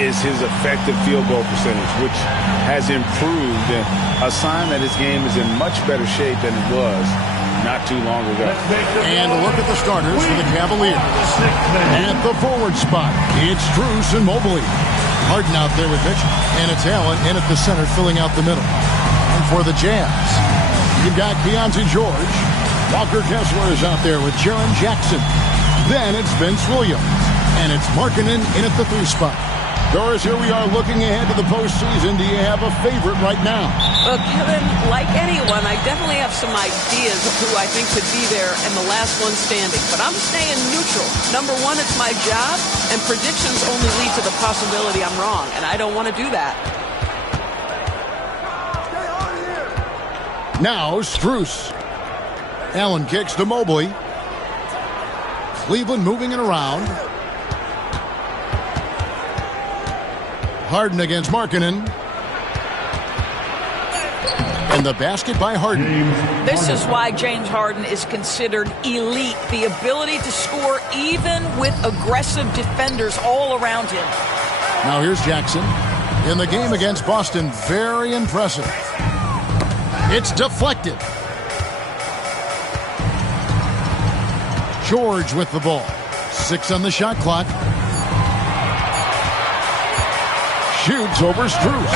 is his effective field goal percentage, which has improved, and a sign that his game is in much better shape than it was not too long ago. And a look at the starters for the Cavaliers. At the forward spot, it's Strus and Mobley. Harden out there with Mitch, and it's Allen in at the center filling out the middle. And for the Jazz, you've got Keontae George. Walker Kessler is out there with Jaren Jackson. Then it's Vince Williams. And it's Markkanen in at the 3 spot. Doris, here we are looking ahead to the postseason. Do you have a favorite right now? Well, Kevin, like anyone, I definitely have some ideas of who I think could be there and the last one standing. But I'm staying neutral. Number one, it's my job, and predictions only lead to the possibility I'm wrong, and I don't want to do that. Now, Strus. Allen kicks to Mobley. Cleveland moving it around. Harden against Markkanen. And the basket by Harden. This is why James Harden is considered elite. The ability to score even with aggressive defenders all around him. Now here's Jackson. In the game against Boston, very impressive. It's deflected. George with the ball. 6 on the shot clock. Shoots over Strus.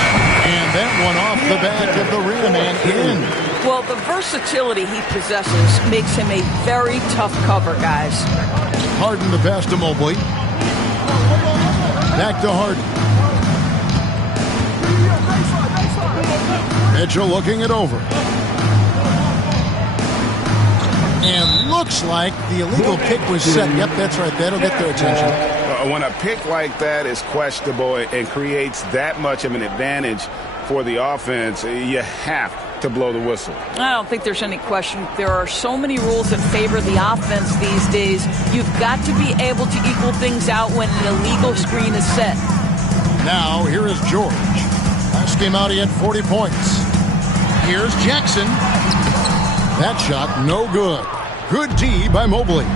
And that one off the back of the rim and in. Well, the versatility he possesses makes him a very tough cover, guys. Harden the pass to Mobley. Back to Harden. Mitchell looking it over. And looks like the illegal pick was set. Yep, that's right. That'll get their attention. When a pick like that is questionable and creates that much of an advantage for the offense, you have to blow the whistle. I don't think there's any question. There are so many rules that favor the offense these days. You've got to be able to equal things out when an illegal screen is set. Now, here is George. Last game out, he had 40 points. Here's Jackson. That shot, no good. Good D by Mobley.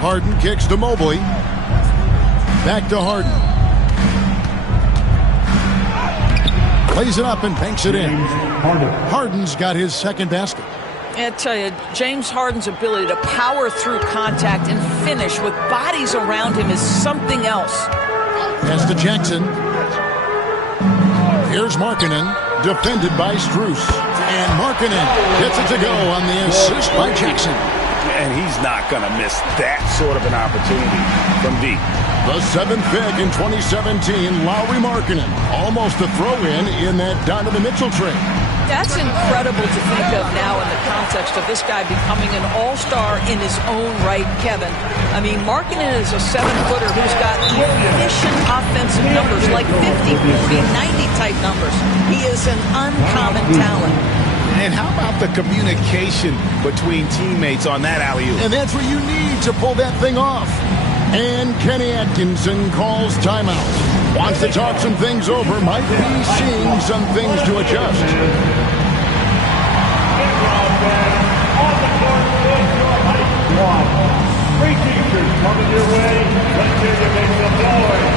Harden kicks to Mobley. Back to Harden. Plays it up and banks it in. Harden's got his second basket. I tell you, James Harden's ability to power through contact and finish with bodies around him is something else. Pass to Jackson. Here's Markkanen, defended by Strus. And Markkanen gets it to go on the assist by Jackson. And he's not going to miss that sort of an opportunity from deep. The 7th pick in 2017, Lauri Markkanen. Almost a throw-in that Donovan Mitchell trade. That's incredible to think of now in the context of this guy becoming an all-star in his own right, Kevin. I mean, Markkanen is a 7-footer who's got efficient offensive numbers, like 50, 40, 90-type numbers. He is an uncommon talent. And how about the communication between teammates on that alley-oop? And that's what you need to pull that thing off. And Kenny Atkinson calls timeout. Wants to talk some things over. Might be seeing some things to adjust. Great teachers coming your way. Let's hear you make some noise.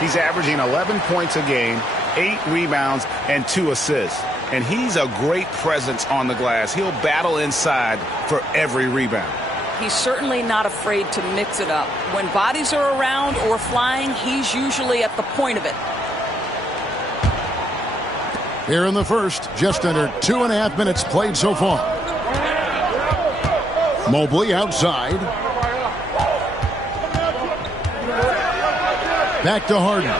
He's averaging 11 points a game, 8 rebounds, and 2 assists. and he's a great presence on the glass. He'll battle inside for every rebound. He's certainly not afraid to mix it up. When bodies are around or flying, he's usually at the point of it. Here in the first, just under 2.5 minutes played so far. Mobley outside. Back to Harden.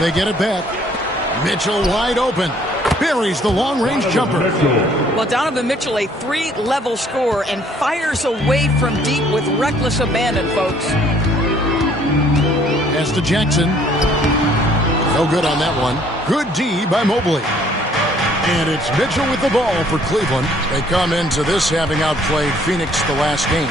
They get it back. Mitchell wide open. Buries the long-range jumper. Well, Donovan Mitchell, a 3-level scorer, and fires away from deep with reckless abandon, folks. Pass to Jackson. No good on that one. Good D by Mobley. And it's Mitchell with the ball for Cleveland. They come into this having outplayed Phoenix the last game.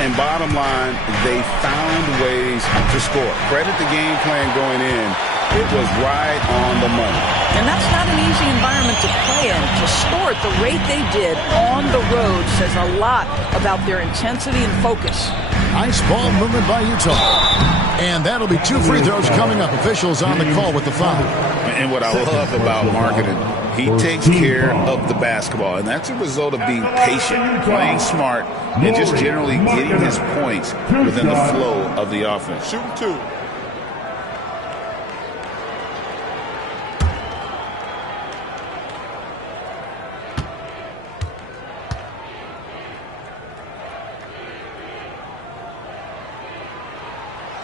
And bottom line, they found ways to score. Credit the game plan going in. It was right on the money. And that's not an easy environment to play in. To score at the rate they did on the road says a lot about their intensity and focus. Nice ball movement by Utah. And that'll be 2 free throws coming up. Officials on the call with the foul. And what I love about Markkanen, he takes care of the basketball. And that's a result of being patient, playing smart, and just generally getting his points within the flow of the offense. Shooting 2.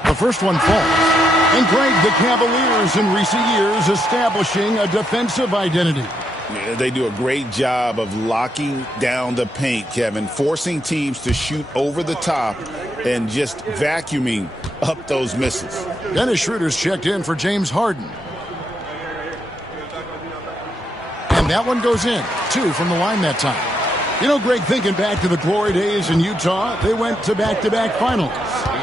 The first one falls. And Greg, the Cavaliers in recent years establishing a defensive identity. Yeah, they do a great job of locking down the paint, Kevin, forcing teams to shoot over the top and just vacuuming up those misses. Dennis Schroeder's checked in for James Harden. And that one goes in. 2 from the line that time. You know, Greg, thinking back to the glory days in Utah, they went to back-to-back finals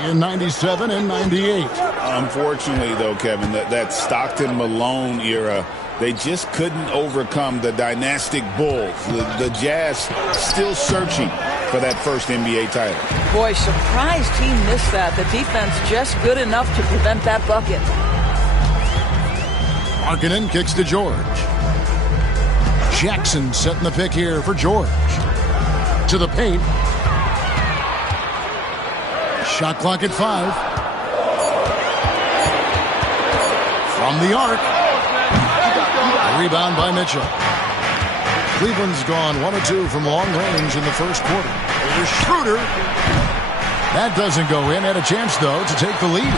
in 97 and 98. Unfortunately, though, Kevin, that Stockton-Malone era, they just couldn't overcome the dynastic Bulls. The Jazz still searching for that first NBA title. Boy, surprised he missed that. The defense just good enough to prevent that bucket. Markkanen kicks to George. Jackson setting the pick here for George. To the paint. Shot clock at 5. From the arc. Rebound by Mitchell. Cleveland's gone 1 of 2 from long range in the first quarter. Here's Schroeder. That doesn't go in. Had a chance, though, to take the lead.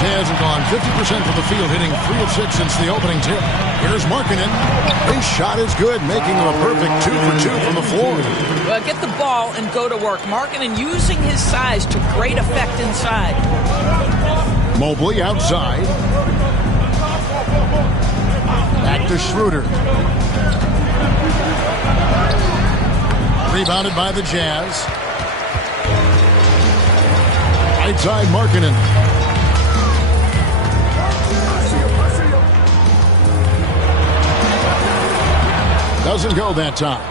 Jazz have gone 50% from the field, hitting 3 of 6 since the opening tip. Here's Markkanen. His shot is good, making him a perfect 2 for 2 from the floor. Well, get the ball and go to work. Markkanen using his size to great effect inside. Mobley outside. Back to Schroeder. Rebounded by the Jazz. Right side, Markkanen. Doesn't go that time.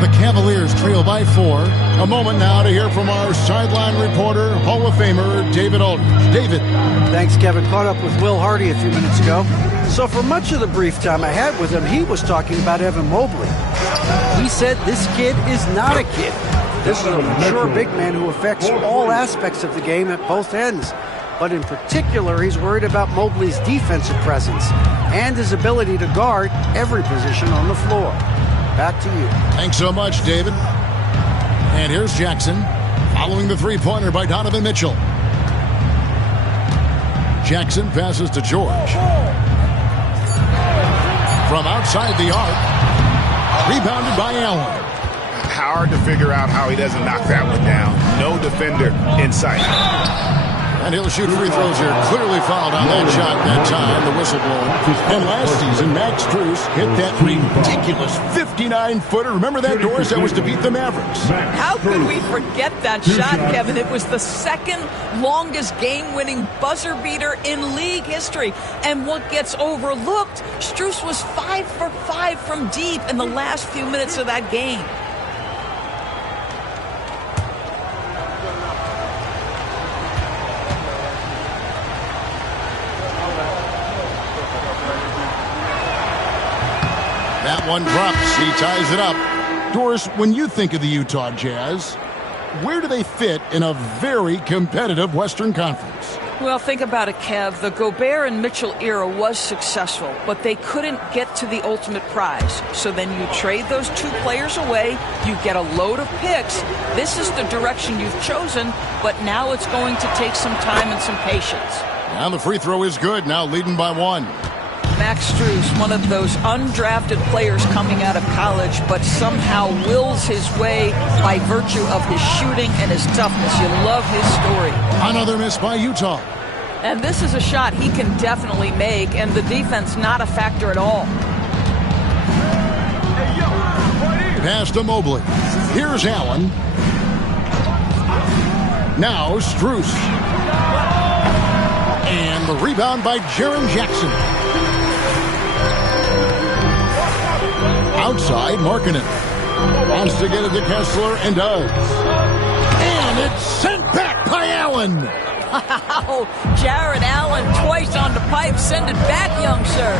The Cavaliers trail by 4. A moment now to hear from our sideline reporter, Hall of Famer David Aldridge. David. Thanks, Kevin. Caught up with Will Hardy a few minutes ago. So for much of the brief time I had with him, he was talking about Evan Mobley. He said this kid is not a kid. This is a mature big man who affects all aspects of the game at both ends. But in particular, he's worried about Mobley's defensive presence and his ability to guard every position on the floor. Back to you. Thanks so much, David. And here's Jackson, following the three-pointer by Donovan Mitchell. Jackson passes to George. From outside the arc, rebounded by Allen. Hard to figure out how he doesn't knock that one down. No defender in sight. And he'll shoot free throws here. Clearly fouled on that shot that time, the whistle blowing. And last season, Max Strus hit that ridiculous 59-footer. Remember that, Doris? That was to beat the Mavericks. How could we forget that shot, Kevin? It was the second longest game-winning buzzer beater in league history. And what gets overlooked, Strus was 5 for 5 from deep in the last few minutes of that game. That one drops. He ties it up. Doris, when you think of the Utah Jazz, where do they fit in a very competitive Western Conference? Well, think about it, Kev. The Gobert and Mitchell era was successful, but they couldn't get to the ultimate prize. So then you trade those two players away, you get a load of picks. This is the direction you've chosen, but now it's going to take some time and some patience. Now the free throw is good, now leading by one. Max Strus, one of those undrafted players coming out of college, but somehow wills his way by virtue of his shooting and his toughness. You love his story. Another miss by Utah. And this is a shot he can definitely make, and the defense not a factor at all. Pass to Mobley. Here's Allen. Now Strus. And the rebound by Jaren Jackson. Outside, Markkanen wants to get it to Kessler and does. And it's sent back by Allen. Wow, Jared Allen twice on the pipe. Send it back, young sir.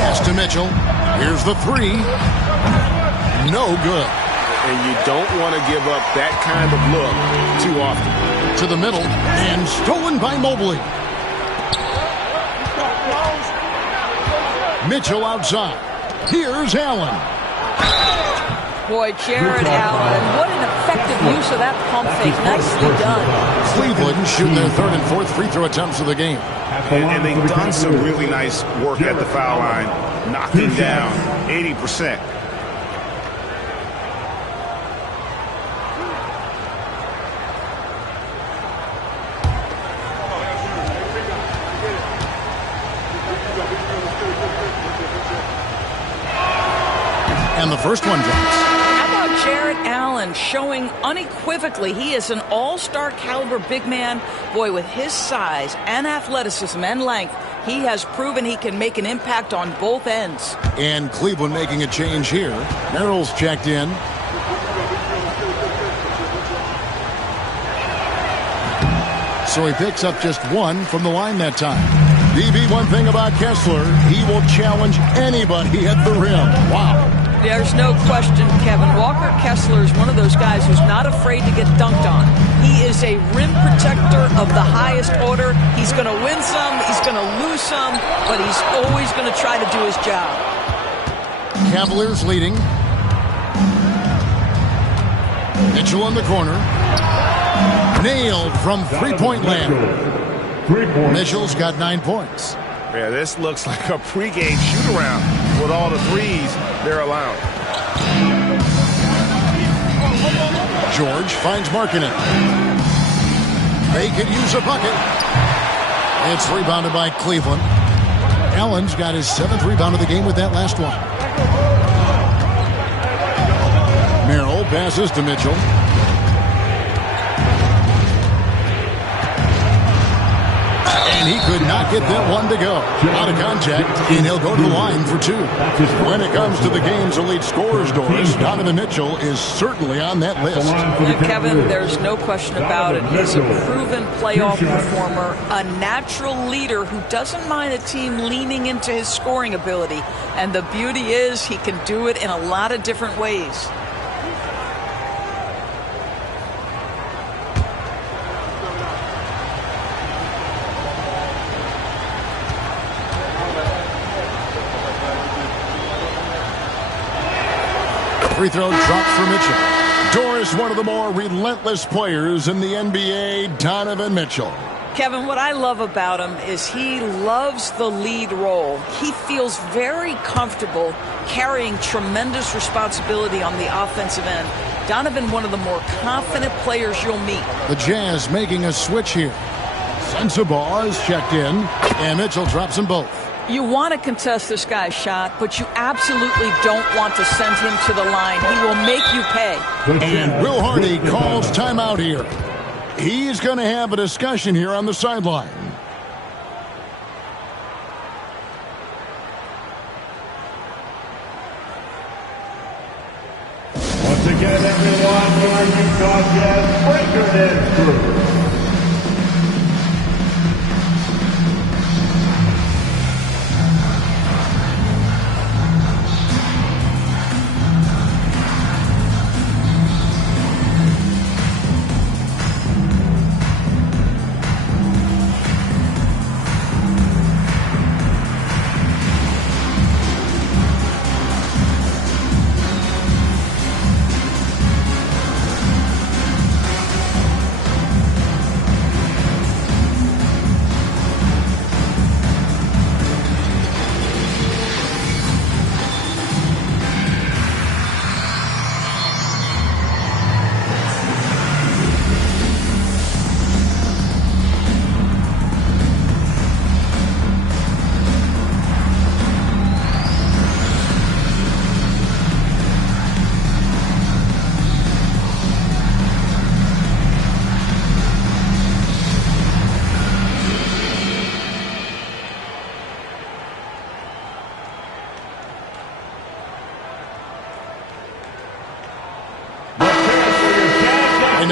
Pass to Mitchell. Here's the three. No good. And you don't want to give up that kind of look too often. To the middle and stolen by Mobley. Mitchell outside. Here's Allen. Boy, Jared Allen, what an effective use of that pump fake. Nicely done. Cleveland shooting their third and fourth free throw attempts of the game. And they've done some really nice work at the foul line, knocking down 80%. And the first one drops. How about Jared Allen showing unequivocally he is an all-star caliber big man. Boy, with his size and athleticism and length, he has proven he can make an impact on both ends. And Cleveland making a change here. Merrill's checked in. So he picks up just one from the line that time. DB, one thing about Kessler, he will challenge anybody at the rim. Wow. There's no question, Kevin. Walker Kessler is one of those guys who's not afraid to get dunked on. He is a rim protector of the highest order. He's going to win some, he's going to lose some, but he's always going to try to do his job. Cavaliers leading. Mitchell in the corner. Nailed from three-point land. Mitchell's got 9 points. Yeah, this looks like a pregame shoot-around with all the threes they're allowing. George finds Markkanen. They could use a bucket. It's rebounded by Cleveland. Allen's got his 7th rebound of the game with that last one. Merrill passes to Mitchell. And he could not get that one to go. Out of contact, and he'll go to the line for 2. When it comes to the game's elite scorers, Doris, Donovan Mitchell is certainly on that list. Yeah, Kevin, there's no question about it. He's a proven playoff performer, a natural leader who doesn't mind a team leaning into his scoring ability. And the beauty is he can do it in a lot of different ways. Free throw dropped for Mitchell. Doris, one of the more relentless players in the NBA, Donovan Mitchell. Kevin, what I love about him is he loves the lead role. He feels very comfortable carrying tremendous responsibility on the offensive end. Donovan, one of the more confident players you'll meet. The Jazz making a switch here. Sensabaugh is checked in, and Mitchell drops them both. You want to contest this guy's shot, but you absolutely don't want to send him to the line. He will make you pay. And Will Hardy calls timeout here. He's going to have a discussion here on the sideline. Once again, everyone, your Utah Jazz breaker dance crew.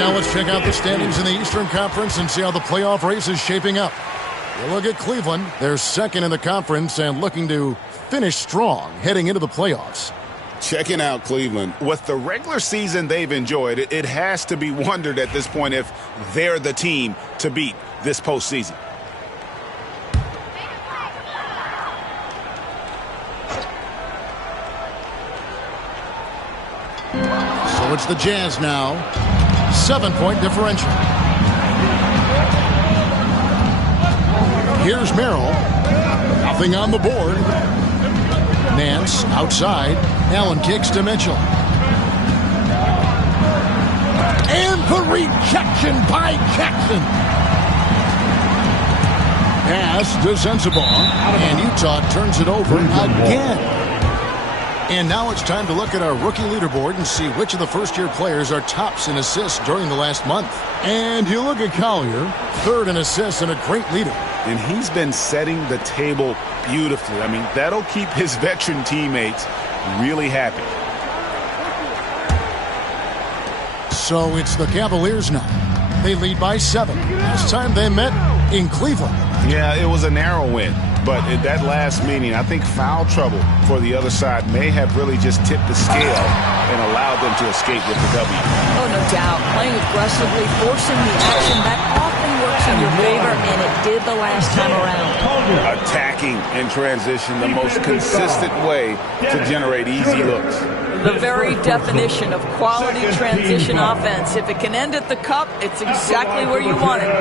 now let's check out the standings in the Eastern Conference and see how the playoff race is shaping up. You look at Cleveland. They're second in the conference and looking to finish strong heading into the playoffs. Checking out Cleveland. With the regular season they've enjoyed, it has to be wondered at this point if they're the team to beat this postseason. So it's the Jazz now. 7-point differential. Here's Merrill. Nothing on the board. Nance outside. Allen kicks to Mitchell. And the rejection by Jackson. Pass to Sensabaugh. And Utah turns it over again. And now it's time to look at our rookie leaderboard and see which of the first-year players are tops in assists during the last month. And you look at Collier, third in assists and a great leader. And he's been setting the table beautifully. I mean, that'll keep his veteran teammates really happy. So it's the Cavaliers now. They lead by 7. Last time they met in Cleveland. Yeah, it was a narrow win. But in that last meeting, I think foul trouble for the other side may have really just tipped the scale and allowed them to escape with the W. Oh, no doubt. Playing aggressively, forcing the action, that often works in your favor, and it did the last time around. Attacking in transition, the most consistent way to generate easy looks. The very definition of quality transition offense. If it can end at the cup, it's exactly where you want it.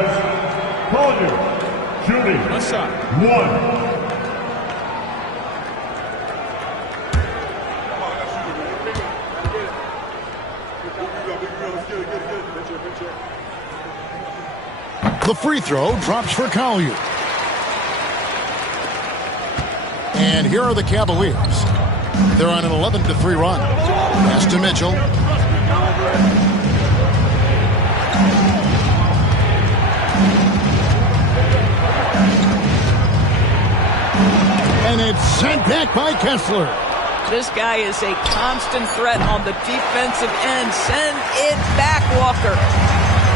Shooting. Left side. 1. The free throw drops for Collier. And here are the Cavaliers. They're on an 11-3 run. Pass to Mitchell. And it's sent back by Kessler. This guy is a constant threat on the defensive end. Send it back, Walker.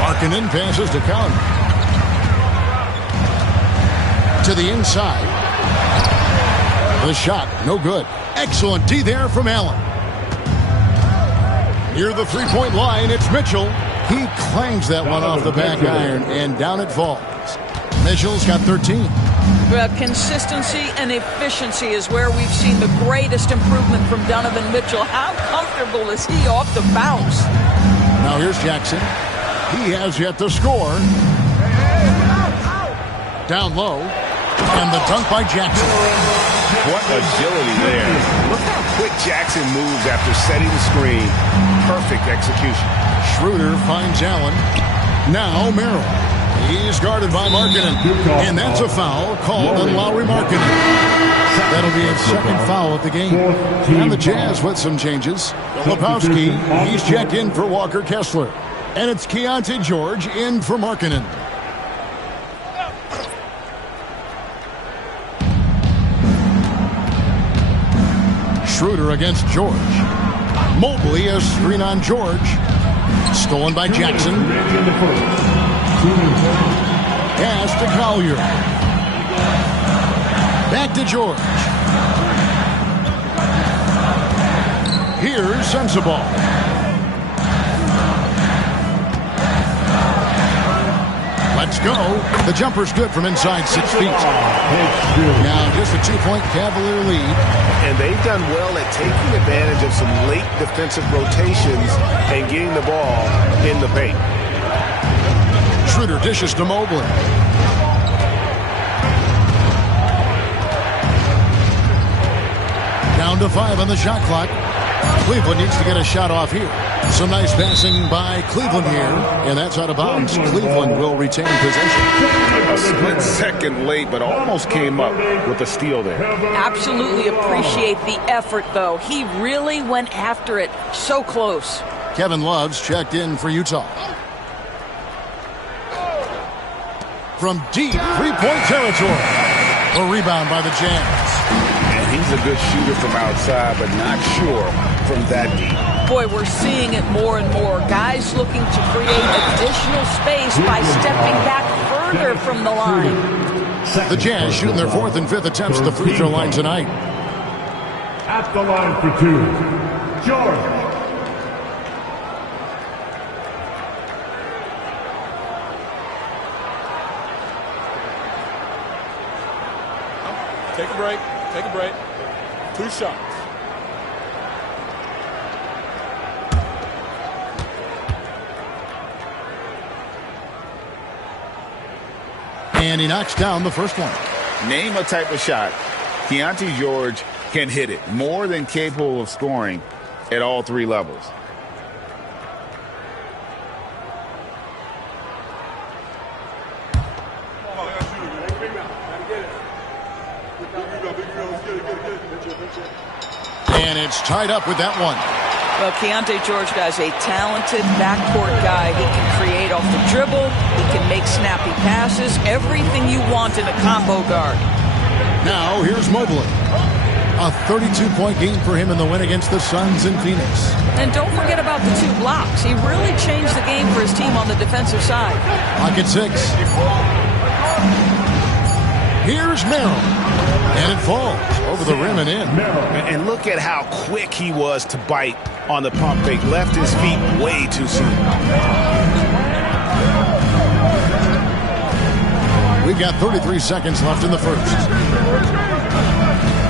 Markkanen passes to Collier. To the inside. The shot, no good. Excellent D there from Allen. Near the three-point line, it's Mitchell. He clangs that one off the back iron, and down it falls. Mitchell's got 13. Well, consistency and efficiency is where we've seen the greatest improvement from Donovan Mitchell. How comfortable is he off the bounce? Now here's Jackson. He has yet to score. Down low. And the dunk by Jackson. What agility there. Look how quick Jackson moves after setting the screen. Perfect execution. Schroeder finds Allen. Now Merrill. He's guarded by Markkanen. And that's a foul called on Lauri Markkanen. That'll be his second foul of the game. And the Jazz with some changes. Lepowski, he's checked in for Walker Kessler. And it's Keontae George in for Markkanen. Schroeder against George. Mobley a screen on George. Stolen by Jackson. Pass to Collier. Back to George. Here's Sensabaugh. Let's go. The jumper's good from inside 6 feet. Now just a 2-point Cavalier lead. And they've done well at taking advantage of some late defensive rotations and getting the ball in the paint. Schroeder dishes to Mobley. Down to 5 on the shot clock. Cleveland needs to get a shot off here. Some nice passing by Cleveland here, and that's out of bounds. Cleveland will retain possession. A split second late, but almost came up with a steal there. Absolutely appreciate the effort, though. He really went after it. So close. Kevin Love's checked in for Utah. From deep three-point territory. A rebound by the Jazz. And he's a good shooter from outside, but not sure from that deep. Boy, we're seeing it more and more. Guys looking to create additional space by stepping back further from the line. The Jazz shooting their 4th and 5th attempts at the free throw line tonight. At the line for 2, George. Take a break. Take a break. 2 shots. And he knocks down the first one. Name a type of shot Keontae George can hit it. More than capable of scoring at all 3 levels. And it's tied up with that one. Well, Keontae George, guys, a talented backcourt guy. He can create off the dribble. He can make snappy passes. Everything you want in a combo guard. Now, here's Mobley. A 32-point game for him in the win against the Suns in Phoenix. And don't forget about the 2 blocks. He really changed the game for his team on the defensive side. Pocket 6. Here's Merrill. And it falls over the rim and in. And look at how quick he was to bite on the pump fake. Left his feet way too soon. We've got 33 seconds left in the first.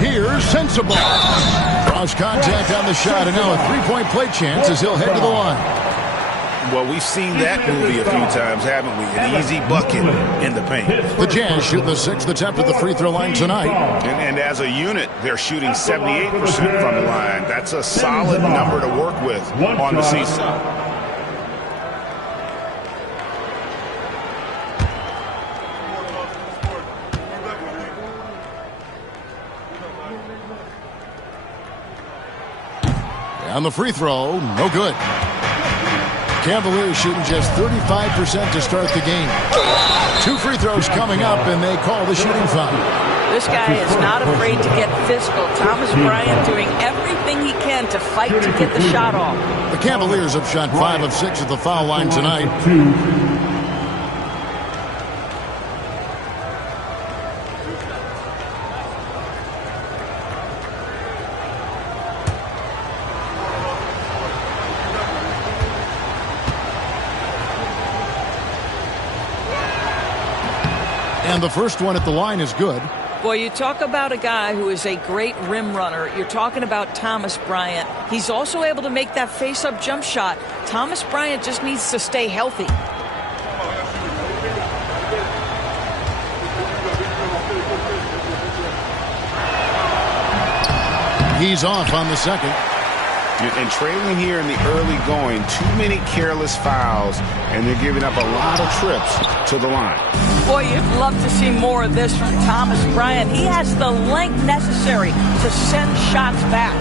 Here's Sensible. Cross contact on the shot, and now a 3-point play chance as he'll head to the line. Well, we've seen that movie a few times, haven't we? An easy bucket in the paint. The Jazz shoot the 6th attempt at the free throw line tonight. And as a unit, they're shooting 78% from the line. That's a solid number to work with on the season. On the free throw, no good. Cavaliers shooting just 35% to start the game. 2 free throws coming up, and they call the shooting foul. This guy is not afraid to get physical. Thomas Bryant doing everything he can to fight to get the shot off. The Cavaliers have shot 5 of 6 at the foul line tonight. And the first one at the line is good. Boy, you talk about a guy who is a great rim runner. You're talking about Thomas Bryant. He's also able to make that face-up jump shot. Thomas Bryant just needs to stay healthy. He's off on the second. And trailing here in the early going, too many careless fouls, and they're giving up a lot of trips to the line. Boy, you'd love to see more of this from Thomas Bryant. He has the length necessary to send shots back.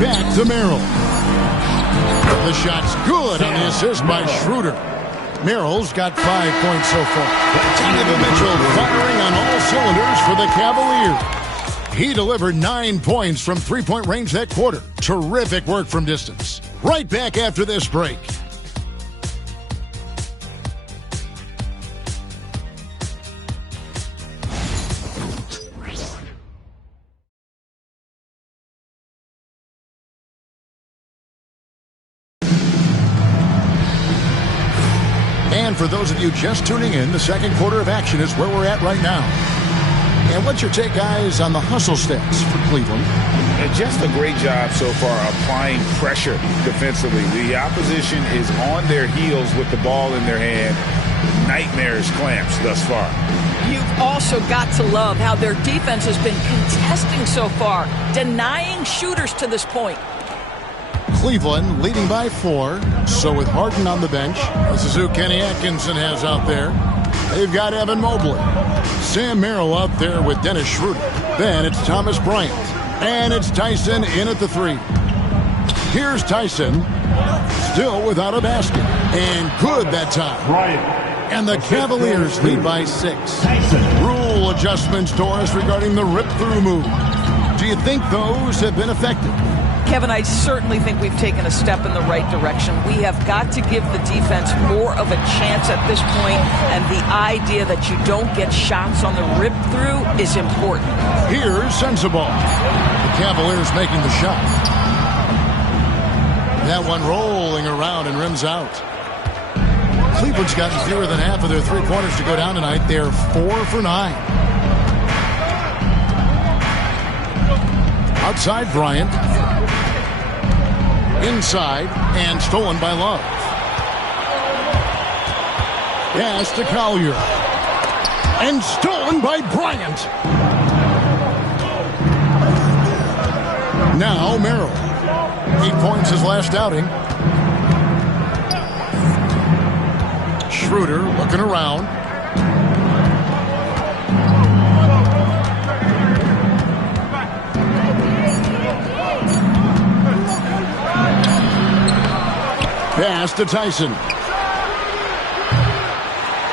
Back to Merrill. The shot's good on the assist by Schroeder. Merrill's got 5 points so far. Donovan Mitchell firing on all cylinders for the Cavaliers. He delivered 9 points from 3-point range that quarter. Terrific work from distance. Right back after this break. And for those of you just tuning in, the second quarter of action is where we're at right now. And what's your take, guys, on the hustle stats for Cleveland? And just a great job so far applying pressure defensively. The opposition is on their heels with the ball in their hand. Nightmares clamps thus far. You've also got to love how their defense has been contesting so far, denying shooters to this point. Cleveland leading by 4. So with Harden on the bench, this is who Kenny Atkinson has out there. They've got Evan Mobley. Sam Merrill out there with Dennis Schroeder. Then it's Thomas Bryant. And it's Tyson in at the 3. Here's Tyson. Still without a basket. And good that time. Bryant. And the Cavaliers lead by 6. Rule adjustments, Doris, regarding the rip-through move. Do you think those have been effective? Kevin, I certainly think we've taken a step in the right direction. We have got to give the defense more of a chance at this point, and the idea that you don't get shots on the rip-through is important. Here's Sensabaugh. The Cavaliers making the shot. That one rolling around and rims out. Cleveland's gotten fewer than half of their three-pointers to go down tonight. They're 4 for 9. Outside Bryant. Inside and stolen by Love. Pass to Collier. And stolen by Bryant. Now Merrill. 8 points his last outing. Schroeder looking around. Pass to Tyson.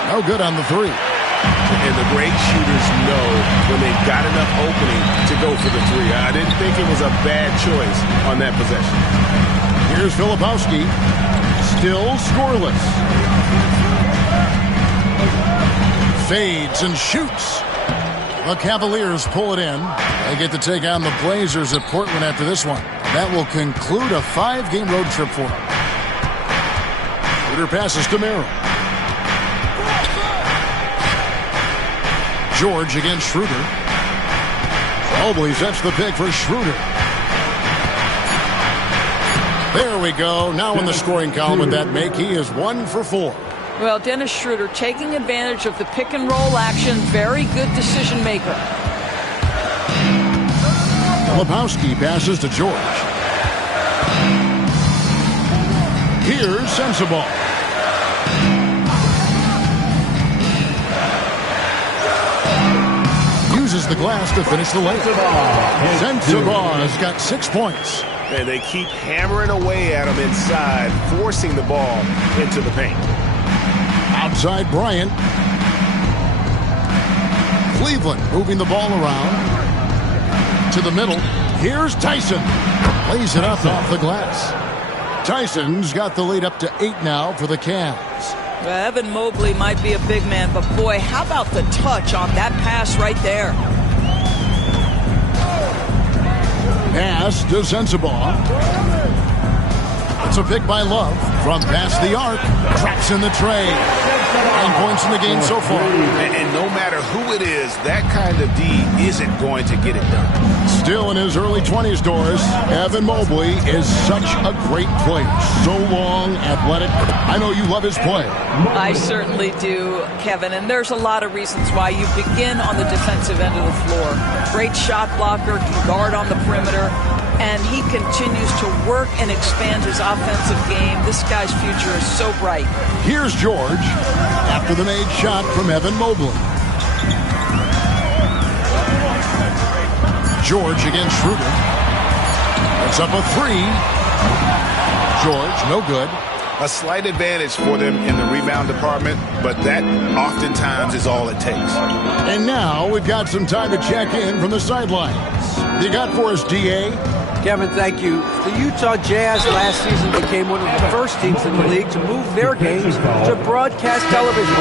No good on the three. And the great shooters know when they've got enough opening to go for the three. I didn't think it was a bad choice on that possession. Here's Filipowski. Still scoreless. Fades and shoots. The Cavaliers pull it in. They get to take on the Blazers at Portland after this one. That will conclude a 5-game road trip for them. Schroeder passes to Merrill. George against Schroeder. Mobley sets the pick for Schroeder. There we go. Now in the scoring column with that make, he is 1 for 4. Well, Dennis Schroeder taking advantage of the pick-and-roll action. Very good decision maker. Filipowski passes to George. Here's Sensabaugh. Uses the glass to finish the layup. Sensabaugh has got 6 points. And they keep hammering away at him inside, forcing the ball into the paint. Outside Bryant. Cleveland moving the ball around to the middle. Here's Tyson. Plays it up off the glass. Tyson's got the lead up to 8 now for the Cavs. Well, Evan Mobley might be a big man, but boy, how about the touch on that pass right there? Pass to Sensabaugh. It's a pick by Love from past the arc. Traps in the tray. 9 points in the game so far. And no matter who it is, that kind of D isn't going to get it done. Still in his early 20s, Doris, Evan Mobley is such a great player. So long, athletic. I know you love his play. I certainly do, Kevin, and there's a lot of reasons why. You begin on the defensive end of the floor. Great shot blocker, can guard on the perimeter, and he continues to work and expand his offensive game. This guy's future is so bright. Here's George after the made shot from Evan Mobley. George against Schroeder. It's up a 3. George, no good. A slight advantage for them in the rebound department, but that oftentimes is all it takes. And now we've got some time to check in from the sidelines. What you got for us, D.A.? Kevin, thank you. The Utah Jazz last season became one of the first teams in the league to move their games to broadcast television.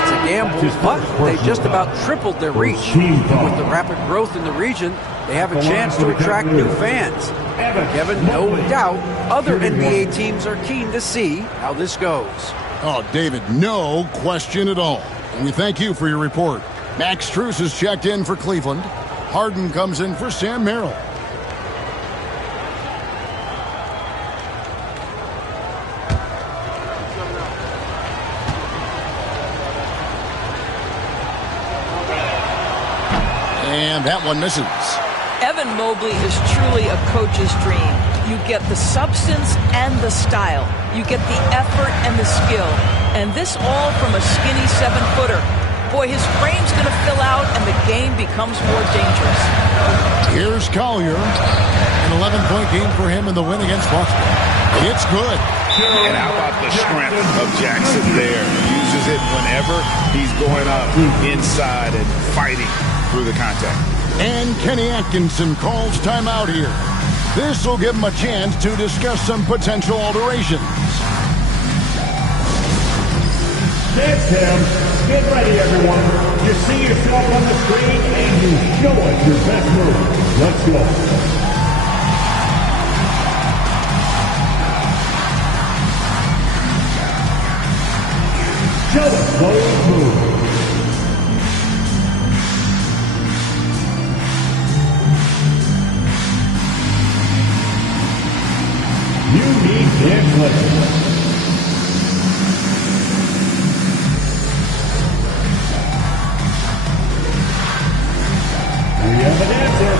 It's a gamble, but they just about tripled their reach. And with the rapid growth in the region, they have a chance to attract new fans. Kevin, no doubt, other NBA teams are keen to see how this goes. Oh, David, no question at all. And we thank you for your report. Max Strus has checked in for Cleveland. Harden comes in for Sam Merrill. And that one misses. Evan Mobley is truly a coach's dream. You get the substance and the style. You get the effort and the skill. And this all from a skinny 7-footer. Boy, his frame's going to fill out and the game becomes more dangerous. Here's Collier. An 11-point game for him in the win against Boston. It's good. And how about the strength of Jackson there? Uses it whenever he's going up inside and fighting through the contact. And Kenny Atkinson calls timeout here. This will give him a chance to discuss some potential alterations. Next, Tim, get ready, everyone. You see yourself on the screen and you show us your best move. Let's go. Show us those moves. Unique and flexible. We have an answer.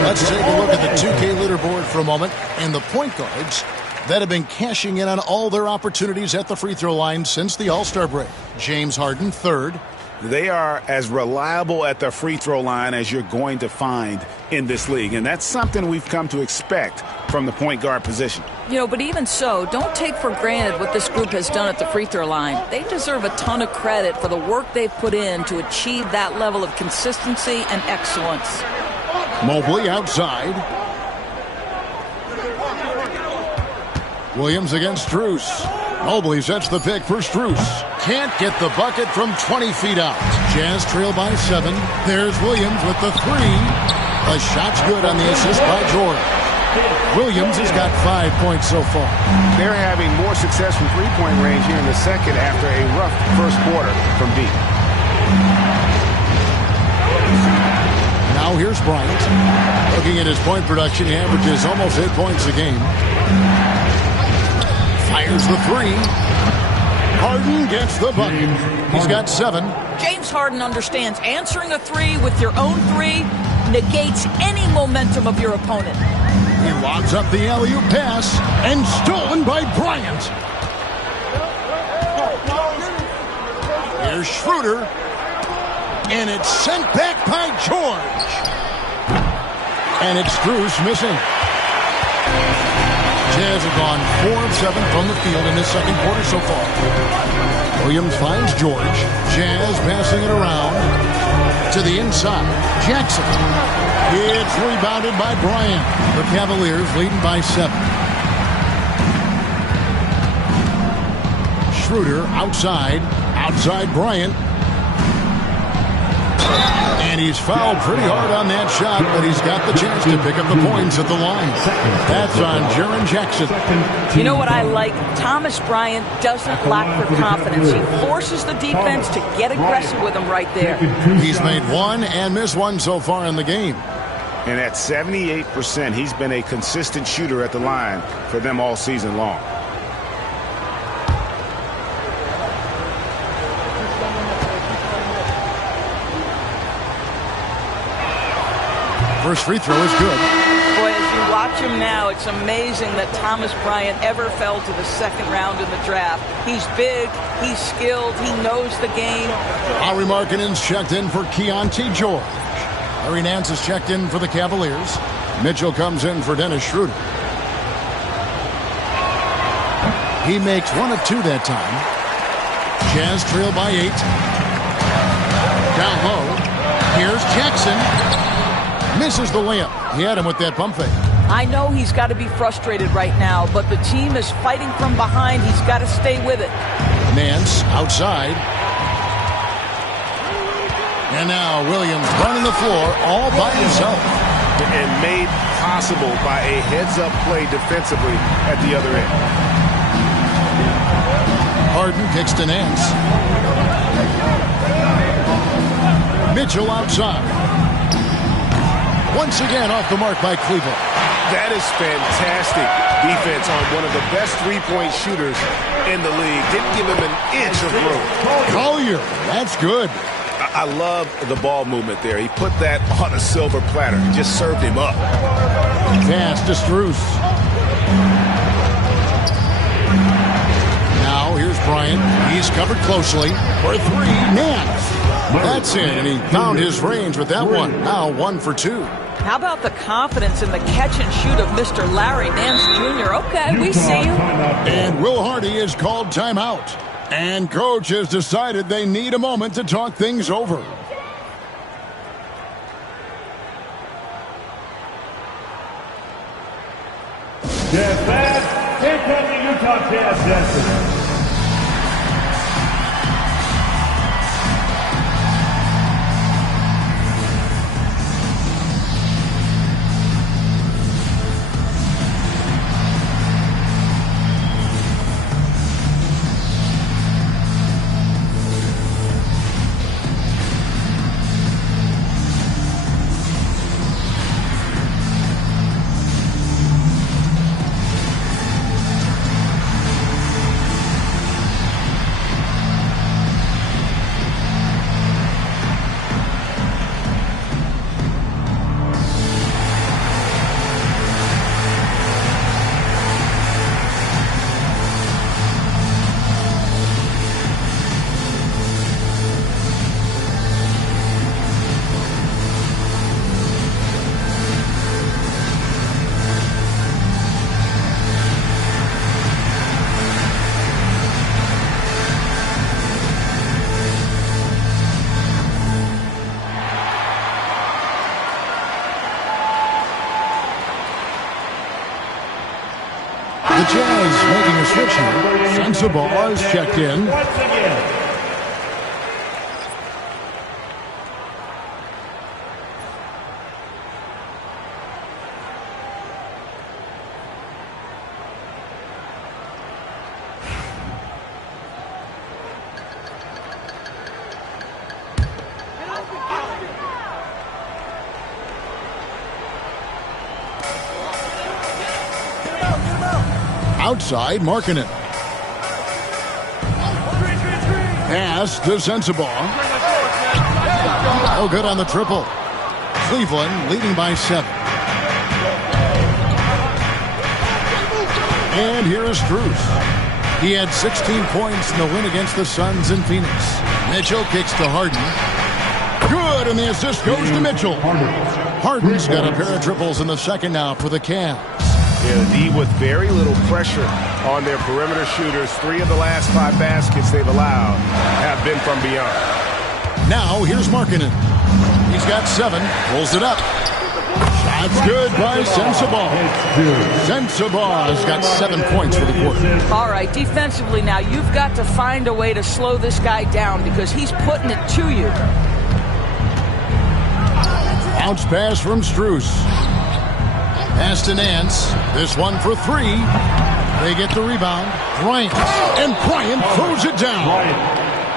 Let's take a look at the 2K leaderboard for a moment. And the point guards that have been cashing in on all their opportunities at the free throw line since the All-Star break. James Harden, third. They are as reliable at the free throw line as you're going to find in this league. And that's something we've come to expect from the point guard position. You know, but even so, don't take for granted what this group has done at the free throw line. They deserve a ton of credit for the work they've put in to achieve that level of consistency and excellence. Mobley outside. Williams against Strus. Mobley sets the pick for Strus. Can't get the bucket from 20 feet out. Jazz trail by 7. There's Williams with the 3. The shot's good on the assist by Jordan. Williams has got 5 points so far. They're having more success from three-point range here in the second after a rough first quarter from deep. Now here's Bryant. Looking at his point production, he averages almost 8 points a game. Fires the 3. Harden gets the bucket. He's got 7. James Harden understands answering a 3 with your own 3 negates any momentum of your opponent. He lobs up the alley-oop pass and stolen by Bryant. Here's Schroeder. And it's sent back by George. And it's Strus missing. Jazz have gone 4 of 7 from the field in this second quarter so far. Williams finds George. Jazz passing it around to the inside. Jackson. It's rebounded by Bryant. The Cavaliers leading by 7. Schroeder outside. Outside Bryant. And he's fouled pretty hard on that shot, but he's got the chance to pick up the points at the line. That's on Jaren Jackson. You know what I like? Thomas Bryant doesn't lack for confidence. He forces the defense to get aggressive with him right there. He's made 1 and missed 1 so far in the game. And at 78%, he's been a consistent shooter at the line for them all season long. First free throw is good. Boy, as you watch him now, it's amazing that Thomas Bryant ever fell to the second round in the draft. He's big, he's skilled, he knows the game. Lauri Markkanen's checked in for Keontae George. Larry Nance is checked in for the Cavaliers. Mitchell comes in for Dennis Schroeder. He makes 1 of 2 that time. Jazz trail by 8. Down low. Here's Jackson. Misses the layup. He had him with that pump fake. I know he's got to be frustrated right now, but the team is fighting from behind. He's got to stay with it. Nance outside. And now Williams running the floor all by himself. And made possible by a heads-up play defensively at the other end. Harden kicks to Nance. Mitchell outside. Once again off the mark by Cleveland. That is fantastic defense on one of the best three-point shooters in the league. Didn't give him an inch of room. Collier, that's good. I love the ball movement there. He put that on a silver platter. Just served him up. Pass to Strus. Now here's Bryant. He's covered closely for three. Nance. That's in, and he found his range with that one. Now 1 for 2. How about the confidence in the catch and shoot of Mr. Larry Nance Jr.? Okay, we see you. And Will Hardy is called timeout. And coach has decided they need a moment to talk things over. Step back. Here comes the Utah Jazz. The Jazz making a switch here. Sensabaugh is checked in. Once again. Outside, Markkanen. Pass to Sensabaugh. Oh, good on the triple. Cleveland leading by 7. And here is Strus. He had 16 points in the win against the Suns in Phoenix. Mitchell kicks to Harden. Good, and the assist goes to Mitchell. Harden's got a pair of triples in the second now for the Cavs. Yeah, D with very little pressure on their perimeter shooters. 3 of the last 5 baskets they've allowed have been from beyond. Now here's Markkanen. He's got 7, pulls it up. Shot's good by Sensabaugh. Sensabaugh has got 7 points for the quarter. All right, defensively now, you've got to find a way to slow this guy down because he's putting it to you. Bounce pass from Strus. Pass to Nance. This one for 3. They get the rebound. Bryant. And Bryant throws it down.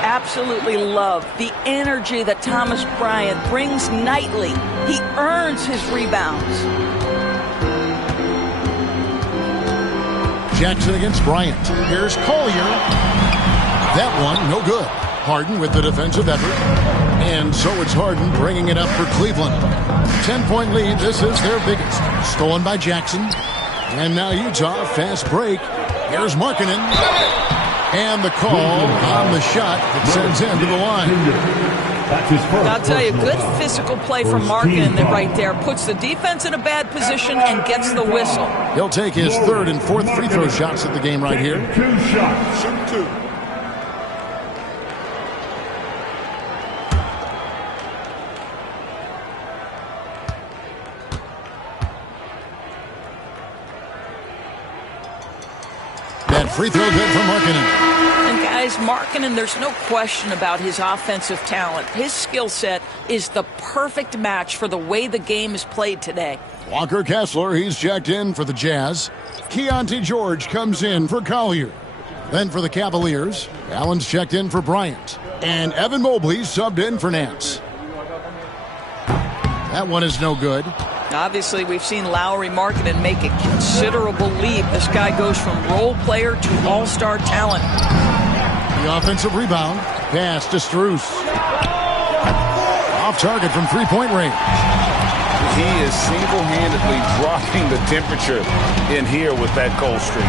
Absolutely love the energy that Thomas Bryant brings nightly. He earns his rebounds. Jackson against Bryant. Here's Collier. That one, no good. Harden with the defensive effort. And so it's Harden bringing it up for Cleveland. 10-point lead. This is their biggest. Stolen by Jackson. And now Utah, fast break. Here's Markkanen. And the call on the shot that sends him to the line. I'll tell you, good physical play from Markkanen right there. Puts the defense in a bad position and gets the whistle. He'll take his 3rd and 4th free throw shots at the game right here. 2 shots. Shoot 2. That free throw good for Markkanen. And guys, Markkanen, there's no question about his offensive talent. His skill set is the perfect match for the way the game is played today. Walker Kessler, he's checked in for the Jazz. Keontae George comes in for Collier. Then for the Cavaliers, Allen's checked in for Bryant. And Evan Mobley subbed in for Nance. That one is no good. Obviously, we've seen Lauri Markkanen make a considerable leap. This guy goes from role player to all-star talent. The offensive rebound. Pass to Strus. Off target from three-point range. He is single-handedly dropping the temperature in here with that cold streak.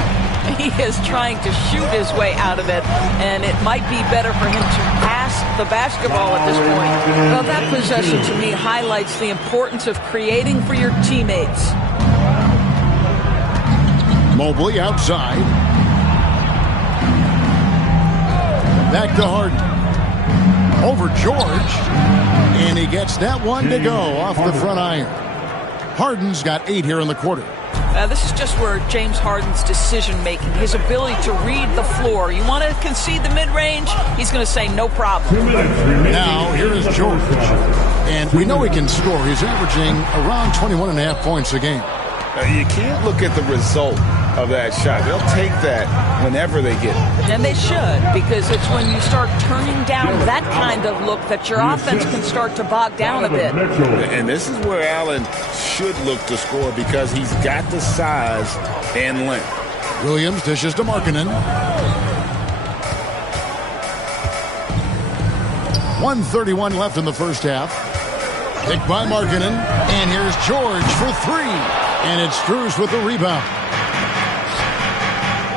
He is trying to shoot his way out of it, and it might be better for him to pass the basketball at this point. Well, that possession to me highlights the importance of creating for your teammates. Mobley outside. Back to Harden. Over George. And he gets that one to go off the front iron. Harden's got 8 here in the quarter. This is just where James Harden's decision-making, his ability to read the floor. You want to concede the mid-range? He's going to say no problem. Now, here is George. And we know he can score. He's averaging around 21.5 points a game. You can't look at the result of that shot. They'll take that whenever they get it. And they should, because it's when you start turning down that kind of look that your offense can start to bog down a bit. And this is where Allen should look to score because he's got the size and length. Williams dishes to Markkanen. 1:31 left in the first half. Picked by Markkanen. And here's George for 3. And it's Strus with the rebound.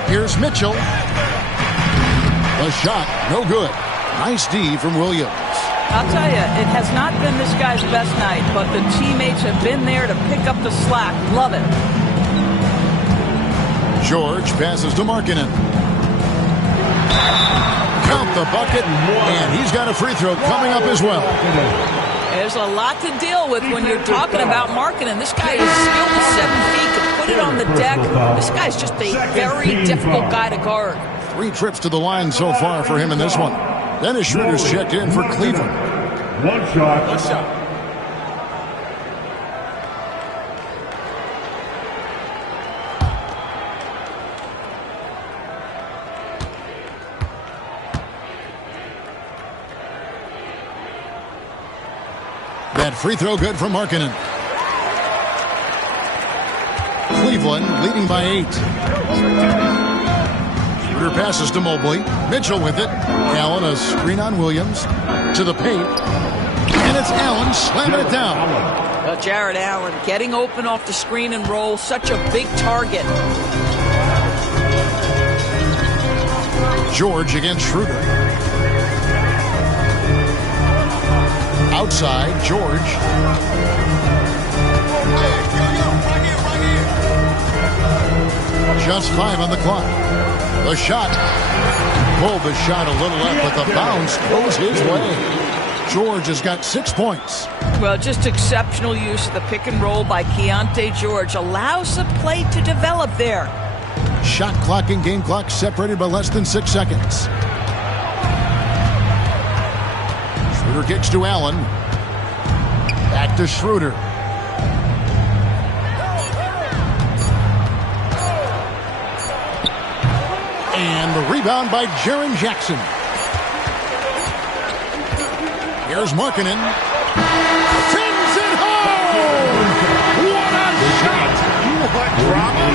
Here's Mitchell. The shot, no good. Nice D from Williams. I'll tell you, it has not been this guy's best night, but the teammates have been there to pick up the slack. Love it. George passes to Markkanen. Count the bucket, and he's got a free throw coming up as well. There's a lot to deal with when you're talking about Markkanen. This guy is skilled to 7 feet, can put it on the deck. This guy's just a very difficult guy to guard. 3 trips to the line so far for him in this one. Dennis Schroeder's checked in for Cleveland. One shot. One shot. That free throw good from Markkanen. Cleveland leading by 8. Schroeder passes to Mobley. Mitchell with it. Allen a screen on Williams. To the paint. And it's Allen slamming it down. Well, Jared Allen getting open off the screen and roll. Such a big target. George against Schroeder. Outside, George. Just 5 on the clock. The shot. Pulled the shot a little up, but the bounce goes his way. George has got 6 points. Well, just exceptional use of the pick and roll by Keontae George. Allows the play to develop there. Shot clock and game clock separated by less than 6 seconds. Schroeder kicks to Allen. Back to Schroeder. And the rebound by Jaren Jackson. Here's Markkanen. Sends it home! What a shot! What drama?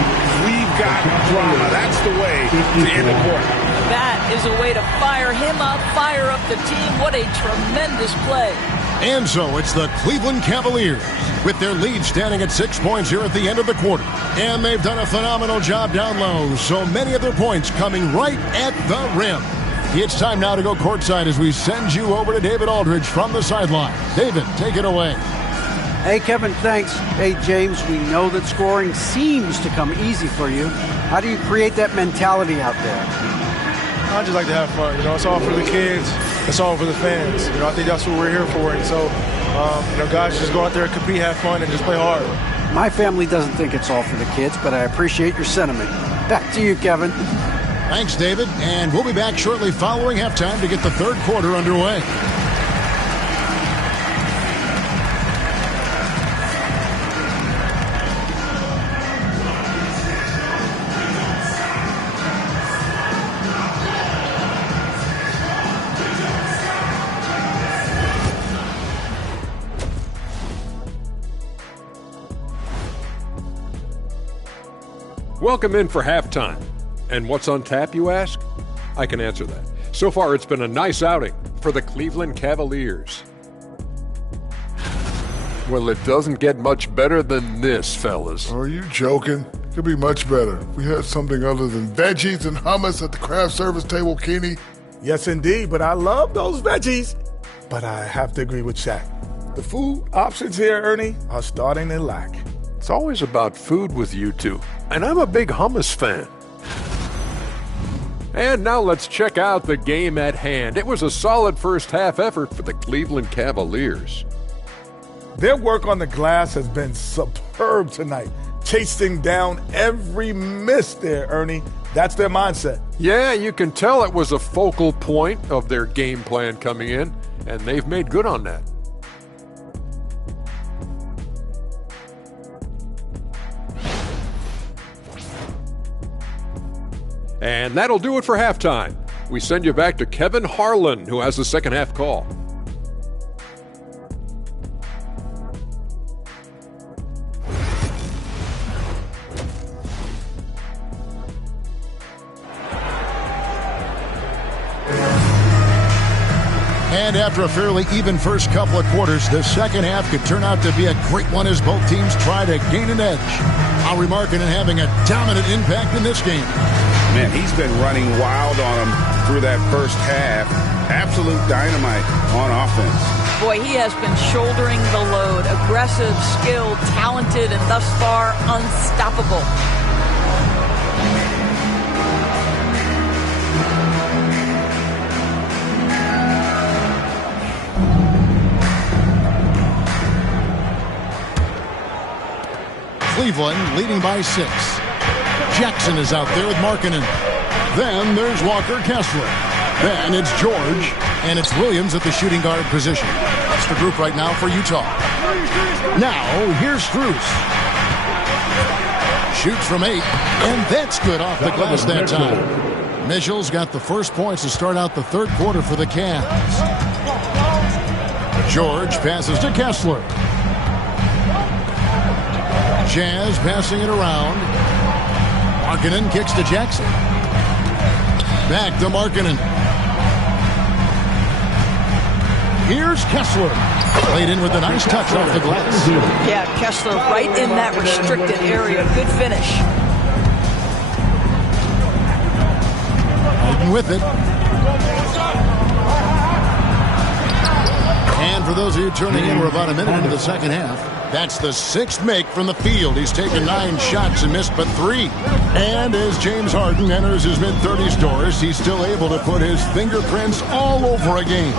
We've got drama. That's the way to end the quarter. That is a way to fire him up, fire up the team. What a tremendous play. And so it's the Cleveland Cavaliers with their lead standing at 6 points here at the end of the quarter. And they've done a phenomenal job down low. So many of their points coming right at the rim. It's time now to go courtside as we send you over to David Aldridge from the sideline. David, take it away. Hey, Kevin, thanks. Hey, James, we know that scoring seems to come easy for you. How do you create that mentality out there? I just like to have fun. You know, it's all for the kids. It's all for the fans. You know, I think that's what we're here for. And so, you know, guys, just go out there, compete, have fun, and just play hard. My family doesn't think it's all for the kids, but I appreciate your sentiment. Back to you, Kevin. Thanks, David. And we'll be back shortly following halftime to get the third quarter underway. Welcome in for halftime. And what's on tap, you ask? I can answer that. So far, it's been a nice outing for the Cleveland Cavaliers. Well, it doesn't get much better than this, fellas. Are you joking? Could be much better. We had something other than veggies and hummus at the craft service table, Kenny. Yes, indeed, but I love those veggies. But I have to agree with Shaq. The food options here, Ernie, are starting to lack. It's always about food with you two, and I'm a big hummus fan. And now let's check out the game at hand. It was a solid first half effort for the Cleveland Cavaliers. Their work on the glass has been superb tonight, chasing down every miss there, Ernie. That's their mindset. Yeah, you can tell it was a focal point of their game plan coming in, and they've made good on that. And that'll do it for halftime. We send you back to Kevin Harlan, who has the second half call. And after a fairly even first couple of quarters, the second half could turn out to be a great one as both teams try to gain an edge. Henry Markkanen having a dominant impact in this game. Man, he's been running wild on him through that first half. Absolute dynamite on offense. Boy, he has been shouldering the load. Aggressive, skilled, talented, and thus far unstoppable. Cleveland leading by 6. Jackson is out there with Markkanen. Then there's Walker Kessler. Then it's George, and it's Williams at the shooting guard position. That's the group right now for Utah. Now, here's Strus. Shoots from 8, and that's good off the glass that time. Mitchell's got the first points to start out the third quarter for the Cavs. George passes to Kessler. Jazz passing it around. Markkanen kicks to Jackson. Back to Markkanen. Here's Kessler. Played in with a nice touch off the glass. Yeah, Kessler right in that restricted area. Good finish. Harden with it. And for those of you tuning in, we're about a minute into the second half. That's the 6th make from the field. He's taken 9 shots and missed but 3. And as James Harden enters his mid-30s doors, he's still able to put his fingerprints all over a game.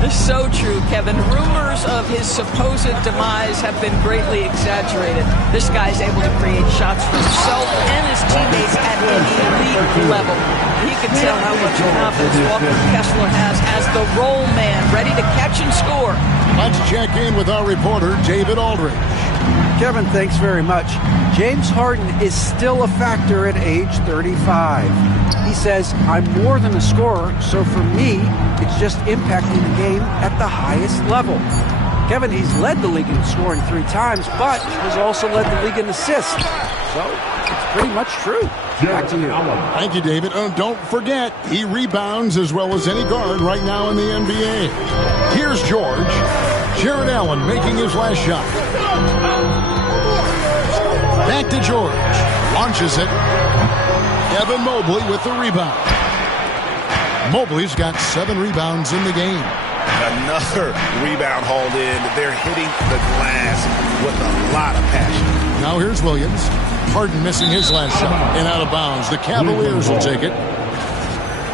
This is so true, Kevin. Rumors of his supposed demise have been greatly exaggerated. This guy's able to create shots for himself and his teammates at an elite level. You can tell how much confidence Walker Kessler has as the roll man, ready to catch and score. Let's check in with our reporter, David Aldridge. Kevin, thanks very much. James Harden is still a factor at age 35. He says, I'm more than a scorer, so for me, it's just impacting the game at the highest level. Kevin, he's led the league in scoring 3 times, but has also led the league in assists. So it's pretty much true. Back to you. Thank you, David. Don't forget, he rebounds as well as any guard right now in the NBA. Here's George. Jared Allen making his last shot. Back to George. Launches it. Evan Mobley with the rebound. Mobley's got 7 rebounds in the game. Another rebound hauled in. They're hitting the glass with a lot of passion. Now here's Williams. Harden missing his last shot and out of bounds. The Cavaliers will take it.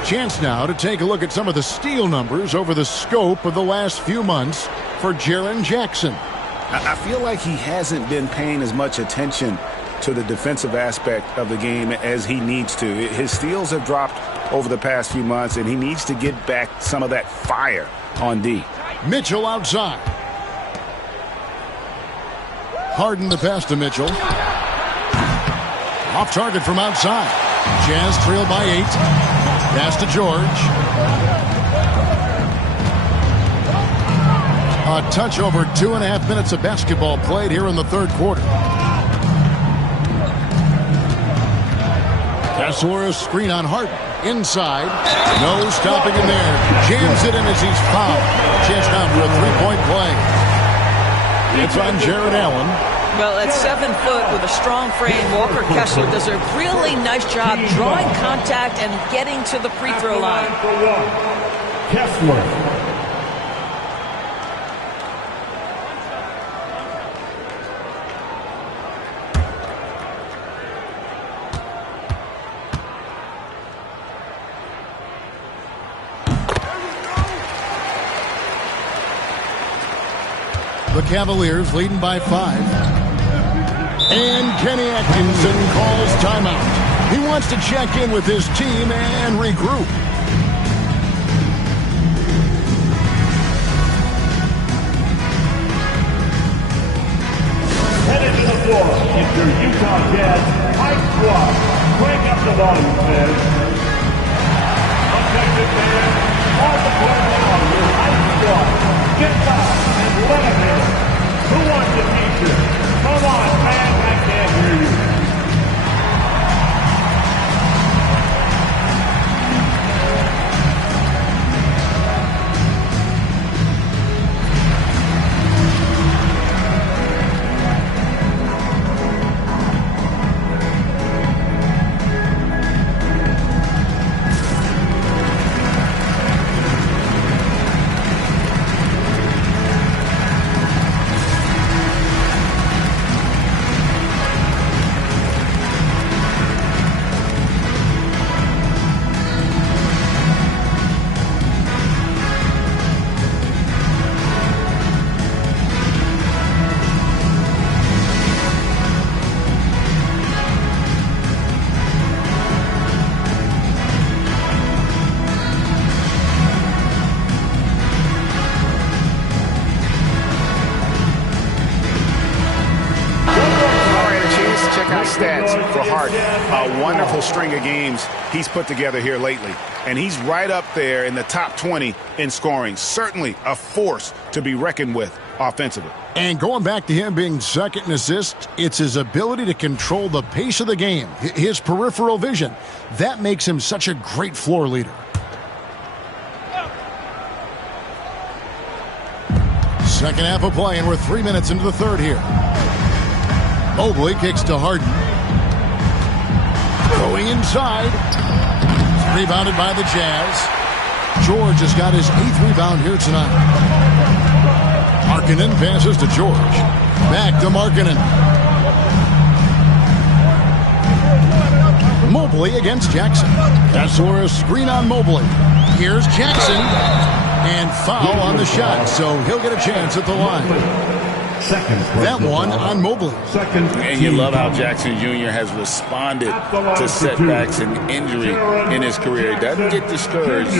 Chance now to take a look at some of the steal numbers over the scope of the last few months for Jaren Jackson. I feel like he hasn't been paying as much attention to the defensive aspect of the game as he needs to. His steals have dropped over the past few months, and he needs to get back some of that fire on D. Mitchell outside. Harden the pass to Mitchell. Off target from outside. Jazz trail by 8. Pass to George. A touch over 2.5 minutes of basketball played here in the third quarter. Kessler, a screen on Harden. Inside. No stopping him there. Jams it in as he's fouled. Chance now for a three-point play. It's on Jared Allen. Well, at 7 foot with a strong frame, Walker Kessler does a really nice job drawing contact and getting to the free throw line. Kessler. The Cavaliers leading by 5. And Kenny Atkinson calls timeout. He wants to check in with his team and regroup. Headed to the floor, it's your Utah Jazz high squad. Crank up the volume, fans. Attention, fans. All the players on your high squad. Get fouled and let them in. Who wants a t-shirt? Come on, fans, I can't hear you. Stats for Harden. A wonderful string of games he's put together here lately. And he's right up there in the top 20 in scoring. Certainly a force to be reckoned with offensively. And going back to him being second in assists, it's his ability to control the pace of the game, his peripheral vision. That makes him such a great floor leader. Second half of play, and we're 3 minutes into the third here. Mobley kicks to Harden. Going inside. It's rebounded by the Jazz. George has got his 8th rebound here tonight. Markkanen passes to George. Back to Markkanen. Mobley against Jackson. Kessler, a screen on Mobley. Here's Jackson. And foul on the shot, so he'll get a chance at the line. That one on Mobley. And you love how Jackson Jr. has responded to setbacks and injury in his career. He doesn't get discouraged,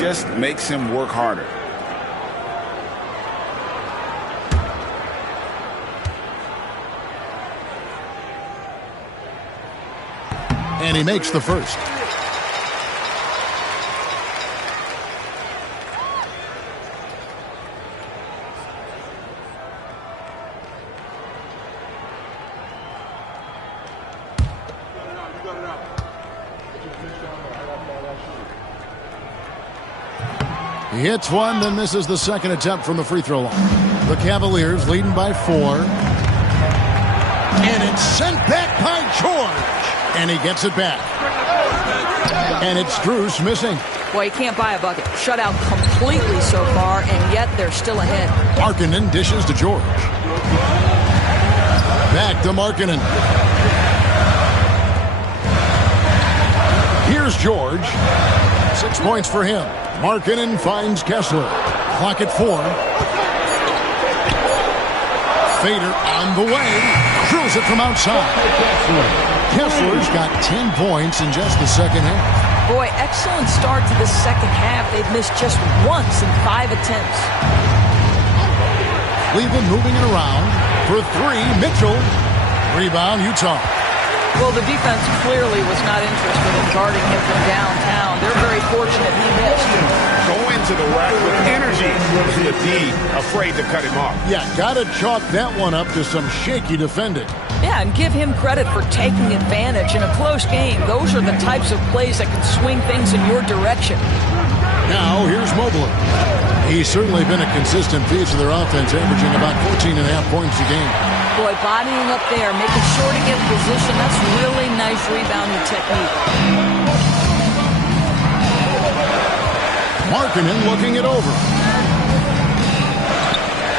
just makes him work harder. And he makes the first. He hits one, then misses the second attempt from the free throw line. The Cavaliers leading by 4. And it's sent back by George. And he gets it back. And it's Strus missing. Boy, you can't buy a bucket. Shut out completely so far, and yet they're still ahead. Markkanen dishes to George. Back to Markkanen. Here's George. 6 points for him. Markkanen finds Kessler. Clock at 4. Fader on the way. Drills it from outside. Kessler's got 10 points in just the second half. Boy, excellent start to the second half. They've missed just once in 5 attempts. Cleveland moving it around. For 3, Mitchell. Rebound, Utah. Well, the defense clearly was not interested in guarding him from downtown. They're very fortunate he missed. Going to the rack with energy. The D afraid to cut him off. Yeah, got to chalk that one up to some shaky defending. Yeah, and give him credit for taking advantage in a close game. Those are the types of plays that can swing things in your direction. Now, here's Mobley. He's certainly been a consistent piece of their offense, averaging about 14.5 points a game. Boy, bodying up there, making sure to get in position. That's really nice rebounding technique. Markkanen looking it over.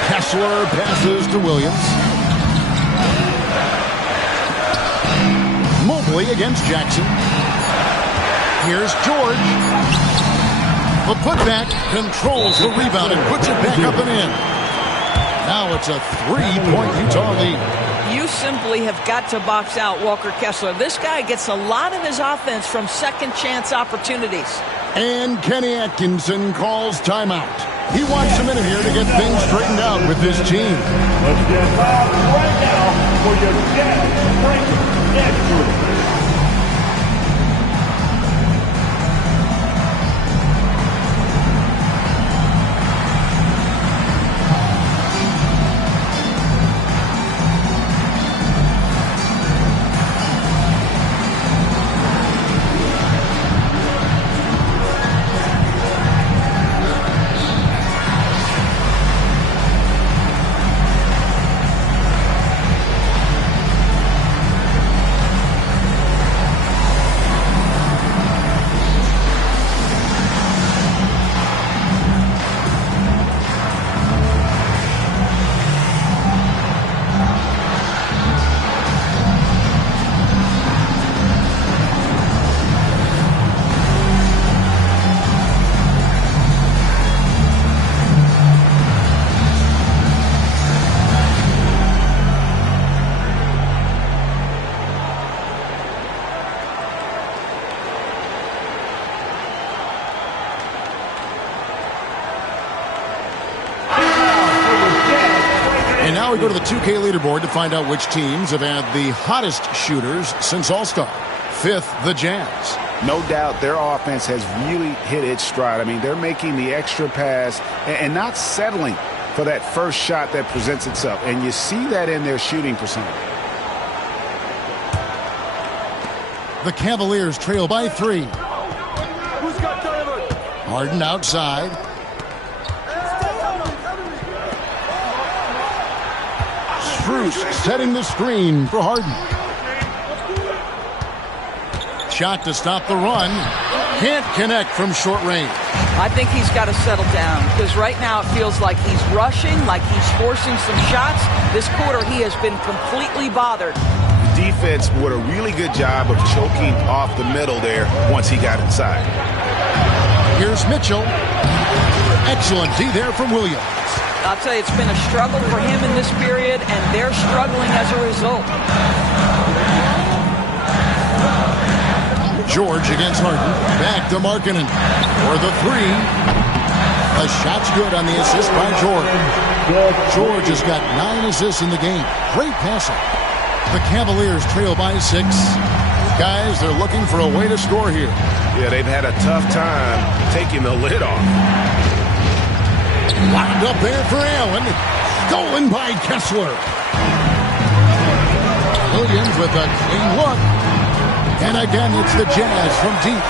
Kessler passes to Williams. Mobley against Jackson. Here's George. The putback controls the rebound and puts it back up and in. Now it's a 3-point Utah lead. You simply have got to box out Walker Kessler. This guy gets a lot of his offense from second chance opportunities. And Kenny Atkinson calls timeout. He wants a minute here to get things straightened out with his team. Let's get out right now for your Jazz Strength Extra. And now we go to the 2K leaderboard to find out which teams have had the hottest shooters since All-Star. Fifth, the Jazz. No doubt their offense has really hit its stride. I mean, they're making the extra pass and not settling for that first shot that presents itself. And you see that in their shooting percentage. The Cavaliers trail by 3. Who's got Donovan? Harden outside. Strus setting the screen for Harden. Shot to stop the run. Can't connect from short range. I think he's got to settle down because right now it feels like he's rushing, like he's forcing some shots. This quarter he has been completely bothered. Defense did a really good job of choking off the middle there once he got inside. Here's Mitchell. Excellent D there from Williams. I'll tell you, it's been a struggle for him in this period, and they're struggling as a result. George against Harden. Back to Markkanen for the 3. The shot's good on the assist by George. George has got 9 assists in the game. Great passing. The Cavaliers trail by 6. Guys, they're looking for a way to score here. Yeah, they've had a tough time taking the lid off. Locked up there for Allen. Stolen by Kessler. Williams with a clean look. And again, it's the Jazz from deep.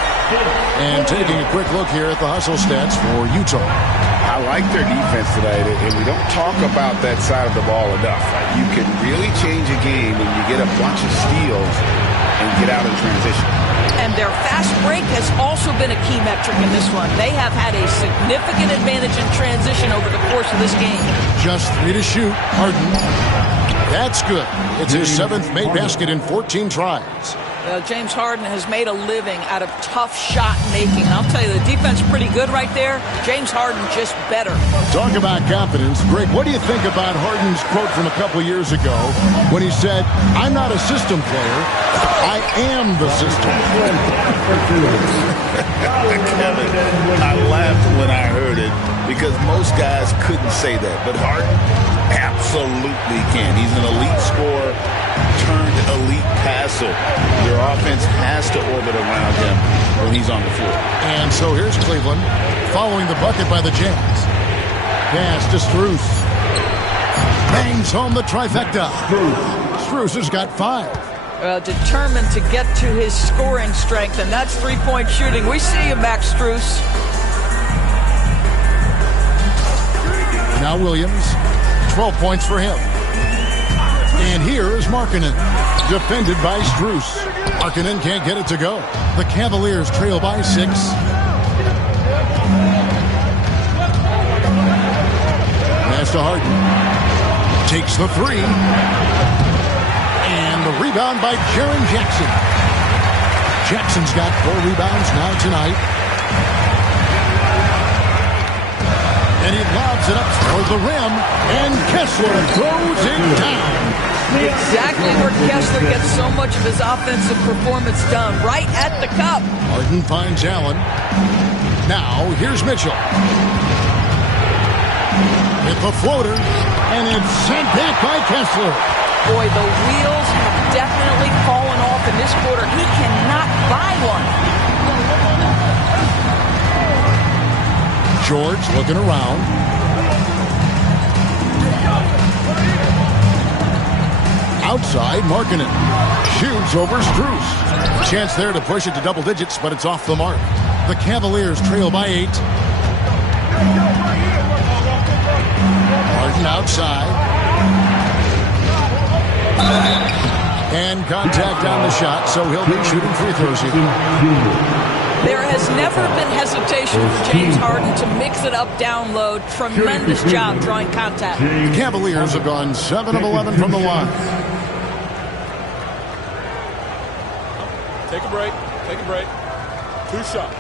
And taking a quick look here at the hustle stats for Utah. I like their defense tonight, and we don't talk about that side of the ball enough. You can really change a game when you get a bunch of steals and get out in transition. And their fast break has also been a key metric in this one. They have had a significant advantage in transition over the course of this game. Just 3 to shoot. Harden. That's good. It's his 7th made basket in 14 tries. James Harden has made a living out of tough shot making. I'll tell you, the defense pretty good right there. James Harden just better. Talk about confidence. Greg, what do you think about Harden's quote from a couple years ago when he said, "I'm not a system player, I am the system"? Kevin, I laughed when I heard it because most guys couldn't say that. But Harden absolutely can. He's an elite scorer turned elite passer. Your offense has to orbit around him when he's on the floor. And so here's Cleveland following the bucket by the Jazz. Pass to Strus. Bangs home the trifecta. Strus has got 5. Determined to get to his scoring strength, and that's three-point shooting. We see you, Max Strus. Now Williams, 12 points for him. And here is Markkanen, defended by Strus. Markkanen can't get it to go. The Cavaliers trail by 6. Pass to Harden. Takes the 3. And the rebound by Jaren Jackson. Jackson's got 4 rebounds now tonight. And he lobs it up toward the rim, and Kessler throws it down. Exactly where Kessler gets so much of his offensive performance done, right at the cup. Harden finds Allen. Now, here's Mitchell. With the floater, and it's sent back by Kessler. Boy, the wheels have definitely fallen off in this quarter. He cannot buy one. George looking around. Outside, Markkanen shoots over Strus. Chance there to push it to double digits, but it's off the mark. The Cavaliers trail by 8. Harden outside. And contact on the shot, so he'll be shooting free throws here. There has never been hesitation for James Harden to mix it up down low. Tremendous job drawing contact. The Cavaliers have gone 7 of 11 from the line. Take a break. Take a break. 2 shots.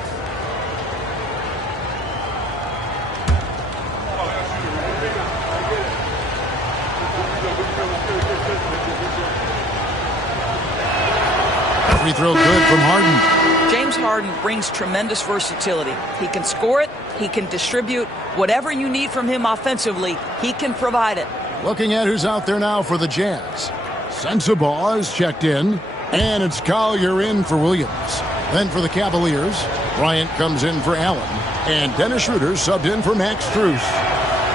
Free throw good from Harden. James Harden brings tremendous versatility. He can score it. He can distribute. Whatever you need from him offensively, he can provide it. Looking at who's out there now for the Jazz. Sensabaugh is checked in. And it's Collier in for Williams. Then for the Cavaliers, Bryant comes in for Allen. And Dennis Schroeder subbed in for Max Strus.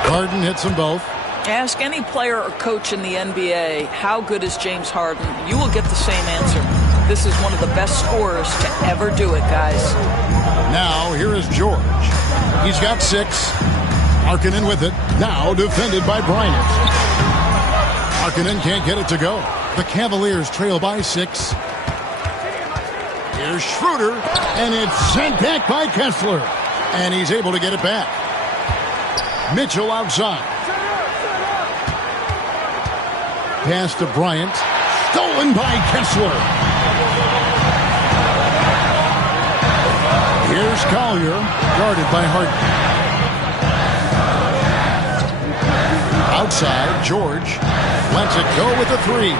Harden hits them both. Ask any player or coach in the NBA, how good is James Harden? You will get the same answer. This is one of the best scorers to ever do it, guys. Now, here is George. He's got 6. Markkanen with it. Now defended by Bryant. Markkanen can't get it to go. The Cavaliers trail by 6. Here's Schroeder, and it's sent back by Kessler. And he's able to get it back. Mitchell outside. Pass to Bryant. Stolen by Kessler. Here's Collier, guarded by Harden. Outside, George lets it go with a 3.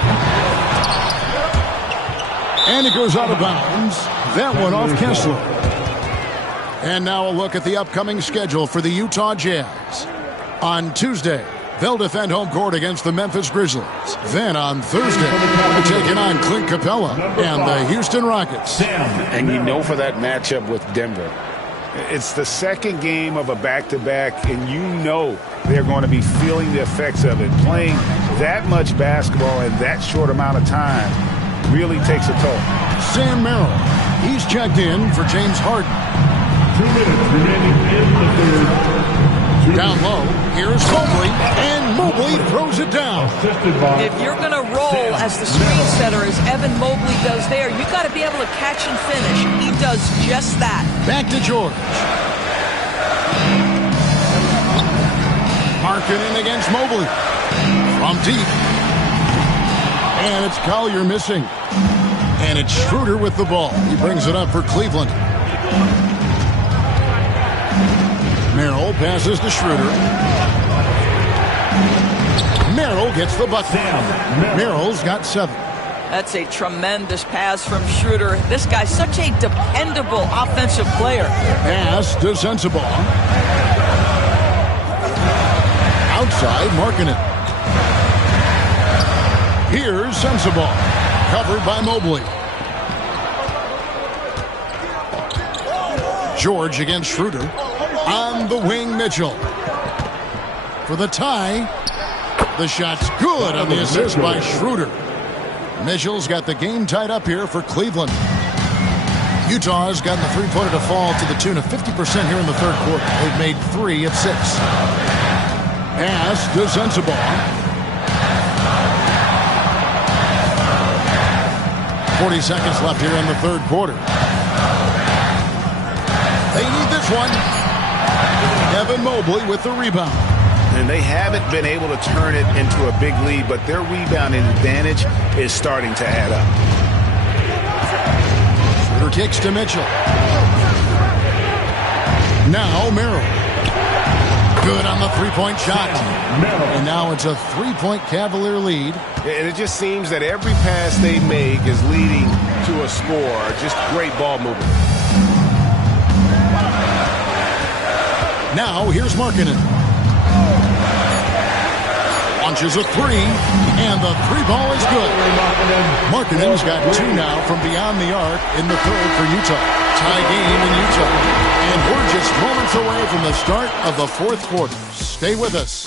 And it goes out of bounds. That one off Kessler. And now a look at the upcoming schedule for the Utah Jazz. On Tuesday, they'll defend home court against the Memphis Grizzlies. Then on Thursday, they're taking on Clint Capella and the Houston Rockets. And you know for that matchup with Denver, it's the second game of a back-to-back, and you know they're going to be feeling the effects of it. Playing that much basketball in that short amount of time really takes a toll. Sam Merrill, he's checked in for James Harden. 2 minutes remaining in the third. Down low, here's Mobley, and Mobley throws it down. If you're going to roll as the screen setter as Evan Mobley does there, you got to be able to catch and finish. He does just that. Back to George. Markkanen against Mobley. From deep. And it's Collier missing. And it's Schroeder with the ball. He brings it up for Cleveland. Merrill passes to Schroeder. Merrill gets the bucket. Merrill's got 7. That's a tremendous pass from Schroeder. This guy's such a dependable offensive player. Pass to Sensabaugh. Outside, Markkanen. Here's Sensabaugh. Covered by Mobley. George against Schroeder. On the wing, Mitchell. For the tie. The shot's good on the assist by Schroeder. Mitchell's got the game tied up here for Cleveland. Utah's gotten the three-pointer to fall to the tune of 50% here in the third quarter. They've made 3 of 6. Pass to Sensabaugh. 40 seconds left here in the third quarter. They need this one. Evan Mobley with the rebound. And they haven't been able to turn it into a big lead, but their rebounding advantage is starting to add up. Schroeder kicks to Mitchell. Now Merrill. Good on the three-point shot. And now it's a three-point Cavalier lead. And it just seems that every pass they make is leading to a score. Just great ball movement. Now here's Markkanen. Launches a three, and the three ball is good. Markkanen's got 2 now from beyond the arc in the third for Utah. Tie game in Utah. And we're just moments away from the start of the fourth quarter. Stay with us.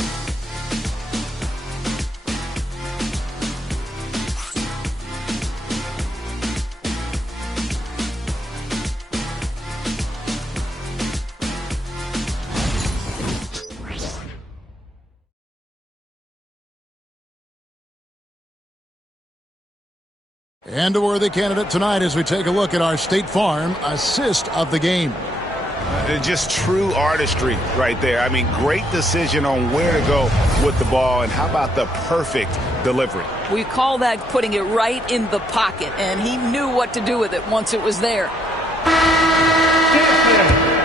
And a worthy candidate tonight as we take a look at our State Farm assist of the game. Just true artistry right there. I mean, great decision on where to go with the ball, and how about the perfect delivery? We call that putting it right in the pocket, and he knew what to do with it once it was there.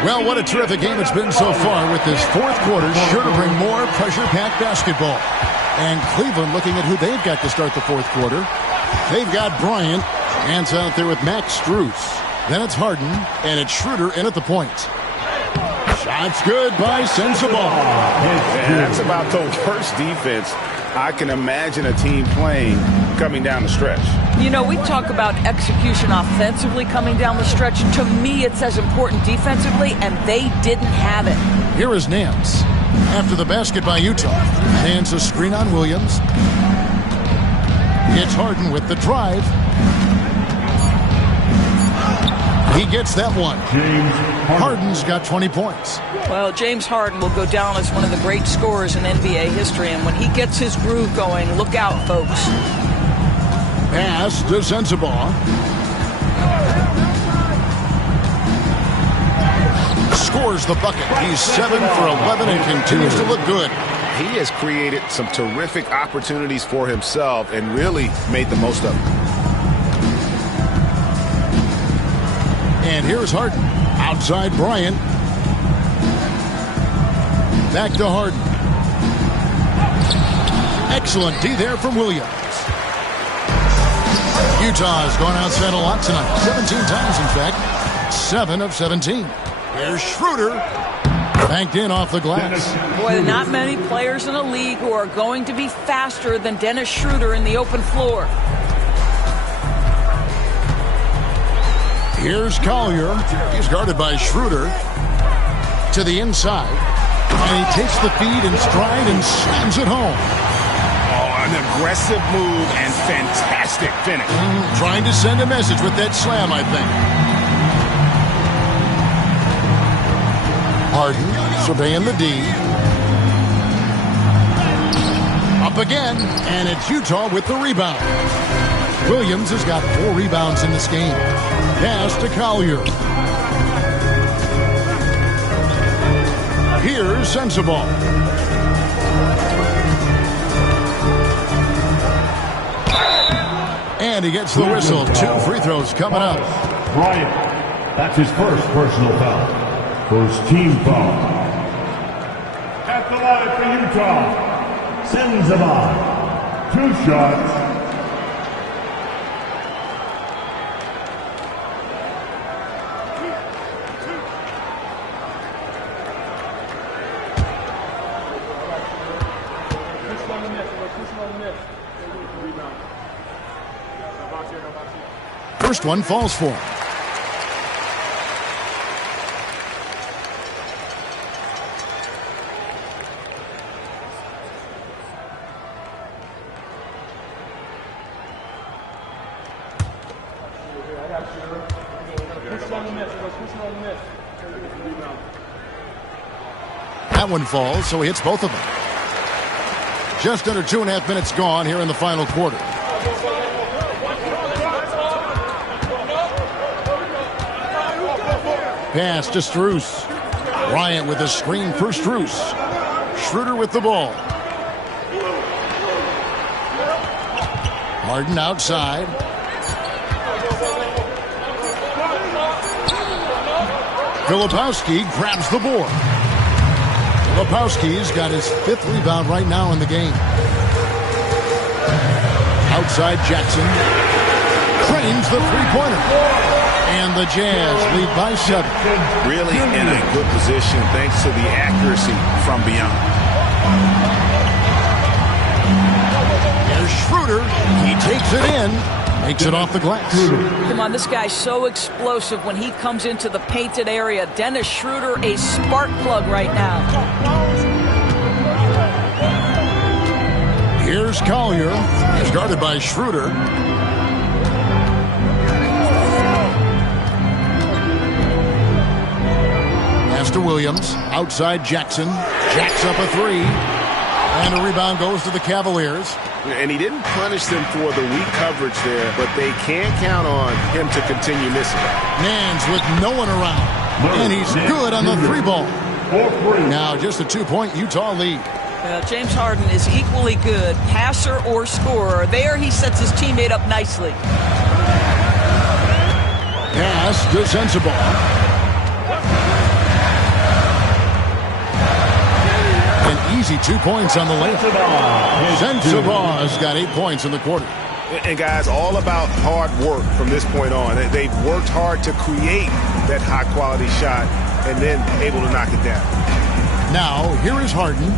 Well, what a terrific game it's been so far, with this fourth quarter sure to bring more pressure-packed basketball. And Cleveland looking at who they've got to start the fourth quarter. They've got Bryant. Hands out there with Max Strus. Then it's Harden, and it's Schroeder in at the point. Shot's good by Sensabaugh. That's about the worst defense I can imagine a team playing coming down the stretch. You know, we talk about execution offensively coming down the stretch. To me, it's as important defensively, and they didn't have it. Here is Nance. After the basket by Utah. Hands a screen on Williams. It's Harden with the drive. He gets that one. Harden's got 20 points. Well, James Harden will go down as one of the great scorers in NBA history, and when he gets his groove going, look out, folks. Pass to Sensabaugh. Scores the bucket. He's 7 for 11 and continues to look good. He has created some terrific opportunities for himself and really made the most of them. And here's Harden. Outside Bryant. Back to Harden. Excellent D there from Williams. Utah has gone outside a lot tonight. 17 times, in fact. 7 of 17. Here's Schroeder. Banked in off the glass. Boy, not many players in the league who are going to be faster than Dennis Schroeder in the open floor. Here's Collier. He's guarded by Schroeder. To the inside. And he takes the feed in stride and slams it home. Oh, an aggressive move and fantastic finish. Trying to send a message with that slam, I think. Harden surveying the D. Up again, and it's Utah with the rebound. Williams has got 4 rebounds in this game. Pass to Collier. Here's Sensabaugh. And he gets the whistle. 2 free throws coming up. Bryant, that's his first personal foul. First team foul. At the line for Utah, Sensabaugh. 2 shots. First one falls for him. That one falls, so he hits both of them. Just under 2.5 minutes gone here in the final quarter. Pass to Strus. Bryant with a screen for Strus. Schroeder with the ball. Harden outside. Filipowski grabs the board. Filipowski's got his 5th rebound right now in the game. Outside Jackson. Cranes the three-pointer. And the Jazz lead by 7. Really in a good position thanks to the accuracy from beyond. There's Schroeder. He takes it in. Makes it off the glass. Come on, this guy's so explosive when he comes into the painted area. Dennis Schroeder, a spark plug right now. Here's Collier. He's guarded by Schroeder. Pass to Williams. Outside Jackson. Jacks up a 3. And a rebound goes to the Cavaliers. And he didn't punish them for the weak coverage there, but they can't count on him to continue missing. Nance with no one around. And he's good on the 3-ball. Now just a 2-point Utah lead. James Harden is equally good, passer or scorer. There he sets his teammate up nicely. Pass to Sensabaugh. An easy 2 points on the layup. Sensabaugh's got 8 points in the quarter. And guys, all about hard work from this point on. They've worked hard to create that high-quality shot and then able to knock it down. Now, here is Harden.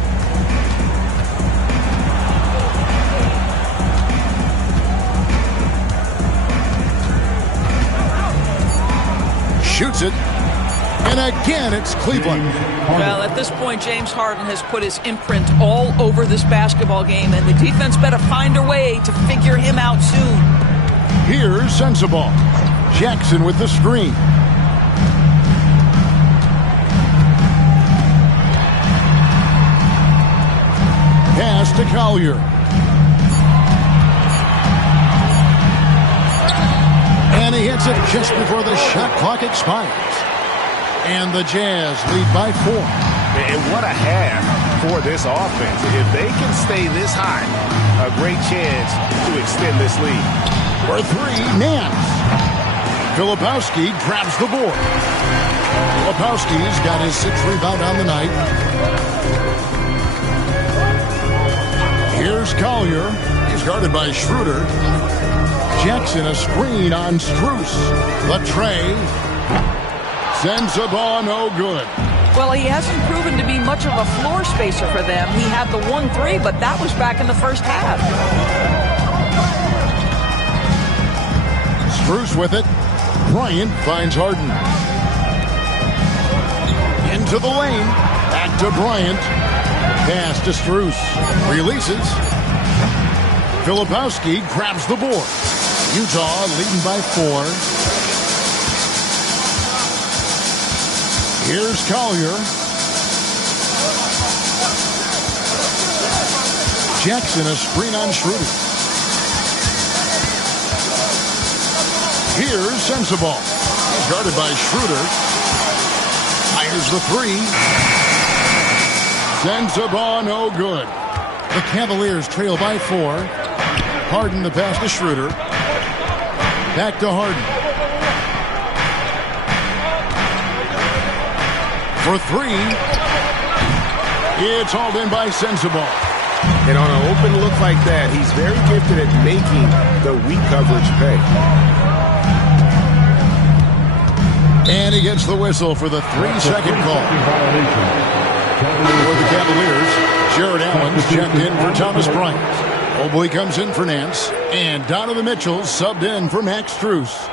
Shoots it. And again, it's Cleveland. Well, at this point, James Harden has put his imprint all over this basketball game, and the defense better find a way to figure him out soon. Here's Sensabaugh. Jackson with the screen. Pass to Collier. And he hits it just before the shot clock expires. And the Jazz lead by 4. And what a half for this offense. If they can stay this high, a great chance to extend this lead. For 3, Nance. Filipowski grabs the board. Filipowski's got his 6th rebound on the night. Here's Collier. He's guarded by Schroeder. Jackson a screen on Strus. The tray. Sensabaugh no good. Well, he hasn't proven to be much of a floor spacer for them. He had the 1-3, but that was back in the first half. Strus with it. Bryant finds Harden. Into the lane. Back to Bryant. Pass to Strus. Releases. Filipowski grabs the board. Utah leading by 4. Here's Collier. Jackson a screen on Schroeder. Here's Sensabaugh. He's guarded by Schroeder. Fires the 3. Sensabaugh no good. The Cavaliers trail by 4. Harden the pass to Schroeder. Back to Harden. For 3. It's hauled in by Sensabaugh. And on an open look like that, he's very gifted at making the weak coverage pay. And he gets the whistle for the 3-second call. For the Cavaliers, Jared Allen's checked in for Thomas Bryant. Mobley comes in for Nance. And Donovan Mitchell subbed in for Max Strus.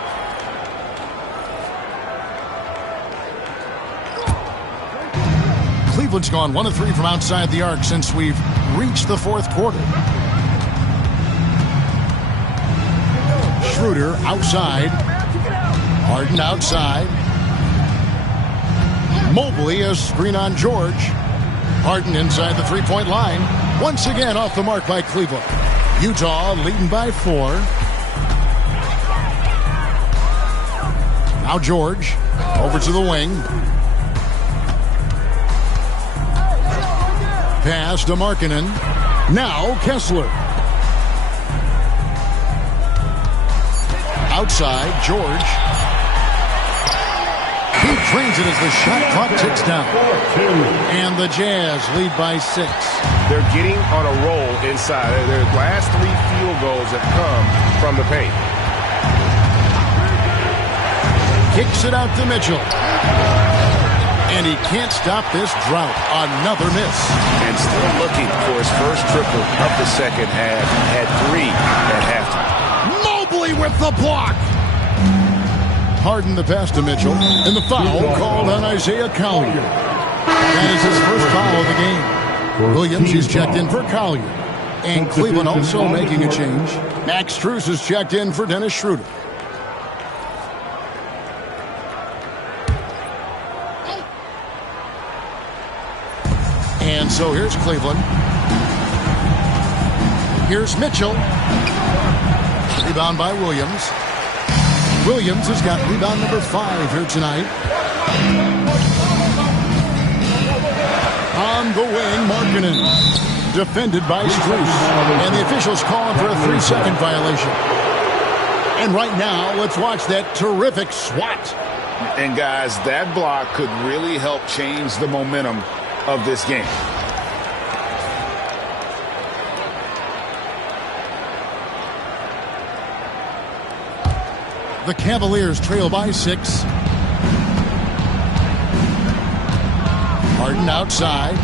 Cleveland's gone 1 of 3 from outside the arc since we've reached the 4th quarter. Schroeder outside. Harden outside. Mobley, a screen on George. Harden inside the three-point line. Once again off the mark by Cleveland. Utah leading by 4. Now George over to the wing. Pass to Markkanen. Now Kessler. Outside, George. He drains it as the shot clock ticks down. And the Jazz lead by 6. They're getting on a roll inside. Their last 3 field goals have come from the paint. Kicks it out to Mitchell. And he can't stop this drought. Another miss. And still looking for his first triple of the second half. Had 3 at halftime. Mobley with the block. Harden the pass to Mitchell. And the foul called on Isaiah Collier. That is his first foul of the game. Williams is checked in for Collier. And Cleveland also making a change. Max Strus is checked in for Dennis Schroeder. And so here's Cleveland. Here's Mitchell. Rebound by Williams. Williams has got rebound number 5 here tonight. On the wing, Markkanen. Defended by Strus. And the officials calling for a 3-second violation. And right now, let's watch that terrific swat. And guys, that block could really help change the momentum of this game. The Cavaliers trail by 6. Harden outside.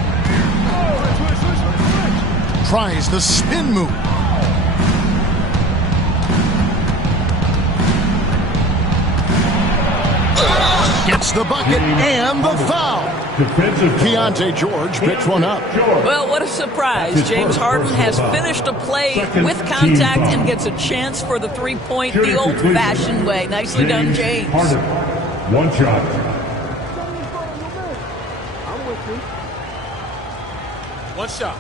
Tries the spin move. Gets the bucket and the foul. Keontae George picks one up. Well, what a surprise. James Harden has finished a play with contact and gets a chance for the three-point the old-fashioned way. Nicely done, James. One shot. One shot.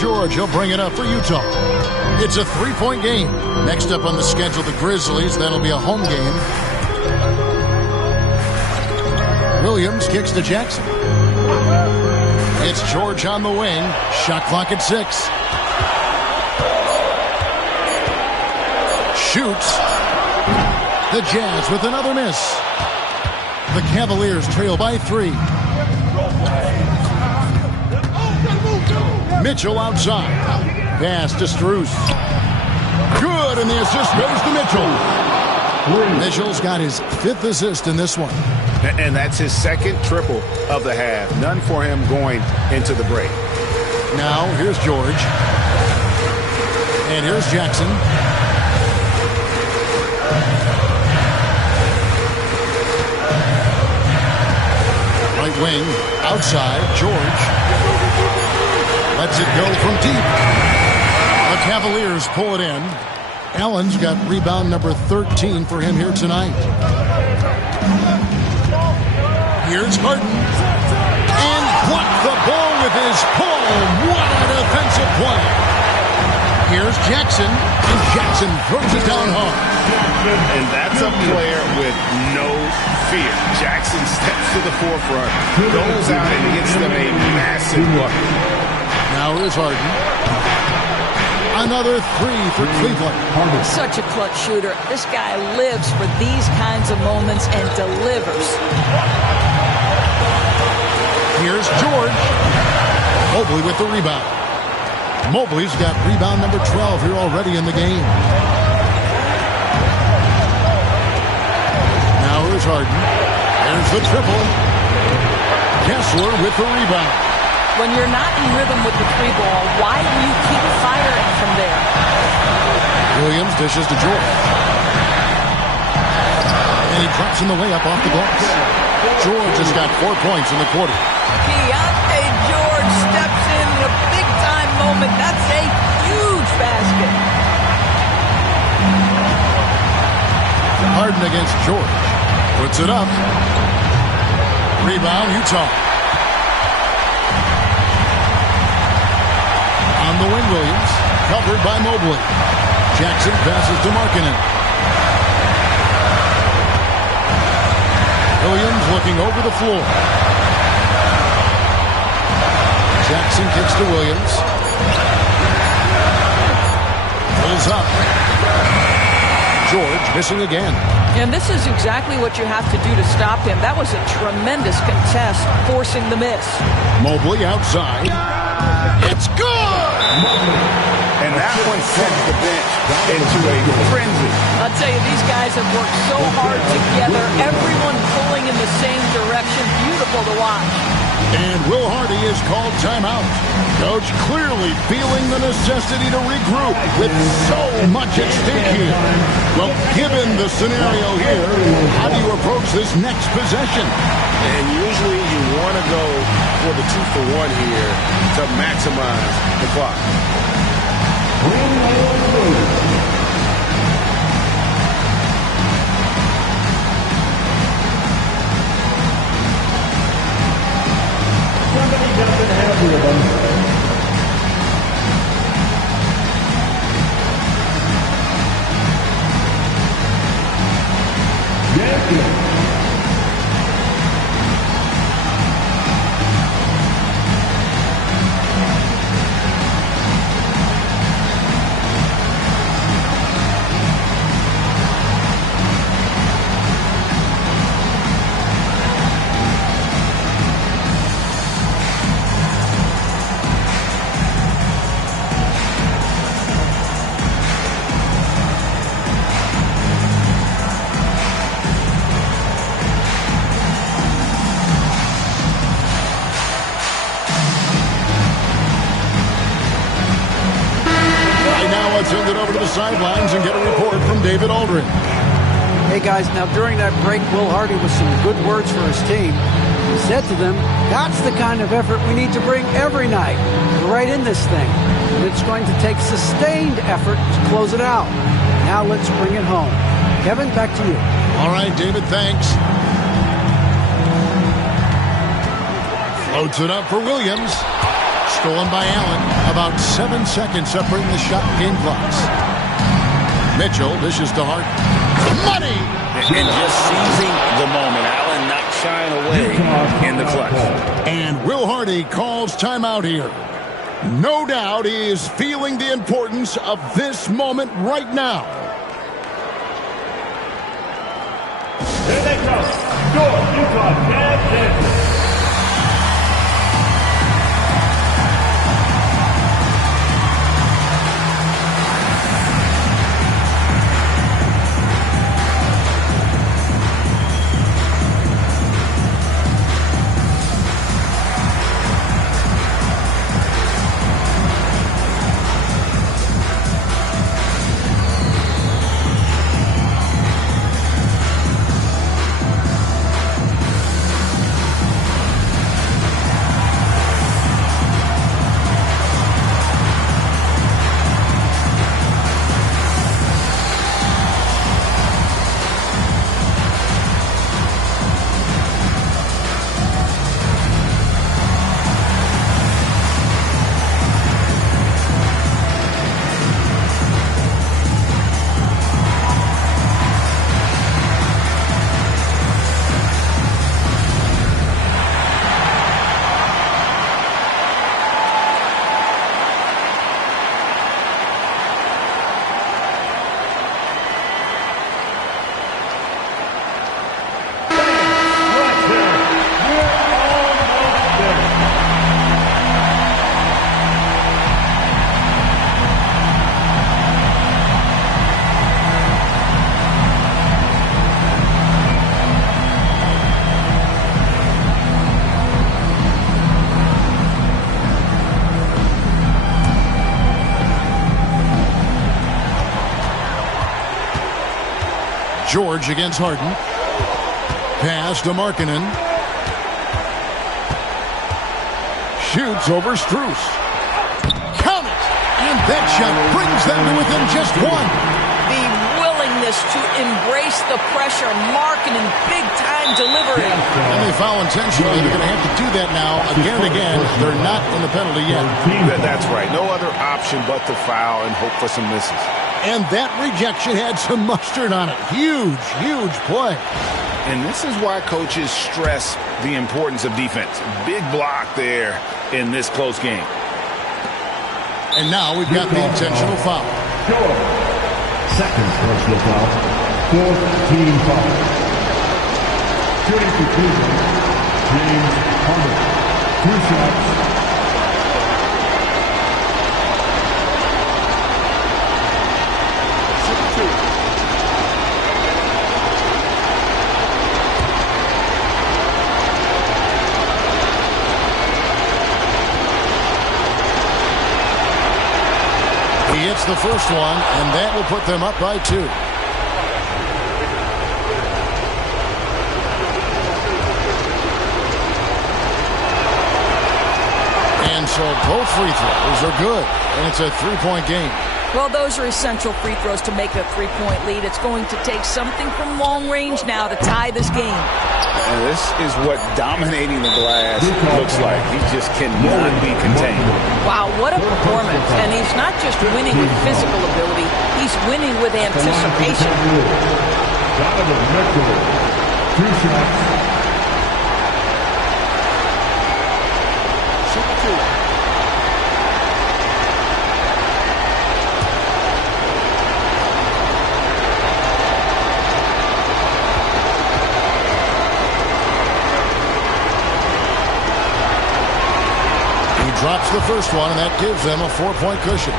George, he'll bring it up for Utah. It's a 3-point game. Next up on the schedule, the Grizzlies. That'll be a home game. Williams kicks to Jackson. It's George on the wing. Shot clock at 6. Shoots. The Jazz with another miss. The Cavaliers trail by 3. Mitchell outside. Pass to Strus. Good, and the assist goes to Mitchell. Mitchell's got his 5th assist in this one. And that's his 2nd triple of the half. None for him going into the break. Now, here's George. And here's Jackson. Right wing, outside, George. Lets it go from deep. The Cavaliers pull it in. Allen's got rebound number 13 for him here tonight. Here's Harden. And blocked the ball with his palm. What a defensive play. Here's Jackson. And Jackson throws it down hard. And that's a player with no fear. Jackson steps to the forefront, goes out and gets them a massive bucket. Now here's Harden. Another 3 for Cleveland. Such a clutch shooter. This guy lives for these kinds of moments and delivers. Here's George. Mobley with the rebound. Mobley's got rebound number 12 here already in the game. Now here's Harden. There's the triple. Kessler with the rebound. When you're not in rhythm with the three ball, why do you keep firing from there? Williams dishes to George. And he drops in the layup off the glass. George has got 4 points in the quarter. Keontae George steps in a big-time moment. That's a huge basket. Harden against George. Puts it up. Rebound, Utah. On the wing, Williams. Covered by Mobley. Jackson passes to Markkanen. Williams looking over the floor. Jackson kicks to Williams. Pulls up. George missing again. And this is exactly what you have to do to stop him. That was a tremendous contest, forcing the miss. Mobley outside. It's good! And that one sends the bench into a frenzy. I'll tell you, these guys have worked so hard together. Everyone pulling in the same direction. Beautiful to watch. And Will Hardy is called timeout. Coach clearly feeling the necessity to regroup with so much at stake here. Well, given the scenario here, how do you approach this next possession? And usually you want to go for the 2-for-1 here to maximize the clock. Somebody doesn't have the rebound. Send it over to the sidelines and get a report from David Aldridge. Hey guys, now during that break, Will Hardy with some good words for his team. He said to them, that's the kind of effort we need to bring every night. We're right in this thing. And it's going to take sustained effort to close it out. Now let's bring it home. Kevin, back to you. All right, David, thanks. Floats it up for Williams. Stolen by Allen. About 7 seconds separating the shot and game clocks. Mitchell dishes to Harden. Money! And just seizing the moment. Allen not shying away in the clutch. And Will Hardy calls timeout here. No doubt he is feeling the importance of this moment right now. Here they come. North Utah Jazz Dancers. George against Harden. Pass to Markkanen. Shoots over Strus. Count it! And that shot brings them to within just one. The willingness to embrace the pressure. Markkanen, big-time delivery. And they foul intentionally. They're going to have to do that now again and again. They're not in the penalty yet. That's right. No other option but to foul and hope for some misses. And that rejection had some mustard on it. Huge, huge play. And this is why coaches stress the importance of defense. Big block there in this close game. And now we've got the intentional foul. Second personal foul. Fourth team foul. Shooting for Cleveland, James Harden. 2 shots. He hits the first one, and that will put them up by 2. And so both free throws are good, and it's a 3-point game. Well, those are essential free throws to make a 3-point lead. It's going to take something from long range now to tie this game. And this is what dominating the glass looks like. He just cannot be contained. Wow, what a performance. And he's not just winning with physical ability, he's winning with anticipation. Donovan Mitchell, 2 shots. Drops the first one, and that gives them a 4-point cushion.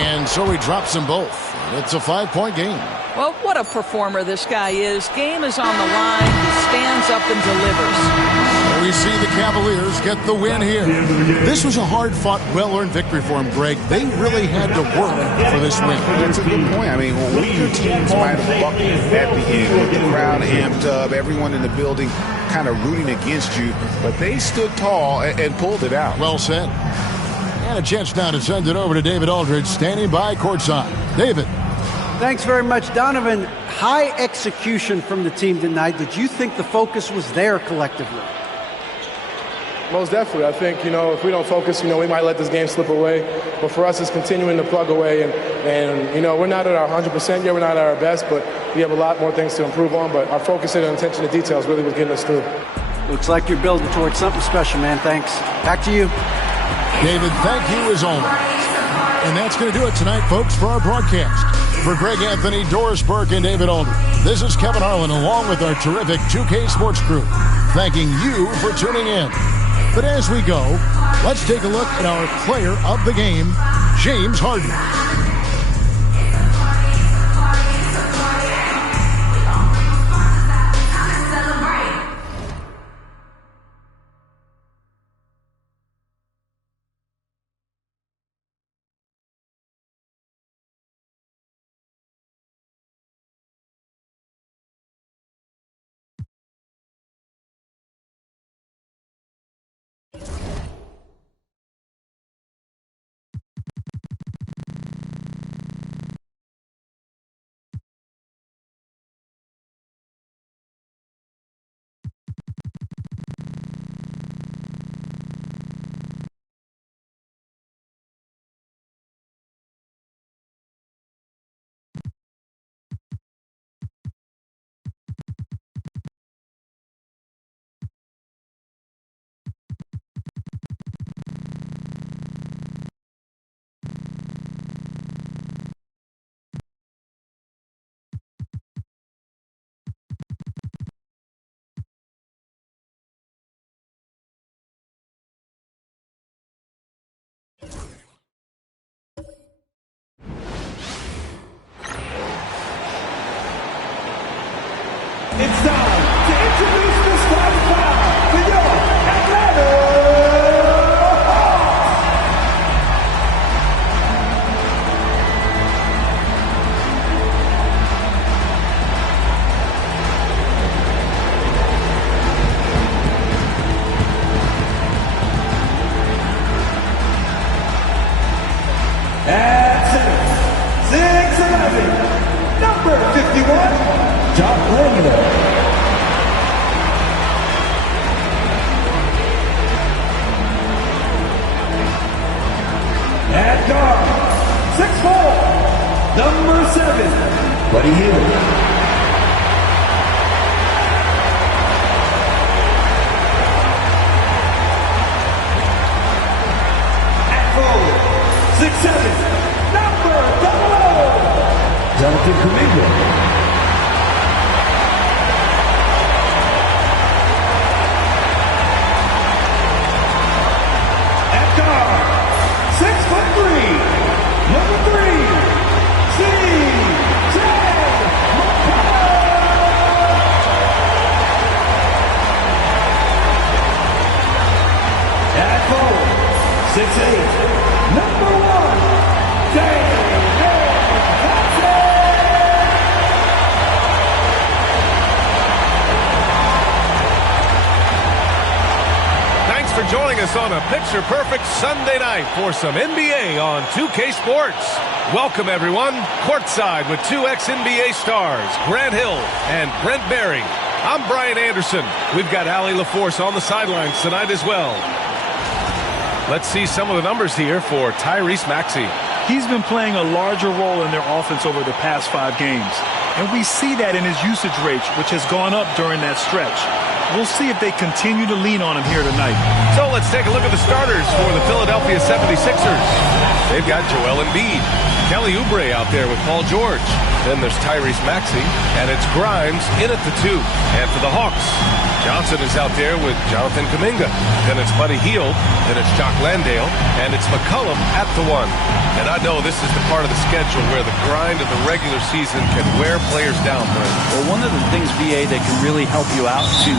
And so he drops them both. It's a 5-point game. Well, what a performer this guy is. Game is on the line. He stands up and delivers. We see the Cavaliers get the win here. This was a hard-fought, well-earned victory for him, Greg. They really had to work for this win. That's a good point. I mean, weaker teams might have buckled at the end with the crowd amped up, everyone in the building kind of rooting against you, but they stood tall and pulled it out. Well said. And a chance now to send it over to David Aldridge, standing by courtside. David. Thanks very much, Donovan. High execution from the team tonight. Did you think the focus was there collectively? Most definitely. I think, if we don't focus, we might let this game slip away. But for us, it's continuing to plug away. And we're not at our 100% yet. We're not at our best, but we have a lot more things to improve on. But our focus and attention to details really was getting us through. Looks like you're building towards something special, man. Thanks. Back to you. David, thank you as always. And that's going to do it tonight, folks, for our broadcast. For Greg Anthony, Doris Burke, and David Aldridge, this is Kevin Harlan along with our terrific 2K Sports crew, thanking you for tuning in. But as we go, let's take a look at our player of the game, James Harden. Number 7, Buddy Hield. At forward, 6'7", number 00, Jonathan Kuminga. At guard, 6'3", number 3, C.J. At forward, 6'8", number 1, David Johnson. Thanks for joining us on a picture-perfect Sunday night for some NBA on 2K Sports. Welcome, everyone, courtside with two ex-NBA stars, Grant Hill and Brent Berry. I'm Brian Anderson. We've got Allie LaForce on the sidelines tonight as well. Let's see some of the numbers here for Tyrese Maxey. He's been playing a larger role in their offense over the past 5 games. And we see that in his usage rate, which has gone up during that stretch. We'll see if they continue to lean on him here tonight. So let's take a look at the starters for the Philadelphia 76ers. They've got Joel Embiid, Kelly Oubre out there with Paul George. Then there's Tyrese Maxey, and it's Grimes in at the 2. And for the Hawks, Johnson is out there with Jonathan Kuminga. Then it's Buddy Hield, then it's Jock Landale, and it's McCollum at the 1. And I know this is the part of the schedule where the grind of the regular season can wear players down, Brent. Well, one of the things, BA, that can really help you out to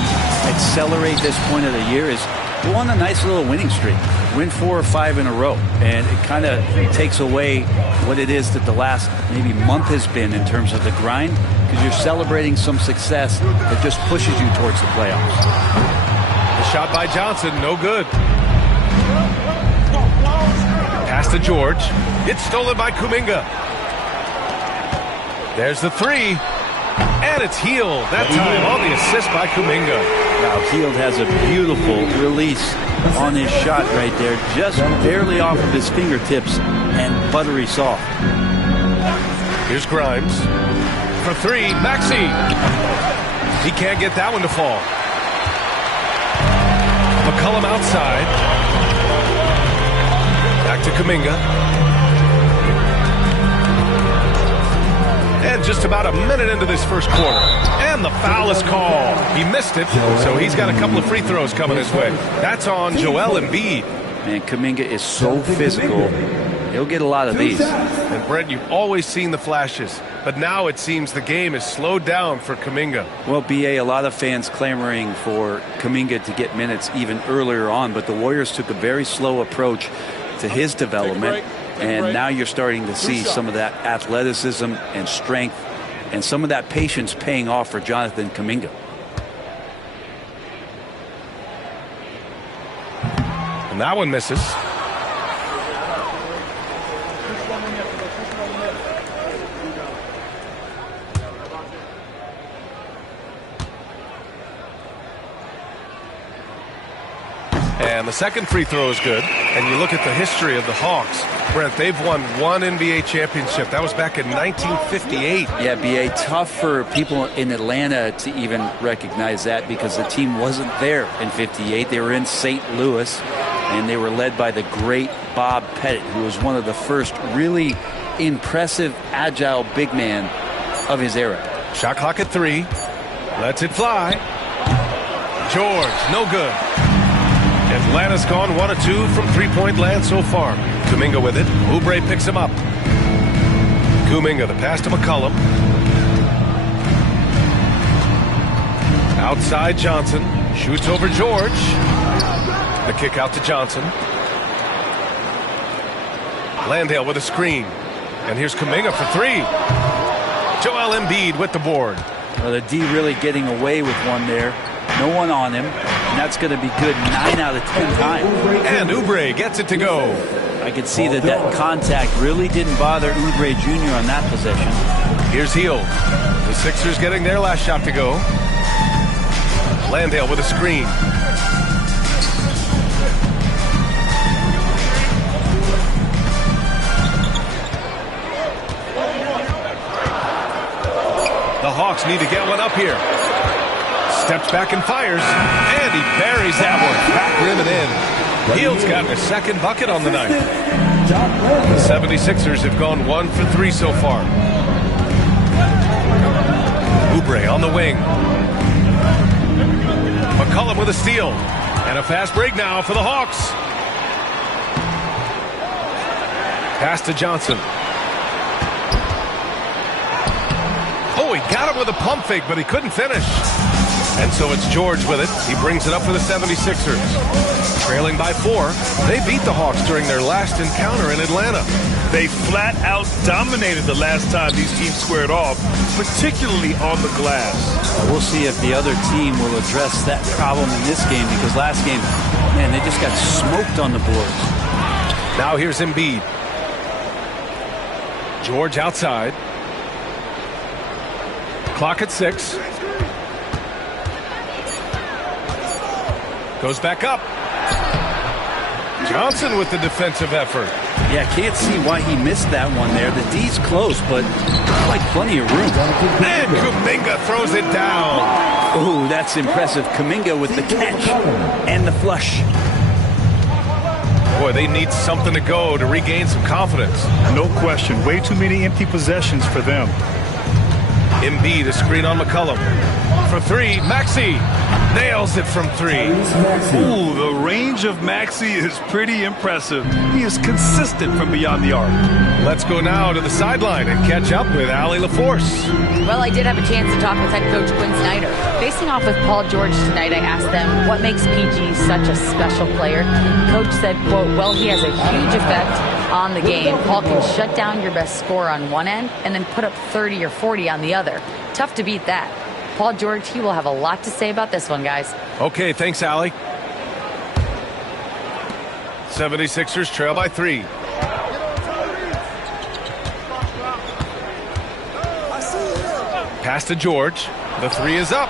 accelerate this point of the year is go on a nice little winning streak. Win 4 or 5 in a row. And it kind of takes away what it is that the last maybe month has been in terms of the grind, because you're celebrating some success that just pushes you towards the playoffs. The shot by Johnson, no good. Pass to George. It's stolen by Kuminga. There's the 3. And it's Hield that time on the assist by Kuminga. Now, Hield has a beautiful release on his shot right there, just barely off of his fingertips and buttery soft. Here's Grimes. For 3, Maxey. He can't get that one to fall. McCollum outside. Back to Kuminga. And just about a minute into this first quarter. And the foul is called. He missed it, so he's got a couple of free throws coming his way. That's on Joel Embiid. Man, Kuminga is so physical. He'll get a lot of these. And Brent, you've always seen the flashes, but now it seems the game is slowed down for Kuminga. Well, BA, a lot of fans clamoring for Kuminga to get minutes even earlier on, but the Warriors took a very slow approach to his development. And now you're starting to see some of that athleticism and strength and some of that patience paying off for Jonathan Kuminga. And that one misses. And the second free throw is good. And you look at the history of the Hawks. Brent, they've won 1 NBA championship. That was back in 1958. Yeah, BA, tough for people in Atlanta to even recognize that because the team wasn't there in 58. They were in St. Louis, and they were led by the great Bob Pettit, who was one of the first really impressive, agile big man of his era. Shot clock at 3. Lets it fly. George, no good. Atlanta's gone 1 of 2 from three-point land so far. Kuminga with it. Oubre picks him up. Kuminga, the pass to McCollum. Outside Johnson. Shoots over George. The kick out to Johnson. Landale with a screen. And here's Kuminga for 3. Joel Embiid with the board. Well, the D really getting away with one there. No one on him, and that's going to be good 9 out of 10 times. And Oubre gets it to go. I could see that contact really didn't bother Oubre Jr. on that possession. Here's Hield. The Sixers getting their last shot to go. Landale with a screen. The Hawks need to get one up here. Steps back and fires. And he buries that one. Back rim and in. Hield's got a second bucket on the night. The 76ers have gone 1 for 3 so far. Oubre on the wing. McCollum with a steal. And a fast break now for the Hawks. Pass to Johnson. Oh, he got him with a pump fake, but he couldn't finish. And so it's George with it. He brings it up for the 76ers. Trailing by 4. They beat the Hawks during their last encounter in Atlanta. They flat out dominated the last time these teams squared off, particularly on the glass. We'll see if the other team will address that problem in this game, because last game, man, they just got smoked on the boards. Now here's Embiid. George outside. Clock at 6. Goes back up. Johnson with the defensive effort. Yeah, can't see why he missed that one there. The D's close, but looks like plenty of room. And Kuminga throws it down. Oh, that's impressive. Kuminga with the catch and the flush. Boy, they need something to go to regain some confidence. No question. Way too many empty possessions for them. Embiid, a screen on McCollum. For 3, Maxey nails it from 3. Ooh, the range of Maxey is pretty impressive. He is consistent from beyond the arc. Let's go now to the sideline and catch up with Allie LaForce. Well, I did have a chance to talk with head coach Quinn Snyder. Facing off with Paul George tonight, I asked them what makes PG such a special player. Coach said, quote, well, he has a huge effect on the game. Paul can shut down your best scorer on one end and then put up 30 or 40 on the other. Tough to beat that. Paul George, he will have a lot to say about this one, guys. Okay, thanks, Allie. 76ers trail by 3. Pass to George. The 3 is up.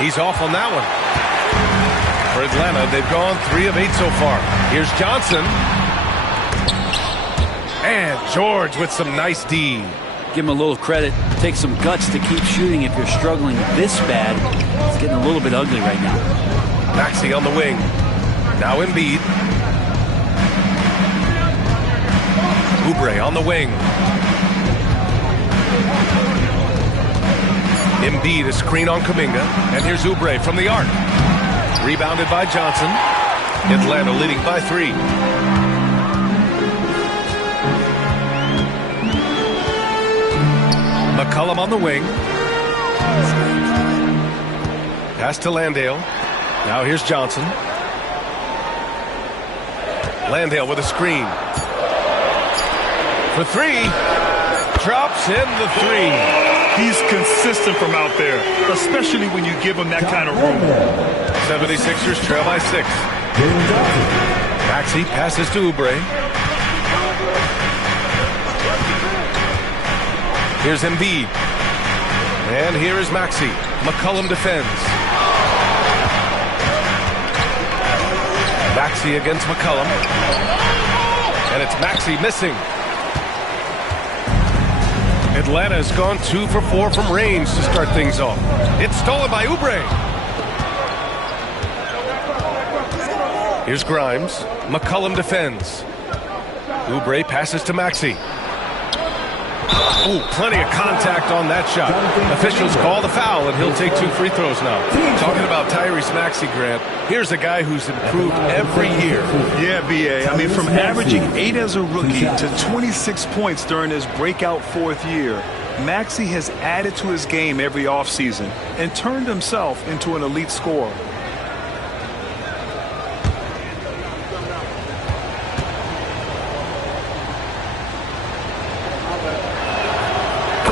He's off on that one. For Atlanta, they've gone 3 of 8 so far. Here's Johnson. And George with some nice D. Give him a little credit. Take some guts to keep shooting if you're struggling this bad. It's getting a little bit ugly right now. Maxey on the wing. Now Embiid. Oubre on the wing. Embiid, a screen on Kuminga. And here's Oubre from the arc. Rebounded by Johnson. Atlanta leading by 3. McCollum on the wing. Pass to Landale. Now here's Johnson. Landale with a screen. For 3. Drops in the 3. He's consistent from out there, especially when you give him that kind of room. 76ers trail by 6. Maxey passes to Oubre. Here's Embiid. And here is Maxey. McCollum defends. Maxey against McCollum. And it's Maxey missing. Atlanta has gone 2 for 4 from range to start things off. It's stolen by Oubre. Here's Grimes. McCollum defends. Oubre passes to Maxey. Oh, plenty of contact on that shot. Officials call the foul, and he'll take 2 free throws now. Talking about Tyrese Maxey, Grant, here's a guy who's improved every year. Yeah, B.A. I mean, from averaging 8 as a rookie to 26 points during his breakout 4th year, Maxey has added to his game every offseason and turned himself into an elite scorer.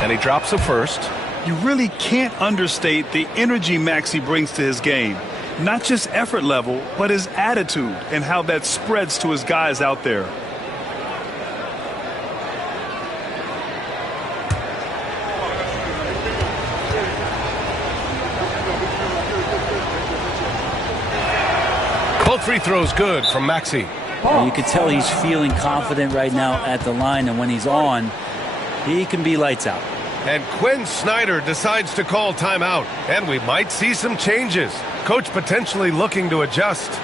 And he drops the first. You really can't understate the energy Maxey brings to his game. Not just effort level, but his attitude and how that spreads to his guys out there. Both free throws good from Maxey. You can tell he's feeling confident right now at the line, and when he's on, he can be lights out. And Quinn Snyder decides to call timeout. And we might see some changes. Coach potentially looking to adjust.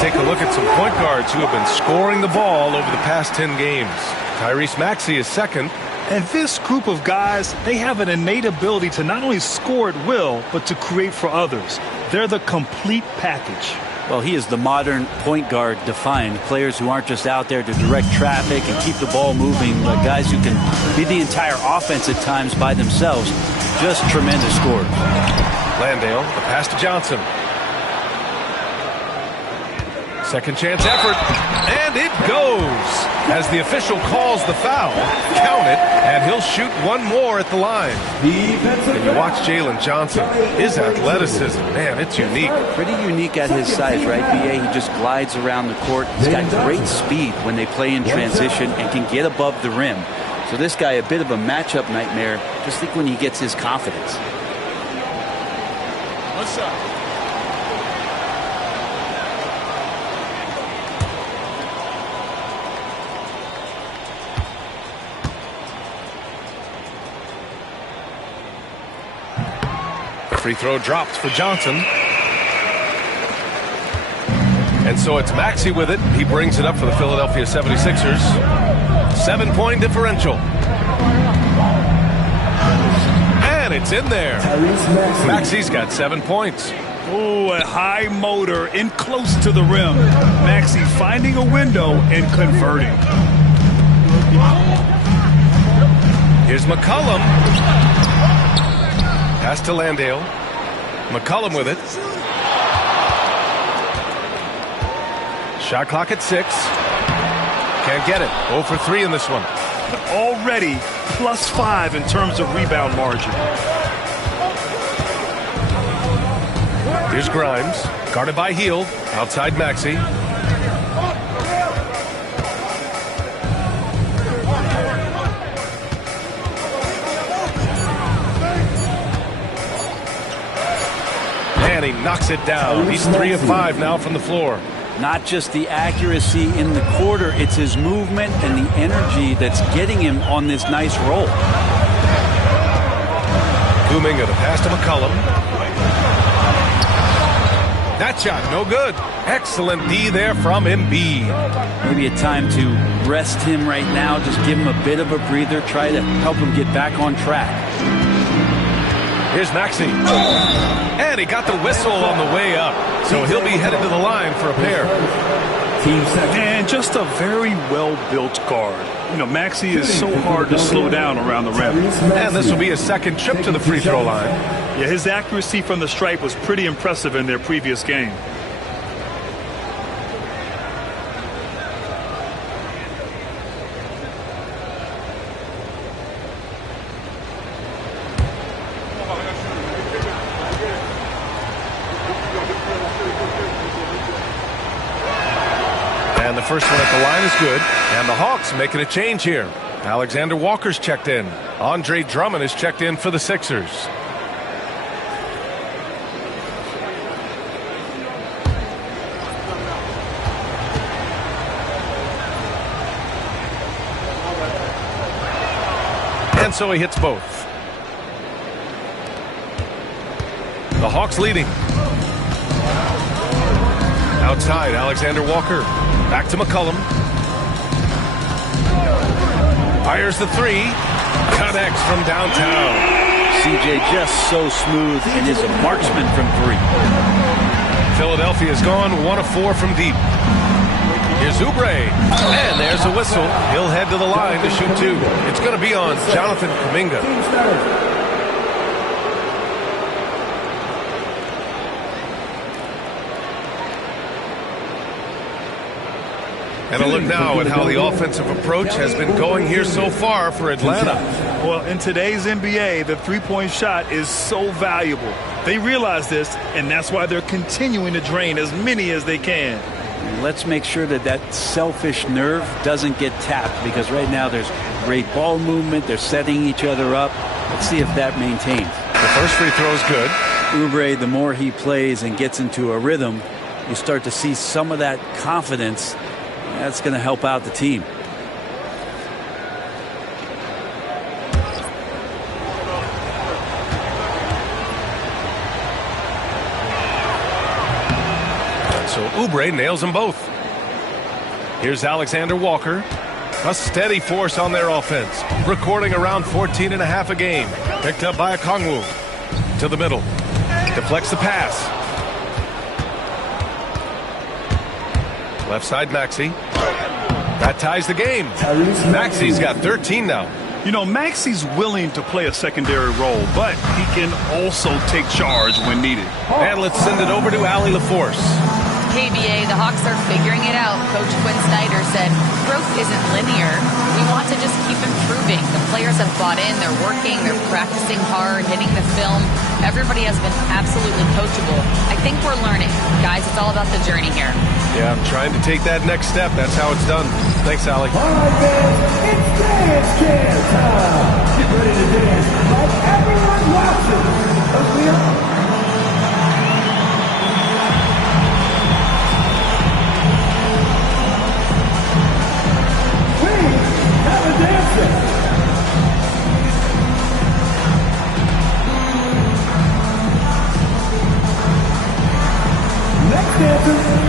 Take a look at some point guards who have been scoring the ball over the past 10 games. Tyrese Maxey is second. And this group of guys, they have an innate ability to not only score at will, but to create for others. They're the complete package. Well, he is the modern point guard defined. Players who aren't just out there to direct traffic and keep the ball moving, but guys who can be the entire offense at times by themselves. Just tremendous scorers. Landale, the pass to Johnson. Second chance effort, and it goes. As the official calls the foul, count it, and he'll shoot one more at the line. And you watch Jalen Johnson, his athleticism, man, it's unique. Pretty unique at his size, right, B.A.? He just glides around the court. He's got great speed when they play in transition and can get above the rim. So this guy, a bit of a matchup nightmare. Just think when he gets his confidence. What's up? Free throw dropped for Johnson. And so it's Maxey with it. He brings it up for the Philadelphia 76ers. 7-point differential. And it's in there. Maxey's got 7 points. Oh, a high motor in close to the rim. Maxey finding a window and converting. Here's McCollum. Pass to Landale. McCollum with it. Shot clock at 6. Can't get it. 0 for 3 in this one. Already +5 in terms of rebound margin. Here's Grimes. Guarded by Hield. Outside Maxey. And he knocks it down. He's 3 of 5 now from the floor. Not just the accuracy in the quarter, it's his movement and the energy that's getting him on this nice roll. Kuminga, the pass to McCollum. That shot, no good. Excellent D there from Embiid. Maybe a time to rest him right now, just give him a bit of a breather, try to help him get back on track. Here's Maxey. And he got the whistle on the way up. So he'll be headed to the line for a pair. And just a very well-built guard. You know, Maxey is so hard to slow down around the rim. And this will be his second trip to the free throw line. Yeah, his accuracy from the stripe was pretty impressive in their previous game. And the first one at the line is good. And the Hawks making a change here. Alexander Walker's checked in. Andre Drummond is checked in for the Sixers. And so he hits both. The Hawks leading. Outside, Alexander Walker. Back to McCollum. Fires the three. Connects from downtown. CJ just so smooth and is a marksman from three. Philadelphia's gone 1 of 4 from deep. Here's Oubre. And there's a whistle. He'll head to the line to shoot 2. It's going to be on Jonathan Kuminga. And a look now at how the offensive approach has been going here so far for Atlanta. Well, in today's NBA, the three-point shot is so valuable. They realize this, and that's why they're continuing to drain as many as they can. Let's make sure that that selfish nerve doesn't get tapped, because right now there's great ball movement. They're setting each other up. Let's see if that maintains. The first free throw is good. Oubre, the more he plays and gets into a rhythm, you start to see some of that confidence. That's going to help out the team. So Oubre nails them both. Here's Alexander Walker. A steady force on their offense. Recording around 14.5 a game. Picked up by Okongwu. To the middle. Deflects the pass. Left side Maxey. That ties the game. Maxey's got 13 now. You know, Maxey's willing to play a secondary role, but he can also take charge when needed. And let's send it over to Allie LaForce. KBA, the Hawks are figuring it out. Coach Quinn Snyder said, growth isn't linear. We want to just keep improving. The players have bought in. They're working. They're practicing hard, hitting the film. Everybody has been absolutely coachable. I think we're learning. Guys, it's all about the journey here. Yeah, I'm trying to take that next step. That's how it's done. Thanks, Allie. All right, fans, it's dance can time. Get ready to dance like everyone watching. Because we are. Next dancer.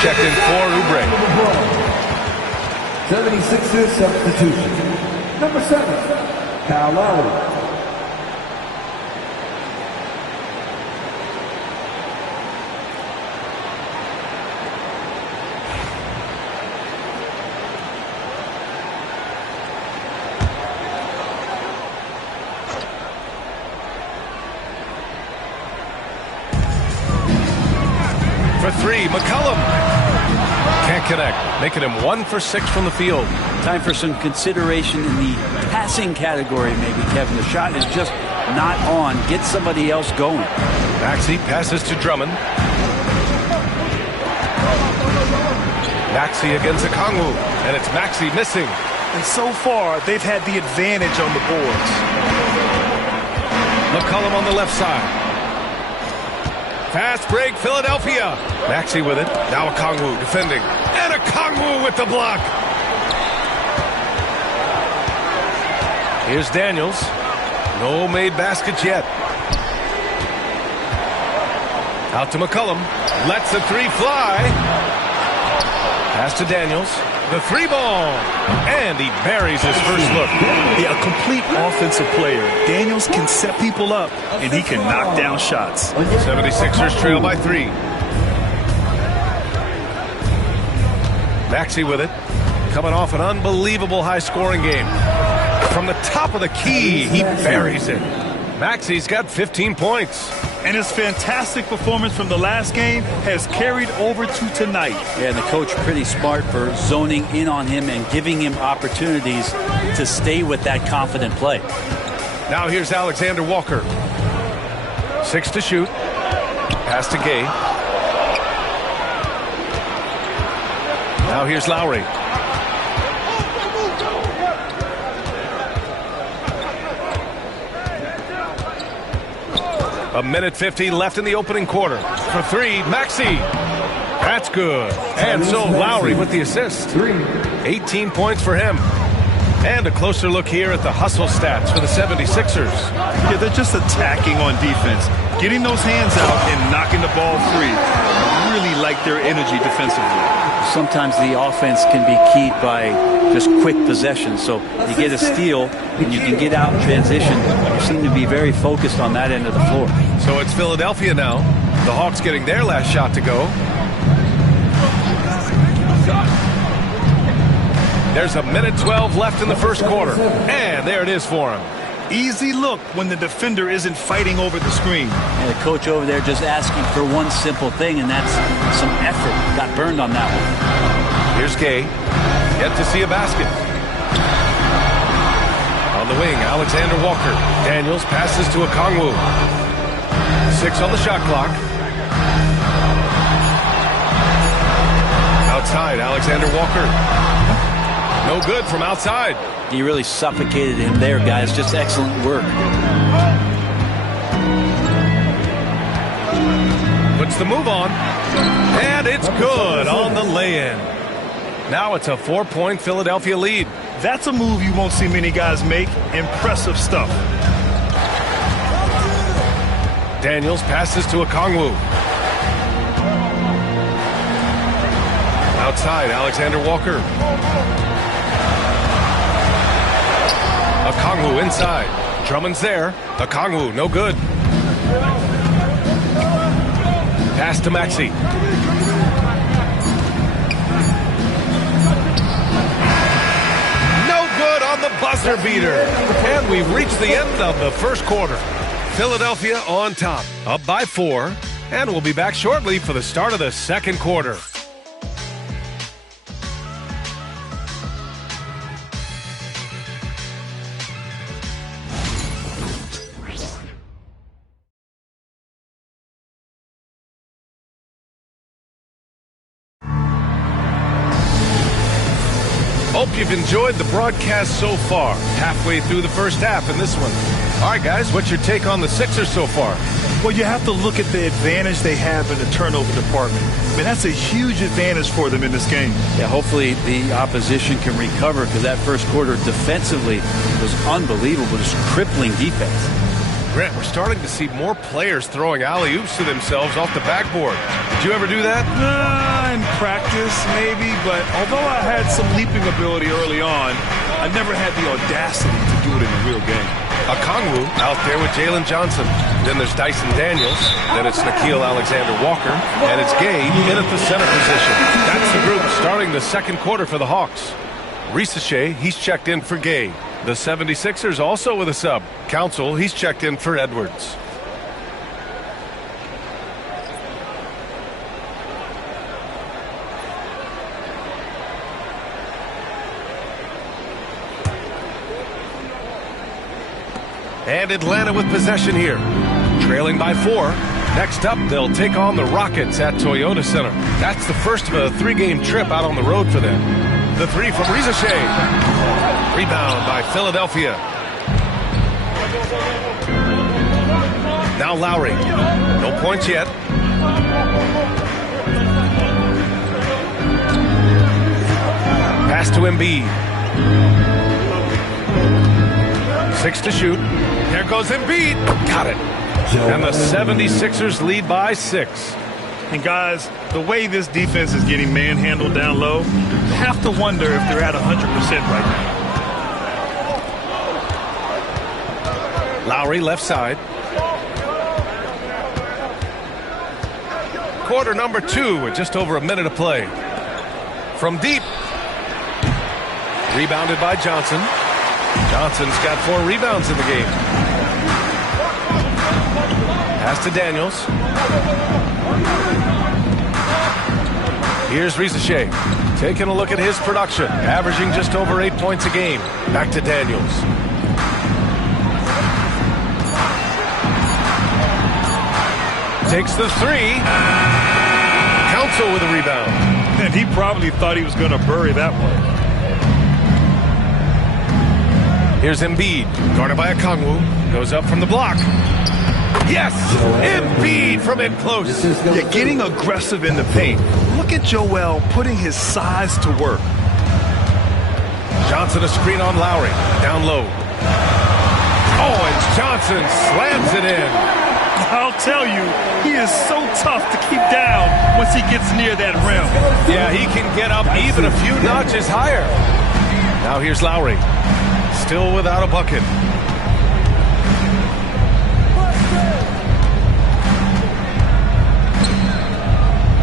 Checked in for Oubre. 76ers substitution. Number 7, Kyle Lowry. For 3, McCollum. Can't connect, making him 1 for 6 from the field. Time for some consideration in the passing category, maybe, Kevin. The shot is just not on. Get somebody else going. Maxey passes to Drummond. Maxey against Okongwu, and it's Maxey missing. And so far, they've had the advantage on the boards. McCollum on the left side. Fast break, Philadelphia. Maxey with it. Now Okongwu defending. And Okongwu with the block. Here's Daniels. No made baskets yet. Out to McCollum. Lets the 3 fly. Pass to Daniels. The 3 ball. And he buries his first look. Yeah, a complete offensive player. Daniels can set people up, and he can knock down shots. 76ers trail by 3. Maxey with it. coming off an unbelievable high-scoring game. From the top of the key, he buries it. Maxey's got 15 points. And his fantastic performance from the last game has carried over to tonight. Yeah, and the coach pretty smart for zoning in on him and giving him opportunities to stay with that confident play. Now here's Alexander Walker. 6 to shoot. Pass to Gay. Now here's Lowry. A minute 50 left in the opening quarter. For three, Maxey. That's good. And so Lowry with the assist. 18 points for him. And a closer look here at the hustle stats for the 76ers. Yeah, they're just attacking on defense. Getting those hands out and knocking the ball free. Really like their energy defensively. Sometimes the offense can be keyed by just quick possession. So you get a steal and you can get out in transition. You seem to be very focused on that end of the floor. So it's Philadelphia now. The Hawks getting their last shot to go. There's a minute 12 left in the first quarter. And there it is for him. Easy look when the defender isn't fighting over the screen. And the coach over there just asking for one simple thing, and that's some effort. Got burned on that one. Here's Gay. Yet to see a basket. On the wing, Alexander Walker. Daniels passes to Okongwu. 6 on the shot clock. Outside, Alexander Walker. No good from outside. He really suffocated him there, guys. Just excellent work. Puts the move on. And it's good on the lay-in. Now it's a 4-point Philadelphia lead. That's a move you won't see many guys make. Impressive stuff. Daniels passes to Okongwu. Outside, Alexander Walker. Okongwu inside. Drummond's there. Okongwu, no good. Pass to Maxey. No good on the buzzer beater. And we've reached the end of the first quarter. Philadelphia on top, up by 4. And we'll be back shortly for the start of the second quarter. Hope you've enjoyed the broadcast so far. Halfway through the first half in this one. All right, guys, what's your take on the Sixers so far? Well, you have to look at the advantage they have in the turnover department. I mean, that's a huge advantage for them in this game. Yeah, hopefully the opposition can recover because that first quarter defensively was unbelievable, just crippling defense. Grant, we're starting to see more players throwing alley-oops to themselves off the backboard. Did you ever do that? In practice, maybe, but although I had some leaping ability early on, I never had the audacity to do it in a real game. Okongwu out there with Jalen Johnson. Then there's Dyson Daniels. Then it's Nickeil Alexander-Walker. And it's Gay in at the center position. That's the group starting the second quarter for the Hawks. Risache, he's checked in for Gay. The 76ers also with a sub. Council, he's checked in for Edwards. And Atlanta with possession here. Trailing by 4. Next up, they'll take on the Rockets at Toyota Center. That's the first of a 3-game trip out on the road for them. The 3 from Risache. Rebound by Philadelphia. Now Lowry. No points yet. Pass to Embiid. 6 to shoot. There goes Embiid. Got it. And the 76ers lead by 6. And guys, the way this defense is getting manhandled down low, I have to wonder if they're at 100% right now. Lowry left side. Quarter number 2 with just over a minute of play. From deep. Rebounded by Johnson. Johnson's got 4 rebounds in the game. Pass to Daniels. Here's Risacher. Taking a look at his production. Averaging just over 8 points a game. Back to Daniels. Takes the 3. Council with a rebound. And he probably thought he was going to bury that one. Here's Embiid. Guarded by Okongwu. Goes up from the block. Yes! Embiid from in close. Yeah, getting aggressive in the paint. Look at Joel putting his size to work. Johnson a screen on Lowry. Down low. Oh, and Johnson slams it in. I'll tell you, he is so tough to keep down once he gets near that rim. Yeah, he can get up even a few notches higher. Now here's Lowry. Still without a bucket.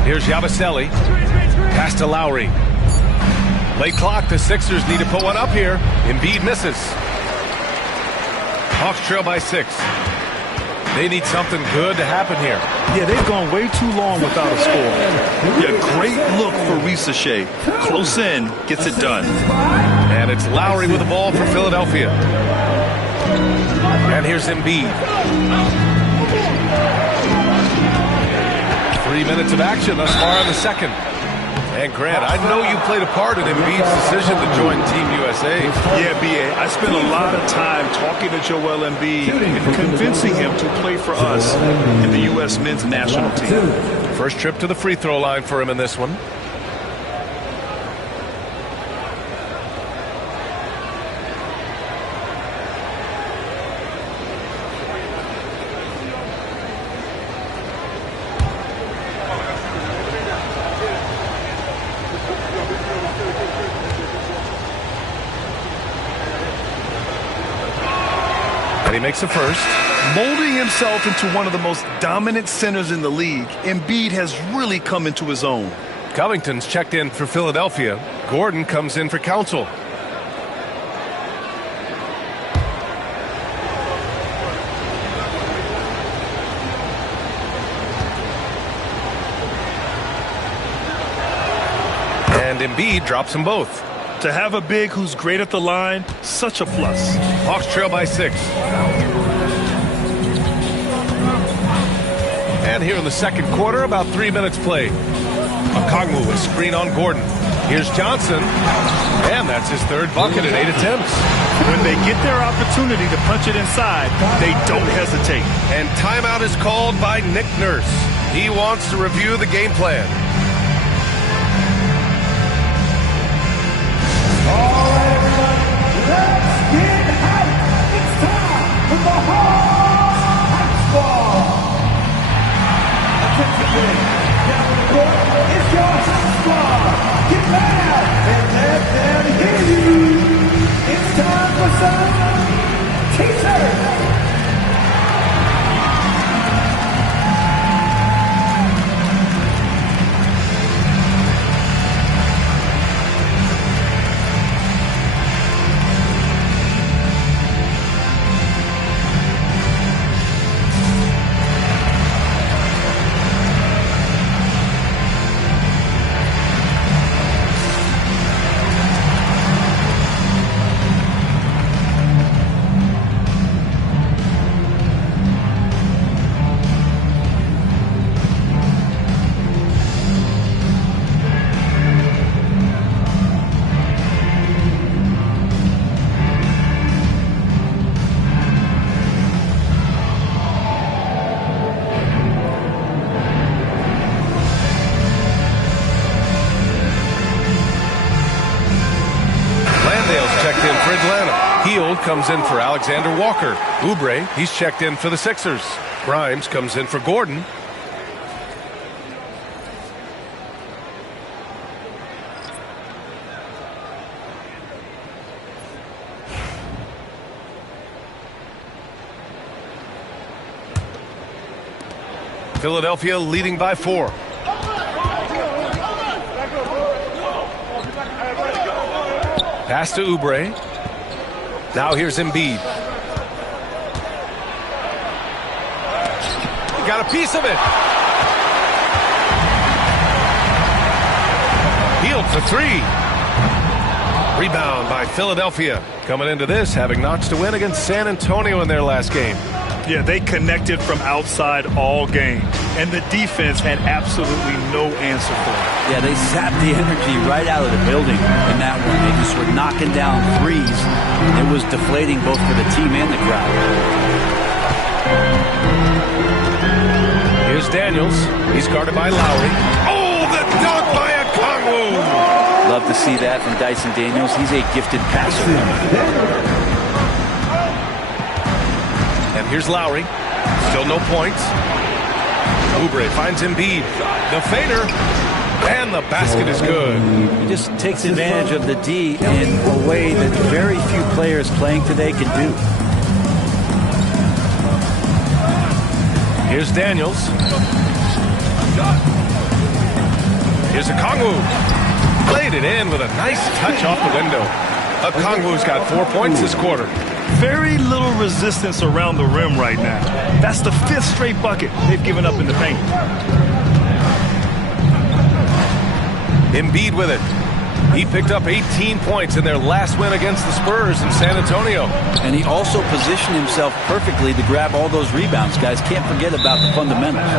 Here's Yabusele. Pass to Lowry. Late clock, the Sixers need to put one up here. Embiid misses. Hawks trail by 6. They need something good to happen here. Yeah, they've gone way too long without a score. Yeah, great look for Risacher. Close in, gets it done. And it's Lowry with the ball for Philadelphia. And here's Embiid. 3 minutes of action thus far in the second. And Grant, I know you played a part in Embiid's decision to join Team USA. Yeah, B.A., I spent a lot of time talking to Joel Embiid and convincing him to play for us in the U.S. men's national team. First trip to the free throw line for him in this one. He makes the first. Molding himself into one of the most dominant centers in the league, Embiid has really come into his own. Covington's checked in for Philadelphia. Gordon comes in for Council. And Embiid drops them both. To have a big who's great at the line, such a plus. Hawks trail by 6. And here in the second quarter, about 3 minutes played. Okongwu with screen on Gordon. Here's Johnson. And that's his 3rd bucket in 8 attempts. When they get their opportunity to punch it inside, they don't hesitate. And timeout is called by Nick Nurse. He wants to review the game plan. All right, everyone, let's get hyped. It's time for the Hawks ball. Attention, please. Down the court, it's your squad. Get loud and let them hear you. It's time for some teasers. Comes in for Alexander Walker. Oubre, he's checked in for the Sixers. Grimes comes in for Gordon. Philadelphia leading by 4. Pass to Oubre. Now here's Embiid. He got a piece of it. Healed for three. Rebound by Philadelphia. Coming into this, having notched a win against San Antonio in their last game. Yeah, they connected from outside all game, and the defense had absolutely no answer for it. Yeah, they sapped the energy right out of the building in that one. They just were knocking down threes. It was deflating both for the team and the crowd. Here's Daniels. He's guarded by Lowry. Oh, the dunk by Okongwu! Love to see that from Dyson Daniels. He's a gifted passer. And here's Lowry. Still no points. Oubre finds Embiid. The fader. And the basket is good. He just takes advantage of the D in a way that very few players playing today can do. Here's Daniels. Here's Okongwu. Played it in with a nice touch off the window. Okongwu's got 4 points this quarter. Very little resistance around the rim right now. That's the 5th straight bucket they've given up in the paint. Embiid with it. He picked up 18 points in their last win against the Spurs in San Antonio. And he also positioned himself perfectly to grab all those rebounds. Guys, can't forget about the fundamentals.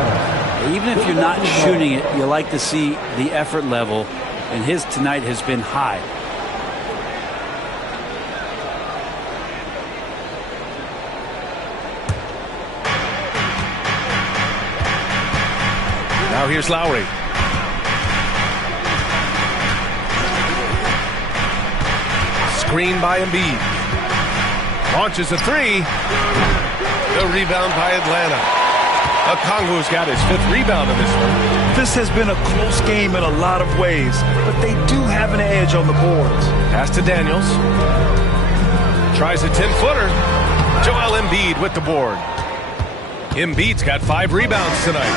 Even if you're not shooting it, you like to see the effort level, and his tonight has been high. Now here's Lowry. Screen by Embiid. Launches a three. The rebound by Atlanta. Okongwu's got his 5th rebound in this one. This has been a close game in a lot of ways, but they do have an edge on the boards. Pass to Daniels. Tries a 10-footer. Joel Embiid with the board. Embiid's got 5 rebounds tonight.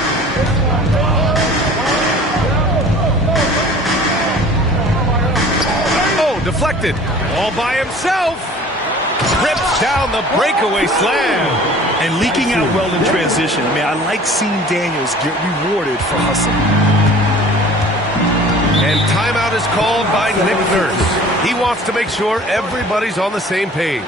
Oh, deflected. All by himself. Rips down the breakaway slam. And leaking out well in transition. I mean, I like seeing Daniels get rewarded for hustling. And timeout is called by Nick Nurse. He wants to make sure everybody's on the same page.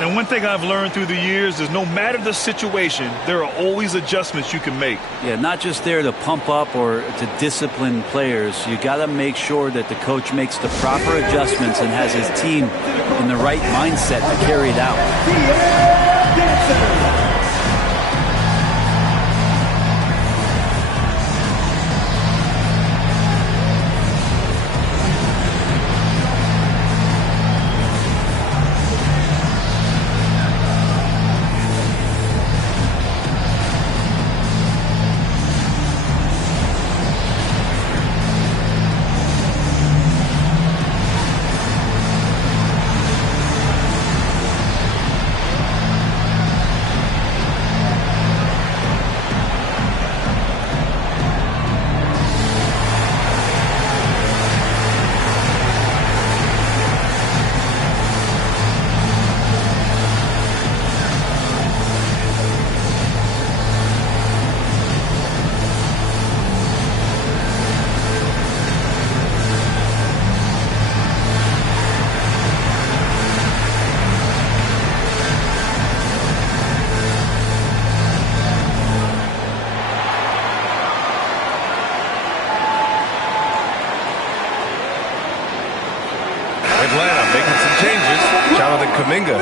And one thing I've learned through the years is no matter the situation, there are always adjustments you can make. Yeah, not just there to pump up or to discipline players. You got to make sure that the coach makes the proper adjustments and has his team in the right mindset to carry it out.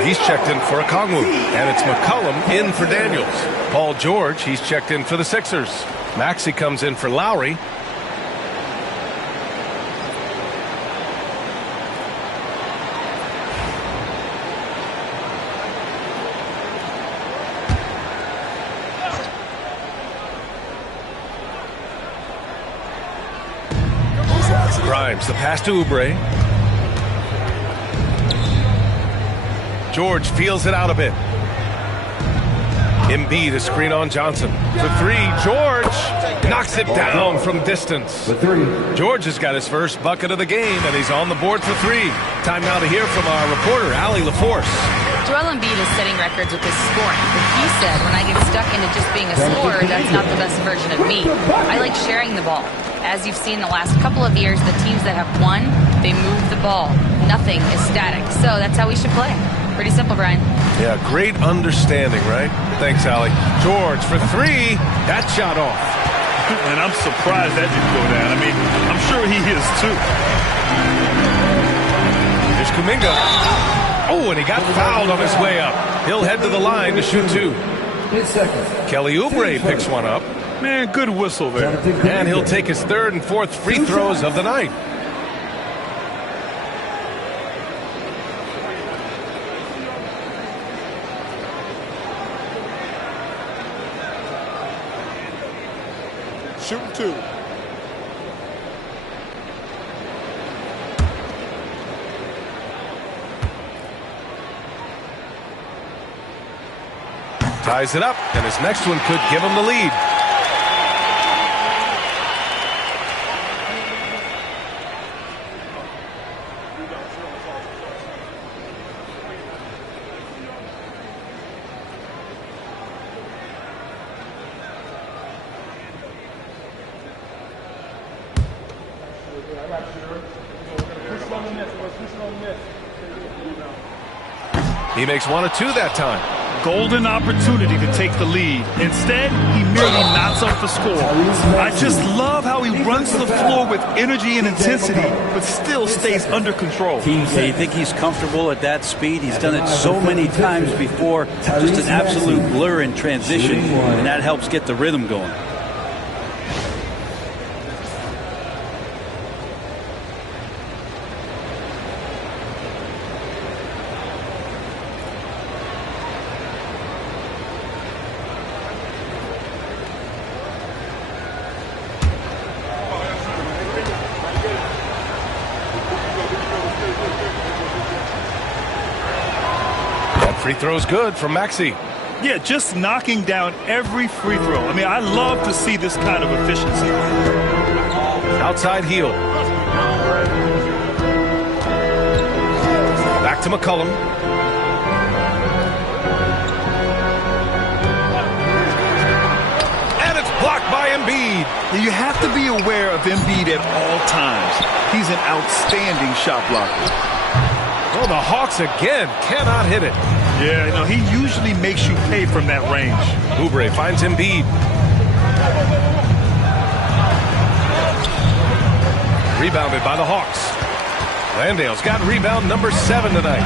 He's checked in for Okongwu. And it's McCollum in for Daniels. Paul George, he's checked in for the Sixers. Maxey comes in for Lowry. Grimes, the pass to Oubre. George feels it out a bit. Embiid, a screen on Johnson. for three. George knocks it down from distance. George has got his first bucket of the game, and he's on the board for three. Time now to hear from our reporter, Allie LaForce. Joel Embiid is setting records with his scoring, but he said, when I get stuck into just being a scorer, that's not the best version of me. I like sharing the ball. As you've seen the last couple of years, the teams that have won, they move the ball. Nothing is static. So that's how we should play. Pretty simple, Brian. Yeah, great understanding, right? Thanks, Allie. George for three. That shot off. And I'm surprised that didn't go down. I mean, I'm sure he is too. Here's Kuminga. Oh, and he got fouled on his way up. He'll head to the line to shoot two. Kelly Oubre picks one up. Man, good whistle there. And he'll take his third and fourth free throws of the night. Shooting two. Ties it up, and his next one could give him the lead. He makes one or two that time. Golden opportunity to take the lead. Instead, he merely knocks off the score. I just love how he runs the floor with energy and intensity, but still stays under control. You think he's comfortable at that speed? He's done it so many times before. Just an absolute blur in transition, and that helps get the rhythm going. Free throw's good from Maxey. Yeah, just knocking down every free throw. I mean, I love to see this kind of efficiency. Outside heel. Back to McCollum. And it's blocked by Embiid. You have to be aware of Embiid at all times. He's an outstanding shot blocker. Oh, the Hawks again cannot hit it. Yeah, he usually makes you pay from that range. Oubre finds Embiid. Rebounded by the Hawks. Landale's got rebound number 7 tonight.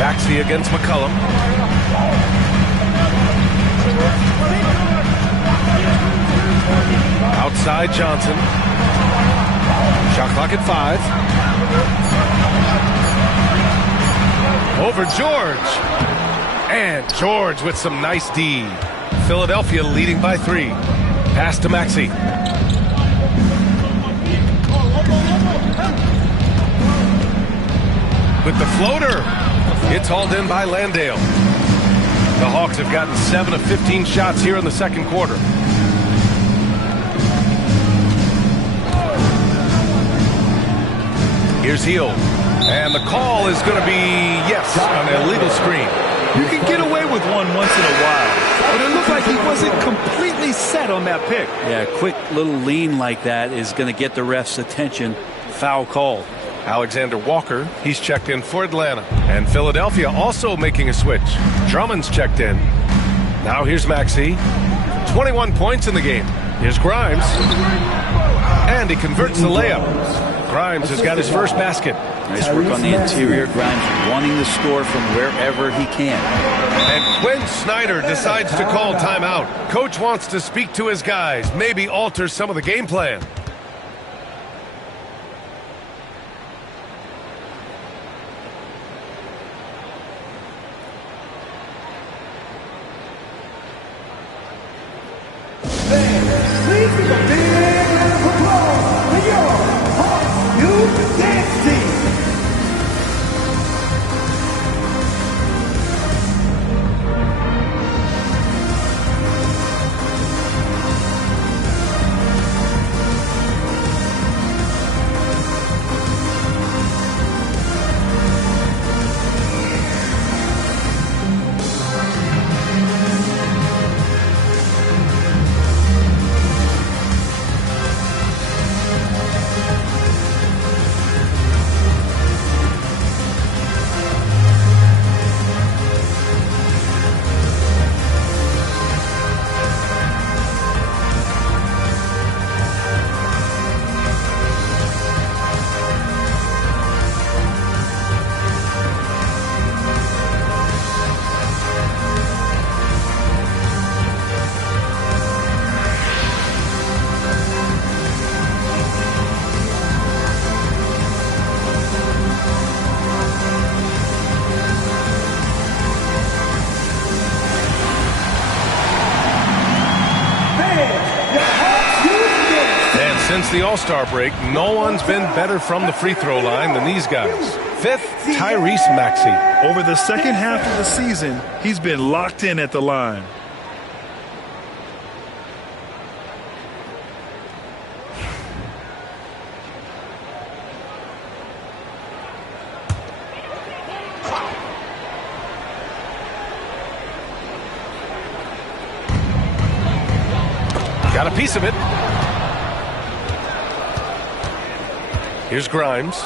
Maxey against McCollum. Outside Johnson. Shot clock at 5. Over George. And George with some nice D. Philadelphia leading by 3. Pass to Maxey. With the floater. It's hauled in by Landale. The Hawks have gotten 7 of 15 shots here in the second quarter. Here's Hill. And the call is going to be, yes, an illegal screen. You can get away with one once in a while, but it looked like he wasn't completely set on that pick. Yeah, a quick little lean like that is going to get the ref's attention. Foul call. Alexander Walker, he's checked in for Atlanta. And Philadelphia also making a switch. Drummond's checked in. Now here's Maxey. 21 points in the game. Here's Grimes. And he converts the layup. Grimes has got his first basket. Nice work on the interior. Grimes wanting to score from wherever he can. And Quinn Snyder decides to call timeout. Coach wants to speak to his guys, maybe alter some of the game plan. Please give a big round of applause for your Hawks Youth Dance Team. the All-Star break, no one's been better from the free throw line than these guys. Fifth, Tyrese Maxey. Over the second half of the season, he's been locked in at the line. Got a piece of it. Here's Grimes,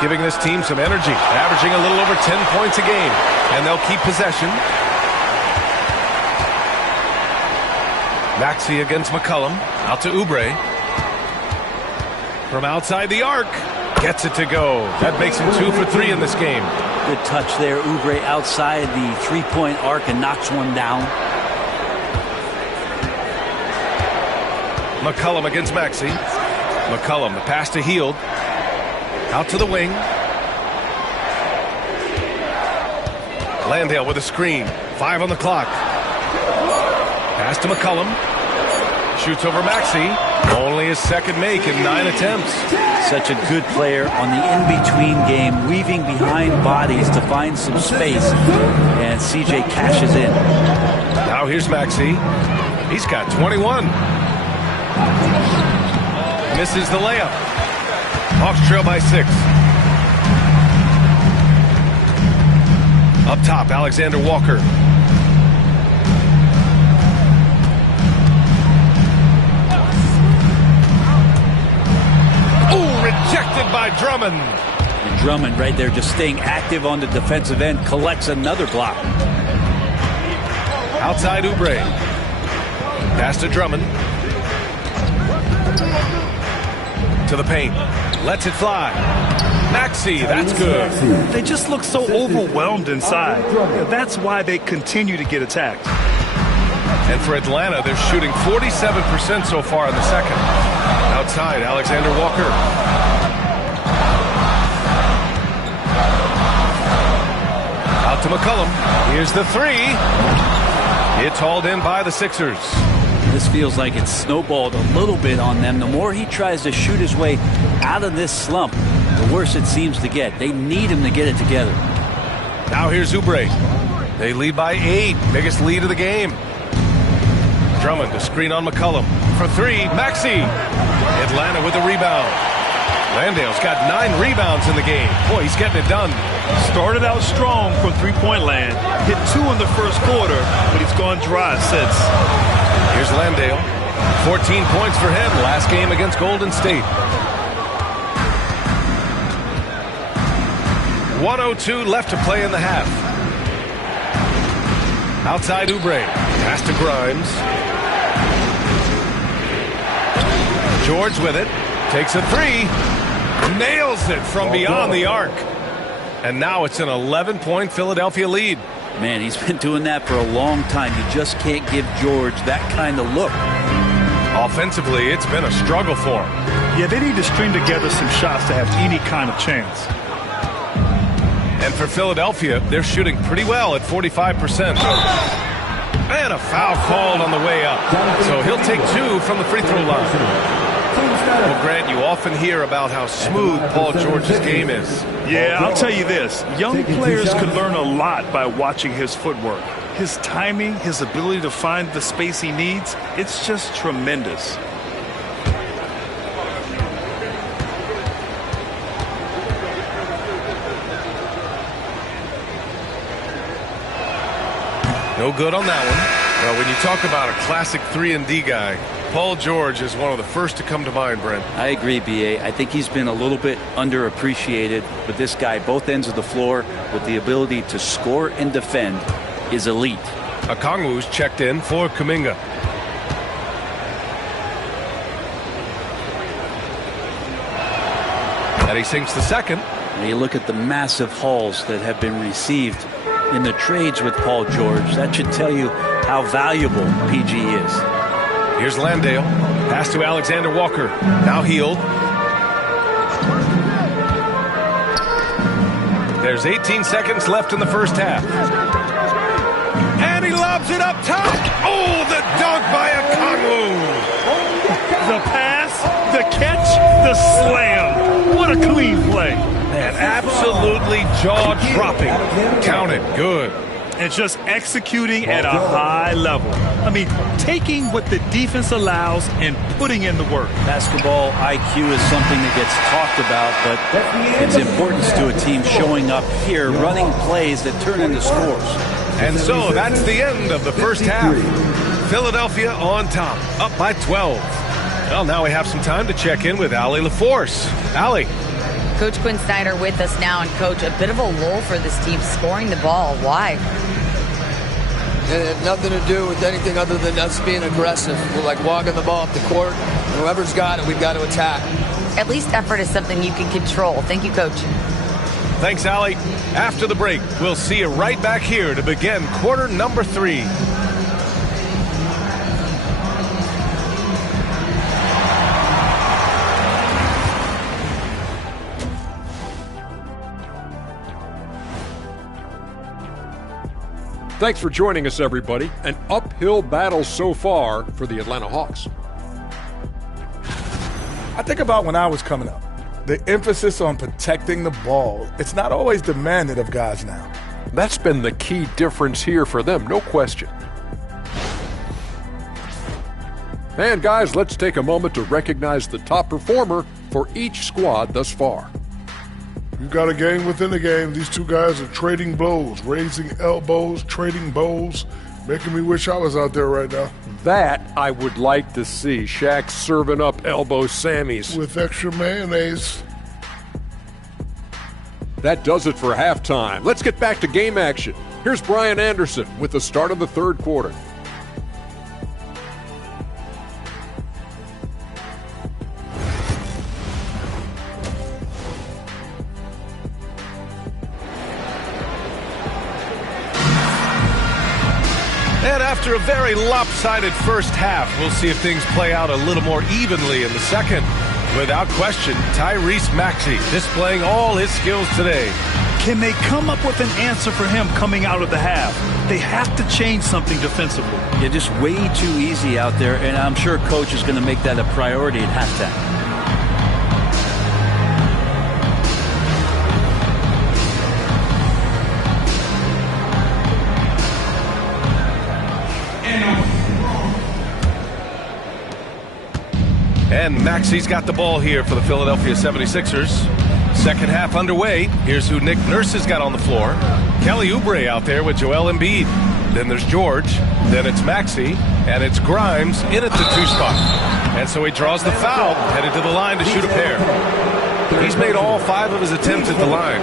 giving this team some energy, averaging a little over 10 points a game, and they'll keep possession. Maxey against McCollum, out to Oubre. From outside the arc, gets it to go. That makes him 2 for 3 in this game. Good touch there. Oubre outside the three-point arc and knocks one down. McCollum against Maxey. McCollum, the pass to Hield. Out to the wing. Landale with a screen. 5 on the clock. Pass to McCollum. Shoots over Maxey. Only his second make in 9 attempts. Such a good player on the in-between game, weaving behind bodies to find some space. And CJ cashes in. Now here's Maxey. He's got 21. Misses the layup. Hawks trail by 6. Up top, Alexander Walker. Ooh, rejected by Drummond. And Drummond right there just staying active on the defensive end, collects another block. Outside Oubre. Pass to Drummond. To the paint. Lets it fly. Maxey, that's good. They just look so overwhelmed inside. That's why they continue to get attacked. And for Atlanta, they're shooting 47% so far in the second. Outside, Alexander Walker. Out to McCollum. Here's the 3. It's hauled in by the Sixers. This feels like it's snowballed a little bit on them. The more he tries to shoot his way out of this slump, the worse it seems to get. They need him to get it together. Now here's Oubre. They lead by 8. Biggest lead of the game. Drummond, a screen on McCollum. For 3, Maxey. Atlanta with a rebound. Landale's got 9 rebounds in the game. Boy, he's getting it done. Started out strong from three-point land. Hit 2 in the first quarter, but he's gone dry since. Here's Landale. 14 points for him last game against Golden State. 1:02 left to play in the half. Outside Oubre. Pass to Grimes. George with it. Takes a 3. Nails it from beyond the arc. And now it's an 11-point Philadelphia lead. Man, he's been doing that for a long time. You just can't give George that kind of look. Offensively, it's been a struggle for him. Yeah, they need to string together some shots to have any kind of chance. And for Philadelphia, they're shooting pretty well at 45%. And a foul called on the way up. So he'll take 2 from the free throw line. Well, Grant, you often hear about how smooth Paul George's game is. Yeah, I'll tell you this. Young players could learn a lot by watching his footwork. His timing, his ability to find the space he needs, it's just tremendous. No good on that one. Well, when you talk about a classic 3-and-D guy, Paul George is one of the first to come to mind, Brent. I agree, B.A. I think he's been a little bit underappreciated, but this guy, both ends of the floor, with the ability to score and defend, is elite. Okongwu's checked in for Kuminga. And he sinks the second. And you look at the massive hauls that have been received in the trades with Paul George. That should tell you how valuable PG is. Here's Landale. Pass to Alexander Walker. Now Hield. There's 18 seconds left in the first half. And he lobs it up top. Oh, the dunk by Okongwu. The pass The catch, the slam. What a clean play. And absolutely jaw-dropping. Counted. Good. And just executing at a high level. I mean, taking what the defense allows and putting in the work. Basketball IQ is something that gets talked about, but its importance to a team showing up here, running plays that turn into scores. And so that's the end of the first half. Philadelphia on top, up by 12. Well, now we have some time to check in with Allie LaForce. Allie. Coach Quinn Snyder with us now, and Coach, a bit of a lull for this team scoring the ball. Why? It had nothing to do with anything other than us being aggressive. We're like walking the ball up the court. Whoever's got it, we've got to attack. At least effort is something you can control. Thank you, Coach. Thanks, Allie. After the break, we'll see you right back here to begin quarter number 3. Thanks for joining us, everybody. An uphill battle so far for the Atlanta Hawks. I think about when I was coming up, the emphasis on protecting the ball. It's not always demanded of guys now. That's been the key difference here for them, no question. And guys, let's take a moment to recognize the top performer for each squad thus far. You got a game within a game. These two guys are trading blows, raising elbows, trading bows, making me wish I was out there right now. That I would like to see. Shaq serving up elbow Sammys. With extra mayonnaise. That does it for halftime. Let's get back to game action. Here's Brian Anderson with the start of the third quarter. And after a very lopsided first half, we'll see if things play out a little more evenly in the second. Without question, Tyrese Maxey displaying all his skills today. Can they come up with an answer for him coming out of the half? They have to change something defensively. Yeah, just way too easy out there, and I'm sure Coach is going to make that a priority at halftime. And Maxey's got the ball here for the Philadelphia 76ers. Second half underway. Here's who Nick Nurse has got on the floor. Kelly Oubre out there with Joel Embiid. Then there's George. Then it's Maxey. And it's Grimes in at the 2 spot. And so he draws the foul, headed to the line to shoot a pair. He's made all 5 of his attempts at the line.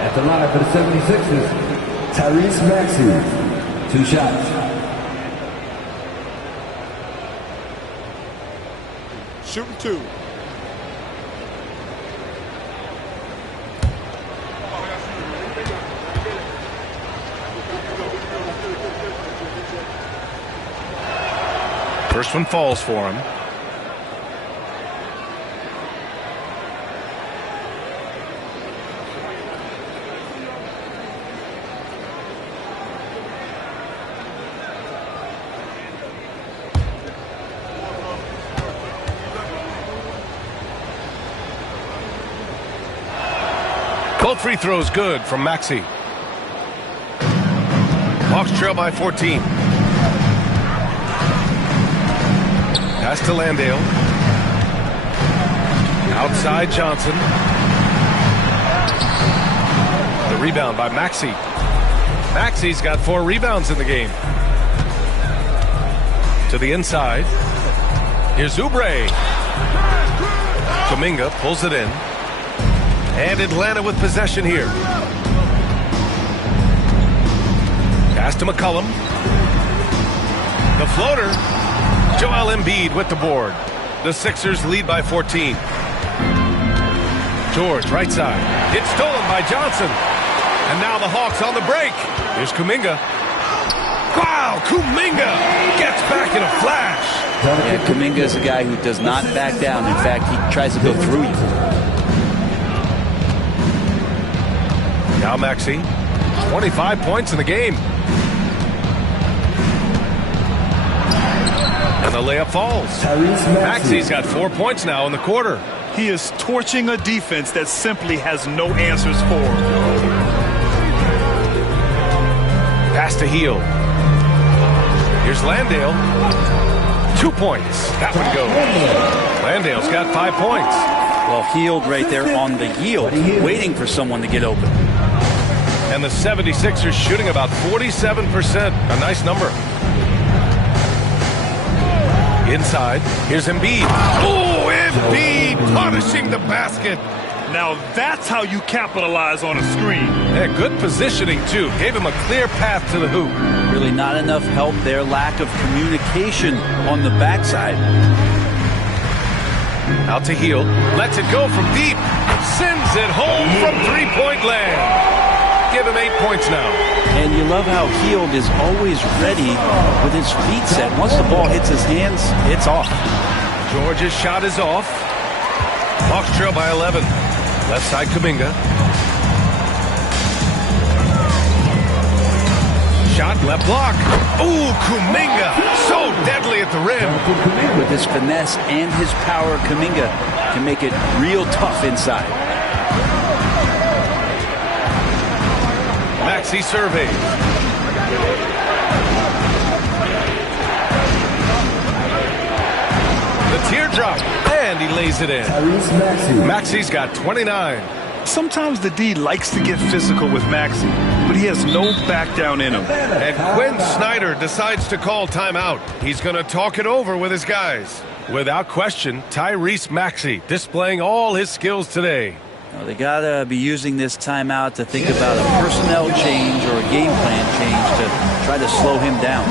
At the line for the 76ers, Tyrese Maxey. 2 shots. Shooting 2. First one falls for him. Both free throws good from Maxey. Hawks trail by 14. Pass to Landale. Outside Johnson. The rebound by Maxey. Maxey's got 4 rebounds in the game. To the inside. Here's Oubre. Kuminga pulls it in. And Atlanta with possession here. Pass to McCollum. The floater. Joel Embiid with the board. The Sixers lead by 14. George, right side. It's stolen by Johnson. And now the Hawks on the break. Here's Kuminga. Wow, Kuminga gets back in a flash. Yeah, Kuminga is a guy who does not back down. In fact, he tries to go through you. Now Maxey, 25 points in the game. And the layup falls. Maxi's got 4 points now in the quarter. He is torching a defense that simply has no answers for him. Pass to Hield. Here's Landale. 2 points. That one goes. Landale's got 5 points. Well, Hield right there on the yield, waiting for someone to get open. And the 76ers shooting about 47%. A nice number. Inside, here's Embiid. Oh, Embiid punishing the basket. Now that's how you capitalize on a screen. Yeah, good positioning, too. Gave him a clear path to the hoop. Really not enough help there. Lack of communication on the backside. Out to Hield. Lets it go from deep. Sends it home from three-point land. Give him 8 points now. And you love how Hield is always ready with his feet set. Once the ball hits his hands, it's off. George's shot is off. Hawks trail by 11. Left side Kuminga. Shot left block. Ooh, Kuminga. So deadly at the rim. With his finesse and his power, Kuminga can make it real tough inside. Maxey surveys. The teardrop, and he lays it in. Maxey's got 29. Sometimes the D likes to get physical with Maxey, but he has no back down in him. And Quinn Snyder decides to call timeout. He's going to talk it over with his guys. Without question, Tyrese Maxey displaying all his skills today. Well, they got to be using this timeout to think about a personnel change or a game plan change to try to slow him down.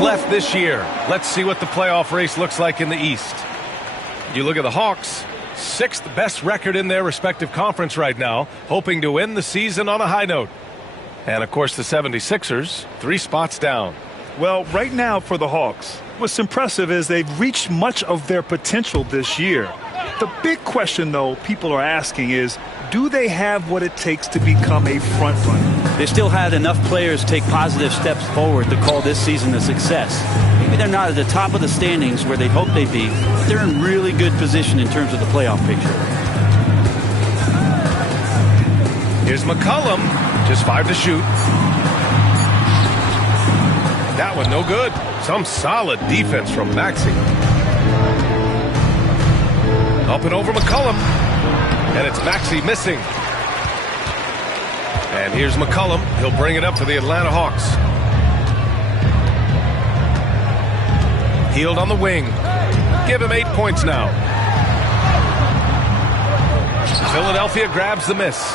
Left this year. Let's see what the playoff race looks like in the East. You look at the Hawks, 6th best record in their respective conference right now, hoping to end the season on a high note. And of course the 76ers, 3 spots down. Well, right now for the Hawks, what's impressive is they've reached much of their potential this year. The big question, though, people are asking is, do they have what it takes to become a front runner? They still had enough players take positive steps forward to call this season a success. Maybe they're not at the top of the standings where they hope they'd be, but they're in really good position in terms of the playoff picture. Here's McCollum, just 5 to shoot. That one no good. Some solid defense from Maxey. Up and over McCollum. And it's Maxey missing. And here's McCollum. He'll bring it up for the Atlanta Hawks. Hield on the wing. Give him 8 points now. Philadelphia grabs the miss.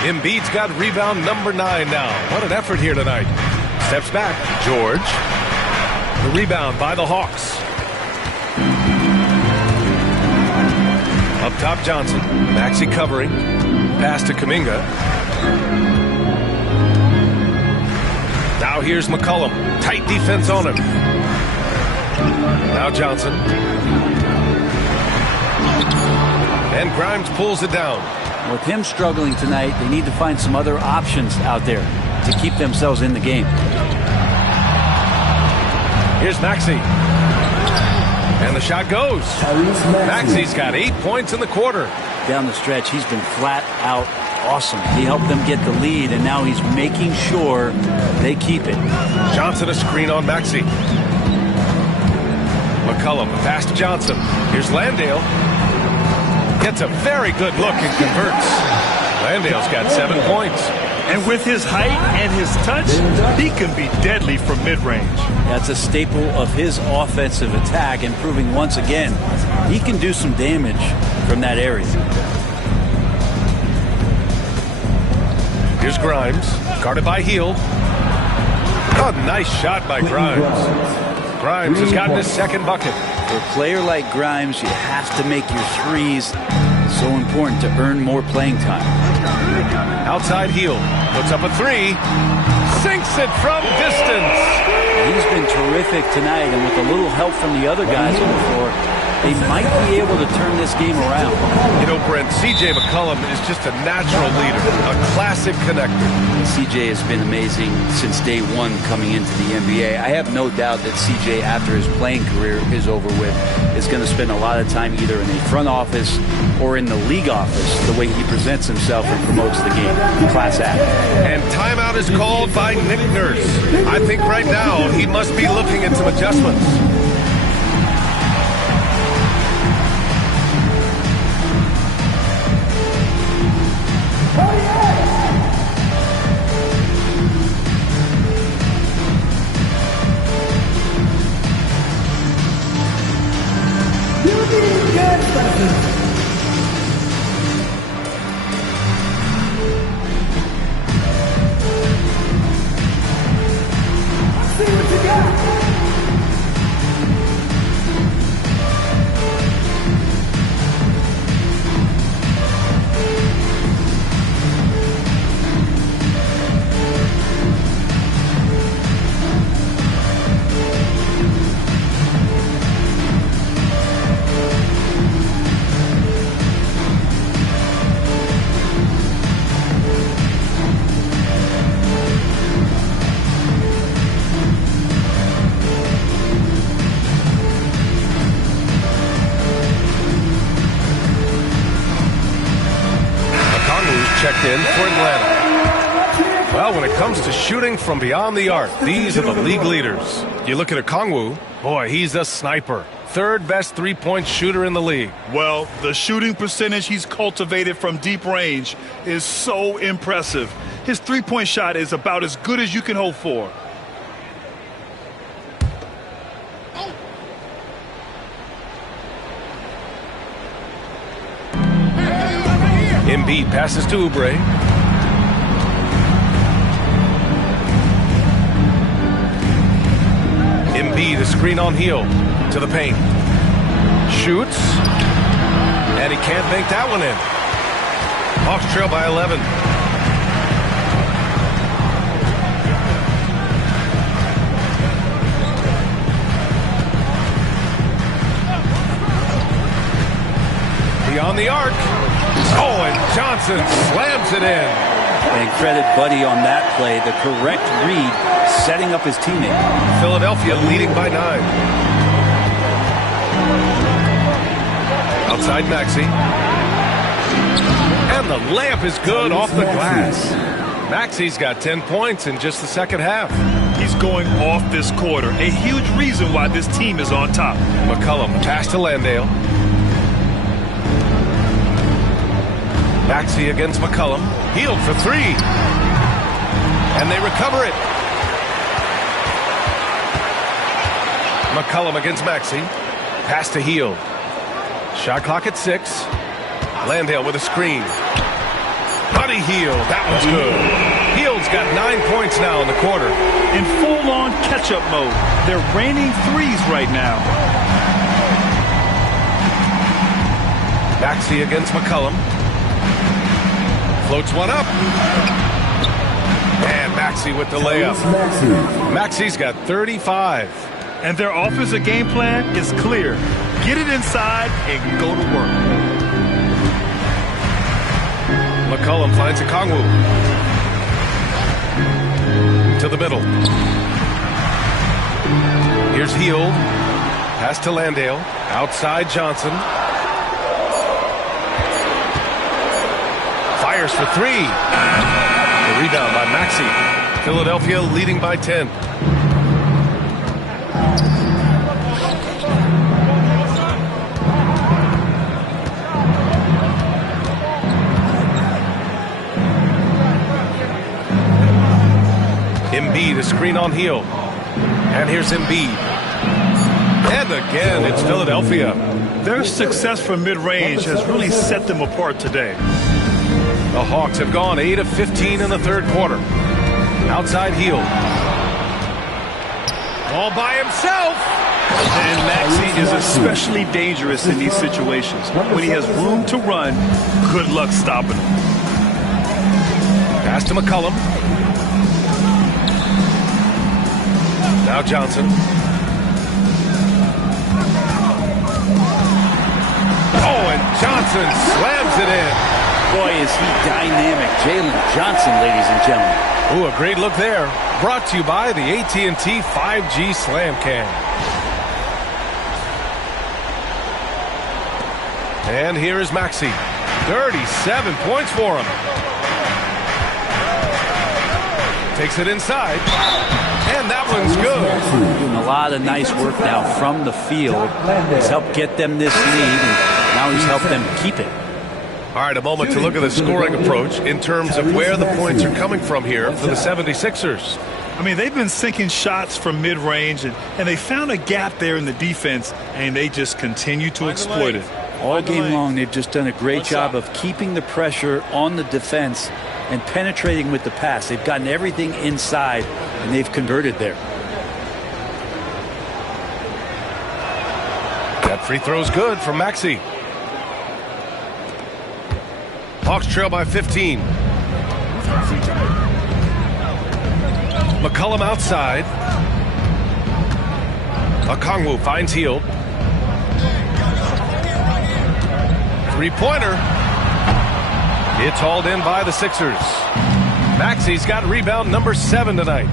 Embiid's got rebound number 9 now. What an effort here tonight. Steps back. George. The rebound by the Hawks. Up top, Johnson. Maxey covering. Pass to Kuminga. Now here's McCollum. Tight defense on him. Now Johnson. And Grimes pulls it down. With him struggling tonight, they need to find some other options out there to keep themselves in the game. Here's Maxey. And And the shot goes. Maxey's got 8 points in the quarter. Down the stretch, he's been flat out awesome. He helped them get the lead, and now he's making sure they keep it. Johnson a screen on Maxey. McCollum, pass to Johnson. Here's Landale. Gets a very good look and converts. Landale's got 7 points. And with his height and his touch, he can be deadly from mid-range. That's a staple of his offensive attack, and proving once again he can do some damage from that area. Here's Grimes, guarded by Hield. A nice shot by Grimes. Grimes has gotten his second bucket. For a player like Grimes, you have to make your threes. So important to earn more playing time. Outside Hield, puts up a three, sinks it from distance. He's been terrific tonight, and with a little help from the other guys on the floor, they might be able to turn this game around. You know, Brent, C.J. McCollum is just a natural leader, a classic connector. C.J. has been amazing since day one coming into the NBA. I have no doubt that C.J., after his playing career is over with, is going to spend a lot of time either in the front office or in the league office, the way he presents himself and promotes the game. Class act. And timeout is called by Nick Nurse. I think right now he must be looking at some adjustments. Checked in for Atlanta. Well, when it comes to shooting from beyond the arc, these are the league leaders. You look at Okongwu, boy, he's a sniper. Third best three-point shooter in the league. Well, the shooting percentage he's cultivated from deep range is so impressive. His three-point shot is about as good as you can hope for. Embiid passes to Oubre. Embiid, a screen on Hield to the paint. Shoots. And he can't make that one in. Hawks trail by 11. Beyond the arc. Oh, and Johnson slams it in. And credit Buddy on that play. The correct read, setting up his teammate. Philadelphia leading by 9. Outside Maxey. And the layup is good off the glass. Maxey's got 10 points in just the second half. He's going off this quarter. A huge reason why this team is on top. McCollum pass to Landale. Maxey against McCollum. Hield for three. And they recover it. McCollum against Maxey. Pass to Hield. Shot clock at 6. Landale with a screen. Buddy Hield. That was good. Hield's got 9 points now in the quarter. In full-on catch-up mode. They're raining threes right now. Maxey against McCollum. Floats one up. And Maxey with the layup. Maxey's got 35. And their offensive game plan is clear. Get it inside and go to work. McCollum finds Okongwu. To the middle. Here's Hield. Pass to Landale. Outside Johnson. Fires for three. The rebound by Maxey. Philadelphia leading by 10. Embiid, a screen on Heel. And here's Embiid. And again, it's Philadelphia. Their success from mid-range has really set them apart today. The Hawks have gone 8 of 15 in the third quarter. Outside Heel. All by himself. And Maxey is especially dangerous in these situations. When he has room to run, good luck stopping him. Pass to McCollum. Now Johnson. Oh, and Johnson slams it in. Boy, is he dynamic. Jalen Johnson, ladies and gentlemen. Ooh, a great look there. Brought to you by the AT&T 5G Slam Cam. And here is Maxey. 37 points for him. Takes it inside. And that one's good. Doing a lot of nice work now from the field. He's helped get them this lead, and now he's helped them keep it. All right, a moment to look at the scoring approach in terms of where the points are coming from here for the 76ers. I mean, they've been sinking shots from mid-range, and they found a gap there in the defense, and they just continue to exploit it. All game long, they've just done a great job of keeping the pressure on the defense and penetrating with the pass. They've gotten everything inside, and they've converted there. That free throw's good from Maxey. Hawks trail by 15. McCollum outside. Okongwu finds Heel. Three-pointer. It's hauled in by the Sixers. Maxey's got rebound number 7 tonight.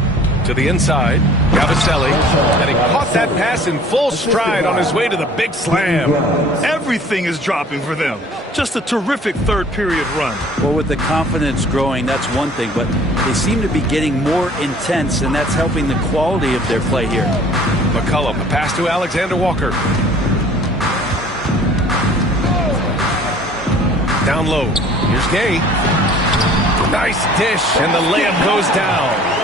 To the inside, Gabaselli, and he caught that pass in full stride on his way to the big slam. Everything is dropping for them. Just a terrific third-period run. Well, with the confidence growing, that's one thing, but they seem to be getting more intense, and that's helping the quality of their play here. McCollum, a pass to Alexander Walker. Down low. Here's Gay. Nice dish, and the layup goes down.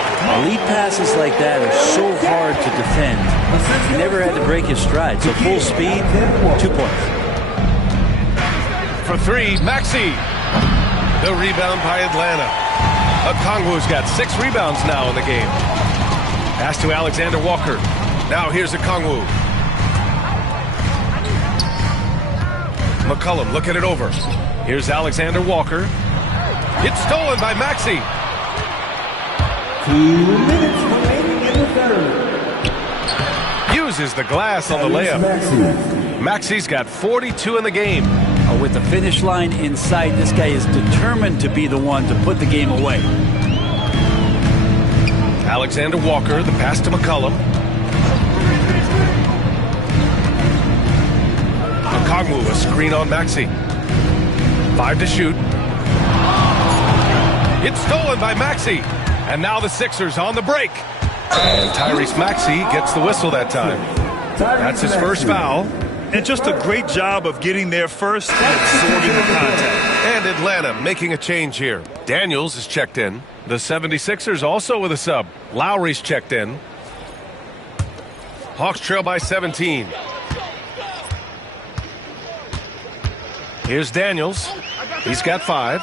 Elite passes like that are so hard to defend. He never had to break his stride, so full speed, 2 points. For three, Maxey. The rebound by Atlanta. Okongwu's got 6 rebounds now in the game. Pass to Alexander Walker. Now here's Okongwu. McCollum looking it over. Here's Alexander Walker. It's stolen by Maxey. 2 minutes remaining in the third. Uses the glass on the layup. Maxey's got 42 in the game. With the finish line in sight, this guy is determined to be the one to put the game away. Alexander Walker, the pass to McCollum. Okongwu, a screen on Maxey. 5 to shoot. It's stolen by Maxey. And now the Sixers on the break. And Tyrese Maxey gets the whistle that time. That's his first foul. And just a great job of getting there first and absorbing the contact. And Atlanta making a change here. Daniels is checked in. The 76ers also with a sub. Lowry's checked in. Hawks trail by 17. Here's Daniels. He's got 5.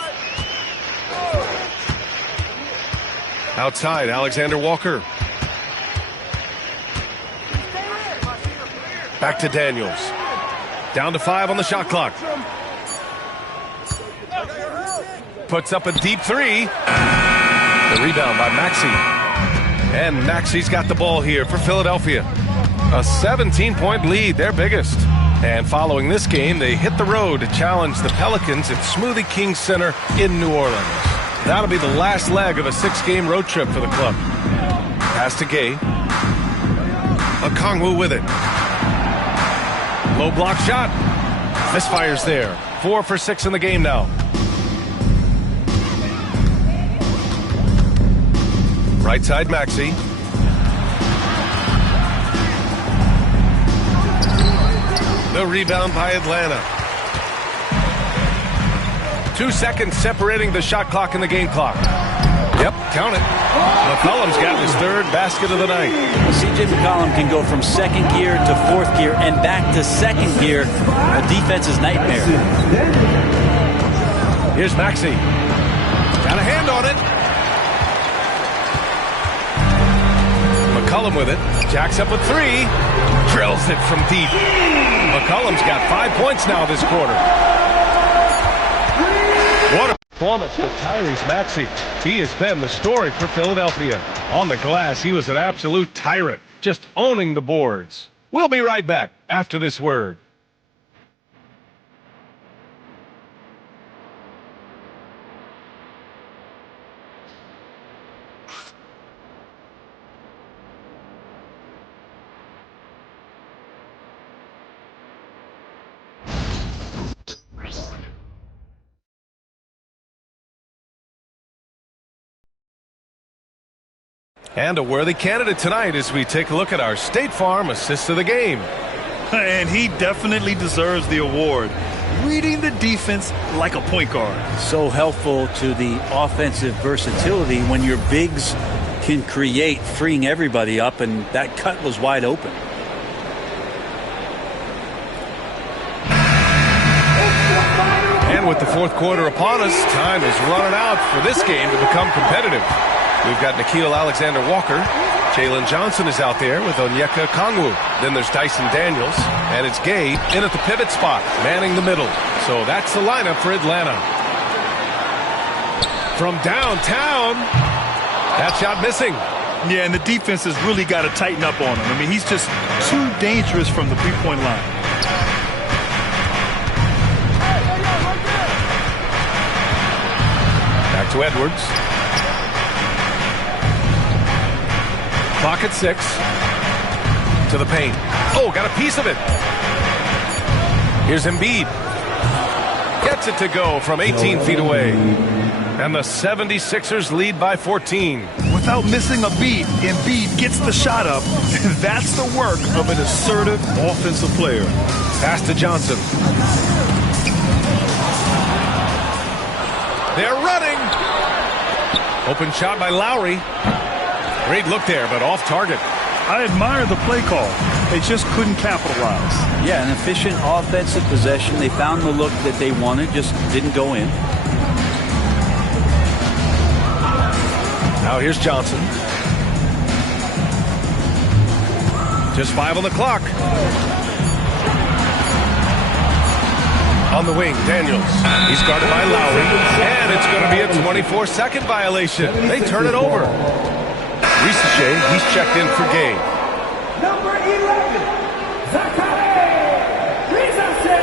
Outside, Alexander Walker. Back to Daniels. Down to 5 on the shot clock. Puts up a deep 3. The rebound by Maxey. And Maxey's got the ball here for Philadelphia. A 17-point lead, their biggest. And following this game, they hit the road to challenge the Pelicans at Smoothie King Center in New Orleans. That'll be the last leg of a 6-game road trip for the club. Pass to Gay. Okongwu with it. Low block shot. Misfires there. 4 for 6 in the game now. Right side, Maxey. The rebound by Atlanta. 2 seconds separating the shot clock and the game clock. Yep, count it. McCollum's got his 3rd basket of the night. C.J. McCollum can go from 2nd gear to 4th gear and back to 2nd gear. A defense's nightmare. Here's Maxey. Got a hand on it. McCollum with it. Jacks up with 3. Drills it from deep. McCollum's got 5 points now this quarter. What a performance for Tyrese Maxey. He has been the story for Philadelphia. On the glass, he was an absolute tyrant, just owning the boards. We'll be right back after this word. And a worthy candidate tonight as we take a look at our State Farm Assist of the Game. And he definitely deserves the award. Reading the defense like a point guard. So helpful to the offensive versatility when your bigs can create, freeing everybody up, and that cut was wide open. And with the 4th quarter upon us, time is running out for this game to become competitive. We've got Nickeil Alexander-Walker. Jalen Johnson is out there with Onyeka Okongwu. Then there's Dyson Daniels. And it's Gay in at the pivot spot, manning the middle. So that's the lineup for Atlanta. From downtown, that shot missing. Yeah, and the defense has really got to tighten up on him. I mean, he's just too dangerous from the three-point line. Back to Edwards. Clock at 6. To the paint. Oh, got a piece of it. Here's Embiid. Gets it to go from 18 feet away. And the 76ers lead by 14. Without missing a beat, Embiid gets the shot up. That's the work of an assertive offensive player. Pass to Johnson. They're running. Open shot by Lowry. Great look there, but off target. I admire the play call. They just couldn't capitalize. Yeah, an efficient offensive possession. They found the look that they wanted, just didn't go in. Now here's Johnson. Just 5 on the clock. On the wing, Daniels. He's guarded by Lowry. And it's going to be a 24-second violation. They turn it over. Risache, he's checked in for Gay. Number 11, Zachary Risache.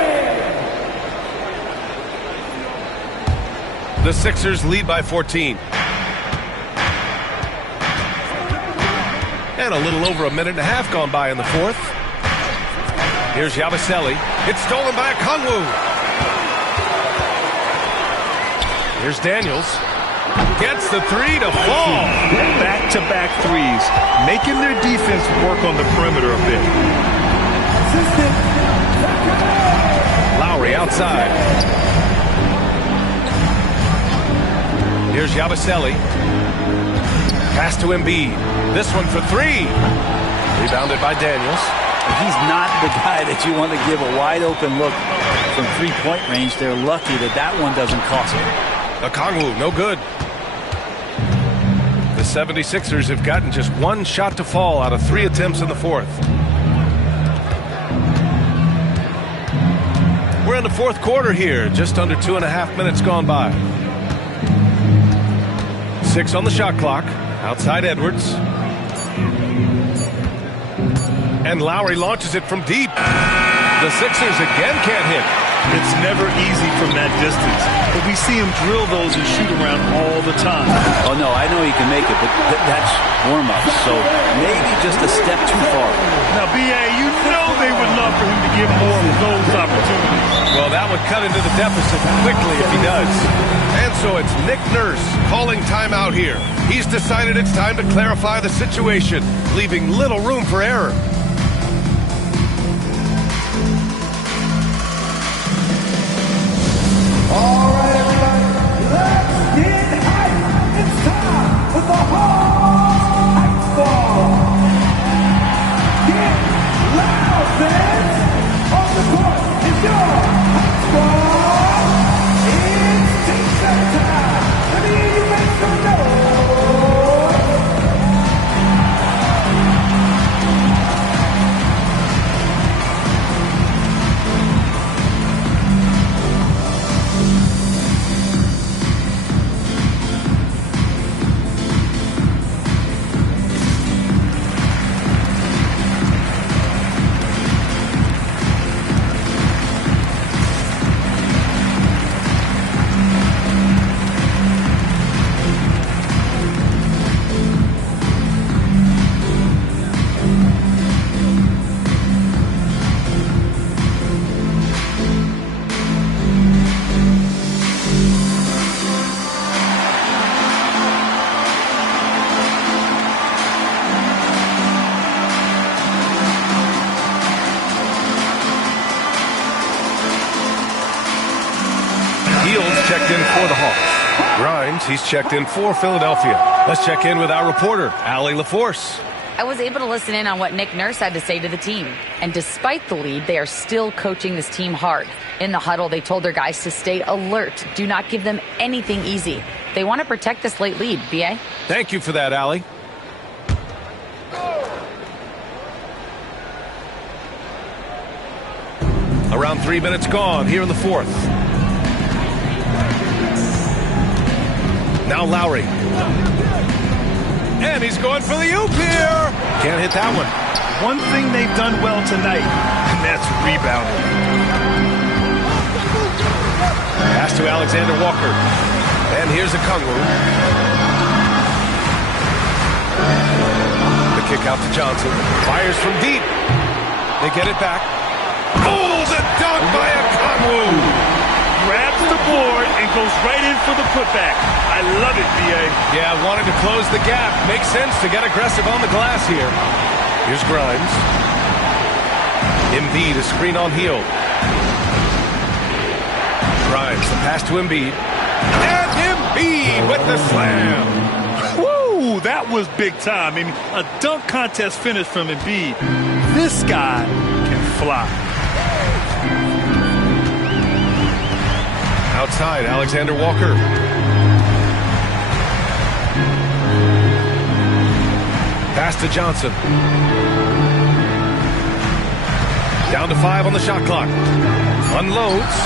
The Sixers lead by 14. And a little over a minute and a half gone by in the 4th. Here's Yabusele. It's stolen by Okongwu. Here's Daniels. Gets the 3 to fall. Back-to-back threes, making their defense work on the perimeter a bit. Lowry outside. Here's Yabusele. Pass to Embiid. This one for 3. Rebounded by Daniels. He's not the guy that you want to give a wide open look from 3-point range. They're lucky that that one doesn't cost them. Okongwu, no good. The 76ers have gotten just 1 shot to fall out of 3 attempts in the 4th. We're in the 4th quarter here, just under 2.5 minutes gone by. 6 on the shot clock. Outside Edwards. And Lowry launches it from deep. The Sixers again can't hit. It's never easy from that distance, but we see him drill those and shoot around all the time. Oh, no, I know he can make it, but that's warm-up, so maybe just a step too far. Now, B.A., you know they would love for him to get more of those opportunities. Well, that would cut into the deficit quickly if he does. And so it's Nick Nurse calling timeout here. He's decided it's time to clarify the situation, leaving little room for error. All right, everybody, let's get hyped. It's time for the Hype Ball. Get loud, fans. On the court is your Hype Ball. It's T-shirt time. Let me hear you make some noise. Checked in for the Hawks. Grimes, he's checked in for Philadelphia. Let's check in with our reporter, Allie LaForce. I was able to listen in on what Nick Nurse had to say to the team. And despite the lead, they are still coaching this team hard. In the huddle, they told their guys to stay alert. Do not give them anything easy. They want to protect this late lead, B.A. Thank you for that, Allie. Around 3 minutes gone here in the fourth. Now Lowry. And he's going for the oop here. Can't hit that one. One thing they've done well tonight, and that's rebounding. Pass to Alexander Walker. And here's a Okongwu. The kick out to Johnson. Fires from deep. They get it back. Oh, the dunk by Okongwu. Grabs the board and goes right in for the putback. I love it, B.A. Yeah, wanted to close the gap. Makes sense to get aggressive on the glass here. Here's Grimes. Embiid, a screen on heel. Grimes, the pass to Embiid. And Embiid with the slam. Woo, that was big time. I mean, a dunk contest finish from Embiid. This guy can fly. Outside, Alexander Walker. Pass to Johnson. Down to 5 on the shot clock. Unloads.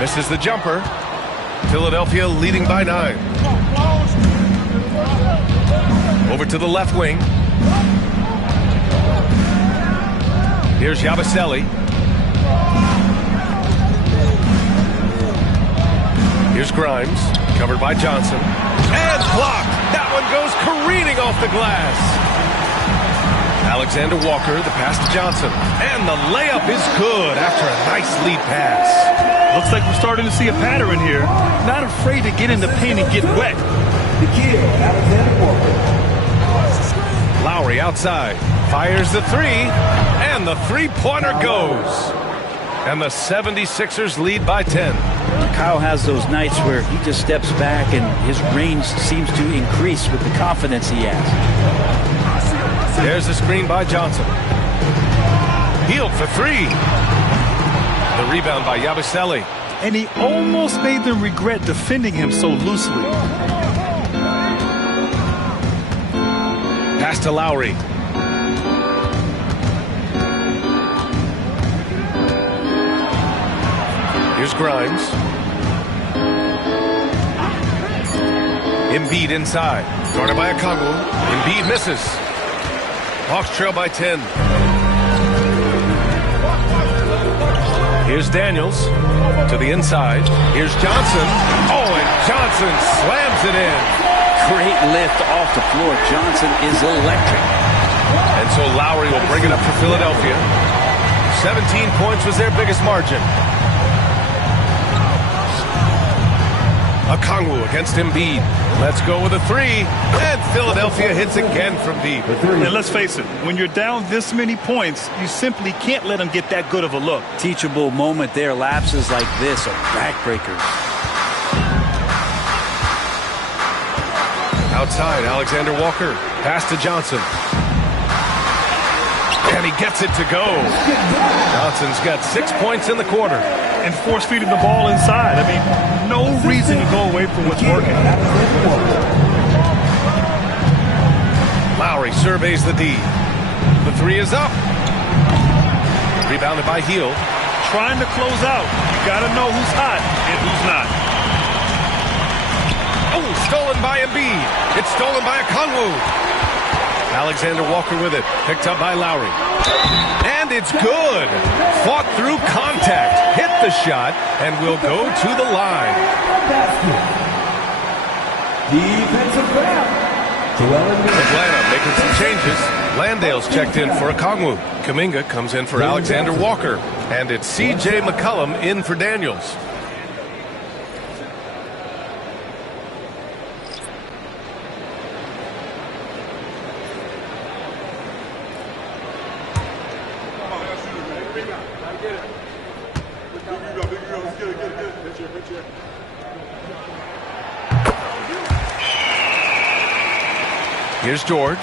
Misses the jumper. Philadelphia leading by 9. Over to the left wing. Here's Yabusele. Here's Grimes, covered by Johnson. And blocked! That one goes careening off the glass. Alexander Walker, the pass to Johnson. And the layup is good after a nice lead pass. Looks like we're starting to see a pattern here. Not afraid to get in the paint and get wet. The kill, Alexander Walker. Lowry outside. Fires the three. And the three-pointer goes. And the 76ers lead by 10. Kyle has those nights where he just steps back and his range seems to increase with the confidence he has. There's the screen by Johnson. Healed for 3. The rebound by Yabusele. And he almost made them regret defending him so loosely. Pass to Lowry. Here's Grimes. Embiid inside. Guarded by Okongwu. Embiid misses. Hawks trail by 10. Here's Daniels to the inside. Here's Johnson. Oh, and Johnson slams it in. Great lift off the floor. Johnson is electric. And so Lowry will bring it up for Philadelphia. 17 points was their biggest margin. Okongwu against Embiid. Let's go with a three. And Philadelphia hits again from deep. And let's face it, when you're down this many points, you simply can't let them get that good of a look. Teachable moment there. Lapses like this are backbreakers. Outside, Alexander Walker. Pass to Johnson. And he gets it to go. Johnson's got 6 points in the quarter. And force-feeding the ball inside. I mean, no reason to go away from what's working. Lowry surveys the D. The three is up. Rebounded by Hield. Trying to close out. You got to know who's hot and who's not. Oh, stolen by Embiid. It's stolen by Okongwu. Alexander Walker with it. Picked up by Lowry. And it's good. Fought through contact. Hit the shot and will go to the line. Defensive foul. Atlanta making some changes. Landale's checked in for Okongwu. Kuminga comes in for Alexander Walker. And it's C.J. McCollum in for Daniels. Here's George.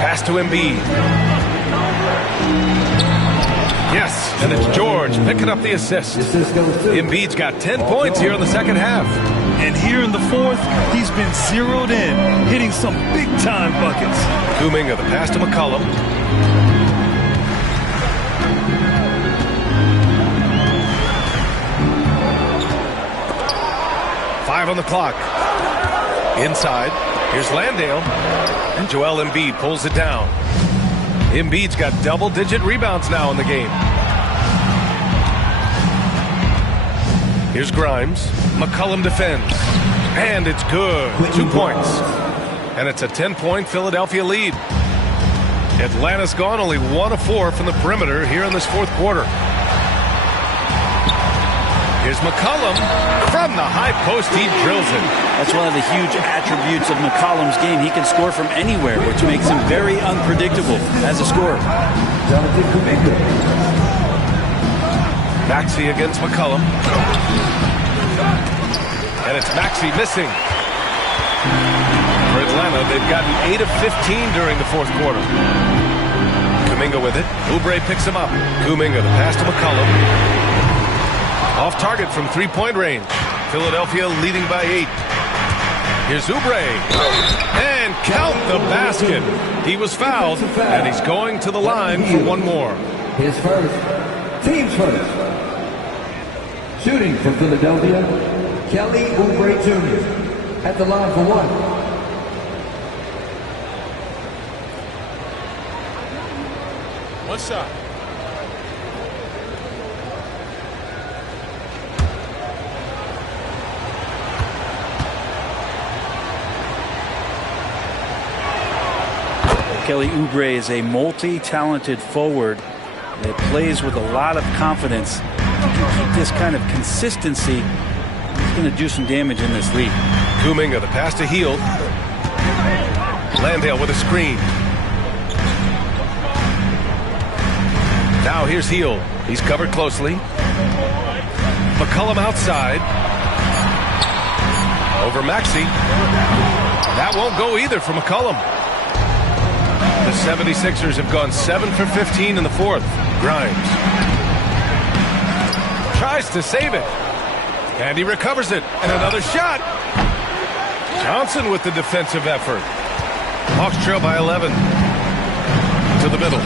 Pass to Embiid. Yes, and it's George picking up the assist. Embiid's got 10 points here in the second half. And here in the fourth, he's been zeroed in, hitting some big-time buckets. Kuminga, the pass to McCollum. Five on the clock. Inside. Here's Landale. And Joel Embiid pulls it down. Embiid's got double-digit rebounds now in the game. Here's Grimes. McCollum defends. And it's good. 2 points. And it's a 10-point Philadelphia lead. Atlanta's gone only 1 of 4 from the perimeter here in this fourth quarter. Here's McCollum from the high post. He drills it. That's one of the huge attributes of McCollum's game. He can score from anywhere, which makes him very unpredictable as a scorer. Maxey against McCollum. And it's Maxey missing. For Atlanta, they've gotten 8 of 15 during the fourth quarter. Kuminga with it. Oubre picks him up. Kuminga, the pass to McCollum. Off target from three-point range. Philadelphia leading by 8. Here's Oubre. And count the basket. He was fouled, and he's going to the line for one more. His first. Team's first. Shooting for Philadelphia, Kelly Oubre Jr. at the line for one. One shot. Kelly Oubre is a multi-talented forward that plays with a lot of confidence. If he can keep this kind of consistency, he's going to do some damage in this league. Kuminga, the pass to Hield. Landale with a screen. Now here's Hield. He's covered closely. McCollum outside. Over Maxey. That won't go either for McCollum. The 76ers have gone 7 for 15 in the fourth. Grimes tries to save it. And he recovers it. And another shot. Johnson with the defensive effort. Hawks trail by 11. To the middle.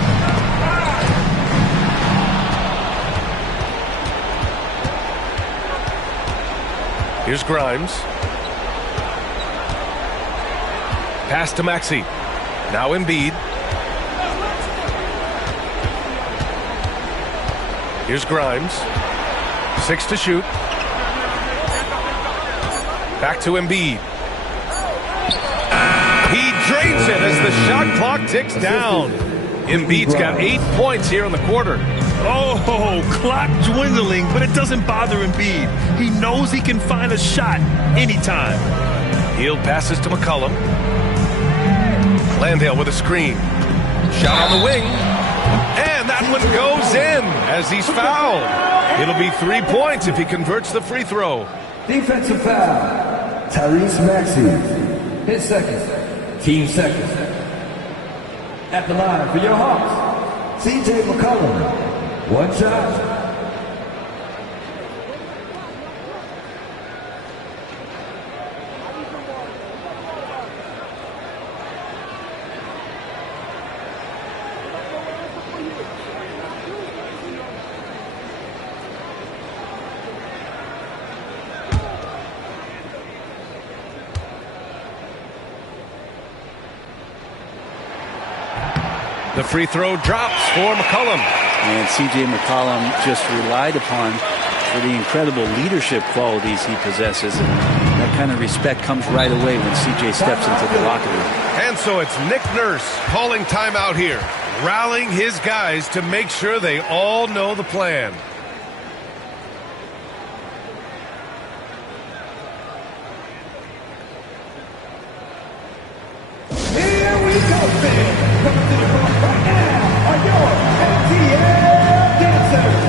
Here's Grimes. Pass to Maxey. Now Embiid. Here's Grimes. 6 to shoot. Back to Embiid. He drains it as the shot clock ticks down. Embiid's got 8 points here in the quarter. Oh, clock dwindling, but it doesn't bother Embiid. He knows he can find a shot anytime. Hield passes to McCollum. Landale with a screen. Shot on the wing. And that one goes in as he's fouled. It'll be 3 points if he converts the free throw. Defensive foul. Tyrese Maxey. His second. Team second. At the line for your Hawks, C.J. McCollum. 1 shot. The free throw drops for McCollum. And C.J. McCollum just relied upon for the incredible leadership qualities he possesses. And that kind of respect comes right away when C.J. steps into the locker room. And so it's Nick Nurse calling timeout here, rallying his guys to make sure they all know the plan. Here we go, fans. Coming to the front right now are your ATL dancers.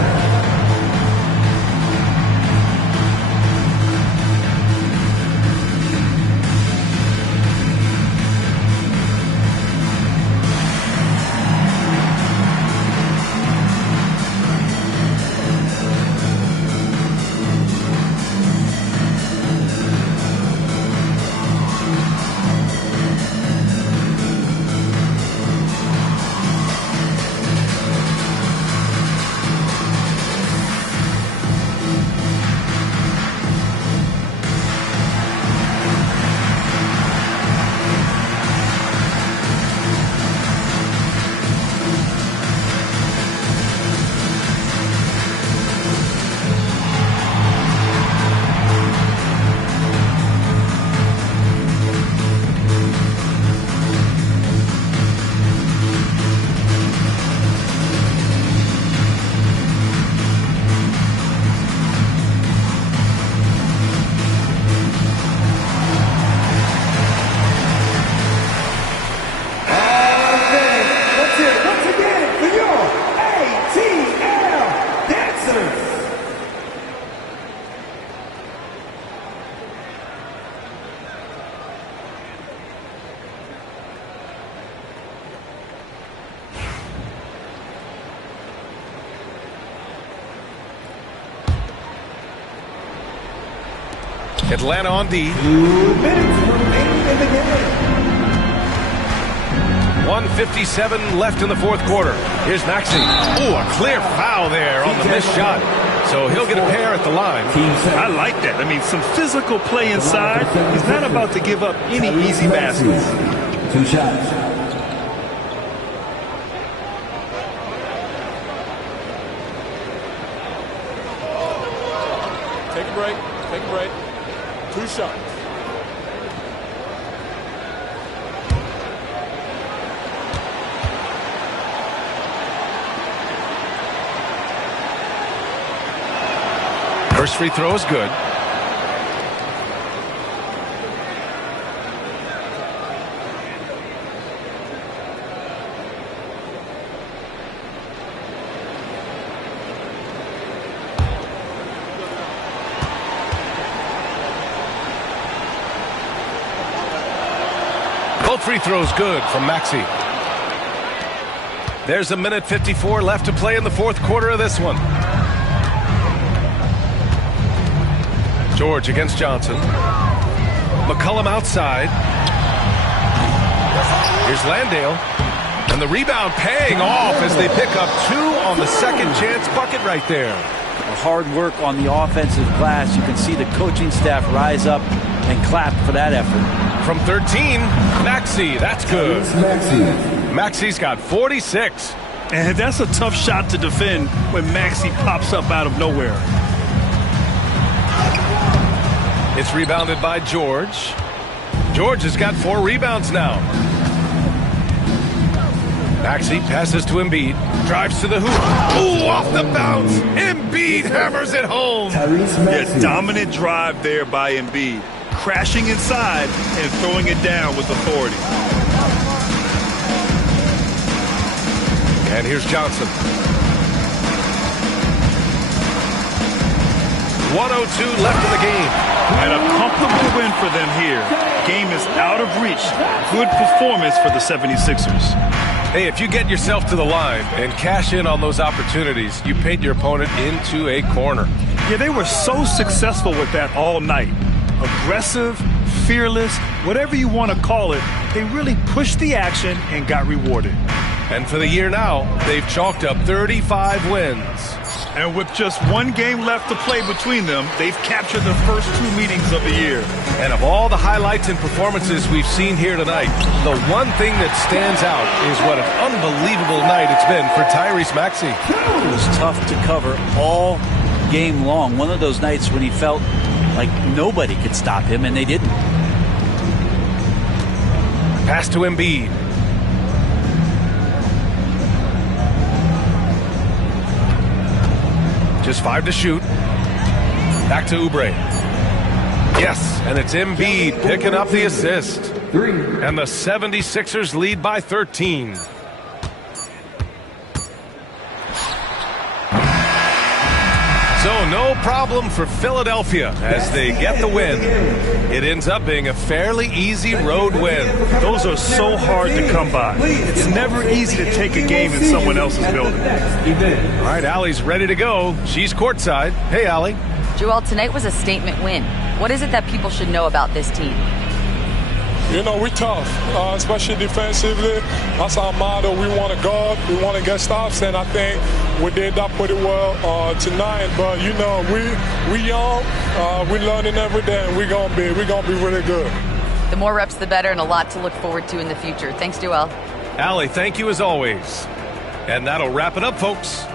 Atlanta on D. 2 minutes remaining in the game. 1:57 left in the fourth quarter. Here's Maxey. Ooh, a clear foul there on the missed shot. So he'll get a pair at the line. I like that. I mean, some physical play inside. He's not about to give up any easy baskets. 2 shots. Take a break. Take a break. 2 shots. First free throw is good. Both free throws good from Maxey. There's a minute 54 left to play in the fourth quarter of this one. George against Johnson. McCollum outside. Here's Landale. And the rebound paying off as they pick up 2 on the second chance bucket right there. Hard work on the offensive glass. You can see the coaching staff rise up and clap for that effort. From 13, Maxey. That's good. Maxey's got 46. And that's a tough shot to defend when Maxey pops up out of nowhere. It's rebounded by George. George has got 4 rebounds now. Maxey passes to Embiid. Drives to the hoop. Ooh, off the bounce. Embiid hammers it home. Yeah, dominant drive there by Embiid. Crashing inside and throwing it down with authority. And here's Johnson. 1:02 left in the game. And a comfortable win for them here. Game is out of reach. Good performance for the 76ers. Hey, if you get yourself to the line and cash in on those opportunities, you paint your opponent into a corner. Yeah, they were so successful with that all night. Aggressive, fearless, whatever you want to call it, they really pushed the action and got rewarded. And for the year now, they've chalked up 35 wins. And with just 1 game left to play between them, they've captured the first 2 meetings of the year. And of all the highlights and performances we've seen here tonight, the one thing that stands out is what an unbelievable night it's been for Tyrese Maxey. It was tough to cover all game long. One of those nights when he felt like nobody could stop him, and they didn't. Pass to Embiid. Just 5 to shoot. Back to Oubre. Yes, and it's Embiid picking up the assist. And the 76ers lead by 13. So no problem for Philadelphia as they get the win. It ends up being a fairly easy road win. Those are so hard to come by. It's never easy to take a game in someone else's building. All right, Allie's ready to go. She's courtside. Hey, Allie. Joel, tonight was a statement win. What is it that people should know about this team? You know, we're tough, especially defensively. That's our motto. We want to guard, we want to get stops, and I think we did that pretty well tonight. But you know, we young, we're learning every day, and we're gonna be really good. The more reps, the better, and a lot to look forward to in the future. Thanks, Joel. Allie, thank you as always. And that'll wrap it up, folks.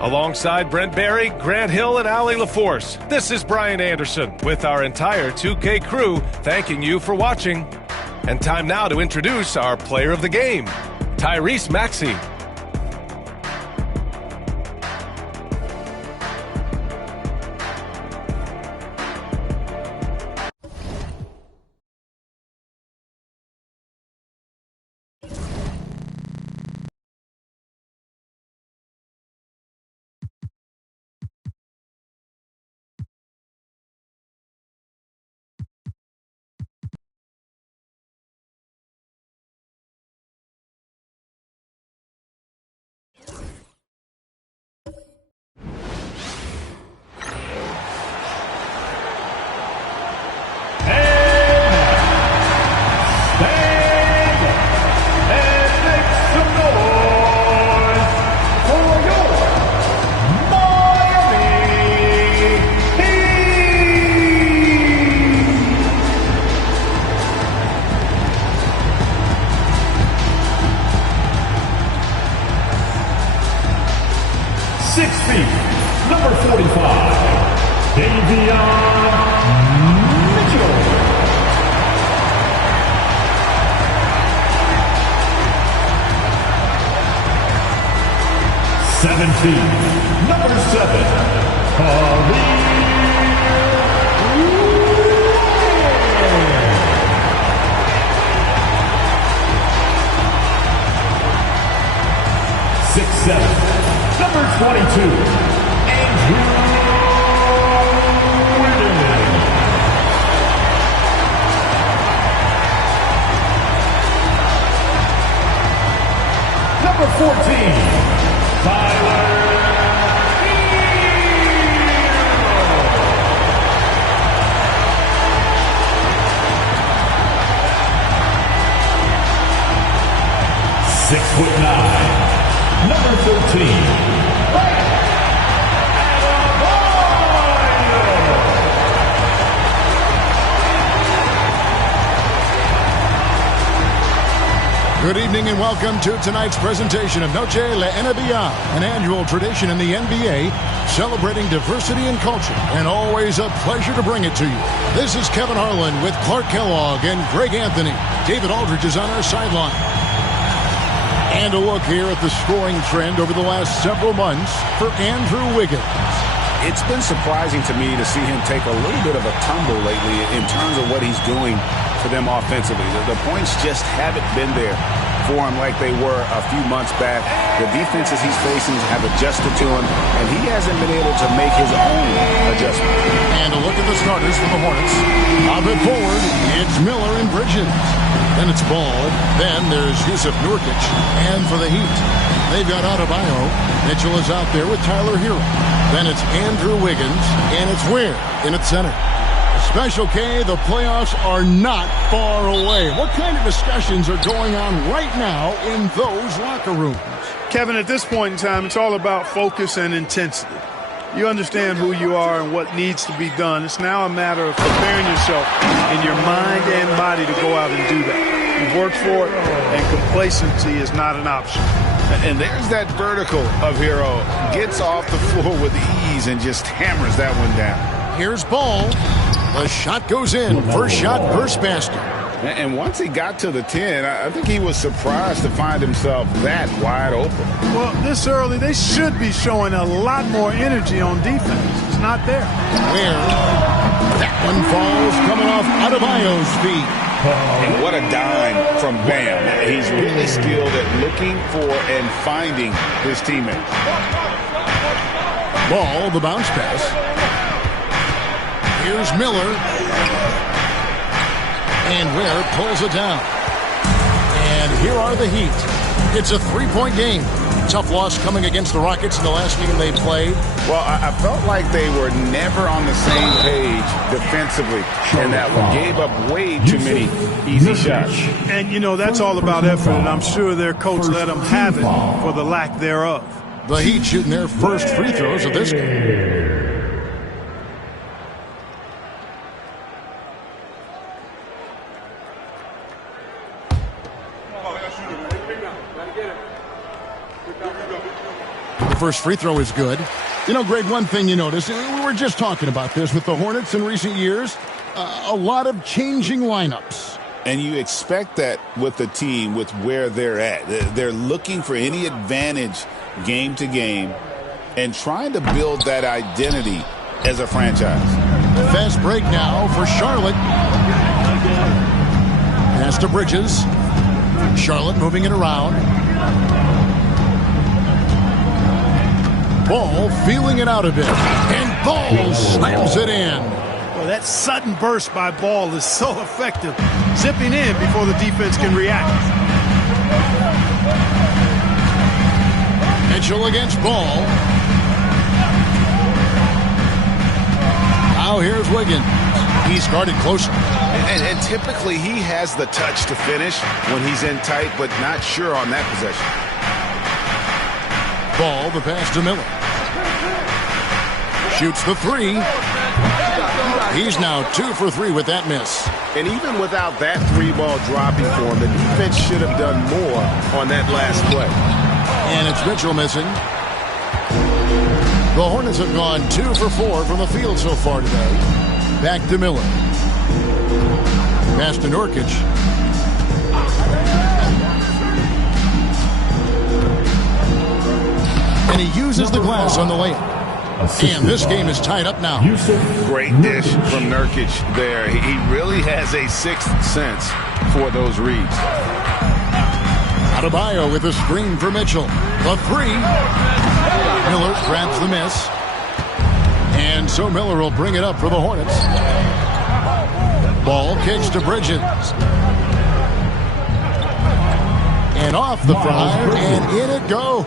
Alongside Brent Barry, Grant Hill, and Allie LaForce, this is Brian Anderson with our entire 2K crew thanking you for watching. And time now to introduce our player of the game, Tyrese Maxey. Number 45, Davion Mitchell. 17, number 7, Khalil. 6'7", number 22, Andrew Wiggins. Number 14, Tyler Hill. 6'9", number 13, Good evening and welcome to tonight's presentation of Noche La NBA, an annual tradition in the NBA celebrating diversity and culture, and always a pleasure to bring it to you. This is Kevin Harlan with Clark Kellogg and Greg Anthony. David Aldridge is on our sideline. And a look here at the scoring trend over the last several months for Andrew Wiggins. It's been surprising to me to see him take a little bit of a tumble lately in terms of what he's doing for them offensively. The points just haven't been there for him like they were a few months back. The defenses he's facing have adjusted to him, and he hasn't been able to make his own adjustment. And a look at the starters for the Hornets. Up and forward, it's Miller and Bridges. Then it's Ball. Then there's Yusuf Nurkic. And for the Heat, they've got Adebayo. Mitchell is out there with Tyler Hero. Then it's Andrew Wiggins, and it's Ware in at center. Special K, the playoffs are not far away. What kind of discussions are going on right now in those locker rooms? Kevin, at this point in time, it's all about focus and intensity. You understand who you are and what needs to be done. It's now a matter of preparing yourself in your mind and body to go out and do that. You've worked for it, and complacency is not an option. And there's that vertical of Hero. Gets off the floor with ease and just hammers that one down. Here's Ball. The shot goes in. First shot, first basket. And once he got to the 10, I think he was surprised to find himself that wide open. Well, this early, they should be showing a lot more energy on defense. It's not there. Where? That one falls coming off Adebayo's feet. And what a dime from Bam. He's really skilled at looking for and finding his teammate. Ball, the bounce pass. Here's Miller. And Ware pulls it down. And here are the Heat. It's a three-point game. Tough loss coming against the Rockets in the last game they played. Well, I felt like they were never on the same page defensively. And that one gave up way too many easy shots. And, you know, that's all about effort. And I'm sure their coach let them have it for the lack thereof. The Heat shooting their first free throws of this game. First free throw is good. You know, Greg, one thing you notice, we were just talking about this with the Hornets in recent years, a lot of changing lineups. And you expect that with the team, with where they're at. They're looking for any advantage game to game and trying to build that identity as a franchise. Fast break now for Charlotte. Pass to Bridges. Charlotte moving it around. Ball feeling it out a bit. And Ball slams it in. Well, that sudden burst by Ball is so effective. Zipping in before the defense can react. Mitchell against Ball. Now here's Wiggins. He's guarded closer. And typically he has the touch to finish when he's in tight, but not sure on that possession. Ball, the pass to Miller. Shoots the three. He's now 2 for 3 with that miss. And even without that three ball dropping for him, the defense should have done more on that last play. And it's Mitchell missing. The Hornets have gone 2 for 4 from the field so far today. Back to Miller. Pass to Nurkic. And he uses the glass on the layup. And this game is tied up now. Great dish from Nurkic there. He really has a sixth sense for those reads. Adebayo with a screen for Mitchell. The three. Miller grabs the miss. And so Miller will bring it up for the Hornets. Ball kicks to Bridges. And off the fryer, and in it goes.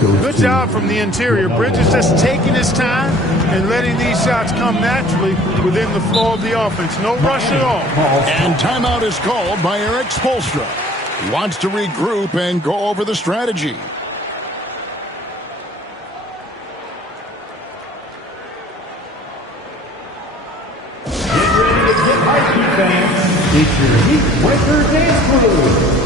Good job from the interior. Bridges just taking his time and letting these shots come naturally within the flow of the offense. No rush at all. And timeout is called by Eric Spoelstra. He wants to regroup and go over the strategy. Get ready to get hyped, fans. It's your Heat Breaker Dance Crew.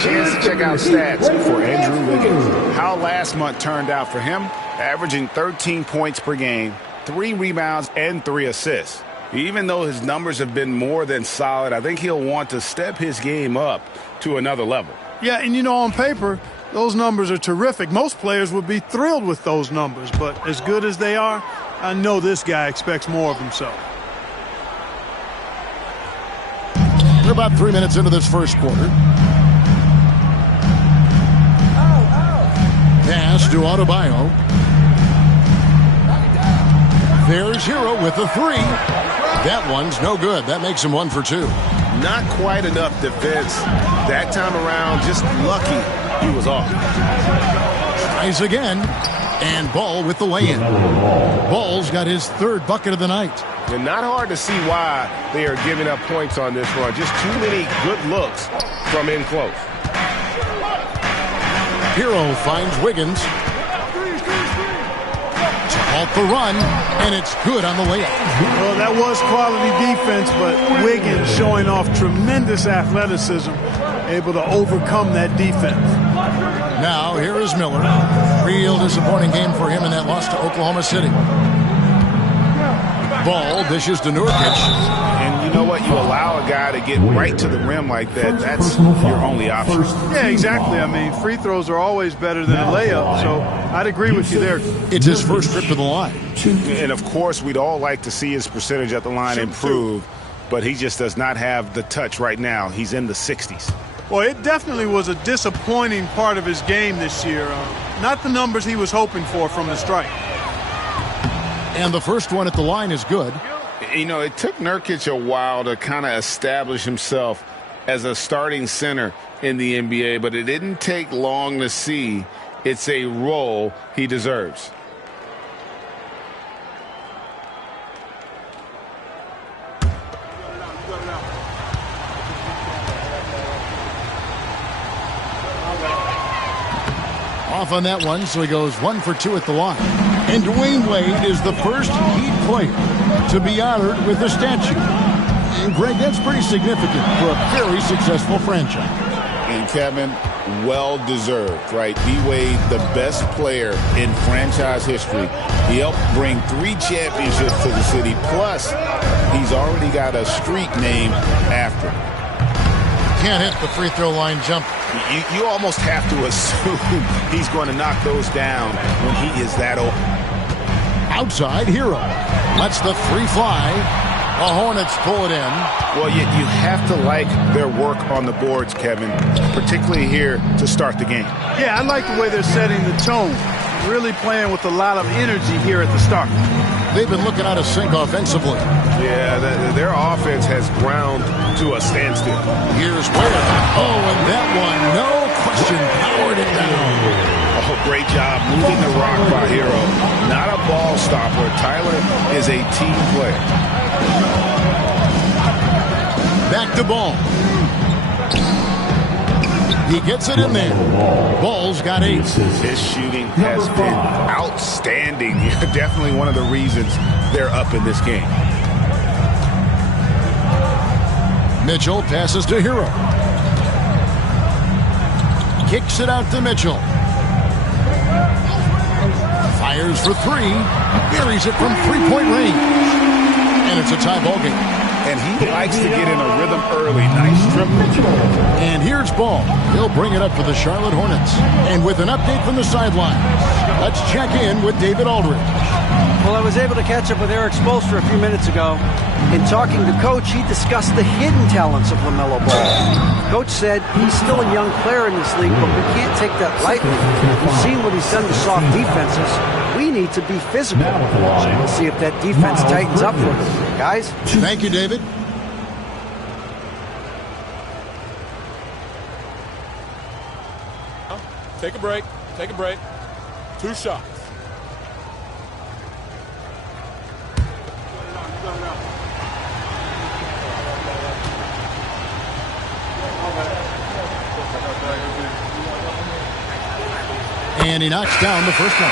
Chance to check out stats for Andrew Wiggins. How last month turned out for him, averaging 13 points per game, 3 rebounds, and 3 assists. Even though his numbers have been more than solid, I think he'll want to step his game up to another level. Yeah, and you know, on paper, those numbers are terrific. Most players would be thrilled with those numbers, but as good as they are, I know this guy expects more of himself. We're about 3 minutes into this first quarter. Pass to Adebayo. There's Hero with a 3. That one's no good. That makes him 1 for 2. Not quite enough defense. That time around, just lucky he was off. Tries again. And Ball with the lay-in. Ball's got his 3rd bucket of the night. And not hard to see why they are giving up points on this run. Just too many good looks from in close. Hero finds Wiggins. To halt the run, and it's good on the layup. Well, that was quality defense, but Wiggins showing off tremendous athleticism, able to overcome that defense. Now, here is Miller. Real disappointing game for him in that loss to Oklahoma City. Ball dishes to Nurkic. And you know what? You allow a guy to get right to the rim like that, that's your only option. Yeah, exactly. I mean, free throws are always better than a layup, so I'd agree with you there. It's his first trip to the line. And, of course, we'd all like to see his percentage at the line improve, but he just does not have the touch right now. He's in the 60s. Well, it definitely was a disappointing part of his game this year. Not the numbers he was hoping for from the strike. And the first one at the line is good. You know, it took Nurkic a while to kind of establish himself as a starting center in the NBA, but it didn't take long to see it's a role he deserves. Off on that one, so he goes 1 for 2 at the line. And Dwayne Wade is the first Heat player to be honored with a statue. And Greg, that's pretty significant for a very successful franchise. And Kevin, well deserved, right? D-Wade, the best player in franchise history. He helped bring 3 championships to the city. Plus, he's already got a street named after him. Can't hit the free throw line jump. You almost have to assume he's going to knock those down when he is that open. Outside, Hero lets the 3 fly. The Hornets pull it in. Well, you have to like their work on the boards, Kevin, particularly here to start the game. Yeah, I like the way they're setting the tone. Really playing with a lot of energy here at the start. They've been looking out of sync offensively. Yeah, their offense has ground to a standstill. Here's Ware. Oh, and that one, no question, powered it down. Oh, great job moving the rock by Hero. Not a ball stopper. Tyler is a team player. Back to Ball. He gets it in there. Ball's got 8. His shooting has been outstanding. Definitely one of the reasons they're up in this game. Mitchell passes to Hero. Kicks it out to Mitchell. Fires for 3. Buries it from 3-point range. And it's a tie ball game. And he likes to get in a rhythm early. Nice triple. And here's Ball. He'll bring it up for the Charlotte Hornets. And with an update from the sidelines, let's check in with David Aldridge. Well, I was able to catch up with Eric Spoelstra a few minutes ago. In talking to Coach, he discussed the hidden talents of LaMelo Ball. Coach said he's still a young player in this league, but we can't take that lightly. We've seen what he's done to soft defenses. We need to be physical. So we'll see if that defense tightens up for us. Guys? Thank you, David. Take a break. Take a break. 2 shots. And he knocks down the first one.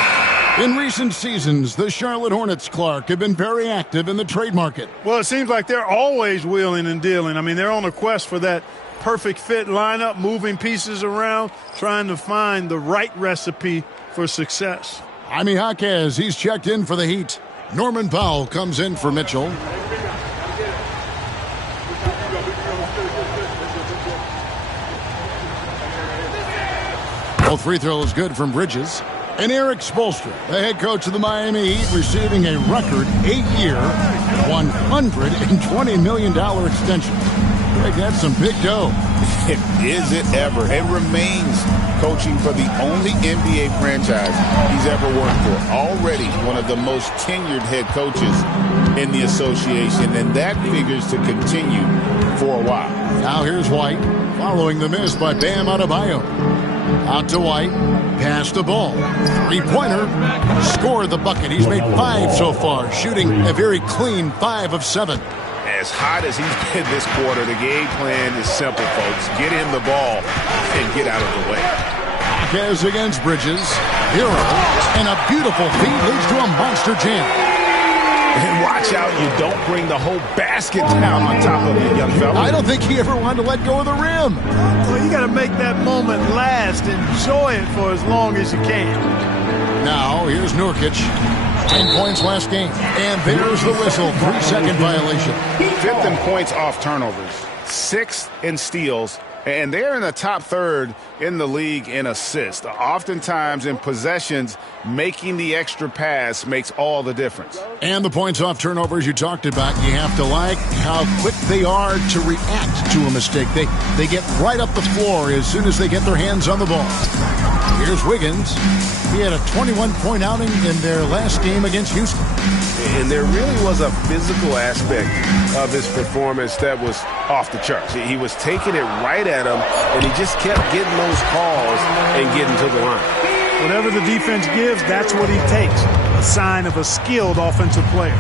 In recent seasons, the Charlotte Hornets, Clark, have been very active in the trade market. Well, it seems like they're always wheeling and dealing. I mean, they're on a quest for that perfect fit lineup, moving pieces around, trying to find the right recipe for success. Jaime Jaquez, he's checked in for the Heat. Norman Powell comes in for Mitchell. Both free throws good from Bridges. And Eric Spoelstra, the head coach of the Miami Heat, receiving a record 8-year, $120 million extension. Greg, that's some big dough. Is it ever? It remains coaching for the only NBA franchise he's ever worked for. Already one of the most tenured head coaches in the association, and that figures to continue for a while. Now here's White, following the miss by Bam Adebayo. Out to White, pass the ball. Three-pointer, scored the bucket. He's made 5 so far, shooting a very clean 5 of 7. As hot as he's been this quarter, the game plan is simple, folks. Get him the ball and get out of the way. Jaquez against Bridges. Hero, and a beautiful feed leads to a monster jam. And watch out, you don't bring the whole basket down on top of you, young fella. I don't think he ever wanted to let go of the rim. Well, you got to make that moment last. Enjoy it for as long as you can. Now, here's Nurkic. 10 points last game. And there's the whistle. 3-second violation. 5th in points off turnovers. 6th in steals. And they're in the top third in the league in assists. Oftentimes in possessions, making the extra pass makes all the difference. And the points off turnovers you talked about, you have to like how quick they are to react to a mistake. They get right up the floor as soon as they get their hands on the ball. Here's Wiggins. He had a 21-point outing in their last game against Houston. And there really was a physical aspect of his performance that was off the charts. He was taking it right at him, and he just kept getting those calls and getting to the line. Whatever the defense gives, that's what he takes. A sign of a skilled offensive player.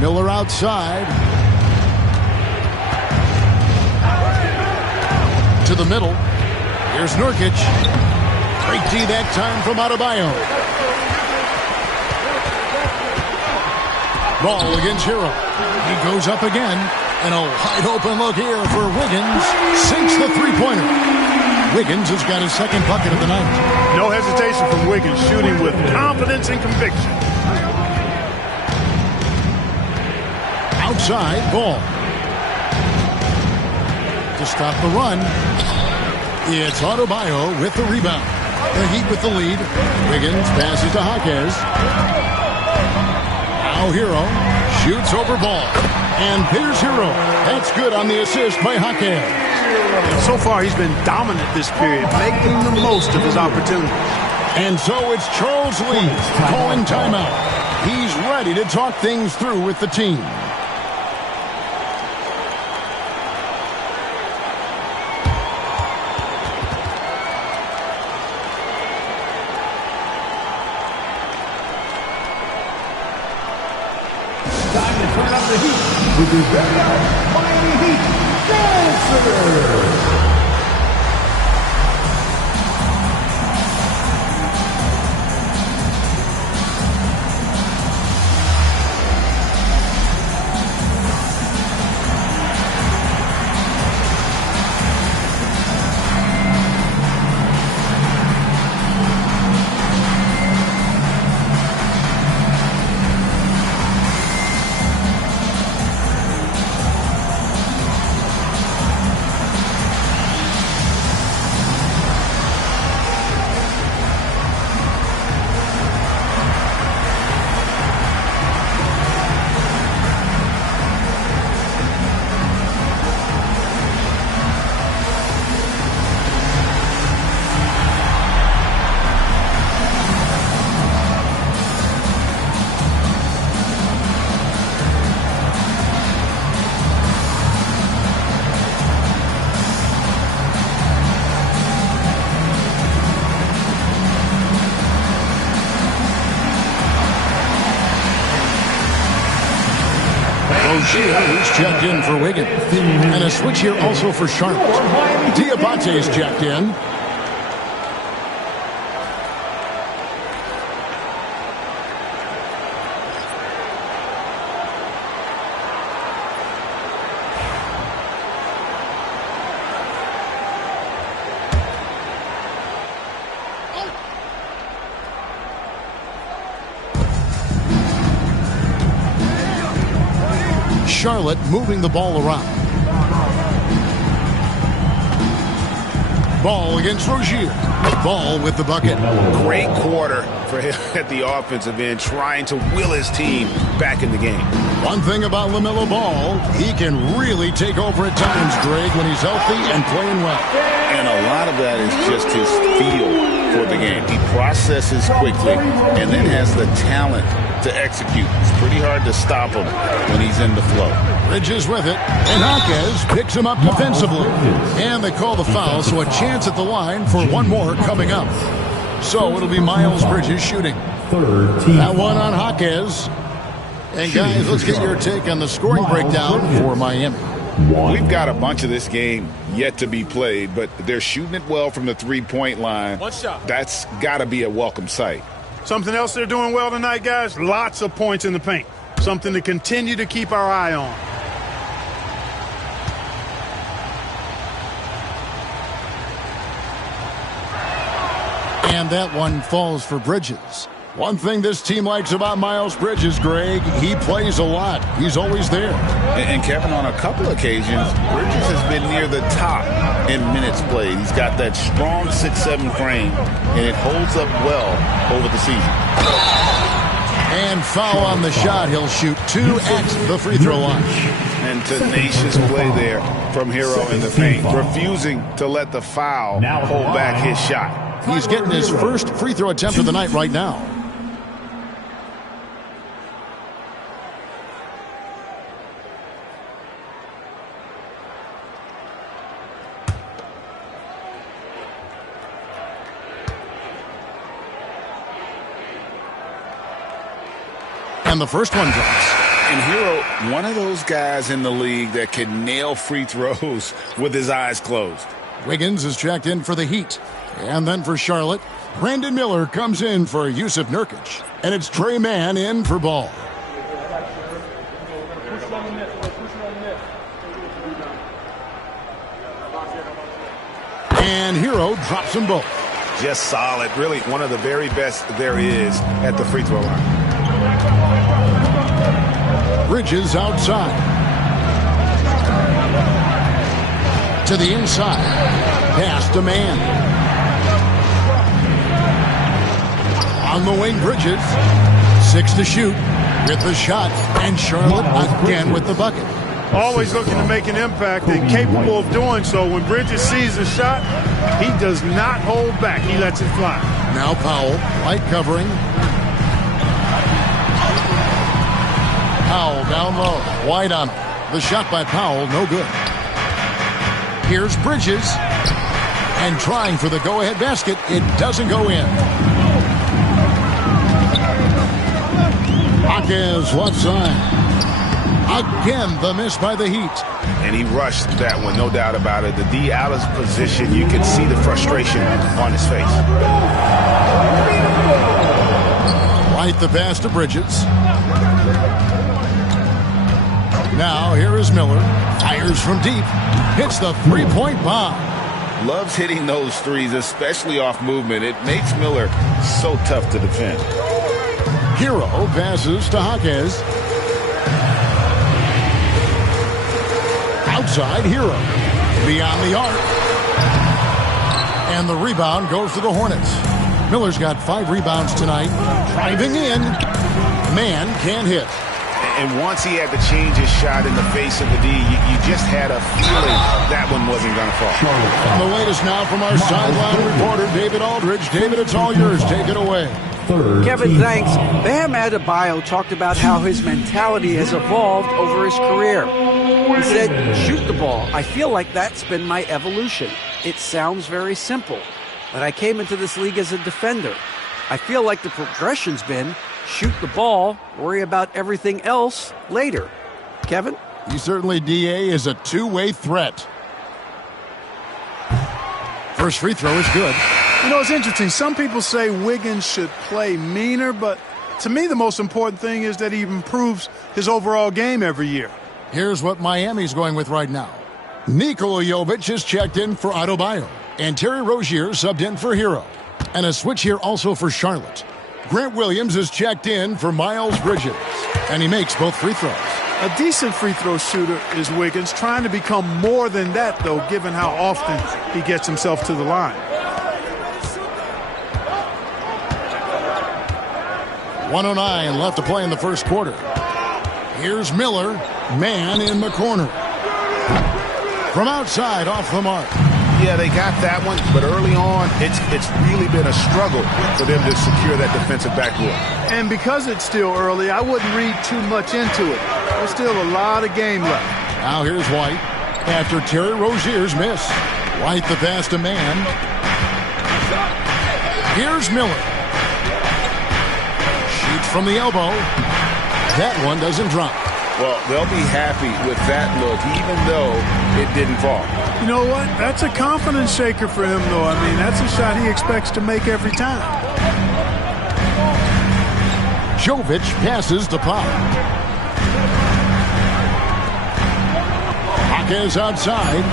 Miller outside. To the middle. Here's Nurkic. Great D that time from Adebayo. Ball against Hero. He goes up again. And a wide open look here for Wiggins. Sinks the three-pointer. Wiggins has got his second bucket of the night. No hesitation from Wiggins, shooting with confidence and conviction. Outside, Ball. To stop the run. It's Adebayo with the rebound. The Heat with the lead. Wiggins passes to Jaquez. Now Hero shoots over Ball. And there's Hero. That's good on the assist by Jaquez. So far, he's been dominant this period, making the most of his opportunity. And so it's Charles Lee calling timeout. He's ready to talk things through with the team. Time to turn up the heat with the very own Miami Heat Dancers. He's checked in for Wiggins. And a switch here also for Sharp. Diabate's checked in. Charlotte moving the ball around. Ball against Rozier. Ball with the bucket. Great quarter for him at the offensive end, trying to will his team back in the game. One thing about LaMelo Ball, he can really take over at times, Greg, when he's healthy and playing well. And a lot of that is just his feel for the game. He processes quickly and then has the talent to execute. It's pretty hard to stop him when he's in the flow. Bridges with it, and Okc picks him up defensively. And they call the foul, so a chance at the line for one more coming up. So it'll be Miles Bridges shooting. That one on Okc. And guys, let's get your take on the scoring breakdown for Miami. We've got a bunch of this game yet to be played, but they're shooting it well from the three-point line. One shot. That's got to be a welcome sight. Something else they're doing well tonight, guys, lots of points in the paint. Something to continue to keep our eye on. And that one falls for Bridges. One thing this team likes about Miles Bridges, Greg, he plays a lot. He's always there. And Kevin, on a couple occasions, Bridges has been near the top in minutes played. He's got that strong 6'7" frame, and it holds up well over the season. And foul on the shot. He'll shoot 2 at the free throw line. And tenacious play there from Hero in the paint, refusing to let the foul hold back his shot. He's getting his first free throw attempt of the night right now. And the first one drops. And Hero, one of those guys in the league that can nail free throws with his eyes closed. Wiggins is checked in for the Heat. And then for Charlotte, Brandon Miller comes in for Yusuf Nurkic. And it's Trey Mann in for Ball. And Hero drops them both. Just solid. Really one of the very best there is at the free throw line. Bridges outside. To the inside. Pass to Mann. On the wing, Bridges. 6 to shoot. With the shot. And Charlotte again with the bucket. Always looking to make an impact and capable of doing so. When Bridges sees the shot, he does not hold back. He lets it fly. Now Powell. Light covering. Powell down low. Wide on him. The shot by Powell, no good. Here's Bridges. And trying for the go-ahead basket. It doesn't go in. Okc left side. Again, the miss by the Heat. And he rushed that one, no doubt about it. The D out of position. You can see the frustration on his face. Right the pass to Bridges. Now here is Miller. Fires from deep. Hits the three-point bomb. Loves hitting those threes, especially off movement. It makes Miller so tough to defend. Hero passes to Okc. Outside Hero. Beyond the arc. And the rebound goes to the Hornets. Miller's got 5 rebounds tonight. Driving in. Man can't hit. And once he had to change his shot in the face of the D, you just had a feeling that one wasn't going to fall. And the latest now from our sideline reporter, David Aldridge. David, it's all yours. Take it away. Kevin, thanks. Bam Adebayo talked about how his mentality has evolved over his career. He said, shoot the ball. I feel like that's been my evolution. It sounds very simple, but I came into this league as a defender. I feel like the progression's been shoot the ball, worry about everything else later. Kevin? He certainly, DA, is a two-way threat. First free throw is good. You know, it's interesting. Some people say Wiggins should play meaner, but to me the most important thing is that he improves his overall game every year. Here's what Miami's going with right now. Nikola Jovic is checked in for Adebayo, and Terry Rozier subbed in for Hero. And a switch here also for Charlotte. Grant Williams is checked in for Miles Bridges, and he makes both free throws. A decent free throw shooter is Wiggins, trying to become more than that, though, given how often he gets himself to the line. 1:09 left to play in the first quarter. Here's Miller, man in the corner. From outside, off the mark. Yeah, they got that one, but early on, it's really been a struggle for them to secure that defensive backboard. And because it's still early, I wouldn't read too much into it. There's still a lot of game left. Now here's White after Terry Rozier's miss. White the pass to man. Here's Miller. Shoots from the elbow. That one doesn't drop. Well, they'll be happy with that look, even though it didn't fall. You know what? That's a confidence shaker for him, though. I mean, that's a shot he expects to make every time. Jovic passes to Pop. Jaquez outside.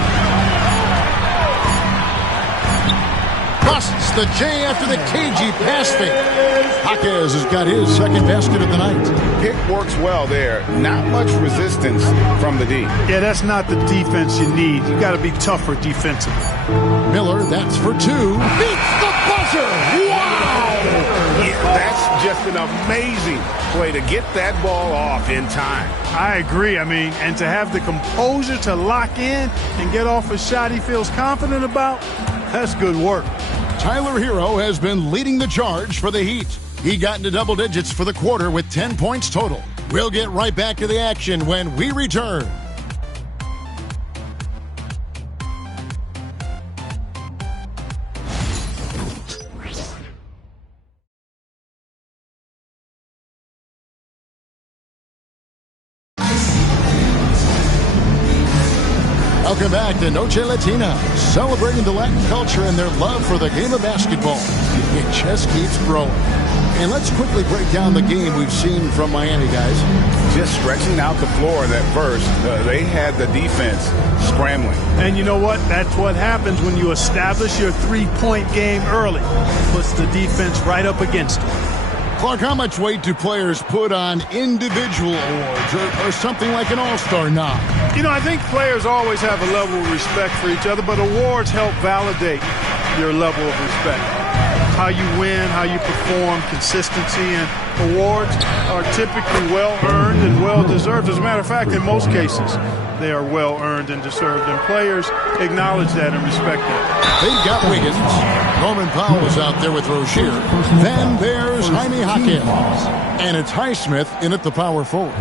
Busts the J after the cagey pass fake. Jaquez has got his second basket of the night. Pick works well there. Not much resistance from the D. Yeah, that's not the defense you need. You got to be tougher defensively. Miller, that's for two. Beats the buzzer. Wow! Yeah, that's just an amazing play to get that ball off in time. I agree. I mean, and to have the composure to lock in and get off a shot he feels confident about, that's good work. Tyler Hero has been leading the charge for the Heat. He got into double digits for the quarter with 10 points total. We'll get right back to the action when we return. Welcome back to Noche Latina, celebrating the Latin culture and their love for the game of basketball. It just keeps growing. And let's quickly break down the game we've seen from Miami, guys. Just stretching out the floor that burst. They had the defense scrambling. And you know what? That's what happens when you establish your three-point game early. Puts the defense right up against it. Clark, how much weight do players put on individual awards or something like an all-star nod? You know, I think players always have a level of respect for each other, but awards help validate your level of respect. How you win, how you perform, consistency, and awards are typically well-earned and well-deserved. As a matter of fact, in most cases, they are well-earned and deserved, and players acknowledge that and respect that. They've got Wiggins. Norman Powell's out there with Rozier. Then there's Jaime Jaquez. And it's Highsmith in at the power forward.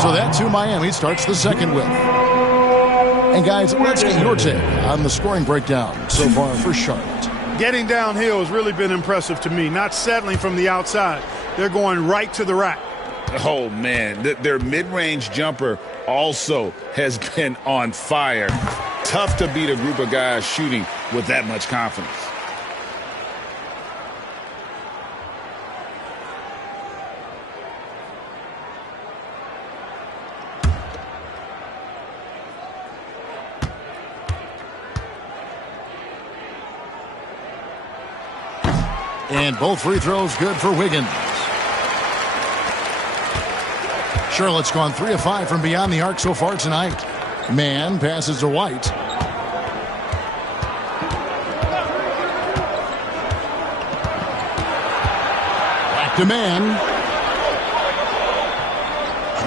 So that's who Miami starts the second with. And guys, let's get your take on the scoring breakdown so far for Charlotte. Getting downhill has really been impressive to me. Not settling from the outside. They're going right to the rack. Oh, man. Their mid-range jumper also has been on fire. Tough to beat a group of guys shooting with that much confidence. And both free throws good for Wiggins. Charlotte's gone 3 of 5 from beyond the arc so far tonight. Man passes to White. Back to Man.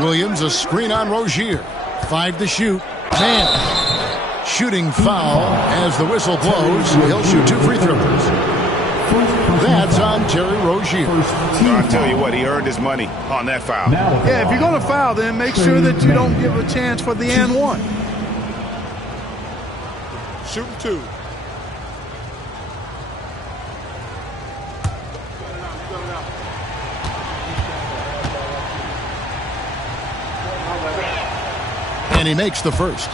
Williams, a screen on Rozier. 5 to shoot. Man. Shooting foul as the whistle blows. He'll shoot 2 free throws. That's on Terry Rozier. I'll tell you what, he earned his money on that foul. Yeah, if you're going to foul, then make sure that you don't give a chance for the and one. Shooting 2. And he makes the first.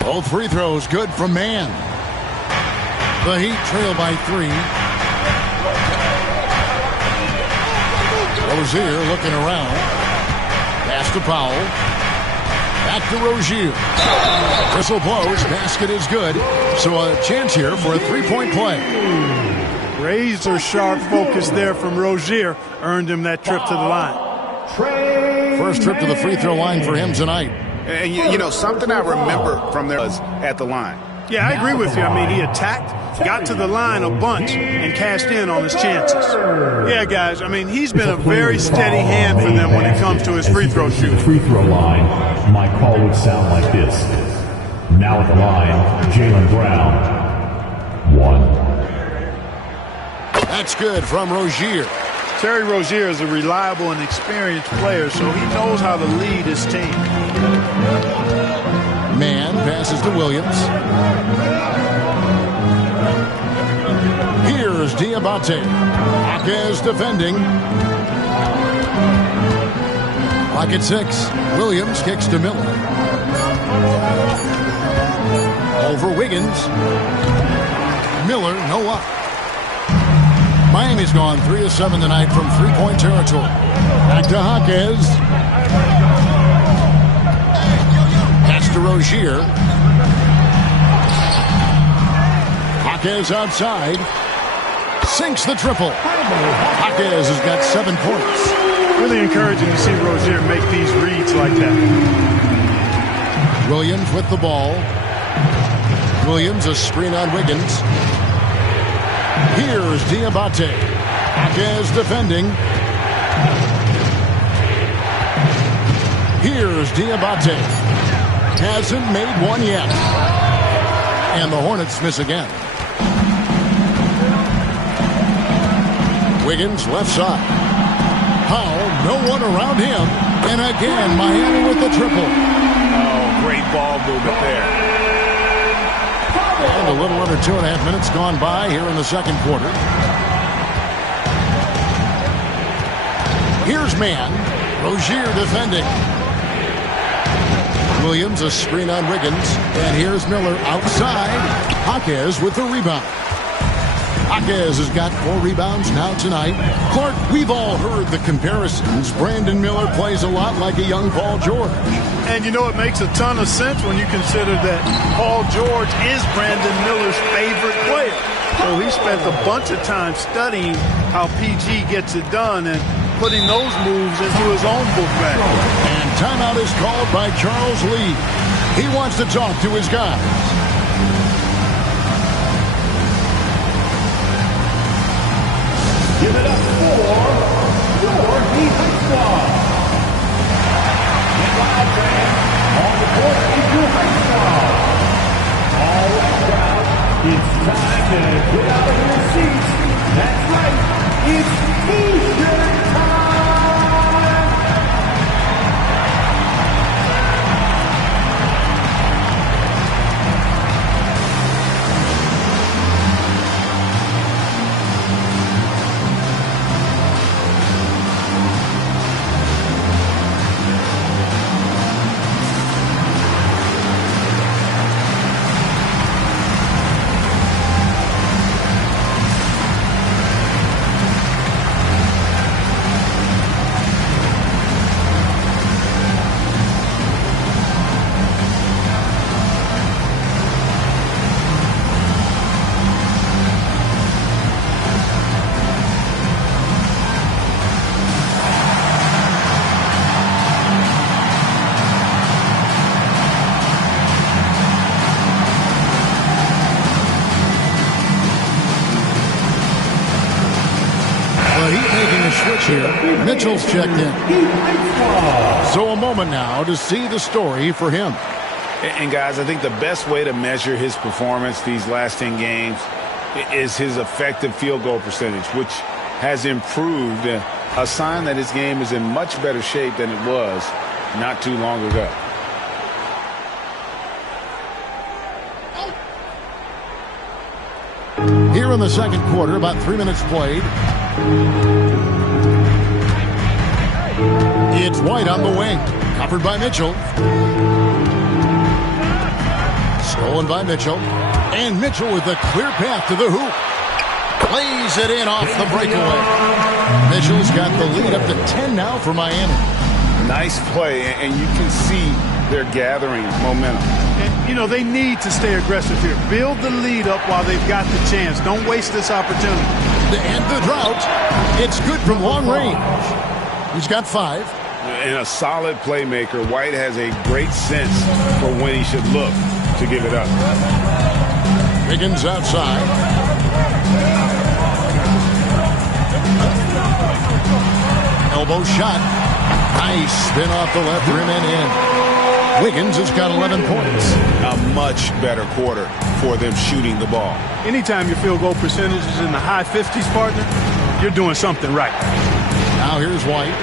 Both free throws good from Man. The Heat trail by 3. Rozier looking around. Pass to Powell. Back to Rozier. Whistle blows. Basket is good. So a chance here for a three-point play. Razor sharp focus there from Rozier earned him that trip to the line. First trip to the free throw line for him tonight. And you know, something I remember from there was at the line. Yeah, I agree with you. I mean, he attacked, got to the line a bunch, and cashed in on his chances. Yeah, guys, I mean, he's been a very steady hand for them when it comes to his free throw shooting. Free throw line, my call would sound like this. Now at the line, Jaylen Brown. 1. That's good from Rozier. Terry Rozier is a reliable and experienced player, so he knows how to lead his team. Man passes to Williams. Here's Diabate. Okc defending. Clock at 6. Williams kicks to Miller. Over Wiggins. Miller, no luck. Miami's gone 3 of 7 tonight from three-point territory. Back to Hawkins. Pass to Rozier. Hawkins outside. Sinks the triple. Hawkins has got 7 points. Really encouraging to see Rozier make these reads like that. Williams with the ball. Williams a screen on Wiggins. Here's Diabate. Hawkins defending. Here's Diabate. Hasn't made one yet. And the Hornets miss again. Wiggins left side. Powell, no one around him. And again, Miami with the triple. Oh, great ball movement there. And a little under 2.5 minutes gone by here in the second quarter. Here's Man. Rozier defending. Williams a screen on Wiggins. And here's Miller outside. Hawkins with the rebound. Hawkins has got 4 rebounds now tonight. Clark, we've all heard the comparisons. Brandon Miller plays a lot like a young Paul George. And you know, it makes a ton of sense when you consider that Paul George is Brandon Miller's favorite player. So he spent a bunch of time studying how PG gets it done and putting those moves into his own book bag. And timeout is called by Charles Lee. He wants to talk to his guys. Give it up for your defense squad. Get live, fans. On the court is your high squad. All right, crowd. It's time to get out of your seats. That's right. It's T-shirt time. Here, Mitchell's checked in. So a moment now to see the story for him. And guys, I think the best way to measure his performance these last 10 games is his effective field goal percentage, which has improved, a sign that his game is in much better shape than it was not too long ago. Here in the second quarter, about 3 minutes played. It's White on the wing. Covered by Mitchell. Stolen by Mitchell. And Mitchell with a clear path to the hoop. Lays it in off the breakaway. Mitchell's got the lead up to 10 now for Miami. Nice play, and you can see they're gathering momentum. And, you know, they need to stay aggressive here. Build the lead up while they've got the chance. Don't waste this opportunity. To end the drought, it's good from long range. He's got 5. And a solid playmaker, White has a great sense for when he should look to give it up. Wiggins outside. Elbow shot. Nice spin off the left rim and in. Wiggins has got 11 points. A much better quarter for them shooting the ball. Anytime your field goal percentage is in the high 50s, partner, you're doing something right. Now here's White.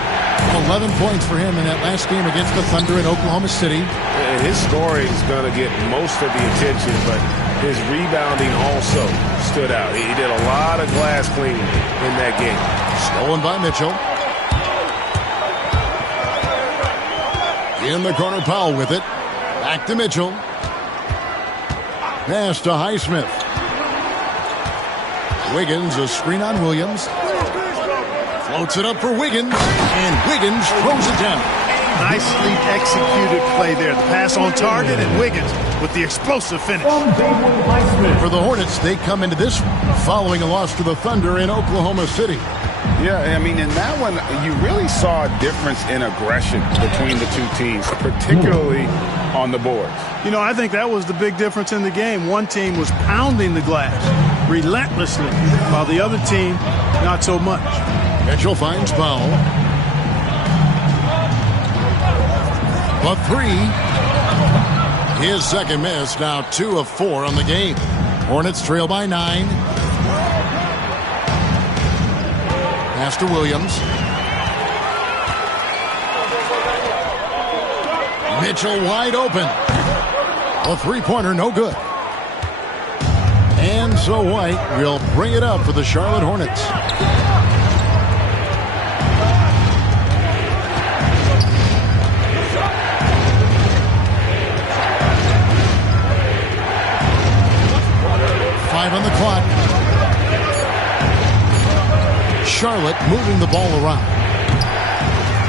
11 points for him in that last game against the Thunder in Oklahoma City. And his scoring is going to get most of the attention, but his rebounding also stood out. He did a lot of glass cleaning in that game. Stolen by Mitchell. In the corner, Powell with it. Back to Mitchell. Pass to Highsmith. Wiggins, a screen on Williams. Floats it up for Wiggins, and Wiggins throws it down. Nicely executed play there. The pass on target, and Wiggins with the explosive finish. For the Hornets, they come into this following a loss to the Thunder in Oklahoma City. Yeah, I mean, in that one, you really saw a difference in aggression between the two teams, particularly on the boards. You know, I think that was the big difference in the game. One team was pounding the glass relentlessly, while the other team, not so much. Mitchell finds Powell. The 3. His second miss, now 2 of 4 on the game. Hornets trail by 9. Pass to Williams. Mitchell wide open. A 3-pointer, no good. And so White will bring it up for the Charlotte Hornets. On the clock. Charlotte moving the ball around.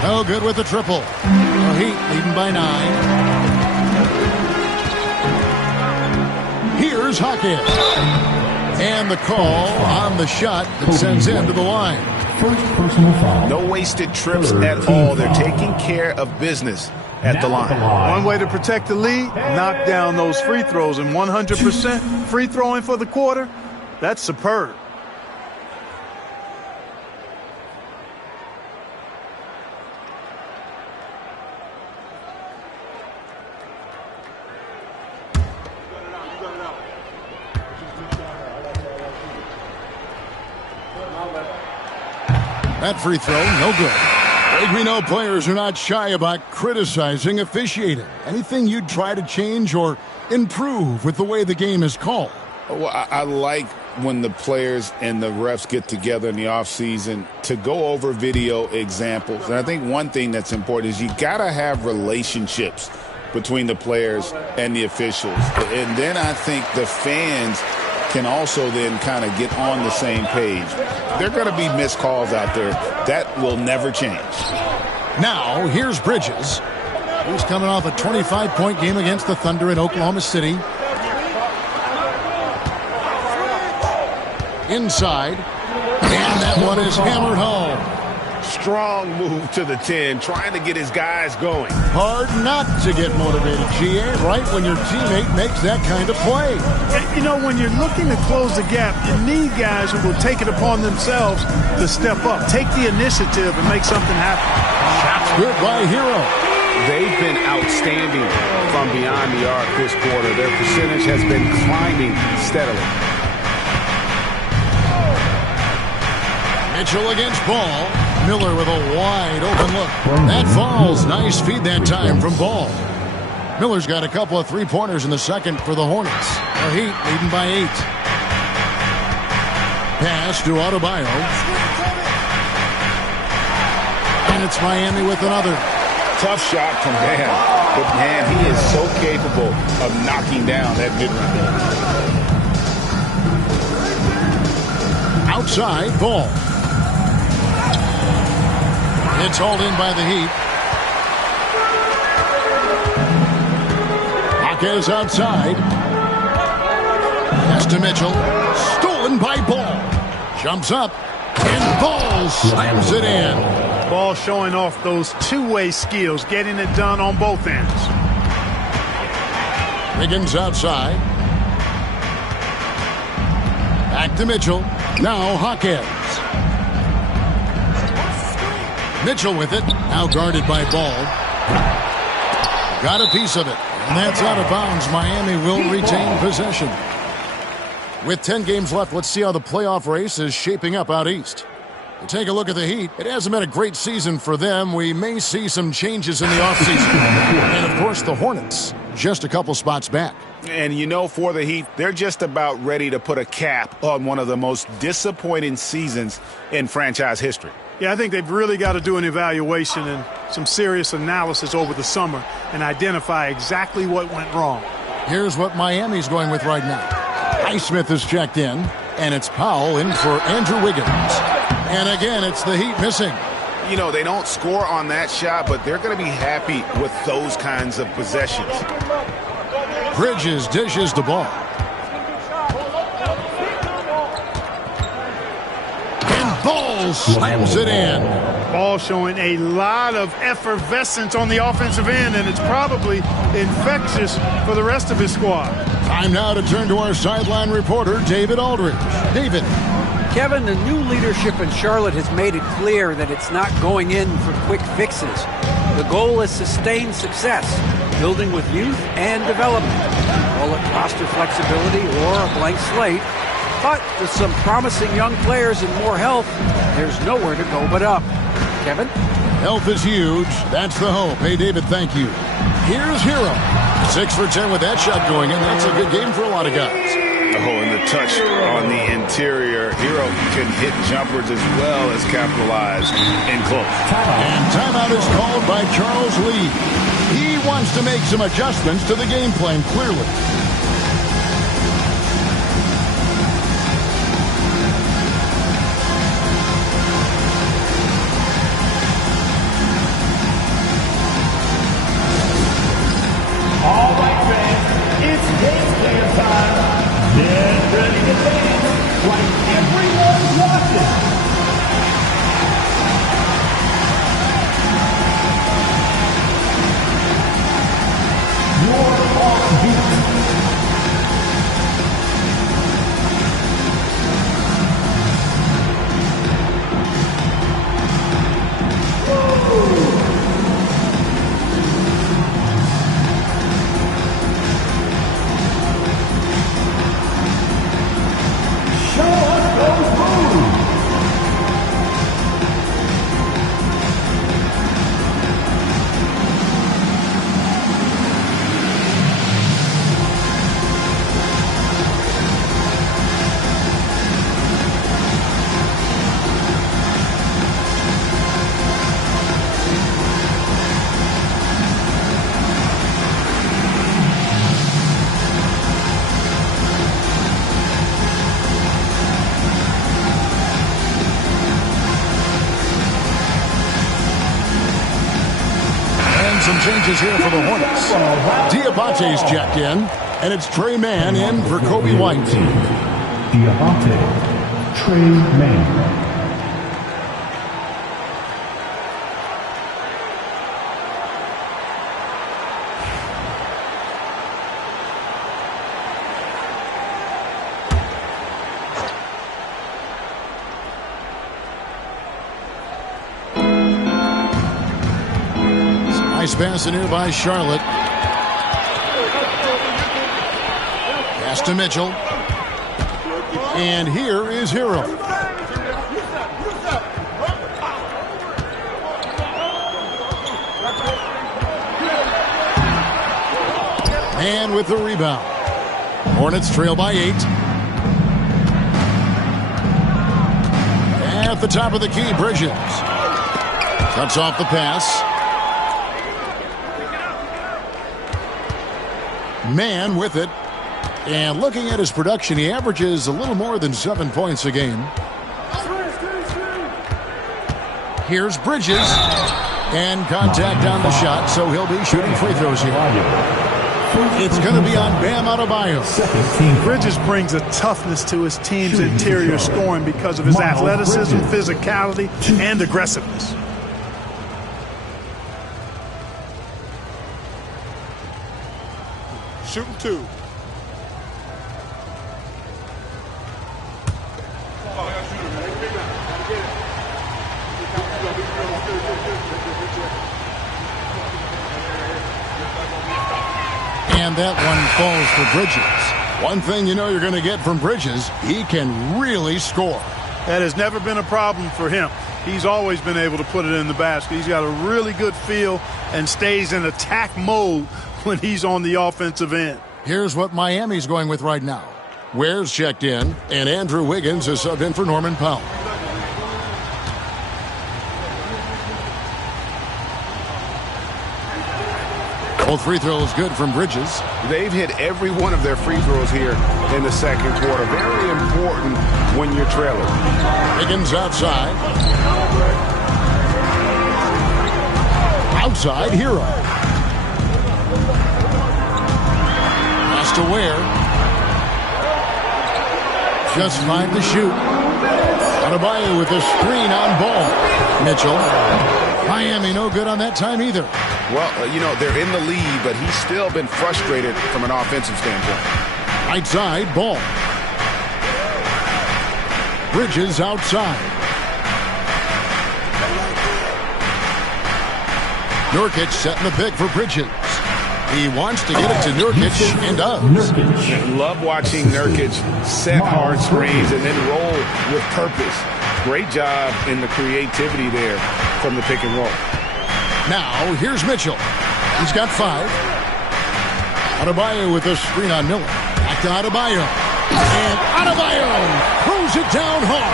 No good with the triple. The Heat leading by 9. Here's Hawkins. And the call on the shot that sends him to the line. First personal foul. No wasted trips at all. They're taking care of business at the line. One way to protect the lead, knock down those free throws, and 100% free throwing for the quarter, that's superb. That free throw, no good. We know players are not shy about criticizing officiating. Anything you'd try to change or improve with the way the game is called? Well, I like when the players and the refs get together in the offseason to go over video examples. And I think one thing that's important is you got to have relationships between the players and the officials. And then I think the fans can also then kind of get on the same page. There are going to be missed calls out there. That will never change. Now, here's Bridges. He's coming off a 25-point game against the Thunder in Oklahoma City. Inside. And that one is hammered home. Strong move to the 10, trying to get his guys going. Hard not to get motivated, GA, right when your teammate makes that kind of play. You know, when you're looking to close the gap, you need guys who will take it upon themselves to step up, take the initiative, and make something happen. Shots good by Hero. They've been outstanding from beyond the arc this quarter. Their percentage has been climbing steadily. Mitchell against Ball. Miller with a wide open look. That falls. Nice feed that time from Ball. Miller's got a couple of three-pointers in the second for the Hornets. The Heat leading by 8. Pass to Adebayo. And it's Miami with another. Tough shot from Bam. But, man, he is so capable of knocking down that mid-range. outside, Ball. It's hauled in by the Heat. Hawkins outside. Pass to Mitchell. Stolen by Ball. Jumps up. And Ball slams it in. Ball showing off those two-way skills, getting it done on both ends. Wiggins outside. Back to Mitchell. Now Hawkins. Mitchell with it. Now guarded by Ball. Got a piece of it. And that's out of bounds. Miami will retain possession. With 10 games left, let's see how the playoff race is shaping up out east. To take a look at the Heat, it hasn't been a great season for them. We may see some changes in the offseason. And, of course, the Hornets, just a couple spots back. And, you know, for the Heat, they're just about ready to put a cap on one of the most disappointing seasons in franchise history. Yeah, I think they've really got to do an evaluation and some serious analysis over the summer and identify exactly what went wrong. Here's what Miami's going with right now. Highsmith is checked in, and it's Powell in for Andrew Wiggins. And again, it's the Heat missing. You know, they don't score on that shot, but they're going to be happy with those kinds of possessions. Bridges dishes the ball. And Ball slams it in. Ball showing a lot of effervescence on the offensive end, and it's probably infectious for the rest of his squad. Time now to turn to our sideline reporter, David Aldridge. David. Kevin, the new leadership in Charlotte has made it clear that it's not going in for quick fixes. The goal is sustained success, building with youth and development. Call it roster flexibility or a blank slate. But with some promising young players and more health, there's nowhere to go but up. Kevin? Health is huge. That's the hope. Hey, David, thank you. Here's Hero. 6 for 10 with that shot going in. That's a good game for a lot of guys. Oh, and the touch on the interior. Hero can hit jumpers as well as capitalize in close. And timeout is called by Charles Lee. He wants to make some adjustments to the game plan, clearly. All right, fans, it's dance band time. Get ready to dance like everyone's watching. You're on beat. Some changes here for the Hornets. Diabate's checked in, and it's Trey Mann in for Kobe White. Diabate, Trey Mann. Nice pass in here by Charlotte. Pass to Mitchell. And here is Hero. And with the rebound. Hornets trail by 8. At the top of the key, Bridges. Cuts off the pass. Mann with it. And looking at his production, he averages a little more than 7 points a game. Here's Bridges. And contact on the shot, so he'll be shooting free throws here. It's going to be on Bam Adebayo. Bridges brings a toughness to his team's interior scoring because of his athleticism, physicality, and aggressiveness. Shooting 2. And that one falls for Bridges. One thing you know you're going to get from Bridges, he can really score. That has never been a problem for him. He's always been able to put it in the basket. He's got a really good feel and stays in attack mode when he's on the offensive end. Here's what Miami's going with right now. Ware's checked in, and Andrew Wiggins is subbed in for Norman Powell. Both free throws good from Bridges. They've hit every one of their free throws here in the second quarter. Very important when you're trailing. Wiggins outside. Outside, Hero. Pass to Ware. Just 5 to shoot. Adebayo with a screen on ball. Mitchell. Miami no good on that time either. Well, they're in the lead, but he's still been frustrated from an offensive standpoint. Right side, Ball. Bridges outside. Nurkic setting the pick for Bridges. He wants to get it to Nurkic and does. Love watching Nurkic set hard screens and then roll with purpose. Great job in the creativity there from the pick and roll. Now, here's Mitchell. He's got 5. Adebayo with a screen on Miller. Back to Adebayo. And Adebayo throws it down hard.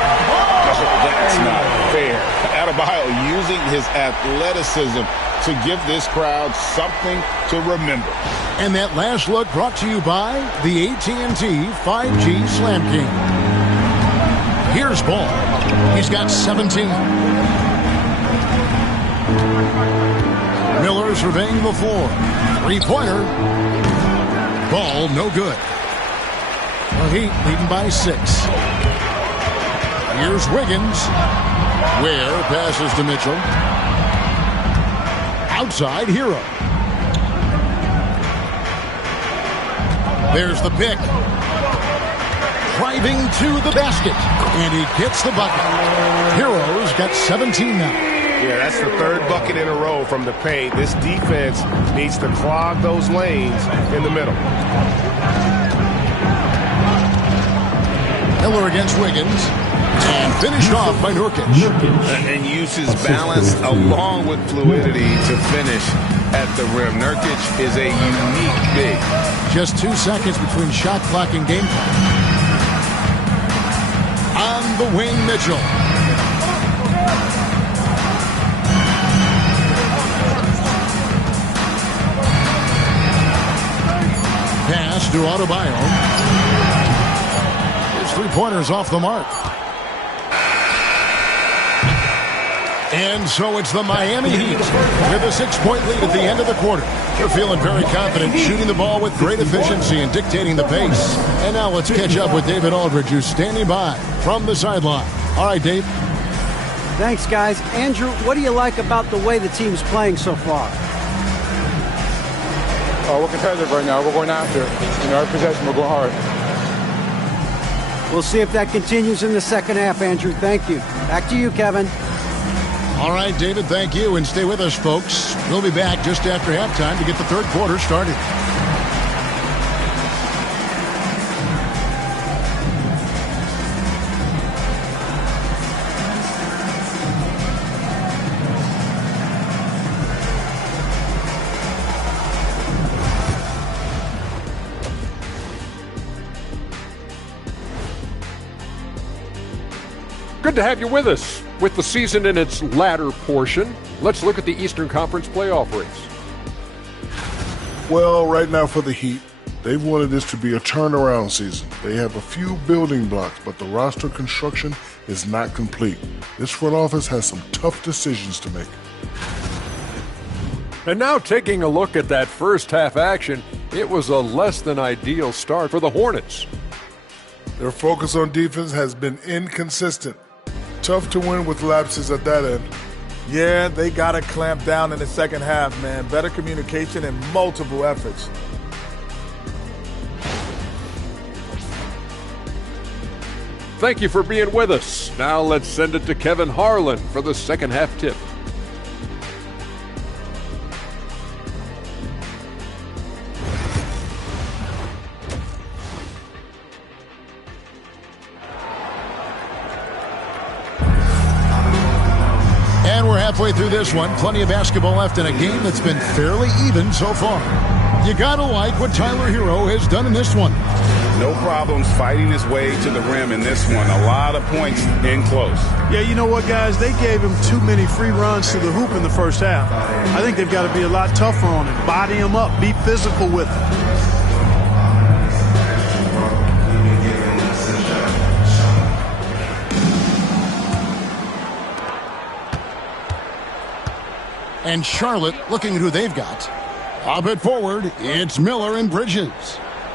That's not fair. Adebayo using his athleticism to give this crowd something to remember. And that last look brought to you by the AT&T 5G Slam King. Here's Ball. He's got 17. Miller surveying the floor. 3-pointer. Ball no good. The Heat leading by 6. Here's Wiggins. Ware passes to Mitchell. Outside, Hero. There's the pick. Driving to the basket. And he gets the bucket. Hero's got 17 now. Yeah, that's the 3rd bucket in a row from the paint. This defense needs to clog those lanes in the middle. Miller against Wiggins. And finished off by Nurkic. And uses balance along with fluidity to finish at the rim. Nurkic is a unique big. Just 2 seconds between shot clock and game clock. On the wing, Mitchell. Pass to Adebayo. His 3-pointers off the mark. And so it's the Miami Heat with a 6-point lead at the end of the quarter. They're feeling very confident, shooting the ball with great efficiency and dictating the pace. And now let's catch up with David Aldridge, who's standing by from the sideline. All right, Dave. Thanks, guys. Andrew, what do you like about the way the team's playing so far? We're competitive right now. We're going after it. Every possession, we're going hard. We'll see if that continues in the second half, Andrew. Thank you. Back to you, Kevin. All right, David, thank you. And stay with us, folks. We'll be back just after halftime to get the 3rd quarter started. Good to have you with us. With the season in its latter portion, let's look at the Eastern Conference playoff race. Well, right now for the Heat, they've wanted this to be a turnaround season. They have a few building blocks, but the roster construction is not complete. This front office has some tough decisions to make. And now taking a look at that first half action, it was a less than ideal start for the Hornets. Their focus on defense has been inconsistent. Tough to win with lapses at that end. Yeah, they got to clamp down in the second half, man. Better communication and multiple efforts. Thank you for being with us. Now let's send it to Kevin Harlan for the second half tip. And we're halfway through this one. Plenty of basketball left in a game that's been fairly even so far. You gotta like what Tyler Hero has done in this one. No problems fighting his way to the rim in this one. A lot of points in close. Yeah, you know what, guys? They gave him too many free runs to the hoop in the first half. I think they've got to be a lot tougher on him. Body him up. Be physical with him. And Charlotte looking at who they've got. Up it forward, it's Miller and Bridges.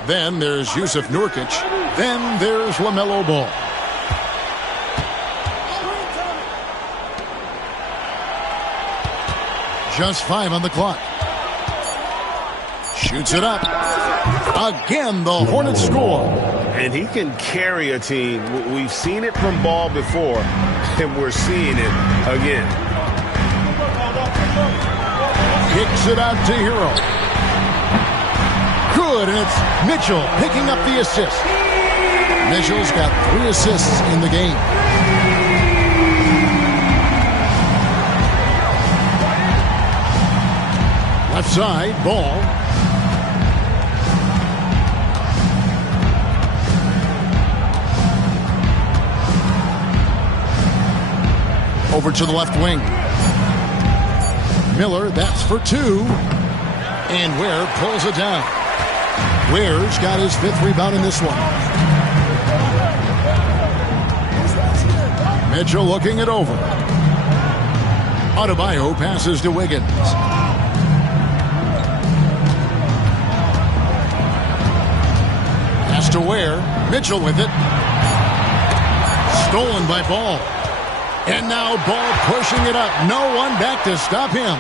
Then there's Yusuf Nurkic. Then there's LaMelo Ball. Just 5 on the clock. Shoots it up. Again, the Hornets score. And he can carry a team. We've seen it from Ball before, and we're seeing it again. Kicks it out to Hero. Good, and it's Mitchell picking up the assist. Mitchell's got 3 assists in the game. Left side, Ball. Over to the left wing. Miller, that's for 2. And Ware pulls it down. Ware's got his 5th rebound in this one. Mitchell looking it over. Adebayo passes to Wiggins. Pass to Ware. Mitchell with it. Stolen by Ball. And now Ball pushing it up. No one back to stop him.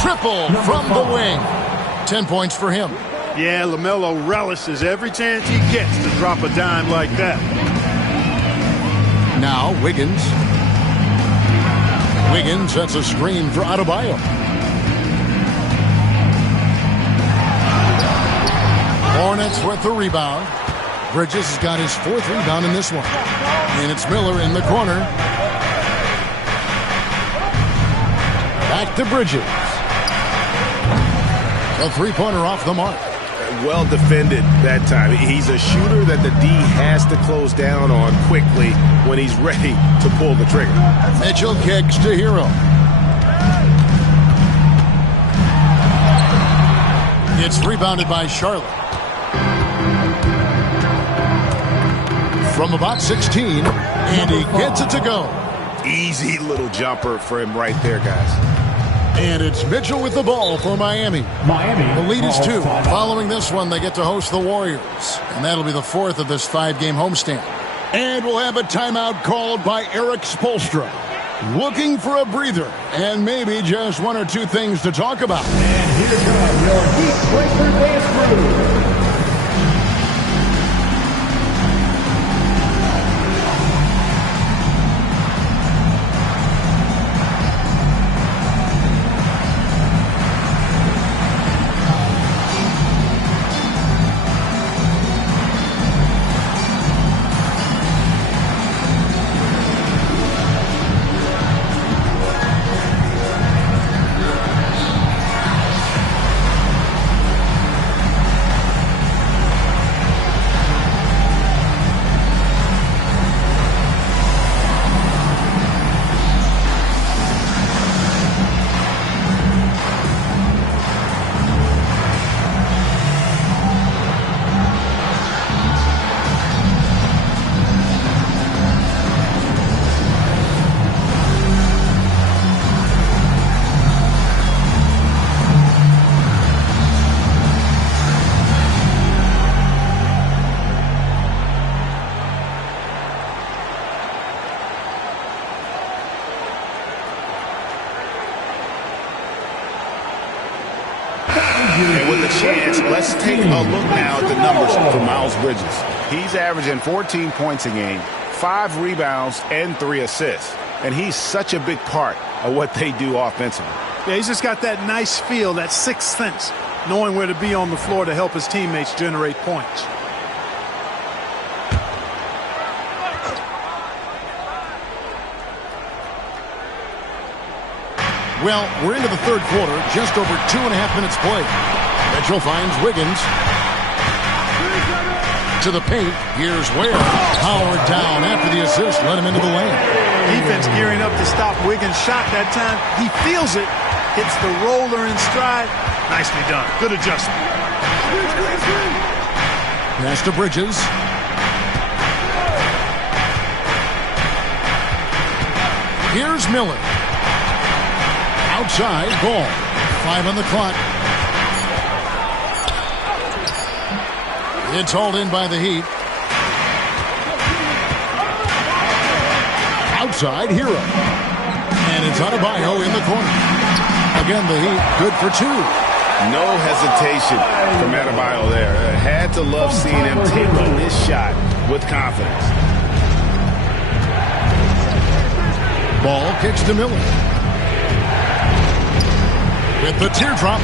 Triple from the wing. 10 points for him. Yeah, LaMelo relishes every chance he gets to drop a dime like that. Now Wiggins. Wiggins sets a screen for Adebayo. Hornets with the rebound. Bridges has got his 4th rebound in this one. And it's Miller in the corner. Back to Bridges. A 3-pointer off the mark. Well defended that time. He's a shooter that the D has to close down on quickly when he's ready to pull the trigger. Mitchell kicks to Hero. It's rebounded by Charlotte. From about 16, and he gets it to go. Easy little jumper for him right there, guys. And it's Mitchell with the ball for Miami. The lead is 2. Following this one, they get to host the Warriors. And that'll be the 4th of this 5-game homestand. And we'll have a timeout called by Eric Spoelstra. Looking for a breather and maybe just 1 or 2 things to talk about. And here comes your Heat Breaker dance crew. Let's take a look now at the numbers for Miles Bridges. He's averaging 14 points a game, 5 rebounds, and 3 assists. And he's such a big part of what they do offensively. Yeah, he's just got that nice feel, that sixth sense, knowing where to be on the floor to help his teammates generate points. Well, we're into the third quarter, just over 2.5 minutes played. Mitchell finds Wiggins. To the paint, here's Ware. Howard down after the assist, let him into the lane. Defense gearing up to stop Wiggins' shot that time. He feels it, hits the roller in stride. Nicely done. Good adjustment. Pass to Bridges. Here's Miller. Outside, ball. 5 on the clock. It's hauled in by the Heat. Outside, Hero. And it's Adebayo in the corner. Again, the Heat, good for 2. No hesitation from Adebayo there. Had to love seeing him take on this shot with confidence. Ball kicks to Miller. With the teardrop.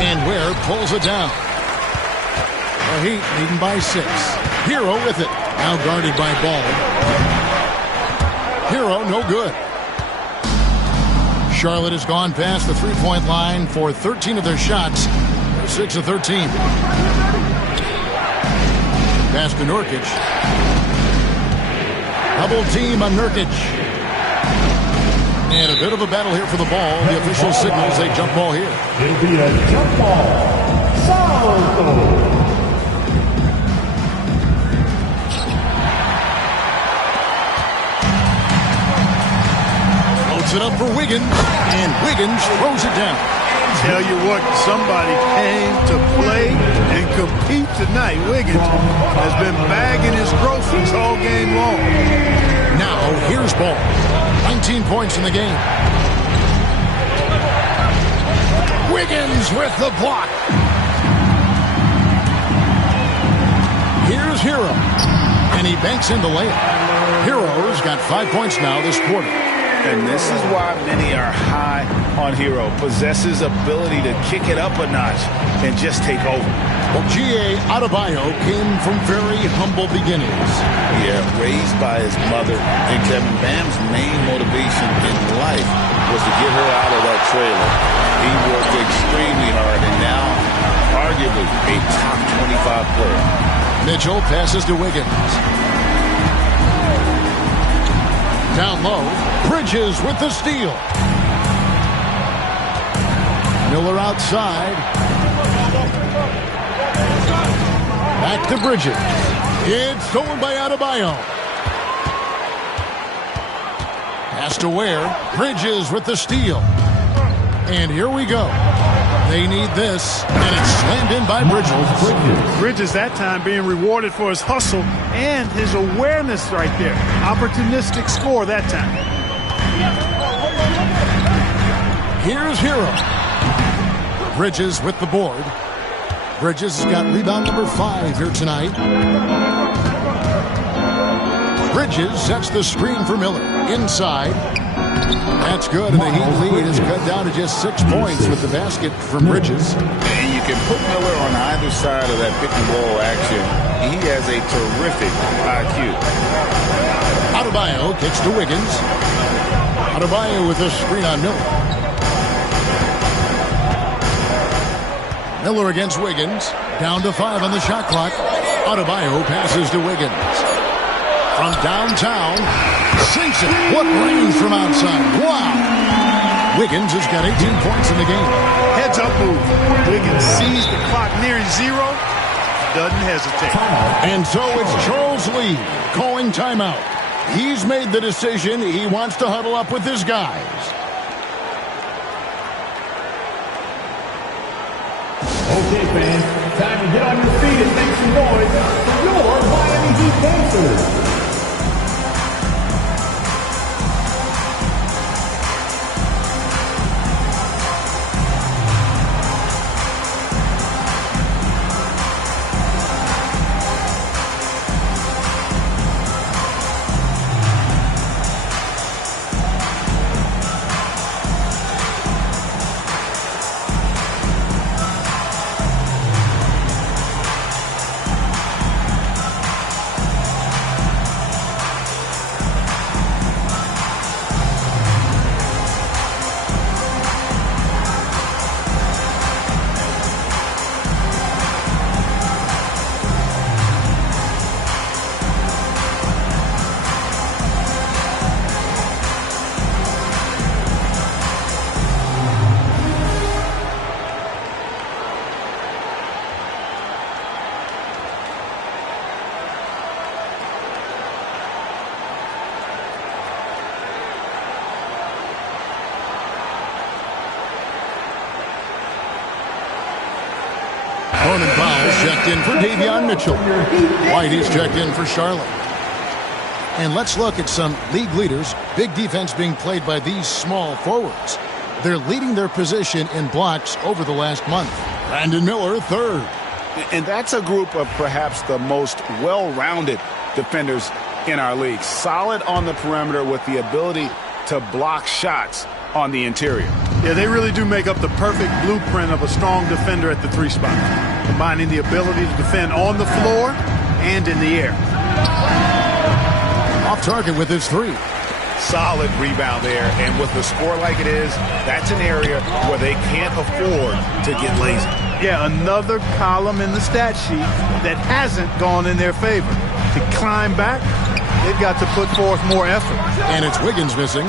And Ware pulls it down. The Heat leading by 6. Hero with it. Now guarded by Ball. Hero, no good. Charlotte has gone past the three-point line for 13 of their shots. They're 6 of 13. Pass to Nurkic. Double team on Nurkic. And a bit of a battle here for the ball. The official signals a jump ball here. It'll be a jump ball. Foul. It up for Wiggins, and Wiggins throws it down. Tell you what, somebody came to play and compete tonight. Wiggins has been bagging his groceries all game long. Now, here's Ball. 19 points in the game. Wiggins with the block. Here's Hero, and he banks in the layup. Hero's got 5 points now this quarter. And this is why many are high on Hero. Possesses ability to kick it up a notch and just take over. Okc Adebayo came from very humble beginnings. Yeah, raised by his mother. And Kevin Bam's main motivation in life was to get her out of that trailer. He worked extremely hard and now arguably a top 25 player. Mitchell passes to Wiggins. Down low, Bridges with the steal. Miller outside. Back to Bridges. It's stolen by Adebayo. Pass to Ware. Bridges with the steal. And here we go. They need this, and it's slammed in by Bridges. Bridges that time being rewarded for his hustle and his awareness right there. Opportunistic score that time. Here's Hero. Bridges with the board. Bridges has got rebound number 5 here tonight. Bridges sets the screen for Miller. Inside. That's good, and the Heat lead is cut down to just 6 points with the basket from Bridges. And you can put Miller on either side of that pick and roll action. He has a terrific IQ. Adebayo kicks to Wiggins. Adebayo with a screen on Miller. Miller against Wiggins. Down to 5 on the shot clock. Adebayo passes to Wiggins. From downtown, sinks it. What range from outside. Wow. Wiggins has got 18 points in the game. Heads up move. Wiggins sees the clock nearing 0. Doesn't hesitate. And so it's Charles Lee calling timeout. He's made the decision. He wants to huddle up with his guys. Okay, fans, time to get on your feet and make some noise for your Miami Heat dancers. Norman Powell's checked in for Davion Mitchell. White is checked in for Charlotte. And let's look at some league leaders. Big defense being played by these small forwards. They're leading their position in blocks over the last month. Brandon Miller, third. And that's a group of perhaps the most well-rounded defenders in our league. Solid on the perimeter with the ability to block shots on the interior. Yeah, they really do make up the perfect blueprint of a strong defender at the 3 spot, combining the ability to defend on the floor and in the air. Off target with his 3. Solid rebound there, and with the score like it is, that's an area where they can't afford to get lazy. Yeah, another column in the stat sheet that hasn't gone in their favor. To climb back, they've got to put forth more effort. And it's Wiggins missing.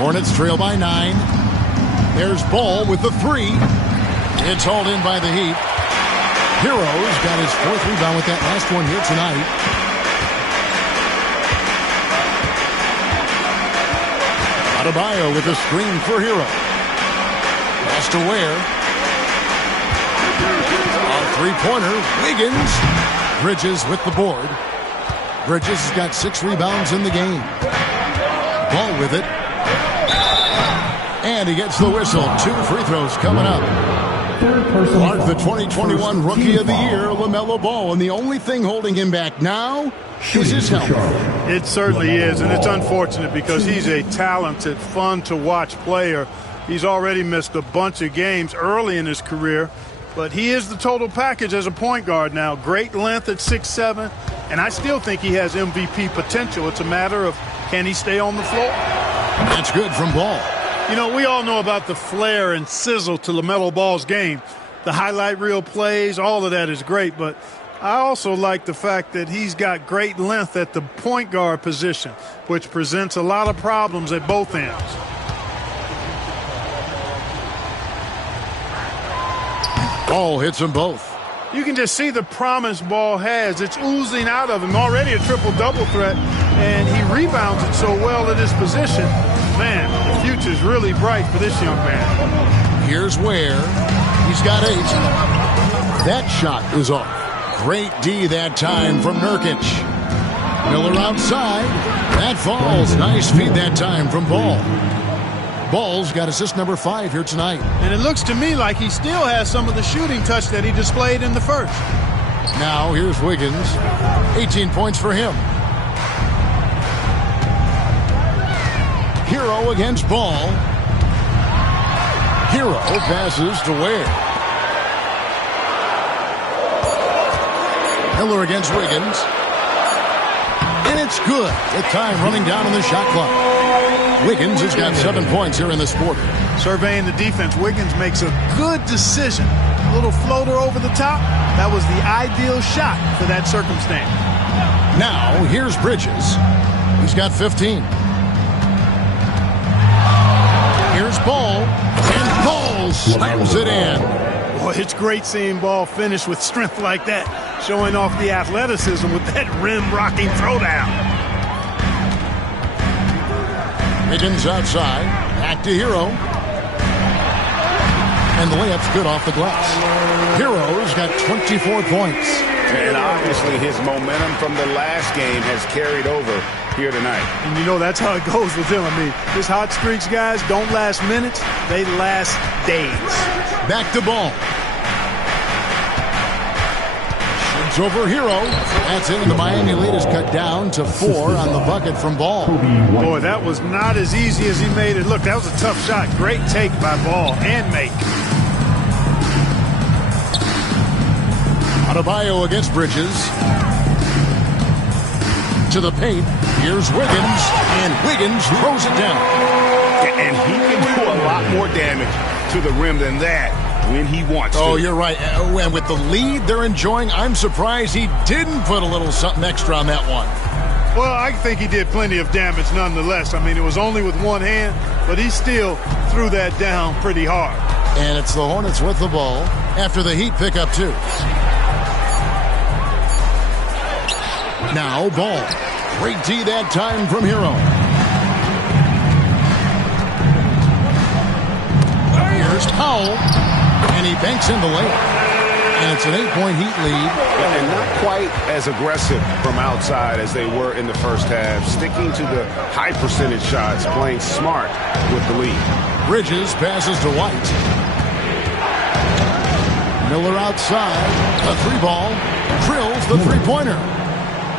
Hornets trail by 9. There's Ball with the 3. It's hauled in by the Heat. Hero's got his 4th rebound with that last one here tonight. Adebayo with a screen for Hero. Pass to Ware. On three-pointer, Wiggins. Bridges with the board. Bridges has got 6 rebounds in the game. Ball with it. And he gets the whistle. 2 free throws coming up. Clark, the 2021 Rookie of the Year, LaMelo Ball. And the only thing holding him back now is his health. It certainly is, and it's unfortunate because he's a talented, fun-to-watch player. He's already missed a bunch of games early in his career, but he is the total package as a point guard now. Great length at 6'7", and I still think he has MVP potential. It's a matter of, can he stay on the floor? That's good from Ball. You know, we all know about the flair and sizzle to LaMelo Ball's game. The highlight reel plays, all of that is great, but I also like the fact that he's got great length at the point guard position, which presents a lot of problems at both ends. Ball hits them both. You can just see the promise Ball has. It's oozing out of him. Already a triple-double threat, and he rebounds it so well at his position. Man, the future's really bright for this young man. Here's Ware. He's got 8. That shot is off. Great D that time from Nurkic. Miller outside. That falls. Nice feed that time from Ball. Ball's got assist number 5 here tonight. And it looks to me like he still has some of the shooting touch that he displayed in the first. Now here's Wiggins. 18 points for him. Hero against Ball. Hero passes to Ware. Miller against Wiggins. And it's good. The time running down on the shot clock. Wiggins has got 7 points here in this quarter. Surveying the defense, Wiggins makes a good decision. A little floater over the top. That was the ideal shot for that circumstance. Now, here's Bridges. He's got 15. Here's Ball. And Ball slams it in. Boy, it's great seeing Ball finish with strength like that, showing off the athleticism with that rim-rocking throwdown. Wiggins outside. Back to Hero. And the layup's good off the glass. Hero's got 24 points. And obviously his momentum from the last game has carried over here tonight. And you know that's how it goes with him. I mean, his hot streaks, guys, don't last minutes. They last days. Back to Ball. Shoots over Hero. That's it, and the Miami lead is cut down to 4 on the bucket from Ball. Boy, that was not as easy as he made it look. That was a tough shot. Great take by Ball and make. Adebayo against Bridges. To the paint. Here's Wiggins. And Wiggins throws it down. And he can do a lot more damage to the rim than that when he wants to. Oh, you're right. And with the lead they're enjoying, I'm surprised he didn't put a little something extra on that one. Well, I think he did plenty of damage nonetheless. I mean, it was only with one hand, but he still threw that down pretty hard. And it's the Hornets with the ball after the Heat pick up 2. Now Ball. Great D that time from Hero. Here's Powell. And he banks in the layup. And it's an 8-point Heat lead. And not quite as aggressive from outside as they were in the first half. Sticking to the high percentage shots, playing smart with the lead. Bridges passes to White. Miller outside. The 3-ball. Drills the 3-pointer.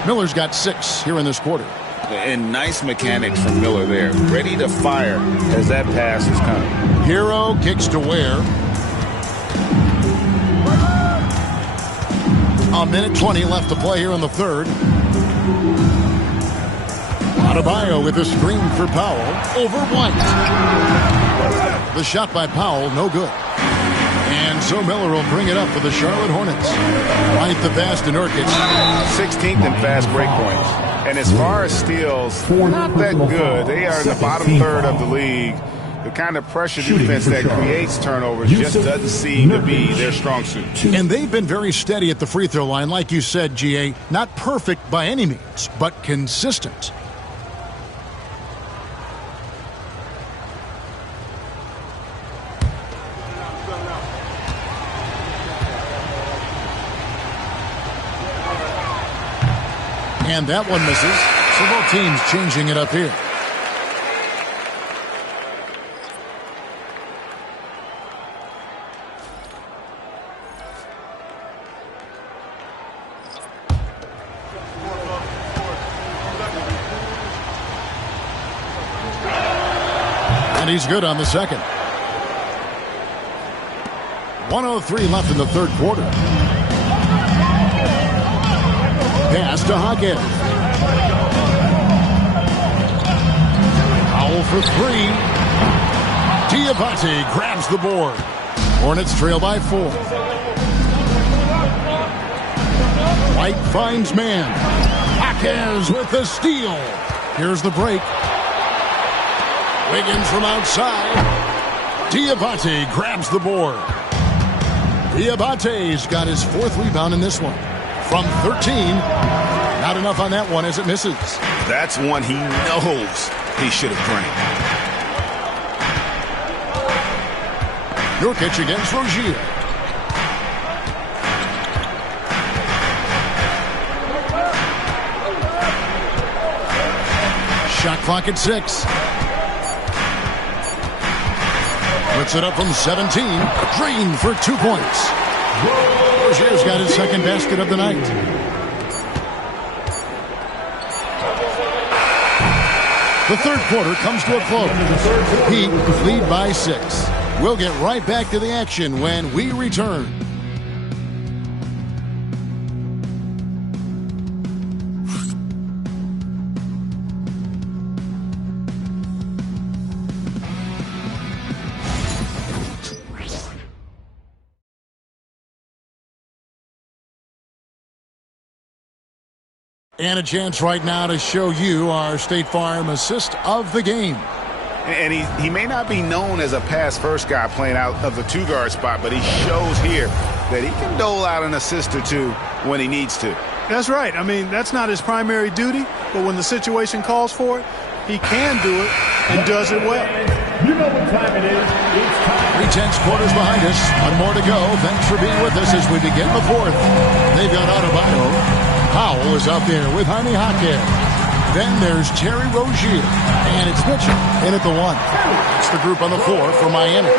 Miller's got 6 here in this quarter. And nice mechanics from Miller there. Ready to fire as that pass is coming. Hero kicks to Ware. A minute 20 left to play here in the third. Adebayo with a screen for Powell. Over White. The shot by Powell, no good. And so Miller will bring it up for the Charlotte Hornets. White the pass to Nurkic. 16th in fast break points. And as far as steals, not that good. They are in the bottom third of the league. The kind of pressure defense that creates turnovers just doesn't seem to be their strong suit. And they've been very steady at the free throw line. Like you said, GA, not perfect by any means, but consistent. And that one misses. So both teams changing it up here. And he's good on the second. 1:03 left in the third quarter. Pass to Hackett. Powell for 3. Diabate grabs the board. Hornets trail by 4. White finds man. Hackett with the steal. Here's the break. Wiggins from outside. Diabate grabs the board. Diabate's got his 4th rebound in this one. From 13. Not enough on that one as it misses. That's one he knows he should have drained. Nurkic against Rozier. Shot clock at 6. Puts it up from 17. Drained for 2 points. Rozier's got his second basket of the night. The third quarter comes to a close. Heat lead by 6. We'll get right back to the action when we return. And a chance right now to show you our State Farm assist of the game. And he may not be known as a pass-first guy playing out of the 2-guard spot, but he shows here that he can dole out an assist or 2 when he needs to. That's right. I mean, that's not his primary duty, but when the situation calls for it, he can do it and does it well. You know what time it is. It's time. 3/10 quarters behind us. One more to go. Thanks for being with us as we begin the fourth. They've got Adebayo. Powell is out there with Jaime Jaquez. Then there's Terry Rozier. And it's Mitchell in at the 1. It's the group on the floor for Miami.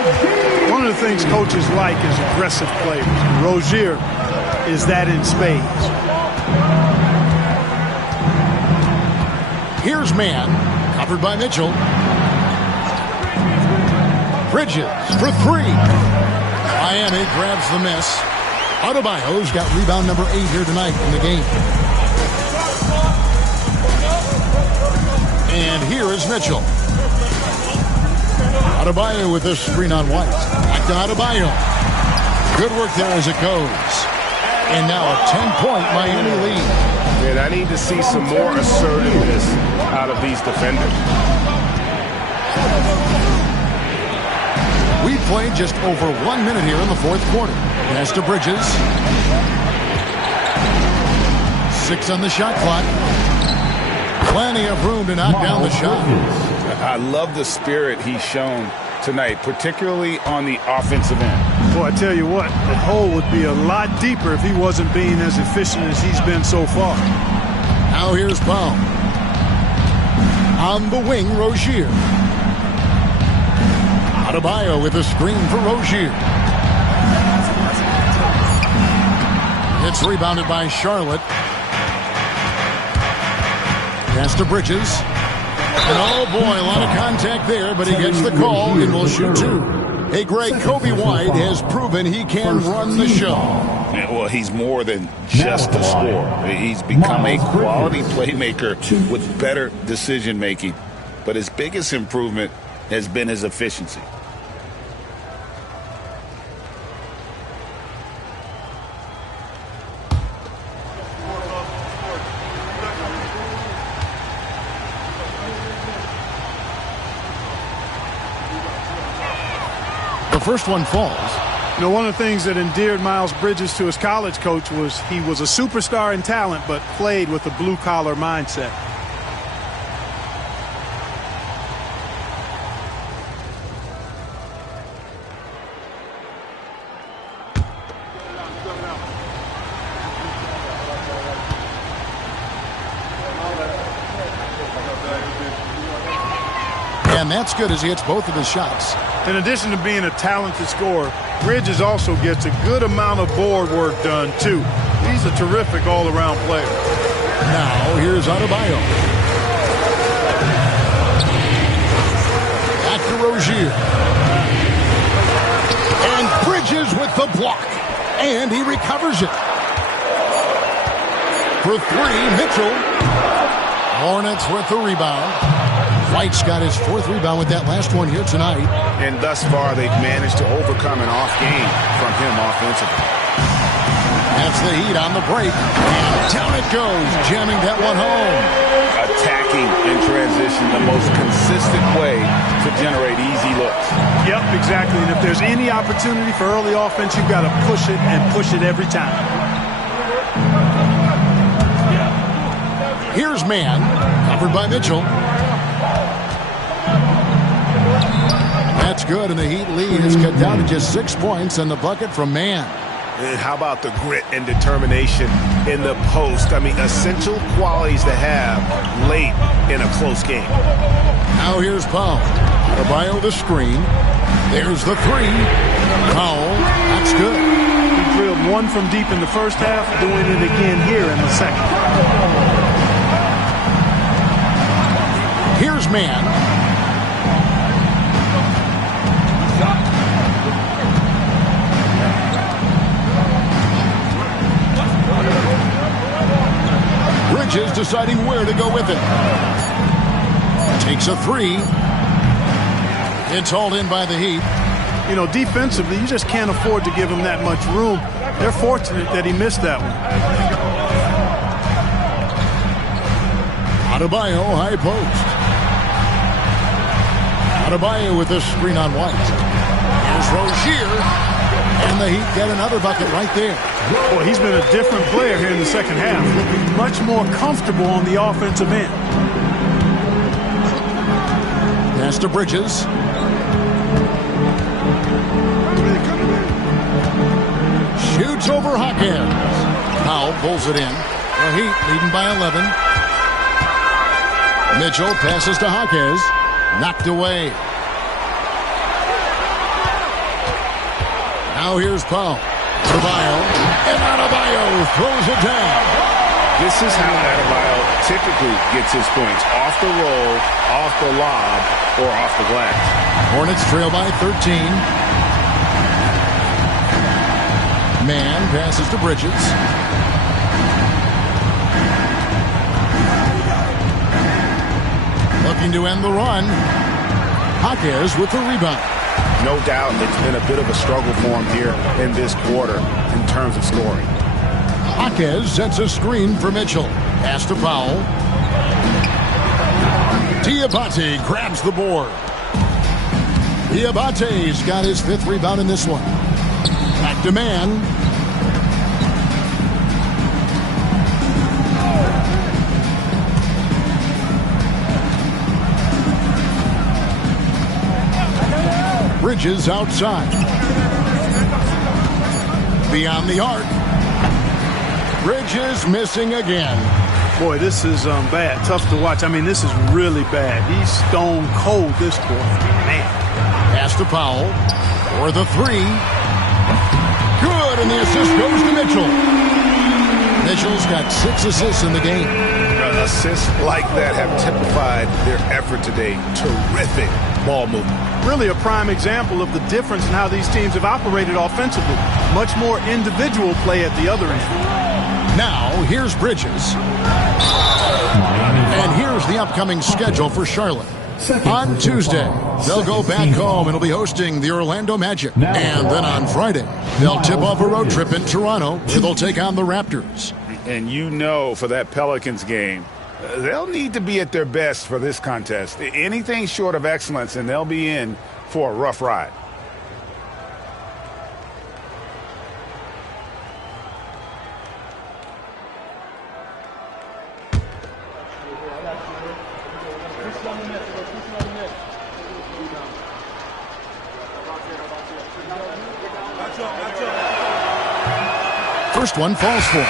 One of the things coaches like is aggressive players. Rozier is that in spades. Here's man. Covered by Mitchell. Bridges for 3. Miami grabs the miss. Adebayo's got rebound number 8 here tonight in the game. And here is Mitchell. Adebayo with this screen on White. Back to Adebayo. Good work there as it goes. And now a 10-point Miami lead. And I need to see some more assertiveness out of these defenders. We've played just over 1 minute here in the fourth quarter. Pass to Bridges. 6 on the shot clock. Plenty of room to knock down the shot. I love the spirit he's shown tonight, particularly on the offensive end. Boy, I tell you what, the hole would be a lot deeper if he wasn't being as efficient as he's been so far. Now here's Paul. On the wing, Rozier. Adebayo with a screen for Rozier. It's rebounded by Charlotte. Pass to Bridges. And oh boy, a lot of contact there, but he gets the call and will shoot two. Hey, Greg, Kobe White has proven he can run the show. Yeah, well, he's more than just a scorer. He's become a quality playmaker with better decision-making. But his biggest improvement has been his efficiency. The first one falls. You know, one of the things that endeared Miles Bridges to his college coach was he was a superstar in talent, but played with a blue-collar mindset. And that's good as he hits both of his shots. In addition to being a talented scorer, Bridges also gets a good amount of board work done, too. He's a terrific all-around player. Now, here's Adebayo. Back to Rozier. And Bridges with the block. And he recovers it. For three, Mitchell. Hornets with the rebound. White's got his fourth rebound with that last one here tonight. And thus far, they've managed to overcome an off game from him offensively. That's the Heat on the break. And down it goes, jamming that one home. Attacking in transition, the most consistent way to generate easy looks. Yep, exactly. And if there's any opportunity for early offense, you've got to push it and push it every time. Here's man, covered by Mitchell. That's good, and the Heat lead is cut down to just 6 points and the bucket from Mann. And how about the grit and determination in the post? I mean, essential qualities to have late in a close game. Now here's Powell. Adebayo the screen. There's the three. Powell, that's good. He drilled one from deep in the first half, doing it again here in the second. Here's Mann. Bridges deciding where to go with it. Takes a three. It's hauled in by the Heat. You know, defensively, you just can't afford to give him that much room. They're fortunate that he missed that one. Adebayo, high post. Adebayo with a screen on White. Here's Rozier. And the Heat get another bucket right there. Boy, he's been a different player here in the second half, looking much more comfortable on the offensive end. Pass to Bridges. Shoots over Hawkins. Powell pulls it in. The Heat leading by 11. Mitchell passes to Hawkins. Knocked away. Now here's Powell. Adebayo. And Adebayo throws it down. This is how Adebayo typically gets his points. Off the roll, off the lob, or off the glass. Hornets trail by 13. Mann passes to Bridges. Looking to end the run. Hawkins with the rebound. No doubt it's been a bit of a struggle for him here in this quarter in terms of scoring. Hawkins sets a screen for Mitchell. Pass to Powell. Diabate grabs the board. Diabate's got his fifth rebound in this one. Back to Mann. Bridges outside. beyond the arc. Bridges missing again. Boy, this is bad. Tough to watch. I mean, this is really bad. He's stone cold this quarter. Man. Pass to Powell for the three. Good, and the assist goes to Mitchell. Mitchell's got 6 assists in the game. Assists like that have typified their effort today. Terrific ball movement. Really a prime example of the difference in how these teams have operated offensively. Much more individual play at the other end. Now, here's Bridges. And here's the upcoming schedule for Charlotte. On Tuesday, they'll go back home and will be hosting the Orlando Magic. And then on Friday, they'll tip off a road trip in Toronto where they'll take on the Raptors. And you know, for that Pelicans game, they'll need to be at their best for this contest. Anything short of excellence, and they'll be in for a rough ride. First one falls for.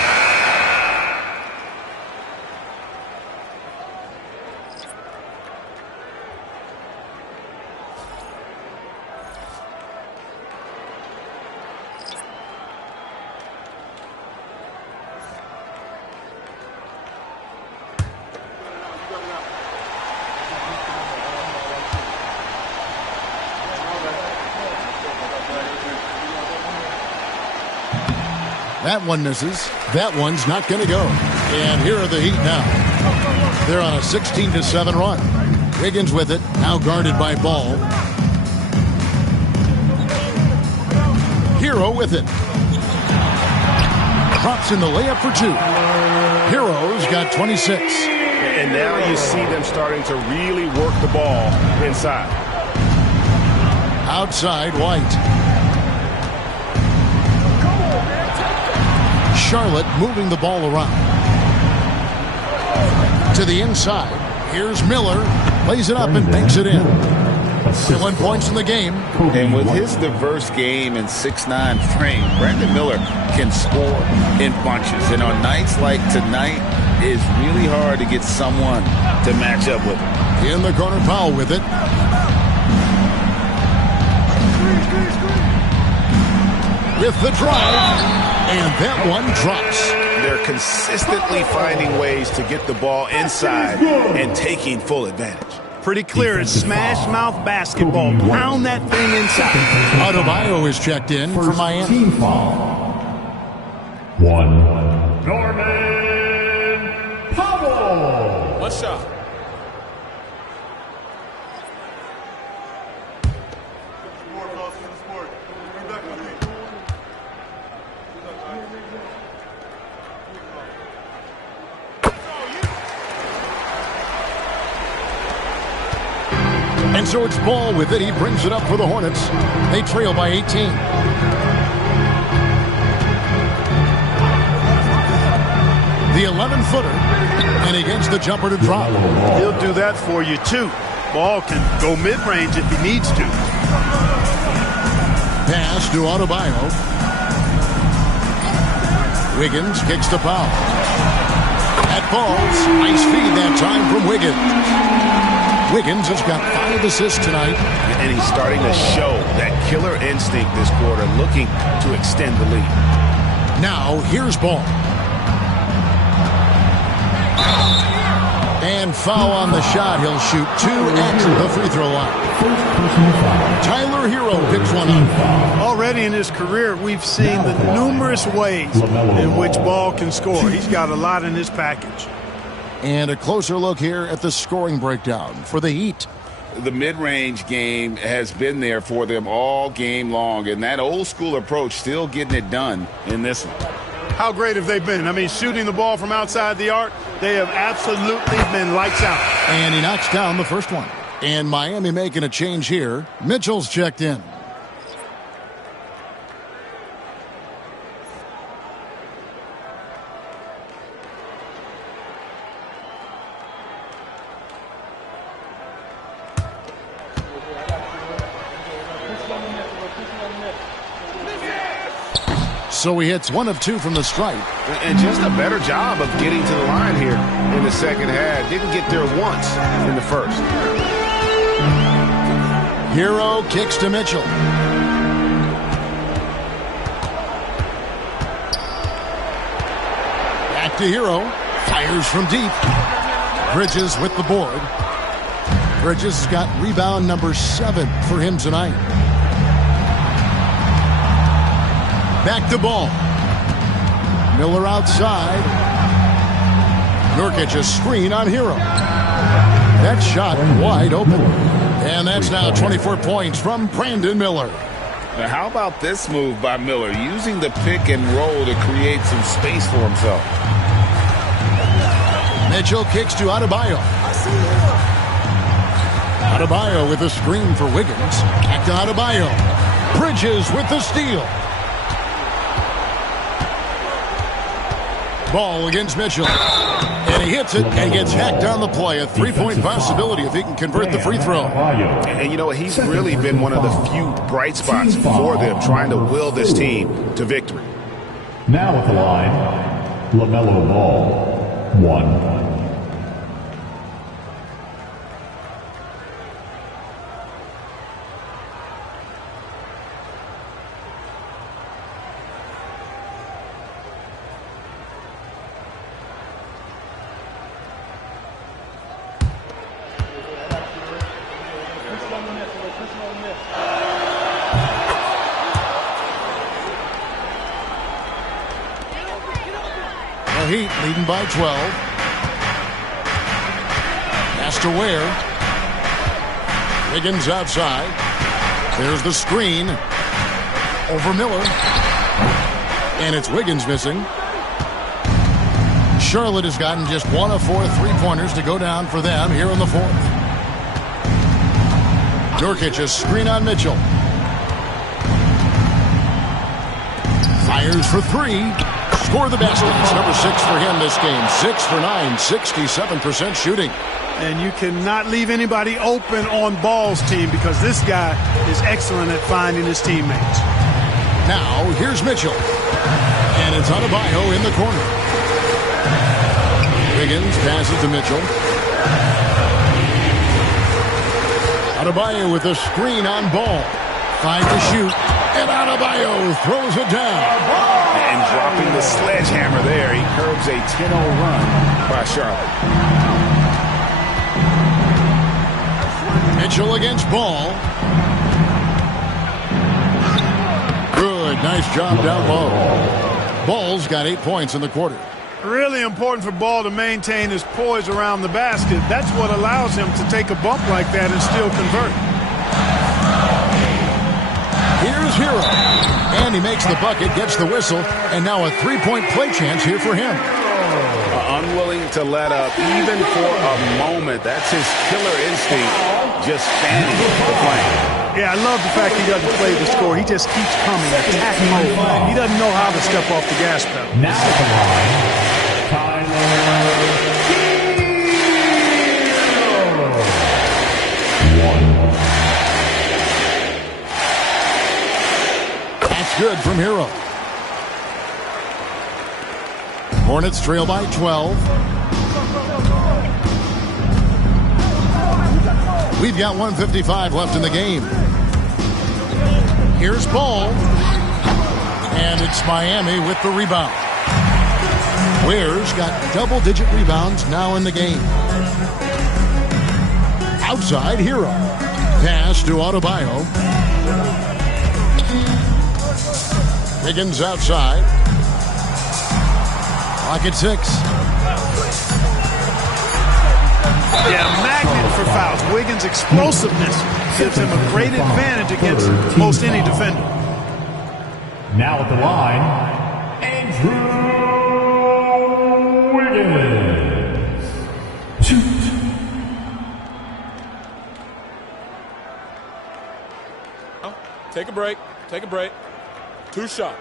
That one misses. That one's not going to go. And here are the Heat now. They're on a 16-7 run. Wiggins with it, now guarded by Ball. Hero with it. Drops in the layup for 2. Hero's got 26. And now you see them starting to really work the ball inside. Outside, White. Charlotte moving the ball around. To the inside. Here's Miller. Lays it up and banks it in. 7 points in the game. And with his diverse game and 6'9" frame, Brandon Miller can score in bunches. And on nights like tonight, it's really hard to get someone to match up with him. In the corner, Powell with it. With the drive. And that one drops. They're consistently finding ways to get the ball inside and taking full advantage. Pretty clear. It's smash mouth basketball. Pound that thing inside. Adebayo is checked in for Miami. Team foul. 1. Norman Powell. One shot. And so it's Ball with it. He brings it up for the Hornets. They trail by 18. The 11-footer. And he gets the jumper to drop. He'll do that for you, too. Ball can go mid-range if he needs to. Pass to Adebayo. Wiggins kicks to Powell. That falls. Nice feed that time from Wiggins. Wiggins has got 5 assists tonight. And he's starting to show that killer instinct this quarter, looking to extend the lead. Now, here's Ball. And foul on the shot. He'll shoot 2 at the free throw line. Tyler Hero picks one up. Already in his career, we've seen the numerous ways in which Ball can score. He's got a lot in his package. And a closer look here at the scoring breakdown for the Heat. The mid-range game has been there for them all game long, and that old-school approach still getting it done in this one. How great have they been? I mean, shooting the ball from outside the arc, they have absolutely been lights out. And he knocks down the first one. And Miami making a change here. Mitchell's checked in. So he hits 1 of 2 from the stripe. And just a better job of getting to the line here in the second half. Didn't get there once in the first. Hero kicks to Mitchell. Back to Hero. Fires from deep. Bridges with the board. Bridges has got rebound number 7 for him tonight. Back to Ball. Miller outside. Nurkic a screen on Hero. That shot wide open. And that's now 24 points from Brandon Miller. Now how about this move by Miller, using the pick and roll to create some space for himself? Mitchell kicks to Adebayo. Adebayo with a screen for Wiggins. Back to Adebayo. Bridges with the steal. Ball against Mitchell. And he hits it and gets hacked on the play. A 3-point possibility if he can convert the free throw. And you know what? He's really been one of the few bright spots for them, trying to will this team to victory. Now at the line, LaMelo Ball, 1. Heat leading by 12. Pass to Ware. Wiggins outside. There's the screen. Over Miller. And it's Wiggins missing. Charlotte has gotten just 1 of 4 3-pointers to go down for them here in the 4th. Nurkic a screen on Mitchell. Fires for 3. Score the basket. It's number 6 for him this game. 6 for 9, 67% shooting. And you cannot leave anybody open on Ball's team because this guy is excellent at finding his teammates. Now, here's Mitchell. And it's Adebayo in the corner. Wiggins passes to Mitchell. Adebayo with a screen on Ball. 5 to shoot. And Adebayo throws it down. And dropping the sledgehammer there, he curbs a 10-0 run by Charlotte. Mitchell against Ball. Good, nice job down low. Ball's got 8 points in the quarter. Really important for Ball to maintain his poise around the basket. That's what allows him to take a bump like that and still convert. Here's Hero. And he makes the bucket, gets the whistle, and now a 3-point play chance here for him. Unwilling to let up even for a moment. That's his killer instinct, just fanning the flame. Yeah, I love the fact he doesn't play the score. He just keeps coming, attack mode. He doesn't know how to step off the gas pedal. Now at the line, Tyler. Good from Hero. Hornets trail by 12. We've got 1:55 left in the game. Here's Ball. And it's Miami with the rebound. Ware's got double-digit rebounds now in the game. Outside, Hero. Pass to Adebayo. Wiggins outside. Clock at 6. Yeah, magnet for fouls. Wiggins' explosiveness gives him a great advantage against most any defender. Now at the line, Andrew Wiggins. Shoot. Take a break. Take a break. 2 shots.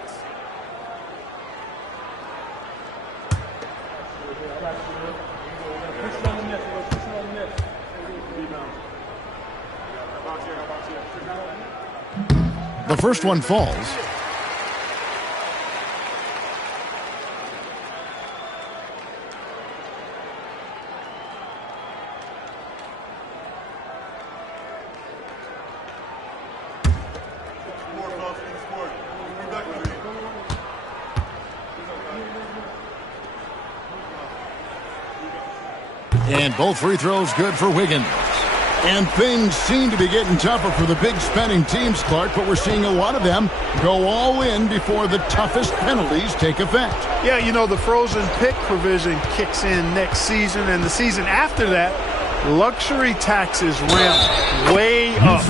The first one falls. And both free throws good for Wiggins. And things seem to be getting tougher for the big spending teams, Clark, but we're seeing a lot of them go all in before the toughest penalties take effect. Yeah, you know, the frozen pick provision kicks in next season, and the season after that, luxury taxes ramp way up.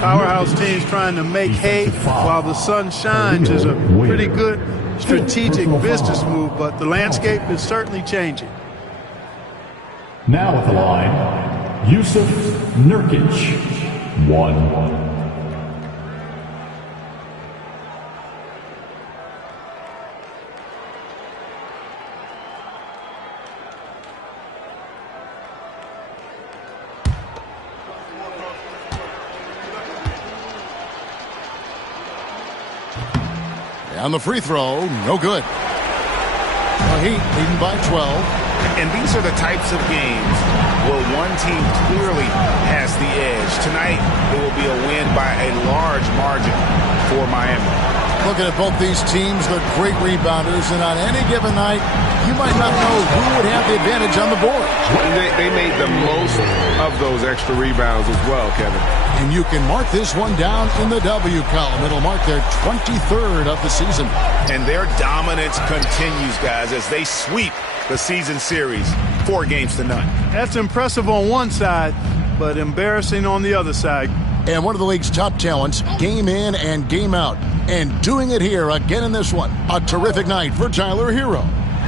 Powerhouse teams trying to make hay while the sun shines is a pretty good strategic business move, but the landscape is certainly changing. Now at the line, Yusuf Nurkic, 1. On the free throw, no good. The Heat leading by 12. And these are the types of games where one team clearly has the edge. Tonight, it will be a win by a large margin for Miami. Looking at both these teams, they're great rebounders, and on any given night, you might not know who would have the advantage on the board. They made the most of those extra rebounds as well, Kevin. And you can mark this one down in the W column. It'll mark their 23rd of the season. And their dominance continues, guys, as they sweep the season series 4-0 That's impressive on one side, but embarrassing on the other side. And one of the league's top talents, game in and game out. And doing it here again in this one. A terrific night for Tyler Hero.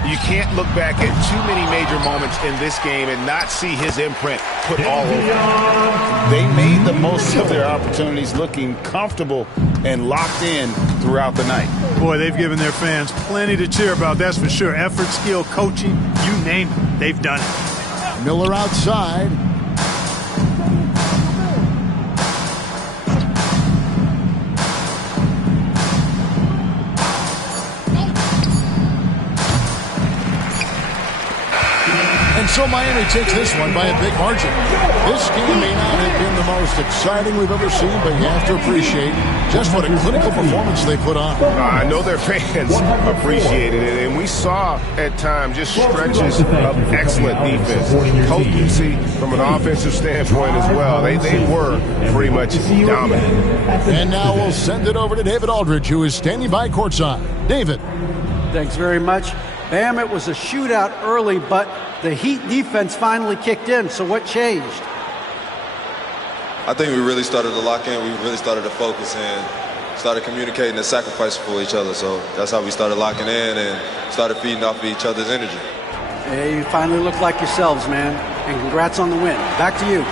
You can't look back at too many major moments in this game and not see his imprint put all over it. They made the most of their opportunities, looking comfortable and locked in throughout the night. Boy, they've given their fans plenty to cheer about, that's for sure. Effort, skill, coaching, you name it, they've done it. Miller outside. And so Miami takes this one by a big margin. This game may not have been the most exciting we've ever seen, but you have to appreciate just what a clinical performance they put on. I know their fans appreciated it, and we saw at times just stretches of excellent defense. Potency from an offensive standpoint as well. They were pretty much dominant. And now we'll send it over to David Aldridge, who is standing by courtside. David. Thanks very much. Bam, it was a shootout early, but the Heat defense finally kicked in. So what changed? I think we really started to lock in. We really started to focus and started communicating and sacrificing for each other. So that's how we started locking in and started feeding off of each other's energy. Hey, you finally look like yourselves, man. And congrats on the win. Back to you.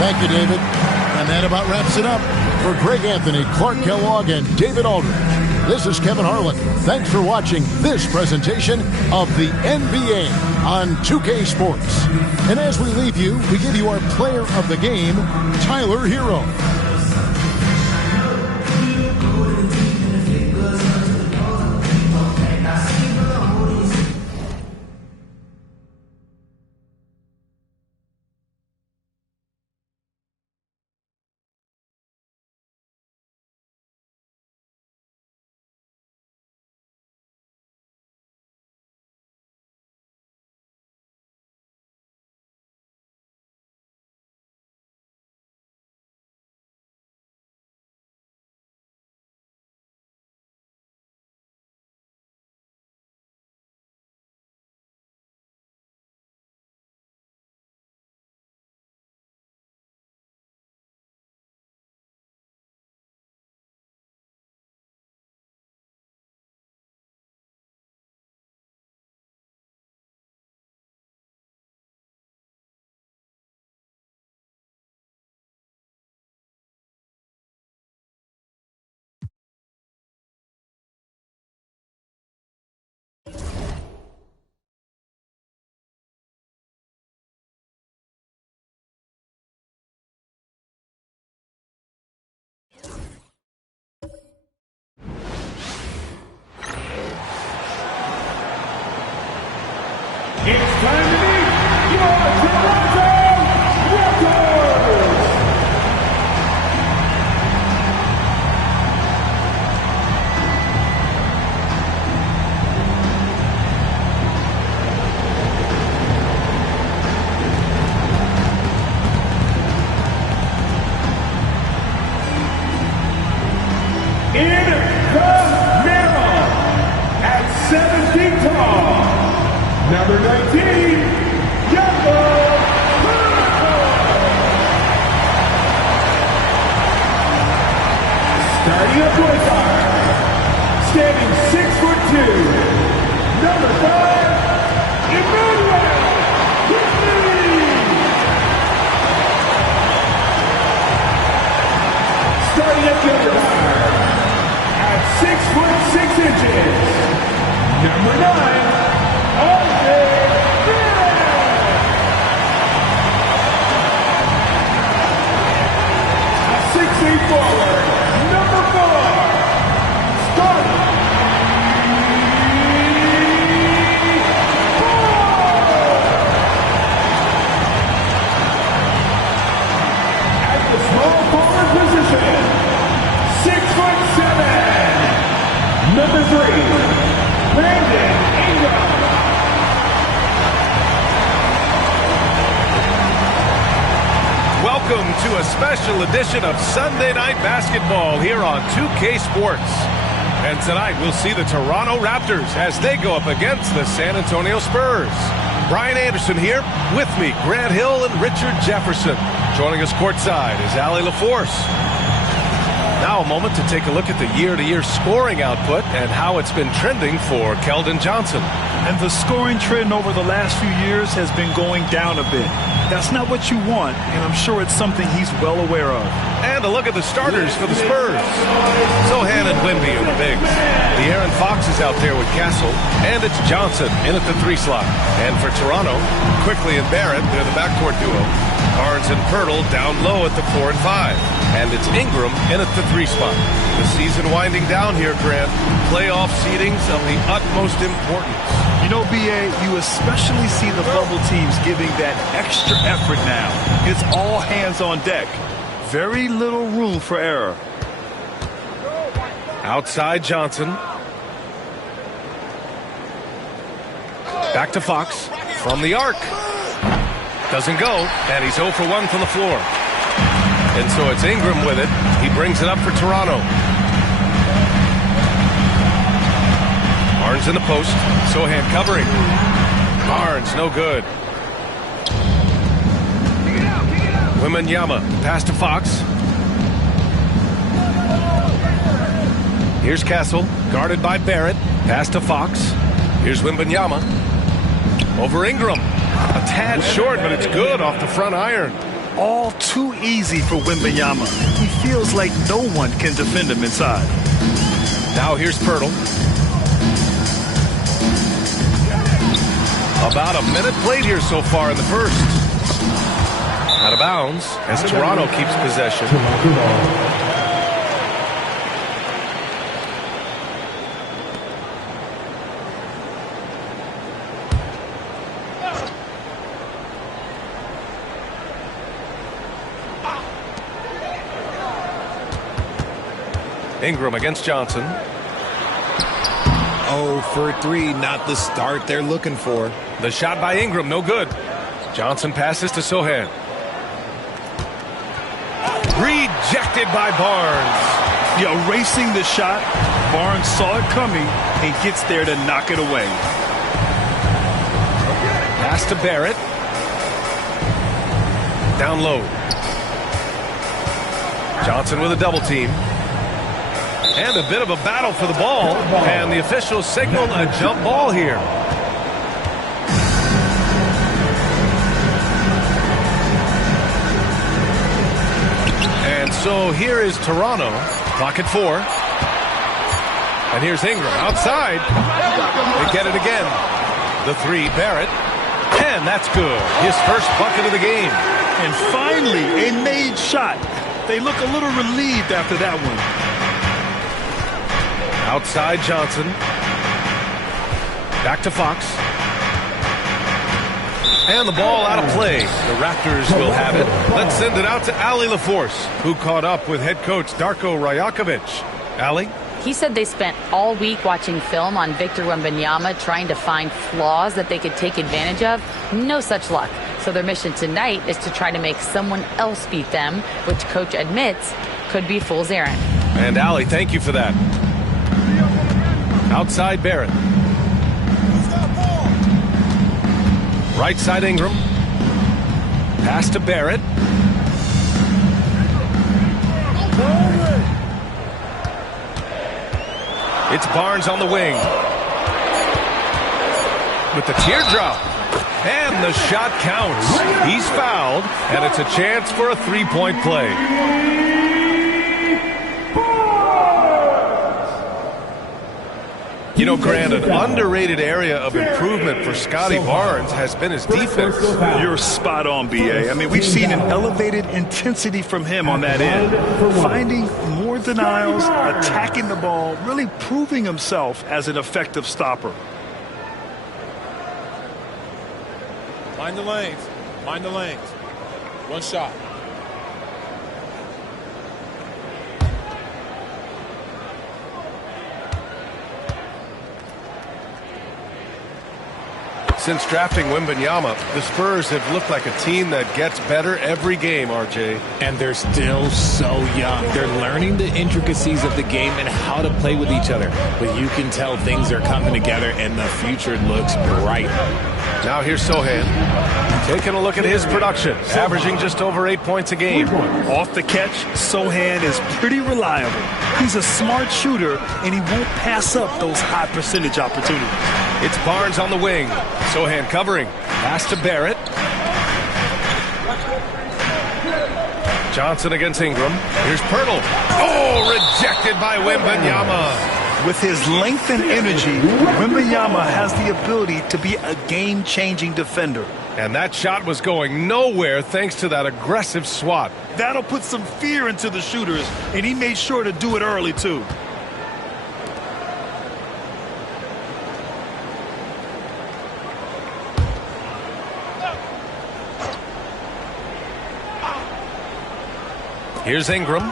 Thank you, David. And that about wraps it up. For Greg Anthony, Clark Kellogg, and David Aldridge, this is Kevin Harlan. Thanks for watching this presentation of the NBA on 2K Sports. And as we leave you, we give you our player of the game, Tyler Hero. It's time to meet your Toronto Raptors! Number 19, Jakob. Starting at point guard, standing 6'2", number 5, Emmanuel. Starting at the other guard, at 6'6", number 9, Andre. A 6'8" forward, number 4, Scotty. At the small forward position, 6'7", number 3, Brandon Ingram. Welcome to a special edition of Sunday Night Basketball here on 2K Sports. And tonight we'll see the Toronto Raptors as they go up against the San Antonio Spurs. Brian Anderson here, with me, Grant Hill and Richard Jefferson. Joining us courtside is Allie LaForce. Now a moment to take a look at the year-to-year scoring output and how it's been trending for Keldon Johnson. And the scoring trend over the last few years has been going down a bit. That's not what you want, and I'm sure it's something he's well aware of. And a look at the starters for the Spurs. Sohan and Wemby are the bigs. De'Aaron Fox is out there with Castle, and it's Johnson in at the 3 slot. And for Toronto, Quickly and Barrett, they're the backcourt duo. Barnes and Pirtle down low at the 4 and 5. And it's Ingram in at the 3 spot. The season winding down here, Grant. Playoff seedings of the utmost importance. You know, B.A., you especially see the bubble teams giving that extra effort now. It's all hands on deck. Very little room for error. Outside Johnson. Back to Fox. From the arc. Doesn't go, and he's 0 for 1 from the floor. And so it's Ingram with it. He brings it up for Toronto. Barnes in the post. Sohan covering. Barnes, no good. Wembanyama, pass to Fox. Here's Castle, guarded by Barrett. Pass to Fox. Here's Wembanyama. Over Ingram. A tad short, but it's good off the front iron. All too easy for Wembanyama. He feels like no one can defend him inside. Now here's Pirtle. About a minute played here so far in the first. Out of bounds as Toronto keeps possession. Ingram against Johnson. 0 for 3, not the start they're looking for. The shot by Ingram, no good. Johnson passes to Sohan. Rejected by Barnes. Yeah, erasing the shot. Barnes saw it coming and gets there to knock it away. Pass to Barrett. Down low. Johnson with a double team. And a bit of a battle for the ball. And the officials signaled a jump ball here. And so here is Toronto. Clock at 4. And here's Ingram outside. They get it again. The 3, Barrett. And that's good. His first bucket of the game. And finally, a made shot. They look a little relieved after that one. Outside Johnson. Back to Fox. And the ball out of play. The Raptors will have it. Let's send it out to Allie LaForce, who caught up with head coach Darko Rajakovic. Allie? He said they spent all week watching film on Victor Wembanyama, trying to find flaws that they could take advantage of. No such luck. So their mission tonight is to try to make someone else beat them, which coach admits could be fool's errand. And Allie, thank you for that. Outside Barrett. Right side Ingram. Pass to Barrett. It's Barnes on the wing. With the teardrop. And the shot counts. He's fouled, and it's a chance for a three-point play. You know, Grant, an underrated area of improvement for Scotty Barnes has been his defense. You're spot on, B.A. I mean, we've seen an elevated intensity from him on that end. Finding more denials, attacking the ball, really proving himself as an effective stopper. Mind the lanes. Mind the lanes. One shot. Since drafting Wembanyama, the Spurs have looked like a team that gets better every game, RJ. And they're still so young. They're learning the intricacies of the game and how to play with each other. But you can tell things are coming together and the future looks bright. Now here's Sohan. Taking a look at his production, averaging just over 8 points a game. Off the catch, Sohan is pretty reliable. He's a smart shooter, and he won't pass up those high percentage opportunities. It's Barnes on the wing. Sohan covering. Pass to Barrett. Johnson against Ingram. Here's Pirtle. Oh, rejected by Wembanyama. With his length and energy, Wembanyama has the ability to be a game-changing defender. And that shot was going nowhere thanks to that aggressive swat. That'll put some fear into the shooters, and he made sure to do it early, too. Here's Ingram.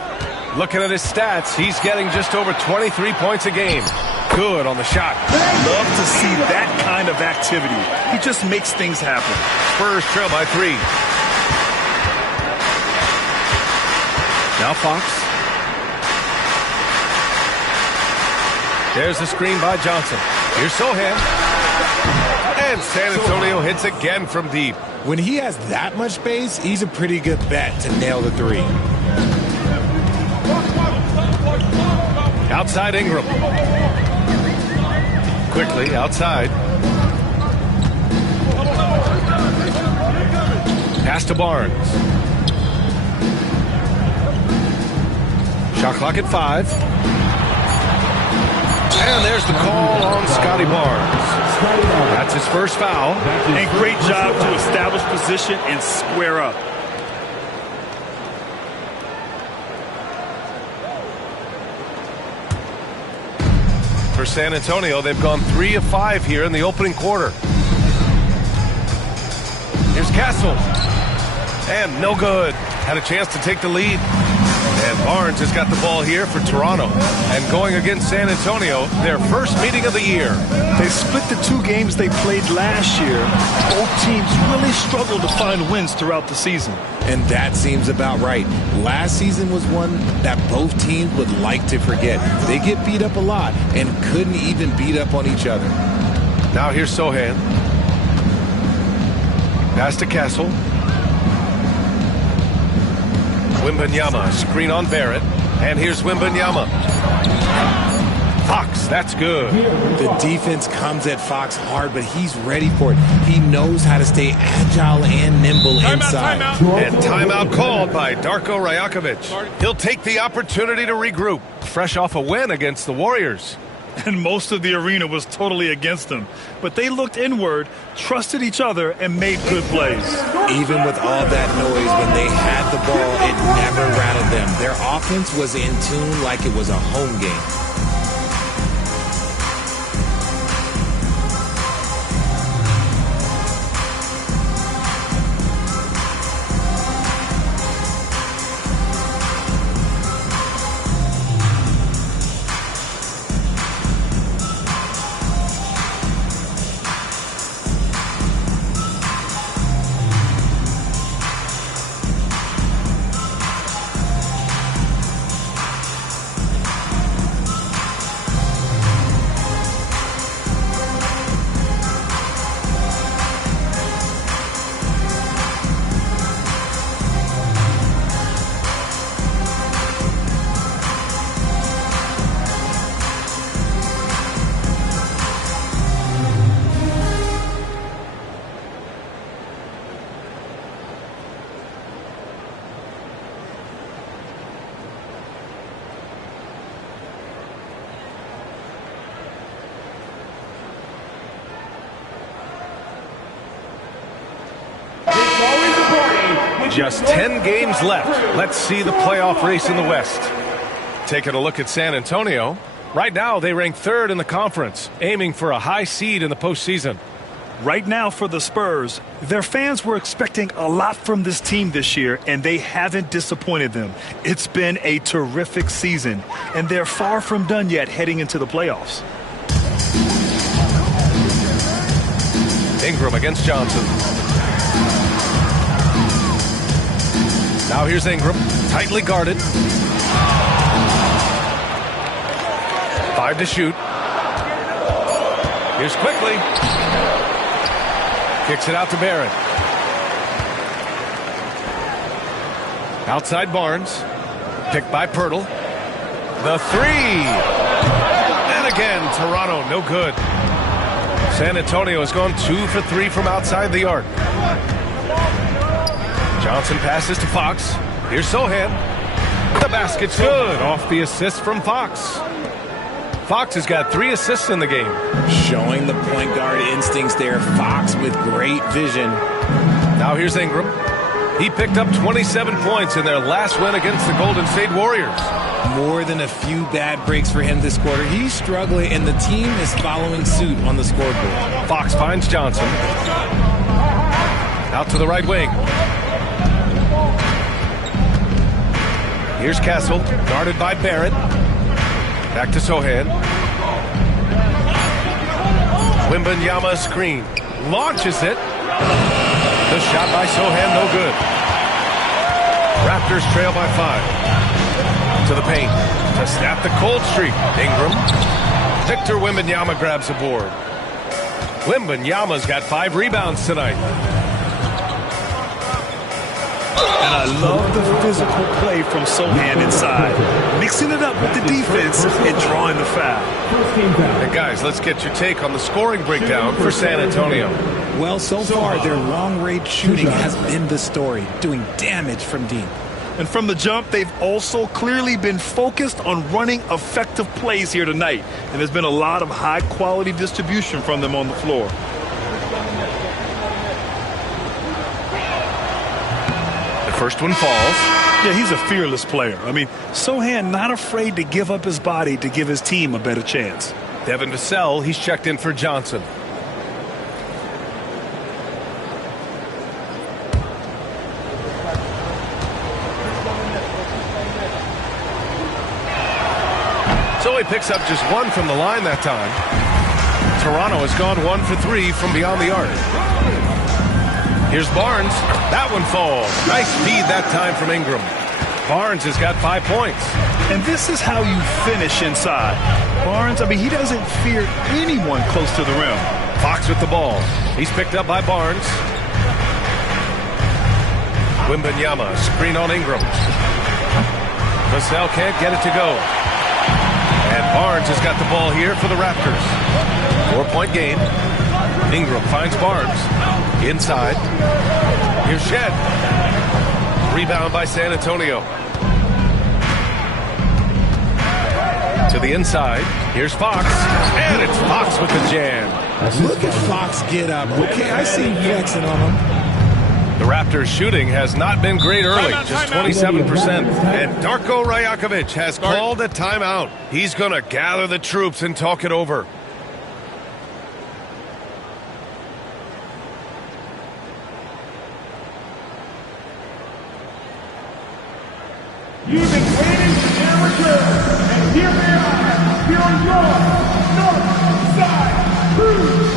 Looking at his stats, he's getting just over 23 points a game. Good on the shot. Love to see that kind of activity. He just makes things happen. Spurs trail by 3. Now Fox. There's the screen by Johnson. Here's Sohan. And San Antonio hits again from deep. When he has that much space, he's a pretty good bet to nail the three. Outside Ingram. Quickly outside. Pass to Barnes. Shot clock at 5. And there's the call on Scotty Barnes. That's his first foul. And great job to establish position and square up. For San Antonio, they've gone 3 of 5 here in the opening quarter. Here's Castle. And no good. Had a chance to take the lead. And Barnes has got the ball here for Toronto. And going against San Antonio, their first meeting of the year. They split the 2 games they played last year. Both teams really struggled to find wins throughout the season. And that seems about right. Last season was one that both teams would like to forget. They get beat up a lot and couldn't even beat up on each other. Now here's Sohan. Pass to Castle. Wembanyama, screen on Barrett. And here's Wembanyama. Fox, that's good. The defense comes at Fox hard, but he's ready for it. He knows how to stay agile and nimble inside. Timeout. And timeout called by Darko Rajakovic. He'll take the opportunity to regroup, fresh off a win against the Warriors. And most of the arena was totally against them. But they looked inward, trusted each other, and made good plays. Even with all that noise, when they had the ball, it never rattled them. Their offense was in tune like it was a home game. Just 10 games left. Let's see the playoff race in the West. Taking a look at San Antonio. Right now, they rank 3rd in the conference, aiming for a high seed in the postseason. Right now for the Spurs, their fans were expecting a lot from this team this year, and they haven't disappointed them. It's been a terrific season, and they're far from done yet heading into the playoffs. Ingram against Johnson. Now here's Ingram, tightly guarded. 5 to shoot. Here's quickly. Kicks it out to Barrett. Outside Barnes. Picked by Pirtle. The 3. And again, Toronto, no good. San Antonio has gone 2 for 3 from outside the arc. Johnson passes to Fox. Here's Sohan. The basket's good off the assist from Fox. Fox has got 3 assists in the game. Showing the point guard instincts there. Fox with great vision. Now here's Ingram. He picked up 27 points in their last win against the Golden State Warriors. More than a few bad breaks for him this quarter. He's struggling, and the team is following suit on the scoreboard. Fox finds Johnson. Out to the right wing. Here's Castle, guarded by Barrett. Back to Sohan. Wembanyama screen. Launches it. The shot by Sohan, no good. Raptors trail by 5. To the paint. To snap the cold streak. Ingram. Victor Wembanyama grabs the board. Wembanyama's got 5 rebounds tonight. And I love the physical play from Sohan inside. Mixing it up with the defense and drawing the foul. And guys, let's get your take on the scoring breakdown for San Antonio. Well, so far, their long-range shooting has been the story, doing damage from deep. And from the jump, they've also clearly been focused on running effective plays here tonight. And there's been a lot of high-quality distribution from them on the floor. First one falls. Yeah, he's a fearless player. I mean, Sohan not afraid to give up his body to give his team a better chance. Devin Vassell, he's checked in for Johnson. So he picks up just 1 from the line that time. Toronto has gone 1 for 3 from beyond the arc. Here's Barnes. That one falls. Nice feed that time from Ingram. Barnes has got 5 points. And this is how you finish inside. Barnes, I mean, he doesn't fear anyone close to the rim. Fox with the ball. He's picked up by Barnes. Wembanyama, screen on Ingram. Vassell can't get it to go. And Barnes has got the ball here for the Raptors. 4-point game. Ingram finds Barnes. Inside. Here's Shed. Rebound by San Antonio. To the inside. Here's Fox. And it's Fox with the jam. Look at Fox get up. Okay, I see him flexing on him. The Raptors' shooting has not been great early, just 27%. And Darko Rajakovic has called a timeout. He's going to gather the troops and talk it over. You've been waiting for their return, and here they are, here on your North Side Cruise.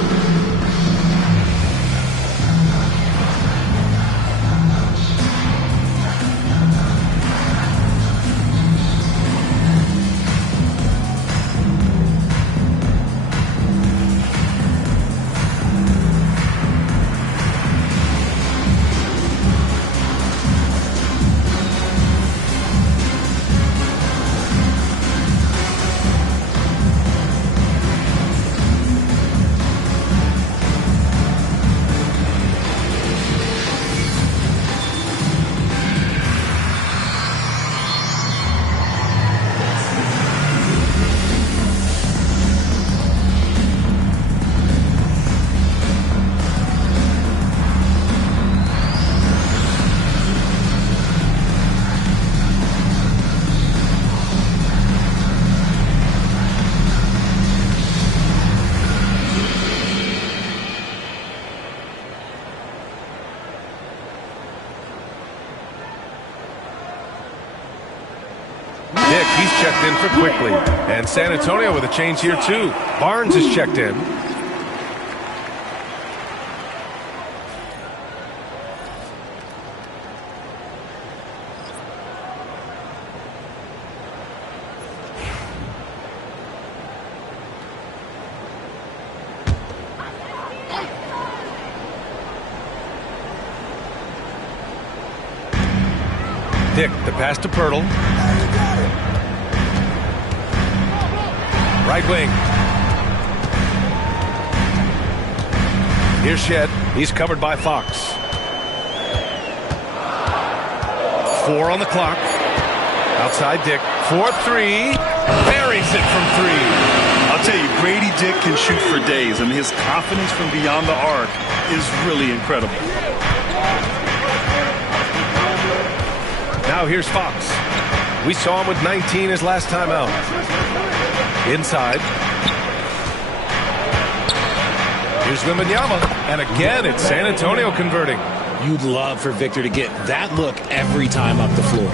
he's checked in for quickly. And San Antonio with a change here too. Barnes is checked in. Dick, the pass to Pirtle. Right wing. Here's Shed. He's covered by Fox. 4 on the clock. Outside Dick. 4-3. Buries it from 3. I'll tell you, Grady Dick can shoot for days. I mean, his confidence from beyond the arc is really incredible. Now here's Fox. We saw him with 19 his last time out. Inside. Here's Wembanyama. And again, it's San Antonio converting. You'd love for Victor to get that look every time up the floor.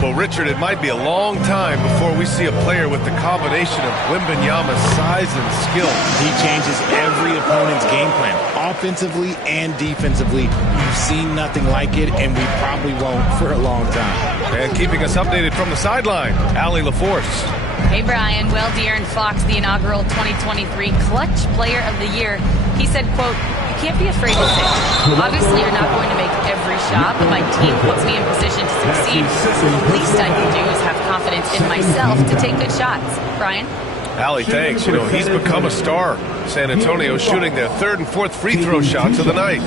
Well, Richard, it might be a long time before we see a player with the combination of Wembanyama's size and skill. He changes every opponent's game plan, offensively and defensively. You've seen nothing like it, and we probably won't for a long time. And keeping us updated from the sideline, Allie LaForce. Hey, Brian. Will De'Aaron Fox, the inaugural 2023 Clutch Player of the Year, he said, quote, "You can't be afraid to say. Obviously, you're not going to make every shot, but my team puts me in position to succeed. The least I can do is have confidence in myself to take good shots." Brian? Allie, thanks. You know, he's become a star. San Antonio shooting their 3rd and 4th free throw shots of the night.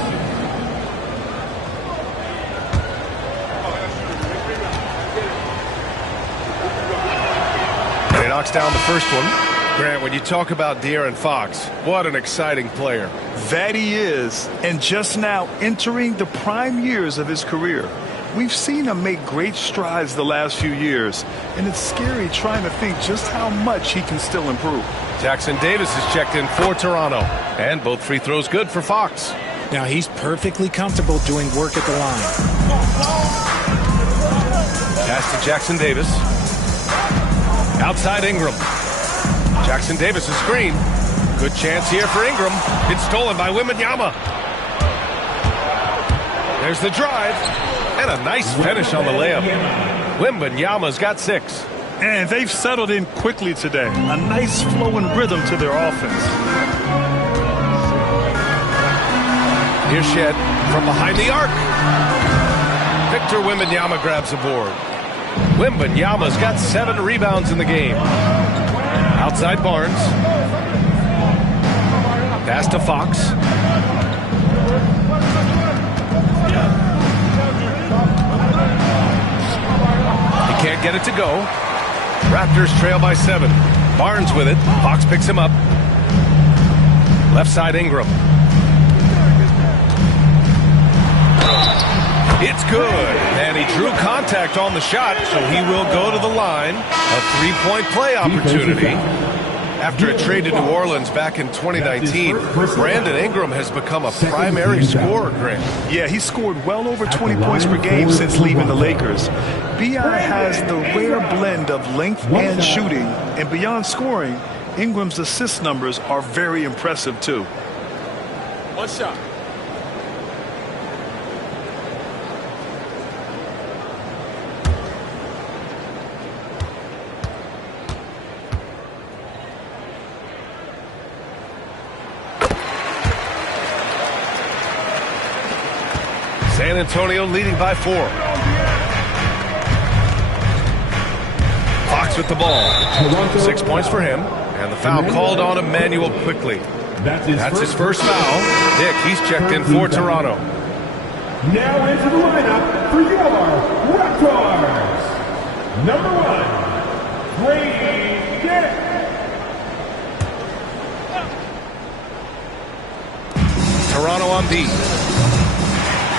And he knocks down the first one. Grant, when you talk about De'Aaron Fox, what an exciting player. That he is, and just now entering the prime years of his career. We've seen him make great strides the last few years, and it's scary trying to think just how much he can still improve. Jackson Davis is checked in for Toronto, and both free throws good for Fox. Now he's perfectly comfortable doing work at the line. Pass to Jackson Davis. Outside Ingram. Jackson Davis' screen. Good chance here for Ingram. It's stolen by Wembanyama. There's the drive. And a nice finish on the layup. Wembanyama's got 6. And they've settled in quickly today. A nice flow and rhythm to their offense. Here's Shed from behind the arc. Victor Wembanyama grabs the board. Wembanyama's got 7 rebounds in the game. Outside Barnes. Pass to Fox. He can't get it to go. Raptors trail by 7. Barnes with it. Fox picks him up. Left side Ingram. It's good. And he drew contact on the shot, so he will go to the line. A 3-point play opportunity. After a trade to New Orleans back in 2019, Brandon Ingram has become a primary scorer, Grant. Yeah, he scored well over 20 points per game since leaving the Lakers. B.I. has the rare blend of length and shooting, and beyond scoring, Ingram's assist numbers are very impressive too. One shot. San Antonio leading by 4. Fox with the ball. 6 points for him. And the foul called on Emmanuel quickly. That's his first foul. Dick, he's checked in for Toronto. Now into the lineup for your Raptors. Number 1, Grady Dick. Toronto on D.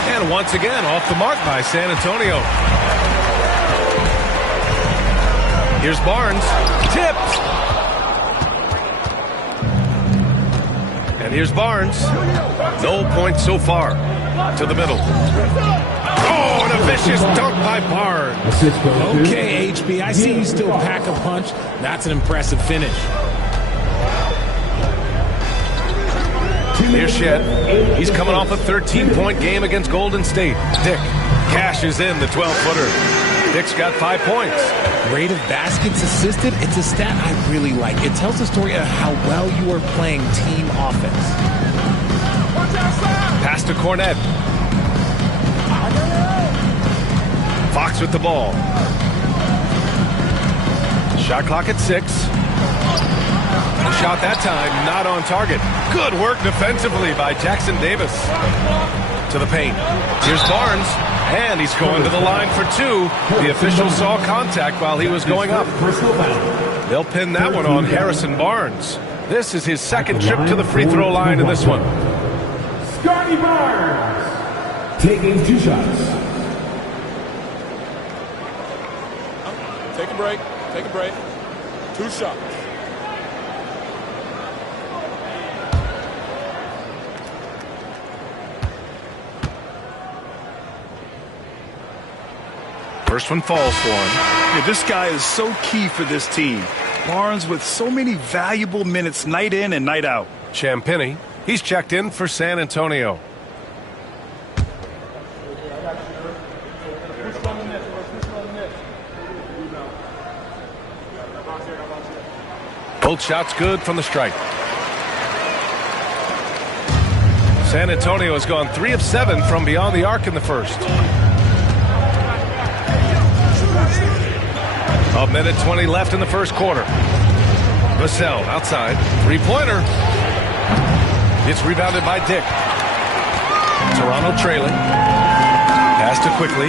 And once again, off the mark by San Antonio. Here's Barnes. Tipped. And here's Barnes. No points so far. To the middle. Oh, and a vicious dunk by Barnes. Okay, HB, I see you still pack a punch. That's an impressive finish. Here's Shed. He's coming off a 13-point game against Golden State. Dick cashes in the 12-footer. Dick's got 5 points. Rate of baskets assisted, it's a stat I really like. It tells the story of how well you are playing team offense. Pass to Cornette. Fox with the ball. Shot clock at 6. Shot that time, not on target. Good work defensively by Jackson Davis. To the paint. Here's Barnes, and he's going to the line for 2. The official saw contact while he was going up. They'll pin that one on Harrison Barnes. This is his second trip to the free throw line in this one. Scotty Barnes taking 2 shots. Take a break. Take a break. 2 shots. First one falls for him. Yeah, this guy is so key for this team. Barnes with so many valuable minutes night in and night out. Champagny, he's checked in for San Antonio. Both shots good from the stripe. San Antonio has gone 3 of 7 from beyond the arc in the first. A minute 20 left in the first quarter. Vassell outside. 3-pointer. It's rebounded by Dick. Toronto trailing. Pass to Quickly.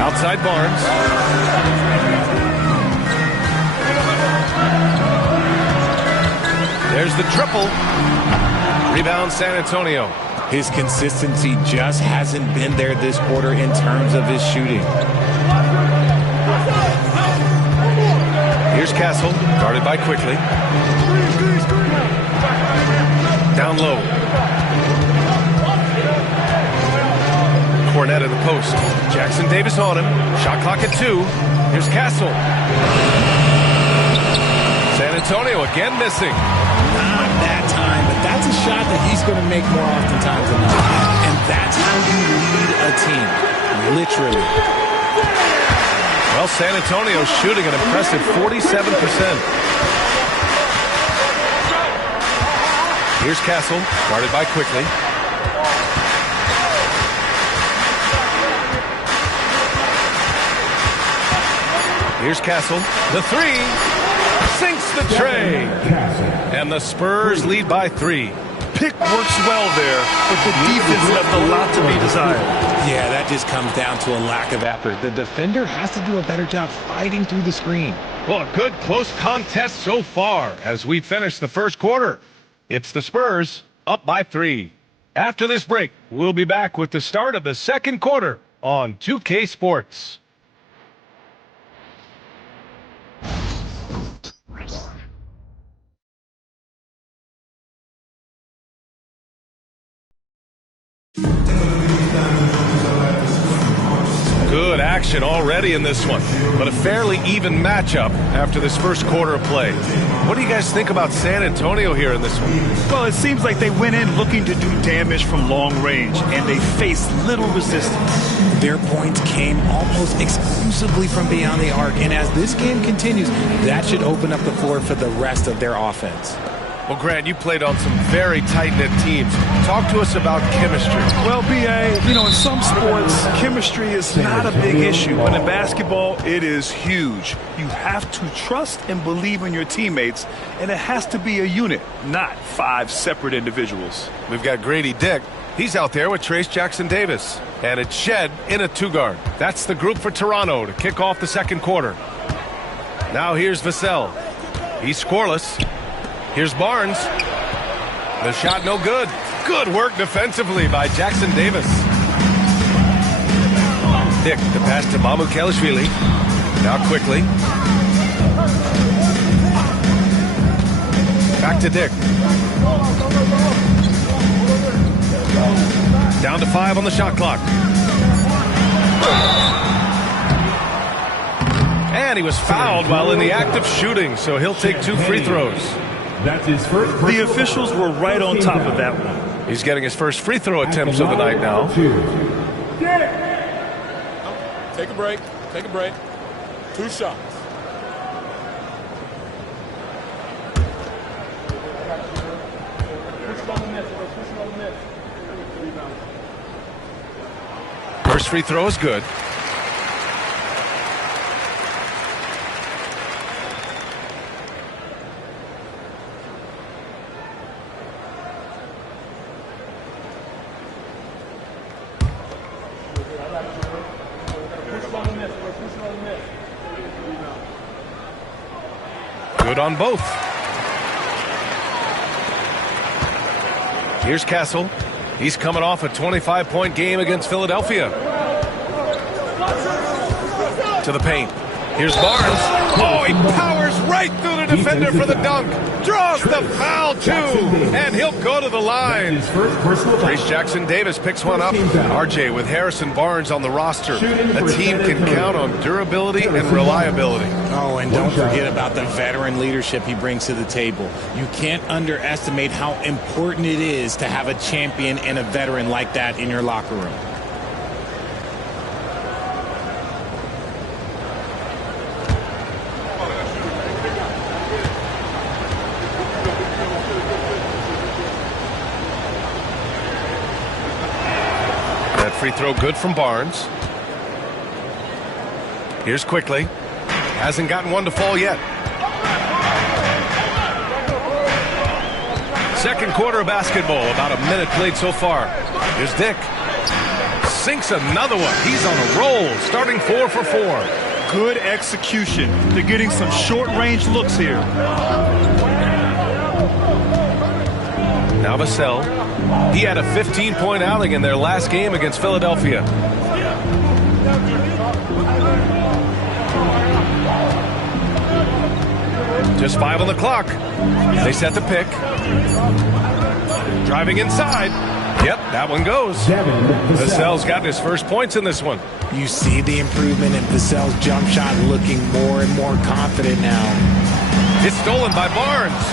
Outside Barnes. There's the triple. Rebound San Antonio. His consistency just hasn't been there this quarter in terms of his shooting. Here's Castle, guarded by Quickly. Down low. Cornette at the post. Jackson Davis on him. Shot clock at 2. Here's Castle. San Antonio again missing. Not that time, but that's a shot that he's going to make more oftentimes than not. And that's how you lead a team, literally. Well, San Antonio's shooting an impressive 47%. Here's Castle, guarded by Quickly. Here's Castle, the 3. Sinks the tray. And the Spurs lead by 3. Pick works well there, but the defense left a lot to be desired. Yeah, that just comes down to a lack of effort. The defender has to do a better job fighting through the screen. Well, a good close contest so far as we finish the first quarter. It's the Spurs up by 3. After this break, we'll be back with the start of the second quarter on 2K Sports. Good action already in this one, but a fairly even matchup after this first quarter of play. What do you guys think about San Antonio here in this one? Well, it seems like they went in looking to do damage from long range, and they faced little resistance. Their points came almost exclusively from beyond the arc, and as this game continues, that should open up the floor for the rest of their offense. Well, Grant, you played on some very tight-knit teams. Talk to us about chemistry. Well, B.A., in some sports, chemistry is not a big issue, but in basketball, it is huge. You have to trust and believe in your teammates, and it has to be a unit, not 5 separate individuals. We've got Grady Dick. He's out there with Trace Jackson Davis. And it's Shed in a 2-guard. That's the group for Toronto to kick off the second quarter. Now here's Vassell. He's scoreless. Here's Barnes. The shot no good. Good work defensively by Jackson Davis. Dick, the pass to Mamukelashvili. Now Quickly. Back to Dick. Down to 5 on the shot clock. And he was fouled while in the act of shooting, so he'll take 2 free throws. That's his first. The officials were right on top of that one. He's getting his first free throw attempts of the night now. Take a break. Take a break. 2 shots. First free throw is good. Good on both. Here's Castle. He's coming off a 25-point game against Philadelphia. To the paint. Here's Barnes. Oh, he powers right through the defender for the dunk. Draws the foul, too. And he'll go to the line. Trace Jackson Davis picks one up. RJ with Harrison Barnes on the roster. A team can count on durability and reliability. Oh, and don't forget about the veteran leadership he brings to the table. You can't underestimate how important it is to have a champion and a veteran like that in your locker room. Free throw good from Barnes. Here's Quickly. Hasn't gotten one to fall yet. Second quarter of basketball. About a minute played so far. Here's Dick. Sinks another one. He's on a roll. Starting 4 for 4. Good execution. They're getting some short-range looks here. Now Vassell. He had a 15-point outing in their last game against Philadelphia. Just 5 on the clock. They set the pick. Driving inside. Yep, that one goes. Vassell's gotten his first points in this one. You see the improvement in Vassell's jump shot, looking more and more confident now. It's stolen by Barnes.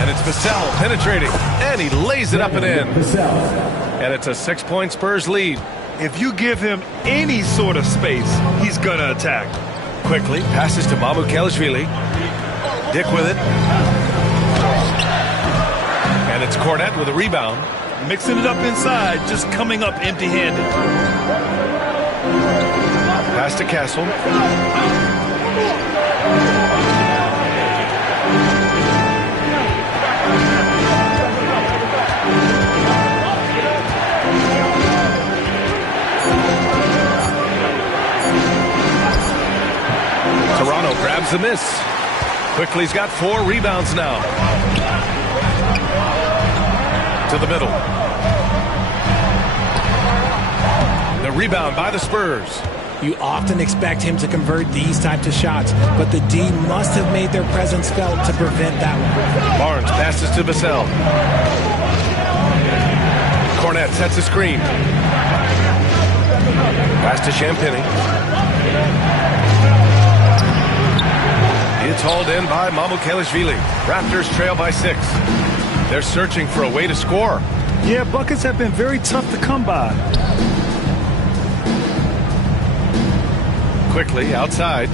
And it's Vassell penetrating, and he lays it up and in. And it's a 6-point Spurs lead. If you give him any sort of space, he's going to attack. Quickly passes to Mamukelashvili. Dick with it. And it's Cornette with a rebound. Mixing it up inside, just coming up empty-handed. Pass to Castle. Toronto grabs the miss. Quickly's got 4 rebounds now. To the middle. The rebound by the Spurs. You often expect him to convert these types of shots, but the D must have made their presence felt to prevent that one. Barnes passes to Vassell. Cornette sets a screen. Pass to Champagny. It's hauled in by Mamukelashvili. Raptors trail by 6. They're searching for a way to score. Yeah, buckets have been very tough to come by. Quickly outside.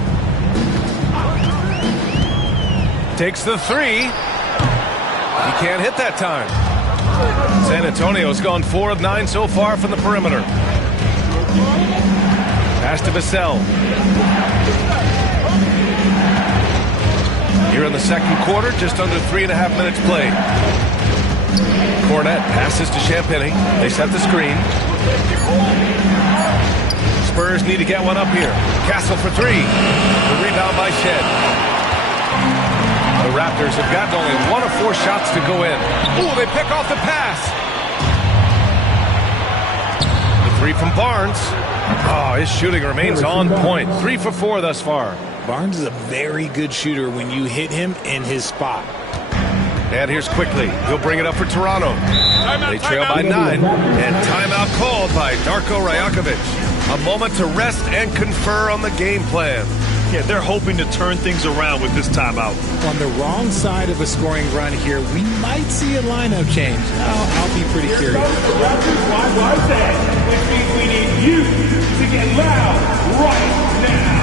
Takes the 3. He can't hit that time. San Antonio's gone 4 of 9 so far from the perimeter. Pass to Vassell. Here in the second quarter, just under 3.5 minutes played. Cornette passes to Champagny. They set the screen. Spurs need to get one up here. Castle for 3. The rebound by Shed. The Raptors have gotten only 1 of 4 shots to go in. Ooh, they pick off the pass. The 3 from Barnes. Oh, his shooting remains on point. 3 for 4 thus far. Barnes is a very good shooter when you hit him in his spot. And here's Quickly. He'll bring it up for Toronto. They trail by 9. And timeout called by Darko Rajakovic. A moment to rest and confer on the game plan. Yeah, they're hoping to turn things around with this timeout. On the wrong side of a scoring run here, we might see a lineup change. I'll be pretty curious. Which means we need you to get loud right now.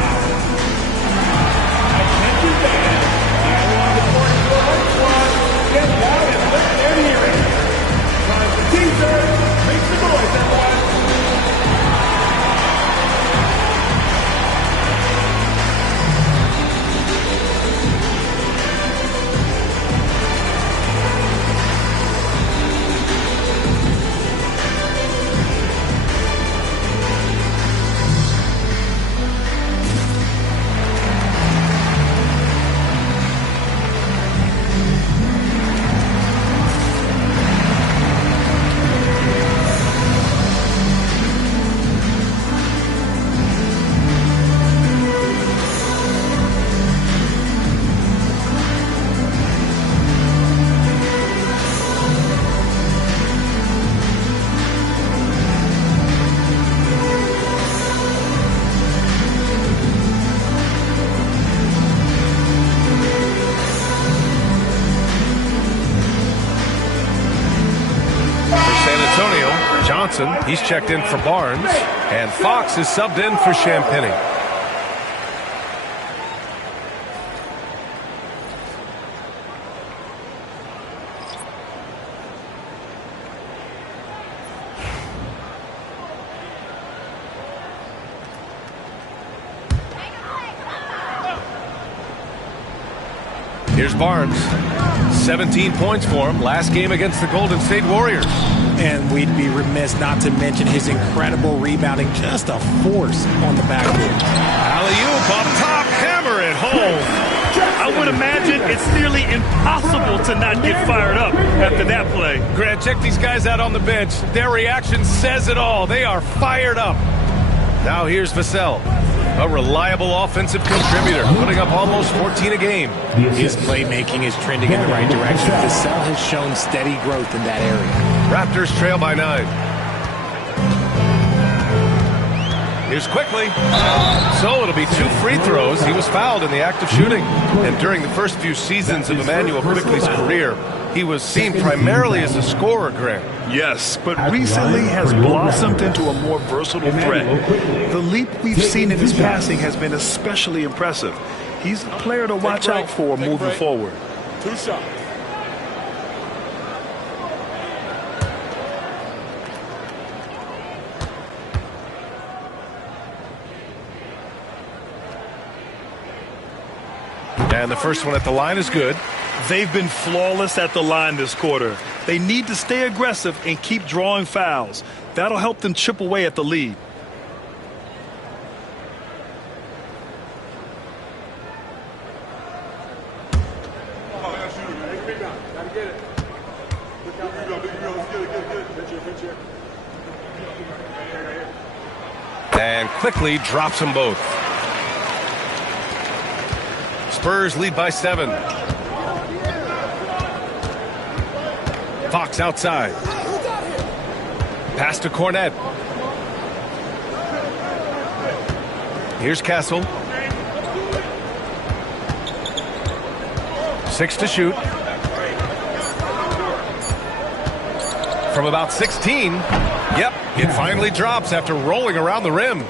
Attention fans, everyone reporting to the home squad, get loud and let them hear it. Time for teaser, make some noise, everyone. He's checked in for Barnes, and Fox is subbed in for Champagny. Here's Barnes. 17 points for him last game against the Golden State Warriors. And we'd be remiss not to mention his incredible rebounding, just a force on the backboard. Alley-oop up top, hammer it home. I would imagine it's nearly impossible to not get fired up after that play. Grant, check these guys out on the bench. Their reaction says it all. They are fired up. Now here's Vassell, a reliable offensive contributor, putting up almost 14 a game. His playmaking is trending in the right direction. Vassell has shown steady growth in that area. Raptors trail by 9. Here's Quickly. So it'll be 2 free throws. He was fouled in the act of shooting. And during the first few seasons of Emmanuel Quickly's career, he was seen primarily as a scorer, Grant. Yes, but recently has blossomed into a more versatile threat. The leap we've seen in his passing has been especially impressive. He's a player to watch out for moving forward. 2 shots. And the first one at the line is good. They've been flawless at the line this quarter. They need to stay aggressive and keep drawing fouls. That'll help them chip away at the lead. And Quickly drops them both. Spurs lead by 7. Fox outside. Pass to Cornette. Here's Castle. 6 to shoot. From about 16. Yep, it finally drops after rolling around the rim.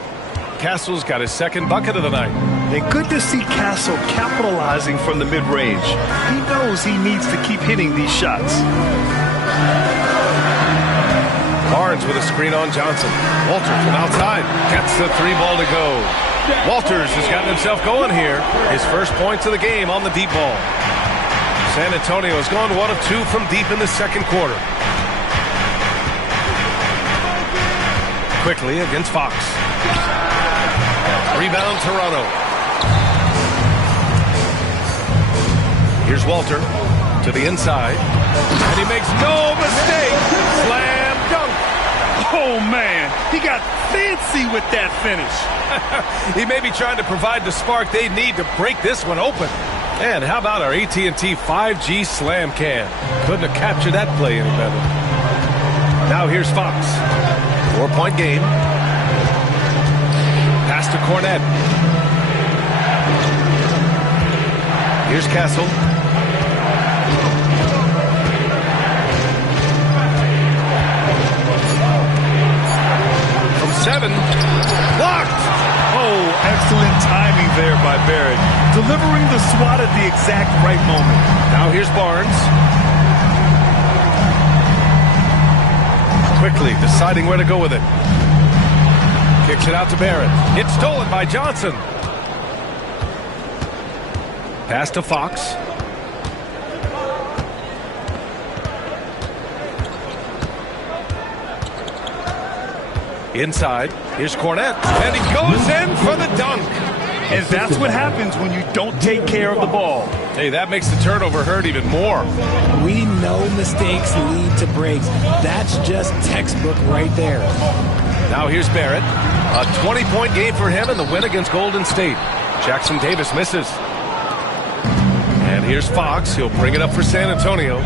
Castle's got his second bucket of the night. And good to see Castle capitalizing from the mid-range. He knows he needs to keep hitting these shots. Barnes with a screen on Johnson. Walters from outside gets the 3 ball to go. Walters has gotten himself going here. His first points of the game on the deep ball. San Antonio has gone 1 of 2 from deep in the second quarter. Quickly against Fox. Rebound Toronto. Here's Walter to the inside. And he makes no mistake. Slam dunk. Oh, man. He got fancy with that finish. He may be trying to provide the spark they need to break this one open. And how about our AT&T 5G Slam Cam? Couldn't have captured that play any better. Now here's Fox. 4-point game. Pass to Cornette. Here's Castle. From 7. Blocked. Oh, excellent timing there by Barrett. Delivering the swat at the exact right moment. Now here's Barnes. Quickly deciding where to go with it. Kicks it out to Barrett. It's stolen by Johnson. Pass to Fox. Inside. Here's Cornette. And he goes in for the dunk. And that's what happens when you don't take care of the ball. Hey, that makes the turnover hurt even more. We know mistakes lead to breaks. That's just textbook right there. Now here's Barrett. A 20-point game for him in the win against Golden State. Jackson Davis misses. And here's Fox. He'll bring it up for San Antonio.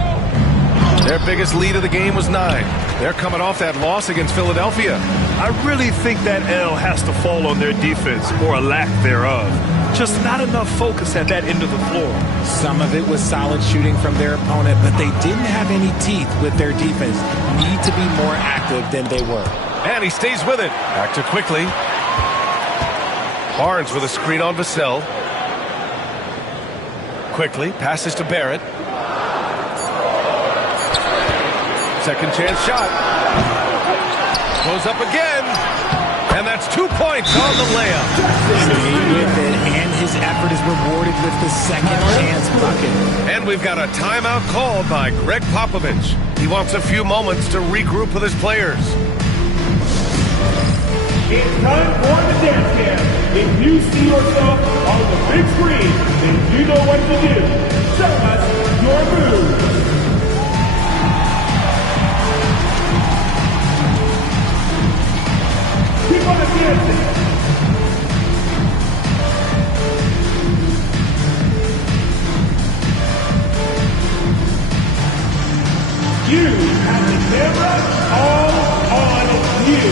Their biggest lead of the game was 9. They're coming off that loss against Philadelphia. I really think that L has to fall on their defense, or a lack thereof. Just not enough focus at that end of the floor. Some of it was solid shooting from their opponent, but they didn't have any teeth with their defense. Need to be more active than they were. And he stays with it. Back to Quickly. Barnes with a screen on Vassell. Quickly passes to Barrett. Second chance shot. Goes up again. And that's 2 points on the layup. Stayed with it, and his effort is rewarded with the second chance bucket. And we've got a timeout called by Greg Popovich. He wants a few moments to regroup with his players. It's time for the dance cam. If you see yourself on the big screen, then you know what to do. Show us your moves. Keep on dancing. You have the camera all on you.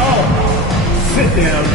Oh, sit down.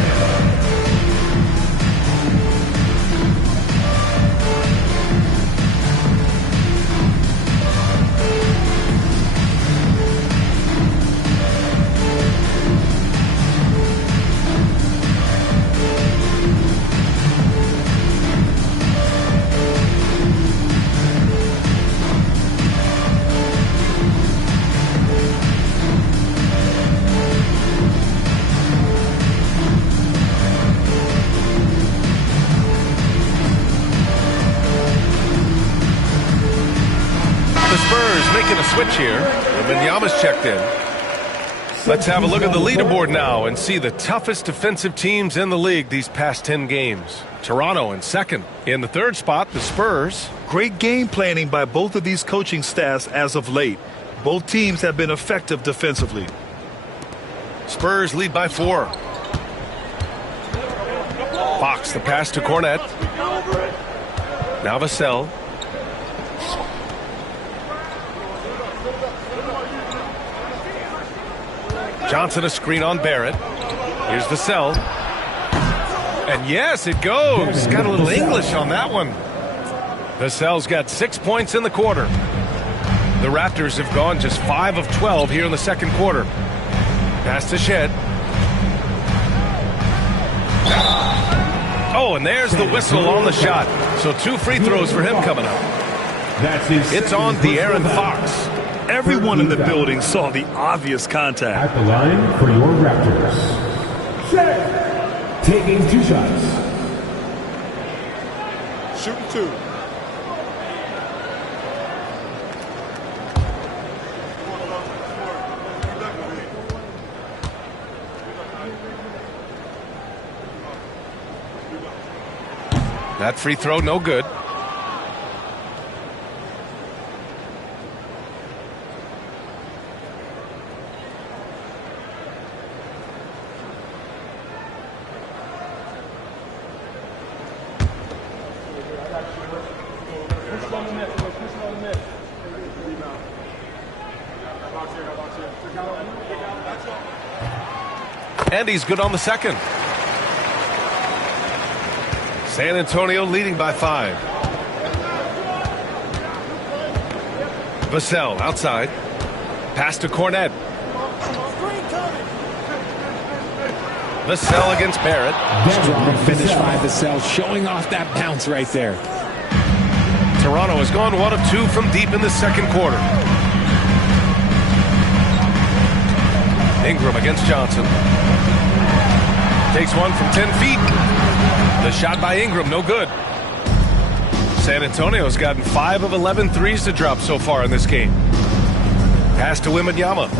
Making a switch here. Wembanyama's checked in. Let's have a look at the leaderboard now and see the toughest defensive teams in the league these past 10 games. Toronto in second. In the third spot, the Spurs. Great game planning by both of these coaching staffs as of late. Both teams have been effective defensively. Spurs lead by 4. Fox, the pass to Cornette. Now Vassell. Johnson a screen on Barrett. Here's Vassell. And yes, it goes. Got a little English on that one. Vassell's got 6 points in the quarter. The Raptors have gone just 5 of 12 here in the second quarter. Pass to Shed. Oh, and there's the whistle on the shot. So 2 free throws for him coming up. It's on De'Aaron Fox. Everyone in the building saw the obvious contact. At the line for your Raptors. Shed. Taking 2 shots. Shooting 2. That free throw, no good. And he's good on the second. San Antonio leading by 5. Vassell outside. Pass to Cornette. Vassell against Barrett. Strong finish by Vassell, showing off that bounce right there. Toronto has gone 1 of 2 from deep in the second quarter. Ingram against Johnson. Takes one from 10 feet. The shot by Ingram, no good. San Antonio's gotten 5 of 11 threes to drop so far in this game. Pass to Wembanyama.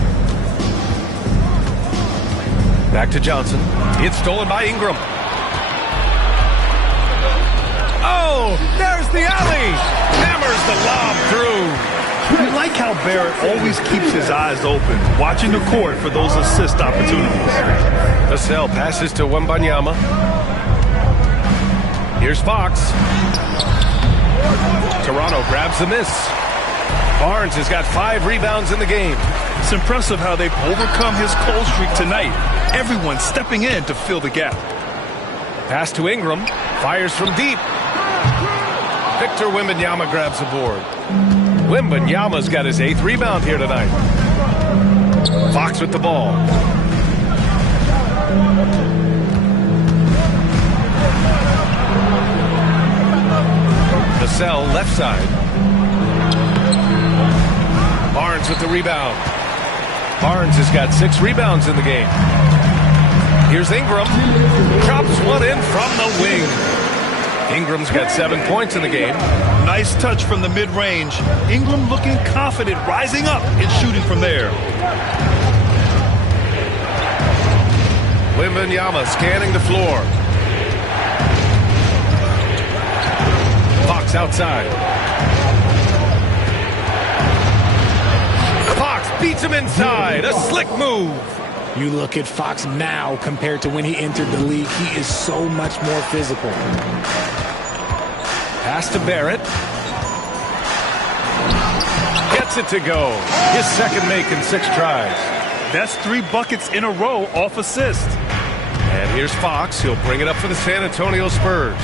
Back to Johnson. It's stolen by Ingram. Oh, there's the alley. Hammers the lob through. I like how Barrett always keeps his eyes open, watching the court for those assist opportunities. Vassell passes to Wembanyama. Here's Fox. Toronto grabs the miss. Barnes has got 5 rebounds in the game. It's impressive how they've overcome his cold streak tonight. Everyone stepping in to fill the gap. Pass to Ingram. Fires from deep. Victor Wembanyama grabs the board. Wembanyama's got his 8th rebound here tonight. Fox with the ball. Vassell left side. Barnes with the rebound. Barnes has got 6 rebounds in the game. Here's Ingram. Chops one in from the wing. Ingram's got 7 points in the game. Nice touch from the mid-range. Ingram looking confident, rising up and shooting from there. Wembanyama scanning the floor. Fox outside. Fox beats him inside. A slick move. You look at Fox now compared to when he entered the league. He is so much more physical. Pass to Barrett. Gets it to go. His second make in 6 tries. That's 3 buckets in a row off assist. And here's Fox. He'll bring it up for the San Antonio Spurs.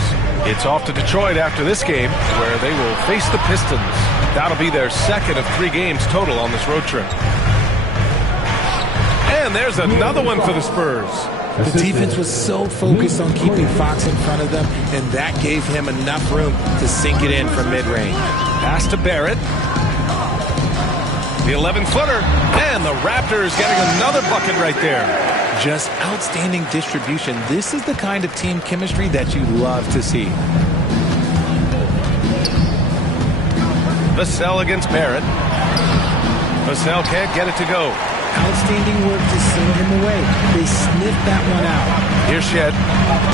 It's off to Detroit after this game, where they will face the Pistons. That'll be their second of 3 games total on this road trip. And there's another one for the Spurs. The defense was so focused on keeping Fox in front of them, and that gave him enough room to sink it in from mid-range. Pass to Barrett. The 11-footer. And the Raptors getting another bucket right there. Just outstanding distribution. This is the kind of team chemistry that you love to see. Vassell against Barrett. Vassell can't get it to go. Outstanding work to send him away. They sniffed that one out. Here's Shed.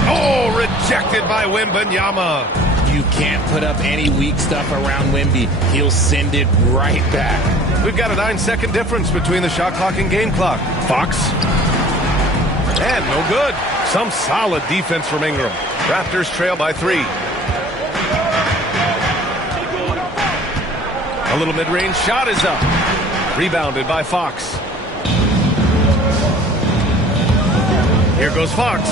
Oh, rejected by Wembanyama. You can't put up any weak stuff around Wemby. He'll send it right back. We've got a 9-second difference between the shot clock and game clock. Fox. And no good. Some solid defense from Ingram. Raptors trail by 3. A little mid-range shot is up. Rebounded by Fox. Here goes Fox.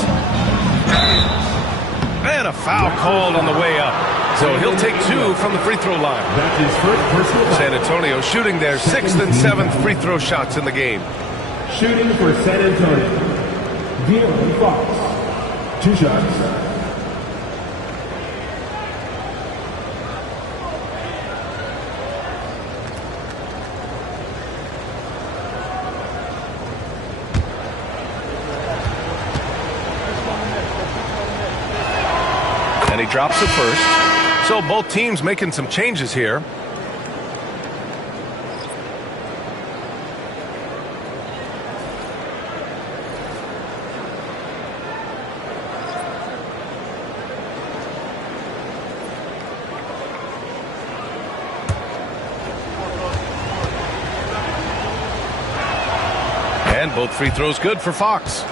And a foul called on the way up. So he'll take 2 from the free throw line. That's his first personal foul. San Antonio shooting their 6th and 7th free throw shots in the game. Shooting for San Antonio. De'Aaron Fox. 2 shots. And he drops it first. So both teams making some changes here. And both free throws good for Fox.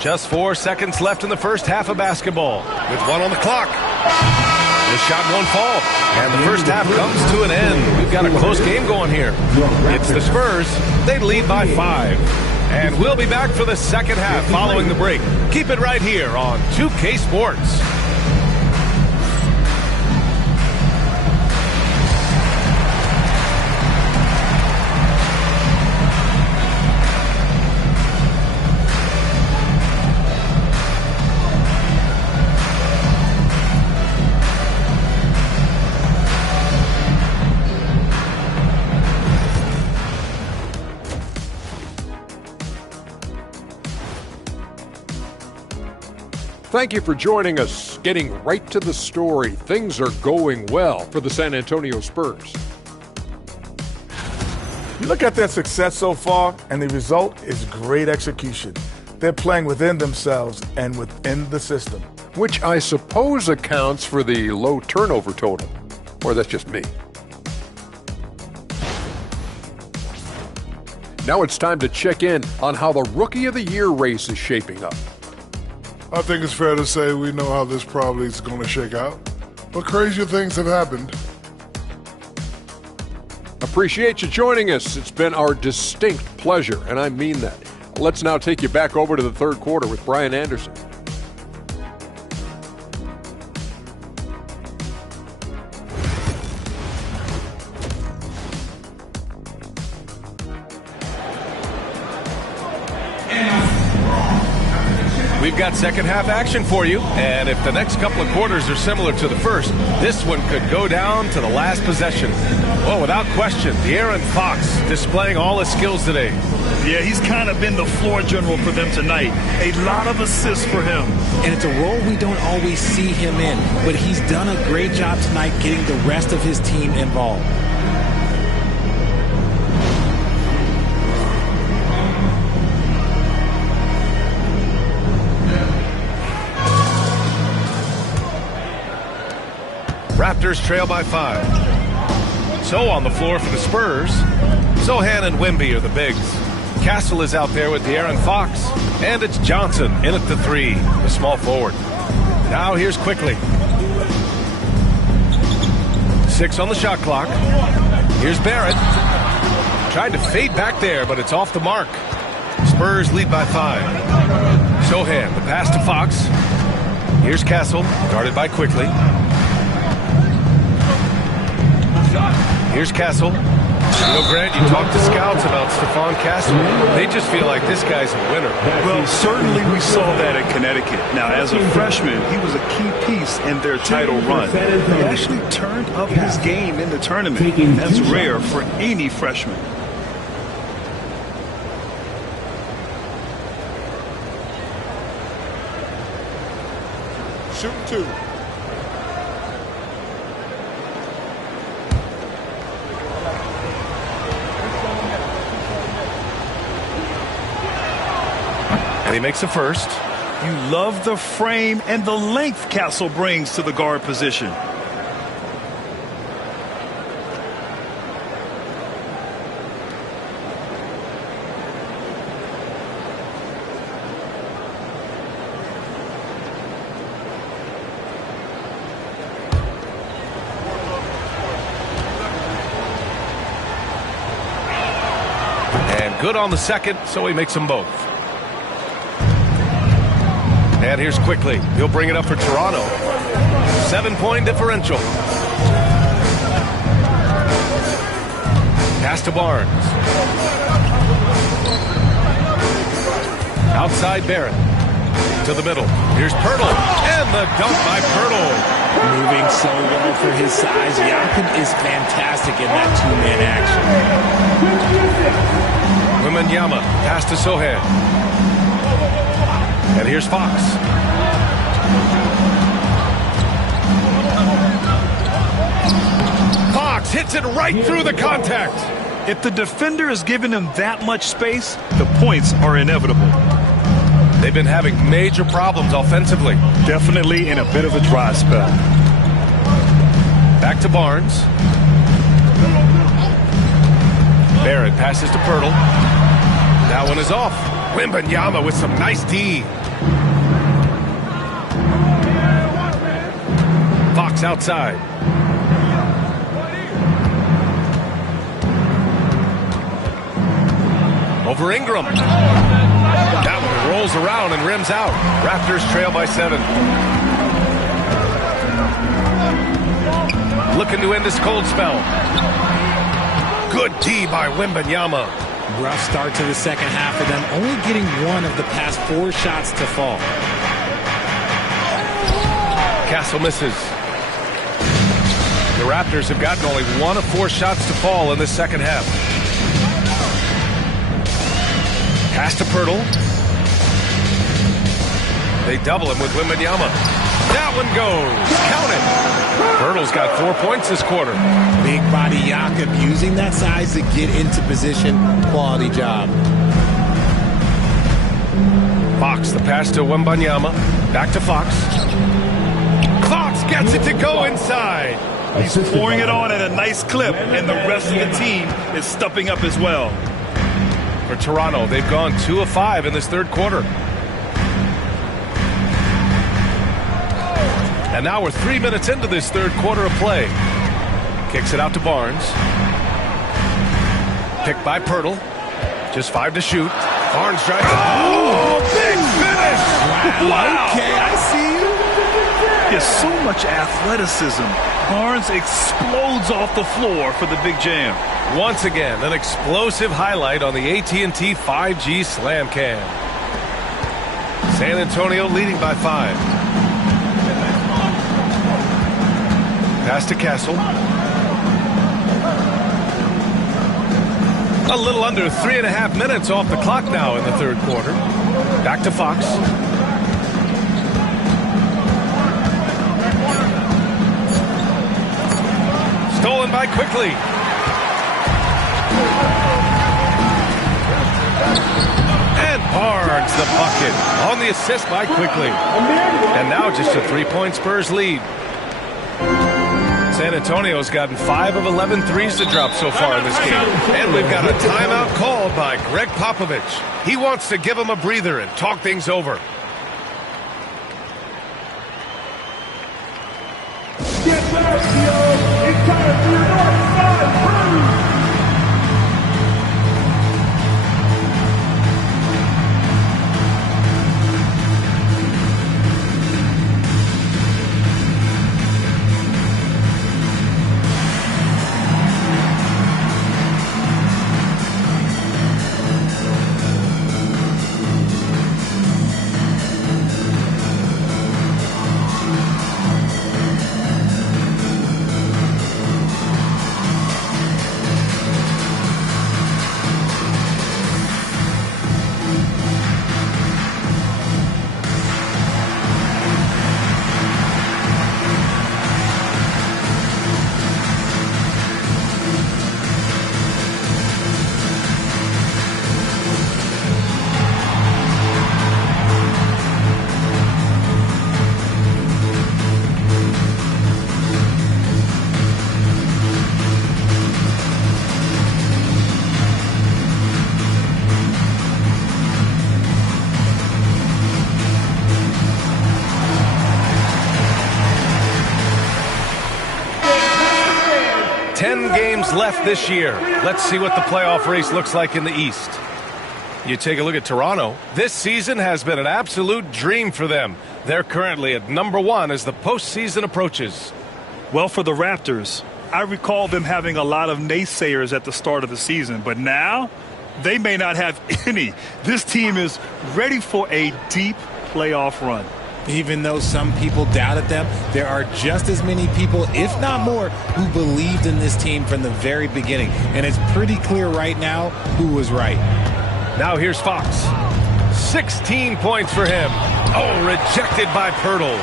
Just 4 seconds left in the first half of basketball, with 1 on the clock. The shot won't fall. And the first half comes to an end. We've got a close game going here. It's the Spurs. They lead by 5. And we'll be back for the second half following the break. Keep it right here on 2K Sports. Thank you for joining us. Getting right to the story, things are going well for the San Antonio Spurs. You look at their success so far, and the result is great execution. They're playing within themselves and within the system. Which I suppose accounts for the low turnover total. Or that's just me. Now it's time to check in on how the Rookie of the Year race is shaping up. I think it's fair to say we know how this probably is going to shake out, but crazier things have happened. Appreciate you joining us. It's been our distinct pleasure, and I mean that. Let's now take you back over to the third quarter with Brian Anderson. We've got second half action for you, and if the next couple of quarters are similar to the first, this one could go down to the last possession. Well, without question, De'Aaron Fox displaying all his skills today. Yeah, he's kind of been the floor general for them tonight. A lot of assists for him. And it's a role we don't always see him in, but he's done a great job tonight getting the rest of his team involved. Raptors trail by 5. So on the floor for the Spurs, Sohan and Wemby are the bigs. Castle is out there with De'Aaron Fox. And it's Johnson in at the 3, the small forward. Now here's Quickly. 6 on the shot clock. Here's Barrett. Tried to fade back there, but it's off the mark. Spurs lead by 5. Sohan, the pass to Fox. Here's Castle, guarded by Quickly. Here's Castle. You know, Grant, you talk to scouts about Stephon Castle. They just feel like this guy's a winner. Well, certainly we saw that in Connecticut. Now, as a freshman, he was a key piece in their title run. He actually turned up his game in the tournament. That's rare for any freshman. Shooting 2. And he makes a first. You love the frame and the length Castle brings to the guard position. And good on the second, so he makes them both. And here's Quickly. He'll bring it up for Toronto. 7-point differential. Pass to Barnes. Outside Barrett. To the middle. Here's Pirtle. And the dunk by Pirtle. Moving so well for his size. Jakob is fantastic in that two-man action. Wembanyama. Pass to Sohan. And here's Fox. Fox hits it right through the contact. If the defender is giving him that much space, the points are inevitable. They've been having major problems offensively. Definitely in a bit of a dry spell. Back to Barnes. Barrett passes to Pirtle. That one is off. Wembanyama with some nice D. Fox Fox outside. Over Ingram. That one rolls around and rims out. Raptors trail by 7. Looking to end this cold spell. Good D by Wembanyama. Rough start to the second half for them, only getting one of the past 4 shots to fall. Castle misses. The Raptors have gotten only 1 of 4 shots to fall in this second half. Pass to Pirtle. They double him with Wembanyama. That one goes. Count it. Pirtle's got 4 points this quarter. Big body Jakob using that size to get into position. Quality job. Fox, the pass to Wembanyama. Back to Fox. Fox gets it to go inside. He's pouring it on at a nice clip, and the rest of the team is stepping up as well. For Toronto, they've gone 2 of 5 in this third quarter. And now we're 3 minutes into this third quarter of play. Kicks it out to Barnes. Picked by Pirtle. Just 5 to shoot. Barnes drives. Oh, big finish! Wow. Okay, I see you. There's so much athleticism. Barnes explodes off the floor for the big jam. Once again, an explosive highlight on the AT&T 5G Slam Cam. San Antonio leading by 5. Pass to Castle. A little under 3.5 minutes off the clock now in the third quarter. Back to Fox. Stolen by Quickly. And Barnes the bucket on the assist by Quickly. And now just a 3-point Spurs lead. San Antonio's gotten 5 of 11 threes to drop so far in this game. And we've got a timeout called by Greg Popovich. He wants to give him a breather and talk things over. Get back, Theo. It's time for your North Side Cruise. 10 games left this year. Let's see what the playoff race looks like in the East. You take a look at Toronto. This season has been an absolute dream for them. They're currently at number 1 as the postseason approaches. Well, for the Raptors, I recall them having a lot of naysayers at the start of the season, but now they may not have any. This team is ready for a deep playoff run. Even though some people doubted them, there are just as many people, if not more, who believed in this team from the very beginning. And it's pretty clear right now who was right. Now here's Fox. 16 points for him. Oh, rejected by Pirtle.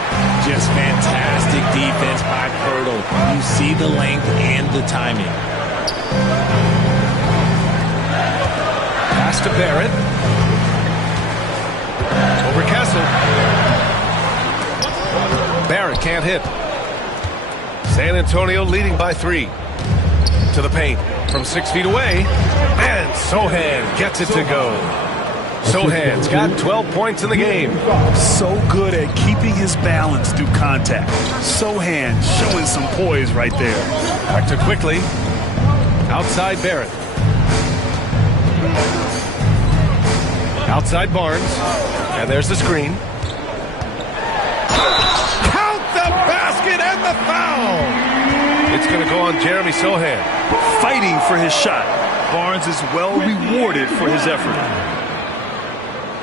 Just fantastic defense by Pirtle. You see the length and the timing. Pass to Barrett. Over Castle. Barrett can't hit. San Antonio leading by 3. To the paint from 6 feet away. And Sohan gets it to go. Sohan's got 12 points in the game. So good at keeping his balance through contact. Sohan showing some poise right there. Back to Quickly. Outside Barrett. Outside Barnes. And there's the screen. Count the basket and the foul. It's going to go on Jeremy Sohan. Fighting for his shot. Barnes is well rewarded for his effort.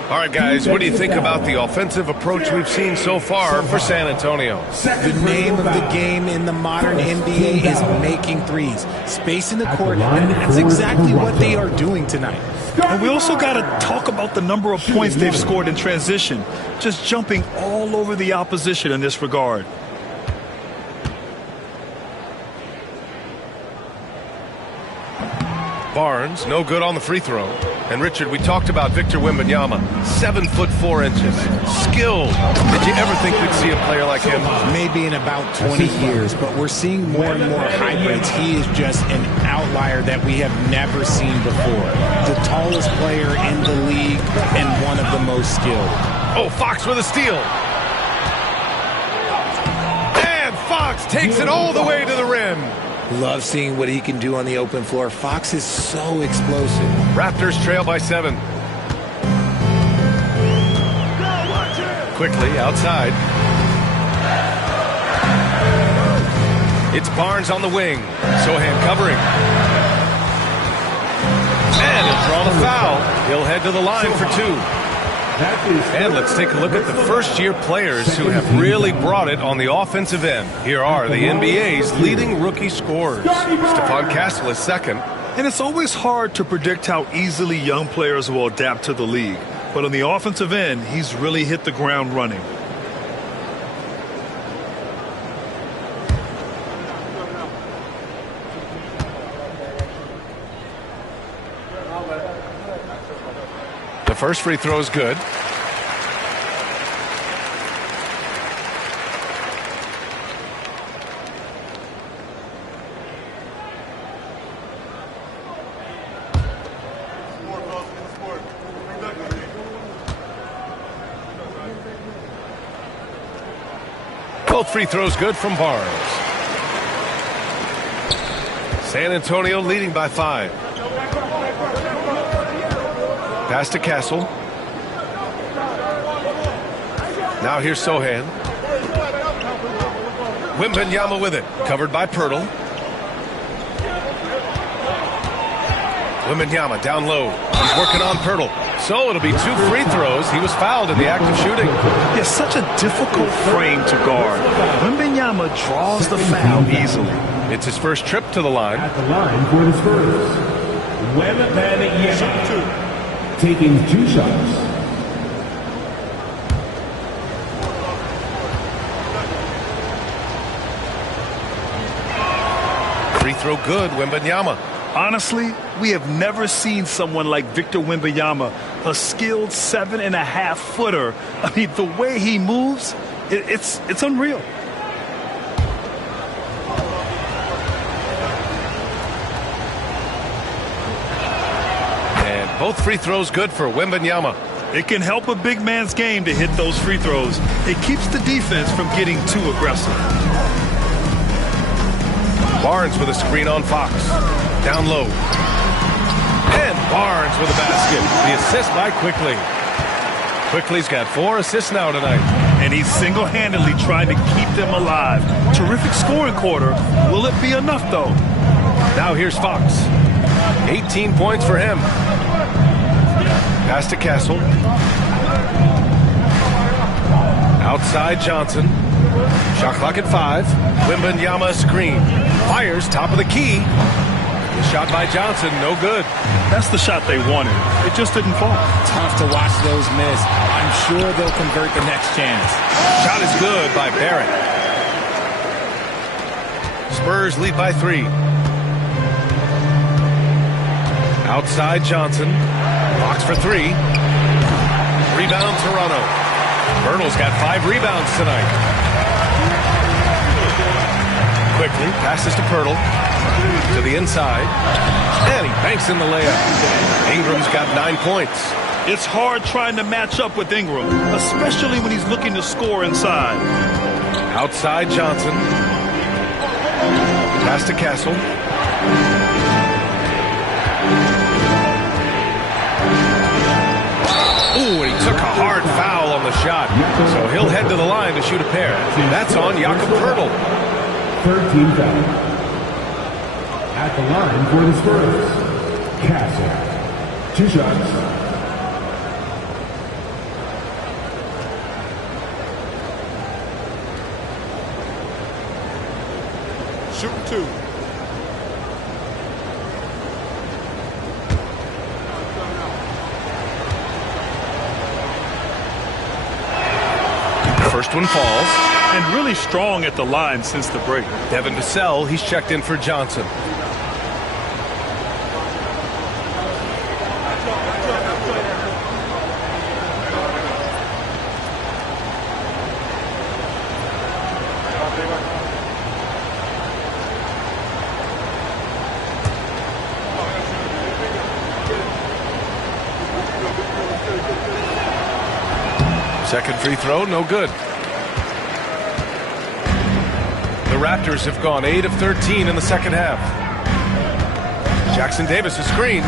All right, guys, what do you think about the offensive approach we've seen so far for San Antonio? The name of the game in the modern NBA is making threes, spacing the court, and that's exactly what they are doing tonight. And we also got to talk about the number of points they've scored in transition, just jumping all over the opposition in this regard. Barnes, no good on the free throw. And Richard, we talked about Victor Wembanyama, 7'4". Skilled. Did you ever think we'd see a player like him? Maybe in about 20 years, but we're seeing more and more hybrids. He is just an outlier that we have never seen before. The tallest player in the league and one of the most skilled. Oh, Fox with a steal. And Fox takes it all the way to the rim. Love seeing what he can do on the open floor. Fox is so explosive. Raptors trail by 7. Quickly outside. It's Barnes on the wing. Sohan covering. And he'll draw the foul. He'll head to the line for 2. And let's take a look at the first-year players who have really brought it on the offensive end. Here are the NBA's leading rookie scorers. Stephon Castle is second. And it's always hard to predict how easily young players will adapt to the league. But on the offensive end, he's really hit the ground running. The first free throw is good. Both free throws good from Barnes. San Antonio leading by 5. Pass to Castle. Now here's Sohan. Wembanyama with it. Covered by Pirtle. Wembanyama down low. He's working on Pirtle. So it'll be 2 free throws. He was fouled in the act of shooting. Yeah, such a difficult frame to guard. Wembanyama draws the foul easily. It's his first trip to the line. At the line for his first. Wembanyama taking 2 shots. Free throw good, Wembanyama. Honestly, we have never seen someone like Victor Wembanyama, a skilled 7.5-footer. I mean, the way he moves, it's unreal. And both free throws good for Wembanyama. It can help a big man's game to hit those free throws. It keeps the defense from getting too aggressive. Barnes with a screen on Fox. Down low. And Barnes with a basket. The assist by Quickly. Quickly's got 4 assists now tonight. And he's single-handedly trying to keep them alive. Terrific scoring quarter. Will it be enough, though? Now here's Fox. 18 points for him. Pass to Castle. Outside Johnson. Shot clock at 5. Wembanyama screen. Fires top of the key. The shot by Johnson, no good. That's the shot they wanted. It just didn't fall. Tough to watch those miss. I'm sure they'll convert the next chance. Shot is good by Barrett. Spurs lead by 3. Outside Johnson. Fox for 3. Rebound Toronto. Bernal's got 5 rebounds tonight. Quickly passes to Pirtle. To the inside. And he banks in the layup. Ingram's got 9 points. It's hard trying to match up with Ingram, especially when he's looking to score inside. Outside Johnson. Pass to Castle. Ooh, and he took a hard foul on the shot. So he'll head to the line to shoot a pair. That's on Jakob Poeltl. 13 foul. At the line for the Spurs, Castle. 2 shots. Shooting 2. First one falls. And really strong at the line since the break. Devin Vassell, he's checked in for Johnson. Second free throw, no good. The Raptors have gone 8 of 13 in the second half. Jackson Davis, a screen.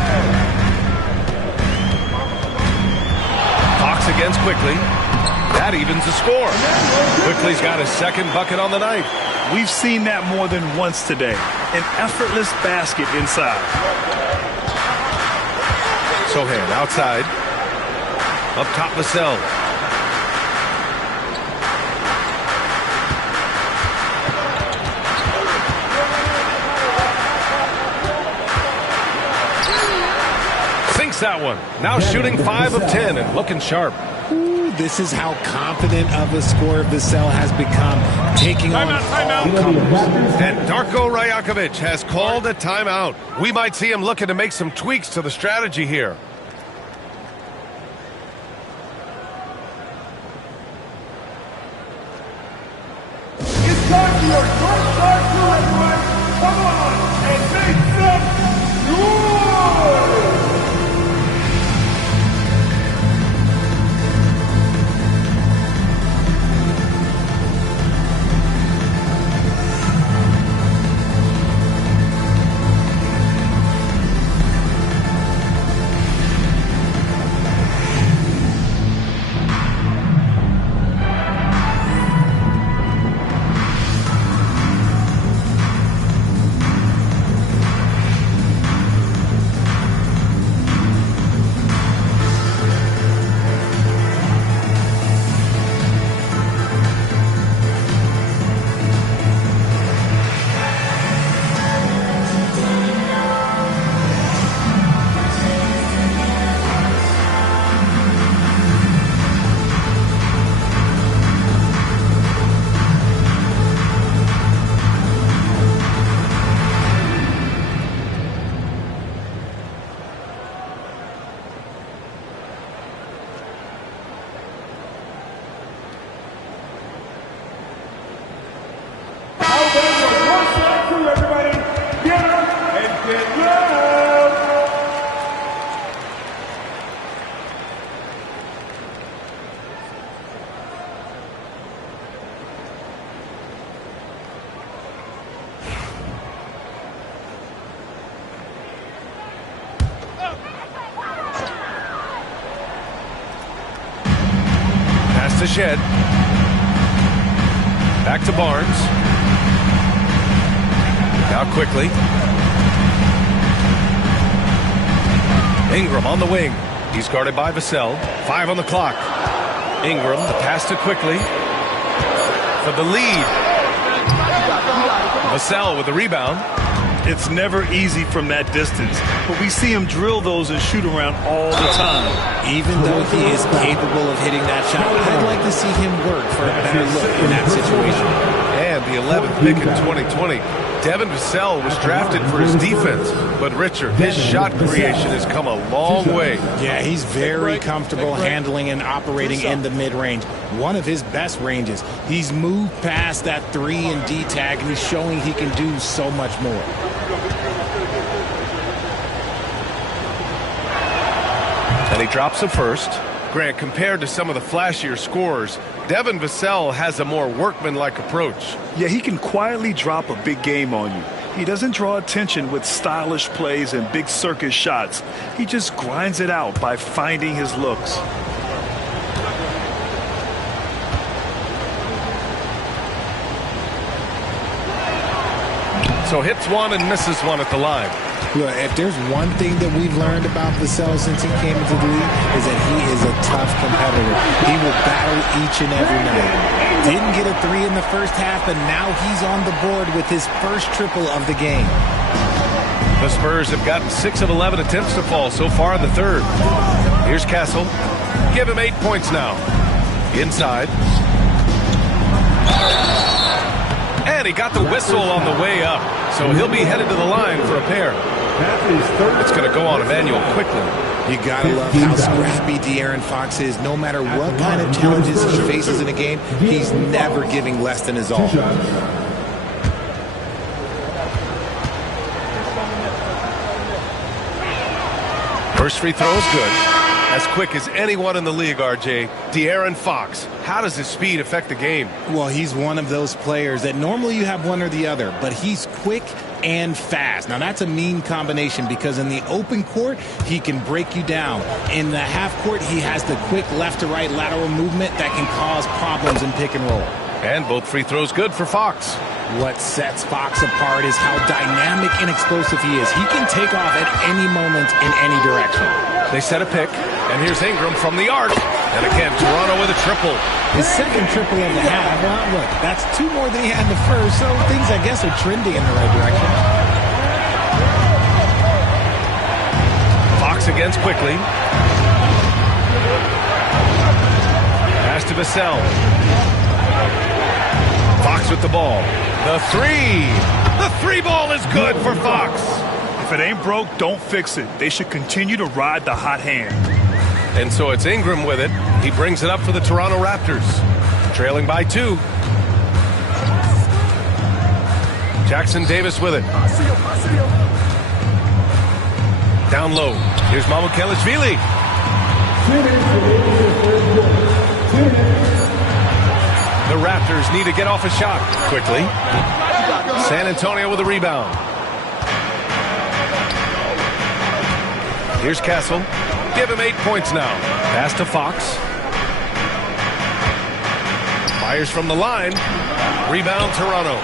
Hawks against Quickly. That evens the score. Quickly's got his second bucket on the night. We've seen that more than once today. An effortless basket inside. Sohan outside. Up top, Vassell. That one. Now shooting 5 of 10 and looking sharp. Ooh, this is how confident of a scorer Vassell has become, taking on all comers. And Darko Rajakovic has called a timeout. We might see him looking to make some tweaks to the strategy here. It's time for your first start to everyone. Come on and make some noise! To Shed. Back to Barnes. Now Quickly. Ingram on the wing. He's guarded by Vassell. 5 on the clock. Ingram, the pass to Quickly. For the lead. Vassell with the rebound. It's never easy from that distance, but we see him drill those and shoot around all the time. Even though he is capable of hitting that shot, I'd like to see him work for a better look in that situation. And the 11th pick in 2020. Devin Vassell was drafted for his defense, but Richard, his shot creation has come a long way. Yeah, he's very comfortable handling and operating in the mid-range. One of his best ranges. He's moved past that 3 and D tag, and he's showing he can do so much more. And he drops the first. Grant, compared to some of the flashier scorers, Devin Vassell has a more workmanlike approach. Yeah, he can quietly drop a big game on you. He doesn't draw attention with stylish plays and big circus shots. He just grinds it out by finding his looks. So hits one and misses one at the line. Look, if there's one thing that we've learned about Vassell since he came into the league is that he is a tough competitor. He will battle each and every night. Didn't get a 3 in the first half, and now he's on the board with his first triple of the game. The Spurs have gotten 6 of 11 attempts to fall so far in the third. Here's Castle. Give him 8 points now. Inside. And he got the whistle on the way up, so he'll be headed to the line for a pair. It's going to go on Emmanuel quickly. You got to love how scrappy De'Aaron Fox is. No matter what kind of challenges he faces in a game, he's never giving less than his all. First free throw is good. As quick as anyone in the league, RJ. De'Aaron Fox. How does his speed affect the game? Well, he's one of those players that normally you have one or the other, but he's quick and fast. Now, that's a mean combination because in the open court, he can break you down. In the half court, he has the quick left to right lateral movement that can cause problems in pick and roll. And both free throws good for Fox. What sets Fox apart is how dynamic and explosive he is. He can take off at any moment in any direction. They set a pick, and here's Ingram from the arc. And again, Toronto with a triple. His second triple of the half. Well, look, that's 2 more than he had in the first, so things, I guess, are trending in the right direction. Fox against quickly. Pass to Vassell. Fox with the ball. The three. The 3 ball is good for Fox. If it ain't broke, don't fix it. They should continue to ride the hot hand. And so it's Ingram with it. He brings it up for the Toronto Raptors. Trailing by 2. Jackson Davis with it. Down low. Here's Mamukelashvili. The Raptors need to get off a shot quickly. San Antonio with a rebound. Here's Castle. Give him 8 points now. Pass to Fox. Fires from the line. Rebound Toronto.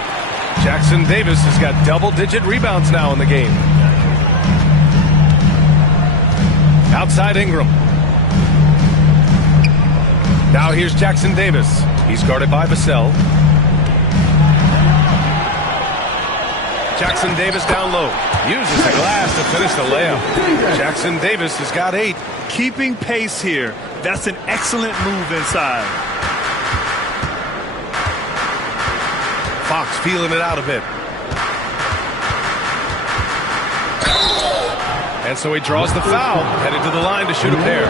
Jackson Davis has got double-digit rebounds now in the game. Outside Ingram. Now here's Jackson Davis. He's guarded by Vassell. Jackson Davis down low. Uses the glass to finish the layup. Jackson Davis has got 8. Keeping pace here. That's an excellent move inside. Fox feeling it out a bit. And so he draws the foul. Headed to the line to shoot a pair.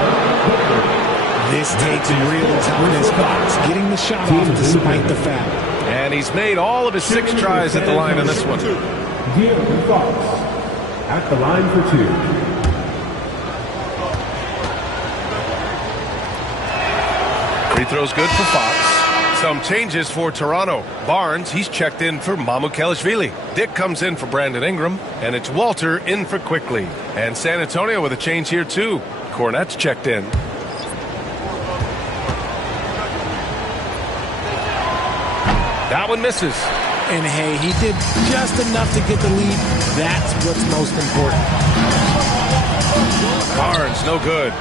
This takes real toughness. Fox getting the shot off despite the foul. And he's made all of his 6 tries at the line in this one. De'Aaron Fox at the line for 2. Free throw's good for Fox. Some changes for Toronto. Barnes, he's checked in for Mamukelashvili. Dick comes in for Brandon Ingram. And it's Walter in for Quickly. And San Antonio with a change here too. Cornette's checked in. That one misses. And hey, he did just enough to get the lead. That's what's most important. Barnes, no good.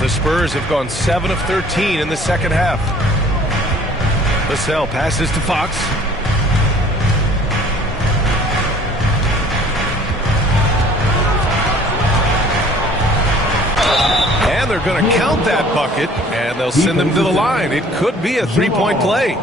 The Spurs have gone 7 of 13 in the second half. Vassell passes to Fox. And they're going to count that bucket, and they'll send him to the line. It could be a 3-point play.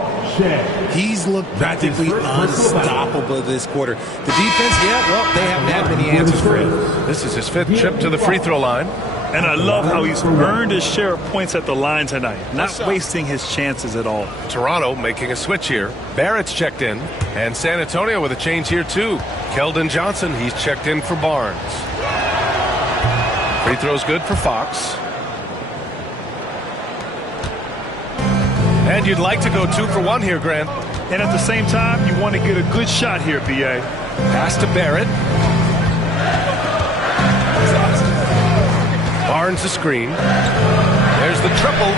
He's looked practically unstoppable this quarter. The defense, yeah, well, they haven't had many answers for him. This is his 5th trip to the free throw line. And I love how he's earned his share of points at the line tonight, not wasting his chances at all. Toronto making a switch here. Barrett's checked in, and San Antonio with a change here too. Keldon Johnson, he's checked in for Barnes. Free throw's good for Fox. And you'd like to go 2 for 1 here, Grant. And at the same time, you want to get a good shot here, B.A. Pass to Barrett. Barnes a screen. There's the triple.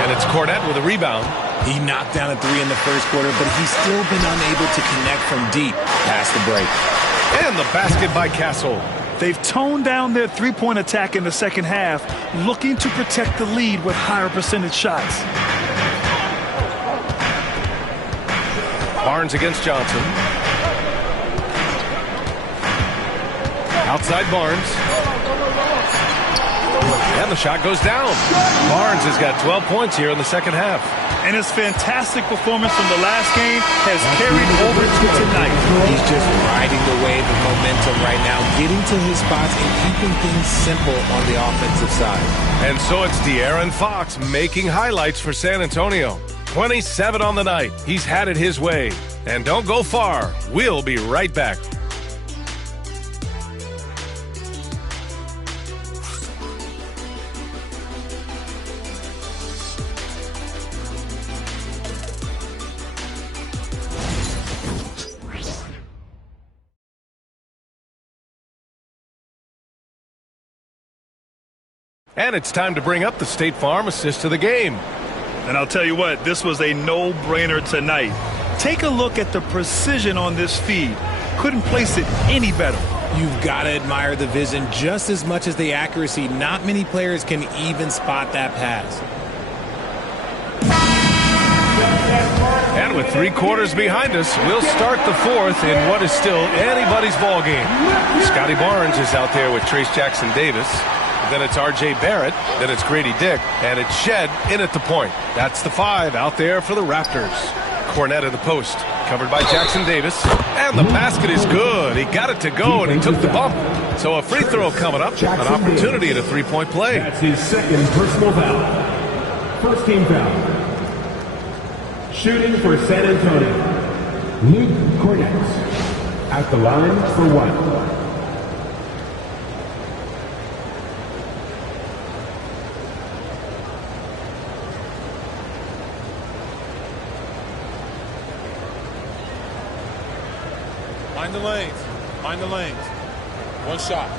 And it's Cornette with a rebound. He knocked down a 3 in the first quarter, but he's still been unable to connect from deep past the break. And the basket by Castle. They've toned down their three-point attack in the second half, looking to protect the lead with higher percentage shots. Barnes against Johnson. Outside Barnes. And the shot goes down. Barnes has got 12 points here in the second half. And his fantastic performance from the last game has carried over to tonight. He's just riding the wave of momentum right now, getting to his spots and keeping things simple on the offensive side. And so it's De'Aaron Fox making highlights for San Antonio. 27 on the night. He's had it his way. And don't go far. We'll be right back. And it's time to bring up the State Farm assist to the game. And I'll tell you what, this was a no-brainer tonight. Take a look at the precision on this feed. Couldn't place it any better. You've got to admire the vision just as much as the accuracy. Not many players can even spot that pass. And with 3 quarters behind us, we'll start the fourth in what is still anybody's ball game. Scotty Barnes is out there with Trace Jackson-Davis. Then it's R.J. Barrett. Then it's Grady Dick. And it's Shed in at the point. That's the 5 out there for the Raptors. Cornette at the post. Covered by Jackson-Davis. And the basket is good. He got it to go, and he took the bump. So a free throw coming up. An opportunity at a 3-point play. That's his second personal foul. First team foul. Shooting for San Antonio, Luke Cornette. At the line for 1. Mind the lanes. Mind the lanes. One shot.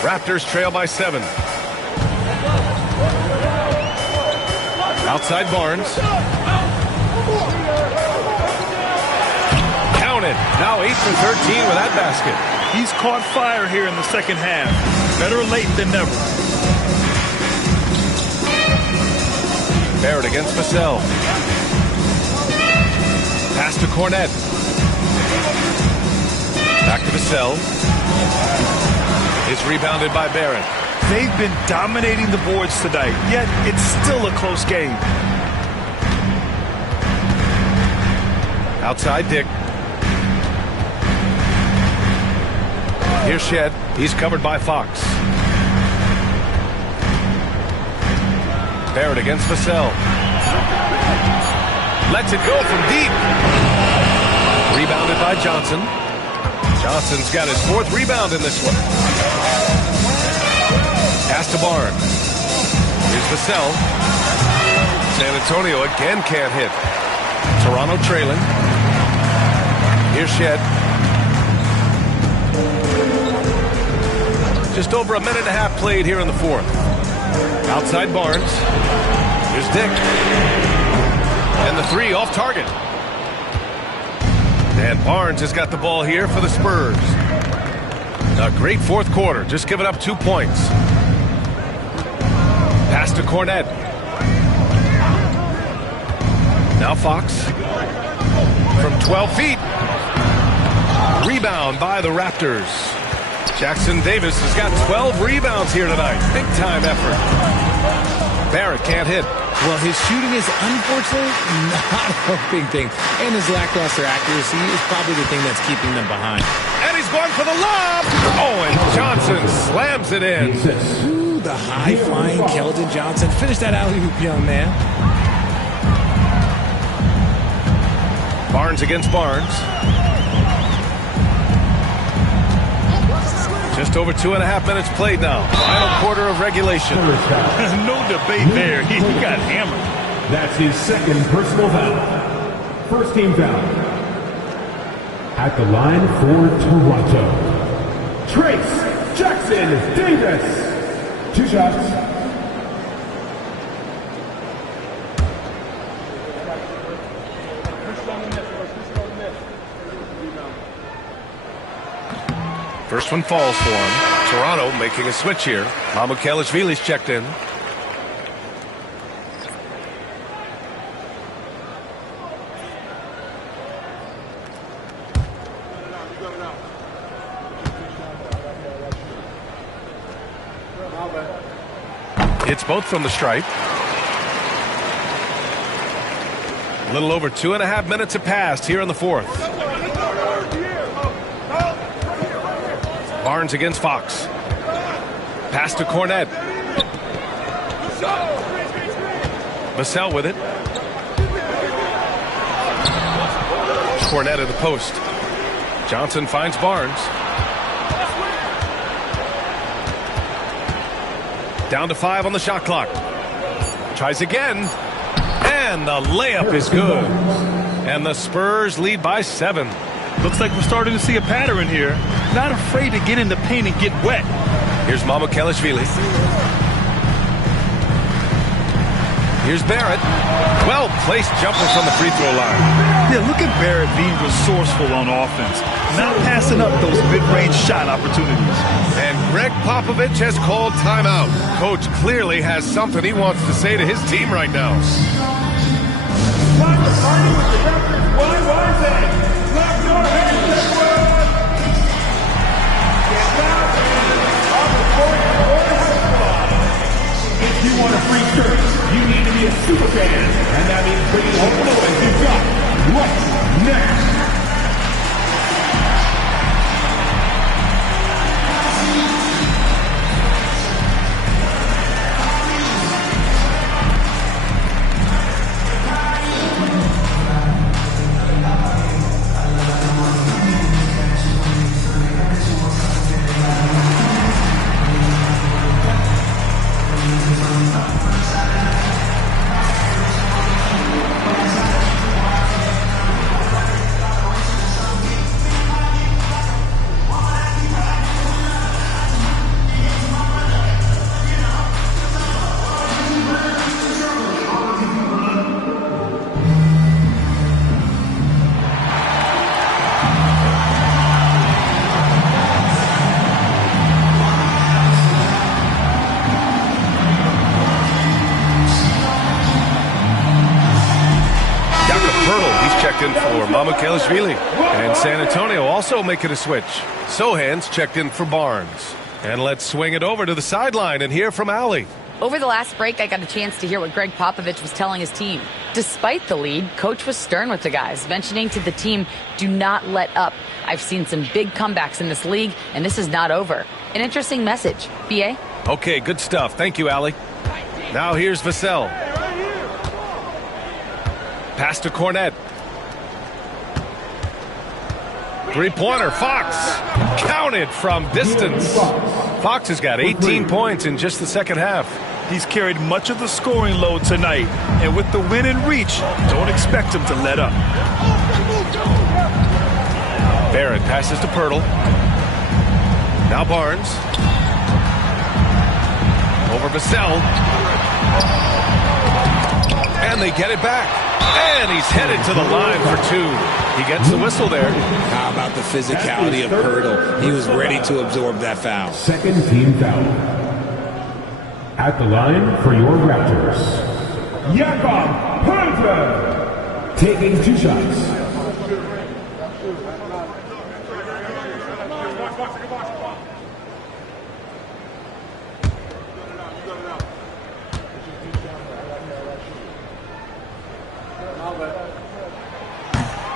Raptors trail by 7. Outside Barnes. Counted. Now 8 for 13 with that basket. He's caught fire here in the second half. Better late than never. Barrett against Vassell. Pass to Cornette. Back to Vassell. Is rebounded by Barrett. They've been dominating the boards tonight, yet it's still a close game. Outside Dick. Here's Shed. He's covered by Fox. Barrett against Vassell. Lets it go from deep. Rebounded by Johnson. Johnson's got his 4th rebound in this one. Pass to Barnes. Here's Vassell. San Antonio again can't hit. Toronto trailing. Here's Shed. Just over a minute and a half played here in the 4th. Outside Barnes. Here's Dick. And the 3 off target. And Barnes has got the ball here for the Spurs. A great 4th quarter. Just giving up 2 points. Pass to Cornette. Now Fox. From 12 feet. Rebound by the Raptors. Jackson-Davis has got 12 rebounds here tonight. Big time effort. Barrett can't hit. Well, his shooting is unfortunately not a big thing. And his lackluster accuracy is probably the thing that's keeping them behind. And he's is going for the lob. Oh, and Johnson slams it in. Ooh, the high-flying Keldon Johnson. Finish that alley-oop, young man. Barnes against Barnes. Just over 2.5 minutes played now. Final quarter of regulation. No debate there. He got hammered. That's his second personal foul. First team foul. At the line for Toronto, Trace Jackson Davis. 2 shots. First one falls for him. Toronto making a switch here. Mamukelashvili's checked in. It's both from the stripe. A little over 2.5 minutes have passed here in the fourth. Barnes against Fox. Pass to Cornette. Vassell with it. Cornette at the post. Johnson finds Barnes. Down to 5 on the shot clock. Tries again. And the layup is good. And the Spurs lead by 7. Looks like we're starting to see a pattern here. Not afraid to get in the paint and get wet. Here's Mamukelashvili. Here's Barrett. Well-placed jumper from the free throw line. Yeah, look at Barrett being resourceful on offense. Not passing up those mid-range shot opportunities. And Greg Popovich has called timeout. Coach clearly has something he wants to say to his team right now. Start the party with the reference YYZ. Clap your hands, everyone! Get down on the court or the house squad. If you want a free shirt, you need to be a super fan. And that means bringing all the noise you've got. What's next? In for Mamukelashvili. And San Antonio also making a switch. Sohan's checked in for Barnes. And let's swing it over to the sideline and hear from Allie. Over the last break, I got a chance to hear what Greg Popovich was telling his team. Despite the lead, Coach was stern with the guys, mentioning to the team, do not let up. I've seen some big comebacks in this league, and this is not over. An interesting message. B.A.? Okay, good stuff. Thank you, Allie. Now here's Vassell. Pass to Cornette. Three-pointer, Fox. Counted from distance. Fox has got 18 points in just the second half. He's carried much of the scoring load tonight. And with the win in reach, don't expect him to let up. Barrett passes to Pirtle. Now Barnes. Over Vassell. And they get it back. And he's headed to the line for 2. He gets the whistle there. How about the physicality of Pirtle? He was ready to absorb that foul. Second team foul. At the line for your Raptors, Jakob Poeltl, taking 2 shots.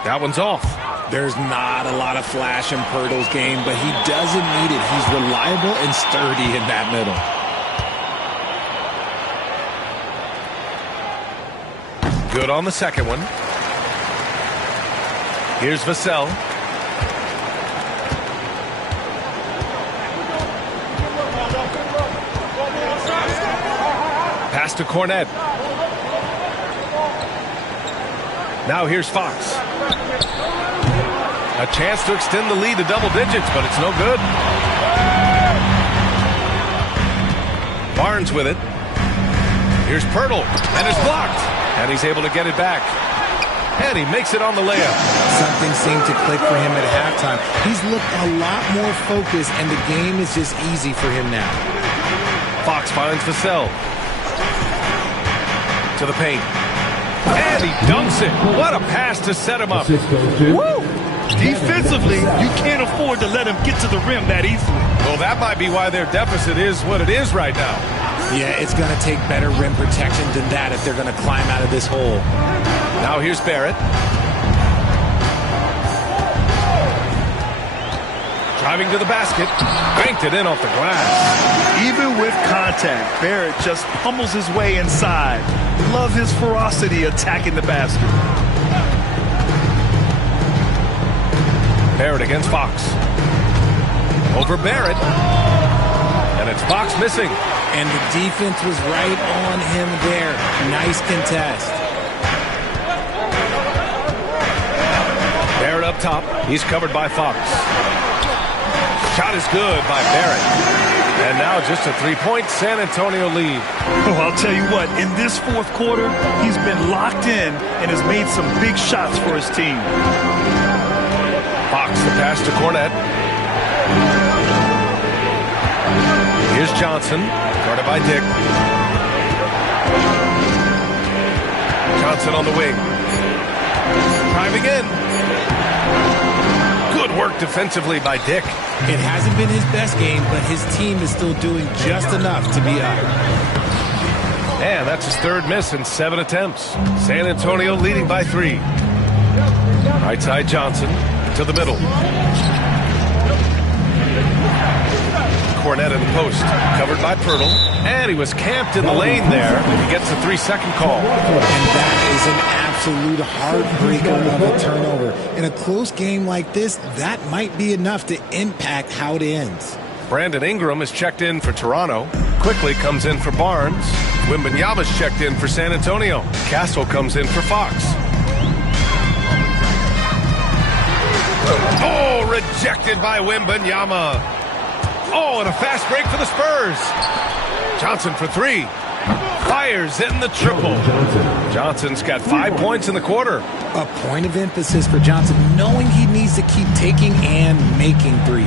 That one's off. There's not a lot of flash in Pirtle's game, but he doesn't need it. He's reliable and sturdy in that middle. Good on the second one. Here's Vassell. Pass to Cornette. Now here's Fox. A chance to extend the lead to double digits, but it's no good. Barnes with it. Here's Pirtle, and it's blocked. And he's able to get it back. And he makes it on the layup. Something seemed to click for him at halftime. He's looked a lot more focused, and the game is just easy for him now. Fox finds Vassell. To the paint. And he dunks it. What a pass to set him up. Woo! Defensively, you can't afford to let him get to the rim that easily. Well, that might be why their deficit is what it is right now. Yeah, it's going to take better rim protection than that if they're going to climb out of this hole. Now here's Barrett. Driving to the basket. Banked it in off the glass. Even with contact, Barrett just pummels his way inside. Love his ferocity attacking the basket. Barrett against Fox. Over Barrett. And it's Fox missing. And the defense was right on him there. Nice contest. Barrett up top. He's covered by Fox. Shot is good by Barrett. And now just a three-point San Antonio lead. Oh, I'll tell you what, in this fourth quarter, he's been locked in and has made some big shots for his team. Fox, the pass to Cornette. Here's Johnson, guarded by Dick. Johnson on the wing. Driving in. Good work defensively by Dick. It hasn't been his best game, but his team is still doing just enough to be up. And that's his third miss in 7 attempts. San Antonio leading by 3. Right side Johnson to the middle. Cornette in the post, covered by Pirtle, and he was camped in the lane there. He gets a 3-second call. And that is an absolute heartbreaker of a turnover. In a close game like this, that might be enough to impact how it ends. Brandon Ingram is checked in for Toronto. Quickly comes in for Barnes. Wembanyama's checked in for San Antonio. Castle comes in for Fox. Oh, rejected by Wembanyama. Oh, and a fast break for the Spurs. Johnson for 3. Fires in the triple. Johnson's got 5 points in the quarter. A point of emphasis for Johnson, knowing he needs to keep taking and making threes.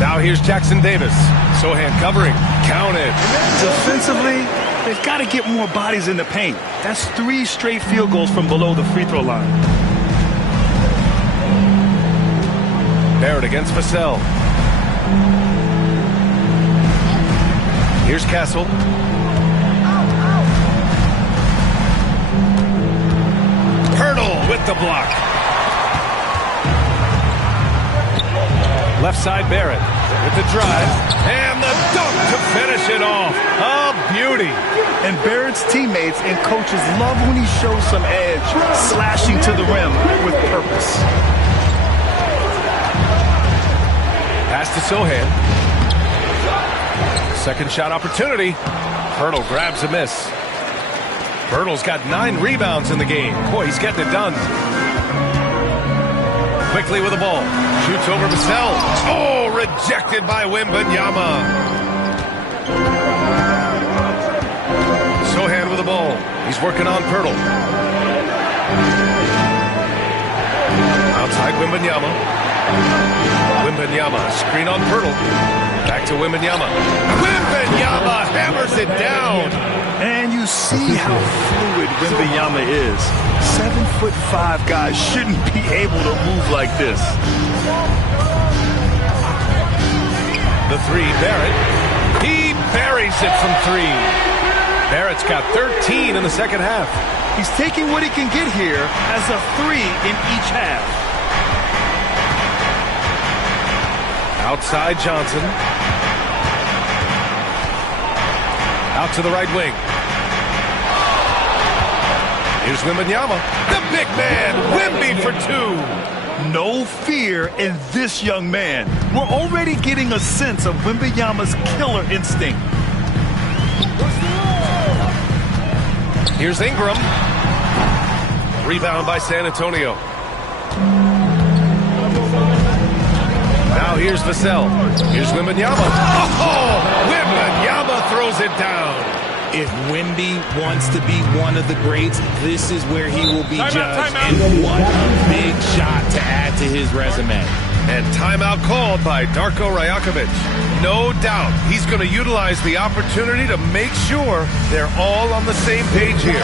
Now here's Jackson Davis. Sohan covering. Counted. Defensively, they've got to get more bodies in the paint. That's 3 straight field goals from below the free throw line. Barrett against Vassell. Here's Castle. Pirtle with the block. Left side Barrett with the drive. And the dunk to finish it off. A beauty. And Barrett's teammates and coaches love when he shows some edge, slashing to the rim with purpose. Pass to Sohan. Second shot opportunity. Pirtle grabs a miss. Pirtle's got 9 rebounds in the game. Boy, he's getting it done. Quickly with the ball. Shoots over Vassell. Oh, rejected by Wembanyama. Sohan with the ball. He's working on Pirtle. Outside Wembanyama. Wembanyama, screen on Pirtle. Back to Wembanyama. Wembanyama hammers it down. And you see how fluid Wembanyama is. 7'5" guys shouldn't be able to move like this. The 3, Barrett. He buries it from 3. Barrett's got 13 in the second half. He's taking what he can get here as a 3 in each half. Outside Johnson. Out to the right wing. Here's Wembanyama. The big man. Wemby for 2. No fear in this young man. We're already getting a sense of Wembanyama's killer instinct. Here's Ingram. Rebound by San Antonio. Now here's Vassell. Here's Wembanyama. Oh! Wembanyama throws it down. If Wemby wants to be one of the greats, this is where he will be judged. And what a big shot to add to his resume. And timeout called by Darko Rajakovic. No doubt he's going to utilize the opportunity to make sure they're all on the same page here.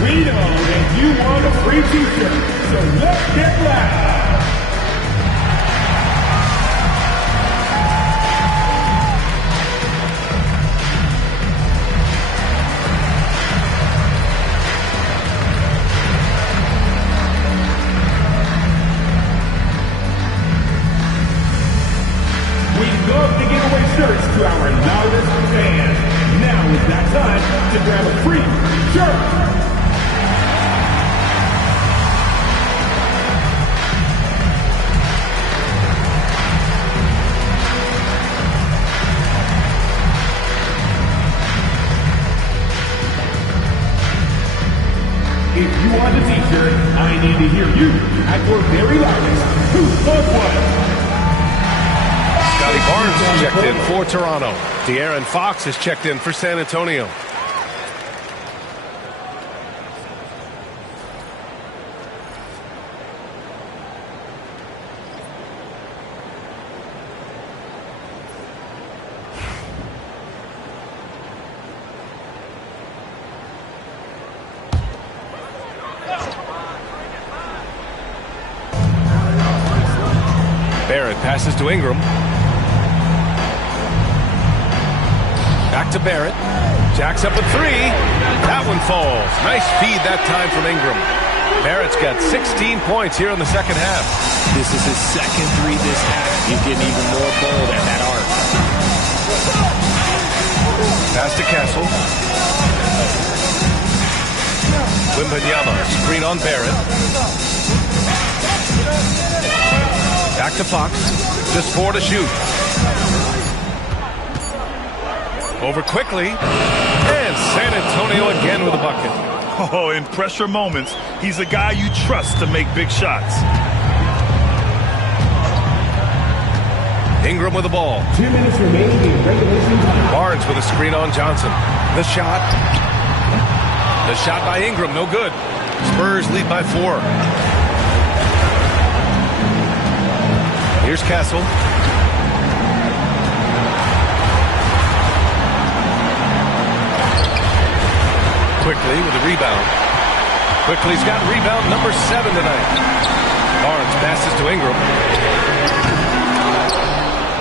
We know that you want a free t-shirt, so let's get loud. We love to give away shirts to our loudest fans. Now is that time to grab a free shirt. If you want a t-shirt, I need to hear you at your very loudest. Who wants one? Scotty Barnes checked in for Toronto. De'Aaron Fox has checked in for San Antonio. Barrett passes to Ingram. Back to Barrett. Jacks up a 3. That one falls. Nice feed that time from Ingram. Barrett's got 16 points here in the second half. This is his second 3 this half. He's getting even more bold at that arc. Pass to Castle. Wembanyama, screen on Barrett. Back to Fox. Just 4 to shoot. Over quickly. And San Antonio again with a bucket. Oh, in pressure moments, he's a guy you trust to make big shots. Ingram with the ball. 2 minutes remaining in regulation time. Barnes with a screen on Johnson. The shot. The shot by Ingram, no good. Spurs lead by 4. Here's Castle. Quickly with a rebound. Quickly's got rebound number 7 tonight. Barnes passes to Ingram.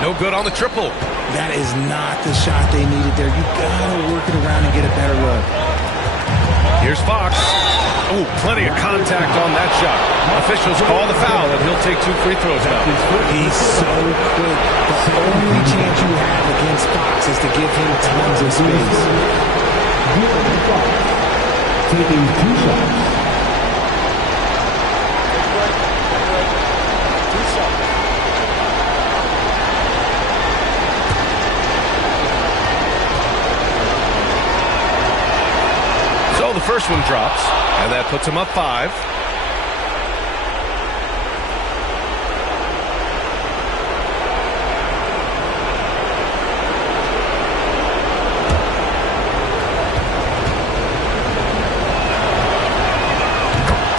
No good on the triple. That is not the shot they needed there. You gotta work it around and get a better look. Here's Fox. Oh, plenty of contact on that shot. Officials call the foul, and he'll take 2 free throws now. He's so quick. The only chance you have against Fox is to give him tons of space. Taking 2 shots. So the first one drops, and that puts him up 5.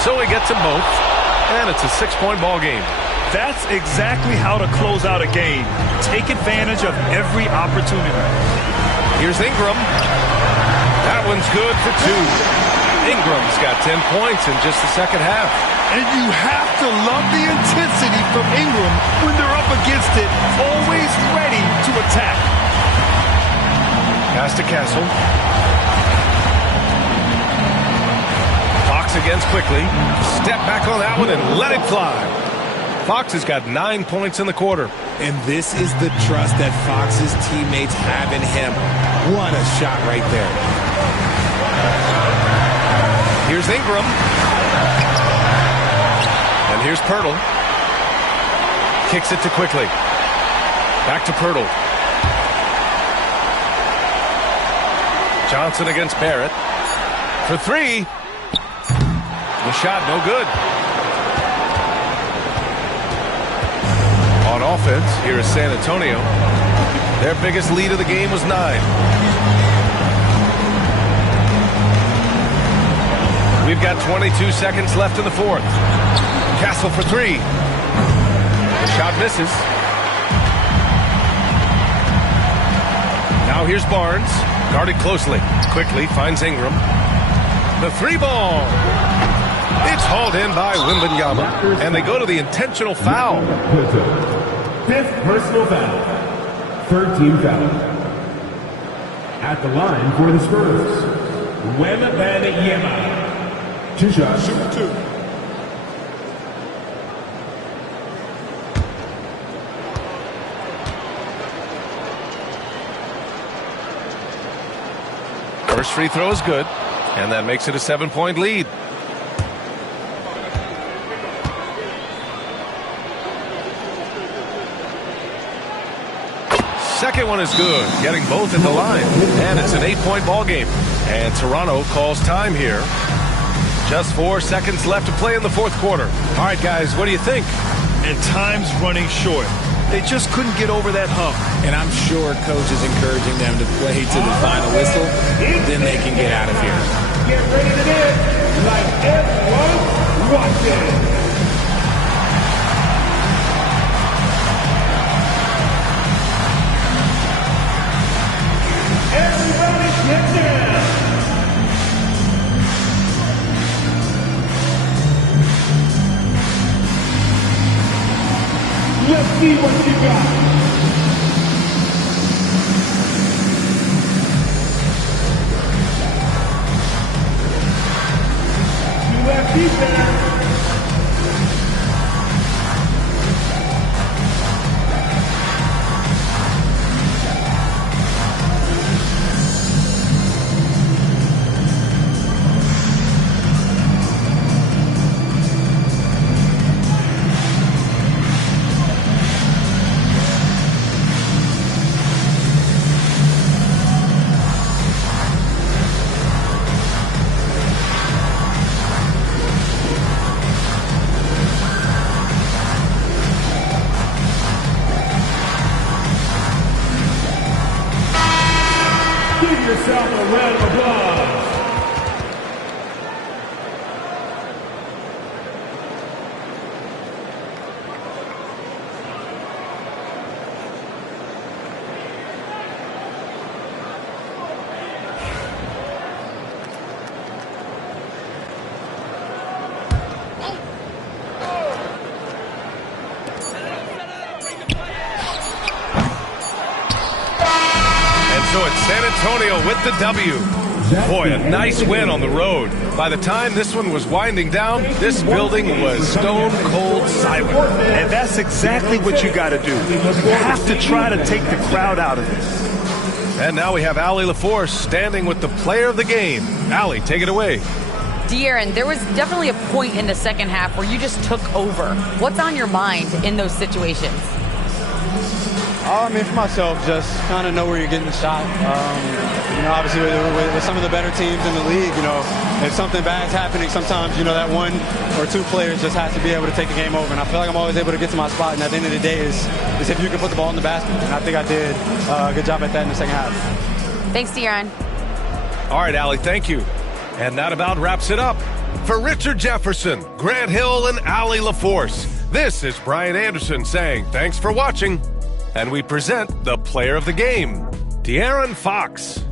So he gets them both, and it's a 6-point ball game. That's exactly how to close out a game. Take advantage of every opportunity. Here's Ingram. That one's good for 2. Ingram's got 10 points in just the second half. And you have to love the intensity from Ingram when they're up against it, always ready to attack. Pass to Castle. Fox against quickly. Step back on that one and let it fly. Fox has got 9 points in the quarter. And this is the trust that Fox's teammates have in him. What a shot right there. Here's Ingram. And here's Pirtle. Kicks it to quickly. Back to Pirtle. Johnson against Barrett. For 3. The shot no good. On offense, here is San Antonio. Their biggest lead of the game was 9. We've got 22 seconds left in the fourth. Castle for 3. The shot misses. Now here's Barnes. Guarded closely. Quickly finds Ingram. The 3-ball. It's hauled in by Wembanyama. And they go to the intentional foul. 5th personal foul. 3rd team foul. At the line for the Spurs, Wembanyama. 2 shots. Shoot 2. First free throw is good, and that makes it a 7-point lead. Second one is good, getting both at the line, and it's an 8-point ball game. And Toronto calls time here. Just 4 seconds left to play in the fourth quarter. All right, guys, what do you think? And time's running short. They just couldn't get over that hump. And I'm sure coach is encouraging them to play to the final whistle. Then they can get out of here. Get ready to dance like everyone's watching. Everybody get down. Let's see what you got. You left defense. yourself a round of applause. So it's San Antonio with the W. Boy, a nice win on the road. By the time this one was winding down, this building was stone cold silent. And that's exactly what you got to do. You have to try to take the crowd out of this. And now we have Allie LaForce standing with the player of the game. Allie, take it away. De'Aaron, there was definitely a point in the second half where you just took over. What's on your mind in those situations? I mean, for myself, just kind of know where you're getting the shot. You know, obviously with some of the better teams in the league, you know, if something bad's happening, sometimes, you know, that one or two players just has to be able to take the game over. And I feel like I'm always able to get to my spot. And at the end of the day is if you can put the ball in the basket. And I think I did a good job at that in the second half. Thanks, De'Aaron. All right, Allie, thank you. And that about wraps it up. For Richard Jefferson, Grant Hill, and Allie LaForce, This is Brian Anderson saying thanks for watching. And we present the player of the game, De'Aaron Fox.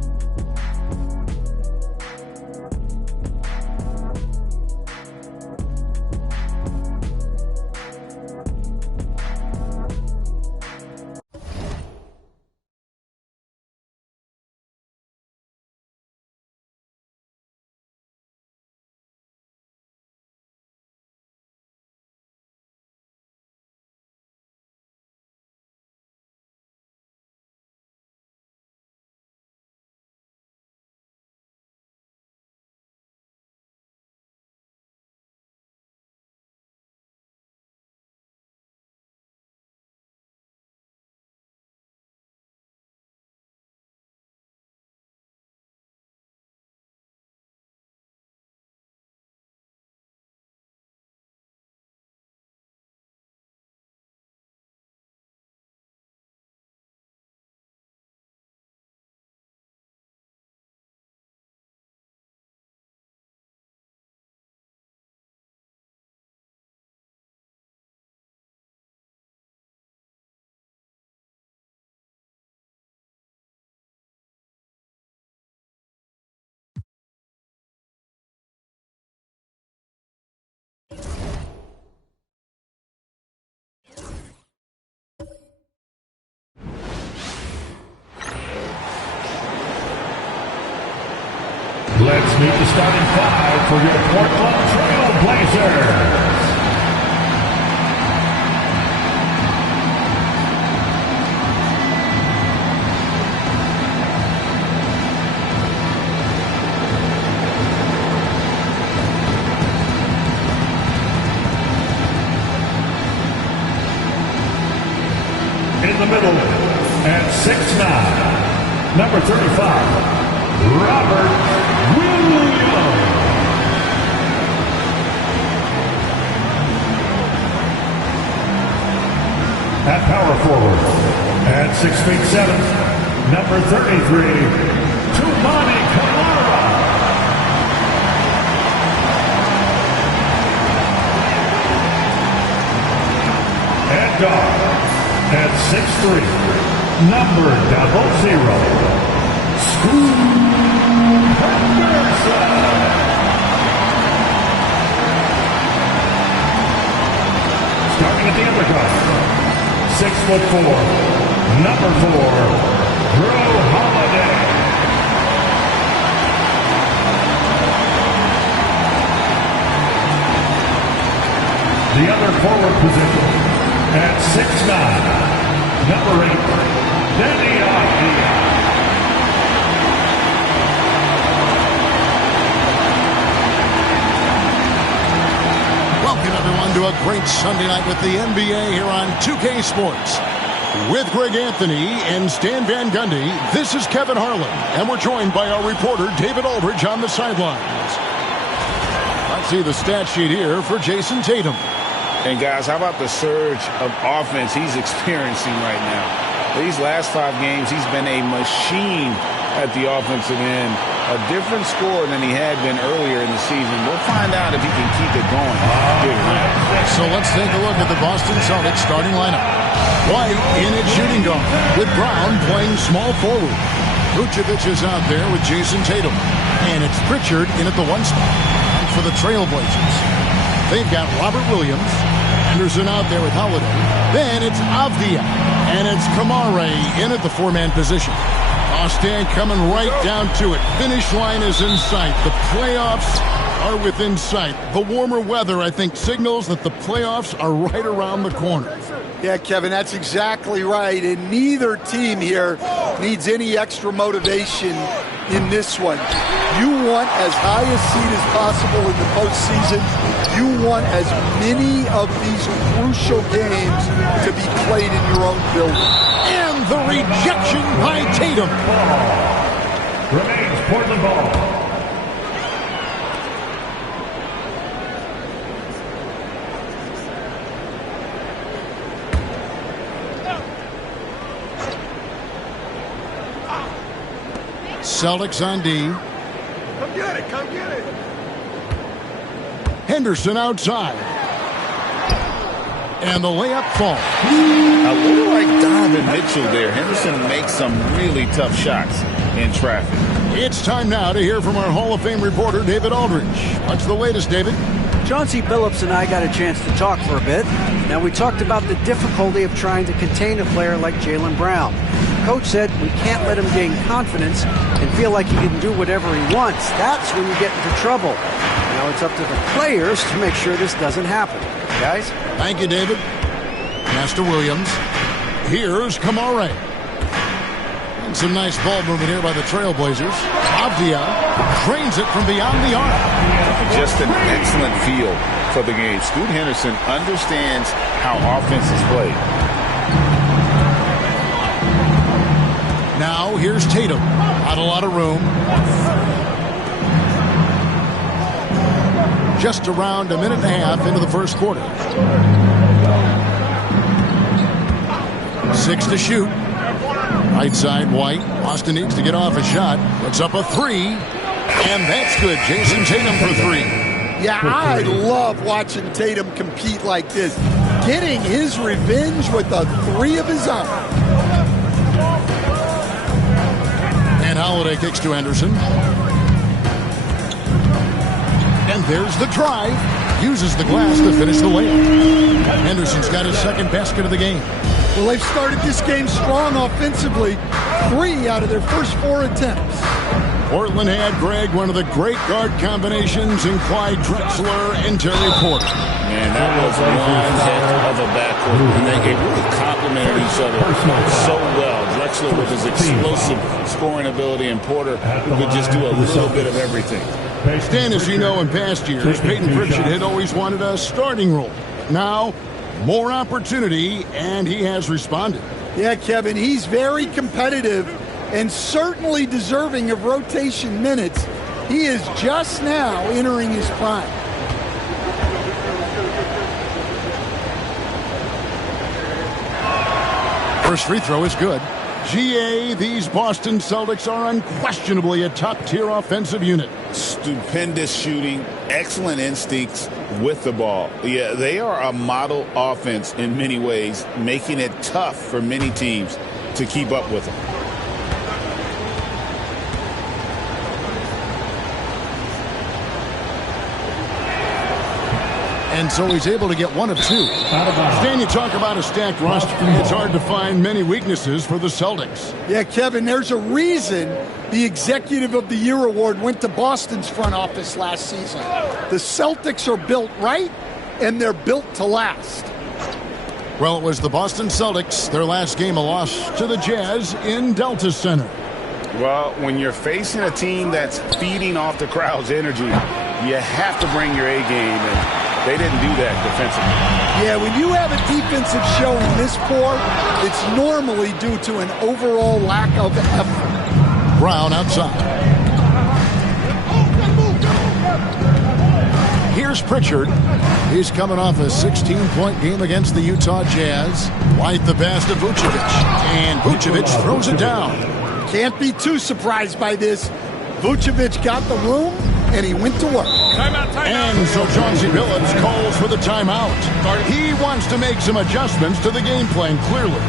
Let's meet the starting five for your Portland Trail Blazers. In the middle, at 6'9", number 35, Robert Williams. At power forward, at 6'7", number 33, Toumani Camara. At guard, at 6'3", number 00, Scoot Henderson. Starting at the undercard, 6'4", number 4, Drew Holiday. The other forward position at 6'9", number 8, Danny Avdia. Welcome, everyone, to a great Sunday night with the NBA here on 2K Sports. With Greg Anthony and Stan Van Gundy, this is Kevin Harlan, and we're joined by our reporter, David Aldridge, on the sidelines. Let's see the stat sheet here for Jason Tatum. And, guys, how about the surge of offense he's experiencing right now? These last 5 games, he's been a machine at the offensive end. A different score than he had been earlier in the season. We'll find out if he can keep it going. So let's take a look at the Boston Celtics starting lineup. White in at shooting guard, with Brown playing small forward. Vucevic is out there with Jason Tatum. And it's Pritchard in at the 1 spot. And for the Trailblazers, they've got Robert Williams, Henderson out there with Holiday. Then it's Avdia, and it's Camara in at the 4-man position. Stan coming right down to it. Finish line is in sight. The playoffs are within sight. The warmer weather, I think, signals that the playoffs are right around the corner. Yeah, Kevin, that's exactly right. And neither team here needs any extra motivation in this one. You want as high a seed as possible in the postseason. You want as many of these crucial games to be played in your own building. And the rejection by Tatum. Remains Portland ball. Celtics on D. Come get it, come get it. Henderson outside. And the layup falls. A little like Donovan Mitchell there. Henderson makes some really tough shots in traffic. It's time now to hear from our Hall of Fame reporter, David Aldridge. What's the latest, David? Chauncey Billups and I got a chance to talk for a bit. Now, we talked about the difficulty of trying to contain a player like Jaylen Brown. Coach said we can't let him gain confidence and feel like he can do whatever he wants. That's when you get into trouble. Now it's up to the players to make sure this doesn't happen. Guys? Thank you, David. Master Williams. Here's Kamare. And some nice ball movement here by the Trailblazers. Avdia trains it from beyond the arc. Just an excellent feel for the game. Scoot Henderson understands how offense is played. Now here's Tatum. Not a lot of room. Just around a minute and a half into the first quarter. 6 to shoot. Right side, White. Boston needs to get off a shot. Puts up a three. And that's good. Jason Tatum for three. Yeah, I love watching Tatum compete like this. Getting his revenge with a three of his own. And Holiday kicks to Henderson. And there's the drive. Uses the glass to finish the layup. Henderson's got his second basket of the game. Well, they've started this game strong offensively. 3 out of their first 4 attempts. Portland had, Greg, one of the great guard combinations in Clyde Drexler and Terry Porter. Man, that was one heck of a backcourt. And they really complemented each other so well. Drexler with his explosive scoring ability and Porter who could just do a little bit of everything. Stan, as you know, in past years, Peyton Pritchard had always wanted a starting role. Now, more opportunity, and he has responded. Yeah, Kevin, he's very competitive and certainly deserving of rotation minutes. He is just now entering his prime. First free throw is good. GA, these Boston Celtics are unquestionably a top-tier offensive unit. Stupendous shooting, excellent instincts with the ball. Yeah, they are a model offense in many ways, making it tough for many teams to keep up with them. And so he's able to get 1 of 2. Stan, you talk about a stacked roster. It's hard to find many weaknesses for the Celtics. Yeah, Kevin, there's a reason the Executive of the Year award went to Boston's front office last season. The Celtics are built right, and they're built to last. Well, it was the Boston Celtics, their last game a loss to the Jazz in Delta Center. Well, when you're facing a team that's feeding off the crowd's energy, you have to bring your A game, and they didn't do that defensively. Yeah, when you have a defensive showing this poor, it's normally due to an overall lack of effort. Brown outside. Here's Pritchard. He's coming off a 16-point game against the Utah Jazz. White the pass to Vucevic. And Vucevic throws it down. Can't be too surprised by this. Vucevic got the room, and he went to work. Timeout. And so Chauncey Billups calls for the timeout. He wants to make some adjustments to the game plan, clearly.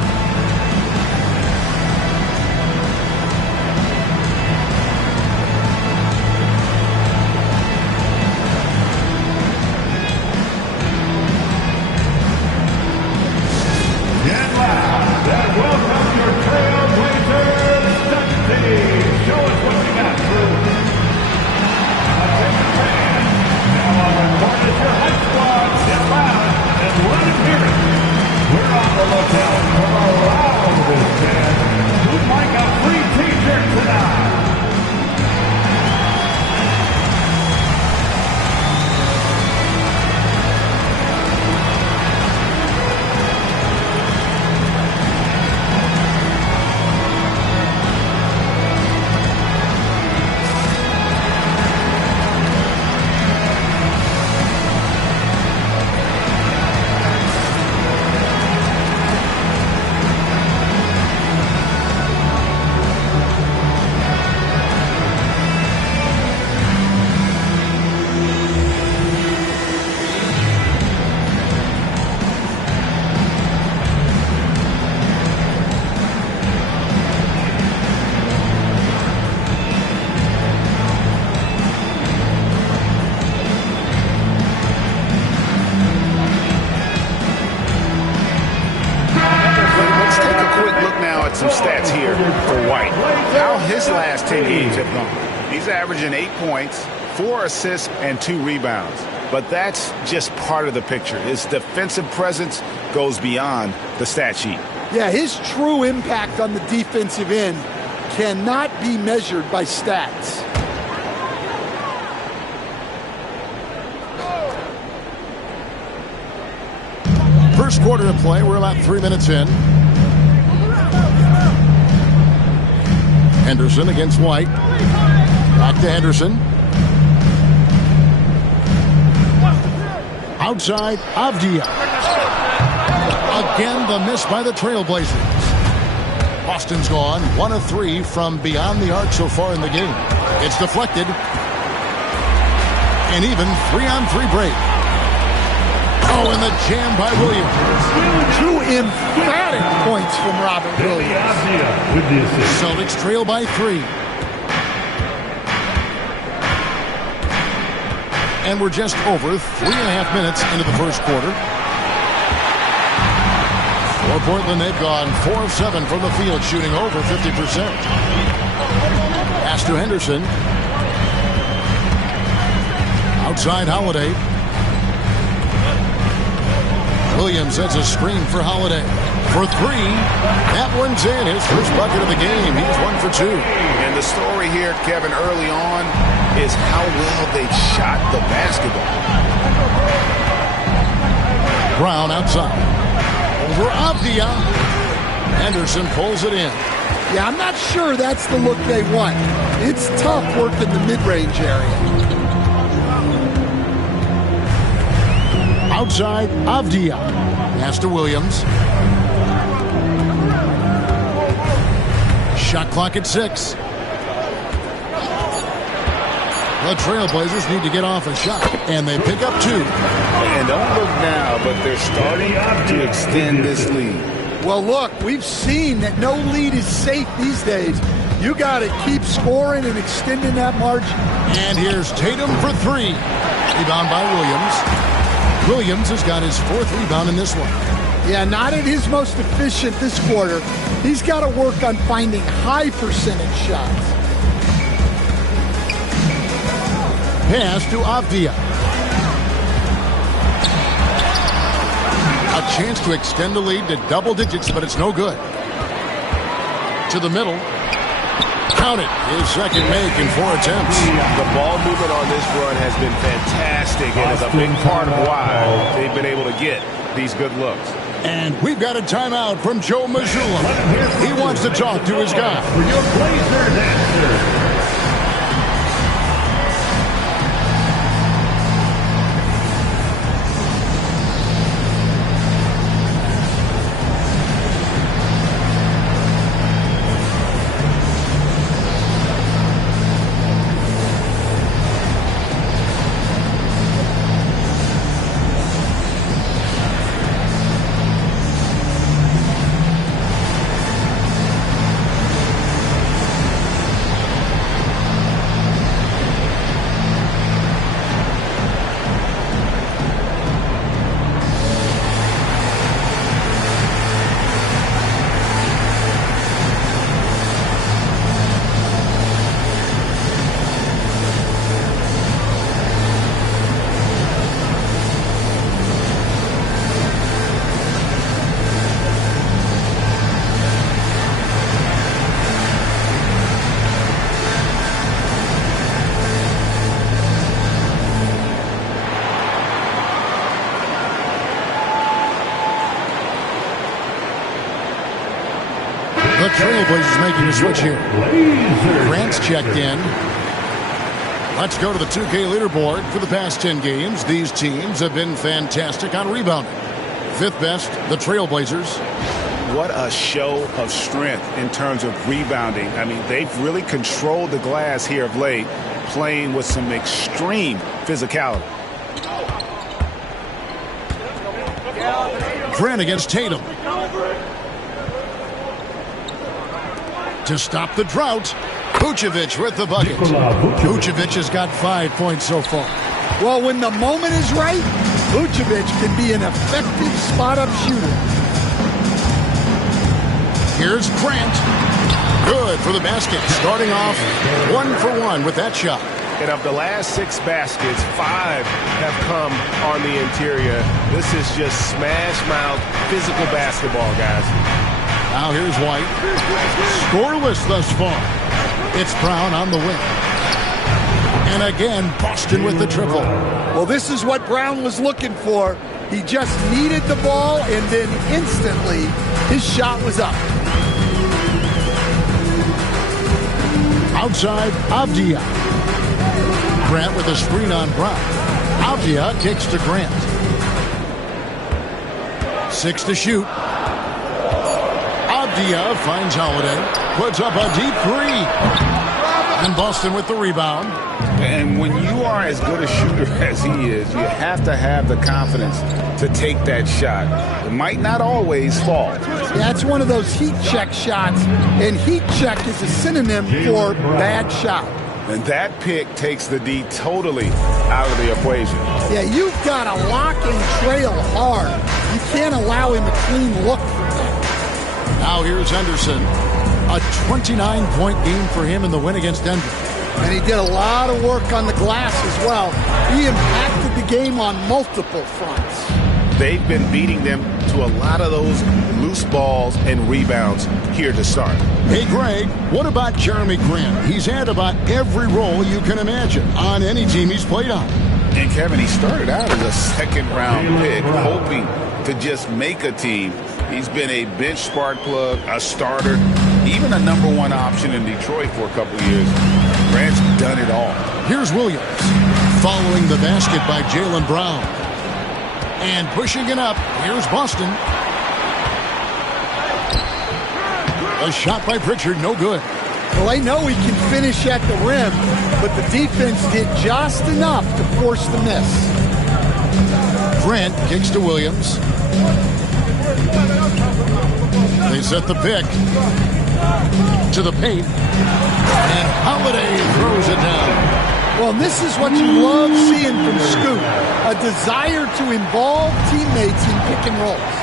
Get loud and welcome your Trailblazers Dynasty. Show us what you got, crew. Now on the court is your hype squad. Get loud and let him hear it. We're on the lookout for a round this man who'd like a free t-shirt tonight. some stats here for White. How his last 10 games have gone. He's averaging 8 points, 4 assists, and 2 rebounds. But that's just part of the picture. His defensive presence goes beyond the stat sheet. Yeah, his true impact on the defensive end cannot be measured by stats. First quarter of play, we're about 3 minutes in. Henderson against White. Back to Henderson. Outside, Avdia. Again, the miss by the Trailblazers. Boston's gone 1 of 3 from beyond the arc so far in the game. It's deflected. An even 3-on-3 break. Oh, and the jam by Williams. 2 emphatic points from Robert Williams. Celtics trail by 3. And we're just over 3.5 minutes into the first quarter. For Portland, they've gone 4 of 7 from the field, shooting over 50%. Pass to Henderson. Outside Holiday. Williams has a screen for Holiday. For 3. That one's in. His first bucket of the game. He's 1 for 2. And the story here, Kevin, early on is how well they shot the basketball. Brown outside. Over Avdia. Henderson pulls it in. Yeah, I'm not sure that's the look they want. It's tough work in the mid-range area. Outside, Avdia. Pass to Williams. Shot clock at 6. The Trailblazers need to get off a shot, and they pick up 2. And don't look now, but they're starting to extend this lead. Well, look, we've seen that no lead is safe these days. You got to keep scoring and extending that margin. And here's Tatum for 3. Rebound by Williams. Williams has got his 4th rebound in this one. Yeah, not at his most efficient this quarter. He's got to work on finding high percentage shots. Pass to Avdia. A chance to extend the lead to double digits, but it's no good. To the middle. Count it. His second make in 4 attempts. The ball movement on this run has been fantastic and is a big part of why they've been able to get these good looks. And we've got a timeout from Joe Mazzulla. He wants to talk to his guy. For your Blazers answer. The Trailblazers making a switch here. Grant's checked in. Let's go to the 2K leaderboard. For the past 10 games, these teams have been fantastic on rebounding. 5th best, the Trailblazers. What a show of strength in terms of rebounding. I mean, they've really controlled the glass here of late, playing with some extreme physicality. Grant against Tatum. To stop the drought, Vucevic with the bucket. Vucevic has got 5 points so far. Well, when the moment is right, Vucevic can be an effective spot-up shooter. Here's Grant. Good for the basket. Starting off 1 for 1 with that shot. And of the last 6 baskets, 5 have come on the interior. This is just smash-mouth physical basketball, guys. Now here's White. Scoreless thus far. It's Brown on the wing. And again, Boston with the triple. Well, this is what Brown was looking for. He just needed the ball, and then instantly his shot was up. Outside, Avdia. Grant with a screen on Brown. Avdia kicks to Grant. 6 to shoot. Avdia finds Holiday. Puts up a deep 3. And Boston with the rebound. And when you are as good a shooter as he is, you have to have the confidence to take that shot. It might not always fall. Yeah, it's one of those heat check shots, and heat check is a synonym for bad shot. And that pick takes the D totally out of the equation. Yeah, you've got to lock and trail hard. You can't allow him a clean look from that. Now here's Henderson. A 29-point game for him in the win against Denver. And he did a lot of work on the glass as well. He impacted the game on multiple fronts. They've been beating them to a lot of those loose balls and rebounds here to start. Hey, Greg, what about Jeremy Grant? He's had about every role you can imagine on any team he's played on. And, Kevin, he started out as a second-round pick, hoping to just make a team. He's been a bench spark plug, a starter, even a number 1 option in Detroit for a couple of years. Grant's done it all. Here's Williams following the basket by Jaylen Brown. And pushing it up, here's Boston. A shot by Pritchard, no good. Well, I know he can finish at the rim, but the defense did just enough to force the miss. Grant kicks to Williams. They set the pick to the paint, and Holiday throws it down. Well, this is what you love seeing from Scoot, a desire to involve teammates in pick and rolls.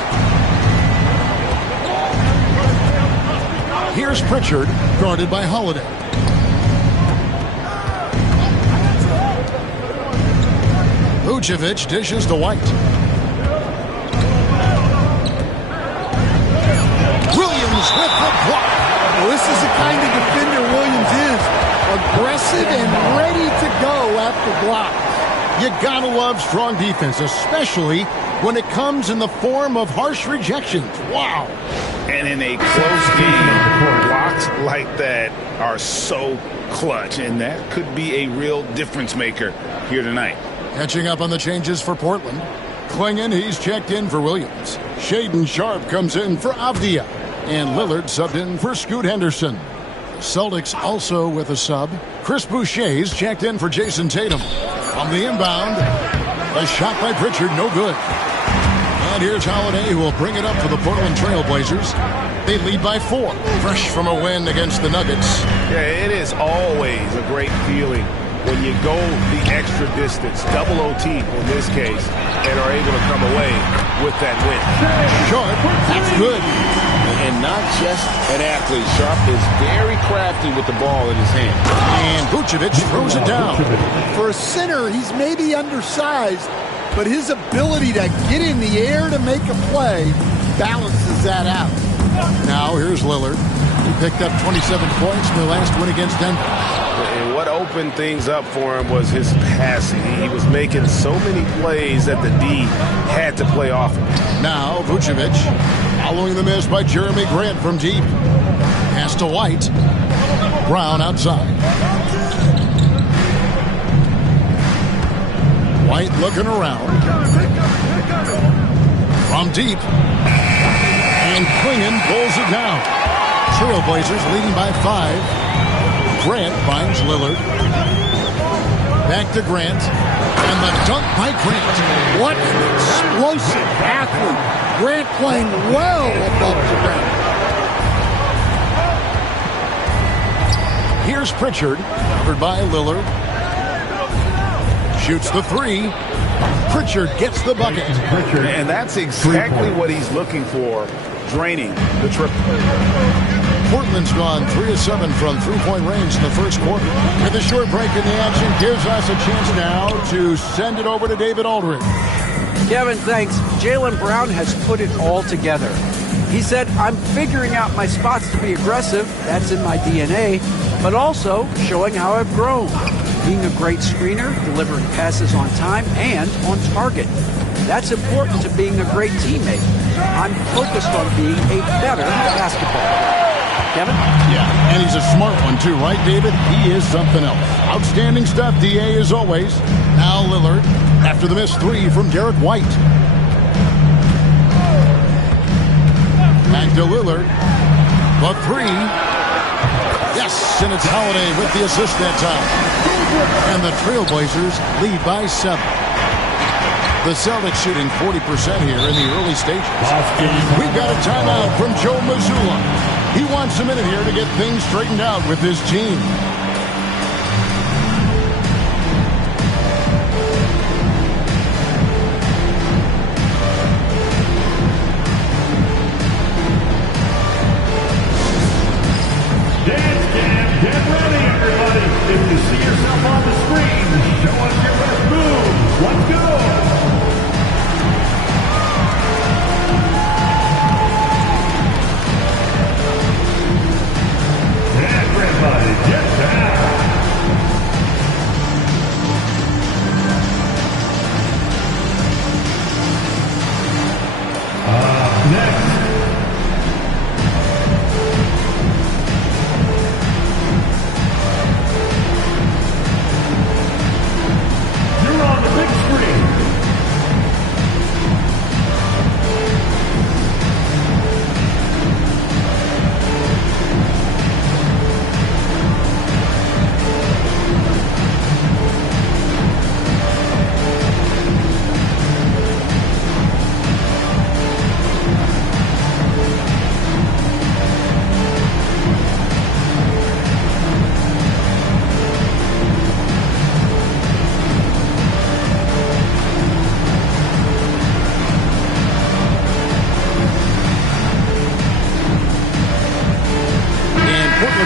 Here's Pritchard, guarded by Holiday. Vucevic dishes to White. Williams with the block. Well, this is the kind of defender Williams is. Aggressive and ready to go after blocks. You gotta love strong defense, especially when it comes in the form of harsh rejections. Wow. And in a close game, blocks like that are so clutch, and that could be a real difference maker here tonight. Catching up on the changes for Portland. Klingon, he's checked in for Williams. Shaden Sharp comes in for Avdia. And Lillard subbed in for Scoot Henderson. Celtics also with a sub. Chris Boucher's checked in for Jason Tatum. On the inbound, a shot by Pritchard, no good. And here's Holiday, who will bring it up for the Portland Trail Blazers. They lead by 4, fresh from a win against the Nuggets. Yeah, it is always a great feeling when you go the extra distance, double OT in this case, and are able to come away with that win. Sharp, that's good. And not just an athlete. Sharp is very crafty with the ball in his hand. And Vucevic throws it down. For a center, he's maybe undersized, but his ability to get in the air to make a play balances that out. Now here's Lillard. He picked up 27 points in the last win against Denver. And what opened things up for him was his passing. He was making so many plays that the D had to play off him. Now Vucevic, following the miss by Jeremy Grant from deep. Pass to White. Brown outside. White looking around. From deep. And Klingon pulls it down. Trailblazers leading by 5. Grant finds Lillard. Back to Grant. And the dunk by Grant. What an explosive athlete. Grant playing well above the rim. Here's Pritchard, covered by Lillard. Shoots the 3. Pritchard gets the bucket. And that's exactly what he's looking for draining the triple. Portland's gone 3 of 7 from three-point range in the first quarter. And the short break in the action gives us a chance now to send it over to David Aldridge. Kevin, thanks. Jaylen Brown has put it all together. He said, I'm figuring out my spots to be aggressive. That's in my DNA. But also showing how I've grown. Being a great screener, delivering passes on time and on target. That's important to being a great teammate. I'm focused on being a better basketball player. Kevin? Yeah, and he's a smart one too, right, David? He is something else. Outstanding stuff, DA, as always. Now Lillard, after the missed three from Derek White. Back to Lillard. The three. Yes, and it's Holiday with the assist that time. And the Trailblazers lead by 7. The Celtics shooting 40% here in the early stages. We've got a timeout from Joe Mazzulla. He wants a minute here to get things straightened out with his team. Dance Cam, get ready, everybody. If you see yourself on the screen, show us your best moves. Let's go. Everybody, get down. Next. You're on the big screen.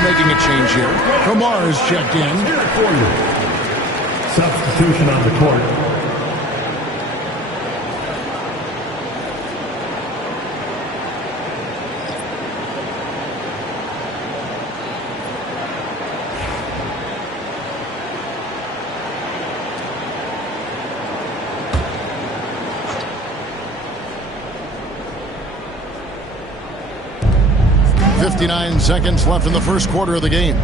Making a change here. Kamar is checked in. For you. Substitution on the court. .59 seconds left in the first quarter of the game.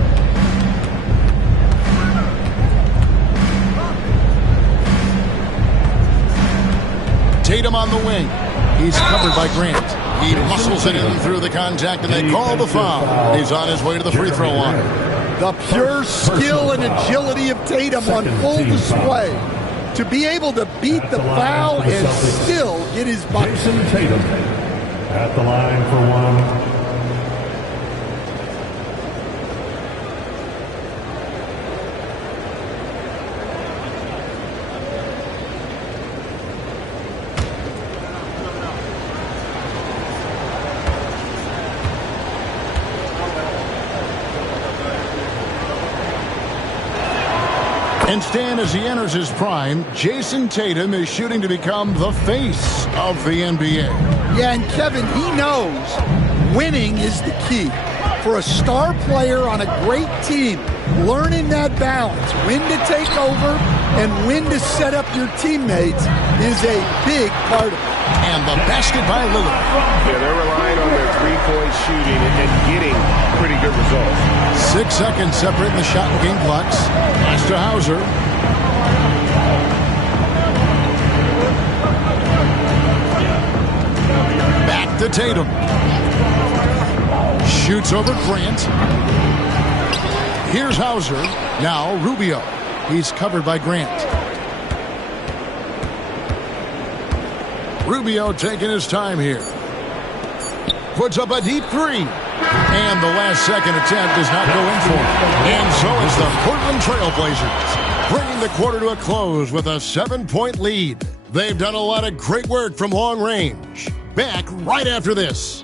Tatum on the wing. He's covered by Grant. He muscles it in through the contact, and they call the foul. He's on his way to the free throw line. The pure skill and agility of Tatum on full display. To be able to beat the foul and still get his bucket. Jason Tatum at the line for one. And Stan, as he enters his prime, Jason Tatum is shooting to become the face of the NBA. Yeah, and Kevin, he knows winning is the key. For a star player on a great team, learning that balance, when to take over and when to set up your teammates is a big part of it. And the basket by Lillard. Yeah, they're relying on their three-point shooting and getting pretty good results. 6 seconds separating the shot and game clocks. Pass to Hauser. Back to Tatum. Shoots over Grant. Here's Hauser. Now Rubio. He's covered by Grant. Rubio taking his time here. Puts up a deep three. And the last second attempt does not go in for him. And so it's the Portland Trailblazers, bringing the quarter to a close with a 7-point lead. They've done a lot of great work from long range. Back right after this.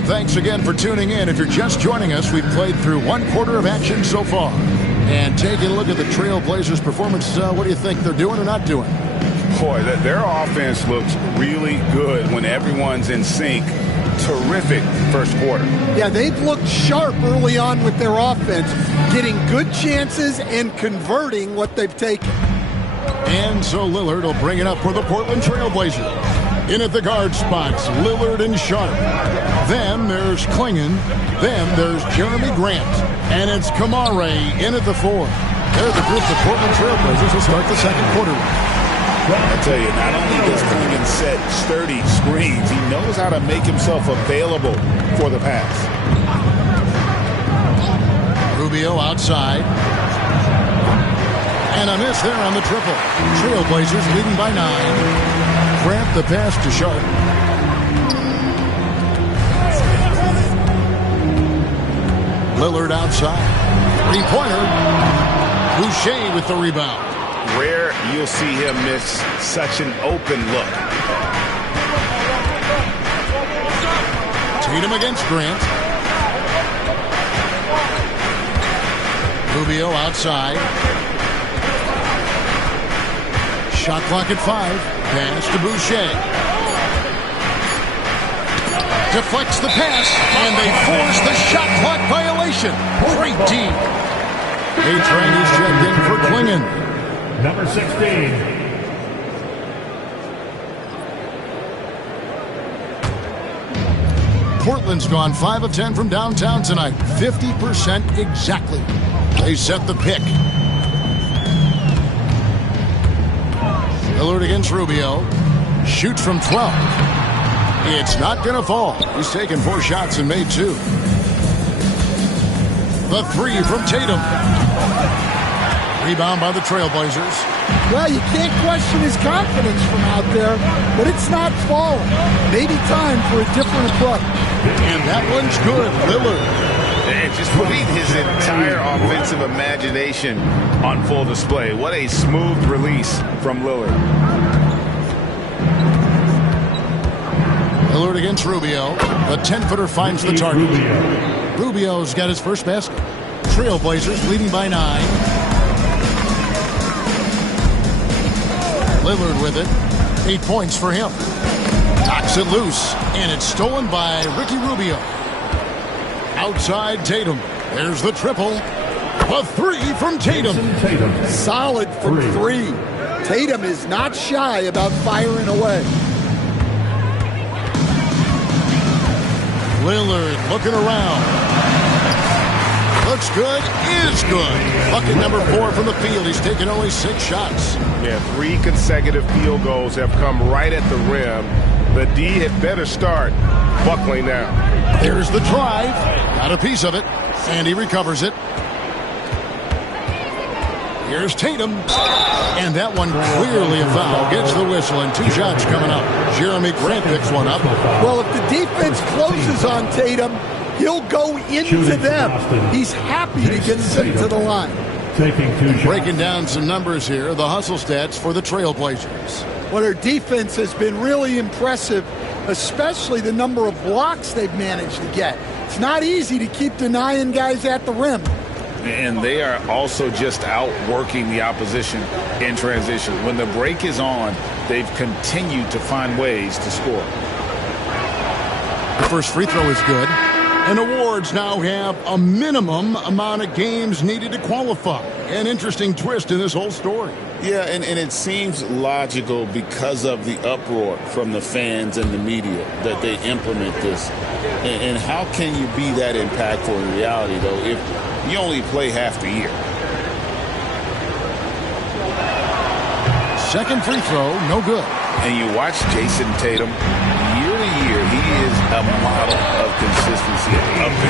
And thanks again for tuning in. If you're just joining us, we've played through one quarter of action so far. And taking a look at the Trailblazers' performance, what do you think they're doing or not doing? Boy, their offense looks really good when everyone's in sync. Terrific first quarter. Yeah, they've looked sharp early on with their offense, getting good chances and converting what they've taken. And so Lillard will bring it up for the Portland Trailblazers. In at the guard spots, Lillard and Sharp. Then there's Klingon. Then there's Jeremy Grant. And it's Kamare in at the 4. They're the group of Portland Trailblazers will start the second quarter. I tell you, not only does Klingon set sturdy screens, he knows how to make himself available for the pass. Rubio outside. And a miss there on the triple. Trailblazers leading by 9. Grant the pass to Sharp. Lillard outside. Three-pointer. Boucher with the rebound. Rare you'll see him miss such an open look. Tatum against Grant. Rubio outside. Shot clock at 5. Pass to Boucher. Deflects the pass, and they force the shot clock violation. Great D. A-Train is checked in for Klingon. Number 16. Portland's gone 5 of 10 from downtown tonight. 50% exactly. They set the pick. Lillard against Rubio. Shoots from 12. It's not going to fall. He's taken 4 shots and made 2. The 3 from Tatum. Rebound by the Trailblazers. Well, you can't question his confidence from out there, but it's not falling. Maybe time for a different approach. And that one's good, Lillard. And just putting his entire offensive imagination on full display. What a smooth release from Lillard. Lillard against Rubio. The 10-footer finds the target. Rubio's got his first basket. Trailblazers leading by 9. Lillard with it. 8 points for him. Knocks it loose, and it's stolen by Ricky Rubio. Outside Tatum. There's the triple. A 3 from Tatum. Solid from 3. Tatum is not shy about firing away. Lillard looking around. Looks good, is good. Bucket number 4 from the field. He's taken only 6 shots. Yeah, 3 consecutive field goals have come right at the rim. The D had better start buckling now. There's the drive. Got a piece of it, and he recovers it. Here's Tatum. And that one clearly a foul. Gets the whistle, and 2 shots coming up. Jeremy Grant picks one up. Well, if the defense closes on Tatum, he'll go into them. He's happy to get sent to the line. Breaking down some numbers here, the hustle stats for the Trailblazers. Well, their defense has been really impressive, especially the number of blocks they've managed to get. It's not easy to keep denying guys at the rim. And they are also just outworking the opposition in transition. When the break is on, they've continued to find ways to score. The first free throw is good. And awards now have a minimum amount of games needed to qualify. An interesting twist in this whole story. Yeah, and it seems logical because of the uproar from the fans and the media that they implement this. And how can you be that impactful in reality, though, if you only play half the year? Second free throw, no good. And you watch Jason Tatum, year to year, he is a model of consistency.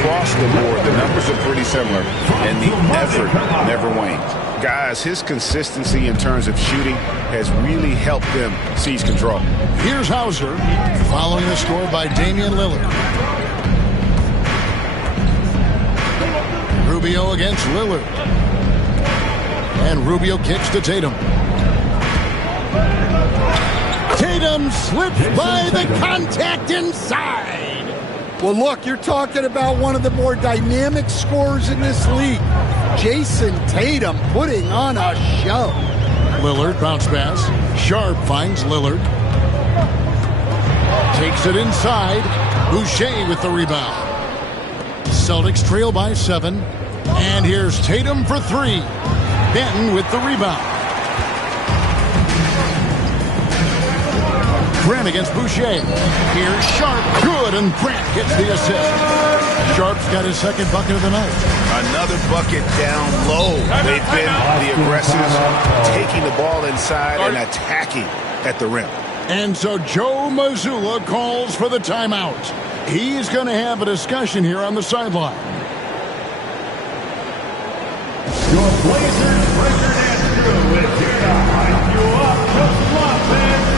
Across the board, the numbers are pretty similar, and the effort never wanes. Guys, his consistency in terms of shooting has really helped them seize control. Here's Hauser, following the score by Damian Lillard. Rubio against Lillard. And Rubio kicks to Tatum. Tatum slips by the contact inside. Well, look, you're talking about one of the more dynamic scorers in this league. Jason Tatum putting on a show. Lillard bounce pass. Sharp finds Lillard. Takes it inside. Boucher with the rebound. Celtics trail by 7. And here's Tatum for 3. Benton with the rebound. Grant against Boucher. Here's Sharp. Good, and Grant gets the assist. Sharp's got his second bucket of the night. Another bucket down low. They've been the aggressors, taking the ball inside and attacking at the rim. And so Joe Mazzulla calls for the timeout. He's going to have a discussion here on the sideline. Your Blazers record and crew is here to hype you up just Lawson.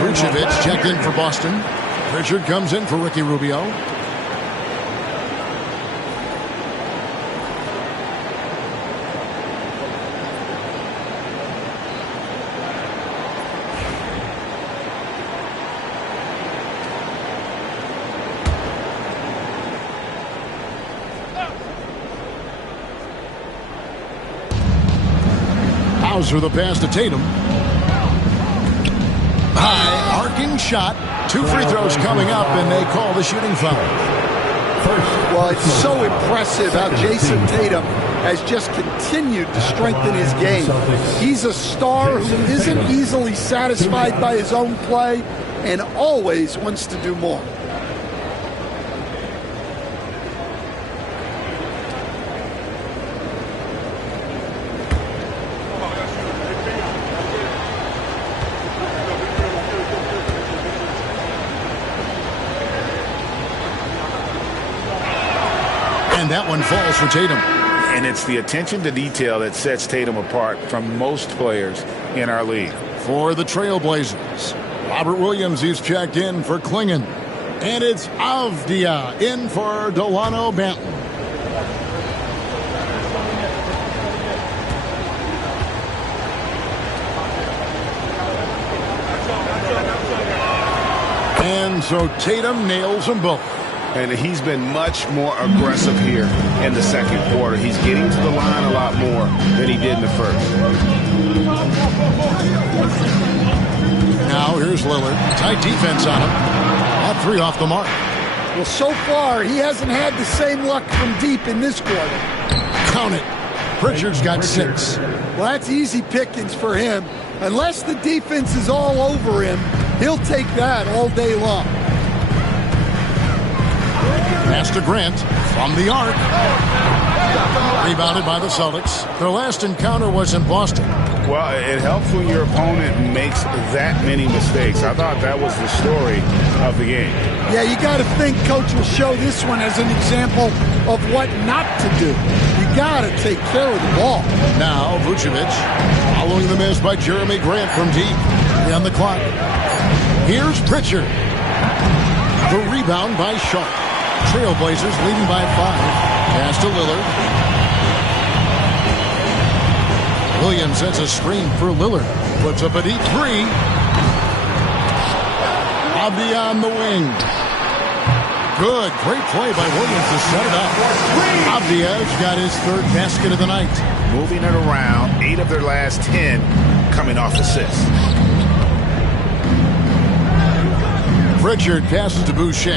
Vucevic checked in for Boston. Pritchard comes in for Ricky Rubio. Hauser the pass to Tatum. High arcing shot. 2 free throws coming up, and they call the shooting foul. Well, it's so impressive how Jason Tatum has just continued to strengthen his game. He's a star who isn't easily satisfied by his own play and always wants to do more. That one falls for Tatum. And it's the attention to detail that sets Tatum apart from most players in our league. For the Trailblazers, Robert Williams is checked in for Klingon. And it's Avdia in for Delano Banton. And so Tatum nails them both. And he's been much more aggressive here in the second quarter. He's getting to the line a lot more than he did in the first. Now here's Lillard. Tight defense on him. That 3 off the mark. Well, so far, he hasn't had the same luck from deep in this quarter. Count it. Pritchard's got 6. Well, that's easy pickings for him. Unless the defense is all over him, he'll take that all day long. Pass to Grant from the arc. Rebounded by the Celtics. Their last encounter was in Boston. Well, it helps when your opponent makes that many mistakes. I thought that was the story of the game. Yeah, you got to think Coach will show this one as an example of what not to do. You got to take care of the ball. Now Vucevic following the miss by Jeremy Grant from deep. On the clock. Here's Pritchard. The rebound by Sharp. Trailblazers leading by 5. Pass to Lillard. Williams sets a screen for Lillard. Puts up a deep 3. Avdia on the wing. good. Great play by Williams to set it up. Avdia's got his third basket of the night. Moving it around, 8 of their last 10 coming off assists. Pritchard passes to Boucher.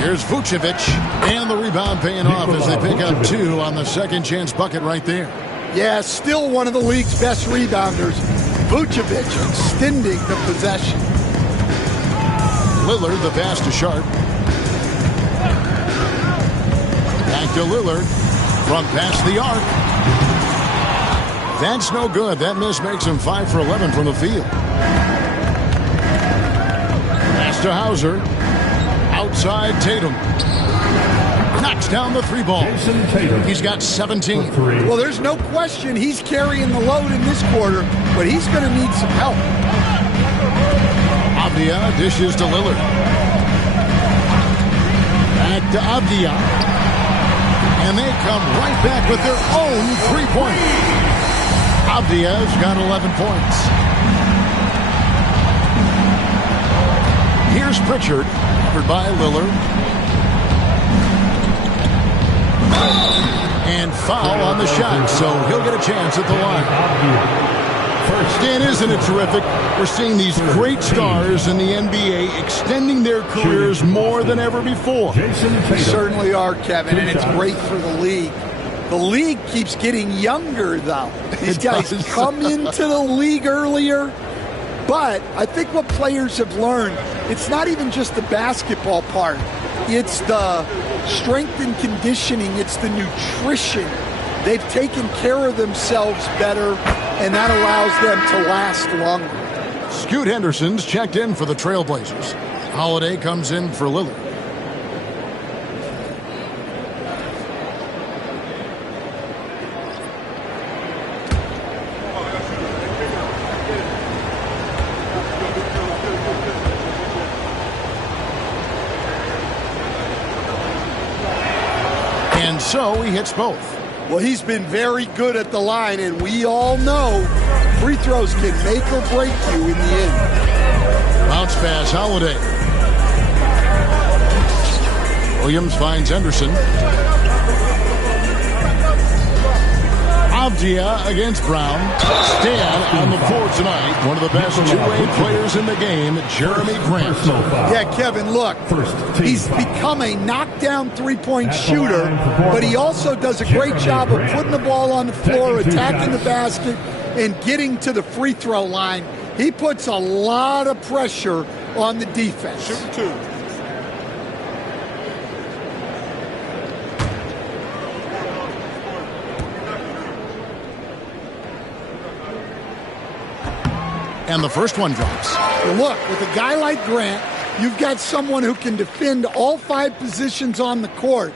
Here's Vucevic, and the rebound paying off as they pick up 2 on the second chance bucket right there. Yeah, still one of the league's best rebounders. Vucevic extending the possession. Lillard, the pass to Sharp. Back to Lillard. Front past the arc. That's no good. That miss makes him 5 for 11 from the field. Pass to Hauser. Outside Tatum. Knocks down the 3 ball. He's got 17. Well, there's no question he's carrying the load in this quarter, but he's going to need some help. Avdia dishes to Lillard. Back to Avdia. And they come right back with their own 3-point. Avdia's got 11 points. Here's Pritchard, covered by Lillard. And foul on the shot, so he'll get a chance at the line. Dan, isn't it terrific? We're seeing these great stars in the NBA extending their careers more than ever before. We certainly are, Kevin, and it's great for the league. The league keeps getting younger, though. These guys come into the league earlier, but I think what players have learned, it's not even just the basketball part. It's the strength and conditioning. It's the nutrition. They've taken care of themselves better, and that allows them to last longer. Scoot Henderson's checked in for the Trailblazers. Holiday comes in for Lillard. And so he hits both. Well, he's been very good at the line, and we all know free throws can make or break you in the end. Bounce pass, Holiday. Williams finds Henderson. Avdia against Brown. Stan on the floor tonight. One of the best two-way players in the game, Jeremy Grant. Yeah, Kevin, look, he's become a knockdown three-point shooter, but he also does a great job of putting the ball on the floor, attacking the basket, and getting to the free throw line. He puts a lot of pressure on the defense. Shoot 2. And the first one drops. Well, look, with a guy like Grant, you've got someone who can defend all 5 positions on the court.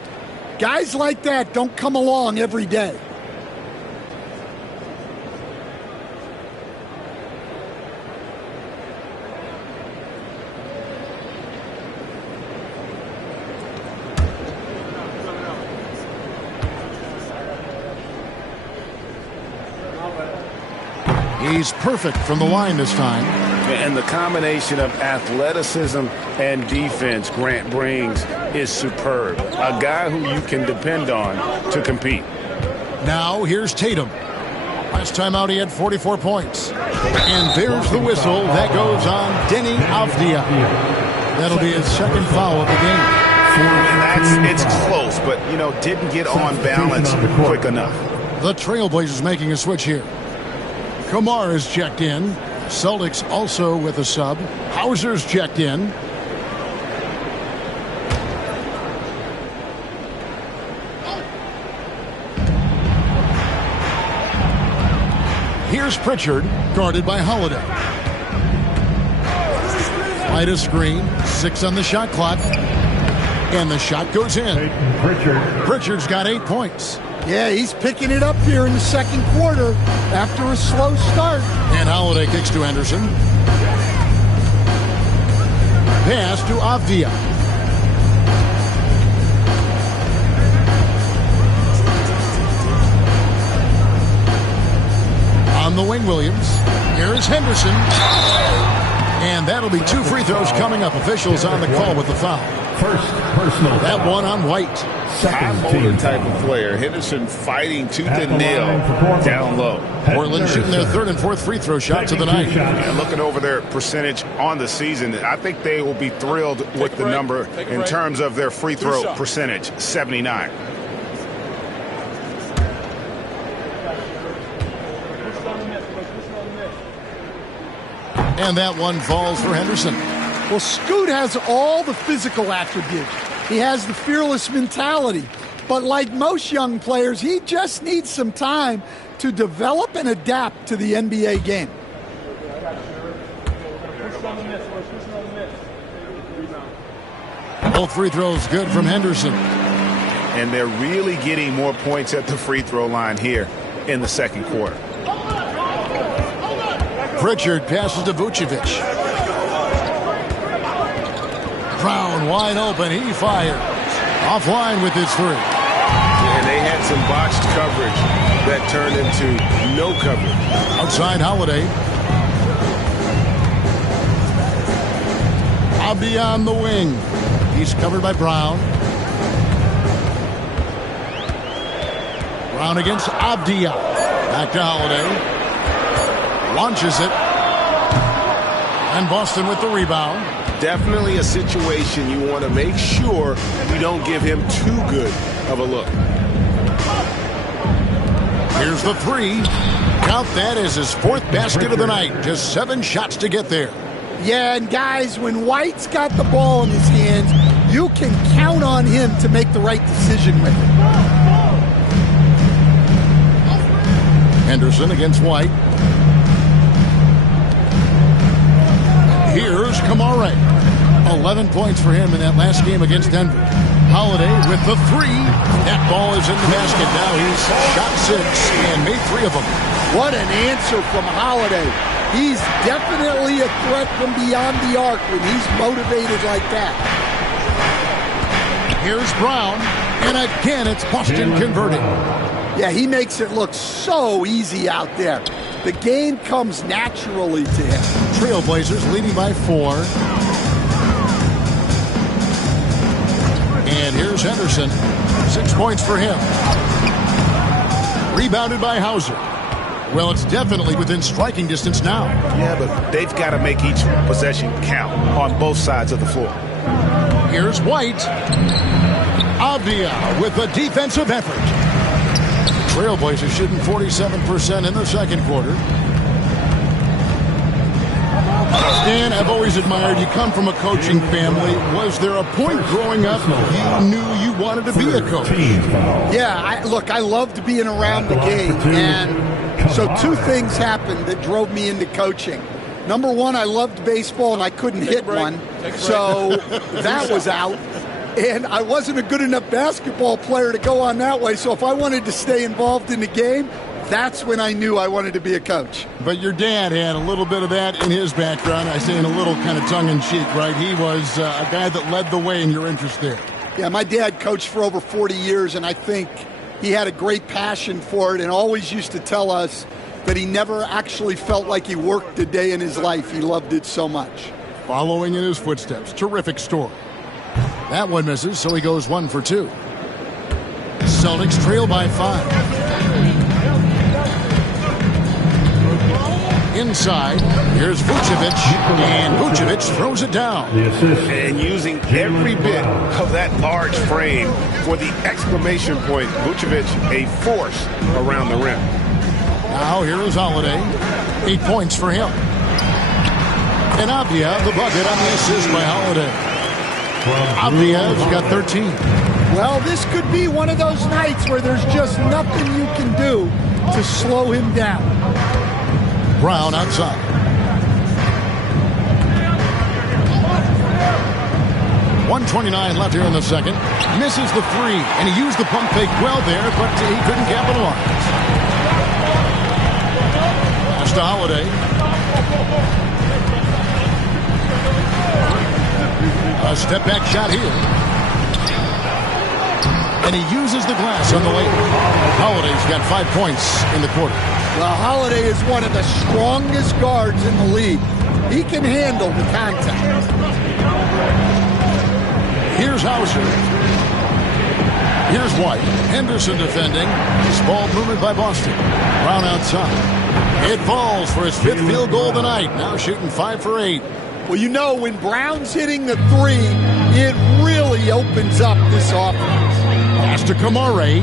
Guys like that don't come along every day. He's perfect from the line this time. And the combination of athleticism and defense Grant brings is superb. A guy who you can depend on to compete. Now here's Tatum. Last time out he had 44 points. And there's the whistle. That goes on Denny Avdia. That'll be his second foul of the game. It's close, but, didn't get on balance quick enough. The Trailblazers making a switch here. Kamar is checked in. Celtics also with a sub. Hauser's checked in. Here's Pritchard, guarded by Holiday. Light a screen, 6 on the shot clock. And the shot goes in. Pritchard's got 8 points. Yeah, he's picking it up here in the second quarter after a slow start. And Holiday kicks to Henderson. Pass to Avdia. On the wing, Williams. Here's Henderson. And that'll be 2 free throws coming up. Officials on the call with the foul. First personal. That one on White. High motor type of player. Henderson fighting tooth and nail down low. Portland shooting their 3rd and 4th free throw shots of the night. And looking over their percentage on the season, I think they will be thrilled with the number in terms of their free throw percentage, 79. And that one falls for Henderson. Well, Scoot has all the physical attributes. He has the fearless mentality. But like most young players, he just needs some time to develop and adapt to the NBA game. Both free throws good from Henderson. And they're really getting more points at the free throw line here in the second quarter. Pritchard passes to Vucevic. Brown wide open. He fires. Offline with his 3. And they had some botched coverage that turned into no coverage. Outside Holiday. Abdi on the wing. He's covered by Brown. Brown against Abdia. Back to Holiday. Launches it. And Boston with the rebound. Definitely a situation you want to make sure you don't give him too good of a look. Here's the 3. Count that as his 4th basket of the night. Just 7 shots to get there. Yeah, and guys, when White's got the ball in his hands, you can count on him to make the right decision with it. Henderson against White. Here's Kamare. 11 points for him in that last game against Denver. Holiday with the 3. That ball is in the basket now. He's shot 6 and made 3 of them. What an answer from Holiday. He's definitely a threat from beyond the arc when he's motivated like that. Here's Brown. And again, it's Boston converting. Yeah, he makes it look so easy out there. The game comes naturally to him. Trailblazers leading by 4. And here's Henderson. 6 points for him. Rebounded by Hauser. Well, it's definitely within striking distance now. Yeah, but they've got to make each possession count on both sides of the floor. Here's White. Abdia with the defensive effort. Trailblazers shooting 47% in the second quarter. Stan, I've always admired you. Come from a coaching family. Was there a point growing up you knew you wanted to be a coach? Yeah, look, I loved being around the game. And so 2 things happened that drove me into coaching. Number 1, I loved baseball and I couldn't hit one. So that was out. And I wasn't a good enough basketball player to go on that way. So if I wanted to stay involved in the game, that's when I knew I wanted to be a coach. But your dad had a little bit of that in his background. I say in a little kind of tongue-in-cheek, right? He was a guy that led the way in your interest there. Yeah, my dad coached for over 40 years, and I think he had a great passion for it and always used to tell us that he never actually felt like he worked a day in his life. He loved it so much. Following in his footsteps. Terrific story. That one misses, so he goes 1 for 2. Celtics trail by 5. Inside, here's Vucevic, and Vucevic throws it down. And using every bit of that large frame for the exclamation point, Vucevic a force around the rim. Now here is Holiday, 8 points for him. And Abdia, the bucket on the assist by Holiday. Abdia's got 13. Well, this could be one of those nights where there's just nothing you can do to slow him down. Brown outside. .129 left here in the second. Misses the 3, and he used the pump fake well there, but he couldn't capitalize. Pass to Holiday. A step back shot here. And he uses the glass on the layup. Holiday's got 5 points in the quarter. Well, Holiday is one of the strongest guards in the league. He can handle the contact. Here's Hauser. Here's White. Henderson defending. Nice ball movement by Boston. Brown outside. It falls for his 5th field goal of the night. Now shooting 5 for 8. Well, you know, when Brown's hitting the 3, it really opens up this offense. Pass to Kamare.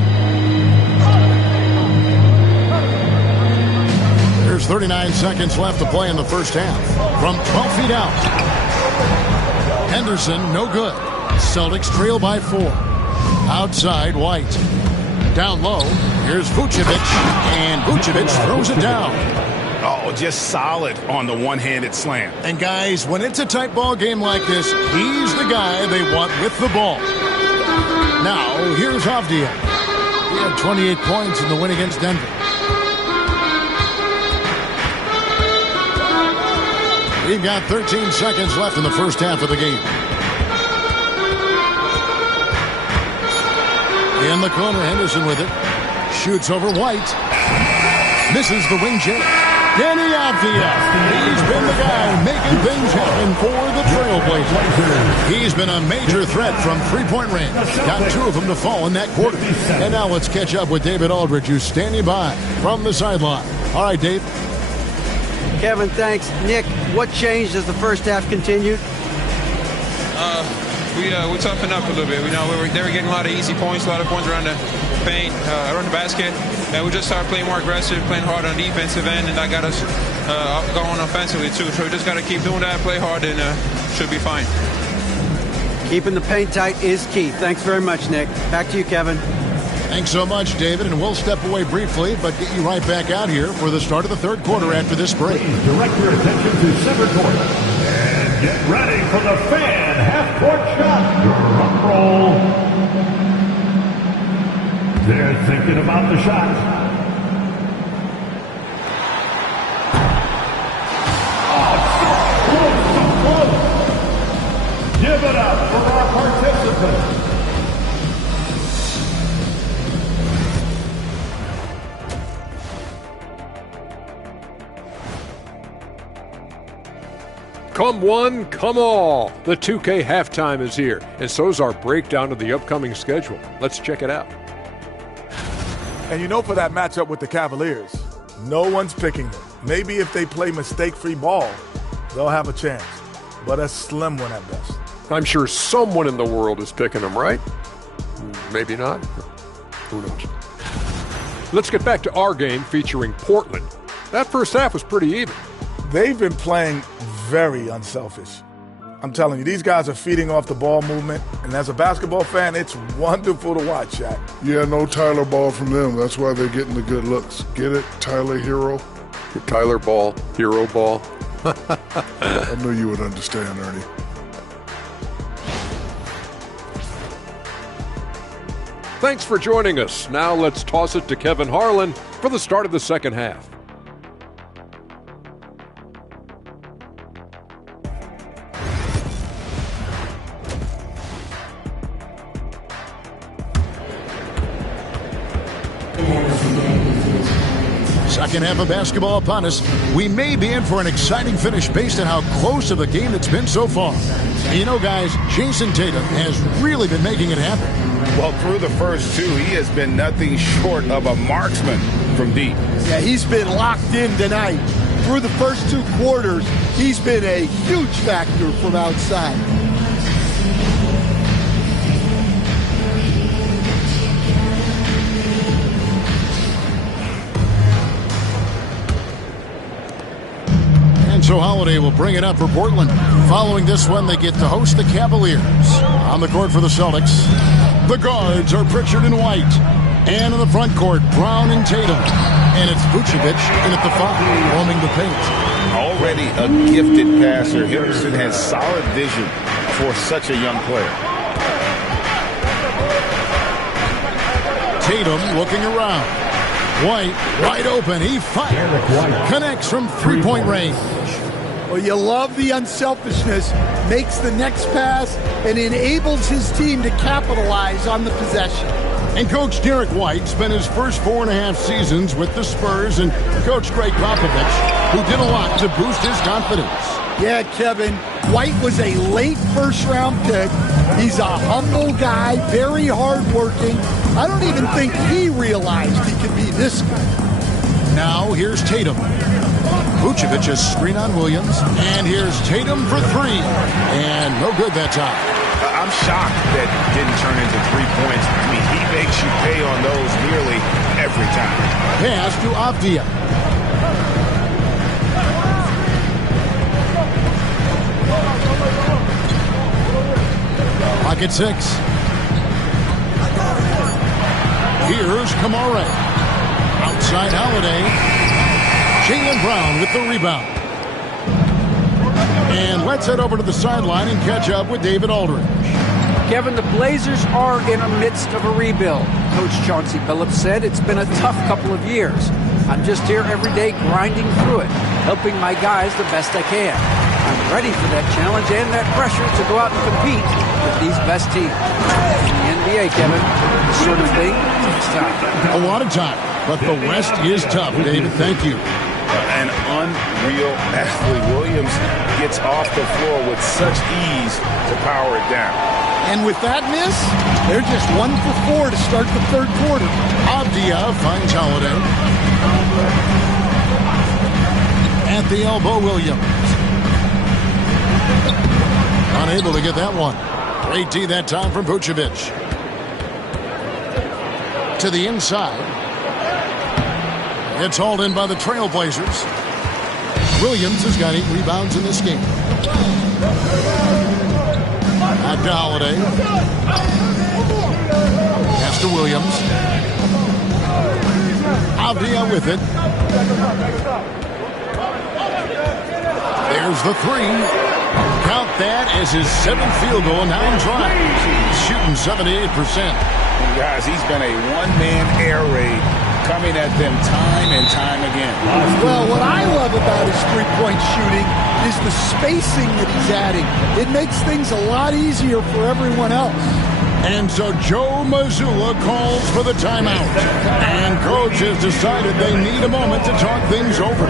There's 39 seconds left to play in the first half. From 12 feet out. Henderson, no good. Celtics trail by 4. Outside, White. Down low, here's Vucevic, and Vucevic throws it down. Oh, just solid on the one-handed slam. And guys, when it's a tight ball game like this, he's the guy they want with the ball. Now, here's Avdia. He had 28 points in the win against Denver. We've got 13 seconds left in the first half of the game. In the corner, Henderson with it. Shoots over White. Misses the wing chip. Danny Avdia. He's been the guy making things happen for the Trailblazers. He's been a major threat from three-point range. Got 2 of them to fall in that quarter. And now let's catch up with David Aldridge, who's standing by from the sideline. All right, Dave. Kevin, thanks. Nick, what changed as the first half continued? We toughened up a little bit. They were getting a lot of easy points, a lot of points around the paint, around the basket, and we just started playing more aggressive, playing hard on the defensive end, and that got us going offensively too. So we just got to keep doing that, play hard, and should be fine. Keeping the paint tight is key. Thanks very much, Nick. Back to you, Kevin. Thanks so much, David, and we'll step away briefly, but get you right back out here for the start of the third quarter after this break. Please direct your attention to center court and get ready for the fan half-court shot. Drum roll. They're thinking about the shot. Oh, so close. Give it up for our participants. Come one, come all. The 2K halftime is here, and so's our breakdown of the upcoming schedule. Let's check it out. And you know, for that matchup with the Cavaliers, no one's picking them. Maybe if they play mistake-free ball, they'll have a chance, but a slim one at best. I'm sure someone in the world is picking them, right? Maybe not. Who knows? Let's get back to our game featuring Portland. That first half was pretty even. They've been playing very unselfish. I'm telling you, these guys are feeding off the ball movement, and as a basketball fan, it's wonderful to watch, Shaq. Yeah, no Tyler ball from them. That's why they're getting the good looks. Get it? Tyler Hero? Tyler ball, hero ball. I knew you would understand, Ernie. Thanks for joining us. Now let's toss it to Kevin Harlan for the start of the second half. Second half of basketball upon us. We may be in for an exciting finish based on how close of a game it's been so far. And you know, guys, Jason Tatum has really been making it happen. Well, through the first 2, he has been nothing short of a marksman from deep. Yeah, he's been locked in tonight. Through the first 2 quarters, he's been a huge factor from outside. So Holiday will bring it up for Portland. Following this one, they get to host the Cavaliers. On the court for the Celtics, the guards are Pritchard and White. And in the front court, Brown and Tatum. And it's Vucevic in at the 5, roaming the paint. Already a gifted passer, Henderson has solid vision for such a young player. Tatum looking around. White wide open. He fires. Connects from three-point range. Well, you love the unselfishness, makes the next pass, and enables his team to capitalize on the possession. And Coach Derek White spent his first 4.5 seasons with the Spurs and Coach Greg Popovich, who did a lot to boost his confidence. Yeah, Kevin, White was a late first-round pick. He's a humble guy, very hardworking. I don't even think he realized he could be this good. Now here's Tatum. Vucevic's screen on Williams. And here's Tatum for three. And no good that time. I'm shocked that didn't turn into 3 points. I mean, he makes you pay on those nearly every time. Pass to Avdia. Pocket 6. Here's Kamara. Outside Holiday. Jaylen Brown with the rebound. And let's head over to the sideline and catch up with David Aldridge. Kevin, the Blazers are in the midst of a rebuild. Coach Chauncey Billups said it's been a tough couple of years. I'm just here every day grinding through it, helping my guys the best I can. I'm ready for that challenge and that pressure to go out and compete with these best teams. In the NBA, Kevin, this sort of thing takes time. A lot of time, but the rest is tough, David. Thank you. An unreal athlete. Williams gets off the floor with such ease to power it down. And with that miss, they're just 1 for 4 to start the third quarter. Avdia finds Holiday. At the elbow, Williams. Unable to get that one. Great D that time from Vucevic. To the inside. It's hauled in by the Trailblazers. Williams has got 8 rebounds in this game. Back to Holiday. Pass to Williams. Avdia with it. There's the 3. Count that as his 7th field goal, 9 tries. Shooting 78%. Guys, he's been a one-man air raid coming at them time and time again. Well, what I love about his three-point shooting is the spacing that he's adding. It makes things a lot easier for everyone else. And so Joe Mazzulla calls for the timeout. And coach has decided they need a moment to talk things over.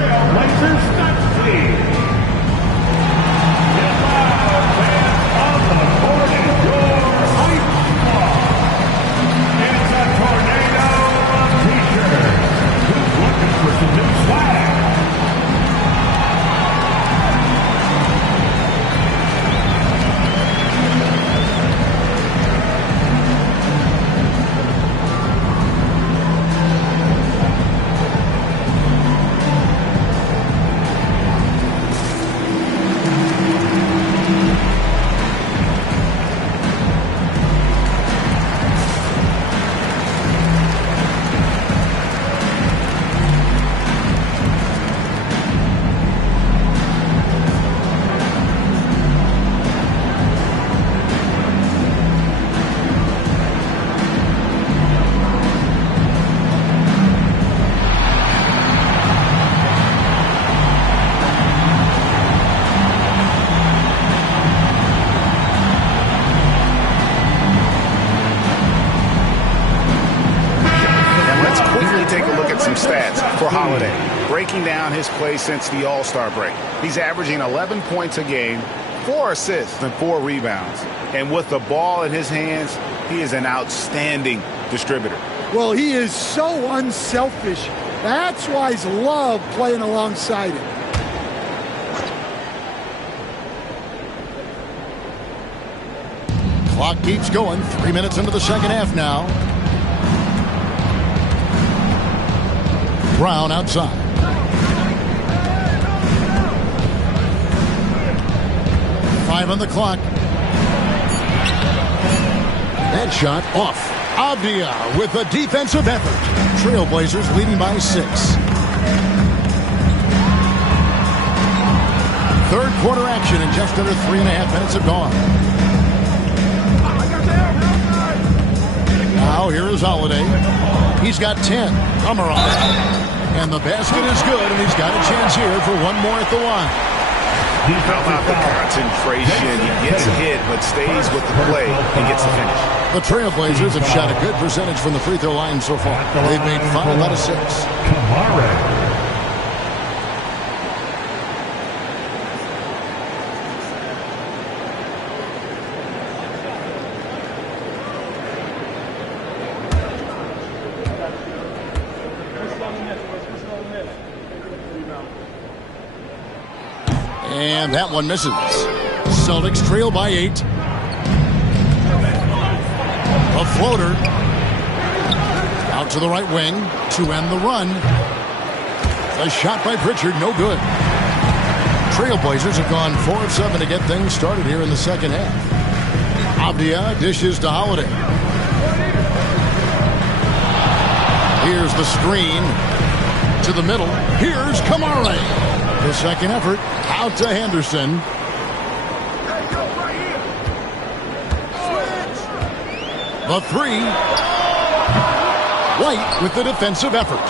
Breaking down his play since the All-Star break. He's averaging 11 points a game, 4 assists, and 4 rebounds. And with the ball in his hands, he is an outstanding distributor. Well, he is so unselfish. That's why I love playing alongside him. Clock keeps going. 3 minutes into the second half now. Brown outside. Five on the clock. That shot off. Avdia with a defensive effort. Trailblazers leading by 6. Third quarter action and just under 3.5 minutes have gone. Now here is Holiday. He's got 10. Kamara. And the basket is good, and he's got a chance here for one more at the line. How about the concentration? He gets hit, but stays with the play and gets the finish. The Trailblazers have shot a good percentage from the free throw line so far. They've made 5 out of 6. And that one misses. Celtics trail by 8. A floater. Out to the right wing to end the run. A shot by Pritchard, no good. Trailblazers have gone 4 of 7 to get things started here in the second half. Avdia dishes to Holiday. Here's the screen to the middle. Here's Kamara. The second effort out to Henderson. The 3. White with the defensive effort.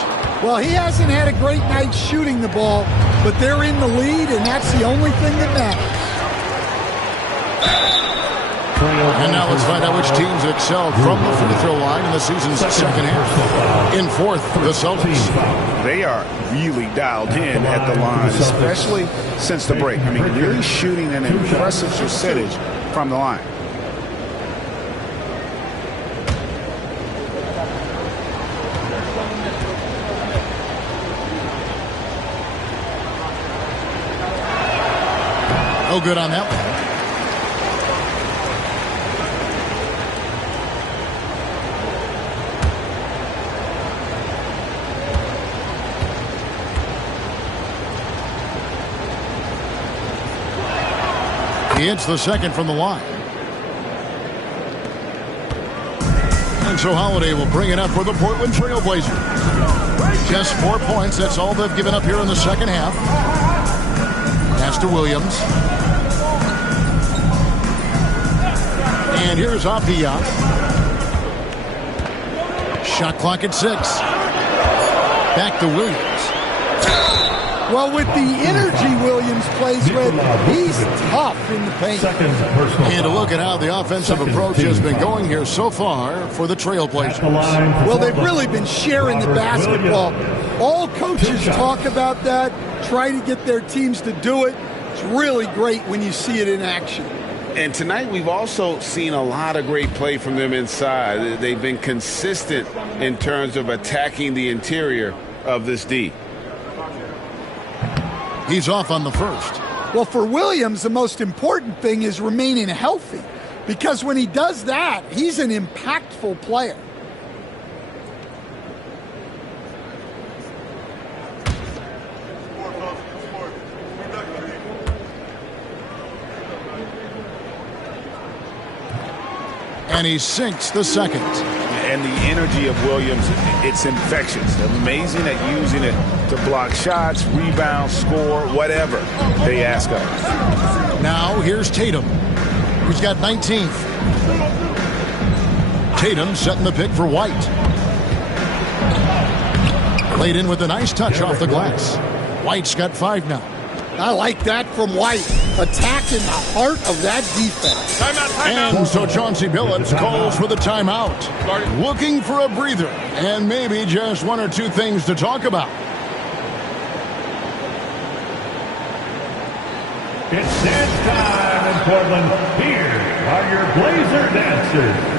Well, he hasn't had a great night shooting the ball, but they're in the lead, and that's the only thing that matters. And now let's find out which teams excelled from the free throw line in the season's second half. In fourth, the Celtics. They are really dialed in at the line, especially since the break. I mean, really shooting an impressive percentage from the line. No good on that one. He hits the second from the line. And so Holiday will bring it up for the Portland Trailblazers. Just 4 points. That's all they've given up here in the second half. Pass to Williams. And here's Avdia. Shot clock at 6. Back to Williams. Well, with the energy Williams plays with, he's tough in the paint. And a look at how the offensive approach has been going here so far for the Trailblazers. Well, they've really been sharing the basketball. All coaches talk about that, try to get their teams to do it. It's really great when you see it in action. And tonight we've also seen a lot of great play from them inside. They've been consistent in terms of attacking the interior of this D. He's off on the first. Well, for Williams, the most important thing is remaining healthy, because when he does that, he's an impactful player. And he sinks the second. And the energy of Williams, it's infectious. Amazing at using it to block shots, rebound, score, whatever they ask of us. Now here's Tatum, who's got 19th. Tatum setting the pick for White. Played in with a nice touch off the glass. White's got 5 now. I like that from White. Attacking the heart of that defense. Timeout. And so Chauncey Billups calls for the timeout. Looking for a breather and maybe just 1 or 2 things to talk about. It's dance time in Portland. Here are your Blazer dancers.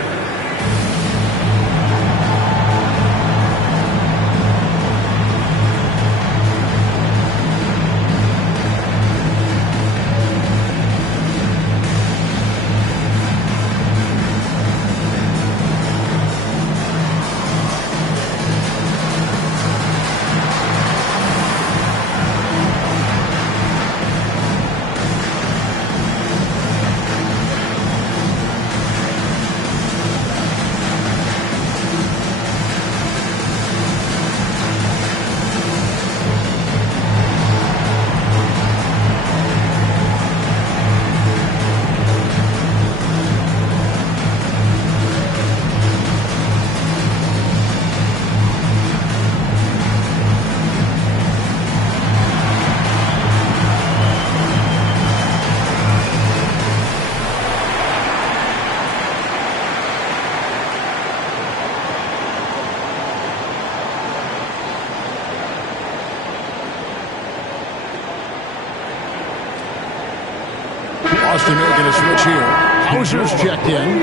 Boston making a switch here. Hauser's checked in.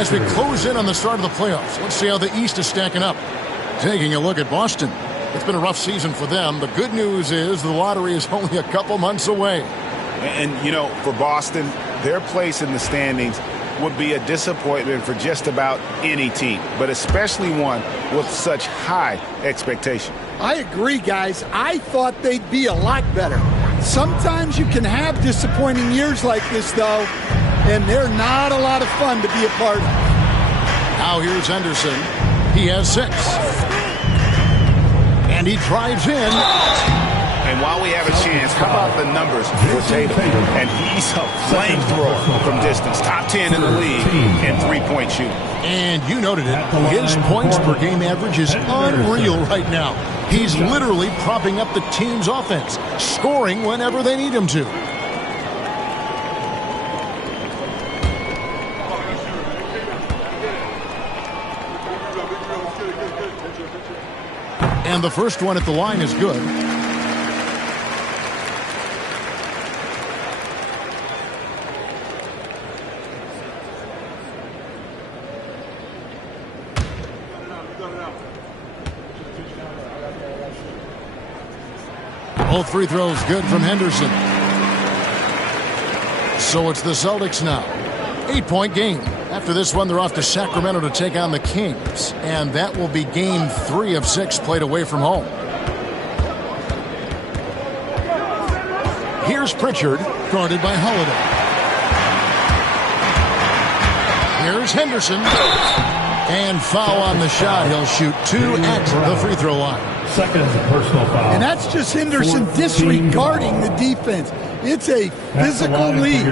As we close in on the start of the playoffs, let's see how the East is stacking up. Taking a look at Boston. It's been a rough season for them. The good news is the lottery is only a couple months away. And you know, for Boston, their place in the standings would be a disappointment for just about any team, but especially one with such high expectation. I agree, guys. I thought they'd be a lot better. Sometimes you can have disappointing years like this, though, and they're not a lot of fun to be a part of. Now here's Henderson. He has 6. And he drives in. And while we have a chance, how about the numbers for Tatum? And he's a flamethrower from distance. Top 10 in the league in three-point shooting. And you noted it. His points per game average is unreal right now. He's literally propping up the team's offense, scoring whenever they need him to. And the first one at the line is good. Both free throws good from Henderson. So it's the Celtics now. 8-point game. After this one, they're off to Sacramento to take on the Kings. And that will be game 3 of 6 played away from home. Here's Pritchard, guarded by Holiday. Here's Henderson. And foul on the shot. He'll shoot 2 at the free throw line. Second personal foul. And that's just Henderson disregarding the defense. It's a physical lead.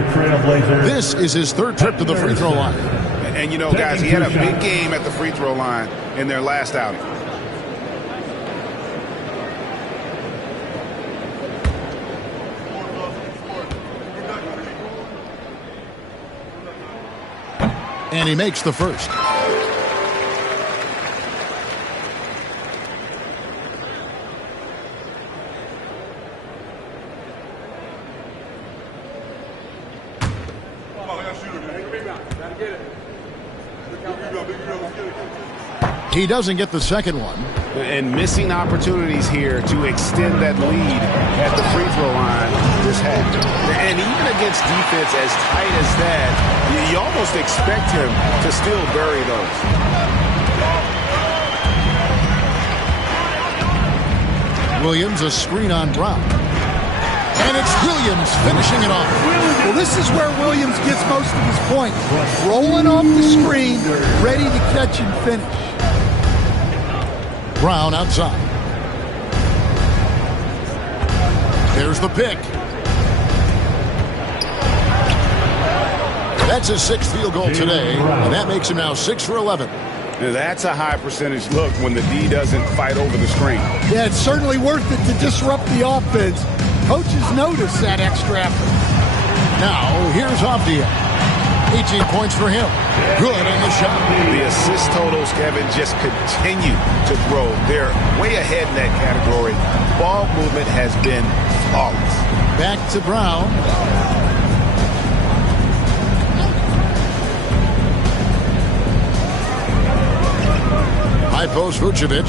This is his 3rd trip to the free throw line. And you know, guys, he had a big game at the free throw line in their last outing. And he makes the first. He doesn't get the second one. And missing opportunities here to extend that lead at the free throw line this half. And even against defense as tight as that, you almost expect him to still bury those. Williams, a screen on Brown. And it's Williams finishing it off. Well, this is where Williams gets most of his points. Rolling off the screen, ready to catch and finish. Brown outside. There's the pick. That's his 6th field goal today, and that makes him now 6 for 11. That's a high percentage look when the D doesn't fight over the screen. Yeah, it's certainly worth it to disrupt the offense. Coaches notice that extra effort. Now, here's Avdia. 18 points for him. Good on the shot. The assist totals, Kevin, just continue to grow. They're way ahead in that category. Ball movement has been flawless. Back to Brown. High post Vucevic.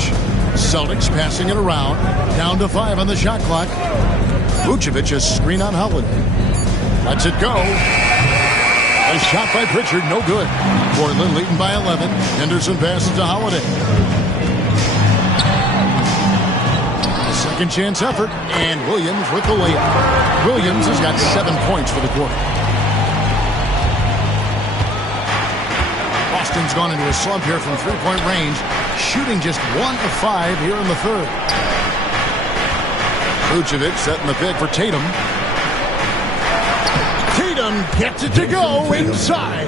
Celtics passing it around. Down to 5 on the shot clock. Vucevic a screen on Holiday. Lets it go. A shot by Pritchard, no good. Portland leading by 11. Henderson passes to Holiday. A second chance effort, and Williams with the layup. Williams has got 7 points for the quarter. Boston's gone into a slump here from 3-point range, shooting just 1 of 5 here in the 3rd. Vucevic setting the pick for Tatum. Tatum gets it to go inside.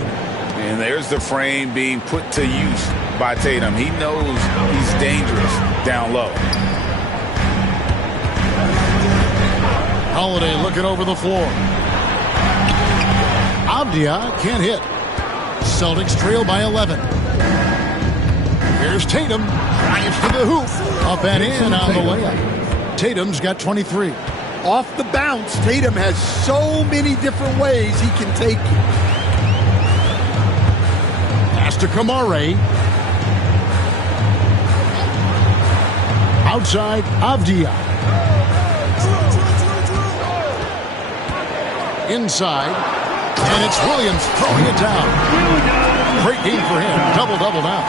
And there's the frame being put to use by Tatum. He knows he's dangerous down low. Holiday looking over the floor. Avdia can't hit. Celtics trail by 11. Here's Tatum. Drives to the hoop. Up and in on the layup. Tatum's got 23. Off the bounce, Tatum has so many different ways he can take it. Pass to Kamare. Outside, Avdia. Inside, and it's Williams throwing it down. Great game for him. Double-double now.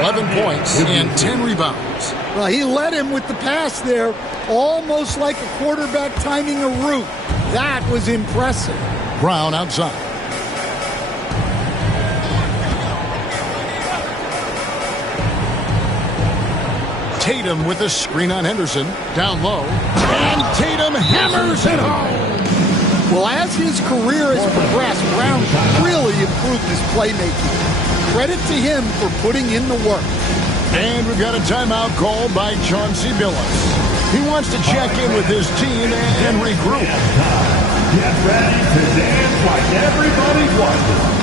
11 points and 10 rebounds. Well, he led him with the pass there, almost like a quarterback timing a route. That was impressive. Brown outside. Tatum with a screen on Henderson. Down low. And Tatum hammers it home. Well, as his career has progressed, Brown really improved his playmaking. Credit to him for putting in the work. And we've got a timeout called by Chauncey Billups. He wants to check in with his team and regroup. Get ready to dance like everybody's watching.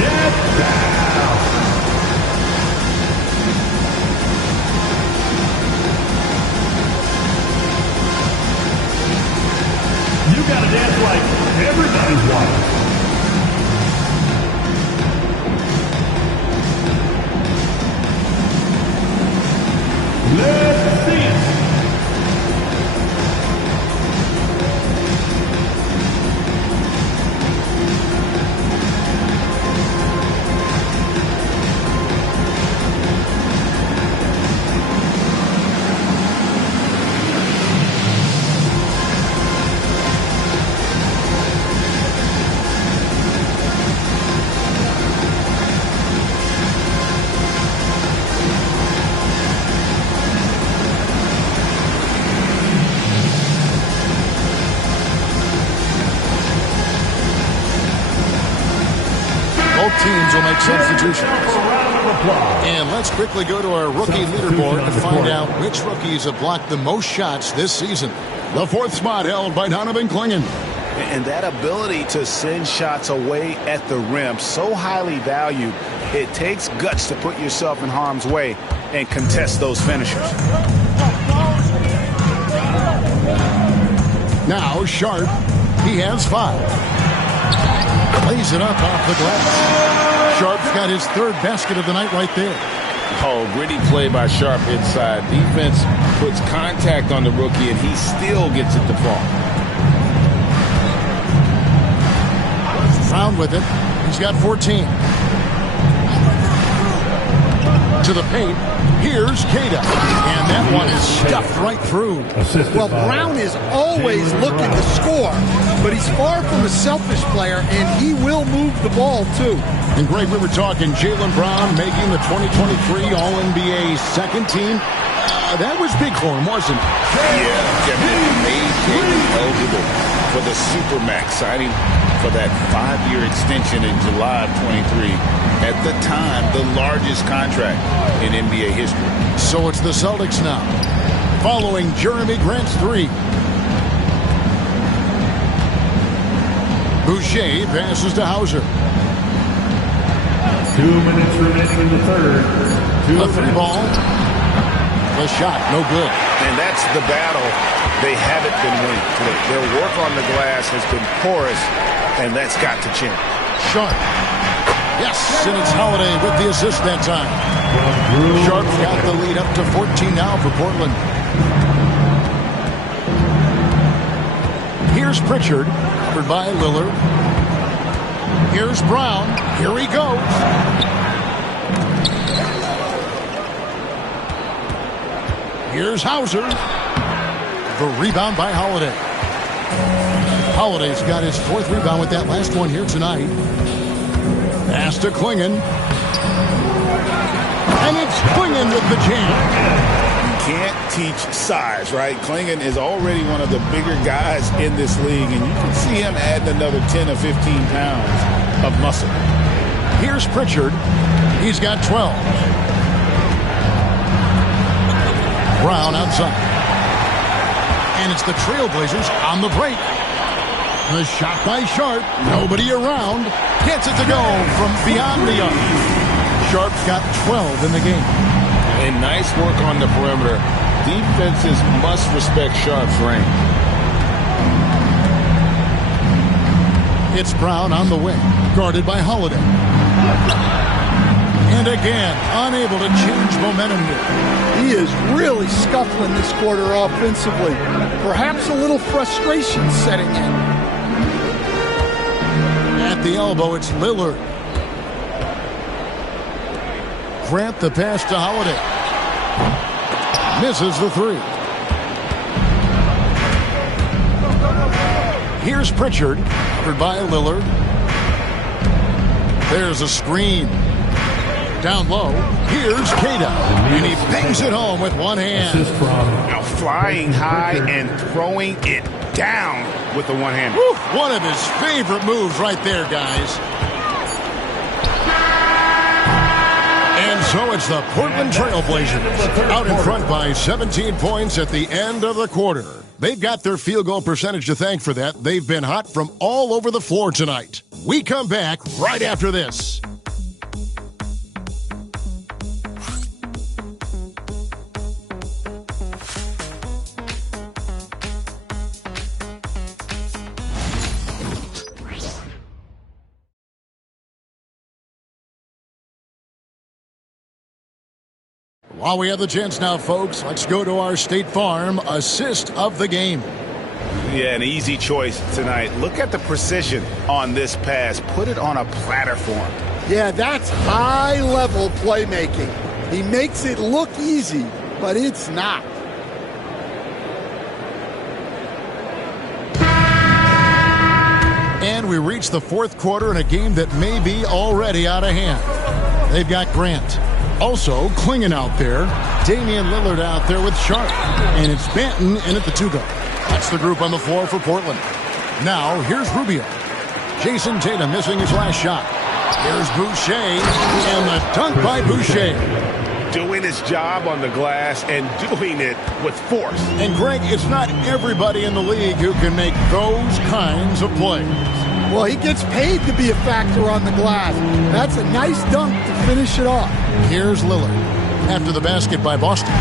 Get down. You gotta dance like everybody's watching. Let's see it. Teams will make substitutions. And let's quickly go to our rookie leaderboard to find out which rookies have blocked the most shots this season. The fourth spot held by Donovan Clingan. And that ability to send shots away at the rim, so highly valued, it takes guts to put yourself in harm's way and contest those finishers. Now Sharp, he has 5. Lays it up off the glass. Sharp's got his third basket of the night right there. Oh, gritty play by Sharp inside. Defense puts contact on the rookie, and he still gets it to fall. Brown with it. He's got 14. To the paint. Here's Queta. And that one is stuffed right through. Well, Brown is always looking to score, but he's far from a selfish player, and he will move the ball, too. And, Greg, we were talking Jaylen Brown making the 2023 All-NBA second team. That was big for him, wasn't it? Yeah, definitely made Jaylen eligible for the Supermax, signing for that 5-year extension in July of 23. At the time, the largest contract in NBA history. So it's the Celtics now, following Jeremy Grant's 3. Boucher passes to Hauser. 2 minutes remaining in the third. A 3-ball. The shot, no good. And that's the battle they haven't been winning. Their work on the glass has been porous, and that's got to change. Sharp. Yes, and it's Holiday with the assist that time. Sharp's got the lead up to 14 now for Portland. Here's Pritchard, covered by Lillard. Here's Brown. Here he goes. Here's Hauser. The rebound by Holiday. Holiday's got his 4th rebound with that last one here tonight. Pass to Clingan. And it's Clingan with the jam. You can't teach size, right? Clingan is already one of the bigger guys in this league, and you can see him adding another 10 or 15 pounds of muscle. Here's Pritchard. He's got 12. Brown outside. And it's the Trailblazers on the break. The shot by Sharp. Nobody around. Gets it to go from beyond the arc. Sharp's got 12 in the game. And nice work on the perimeter. Defenses must respect Sharp's range. It's Brown on the wing, guarded by Holiday. And again, unable to change momentum here. He is really scuffling this quarter offensively. Perhaps a little frustration setting in. At the elbow, it's Lillard. Grant the pass to Holiday. Misses the three. Here's Pritchard, covered by Lillard. There's a screen. Down low, here's Queta, and he bangs it home with one hand. Now flying high and throwing it down with the one hand. One of his favorite moves right there, guys. And so it's the Portland Trail Blazers out in front by 17 points at the end of the quarter. They've got their field goal percentage to thank for that. They've been hot from all over the floor tonight. We come back right after this. While we have the chance now, folks, let's go to our State Farm assist of the game. Yeah, an easy choice tonight. Look at the precision on this pass. Put it on a platter for him. Yeah, that's high-level playmaking. He makes it look easy, but it's not. And we reach the fourth quarter in a game that may be already out of hand. They've got Grant. Also clinging out there, Damian Lillard out there with Sharp. And it's Banton in at the two-guard. That's the group on the floor for Portland. Now, here's Rubio. Jason Tatum missing his last shot. Here's Boucher, and the dunk by Boucher. Doing his job on the glass and doing it with force. And, Greg, it's not everybody in the league who can make those kinds of plays. Well, he gets paid to be a factor on the glass. That's a nice dunk to finish it off. Here's Lillard. After the basket by Boston.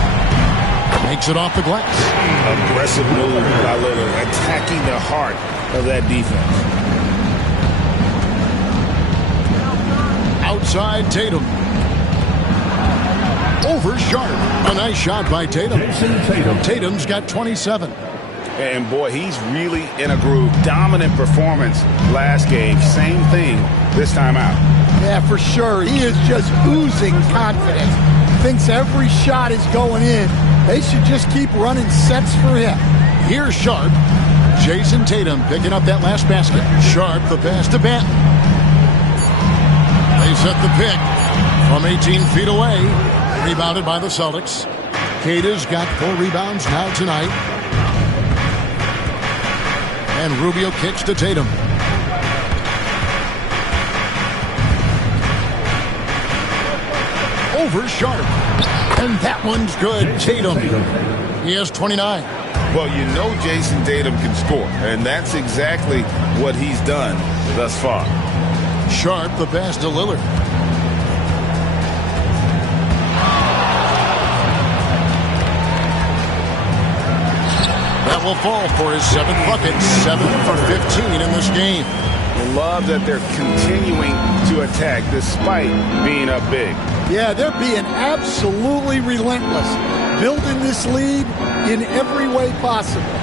Makes it off the glass. Aggressive move by Lillard, attacking the heart of that defense. Outside Tatum. Over Sharp. A nice shot by Tatum. Tatum's got 27. And, boy, he's really in a groove. Dominant performance last game. Same thing this time out. Yeah, for sure. He is just oozing confidence. Thinks every shot is going in. They should just keep running sets for him. Here's Sharp. Jason Tatum picking up that last basket. Sharp, the pass to Banton. They set the pick from 18 feet away. Rebounded by the Celtics. Queta's got 4 rebounds now tonight. And Rubio kicks to Tatum. Over Sharp. And that one's good. Tatum. He has 29. Well, you know Jason Tatum can score, and that's exactly what he's done thus far. Sharp, the pass to Lillard. That will fall for his 7th bucket, 7 for 15 in this game. Love that they're continuing to attack despite being up big. Yeah, they're being absolutely relentless, building this lead in every way possible.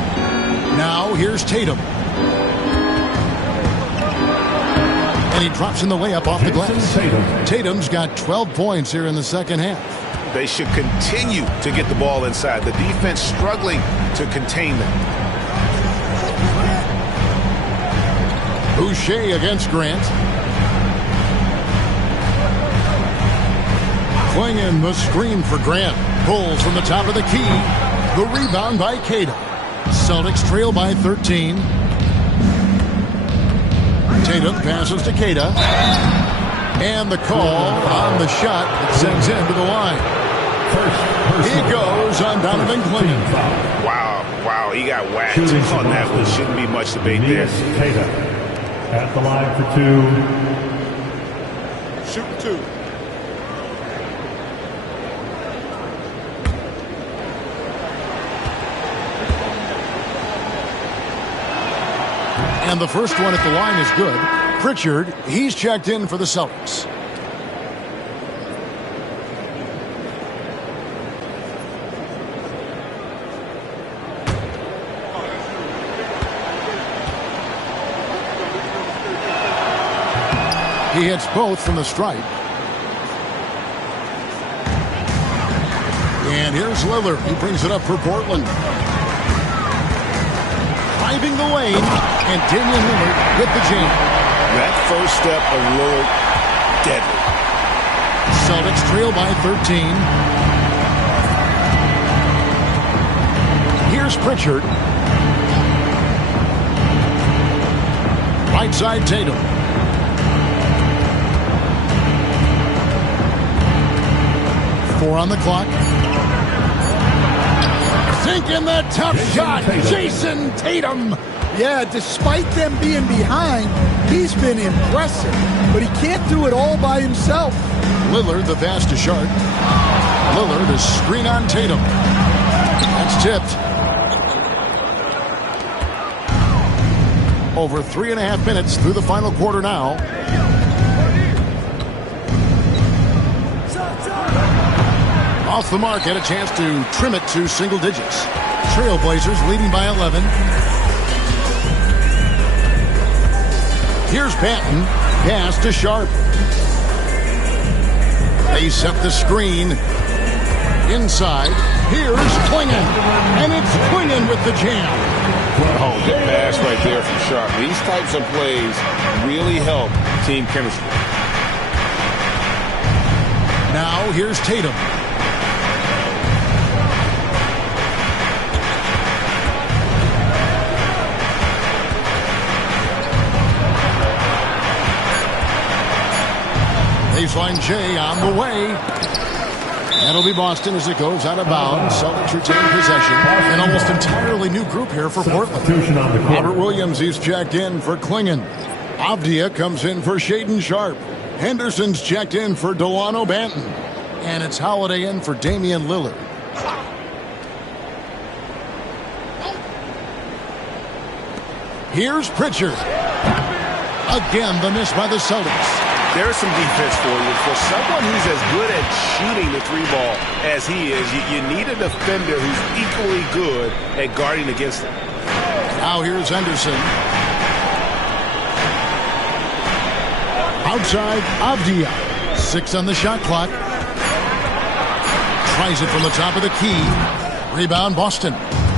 Now here's Tatum. And he drops in the layup off the glass. Tatum's got 12 points here in the second half. They should continue to get the ball inside. The defense struggling to contain them. Boucher against Grant. Clinging the screen for Grant. Pulls from the top of the key. The rebound by Queta. Celtics trail by 13. Tatum passes to Queta. And the call on the shot that sends him to the line. He goes on Donovan Clinton. Wow, he got whacked on that one. Shouldn't be much debate there. At the line for 2. Shooting 2. And And the first one at the line is good. Pritchard, he's checked in for the Celtics. He hits both from the stripe. And here's Lillard. He brings it up for Portland. Driving the lane, and Damian Lillard with the jam. That first step of Lillard, deadly. Celtics trail by 13. Here's Pritchard. Right side Tatum. Four on the clock. Sinking the tough shot, Jason Tatum. Yeah, despite them being behind, he's been impressive, but he can't do it all by himself. Lillard, the pass to Sharp. Lillard, a screen on Tatum. That's tipped. Over 3.5 minutes through the final quarter now. Off the mark, had a chance to trim it to single digits. Trailblazers leading by 11. Here's Patton. Pass to Sharp. They set the screen. Inside. Here's Klingon. And it's Klingon with the jam. Oh, good pass right there from Sharp. These types of plays really help team chemistry. Now here's Tatum. Baseline J on the way. That'll be Boston as it goes out of bounds. Celtics retain possession. An almost entirely new group here for Portland. Robert Williams, he's checked in for Klingon. Avdia comes in for Shaedon Sharp. Henderson's checked in for Delano Banton. And it's Holiday in for Damian Lillard. Here's Pritchard. Again, the miss by the Celtics. There's some defense for you. For someone who's as good at shooting the three ball as he is, you need a defender who's equally good at guarding against him. Now here's Henderson. Outside, Avdia. 6 on the shot clock. Tries it from the top of the key. Rebound, Boston.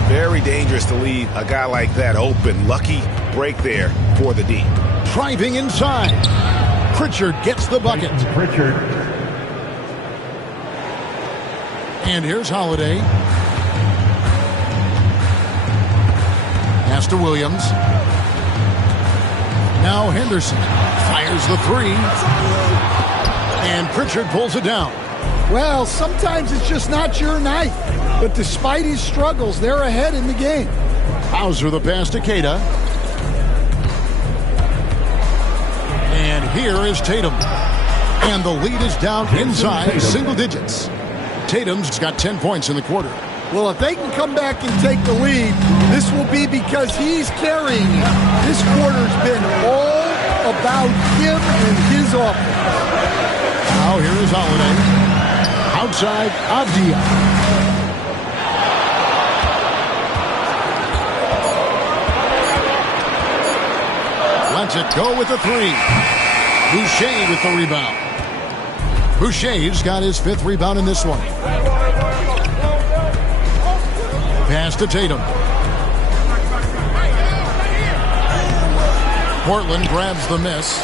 Very dangerous to leave a guy like that open. Lucky break there for the D. Driving inside. Pritchard gets the bucket. Pritchard. And here's Holiday. Pass to Williams. Now Henderson fires the three. And Pritchard pulls it down. Well, sometimes it's just not your night. But despite his struggles, they're ahead in the game. Hauser the pass to Queta. And here is Tatum. And the lead is down inside single digits. Tatum's got 10 points in the quarter. Well, if they can come back and take the lead, this will be because he's carrying it. This quarter's been all about him and his offense. Now here is Holiday. Outside, Avdia. Lets it go with the three. Boucher with the rebound. Boucher's got his 5th rebound in this one. Pass to Tatum. Portland grabs the miss.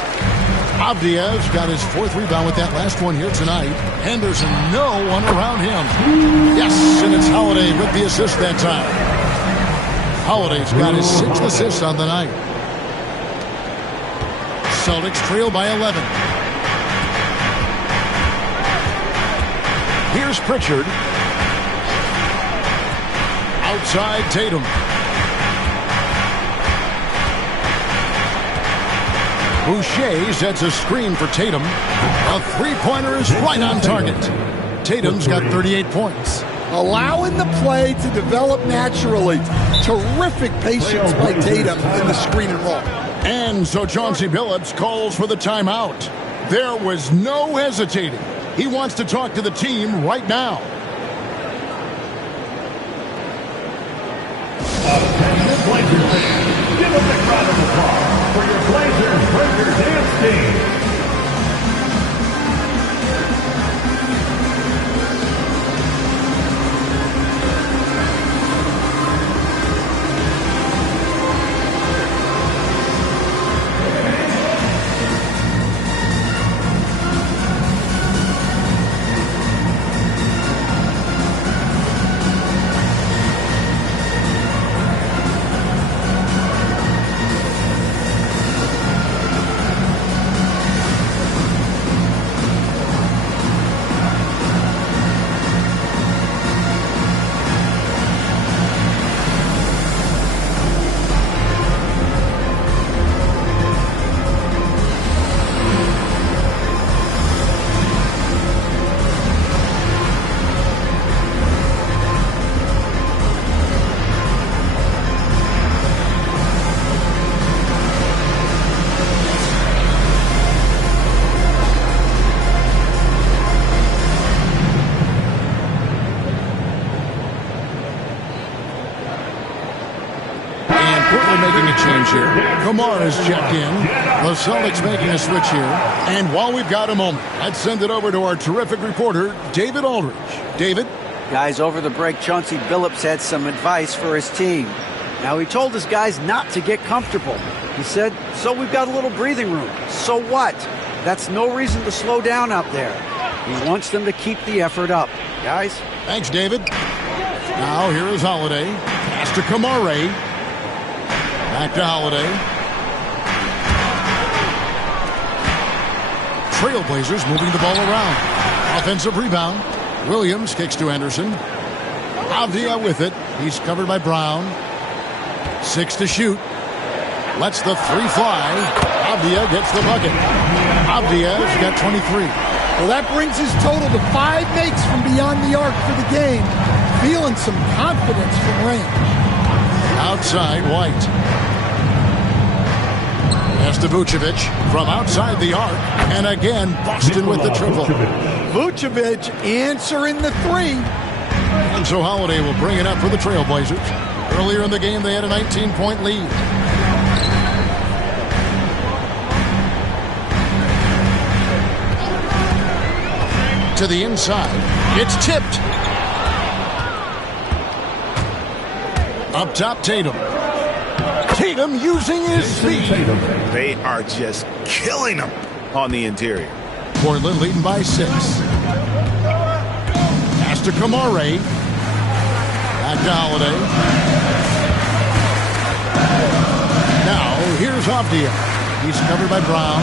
Avdia's got his 4th rebound with that last one here tonight. Henderson, no one around him. Yes, and it's Holiday with the assist that time. Holiday's got his 6th assist on the night. Celtics trail by 11. Here's Pritchard. Outside Tatum. Boucher sets a screen for Tatum. A three-pointer is right on target. Tatum's got 38 points. Allowing the play to develop naturally. Terrific patience by Tatum in the screen and roll. And so Chauncey Billups calls for the timeout. There was no hesitating. He wants to talk to the team right now. Attention Blazers fans, give a big round of applause for your Blazers Breaker Dance Team. Making a change here. Kamara's checked in. The Celtics making a switch here. And while we've got a moment, let's send it over to our terrific reporter, David Aldridge. David? Guys, over the break, Chauncey Billups had some advice for his team. Now, he told his guys not to get comfortable. He said, so we've got a little breathing room. So what? That's no reason to slow down out there. He wants them to keep the effort up. Guys? Thanks, David. Now, here is Holiday. Pass to Kamara. Back to Holiday. Trailblazers moving the ball around. Offensive rebound. Williams kicks to Anderson. Avdia with it. He's covered by Brown. 6 to shoot. Lets the 3 fly. Avdia gets the bucket. Avdia's got 23. Well, that brings his total to 5 makes from beyond the arc for the game. Feeling some confidence from range. Outside, White. Pass to Vucevic from outside the arc. And again, Boston with the triple. Vucevic answering the 3. And so Holiday will bring it up for the Trailblazers. Earlier in the game, they had a 19-point lead. To the inside. It's tipped. Up top, Tatum. Tatum using his speed. They are just killing them on the interior. Portland leading by 6. Pass to Kamara. Back to Holiday. Now, here's Avdia. He's covered by Brown.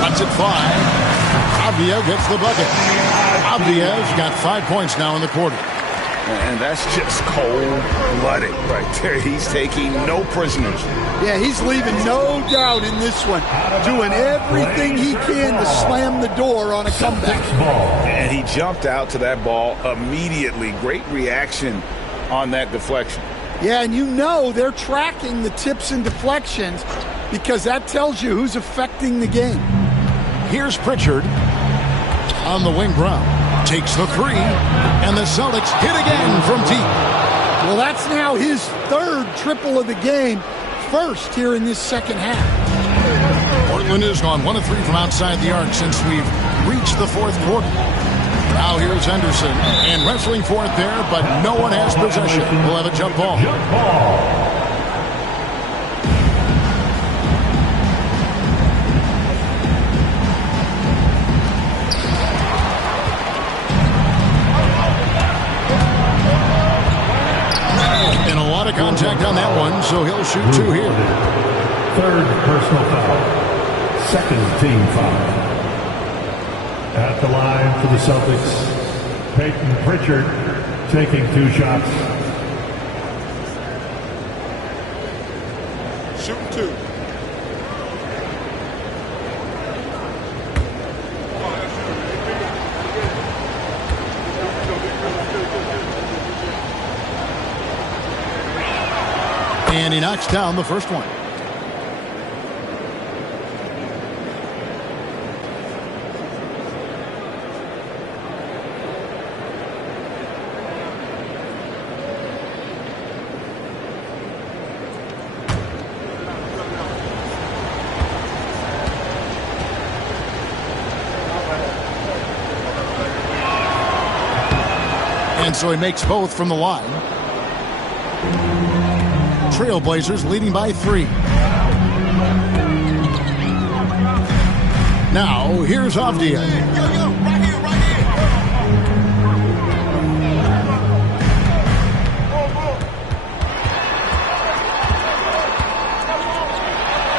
Lets it fly. Avdia gets the bucket. Avdia's got 5 points now in the quarter. And that's just cold-blooded right there. He's taking no prisoners. Yeah, he's leaving no doubt in this one. Doing everything he can to slam the door on a comeback. And he jumped out to that ball immediately. Great reaction on that deflection. Yeah, and you know they're tracking the tips and deflections because that tells you who's affecting the game. Here's Pritchard on the wing. Brown takes the 3, and the Celtics hit again from deep. Well, that's now his 3rd triple of the game, first here in this second half. Portland has gone 1 of 3 from outside the arc since we've reached the 4th quarter. Now here's Henderson, and wrestling for it there, but no one has possession. We'll have a jump ball. Contact on that one, so he'll shoot 2 here. 3rd personal foul. 2nd team foul. At the line for the Celtics, Peyton Pritchard taking 2 shots. Shooting 2. And he knocks down the first one. And so he makes both from the line. Trailblazers leading by 3. Now, here's Avdia.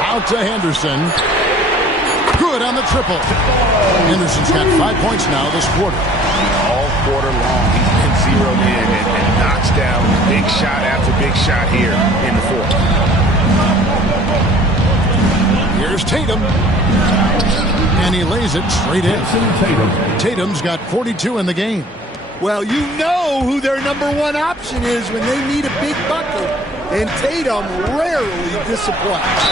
Out to Henderson. Good on the triple. Henderson's got 5 points now this quarter. All quarter long, he's been zeroed in and knocks down big shot after big shot here in the fourth. Here's Tatum. And he lays it straight in. Tatum's got 42 in the game. Well, you know who their number one option is when they need a big bucket. And Tatum rarely disappoints.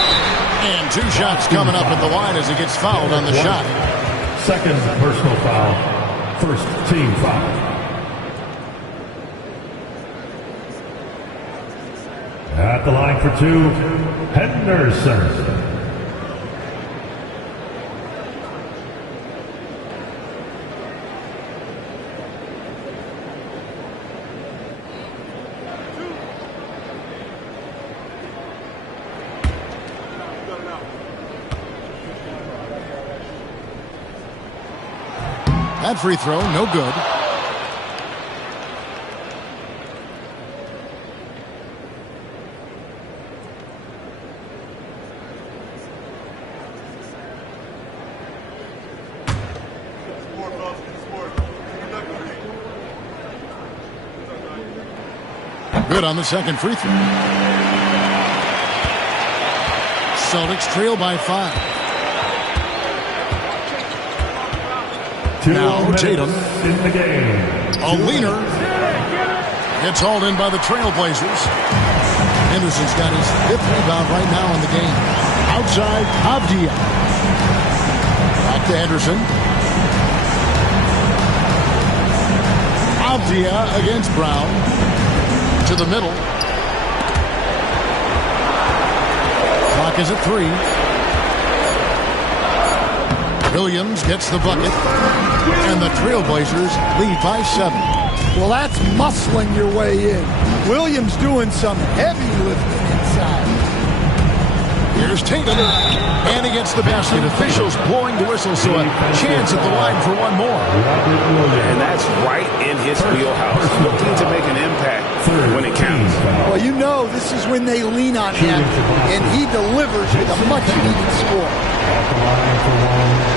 And 2 shots coming up at the line as he gets fouled on the shot. Second personal foul. First team foul. At the line for 2, Henderson. That free throw, no good. Good on the second free throw. Celtics trail by 5. Now Tatum in the game. A leaner gets hauled in by the Trailblazers. Henderson's got his 5th rebound right now in the game. Outside, Avdia. Back to Henderson. Avdia against Brown. To the middle. Clock is at 3. Williams gets the bucket, and the Trailblazers lead by 7. Well, that's muscling your way in. Williams doing some heavy lifting inside. Here's Tatum, and he gets the basket. Officials blowing the whistle, so a chance at the line for one more. And that's right in his wheelhouse, looking to make an impact when it counts. Well, you know this is when they lean on him, and he delivers with a much-needed score. At the line for 1.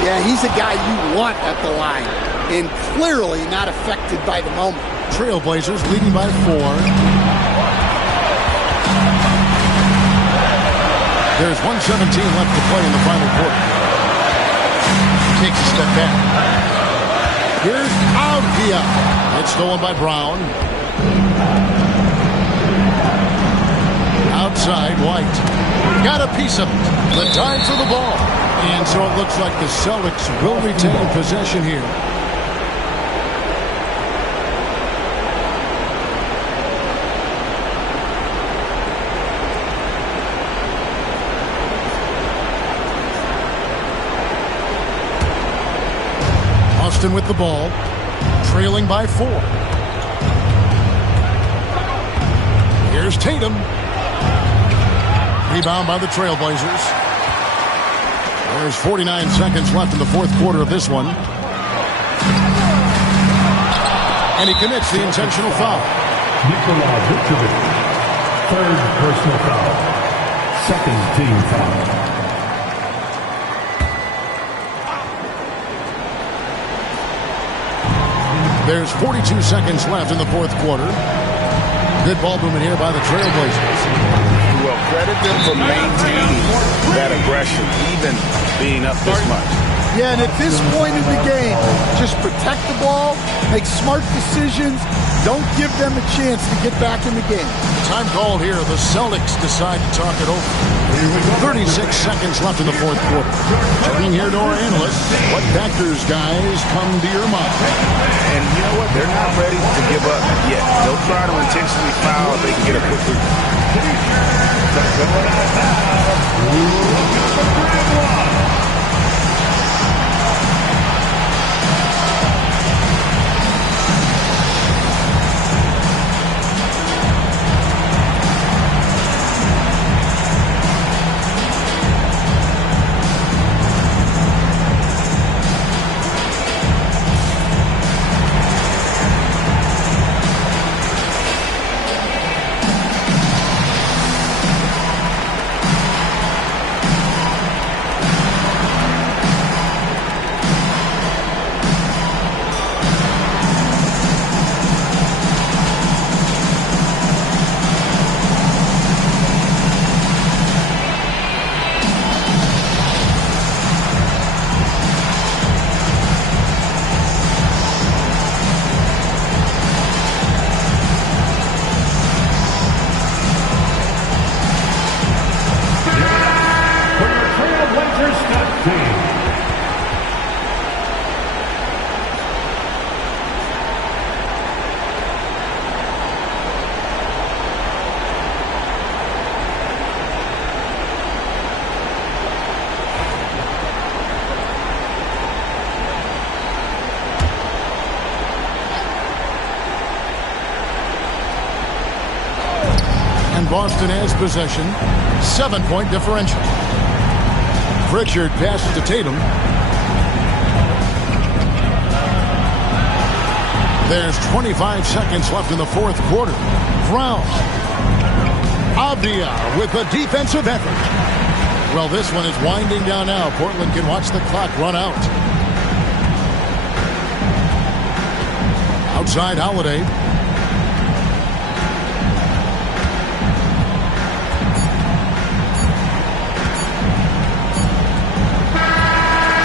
Yeah, he's a guy you want at the line, and clearly not affected by the moment. Trailblazers leading by 4. There's 1:17 left to play in the final quarter. Takes a step back. Here's Avdia. It's stolen by Brown. Outside, White. Got a piece of it. The time for the ball. And so it looks like the Celtics will retain possession here. Austin with the ball, trailing by 4. Here's Tatum. Rebound by the Trailblazers. There's 49 seconds left in the fourth quarter of this one. And he commits the intentional foul. Nikola Vucevic, 3rd personal foul. 2nd team foul. There's 42 seconds left in the fourth quarter. Good ball movement here by the Trailblazers. Well, credit them for maintaining that aggression, even being up this much. Yeah, and at this point in the game, just protect the ball, make smart decisions, don't give them a chance to get back in the game. Time called here. The Celtics decide to talk it over. 36 seconds left in the fourth quarter. Checking here to our analysts. What factors, guys, come to your mind? And you know what? They're not ready to give up yet. They'll try to intentionally foul if they can get a quick three. Boston has possession. 7-point differential. Pritchard passes to Tatum. There's 25 seconds left in the fourth quarter. Brown. Avdia with a defensive effort. Well, this one is winding down now. Portland can watch the clock run out. Outside Holiday.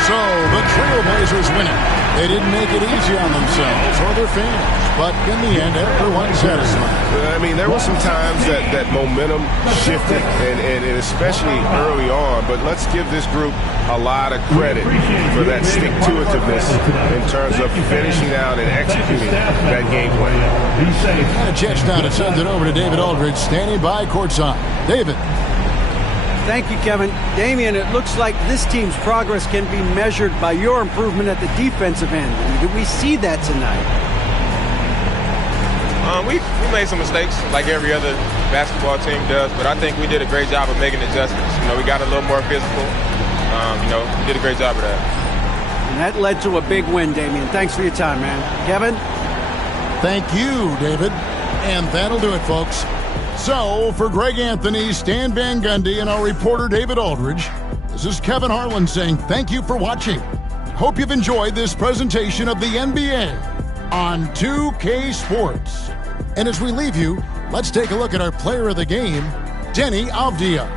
So the Trailblazers win it. They didn't make it easy on themselves or their fans, but in the end, everyone's satisfied. I mean, there were some times that momentum shifted, and especially early on, but let's give this group a lot of credit for that stick-to-itiveness in terms of finishing out and executing that game plan. And a chance now to send it over to David Aldridge, standing by courtside. David. Thank you, Kevin. Damian, it looks like this team's progress can be measured by your improvement at the defensive end. Did we see that tonight? We made some mistakes like every other basketball team does, but I think we did a great job of making adjustments. We got a little more physical. We did a great job of that. And that led to a big win, Damian. Thanks for your time, man. Kevin? Thank you, David. And that'll do it, folks. So, for Greg Anthony, Stan Van Gundy, and our reporter David Aldridge, this is Kevin Harlan saying thank you for watching. Hope you've enjoyed this presentation of the NBA on 2K Sports. And as we leave you, let's take a look at our player of the game, Deni Avdia.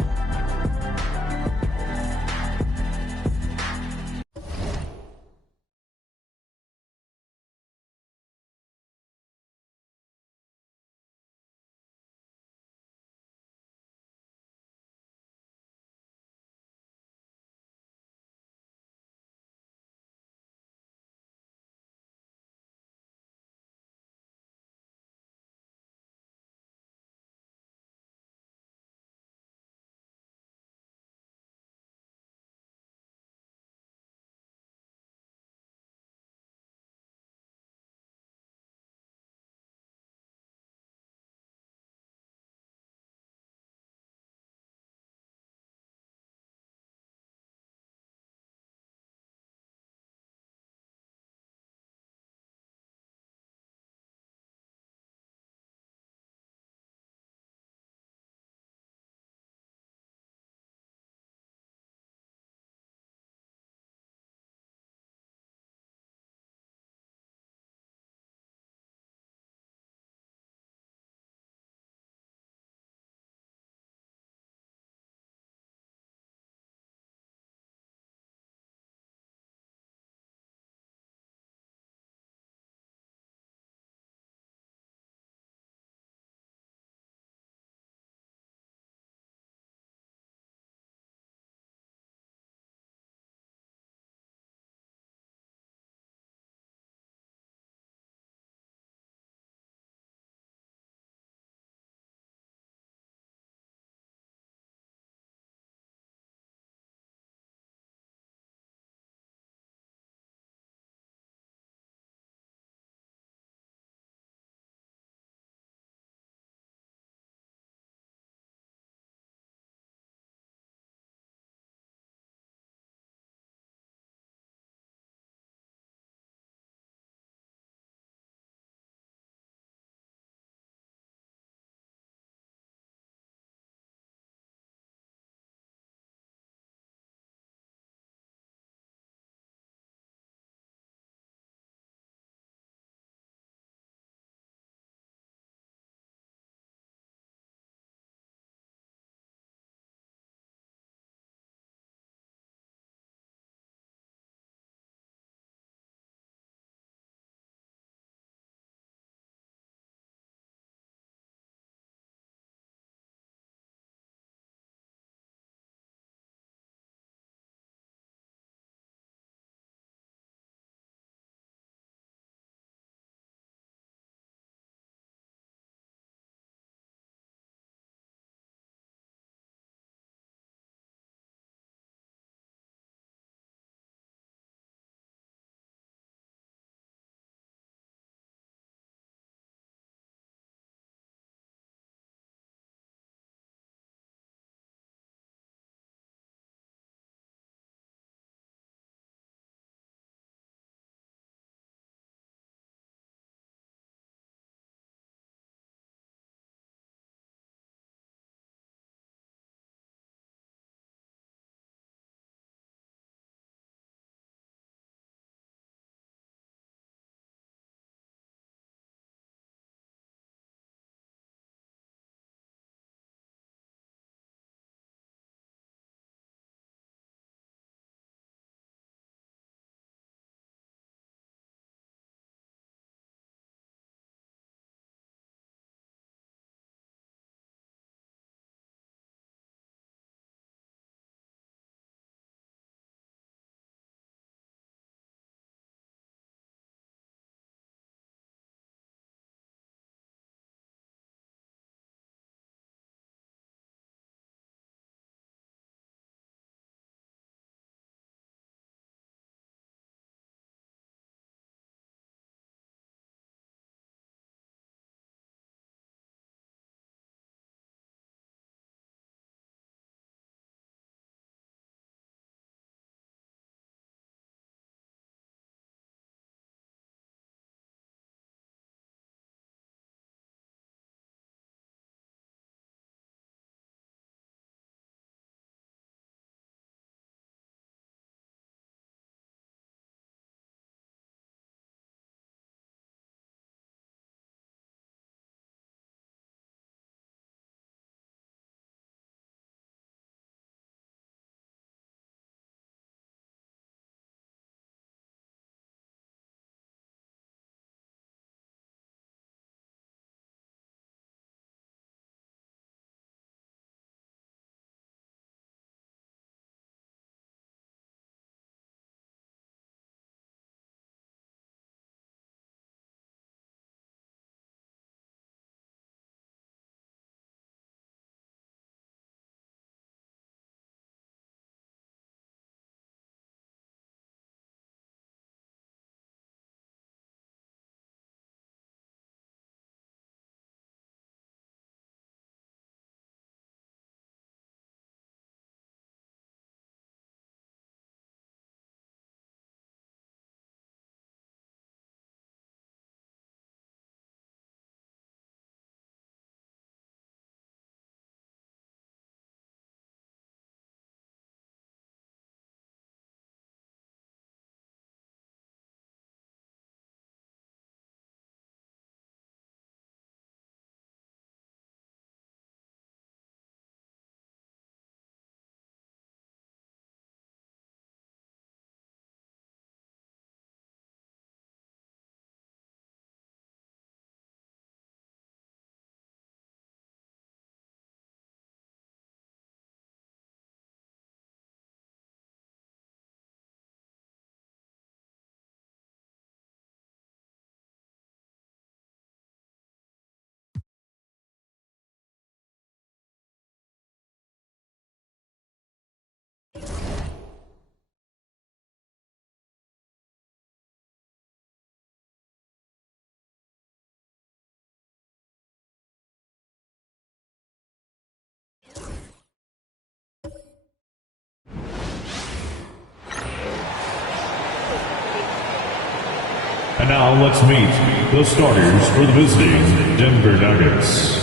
And now let's meet the starters for the visiting Denver Nuggets.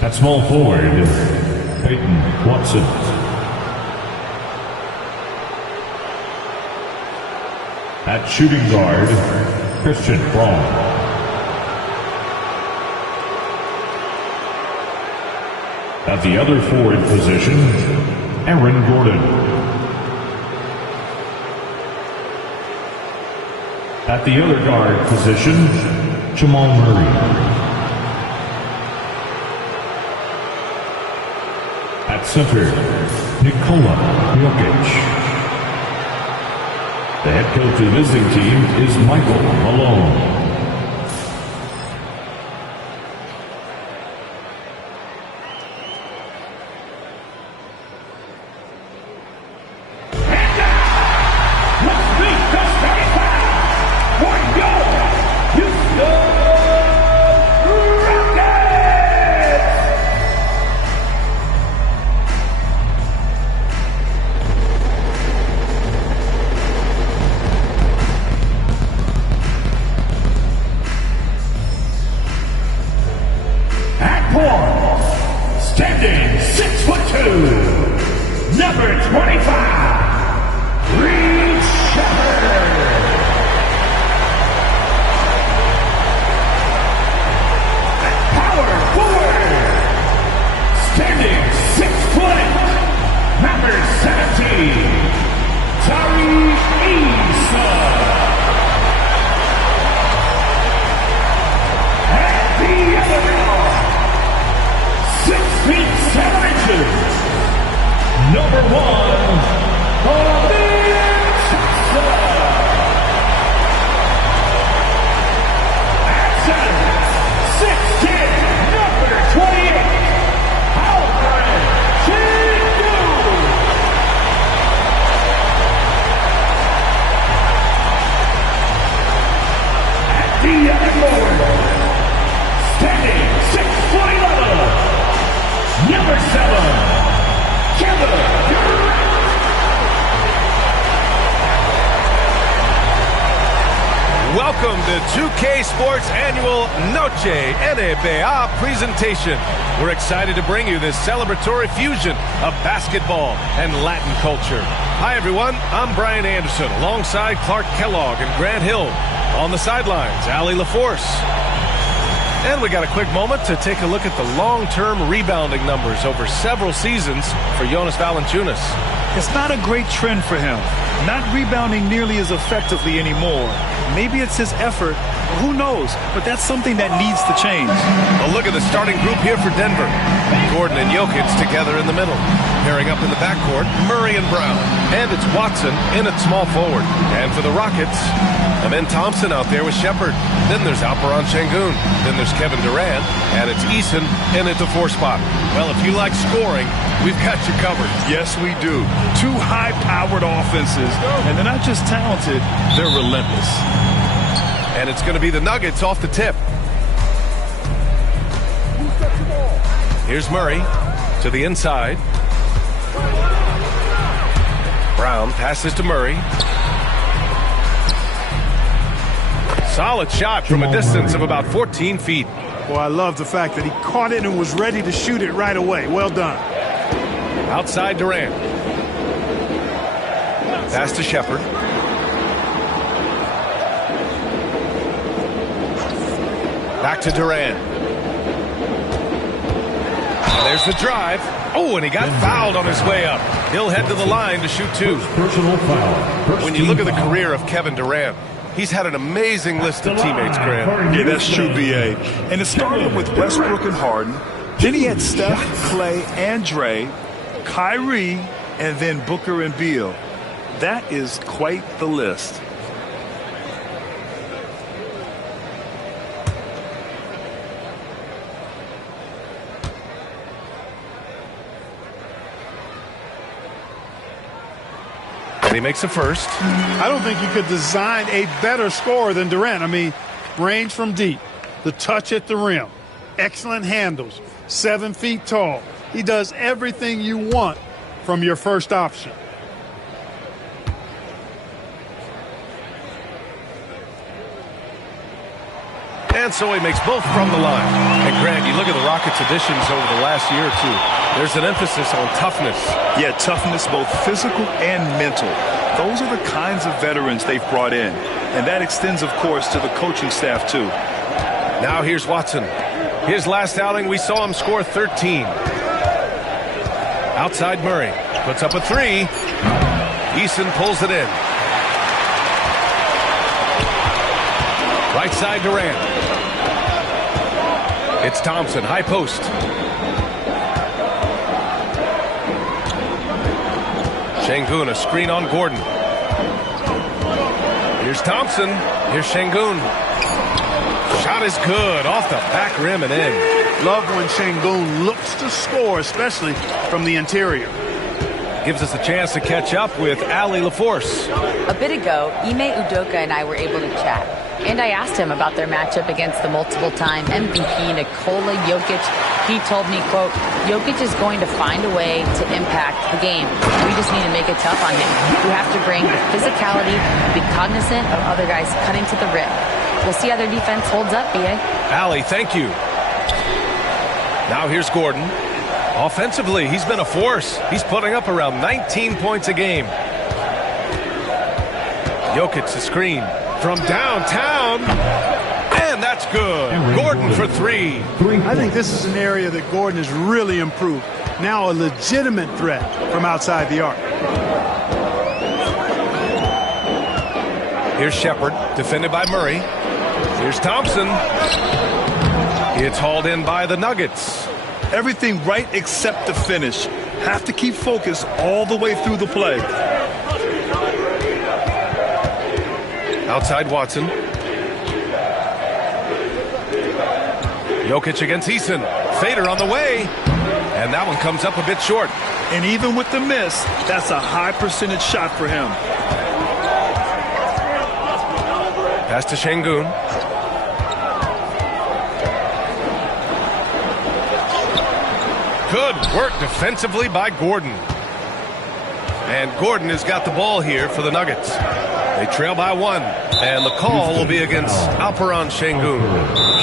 At small forward, Peyton Watson. At shooting guard, Christian Braun. At the other forward position, Aaron Gordon. At the other guard position, Jamal Murray. At center, Nikola Jokic. The head coach of the visiting team is Michael Malone. Welcome to 2K Sports Annual Noche NBA presentation. We're excited to bring you this celebratory fusion of basketball and Latin culture. Hi, everyone. I'm Brian Anderson, alongside Clark Kellogg and Grant Hill. On the sidelines, Allie LaForce. And we got a quick moment to take a look at the long-term rebounding numbers over several seasons for Jonas Valanciunas. It's not a great trend for him. Not rebounding nearly as effectively anymore. Maybe it's his effort. Who knows? But that's something that needs to change. A look at the starting group here for Denver. Gordon and Jokic together in the middle. Pairing up in the backcourt, Murray and Brown. And it's Watson in at small forward. And for the Rockets, Amen Thompson out there with Shepard. Then there's Alperon Şengün. Then there's Kevin Durant. And it's Eason in at the 4 spot. Well, if you like scoring, we've got you covered. Yes, we do. Two high-powered offenses. And they're not just talented, they're relentless. And it's going to be the Nuggets off the tip. Here's Murray to the inside. Brown passes to Murray. Solid shot from a distance of about 14 feet. Well, I love the fact that he caught it and was ready to shoot it right away. Well done. Outside Durant. Pass to Shepard. Back to Durant. And there's the drive. Oh, and he got fouled on his way up. He'll head to the line to shoot 2. Personal foul. When you look at the career of Kevin Durant, he's had an amazing list of teammates, Grant. Yeah, that's true, B.A. And it started with Westbrook and Harden. Then he had Steph, Clay, and Dre, Kyrie, and then Booker and Beal. That is quite the list. And he makes a first. I don't think you could design a better scorer than Durant. I mean, range from deep, the touch at the rim, excellent handles, 7 feet tall. He does everything you want from your first option. And so he makes both from the line. And Grant, you look at the Rockets' additions over the last year or two. There's an emphasis on toughness. Yeah, toughness, both physical and mental. Those are the kinds of veterans they've brought in. And that extends, of course, to the coaching staff, too. Now here's Watson. His last outing, we saw him score 13. Outside Murray. Puts up a three. Eason pulls it in. Right side Durant. It's Thompson, high post. Şengün, a screen on Gordon. Here's Thompson. Here's Şengün. Shot is good, off the back rim and in. Love when Şengün looks to score, especially from the interior. Gives us a chance to catch up with Allie LaForce. A bit ago, Ime Udoka and I were able to chat. And I asked him about their matchup against the multiple-time MVP Nikola Jokic. He told me, quote, Jokic is going to find a way to impact the game. We just need to make it tough on him. We have to bring the physicality, be cognizant of other guys cutting to the rim. We'll see how their defense holds up, B.A. Allie, thank you. Now here's Gordon. Offensively, he's been a force. He's putting up around 19 points a game. Jokic, the screen from downtown. And that's good. Gordon for three. I think this is an area that Gordon has really improved. Now a legitimate threat from outside the arc. Here's Shepard, defended by Murray. Here's Thompson. It's hauled in by the Nuggets. Everything right except the finish. Have to keep focused all the way through the play. Outside Watson. Jokic against Eason. Fader on the way. And that one comes up a bit short. And even with the miss, that's a high percentage shot for him. Pass to Şengün. Good work defensively by Gordon. And Gordon has got the ball here for the Nuggets. They trail by one. And the call will be against Alperen Şengün.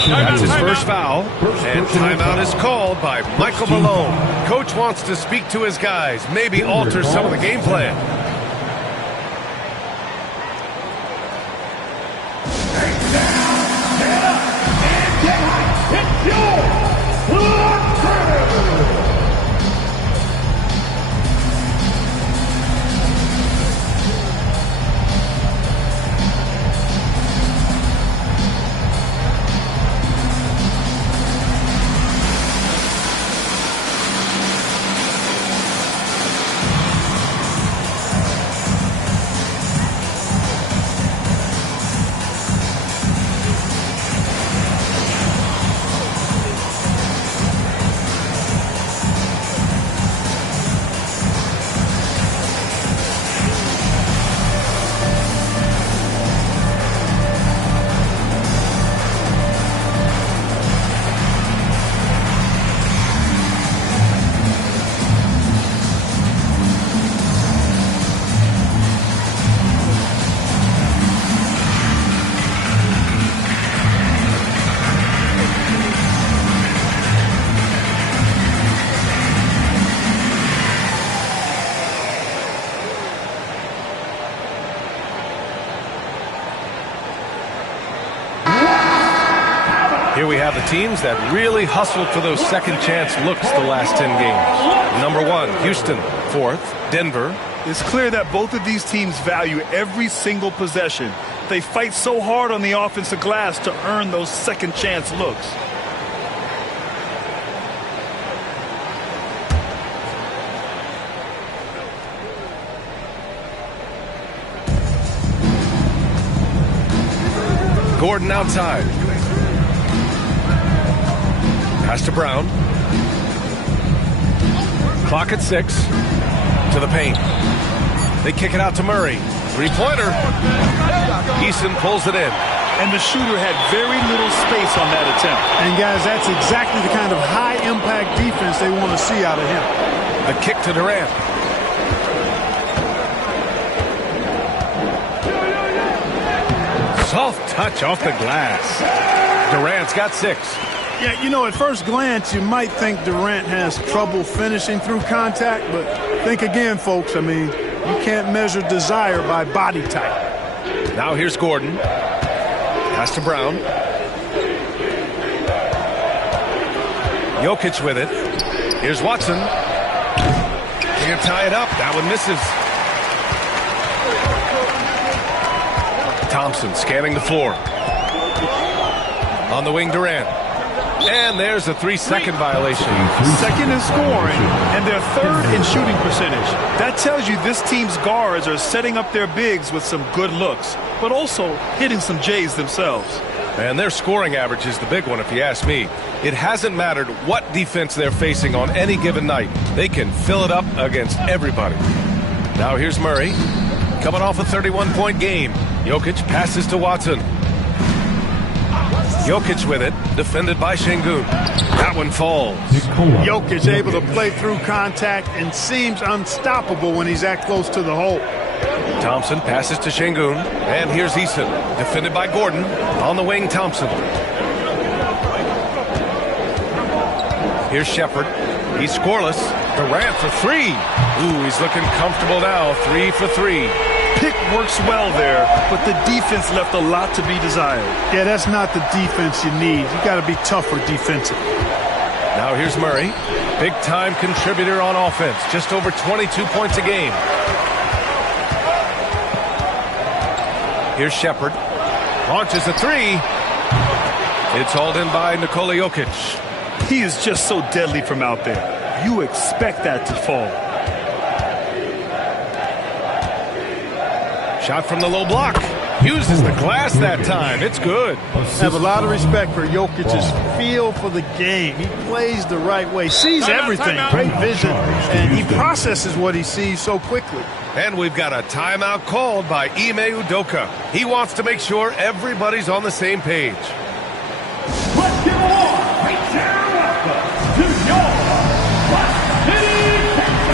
That's his first foul. And timeout is called by Michael Malone. Coach wants to speak to his guys, maybe alter some of the game plan. Here we have the teams that really hustled for those second chance looks the last 10 games. Number one, Houston. Fourth, Denver. It's clear that both of these teams value every single possession. They fight so hard on the offensive glass to earn those second chance looks. Gordon outside. Pass to Brown. Clock at 6. To the paint. They kick it out to Murray. Three-pointer. Eason pulls it in. And the shooter had very little space on that attempt. And guys, that's exactly the kind of high-impact defense they want to see out of him. The kick to Durant. Soft touch off the glass. Durant's got 6. Yeah, you know, at first glance, you might think Durant has trouble finishing through contact, but think again, folks. I mean, you can't measure desire by body type. Now here's Gordon. Pass to Brown. Jokic with it. Here's Watson. Can't tie it up. That one misses. Thompson scanning the floor. On the wing, Durant. And there's a 3-second violation. Second in scoring, and they're third in shooting percentage. That tells you this team's guards are setting up their bigs with some good looks, but also hitting some J's themselves. And their scoring average is the big one, if you ask me. It hasn't mattered what defense they're facing on any given night. They can fill it up against everybody. Now here's Murray. Coming off a 31-point game. Jokic passes to Watson. Jokic with it, defended by Şengün. That one falls. Jokic able to play through contact and seems unstoppable when he's that close to the hole. Thompson passes to Şengün, and here's Eason, defended by Gordon. On the wing, Thompson. Here's Shepherd. He's scoreless. Durant for 3. Ooh, he's looking comfortable now. 3 for 3. Pick works well there, but the defense left a lot to be desired. Yeah, that's not the defense you need. You got to be tougher defensively. Now here's Murray, big-time contributor on offense, just over 22 points a game. Here's Shepherd, launches a 3. It's hauled in by Nikola Jokic. He is just so deadly from out there. You expect that to fall. Shot from the low block. Uses the glass that time. It's good. I have a lot of respect for Jokic's feel for the game. He plays the right way, sees everything, great vision, and he processes what he sees so quickly. And we've got a timeout called by Ime Udoka. He wants to make sure everybody's on the same page. Let's give a warm, return welcome to your West City Pacers.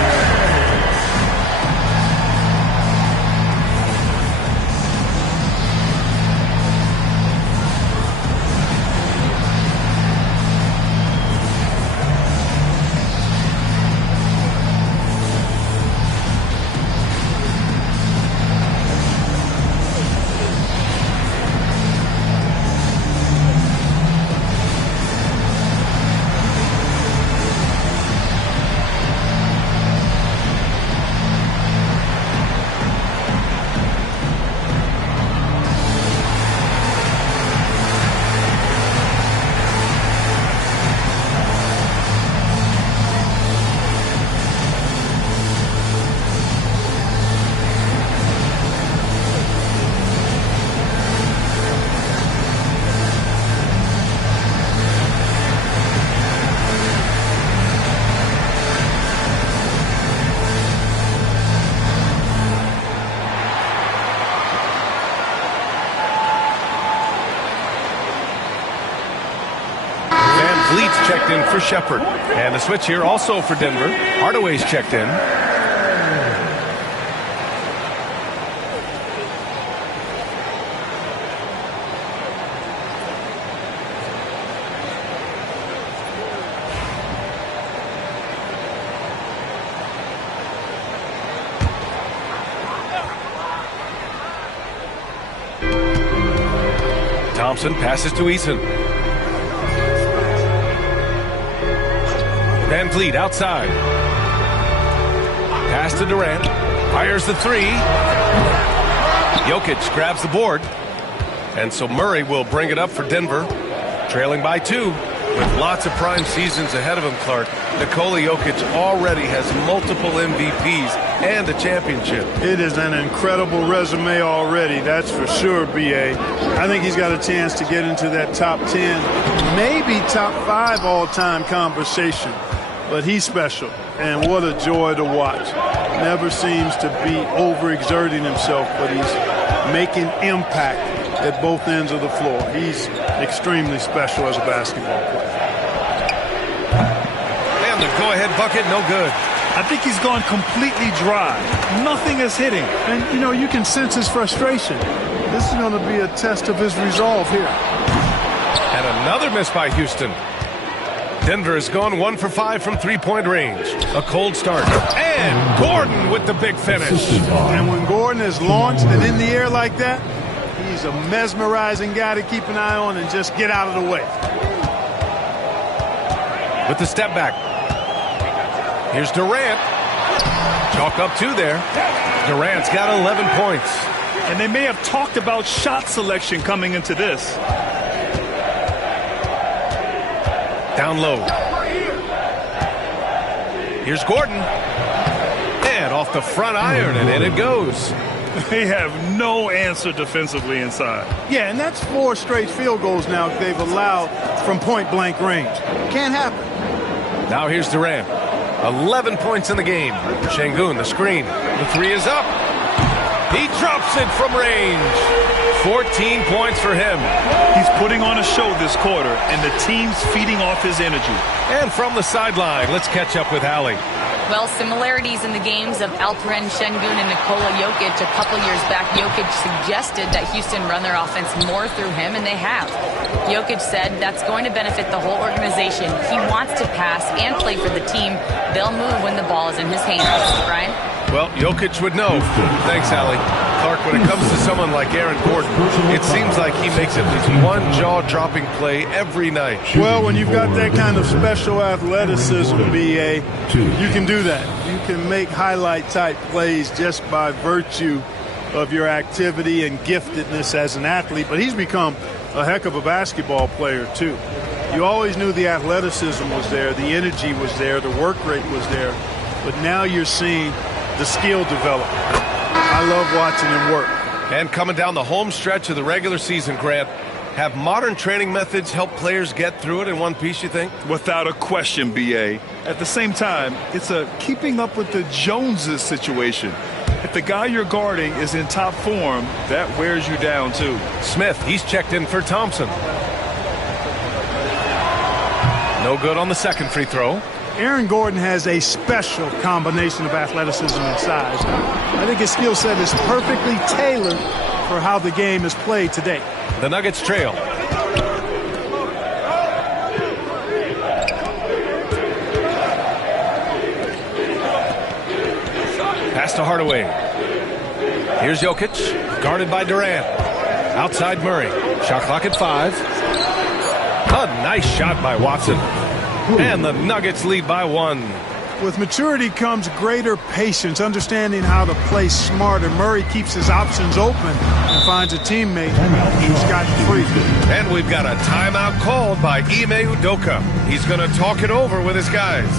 Checked in for Shepherd. And the switch here also for Denver. Hardaway's checked in. Thompson passes to Eason. Van Vliet outside. Pass to Durant. Fires the 3. Jokic grabs the board. And so Murray will bring it up for Denver. Trailing by 2. With lots of prime seasons ahead of him, Clark, Nikola Jokic already has multiple MVPs and a championship. It is an incredible resume already, that's for sure, B.A. I think he's got a chance to get into that top 10, maybe top 5 all-time conversation. But he's special, and what a joy to watch. Never seems to be overexerting himself, but he's making impact at both ends of the floor. He's extremely special as a basketball player. And the go-ahead bucket, no good. I think he's gone completely dry. Nothing is hitting. And, you know, you can sense his frustration. This is going to be a test of his resolve here. And a Another miss by Houston. Denver has gone 1 for 5 from three-point range. A cold start. And Gordon with the big finish. And when Gordon is launched and in the air like that, he's a mesmerizing guy to keep an eye on and just get out of the way. With the step back. Here's Durant. Chalk up 2 there. Durant's got 11 points. And they may have talked about shot selection coming into this. Down low. Here's Gordon. And off the front iron, and in it goes. They have no answer defensively inside. Yeah, and that's 4 straight field goals now they've allowed from point-blank range. Can't happen. Now here's Durant. 11 points in the game. Şengün, the screen. The 3 is up. He drops it from range. 14 points for him. He's putting on a show this quarter, and the team's feeding off his energy. And from the sideline, let's catch up with Allie. Well, similarities in the games of Alperen Şengün and Nikola Jokic. A couple years back, Jokic suggested that Houston run their offense more through him, and they have. Jokic said that's going to benefit the whole organization. He wants to pass and play for the team. They'll move when the ball is in his hands. Brian? Well, Jokic would know. Thanks, Allie. Clark, when it comes to someone like Aaron Gordon, it seems like he makes at least one jaw-dropping play every night. Well, when you've got that kind of special athleticism, B.A., you can do that. You can make highlight-type plays just by virtue of your activity and giftedness as an athlete. But he's become a heck of a basketball player, too. You always knew the athleticism was there, the energy was there, the work rate was there. But now you're seeing the skill develop. I love watching him work. And coming down the home stretch of the regular season, Grant, have modern training methods help players get through it in one piece, you think? Without a question, B.A. At the same time, it's a keeping up with the Joneses situation. If the guy you're guarding is in top form, that wears you down, too. Smith, he's checked in for Thompson. No good on the second free throw. Aaron Gordon has a special combination of athleticism and size. I think his skill set is perfectly tailored for how the game is played today. The Nuggets trail. Pass to Hardaway. Here's Jokic, guarded by Durant. Outside Murray. Shot clock at 5. A nice shot by Watson. And the Nuggets lead by 1. With maturity comes greater patience, understanding how to play smarter. Murray keeps his options open and finds a teammate who's got free. And we've got a timeout called by Ime Udoka. He's going to talk it over with his guys.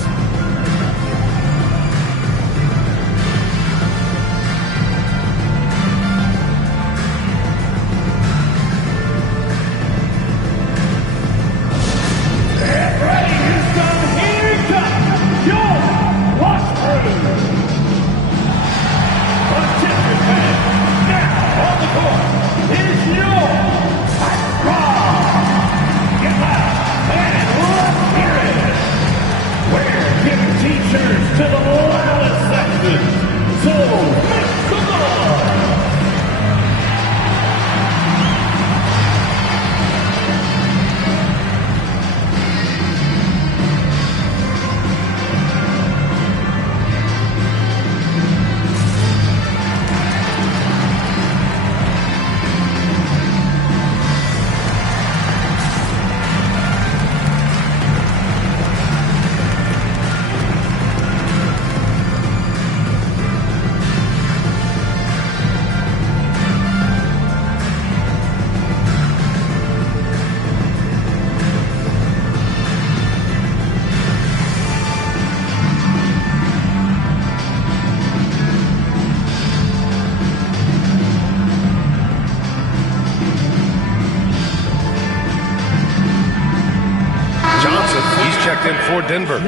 For Denver.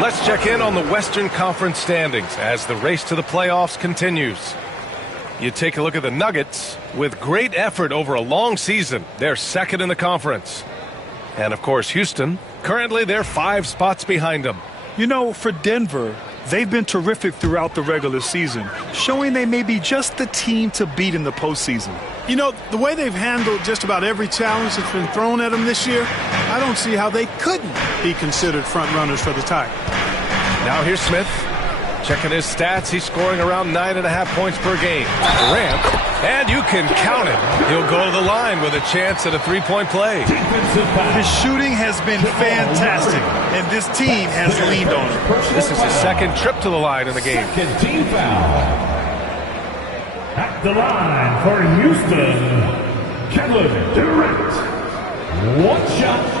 Let's check in on the Western Conference standings as the race to the playoffs continues. You take a look at the Nuggets. With great effort over a long season, they're second in the conference. And of course, Houston, currently they're 5 spots behind them. You know, for Denver, they've been terrific throughout the regular season, showing they may be just the team to beat in the postseason. You know, the way they've handled just about every challenge that's been thrown at them this year, I don't see how they couldn't be considered front runners for the title. Now here's Smith. Checking his stats, he's scoring around 9.5 points per game. Durant, and you can count it. He'll go to the line with a chance at a three-point play. His shooting has been fantastic, and this team has leaned on him. This is his second trip to the line in the game. Second team foul. At the line for Houston, Kevin Durant. One shot.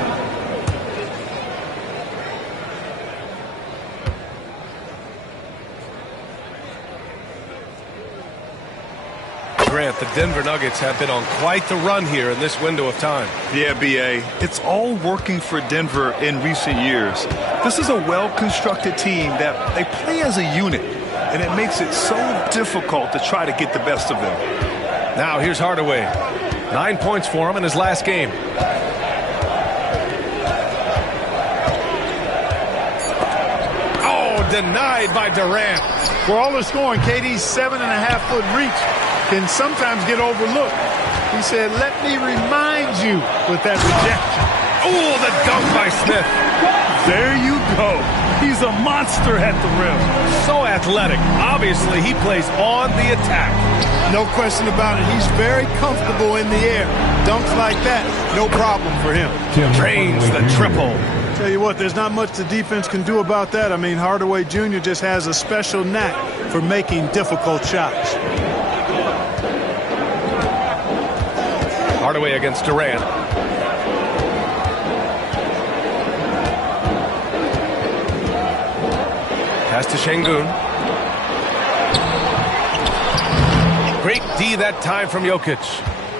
Grant, the Denver Nuggets have been on quite the run here in this window of time. Yeah, B.A., it's all working for Denver in recent years. This is a well-constructed team that they play as a unit, and it makes it so difficult to try to get the best of them. Now here's Hardaway. 9 points for him in his last game. Oh, denied by Durant. For all the scoring, KD's 7.5-foot reach can sometimes get overlooked. He said, let me remind you with that rejection. Oh, the dunk by Smith. There you go. He's a monster at the rim. So athletic. Obviously, he plays on the attack. No question about it. He's very comfortable in the air. Dunks like that, no problem for him. Drains the triple. Tell you what, there's not much the defense can do about that. I mean, Hardaway Jr. just has a special knack for making difficult shots. Hardaway against Durant. Pass to Şengün. Great D that time from Jokic.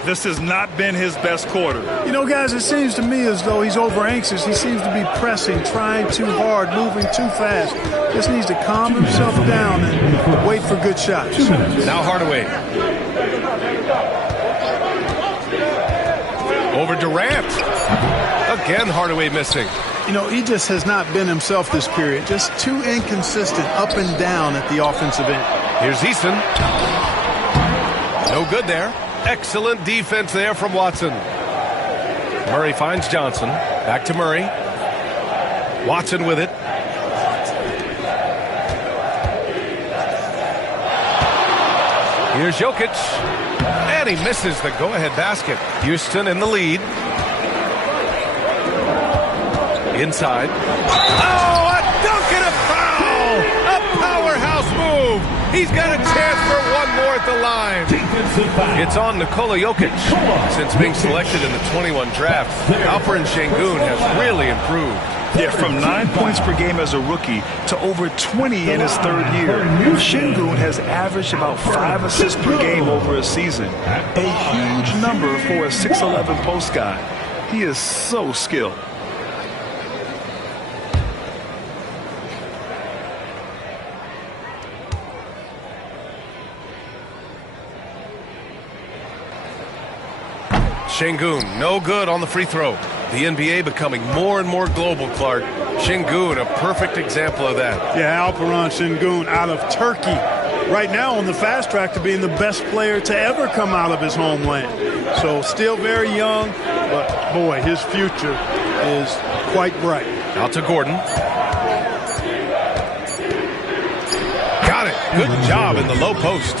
This has not been his best quarter. You know, guys, it seems to me as though he's over anxious. He seems to be pressing, trying too hard, moving too fast. Just needs to calm himself down and wait for good shots. Now Hardaway. Over Durant. Again, Hardaway missing. You know, he just has not been himself this period. Just too inconsistent up and down at the offensive end. Here's Easton. No good there. Excellent defense there from Watson. Murray finds Johnson. Back to Murray. Watson with it. Here's Jokic. And he misses the go-ahead basket. Houston in the lead. Inside. Oh, a dunk and a foul! A powerhouse move! He's got a chance for one more at the line. It's on Nikola Jokic. Since being selected in the 21 draft, Alperen Şengün has really improved. Yeah, from 9 points per game as a rookie to over 20 in his third year. Şengün has averaged about 5 assists per game over a season. A huge number for a 6'11" post guy. He is so skilled. Şengün, no good on the free throw. The NBA becoming more and more global, Clark. Şengün, a perfect example of that. Yeah, Alperen Şengün out of Turkey. Right now on the fast track to being the best player to ever come out of his homeland. So still very young, but boy, his future is quite bright. Out to Gordon. Got it. Good job in the low post.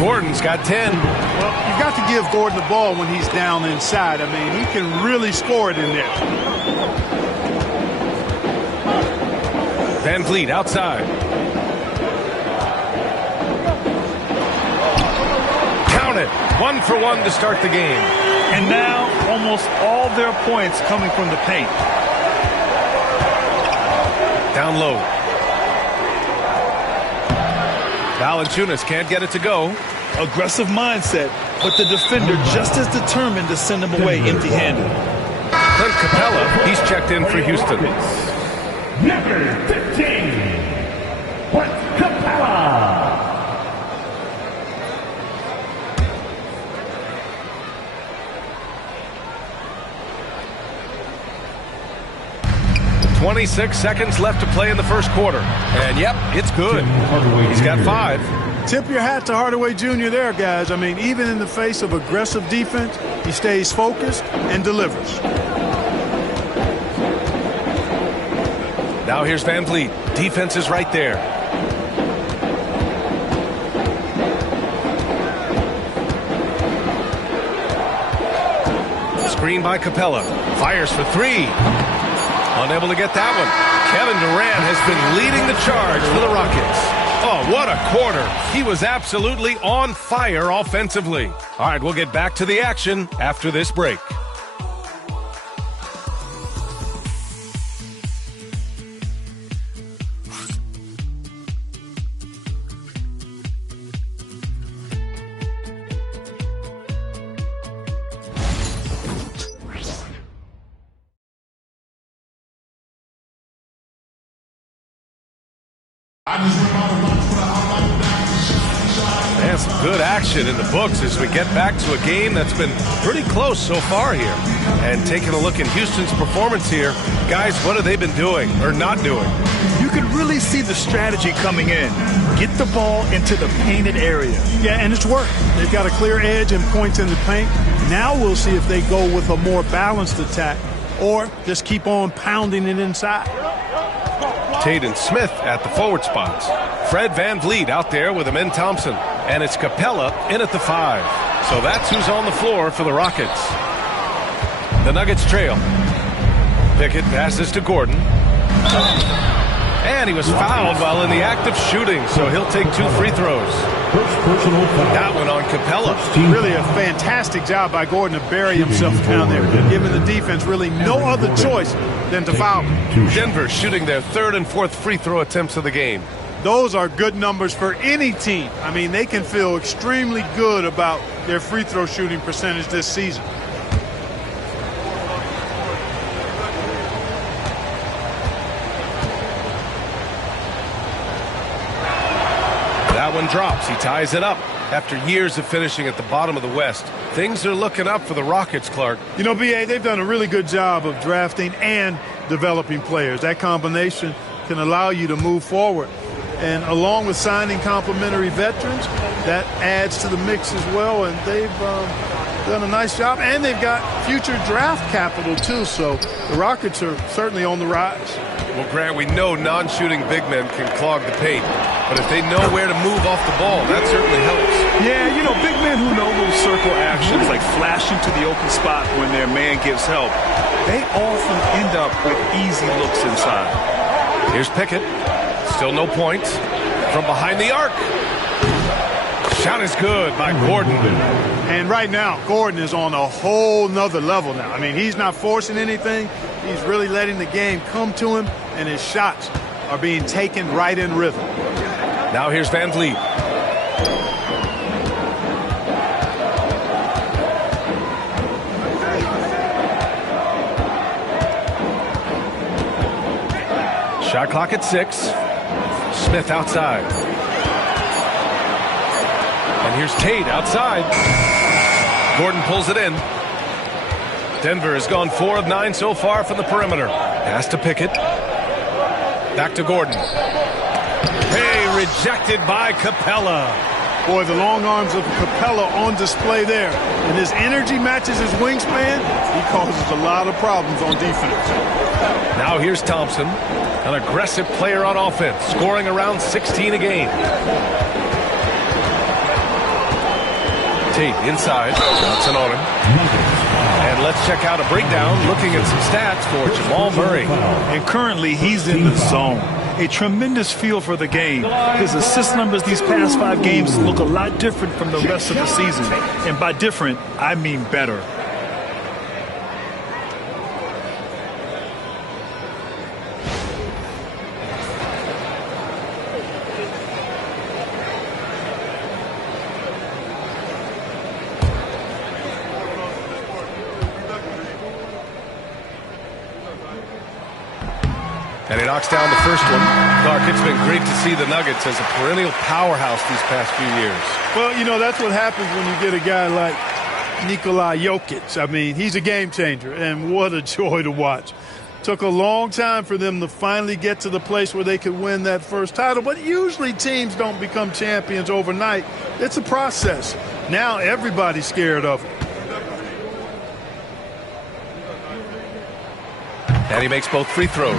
Gordon's got 10. Well, you've got to give Gordon the ball when he's down inside. I mean, he can really score it in there. Van Vliet outside. Count it. 1 for 1 to start the game. And now almost all their points coming from the paint. Down low. Valanciunas can't get it to go. Aggressive mindset, but the defender just as determined to send him away empty-handed. Clint Capella, he's checked in for Houston. Number 15, Clint Capella. 26 seconds left to play in the first quarter. And, yep, it's good. He's got 5. Tip your hat to Hardaway Jr. there, guys. I mean, even in the face of aggressive defense, he stays focused and delivers. Now here's Van Vliet. Defense is right there. Screen by Capella. Fires for 3. Unable to get that one. Kevin Durant has been leading the charge for the Rockets. Oh, what a quarter. He was absolutely on fire offensively. All right, we'll get back to the action after this break. And some good action in the books as we get back to a game that's been pretty close so far here. And taking a look at Houston's performance here, guys, what have they been doing or not doing? You can really see the strategy coming in. Get the ball into the painted area. Yeah, and it's worked. They've got a clear edge and points in the paint. Now we'll see if they go with a more balanced attack or just keep on pounding it inside. Tate and Smith at the forward spots. Fred Van Vliet out there with Amin Thompson. And it's Capella in at the 5. So that's who's on the floor for the Rockets. The Nuggets trail. Pickett passes to Gordon. And he was fouled while in the act of shooting, so he'll take 2 free throws. That one on Capella. Really a fantastic job by Gordon to bury himself down there, giving the defense really no other choice than to foul him. Denver shooting their 3rd and 4th free throw attempts of the game. Those are good numbers for any team. I mean, they can feel extremely good about their free throw shooting percentage this season. That one drops. He ties it up. After years of finishing at the bottom of the West, things are looking up for the Rockets, Clark. You know, B.A., they've done a really good job of drafting and developing players. That combination can allow you to move forward. And along with signing complementary veterans, that adds to the mix as well. And they've done a nice job. And they've got future draft capital, too. So the Rockets are certainly on the rise. Well, Grant, we know non-shooting big men can clog the paint. But if they know where to move off the ball, that certainly helps. Yeah, you know, big men who know those circle actions, like flashing to the open spot when their man gives help, they often end up with easy looks inside. Here's Pickett. Still no points. From behind the arc. Shot is good by Gordon. And right now, Gordon is on a whole nother level now. I mean, he's not forcing anything. He's really letting the game come to him, and his shots are being taken right in rhythm. Now here's Van Vliet. Shot clock at 6. Smith outside. And here's Tate outside. Gordon pulls it in. Denver has gone 4 of 9 so far from the perimeter. Pass to Pickett. Back to Gordon. Hey, rejected by Capella. Boy, the long arms of Capella on display there. And his energy matches his wingspan. He causes a lot of problems on defense. Now here's Thompson, an aggressive player on offense, scoring around 16 a game. Tate inside. Johnson on him. And let's check out a breakdown looking at some stats for Jamal Murray. And currently he's in the zone. A tremendous feel for the game. His assist numbers these past 5 games look a lot different from the rest of the season. And by different, I mean better. And he knocks down the first one. Clark, it's been great to see the Nuggets as a perennial powerhouse these past few years. Well, you know, that's what happens when you get a guy like Nikola Jokic. I mean, he's a game changer, and what a joy to watch. Took a long time for them to finally get to the place where they could win that first title. But usually teams don't become champions overnight. It's a process. Now everybody's scared of them. And he makes both free throws.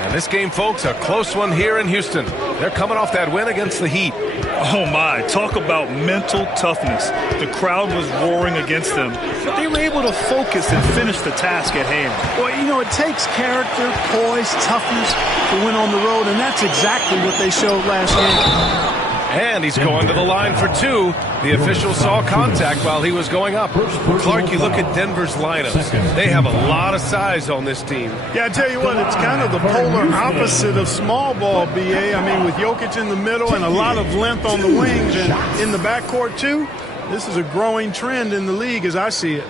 And this game, folks, a close one here in Houston. They're coming off that win against the Heat. Oh, my. Talk about mental toughness. The crowd was roaring against them, but they were able to focus and finish the task at hand. Well, you know, it takes character, poise, toughness to win on the road, and that's exactly what they showed last game. And he's going to the line for two. The official saw contact while he was going up. Clark, you look at Denver's lineups. They have a lot of size on this team. Yeah, I tell you what, it's kind of the polar opposite of small ball, B.A. I mean, with Jokic in the middle and a lot of length on the wings and in the backcourt, too, this is a growing trend in the league as I see it.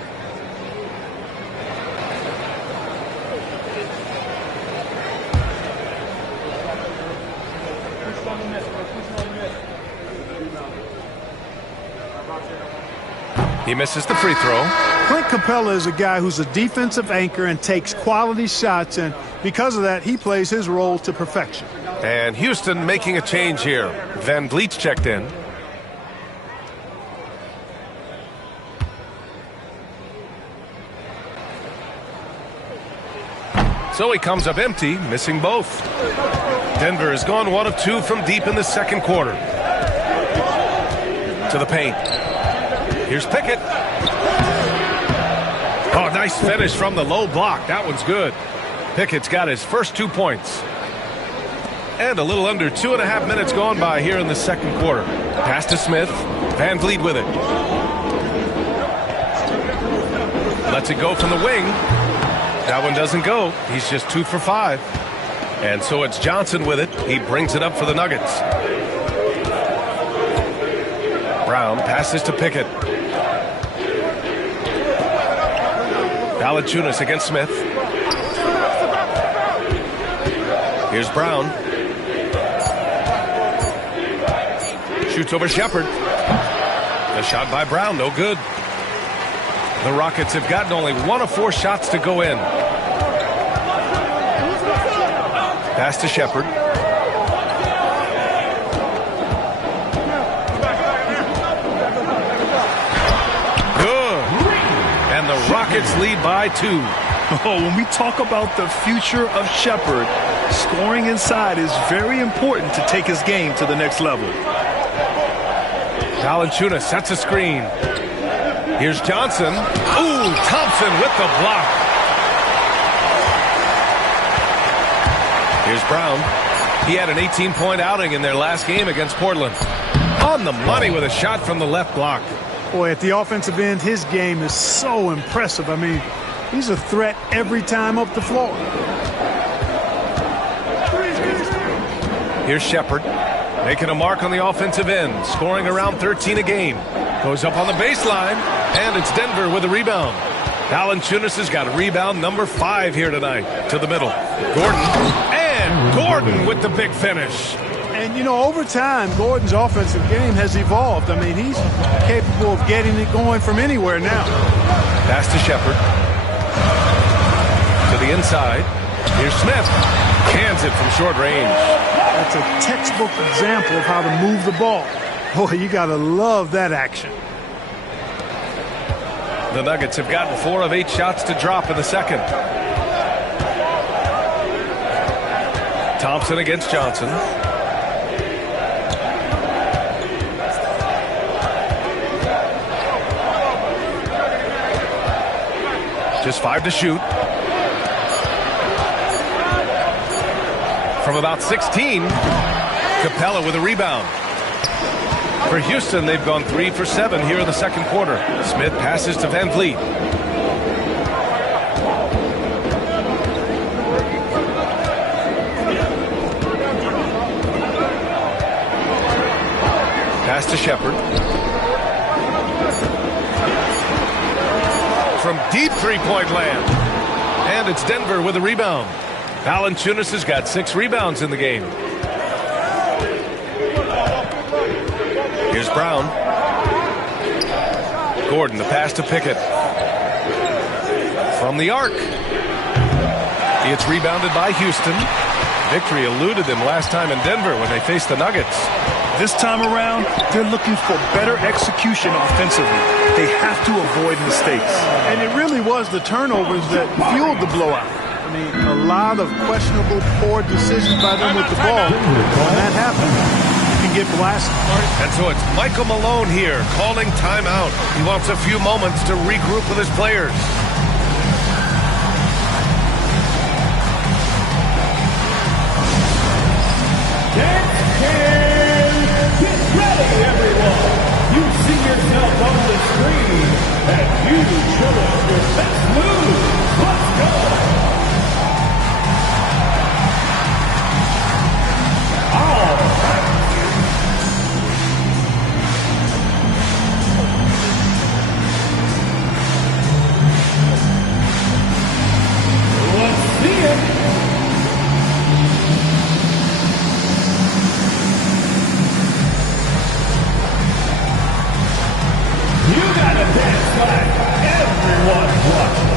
He misses the free throw. Clint Capella is a guy who's a defensive anchor and takes quality shots, and because of that, he plays his role to perfection. And Houston making a change here. Van Vliet's checked in. So he comes up empty, missing both. Denver has gone 1 of 2 from deep in the second quarter. To the paint. Here's Pickett. Oh, nice finish from the low block. That one's good. Pickett's got his first 2 points. And a little under 2.5 minutes gone by here in the second quarter. Pass to Smith. Van Vliet with it. Lets it go from the wing. That one doesn't go. He's just 2 for 5. And so it's Johnson with it. He brings it up for the Nuggets. Brown passes to Pickett. Valanciunas against Smith. Here's Brown. Shoots over Shepard. The shot by Brown, no good. The Rockets have gotten only 1 of 4 shots to go in. Pass to Shepard. The Rockets lead by 2. Oh, when we talk about the future of Shepard, scoring inside is very important to take his game to the next level. Valanciunas sets a screen. Here's Johnson. Ooh, Thompson with the block. Here's Brown. He had an 18-point outing in their last game against Portland. On the money with a shot from the left block. Boy, at the offensive end, his game is so impressive. I mean, he's a threat every time up the floor. Here's Shepard making a mark on the offensive end, scoring around 13 a game. Goes up on the baseline, and it's Denver with a rebound. Valanciunas has got a rebound number 5 here tonight. To the middle. Gordon with the big finish. And, you know, over time, Gordon's offensive game has evolved. I mean, he's capable of getting it going from anywhere now. Pass to Shepard. To the inside. Here's Smith. Cans it from short range. That's a textbook example of how to move the ball. Boy, you got to love that action. The Nuggets have gotten 4 of 8 shots to drop in the second. Thompson against Johnson. Just 5 to shoot. From about 16, Capella with a rebound. For Houston, they've gone 3 for 7 here in the second quarter. Smith passes to Van Vliet. Pass to Shepard. From deep three-point land. And it's Denver with a rebound. Valanciunas has got 6 rebounds in the game. Here's Brown. Gordon, the pass to Pickett. From the arc. It's rebounded by Houston. Victory eluded them last time in Denver when they faced the Nuggets. This time around, they're looking for better execution offensively. They have to avoid mistakes. And it really was the turnovers that fueled the blowout. I mean, a lot of questionable, poor decisions by them with the ball. When that happens, you can get blasted. And so it's Michael Malone here calling timeout. He wants a few moments to regroup with his players. Get ready, everyone! You see yourself on the screen, and you show us your best move. Let's go! All right. Let's see it. You gotta dance like everyone's watching.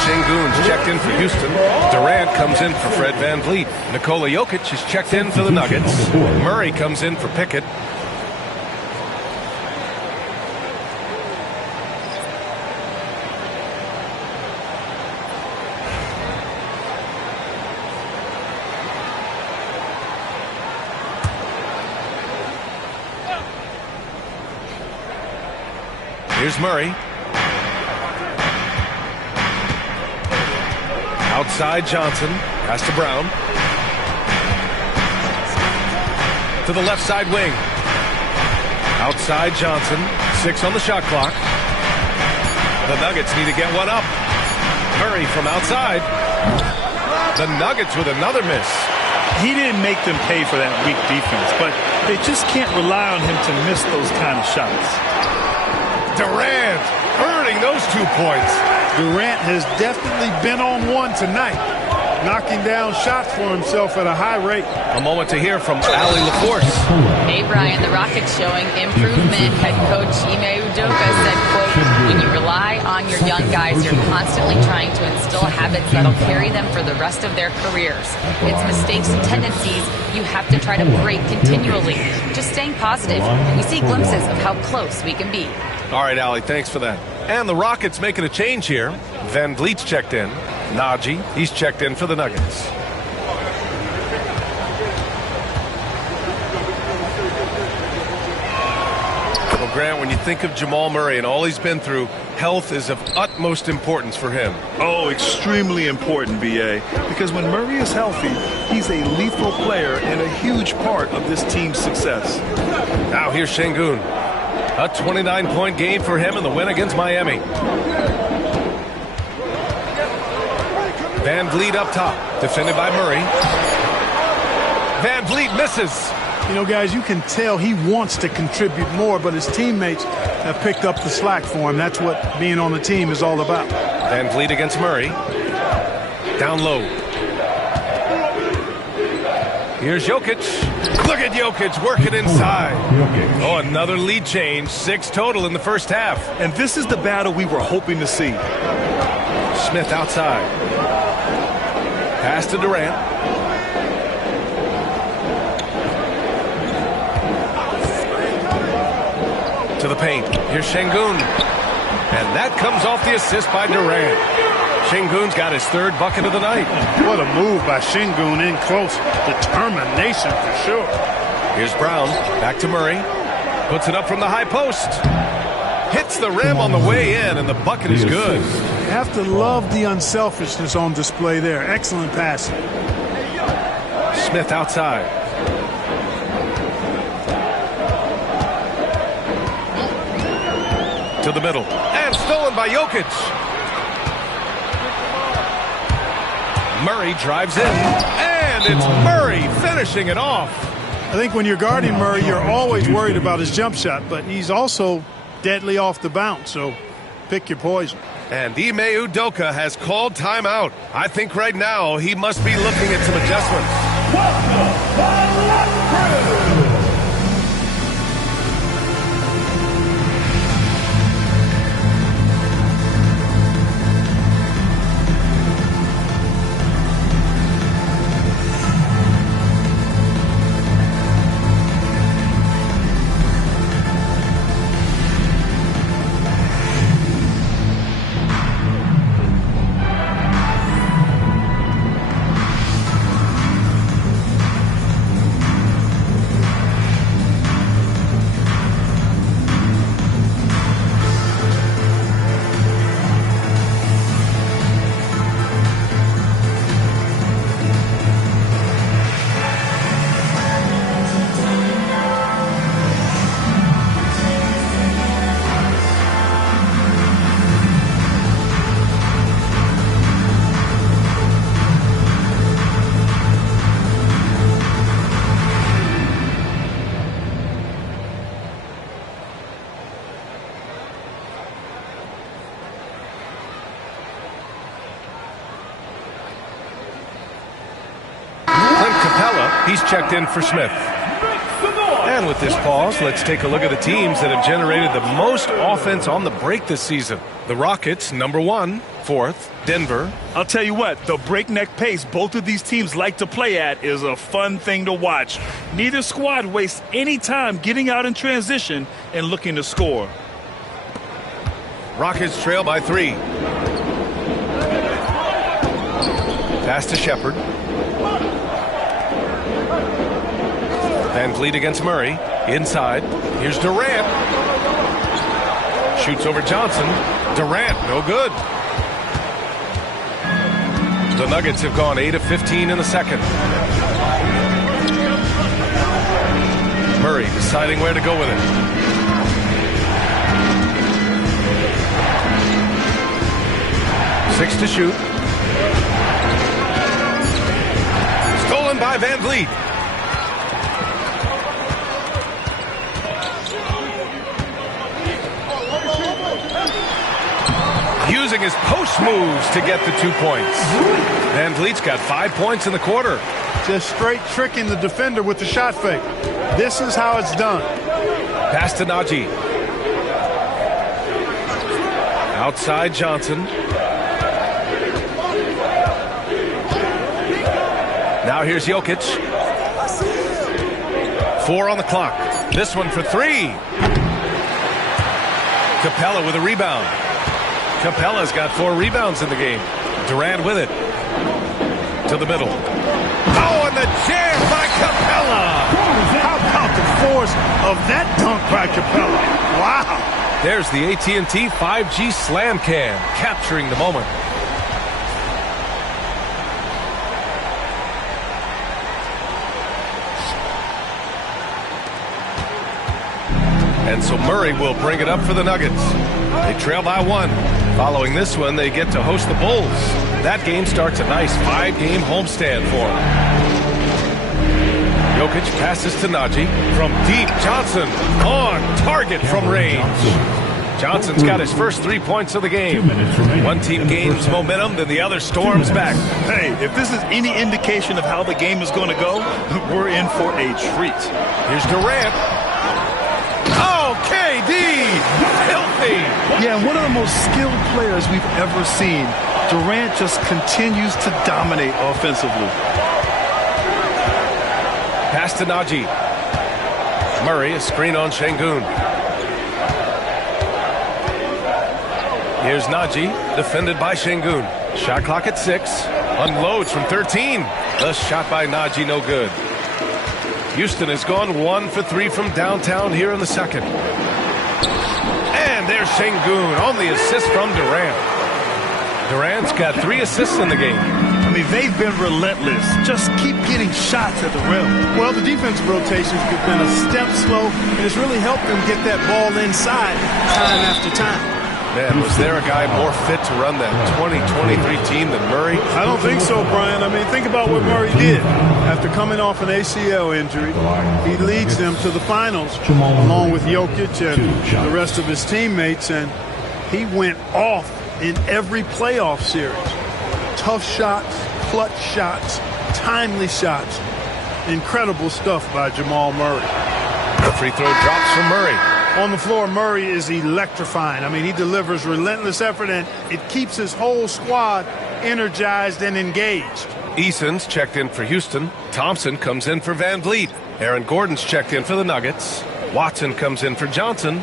Şengün's checked in for Houston. Durant comes in for Fred VanVleet. Nikola Jokic is checked in for the Nuggets. Murray comes in for Pickett. Here's Murray. Outside Johnson, pass to Brown. To the left side wing. Outside Johnson, 6 on the shot clock. The Nuggets need to get one up. Murray from outside. The Nuggets with another miss. He didn't make them pay for that weak defense, but they just can't rely on him to miss those kind of shots. Durant earning those 2 points. Durant has definitely been on one tonight, knocking down shots for himself at a high rate. A moment to hear from Allie LaForce. Hey, Brian, the Rockets showing improvement. Head coach Ime Udoka said, quote, when you rely on your young guys, you're constantly trying to instill habits that'll carry them for the rest of their careers. It's mistakes and tendencies you have to try to break continually. Just staying positive. We see glimpses of how close we can be. All right, Allie, thanks for that. And the Rockets making a change here. VanVleet's checked in. Najee, he's checked in for the Nuggets. Well, Grant, when you think of Jamal Murray and all he's been through, health is of utmost importance for him. Oh, extremely important, B.A., because when Murray is healthy, he's a lethal player and a huge part of this team's success. Now here's Şengün. A 29-point game for him in the win against Miami. VanVleet up top, defended by Murray. VanVleet misses. You know, guys, you can tell he wants to contribute more, but his teammates have picked up the slack for him. That's what being on the team is all about. VanVleet against Murray. Down low. Here's Jokic. Look at Jokic working inside. Oh, another lead change. 6 total in the first half. And this is the battle we were hoping to see. Smith outside. Pass to Durant. To the paint. Here's Şengün. And that comes off the assist by Durant. Şengün's got his 3rd bucket of the night. What a move by Şengün in close. Determination for sure. Here's Brown. Back to Murray. Puts it up from the high post. Hits the rim on the way in, and the bucket is good. You have to love the unselfishness on display there. Excellent passing. Smith outside. To the middle. And stolen by Jokic. Murray drives in. And it's Murray finishing it off. I think when you're guarding Murray, you're always worried about his jump shot, but he's also deadly off the bounce, so pick your poison. And Ime Udoka has called timeout. I think right now he must be looking at some adjustments. He's checked in for Smith. And with this pause, let's take a look at the teams that have generated the most offense on the break this season. The Rockets, number 1, 4th. Denver. I'll tell you what, the breakneck pace both of these teams like to play at is a fun thing to watch. Neither squad wastes any time getting out in transition and looking to score. Rockets trail by 3. Pass to Shepard. Van Vliet against Murray. Inside. Here's Durant. Shoots over Johnson. Durant, no good. The Nuggets have gone 8 of 15 in the second. Murray deciding where to go with it. Six to shoot. Stolen by Van Vliet. Using his post moves to get the 2 points. Van Vliet's got 5 points in the quarter. Just straight tricking the defender with the shot fake. This is how it's done. Pass to Najee. Outside Johnson. Now here's Jokic. 4 on the clock. This one for 3. Capella with a rebound. Capella's got 4 rebounds in the game. Durant with it. To the middle. Oh, and the jam by Capella! How about the force of that dunk by Capella? Wow! There's the AT&T 5G Slam Cam, capturing the moment. And so Murray will bring it up for the Nuggets. They trail by 1. Following this one, they get to host the Bulls. That game starts a nice 5-game homestand for them. Jokic passes to Najee. From deep, Johnson on target from range. Johnson's got his first 3 points of the game. One team gains momentum, then the other storms back. Hey, if this is any indication of how the game is going to go, we're in for a treat. Here's Durant. Oh, KD! Filthy! Yeah, one of the most skilled players we've ever seen. Durant just continues to dominate offensively. Pass to Najee. Murray, a screen on Şengün. Here's Najee, defended by Şengün. Shot clock at 6. Unloads from 13. The shot by Najee, no good. Houston has gone 1 for 3 from downtown here in the second. And there's Şengün on the assist from Durant. Durant's got 3 assists in the game. I mean, they've been relentless. Just keep getting shots at the rim. Well, the defensive rotations have been a step slow, and it's really helped them get that ball inside time after time. Man, was there a guy more fit to run that 2023 team than Murray? I don't think so, Brian. I mean, think about what Murray did. After coming off an ACL injury, he leads them to the finals along with Jokic and the rest of his teammates, and he went off in every playoff series. Tough shots, clutch shots, timely shots. Incredible stuff by Jamal Murray. The free throw drops from Murray. On the floor, Murray is electrifying. I mean, he delivers relentless effort, and it keeps his whole squad energized and engaged. Eason's checked in for Houston. Thompson comes in for Van Vliet. Aaron Gordon's checked in for the Nuggets. Watson comes in for Johnson.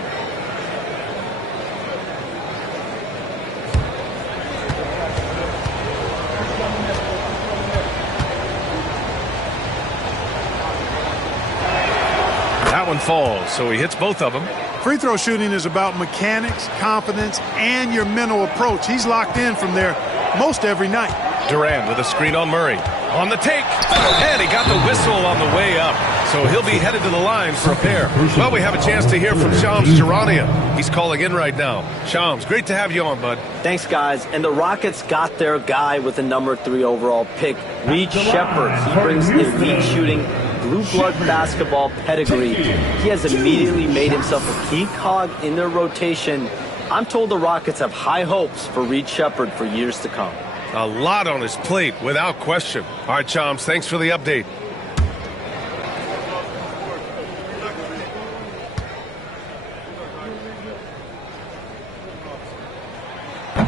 That one falls, so he hits both of them. Free throw shooting is about mechanics, confidence, and your mental approach. He's locked in from there most every night. Durant with a screen on Murray. On the take. And he got the whistle on the way up. So he'll be headed to the line for a pair. Well, we have a chance to hear from Shams Charania. He's calling in right now. Shams, great to have you on, bud. Thanks, guys. And the Rockets got their guy with the number 3 overall pick, Reed Shepherd. He brings elite shooting, blue blood basketball pedigree. He has immediately made himself a key cog in their rotation. I'm told the Rockets have high hopes for Reed Shepherd for years to come. A lot on his plate, without question. All right, Shams, thanks for the update.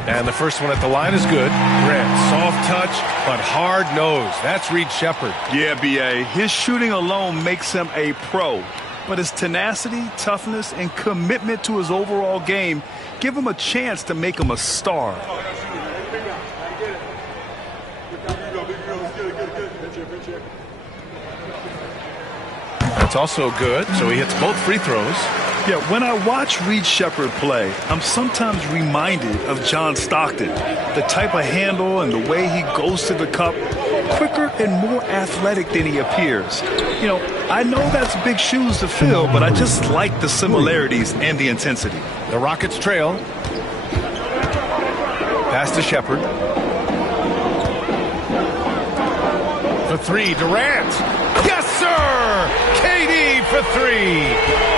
And the first one at the line is good. Grant, soft touch, but hard nose. That's Reed Shepherd. Yeah, B.A. His shooting alone makes him a pro. But his tenacity, toughness, and commitment to his overall game give him a chance to make him a star. That's also good, so he hits both free throws. Yeah, when I watch Reed Shepherd play, I'm sometimes reminded of John Stockton. The type of handle and the way he goes to the cup, quicker and more athletic than he appears. You know, I know that's big shoes to fill, but I just like the similarities and the intensity. The Rockets trail. Pass to Shepherd. For three, Durant. Yes, sir! KD for three.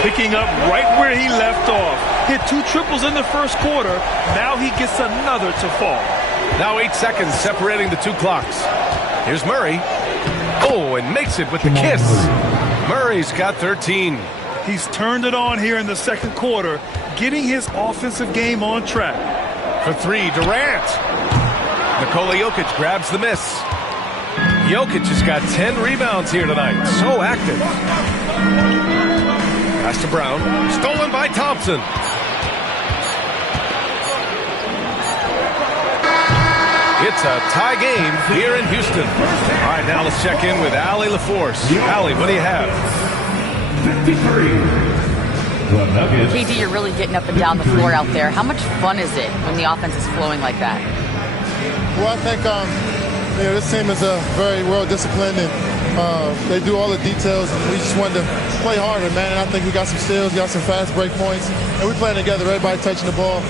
Picking up right where he left off. Hit 2 triples in the first quarter. Now he gets another to fall. Now 8 seconds separating the 2 clocks. Here's Murray. Oh, and makes it with the kiss. Murray's got 13. He's turned it on here in the second quarter, getting his offensive game on track. For three, Durant. Nikola Jokic grabs the miss. Jokic has got 10 rebounds here tonight. So active. Pass to Brown. Stolen by Thompson. It's a tie game here in Houston. All right, now let's check in with Allie LaForce. Allie, what do you have? 53. KD, you're really getting up and down the floor out there. How much fun is it when the offense is flowing like that? Well, I think this team is very well disciplined, and they do all the details. And we just wanted to play harder, man. And I think we got some steals, got some fast break points, and we're playing together. Everybody touching the ball.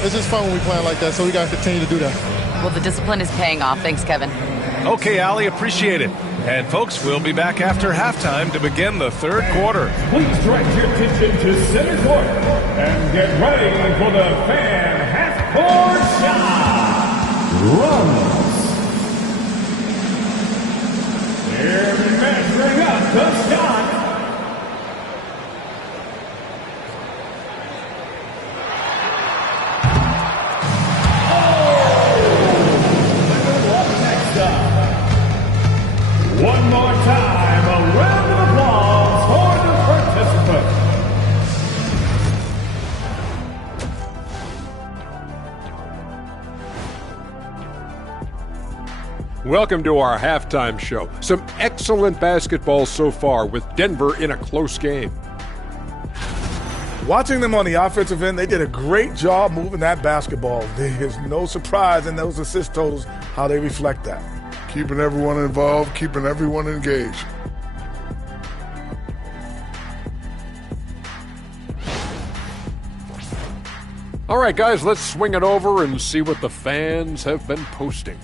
It's just fun when we playing like that. So we got to continue to do that. Well, the discipline is paying off. Thanks, Kevin. Okay, Allie, appreciate it. And folks, we'll be back after halftime to begin the third quarter. Please direct your attention to center court and get ready for the fan half-court shot. Runs. They're measuring up the shot. One more time, a round of applause for the participant. Welcome to our halftime show. Some excellent basketball so far with Denver in a close game. Watching them on the offensive end, they did a great job moving that basketball. There's no surprise in those assist totals how they reflect that. keeping everyone involved, keeping everyone engaged. All right, guys, let's swing it over and see what the fans have been posting.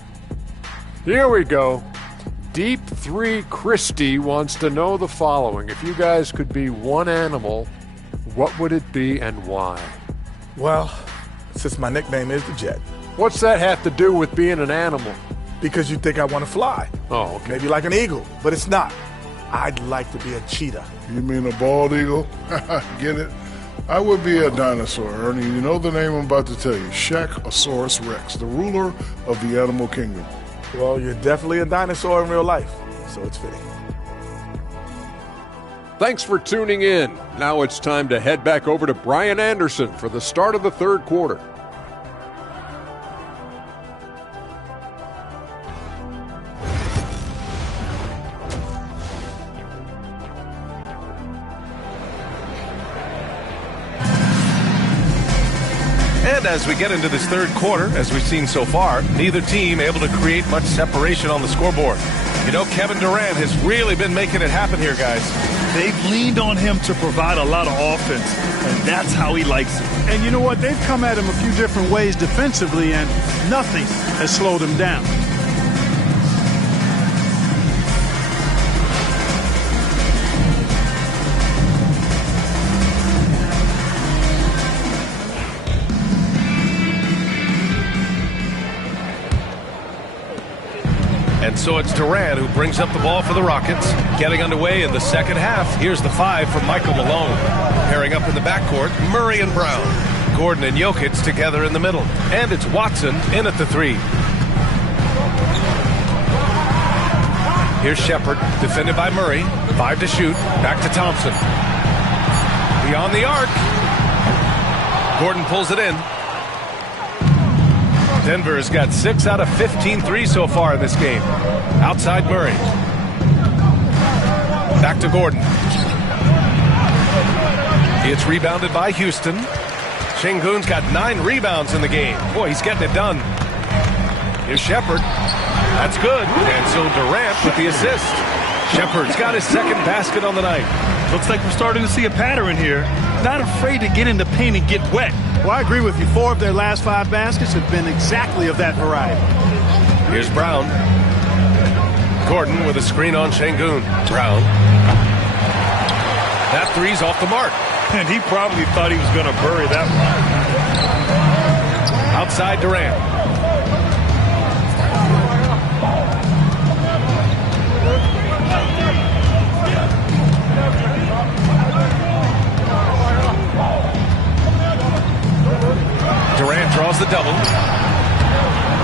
Here we go. Deep 3 Christie wants to know the following. If you guys could be one animal, what would it be and why? Well, since my nickname is the Jet. What's that have to do with being an animal? Because you think I want to fly. Oh, okay. Maybe like an eagle, but it's not. I'd like to be a cheetah. You mean a bald eagle? Get it? I would be a dinosaur, Ernie. You know the name I'm about to tell you. Shaqosaurus Rex, the ruler of the animal kingdom. Well, you're definitely a dinosaur in real life, so it's fitting. Thanks for tuning in. Now it's time to head back over to Brian Anderson for the start of the third quarter. And as we get into this third quarter, as we've seen so far, neither team able to create much separation on the scoreboard. You know, Kevin Durant has really been making it happen here, guys. They've leaned on him to provide a lot of offense, and that's how he likes it. And you know what? They've come at him a few different ways defensively, and nothing has slowed him down. And so it's Durant who brings up the ball for the Rockets. Getting underway in the second half. Here's the 5 from Michael Malone. Pairing up in the backcourt, Murray and Brown. Gordon and Jokic together in the middle. And it's Watson in at the 3. Here's Shepard, defended by Murray. 5 to shoot. Back to Thompson. Beyond the arc. Gordon pulls it in. Denver has got 6 out of 15 threes so far in this game. Outside Murray. Back to Gordon. It's rebounded by Houston. Şengün's got 9 rebounds in the game. Boy, he's getting it done. Here's Shepard. That's good. And so Durant with the assist. Shepard's got his second basket on the night. Looks like we're starting to see a pattern here. Not afraid to get in the paint and get wet. Well, I agree with you. 4 of their last 5 baskets have been exactly of that variety. Here's Brown. Gordon with a screen on Şengün. Brown. That 3's off the mark. And he probably thought he was going to bury that one. Outside Durant. Durant draws the double.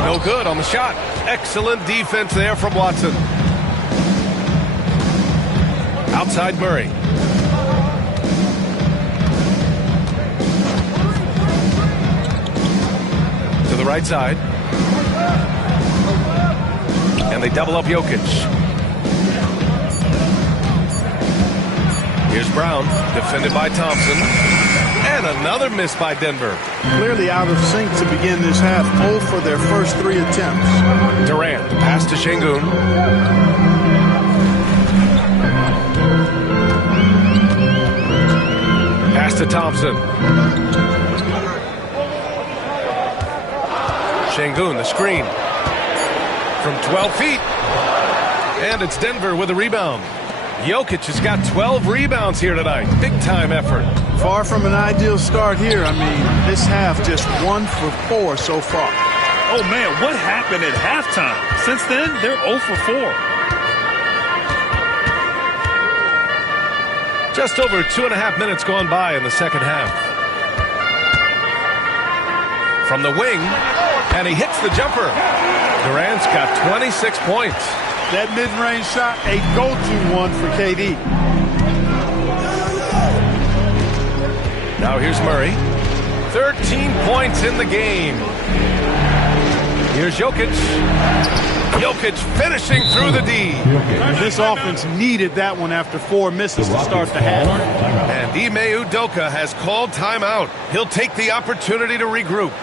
No good on the shot. Excellent defense there from Watson. Outside Murray. To the right side. And they double up Jokic. Here's Brown, defended by Thompson. And another miss by Denver. Clearly out of sync to begin this half. 0 for their first 3 attempts. Durant, pass to Şengün. Pass to Thompson. Şengün, the screen. From 12 feet. And it's Denver with a rebound. Jokic has got 12 rebounds here tonight. Big time effort. Far from an ideal start here. I mean, this half just 1 for 4 so far. Oh, man, what happened at halftime? Since then, they're 0 for 4. Just over 2.5 minutes gone by in the second half. From the wing, and he hits the jumper. Durant's got 26 points. That mid-range shot, a go-to one for KD. Now here's Murray. 13 points in the game. Here's Jokic. Jokic finishing through the D. This offense needed that one after 4 misses to start the half. And Ime Udoka has called timeout. He'll take the opportunity to regroup.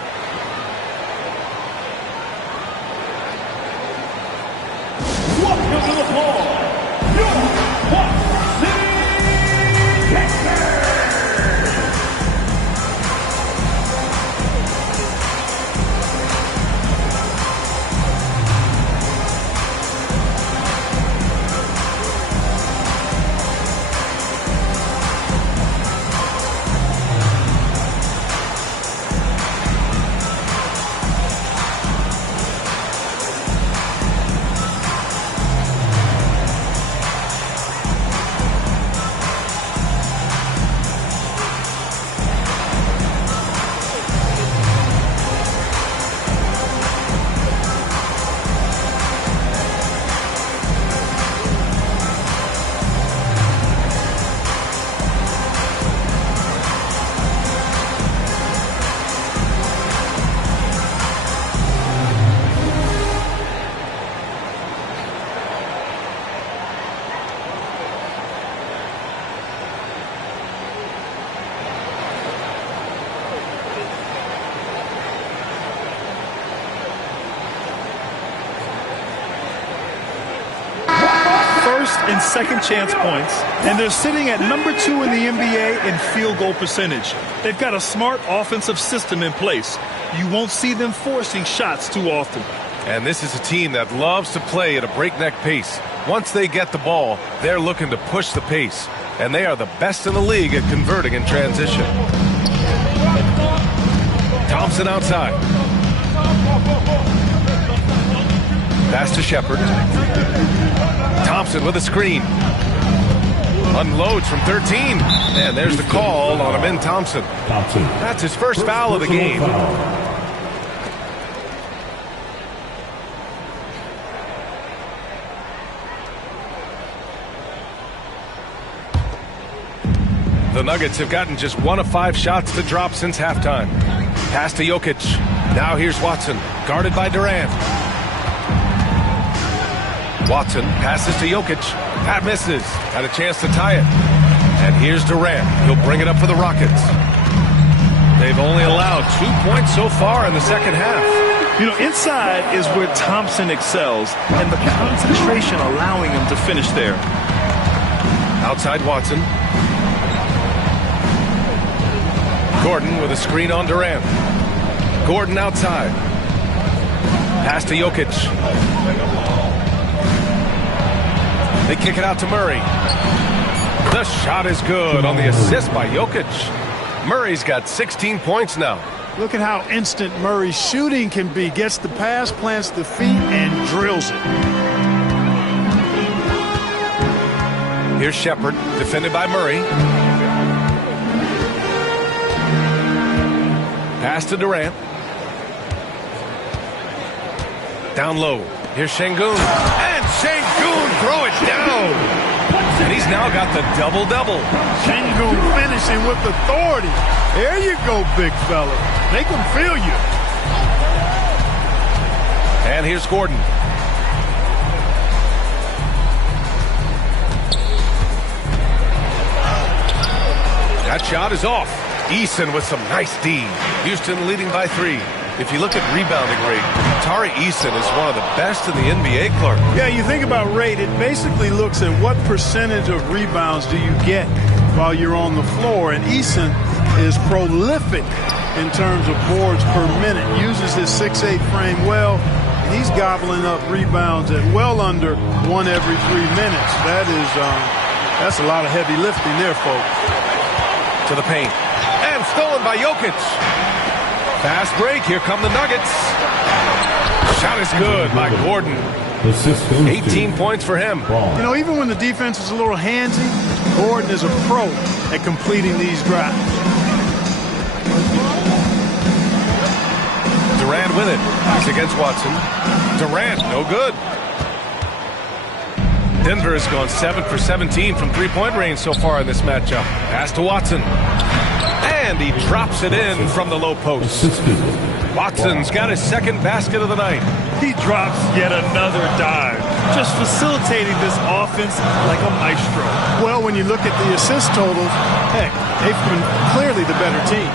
to the floor, your Okc Thunder. And second chance points, and they're sitting at number 2 in the NBA in field goal percentage. They've got a smart offensive system in place. You won't see them forcing shots too often. And this is a team that loves to play at a breakneck pace. Once they get the ball, they're looking to push the pace. And they are the best in the league at converting in transition. Thompson outside. Pass to Shepard. Thompson with a screen. Unloads from 13. And there's the call on Amin Thompson. That's his first foul of the game. The Nuggets have gotten just 1 of 5 shots to drop since halftime. Pass to Jokic. Now here's Watson, guarded by Durant. Watson passes to Jokic. That misses. Had a chance to tie it. And here's Durant. He'll bring it up for the Rockets. They've only allowed 2 points so far in the second half. You know, inside is where Thompson excels, and the concentration allowing him to finish there. Outside Watson. Gordon with a screen on Durant. Gordon outside. Pass to Jokic. They kick it out to Murray. The shot is good on the assist by Jokic. Murray's got 16 points now. Look at how instant Murray's shooting can be. Gets the pass, plants the feet, and drills it. Here's Shepard, defended by Murray. Pass to Durant. Down low. Here's Şengün. And Şengün throw it down. And he's now got the double-double. Şengün finishing with authority. There you go, big fella. Make him feel you. And here's Gordon. That shot is off. Eason with some nice D. Houston leading by 3. If you look at rebounding rate, Tari Eason is one of the best in the NBA, Clark. Yeah, you think about rate, it basically looks at what percentage of rebounds do you get while you're on the floor. And Eason is prolific in terms of boards per minute. Uses his 6'8" frame well. And he's gobbling up rebounds at well under 1 every 3 minutes. That's a lot of heavy lifting there, folks. To the paint. And stolen by Jokic. Fast break. Here come the Nuggets. Shot is good by Gordon. 18 points for him. You know, even when the defense is a little handsy, Gordon is a pro at completing these drives. Durant with it. He's against Watson. Durant, no good. Denver has gone 7 for 17 from three-point range so far in this matchup. Pass to Watson. And he drops it in from the low post. Watson's got his second basket of the night. He drops yet another dive, just facilitating this offense like a maestro. Well, when you look at the assist totals, heck, they've been clearly the better team.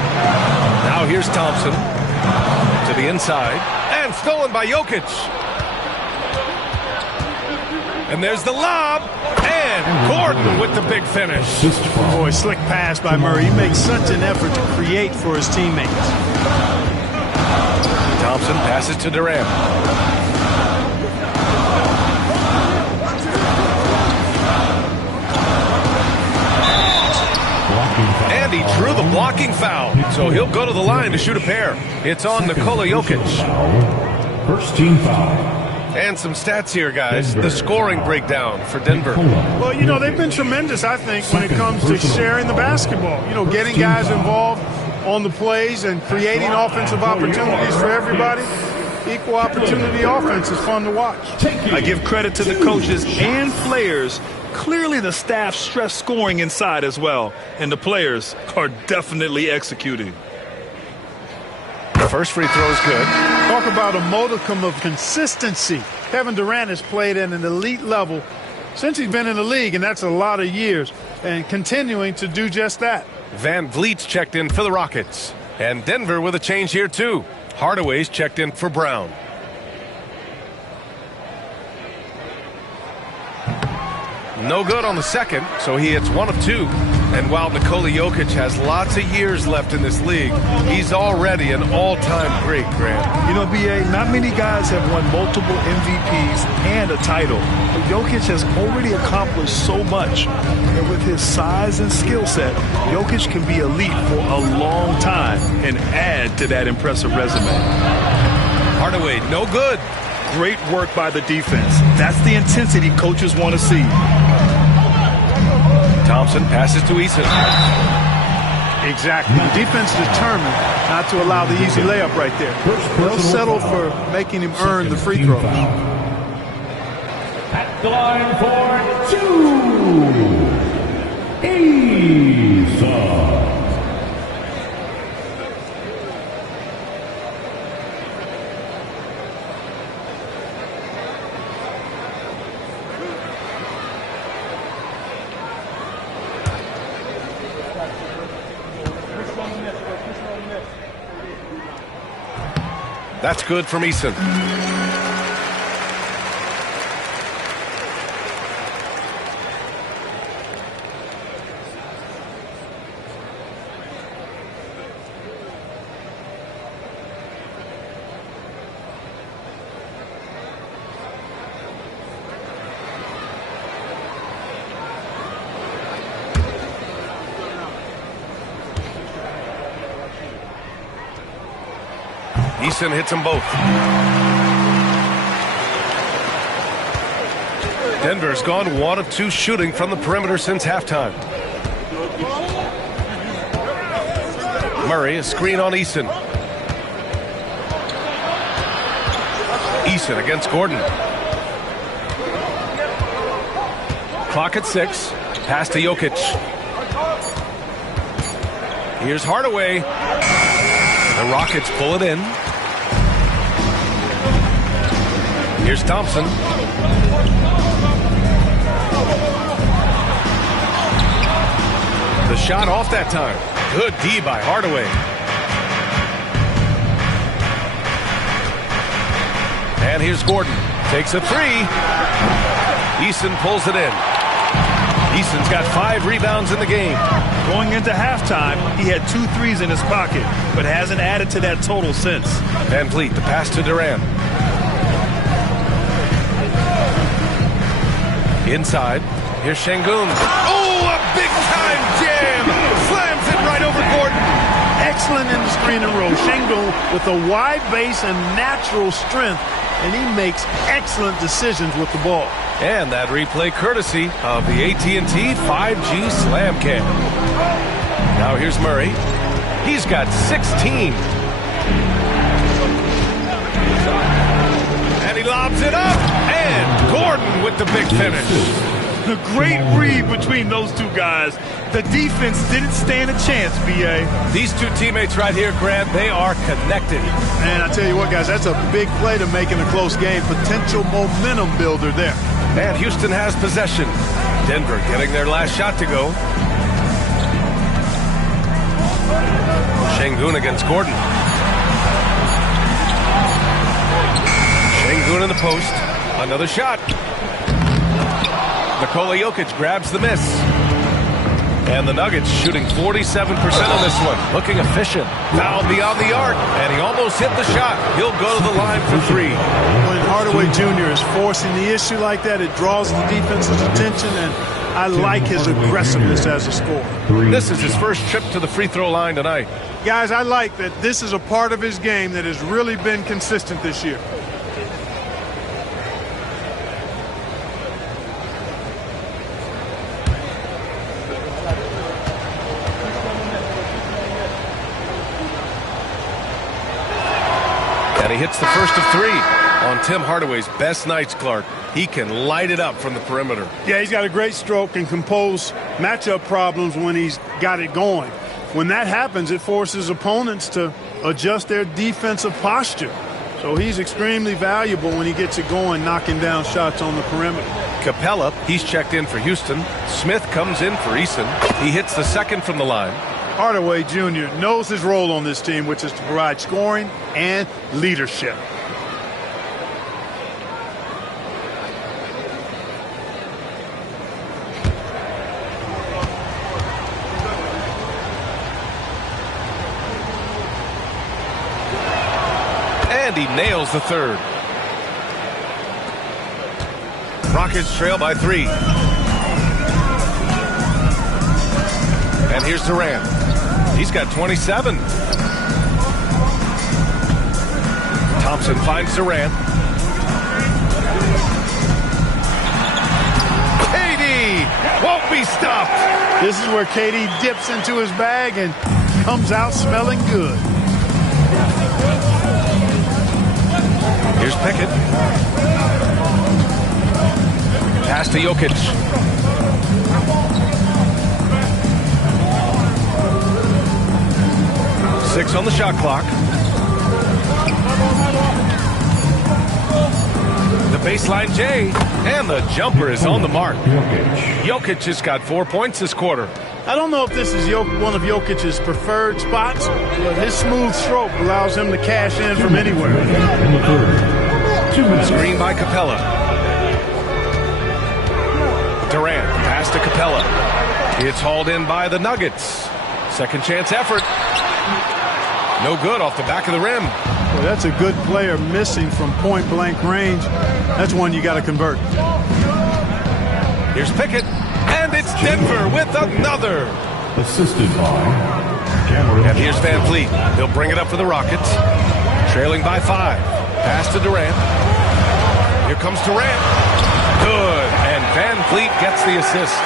Now here's Thompson to the inside, and stolen by Jokic. And there's the lob. And Gordon with the big finish. Boy, slick pass by Murray. He makes such an effort to create for his teammates. Thompson passes to Durant. And he drew the blocking foul. So he'll go to the line to shoot a pair. It's on Nikola Jokic. First team foul. And some stats here, guys. The scoring breakdown for Denver. Well, you know, they've been tremendous, I think, when it comes to sharing the basketball. You know, getting guys involved on the plays and creating offensive opportunities for everybody. Equal opportunity offense is fun to watch. I give credit to the coaches and players. Clearly the staff stress scoring inside as well. And the players are definitely executing. The first free throw is good. Talk about a modicum of consistency. Kevin Durant has played at an elite level since he's been in the league, and that's a lot of years, and continuing to do just that. Van Vliet's checked in for the Rockets. And Denver with a change here, too. Hardaway's checked in for Brown. No good on the second, so he hits 1 of 2. And while Nikola Jokic has lots of years left in this league, he's already an all-time great, Grant. You know, B.A., not many guys have won multiple MVPs and a title. But Jokic has already accomplished so much. And with his size and skill set, Jokic can be elite for a long time and add to that impressive resume. Hardaway, no good. Great work by the defense. That's the intensity coaches want to see. Thompson passes to Eason. Exactly. The defense determined not to allow the easy layup right there. They'll settle for making him earn the free throws. At the line for 2, Eason. That's good from Eason. Eason hits them both. Denver's gone 1 of 2 shooting from the perimeter since halftime. Murray, a screen on Eason. Eason against Gordon. Clock at 6. Pass to Jokic. Here's Hardaway. The Rockets pull it in. Here's Thompson. The shot off that time. Good D by Hardaway. And here's Gordon. Takes a 3. Eason pulls it in. Eason's got 5 rebounds in the game. Going into halftime, he had 2 threes in his pocket, but hasn't added to that total since. Van Vliet, the pass to Durant. Inside, here's Şengün. Oh, a big-time jam! Slams it right over Gordon. Excellent in the screen and roll. Şengün with a wide base and natural strength, and he makes excellent decisions with the ball. And that replay courtesy of the AT&T 5G Slam Cam. Now here's Murray. He's got 16. And he lobs it up. And Gordon with the big finish. The great read between those two guys. The defense didn't stand a chance, B.A. These two teammates right here, Grant, they are connected. And I tell you what, guys, that's a big play to make in a close game. Potential momentum builder there. And Houston has possession. Denver getting their last shot to go. Şengün against Gordon. Şengün in the post. Another shot. Nikola Jokic grabs the miss. And the Nuggets shooting 47% on this one. Looking efficient. Foul beyond the arc. And he almost hit the shot. He'll go to the line for three. When Hardaway Jr. is forcing the issue like that, it draws the defense's attention, and I like his aggressiveness as a scorer. This is his first trip to the free throw line tonight. Guys, I like that this is a part of his game that has really been consistent this year. And he hits the first of three on Tim Hardaway's best nights, Clark. He can light it up from the perimeter. Yeah, he's got a great stroke and compose matchup problems when he's got it going. When that happens, it forces opponents to adjust their defensive posture. So he's extremely valuable when he gets it going, knocking down shots on the perimeter. Capella, he's checked in for Houston. Smith comes in for Eason. He hits the second from the line. Hardaway Jr. knows his role on this team, which is to provide scoring and leadership. And he nails the third. Rockets trail by 3. And here's Durant. He's got 27. Thompson finds Durant. KD won't be stopped. This is where KD dips into his bag and comes out smelling good. Here's Pickett. Pass to Jokic. Six on the shot clock. The baseline J, and the jumper is on the mark. Jokic has got 4 points this quarter. I don't know if this is one of Jokic's preferred spots, but his smooth stroke allows him to cash in from anywhere. Screen by Capella. Durant, pass to Capella. It's hauled in by the Nuggets. Second chance effort. No good off the back of the rim. Well, that's a good player missing from point-blank range. That's one you got to convert. Here's Pickett, and it's Denver with another. Assisted by And here's Van Fleet. He'll bring it up for the Rockets. Trailing by 5. Pass to Durant. Here comes Durant. Good, and Van Fleet gets the assist.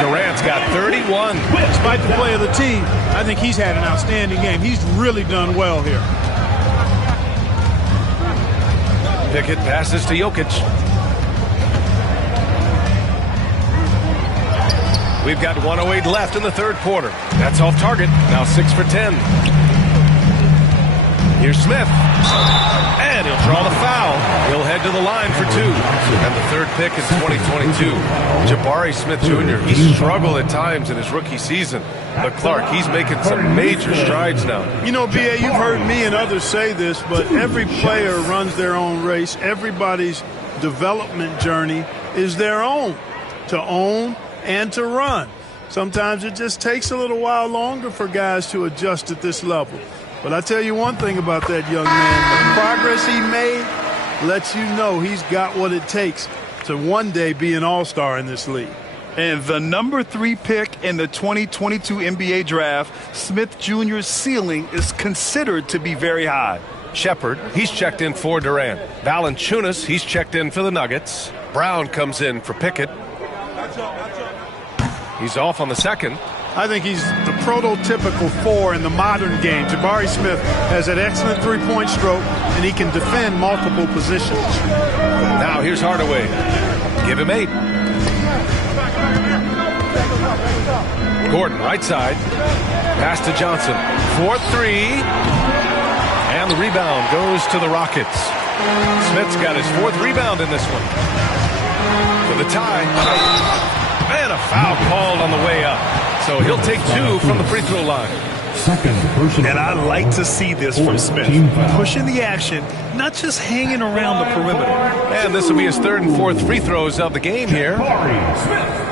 Durant's got 31. Despite the play of the team, I think he's had an outstanding game. He's really done well here. Pickett passes to Jokic. We've got 1:08 left in the third quarter. That's off target. Now 6 for 10. Here's Smith. And he'll draw the foul. He'll head to the line for 2. And the third pick in 2022. Jabari Smith Jr. He struggled at times in his rookie season. But Clark, he's making some major strides now. You know, B.A., you've heard me and others say this, but every player runs their own race. Everybody's development journey is their own, to own and to run. Sometimes it just takes a little while longer for guys to adjust at this level. But I tell you one thing about that young man, the progress he made lets you know he's got what it takes to one day be an all-star in this league. And the number 3 pick in the 2022 NBA draft, Smith Jr.'s ceiling is considered to be very high. Shepard, he's checked in for Durant. Valanciunas, he's checked in for the Nuggets. Brown comes in for Pickett. He's off on the second. I think he's the prototypical 4 in the modern game. Jabari Smith has an excellent three-point stroke, and he can defend multiple positions. Now here's Hardaway. Give him 8. Gordon, right side. Pass to Johnson. 4-3. And the rebound goes to the Rockets. Smith's got his 4th rebound in this one. For the tie. And a foul called on the way up. So he'll take 2 from the free throw line. Second personal. And I like to see this from Smith. Pushing the action, not just hanging around the perimeter. And this will be his third and fourth free throws of the game here. Smith.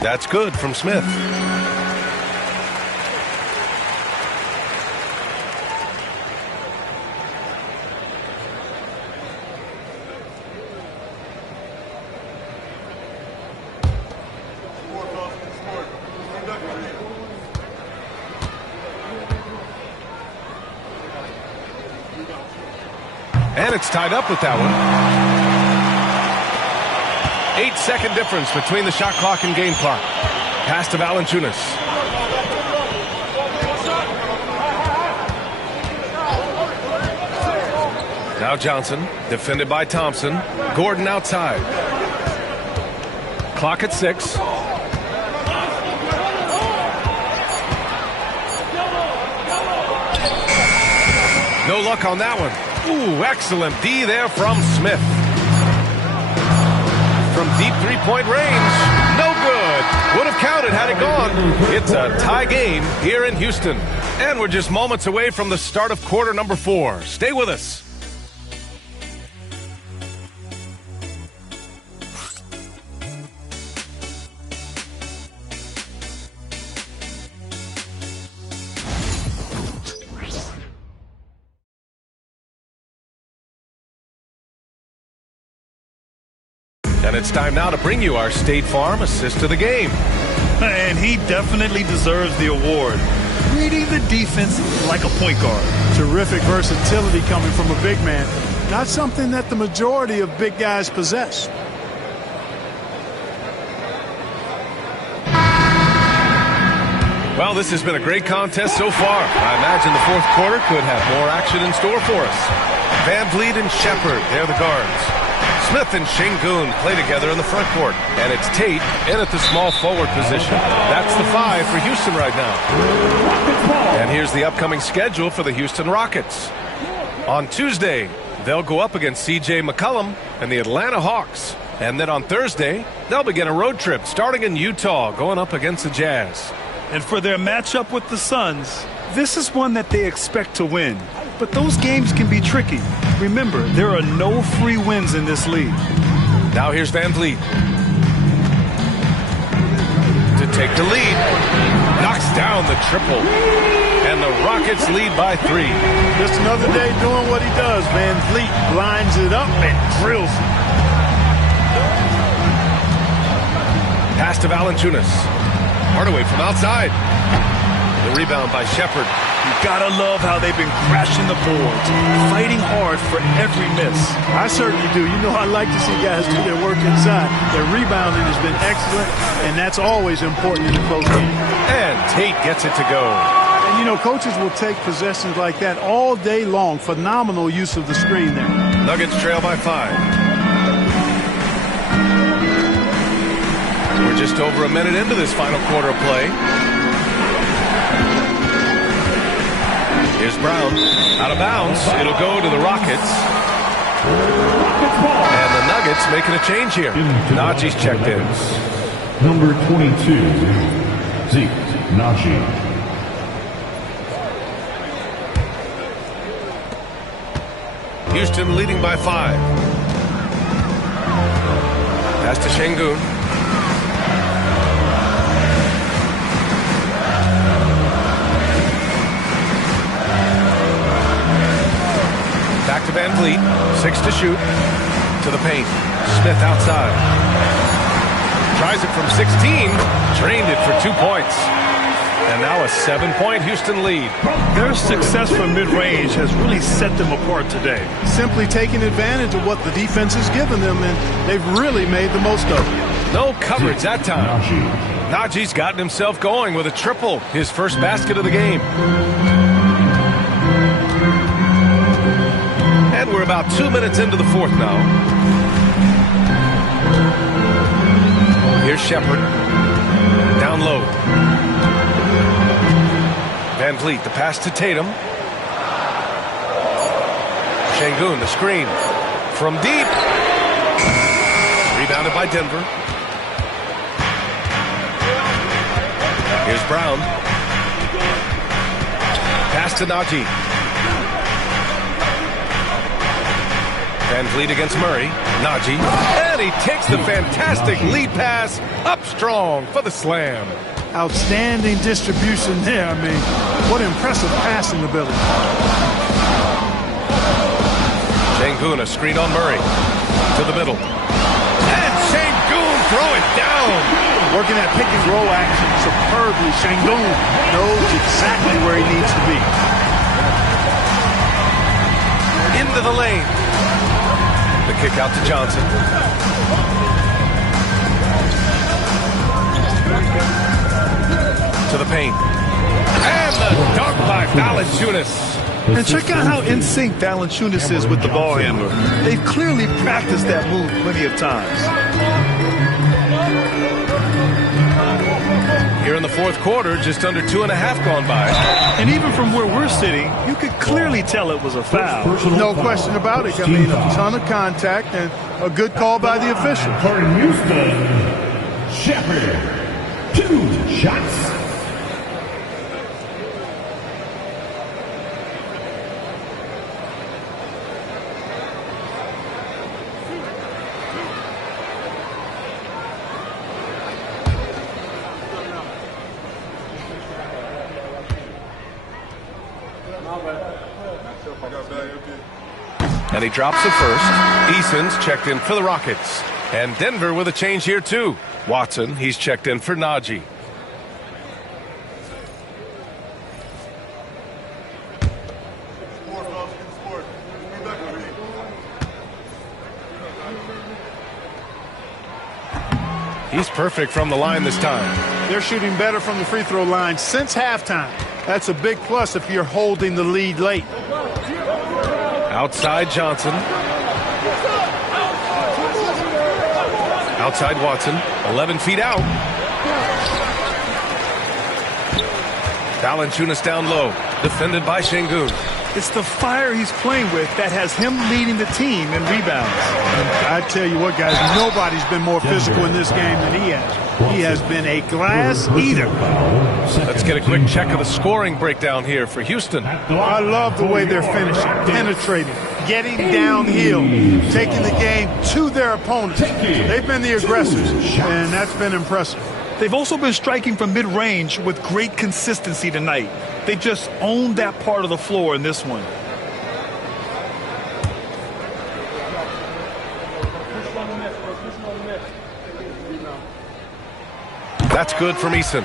That's good from Smith. And it's tied up with that one. 8-second difference between the shot clock and game clock. Pass to Valanciunas. Now Johnson, defended by Thompson. Gordon outside. Clock at 6. No luck on that one. Ooh, excellent D there from Smith. From deep three-point range, no good. Would have counted had it gone. It's a tie game here in Houston. And we're just moments away from the start of quarter number 4. Stay with us. And it's time now to bring you our State Farm assist of the game. And he definitely deserves the award. Reading the defense like a point guard. Terrific versatility coming from a big man. Not something that the majority of big guys possess. Well, this has been a great contest so far. I imagine the fourth quarter could have more action in store for us. Van Vliet and Shepard, they're the guards. Smith and Şengün play together in the front court. And it's Tate in at the small forward position. That's the 5 for Houston right now. And here's the upcoming schedule for the Houston Rockets. On Tuesday, they'll go up against C.J. McCollum and the Atlanta Hawks. And then on Thursday, they'll begin a road trip starting in Utah, going up against the Jazz. And for their matchup with the Suns, this is one that they expect to win. But those games can be tricky. Remember, there are no free wins in this league. Now here's Van Vliet. To take the lead. Knocks down the triple. And the Rockets lead by 3. Just another day doing what he does. Van Vliet lines it up and drills it. Pass to Valanciunas. Hardaway from outside. The rebound by Shepard. You gotta love how they've been crashing the boards, fighting hard for every miss. I certainly do. You know, I like to see guys do their work inside. Their rebounding has been excellent, and that's always important in a close game. And Tate gets it to go. And, you know, coaches will take possessions like that all day long. Phenomenal use of the screen there. Nuggets trail by 5. We're just over a minute into this final quarter of play. Here's Brown, out of bounds. It'll go to the Rockets. And the Nuggets making a change here. Najee's checked in. Number 22, Zeke Najee. Houston leading by 5. Pass to Şengün. Back to Van Vliet. 6 to shoot. To the paint. Smith outside. Tries it from 16. Drained it for 2 points. And now a 7-point Houston lead. Their success from mid-range has really set them apart today. Simply taking advantage of what the defense has given them, and they've really made the most of it. No coverage that time. Najee's gotten himself going with a triple. His first basket of the game. And we're about 2 minutes into the fourth now. Here's Shepard. Down low. Van Vliet, the pass to Tatum. Şengün, the screen. From deep. Rebounded by Denver. Here's Brown. Pass to Najee. Van Vliet against Murray. Najee. And he takes the fantastic lead pass up strong for the slam. Outstanding distribution there. I mean, what impressive passing ability. Şengün, a screen on Murray. To the middle. And Şengün throw it down. Working that pick and roll action superbly. Şengün knows exactly where he needs to be. Into the lane. The kick out to Johnson. To the paint. And the dunk by Valanciunas. And check out how in sync Valanciunas is with the ball handler. They've clearly practiced that move plenty of times. Here in the fourth quarter, just under 2.5 gone by. And even from where we're sitting, you could clearly tell it was a foul. No question about it. I mean, a ton of contact and a good call by the official. For Houston, Shepherd, 2 shots. And he drops the first. Eason's checked in for the Rockets. And Denver with a change here, too. Watson, he's checked in for Najee. He's perfect from the line this time. They're shooting better from the free throw line since halftime. That's a big plus if you're holding the lead late. Outside Johnson. Outside Watson. 11 feet out. Valanciunas down low. Defended by Şengün. It's the fire he's playing with that has him leading the team in rebounds. I tell you what, guys, nobody's been more physical in this game than he has. He has been a glass eater. Let's get a quick check of the scoring breakdown here for Houston. I love the way they're finishing, penetrating, getting downhill, taking the game to their opponents. They've been the aggressors, and that's been impressive. They've also been striking from mid-range with great consistency tonight. They just owned that part of the floor in this one. That's good from Eason.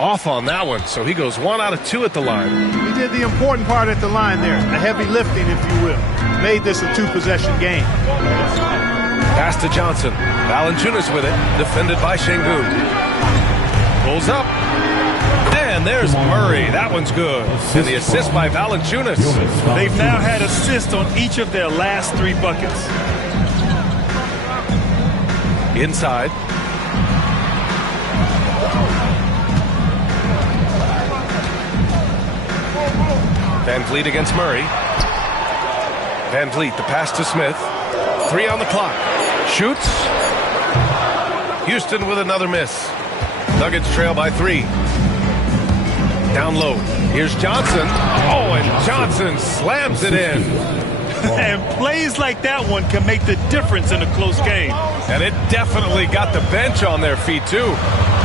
Off on that one, so he goes 1 out of 2 at the line. He did the important part at the line there, the heavy lifting, if you will. Made this a 2-possession game. Pass to Johnson. Valanciunas with it, defended by Şengün. Pulls up. And there's Murray. That one's good. And the assist by Valanciunas. They've now had assists on each of their last 3 buckets. Inside. Van Vliet against Murray. Van Vliet, the pass to Smith. 3 on the clock. Shoots. Houston with another miss. Nuggets trail by 3. Down low. Here's Johnson. Oh, and Johnson slams it in. And plays like that one can make the difference in a close game. And it definitely got the bench on their feet, too.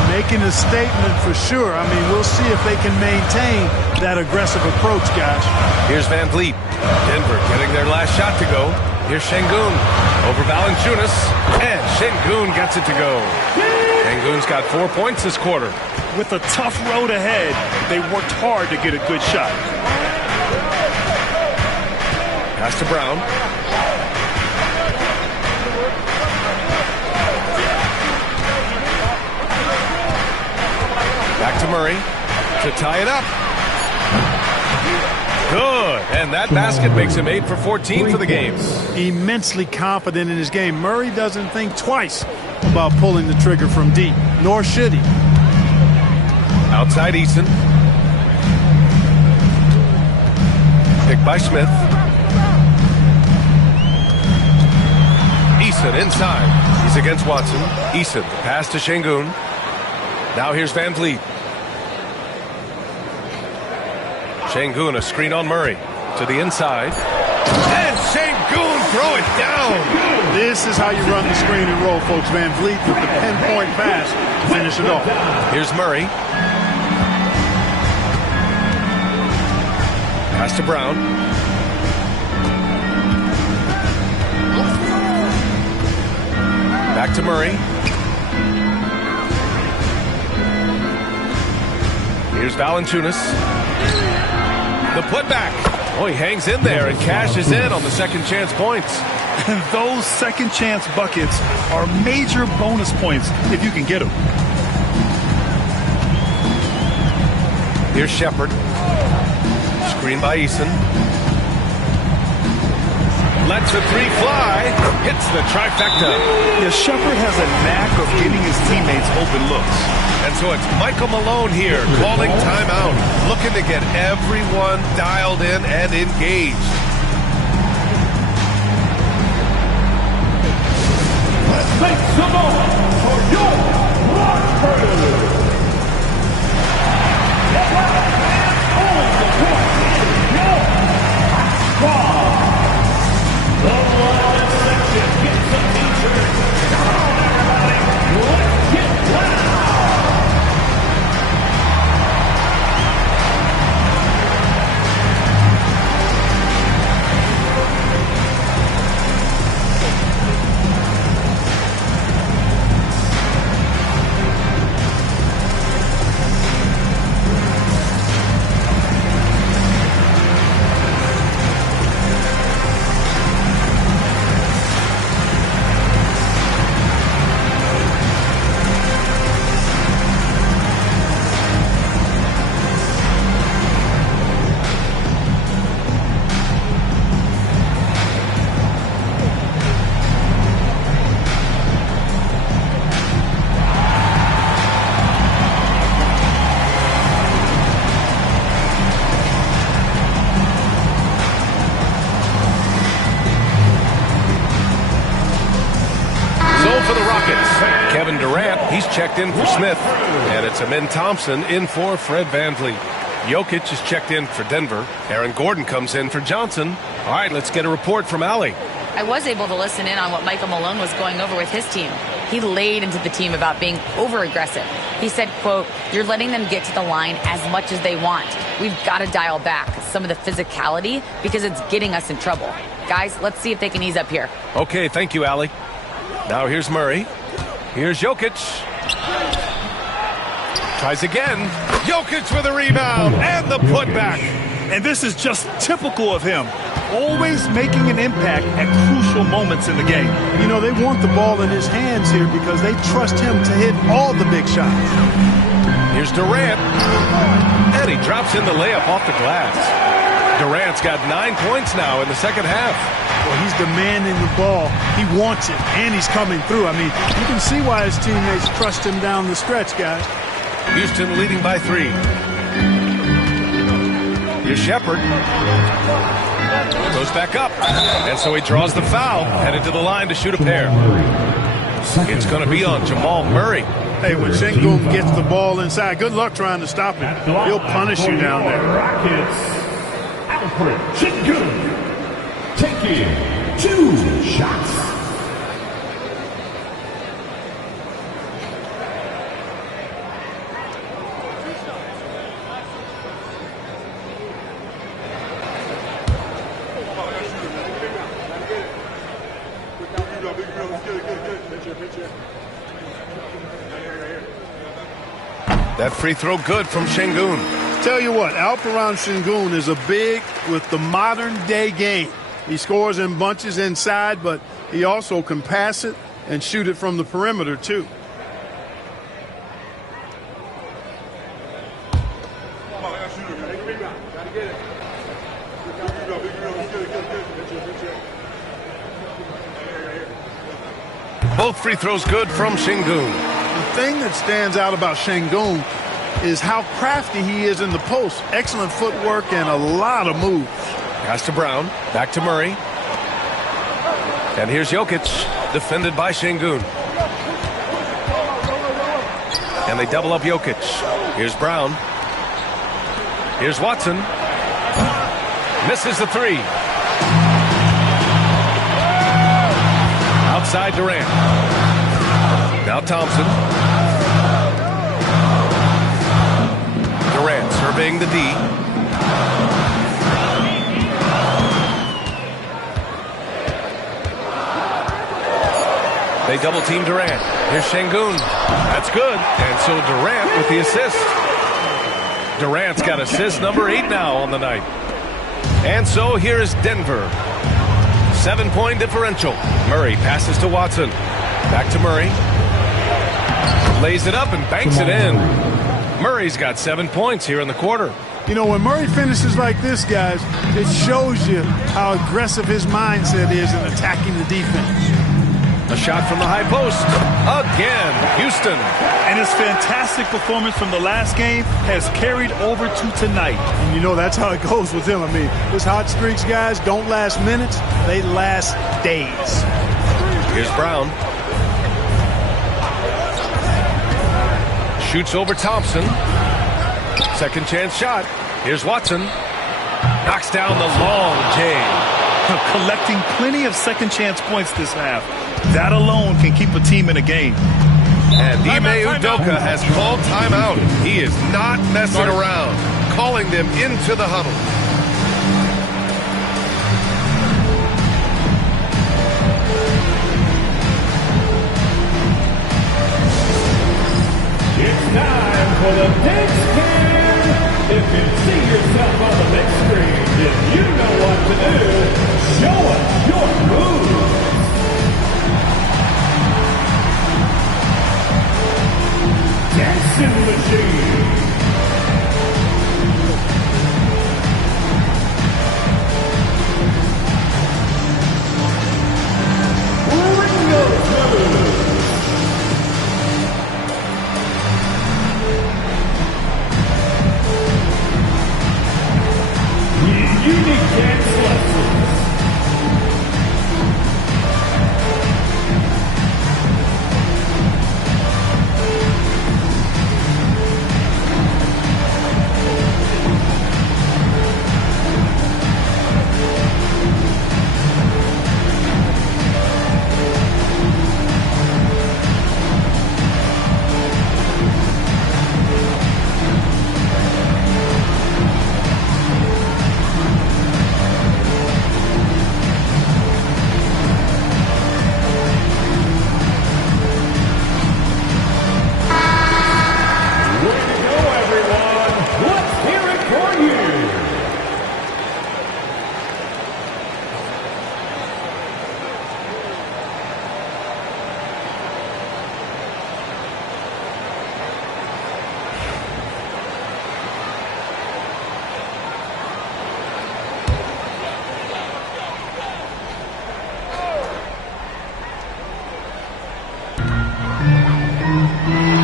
Making a statement for sure. I mean, we'll see if they can maintain that aggressive approach, guys. Here's Van Vliet. Denver getting their last shot to go. Here's Şengün over Valanciunas. And Şengün gets it to go. Şengün's got 4 points this quarter. With a tough road ahead, they worked hard to get a good shot. Pass to Brown. Back to Murray to tie it up. Good. And that basket makes him 8 for 14 for the game. Immensely confident in his game. Murray doesn't think twice about pulling the trigger from deep, nor should he. Outside Eason. Picked by Smith. Eason inside. He's against Watson. Eason, the pass to Şengün. Now here's Van Vliet. Şengün, a screen on Murray. To the inside. And Şengün throw it down. This is how you run the screen and roll, folks. Van Vliet with the pinpoint pass to finish it off. Here's Murray. Pass to Brown. Back to Murray. Here's Valanciunas. The putback. Oh, he hangs in there and cashes in on the second chance points. And those second chance buckets are major bonus points if you can get them. Here's Shepherd. Screen by Eason. Lets a three fly. Hits the trifecta. Yeah, Shepherd has a knack of getting his teammates open looks. And so it's Michael Malone here calling timeout. Looking to get everyone dialed in and engaged. Let's make some noise for your Rockford. He's checked in for Smith, and it's Amin Thompson in for Fred VanVleet. Jokic is checked in for Denver. Aaron Gordon comes in for Johnson. All right, let's get a report from Allie. I was able to listen in on what Michael Malone was going over with his team. He laid into the team about being over-aggressive. He said, quote, "You're letting them get to the line as much as they want. We've got to dial back some of the physicality because it's getting us in trouble. Guys, let's see if they can ease up here." Okay, thank you, Allie. Now here's Murray. Here's Jokic. Tries again. Jokic with a rebound and the putback. And this is just typical of him. Always making an impact at crucial moments in the game. You know, they want the ball in his hands here because they trust him to hit all the big shots. Here's Durant. And he drops in the layup off the glass. Durant's got 9 points now in the second half. Well, he's demanding the ball. He wants it, and he's coming through. I mean, you can see why his teammates trust him down the stretch, guys. Houston leading by 3. Here's Shepherd. Goes back up. And so he draws the foul. Headed to the line to shoot a pair. It's going to be on Jamal Murray. Hey, when Şengün gets the ball inside, good luck trying to stop him. He'll punish you down there. Rockets, Alfred Şengün taking 2 shots. That free throw good from Şengün. Tell you what, Alperen Şengün is a big with the modern-day game. He scores in bunches inside, but he also can pass it and shoot it from the perimeter, too. Both free throws good from Şengün. The thing that stands out about Şengün is how crafty he is in the post. Excellent footwork and a lot of moves. Pass to Brown. Back to Murray. And here's Jokic, defended by Şengün. And they double up Jokic. Here's Brown. Here's Watson. Misses the three. Outside Durant. Now Thompson. Durant surveying the D. They double team Durant. Here's Şengün. That's good. And so Durant with the assist. Durant's got assist number 8 now on the night. And so here's Denver. 7-point differential. Murray passes to Watson. Back to Murray. Lays it up and banks it in. Murray's got 7 points here in the quarter. You know, when Murray finishes like this, guys, it shows you how aggressive his mindset is in attacking the defense. A shot from the high post. Again, Houston. And his fantastic performance from the last game has carried over to tonight. And you know, that's how it goes with him. I mean, his hot streaks, guys, don't last minutes. They last days. Here's Brown. Shoots over Thompson. Second chance shot. Here's Watson. Knocks down the long J. Collecting plenty of second chance points this half. That alone can keep a team in a game. And Ime Udoka has called timeout. He is not messing around, calling them into the huddle. It's time for the big scan. If you see yourself on the big screen, then you know what to do. Show us your moves. Dancing machine. Unique dance lessons.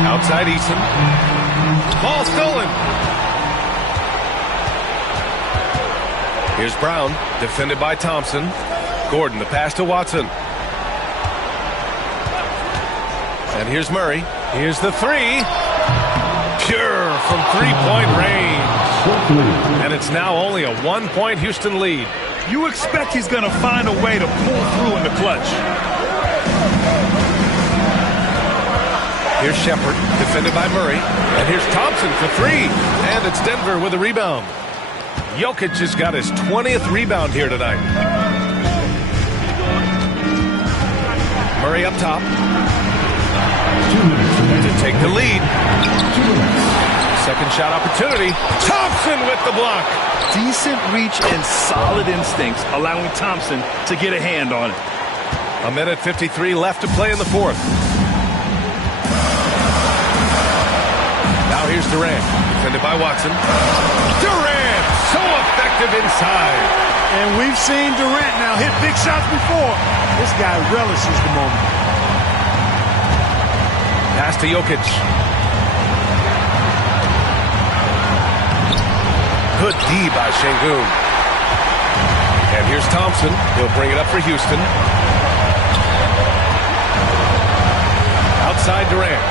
Outside Eason. Ball stolen. Here's Brown, defended by Thompson. Gordon, the pass to Watson. And here's Murray. Here's the three. Pure from three-point range. And it's now only a 1-point Houston lead. You expect he's going to find a way to pull through in the clutch. Here's Shepard, defended by Murray. And here's Thompson for three. And it's Denver with a rebound. Jokic has got his 20th rebound here tonight. Murray up top. 2 minutes to take the lead. 2 minutes. Second shot opportunity. Thompson with the block. Decent reach and solid instincts, allowing Thompson to get a hand on it. 1:53 left to play in the fourth. Now here's Durant, defended by Watson. Durant, so effective inside. And we've seen Durant now hit big shots before. This guy relishes the moment. Pass to Jokic. Good D by Şengün. And here's Thompson. He'll bring it up for Houston. Outside Durant.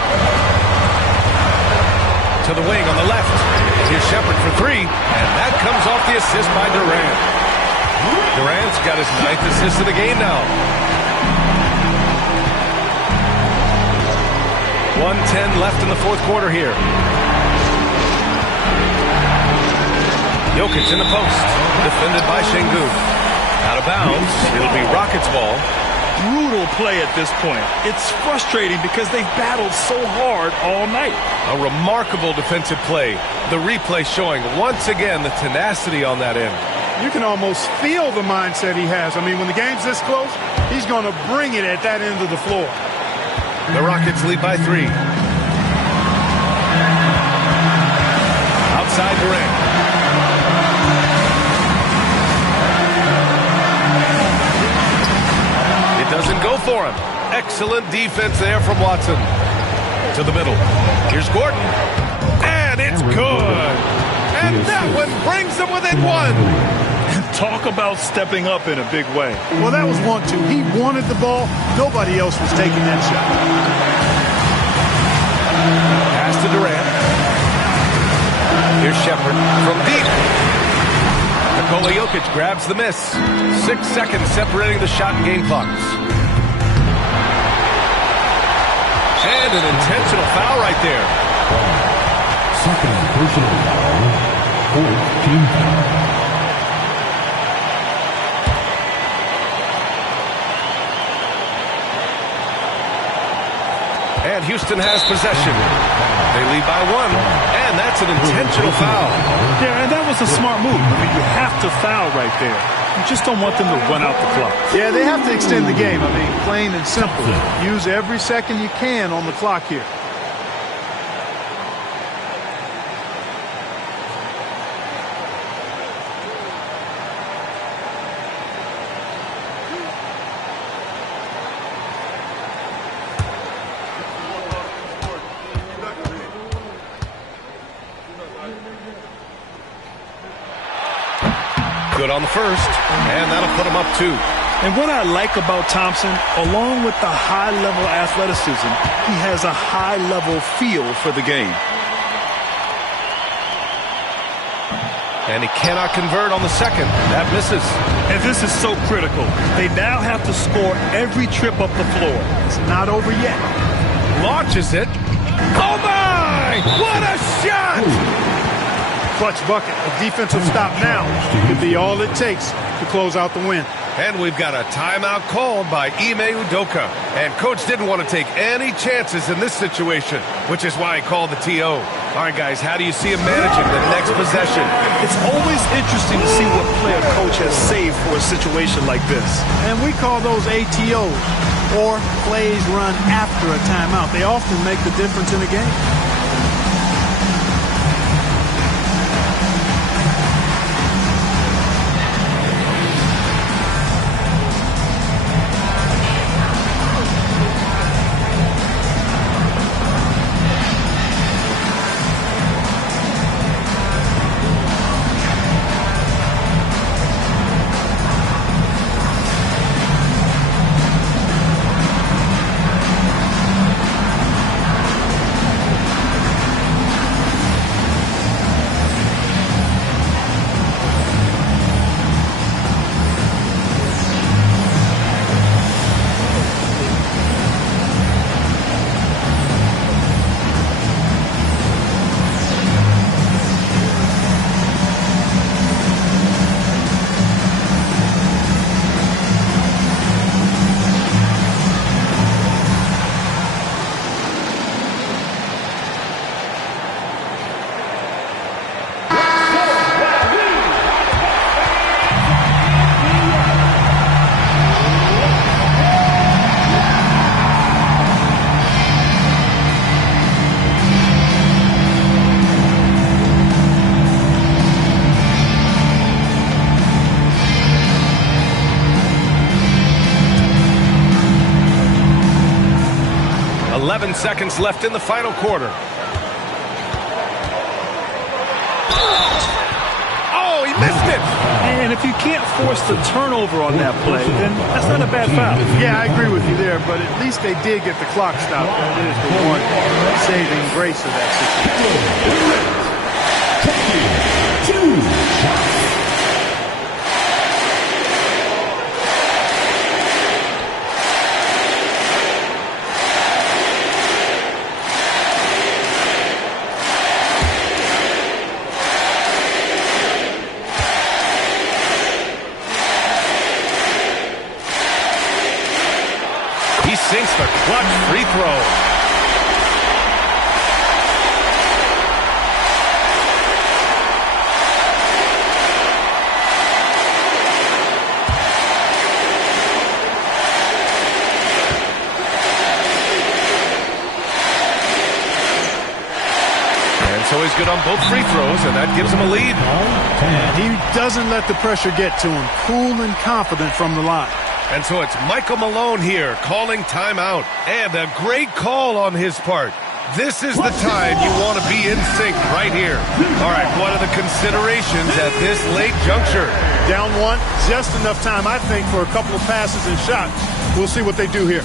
To the wing on the left. And here's Shepherd for three. And that comes off the assist by Durant. Durant's got his 9th assist of the game now. 1:10 left in the fourth quarter here. Jokic in the post. Defended by Şengün. Out of bounds. It'll be Rockets ball. Brutal play at this point. It's frustrating because they've battled so hard all night. A remarkable defensive play. The replay showing once again the tenacity on that end. You can almost feel the mindset he has. I mean, when the game's this close, he's going to bring it at that end of the floor. The Rockets lead by 3. Outside Durant. It doesn't go for him. Excellent defense there from Watson. To the middle. Here's Gordon. And it's good. And that one brings them within 1. Talk about stepping up in a big way. Well, that was 1-2. He wanted the ball. Nobody else was taking that shot. Pass to Durant. Here's Shepherd from deep. Nikola Jokic grabs the miss. 6 seconds separating the shot and game clocks. And an intentional foul right there. Second personal foul. 4th team foul. And Houston has possession. They lead by 1, and that's an intentional foul. Yeah, and that was a smart move. I mean, you have to foul right there. You just don't want them to run out the clock. Yeah, they have to extend the game. I mean, plain and simple. Use every second you can on the clock here. Good on the first, and that'll put him up 2. And what I like about Thompson, along with the high-level athleticism, he has a high-level feel for the game. And he cannot convert on the second. That misses. And this is so critical. They now have to score every trip up the floor. It's not over yet. Launches it. Oh, my! What a shot! Clutch bucket. A defensive stop now could be all it takes to close out the win. And we've got a timeout called by Ime Udoka. And Coach didn't want to take any chances in this situation, which is why he called the TO. All right, guys, how do you see him managing the next possession? It's always interesting to see what play a coach has saved for a situation like this. And we call those ATOs, or plays run after a timeout. They often make the difference in a game. 7 seconds left in the final quarter. Oh, he missed it! And if you can't force the turnover on that play, then that's not a bad foul. Yeah, I agree with you there, but at least they did get the clock stopped. That is the one saving grace of that situation. Sinks the clutch free throw. And so he's good on both free throws, and that gives him a lead. And he doesn't let the pressure get to him. Cool and confident from the line. And so it's Michael Malone here calling timeout. And a great call on his part. This is the time you want to be in sync right here. All right, what are the considerations at this late juncture? Down one, just enough time, I think, for a couple of passes and shots. We'll see what they do here.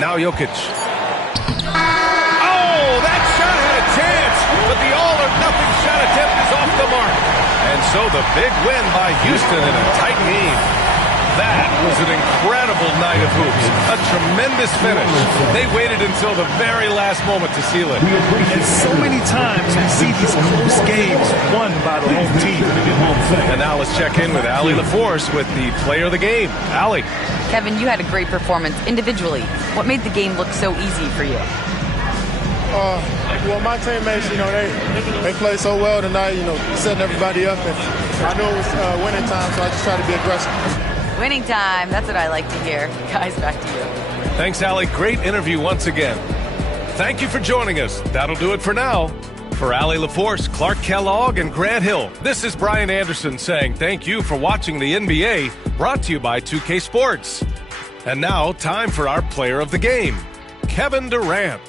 Now Okc. Oh, that shot had a chance, but the all-or-nothing shot attempt is off the mark. And so the big win by Houston in a tight game. That was an incredible night of hoops. A tremendous finish. They waited until the very last moment to seal it. And so many times we see these close games won by the home team. And now let's check in with Allie LaForce with the player of the game. Allie. Kevin, you had a great performance individually. What made the game look so easy for you? Well, my teammates, they played so well tonight, setting everybody up. And I knew it was winning time, so I just tried to be aggressive. Winning time. That's what I like to hear. Guys, back to you. Thanks, Allie. Great interview once again. Thank you for joining us. That'll do it for now. For Allie LaForce, Clark Kellogg, and Grant Hill, this is Brian Anderson saying thank you for watching the NBA, brought to you by 2K Sports. And now, time for our player of the game, Kevin Durant.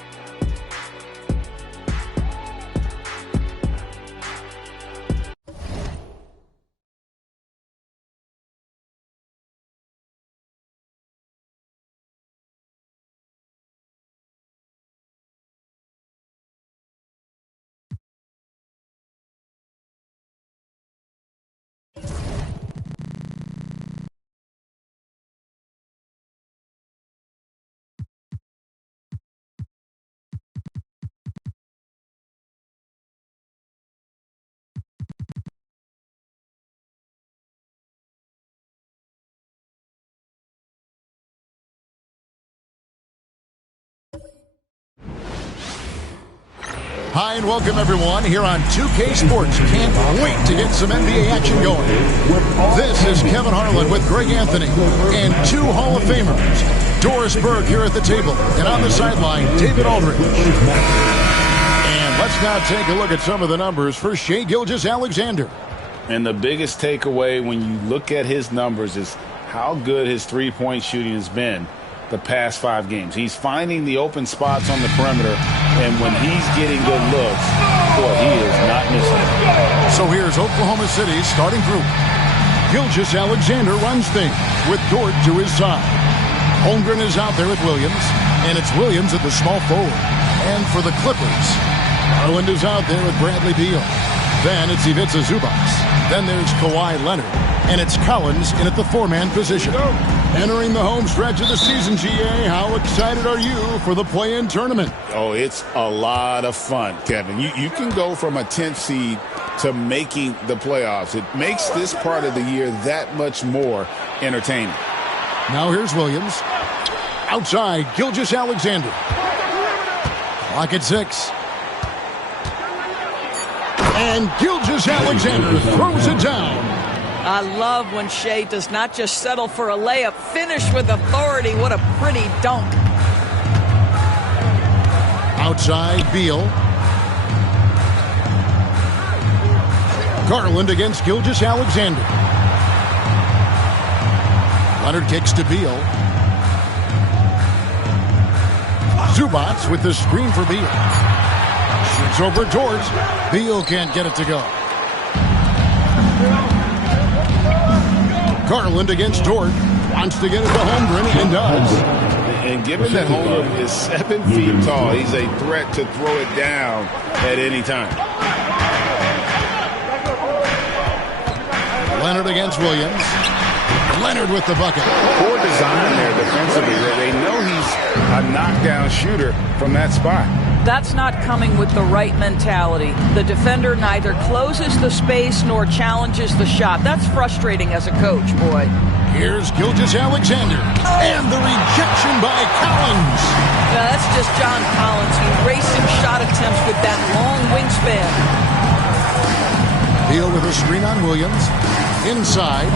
Hi and welcome everyone here on 2K Sports. Can't wait to get some NBA action going. This is Kevin Harlan with Greg Anthony and two Hall of Famers. Doris Burke here at the table, and on the sideline, David Aldridge. And let's now take a look at some of the numbers for Shai Gilgeous-Alexander. And the biggest takeaway when you look at his numbers is how good his three-point shooting has been the past 5 games. He's finding the open spots on the perimeter, and when he's getting good looks, boy, he is not missing it. So here's Oklahoma City's starting group. Gilgeous-Alexander runs things with Dort to his side. Holmgren is out there with Williams, and it's Williams at the small forward. And for the Clippers, Garland is out there with Bradley Beal. Then it's Ivica Zubac. Then there's Kawhi Leonard. And it's Collins in at the 4-man position. Entering the home stretch of the season, GA, how excited are you for the play-in tournament? Oh, it's a lot of fun, Kevin. You can go from a 10th seed to making the playoffs. It makes this part of the year that much more entertaining. Now here's Williams. Outside, Gilgeous-Alexander. Clock at 6. And Gilgeous-Alexander throws it down. I love when Shai does not just settle for a layup, finish with authority. What a pretty dunk. Outside, Beal. Garland against Gilgeous-Alexander. Leonard kicks to Beal. Zubac with the screen for Beal. Shoots over Dort. Beal can't get it to go. Garland against Dort. Wants to get it to Holmgren and does. And given that Holmgren is 7 feet tall, he's a threat to throw it down at any time. Leonard against Williams. Leonard with the bucket. Poor design there defensively. They know he's a knockdown shooter from that spot. That's not coming with the right mentality. The defender neither closes the space nor challenges the shot. That's frustrating as a coach, boy. Here's Gilgeous-Alexander. And the rejection by Collins. Now, that's just John Collins erasing shot attempts with that long wingspan. Beal with a screen on Williams. Inside.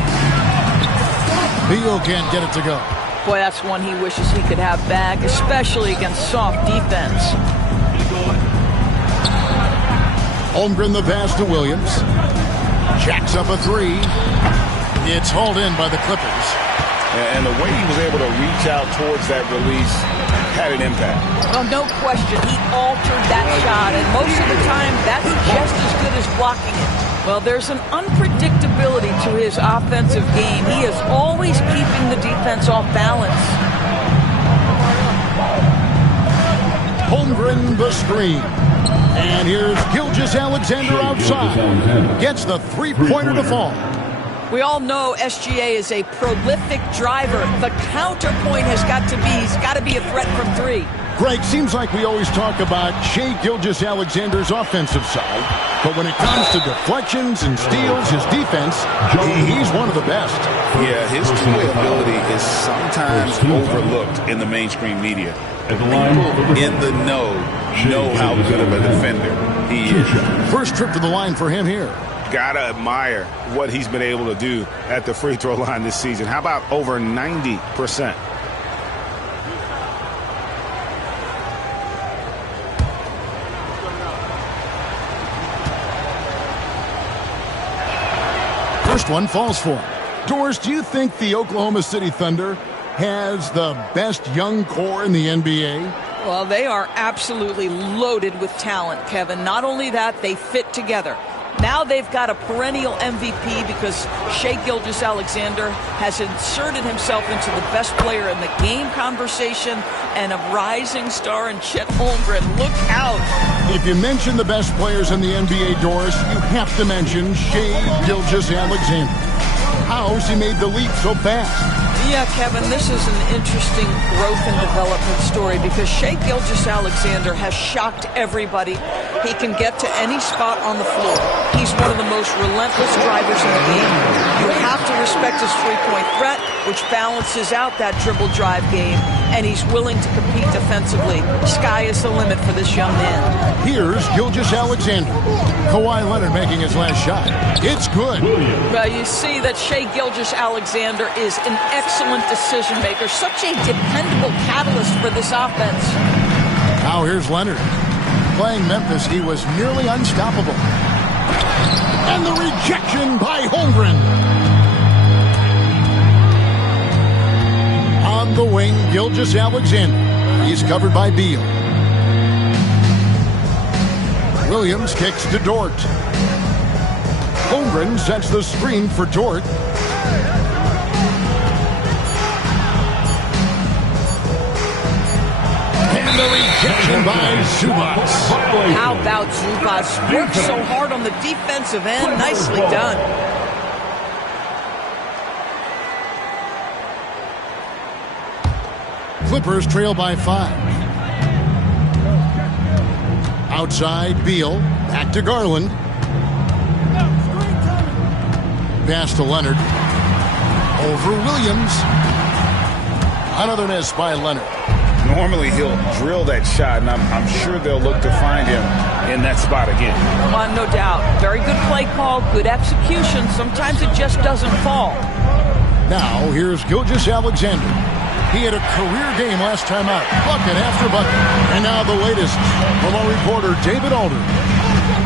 Beal can't get it to go. Boy, that's one he wishes he could have back, especially against soft defense. Holmgren the pass to Williams. Jacks up a 3. It's hauled in by the Clippers. And the way he was able to reach out towards that release had an impact. Oh, no question. He altered that shot, and most of the time, that's just as good as blocking it. Well, there's an unpredictability to his offensive game. He is always keeping the defense off balance. Holmgren the screen. And here's Gilgeous-Alexander outside. Gets the three-pointer to fall. We all know SGA is a prolific driver. The counterpoint has got to be, he's got to be a threat from 3. Greg, seems like we always talk about Shai Gilgeous-Alexander's offensive side, but when it comes to deflections and steals, his defense, he's one of the best. Yeah, his two-way ability is sometimes overlooked in the mainstream media. People in the know how good of a defender he is. First trip to the line for him here. Gotta admire what he's been able to do at the free throw line this season. How about over 90%? First one falls for him. Doris, do you think the Oklahoma City Thunder has the best young core in the NBA? Well, they are absolutely loaded with talent, Kevin. Not only that, they fit together. Now they've got a perennial MVP because Shai Gilgeous-Alexander has inserted himself into the best player in the game conversation and a rising star in Chet Holmgren. Look out. If you mention the best players in the NBA, Doris, you have to mention Shai Gilgeous-Alexander. How has he made the leap so fast? Yeah, Kevin, this is an interesting growth and development story because Shai Gilgeous-Alexander has shocked everybody. He can get to any spot on the floor. He's one of the most relentless drivers in the game. You have have to respect his three-point threat, which balances out that dribble drive game, and he's willing to compete defensively. Sky is the limit for this young man. Here's Gilgeous-Alexander. Kawhi Leonard making his last shot. It's good. Well, you see that Shai Gilgeous-Alexander is an excellent decision maker, such a dependable catalyst for this offense. Now here's Leonard. Playing Memphis, he was nearly unstoppable. And the rejection by Holmgren. On the wing, Gilgeous-Alexander. He's covered by Beal. Williams kicks to Dort. Holmgren sets the screen for Dort. And the rejection by Zubats. How about Zubats? Worked so hard on the defensive end. Nicely done. Clippers trail by 5. Outside, Beal. Back to Garland. Pass to Leonard. Over Williams. Another miss by Leonard. Normally he'll drill that shot, and I'm sure they'll look to find him in that spot again. No doubt. Very good play call, good execution. Sometimes it just doesn't fall. Now here's Gilgeous-Alexander. He had a career game last time out. Bucket after bucket. And now the latest from our reporter, David Alder.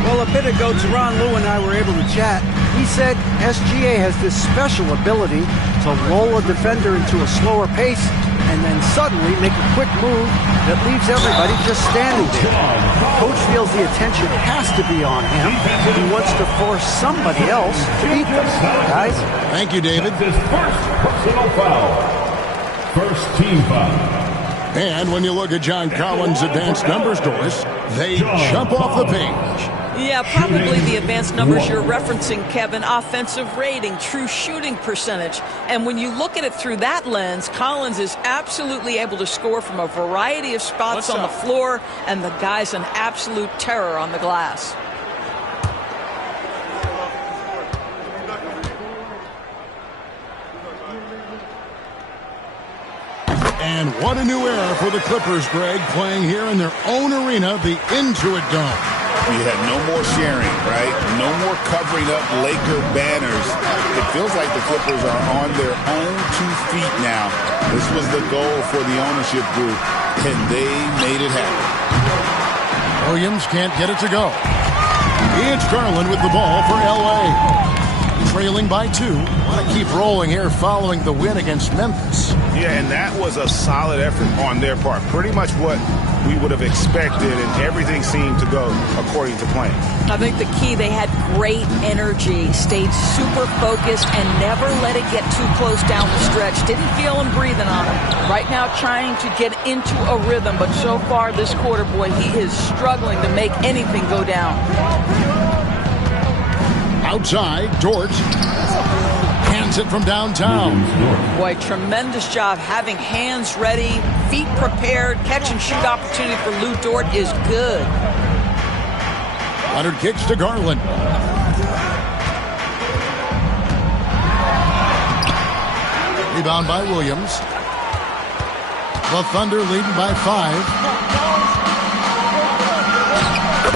Well, a bit ago, Teron Lou and I were able to chat. He said SGA has this special ability to lull a defender into a slower pace and then suddenly make a quick move that leaves everybody just standing there. Coach feels the attention has to be on him. He wants to force somebody else to beat them. Guys? Thank you, David. His first personal foul. First team foul. And when you look at John Collins' advanced numbers, Doris, they jump off the page. Yeah, probably the advanced numbers you're referencing, Kevin. Offensive rating, true shooting percentage. And when you look at it through that lens, Collins is absolutely able to score from a variety of spots on the floor, and the guy's an absolute terror on the glass. And what a new era for the Clippers, Greg, playing here in their own arena, the Intuit Dome. You had no more sharing, right? No more covering up Laker banners. It feels like the Clippers are on their own 2 feet now. This was the goal for the ownership group, and they made it happen. Williams can't get it to go. It's Garland with the ball for L.A. Trailing by 2. Want to keep rolling here following the win against Memphis. Yeah, and that was a solid effort on their part. Pretty much what we would have expected, and everything seemed to go according to plan. I think the key, they had great energy, stayed super focused, and never let it get too close down the stretch. Didn't feel them breathing on him. Right now trying to get into a rhythm, but so far this quarter, boy, he is struggling to make anything go down. Outside, Dort hands it from downtown. Boy, tremendous job having hands ready, feet prepared. Catch and shoot opportunity for Lou Dort is good. Leonard kicks to Garland. Rebound by Williams. The Thunder leading by 5.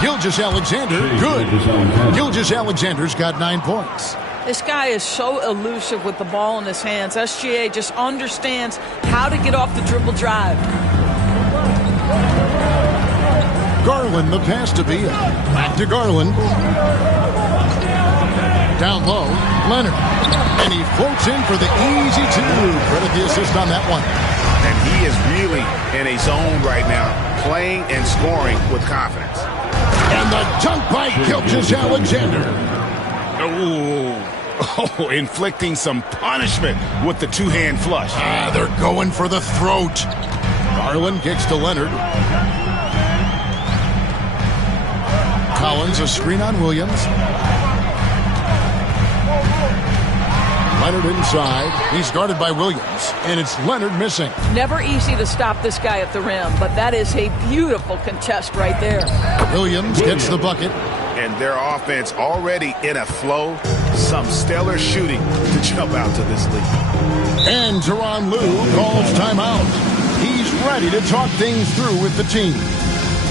Gilgeous-Alexander, good. Gilgeous-Alexander's got 9 points. This guy is so elusive with the ball in his hands. SGA just understands how to get off the dribble drive. Garland, the pass to Beal. Back to Garland. Down low, Leonard. And he floats in for the easy 2. Credit the assist on that one. And he is really in a zone right now, playing and scoring with confidence. And the dunk by Gilgeous-Alexander. Oh, inflicting some punishment with the 2-hand flush. They're going for the throat. Garland kicks to Leonard. Collins, a screen on Williams. Leonard inside. He's guarded by Williams. And it's Leonard missing. Never easy to stop this guy at the rim, but that is a beautiful contest right there. Williams gets the bucket. And their offense already in a flow. some stellar shooting to jump out to this lead. And Tyronn Lue calls timeout. He's ready to talk things through with the team.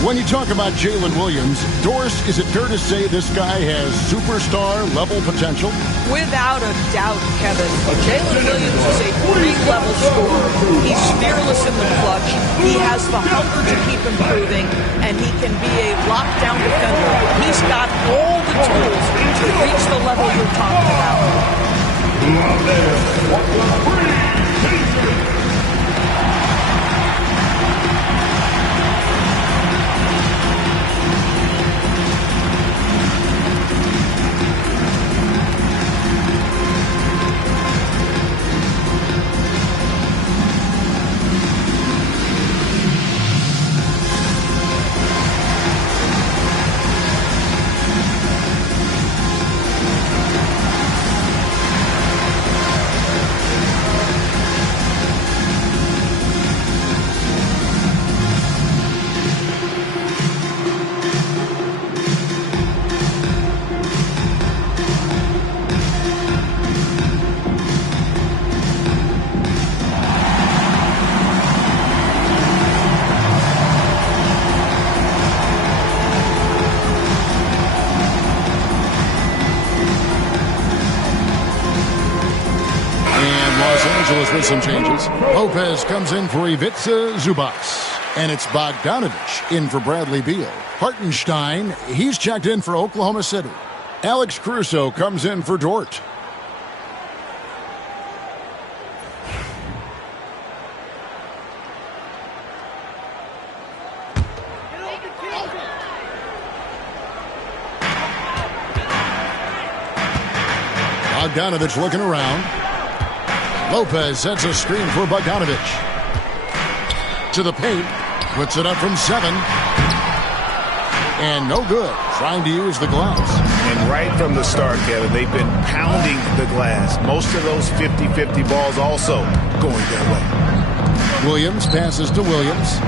When you talk about Jalen Williams, Doris, is it fair to say this guy has superstar-level potential? Without a doubt, Kevin. Jalen Williams is a three-level scorer. He's fearless in the clutch. He has the hunger to keep improving, and he can be a lockdown defender. He's got all the tools to reach the level you're talking about. With some changes. Lopez comes in for Ivica Zubac. And it's Bogdanovich in for Bradley Beal. Hartenstein, he's checked in for Oklahoma City. Alex Caruso comes in for Dort. Bogdanovich looking around. Lopez sets a screen for Bogdanovich. To the paint. Puts it up from 7. And no good. Trying to use the glass. And right from the start, Kevin, they've been pounding the glass. Most of those 50-50 balls also going their way. Williams passes to Williams.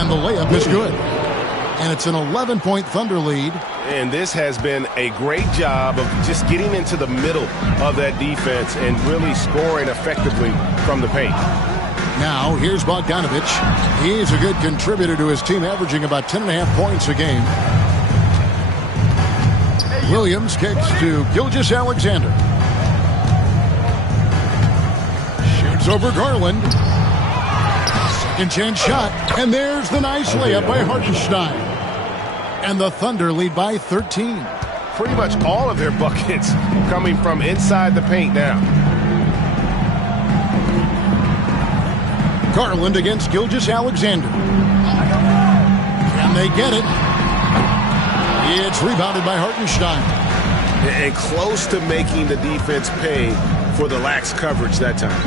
And the layup is good. And it's an 11-point Thunder lead. And this has been a great job of just getting into the middle of that defense and really scoring effectively from the paint. Now, here's Bogdanovich. He's a good contributor to his team, averaging about 10.5 points a game. Williams kicks to Gilgeous-Alexander. Shoots over Garland. Second chance shot. And there's the nice layup by Hartenstein. And the Thunder lead by 13. Pretty much all of their buckets coming from inside the paint now. Garland against Gilgeous-Alexander. Can they get it? It's rebounded by Hartenstein. And close to making the defense pay for the lax coverage that time.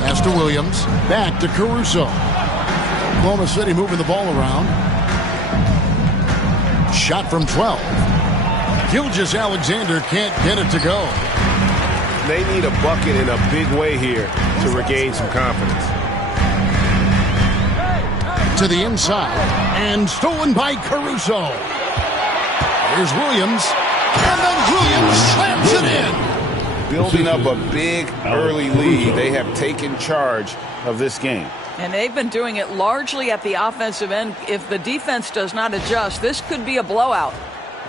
Pass to Williams. Back to Caruso. Oklahoma City moving the ball around. Shot from 12. Gilgeous-Alexander can't get it to go. They need a bucket in a big way here to regain some confidence. To the inside. And stolen by Caruso. Here's Williams. And then Williams slams it in. Building up a big early lead. They have taken charge of this game. And they've been doing it largely at the offensive end. If the defense does not adjust, this could be a blowout.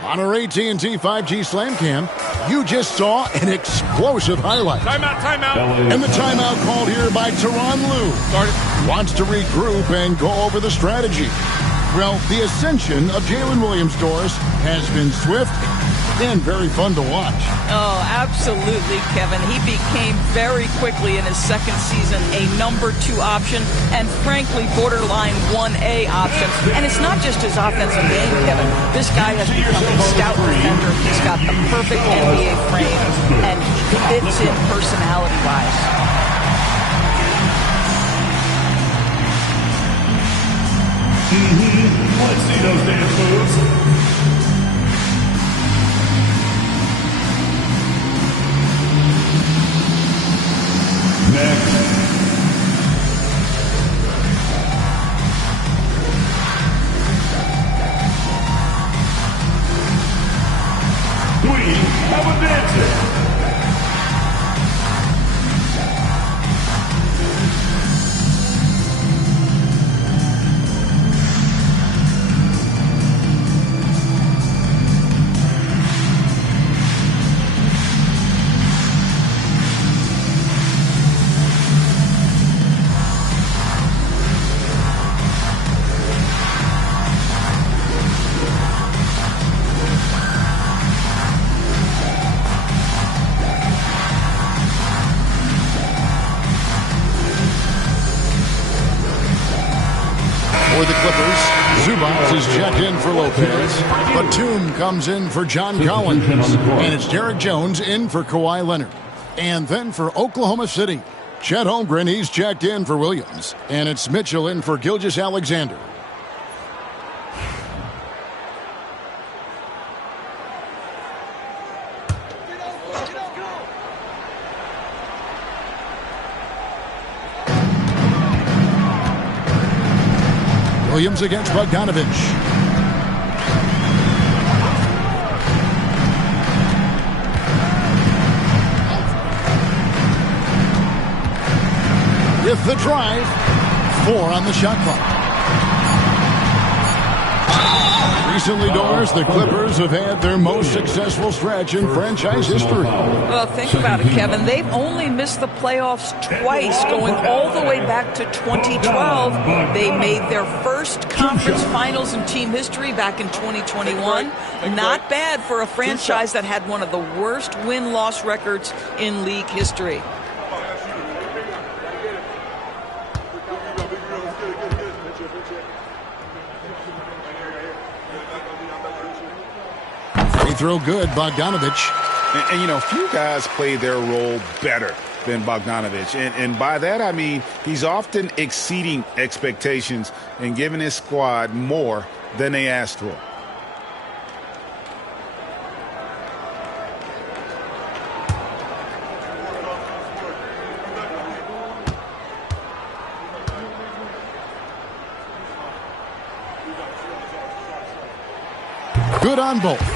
On our AT&T 5G Slam Cam, you just saw an explosive highlight. Timeout. And the timeout called here by Tyronn Lue. Wants to regroup and go over the strategy. Well, the ascension of Jalen Williams, Doris, has been swift and very fun to watch. Oh, absolutely, Kevin. He became very quickly in his second season a number 2 option and, frankly, borderline 1A option. And it's not just his offensive game, Kevin. This guy has become a stout defender. He's got the perfect NBA frame, and he fits in personality-wise. Let's see those dance moves. Next. Zubac is checked in for Lopez. Batum comes in for John Collins. And it's Derek Jones in for Kawhi Leonard. And then for Oklahoma City, Chet Holmgren, he's checked in for Williams. And it's Mitchell in for Gilgeous-Alexander. Williams against Bogdanovich. With the drive, 4 on the shot clock. Recently, Doris, the Clippers have had their most successful stretch in franchise history. Well, think about it, Kevin. They've only missed the playoffs twice, going all the way back to 2012. They made their first conference finals in team history back in 2021. Not bad for a franchise that had one of the worst win-loss records in league history. Throw good, Bogdanovich. And, you know, few guys play their role better than Bogdanovich. And by that, I mean he's often exceeding expectations and giving his squad more than they asked for. Good on both.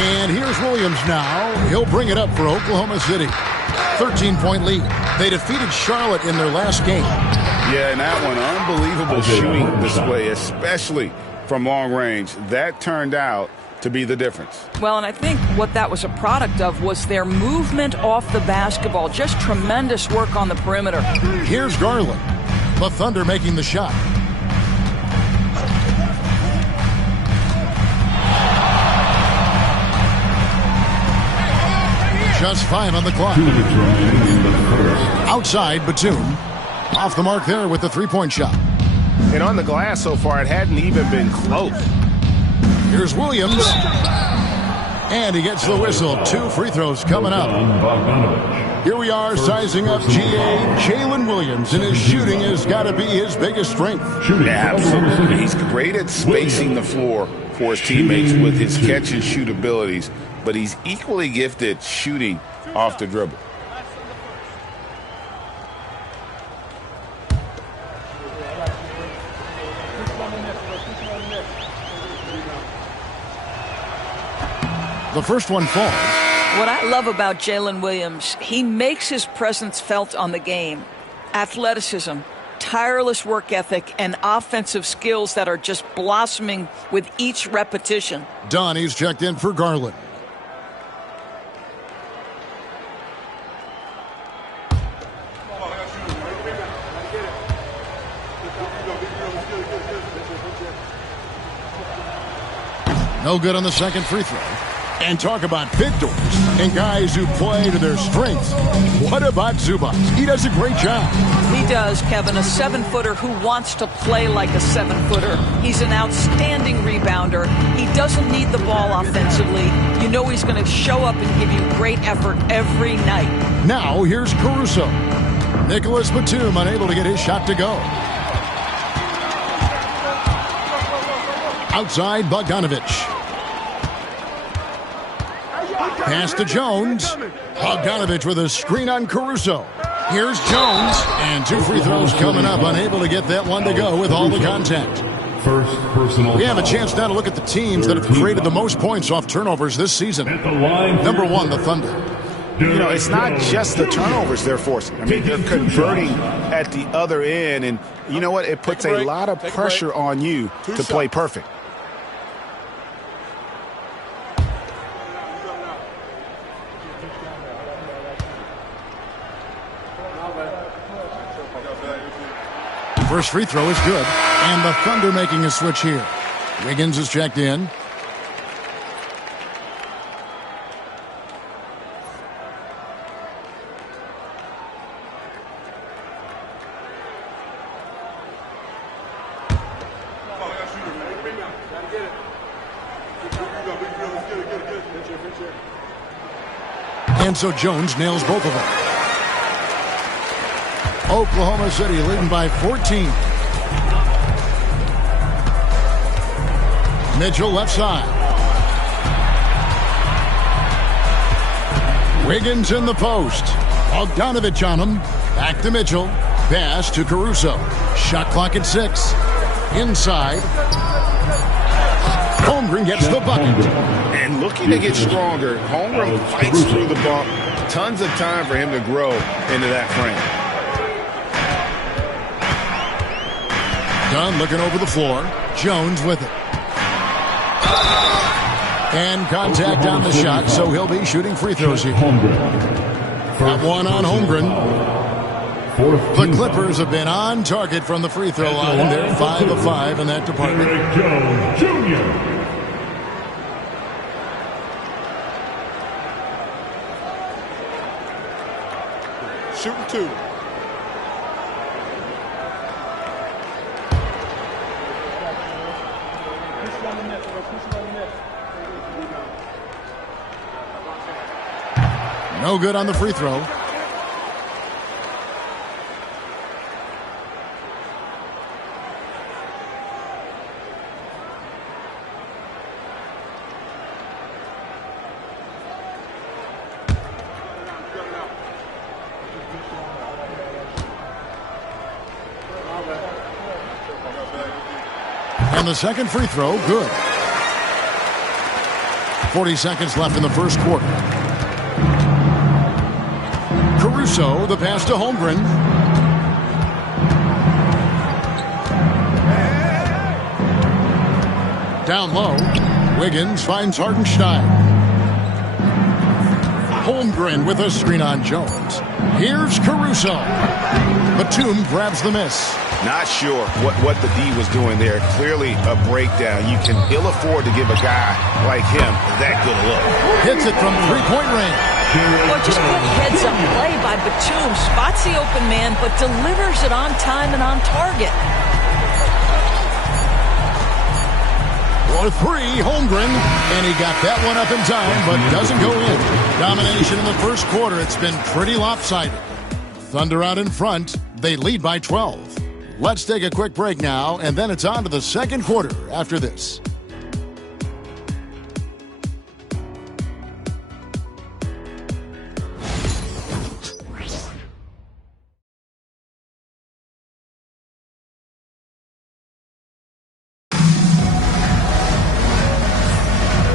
And here's Williams now. He'll bring it up for Oklahoma City. 13-point lead. They defeated Charlotte in their last game. Yeah, and that one, unbelievable shooting display, especially from long range. That turned out to be the difference. Well, and I think what that was a product of was their movement off the basketball. Just tremendous work on the perimeter. Here's Garland. The Thunder making the shot. Just 5 on the clock. Outside, Batum. Off the mark there with the three-point shot. And on the glass so far, it hadn't even been close. Here's Williams. And he gets the whistle. 2 free throws coming up. Here we are sizing up GA Jalen Williams, and his shooting has got to be his biggest strength. Yeah, absolutely. He's great at spacing the floor for his teammates with his catch and shoot abilities, but he's equally gifted shooting off the dribble. The first one falls. What I love about Jalen Williams, he makes his presence felt on the game. Athleticism, tireless work ethic, and offensive skills that are just blossoming with each repetition. Donnie's checked in for Garland. No good on the second free throw. And talk about fit doors and guys who play to their strengths. What about Zubac? He does a great job. He does, Kevin. A 7-footer who wants to play like a 7-footer. He's an outstanding rebounder. He doesn't need the ball offensively. You know he's going to show up and give you great effort every night. Now here's Caruso. Nicholas Batum unable to get his shot to go. Outside, Bogdanovich. Pass to Jones. Bogdanovich with a screen on Caruso. Here's Jones. And 2 free throws coming up. Unable to get that one to go with all the contact. First personal. We have a chance now to look at the teams that have created the most points off turnovers this season. Number 1, the Thunder. You know, it's not just the turnovers they're forcing. I mean, they're converting at the other end. And you know what? It puts a lot of pressure on you to play perfect. First free throw is good. And the Thunder making a switch here. Wiggins is checked in. And so Jones nails both of them. Oklahoma City leading by 14. Mitchell left side. Wiggins in the post. Bogdanovich on him. Back to Mitchell. Pass to Caruso. Shot clock at 6. Inside. Holmgren gets the bucket. And looking to get stronger, Holmgren fights through the bump. Tons of time for him to grow into that frame. Dunn looking over the floor. Jones with it. And contact on the shot, so he'll be shooting free throws here. Got one on Holmgren. The Clippers have been on target from the free throw line. They're 5 of 5 in that department. Jones Jr. Shooting 2. No good on the free throw. And the second free throw, good. 40 seconds left in the first quarter. Caruso, the pass to Holmgren. Down low, Wiggins finds Hartenstein. Holmgren with a screen on Jones. Here's Caruso. Batum grabs the miss. Not sure what the D was doing there. Clearly a breakdown. You can ill afford to give a guy like him that good a look. Hits it from three-point range. Well, just good heads-up play by Batum. Spots the open man, but delivers it on time and on target. For 3, Holmgren. And he got that one up in time, but doesn't go in. Domination in the first quarter. It's been pretty lopsided. Thunder out in front. They lead by 12. Let's take a quick break now, and then it's on to the second quarter after this.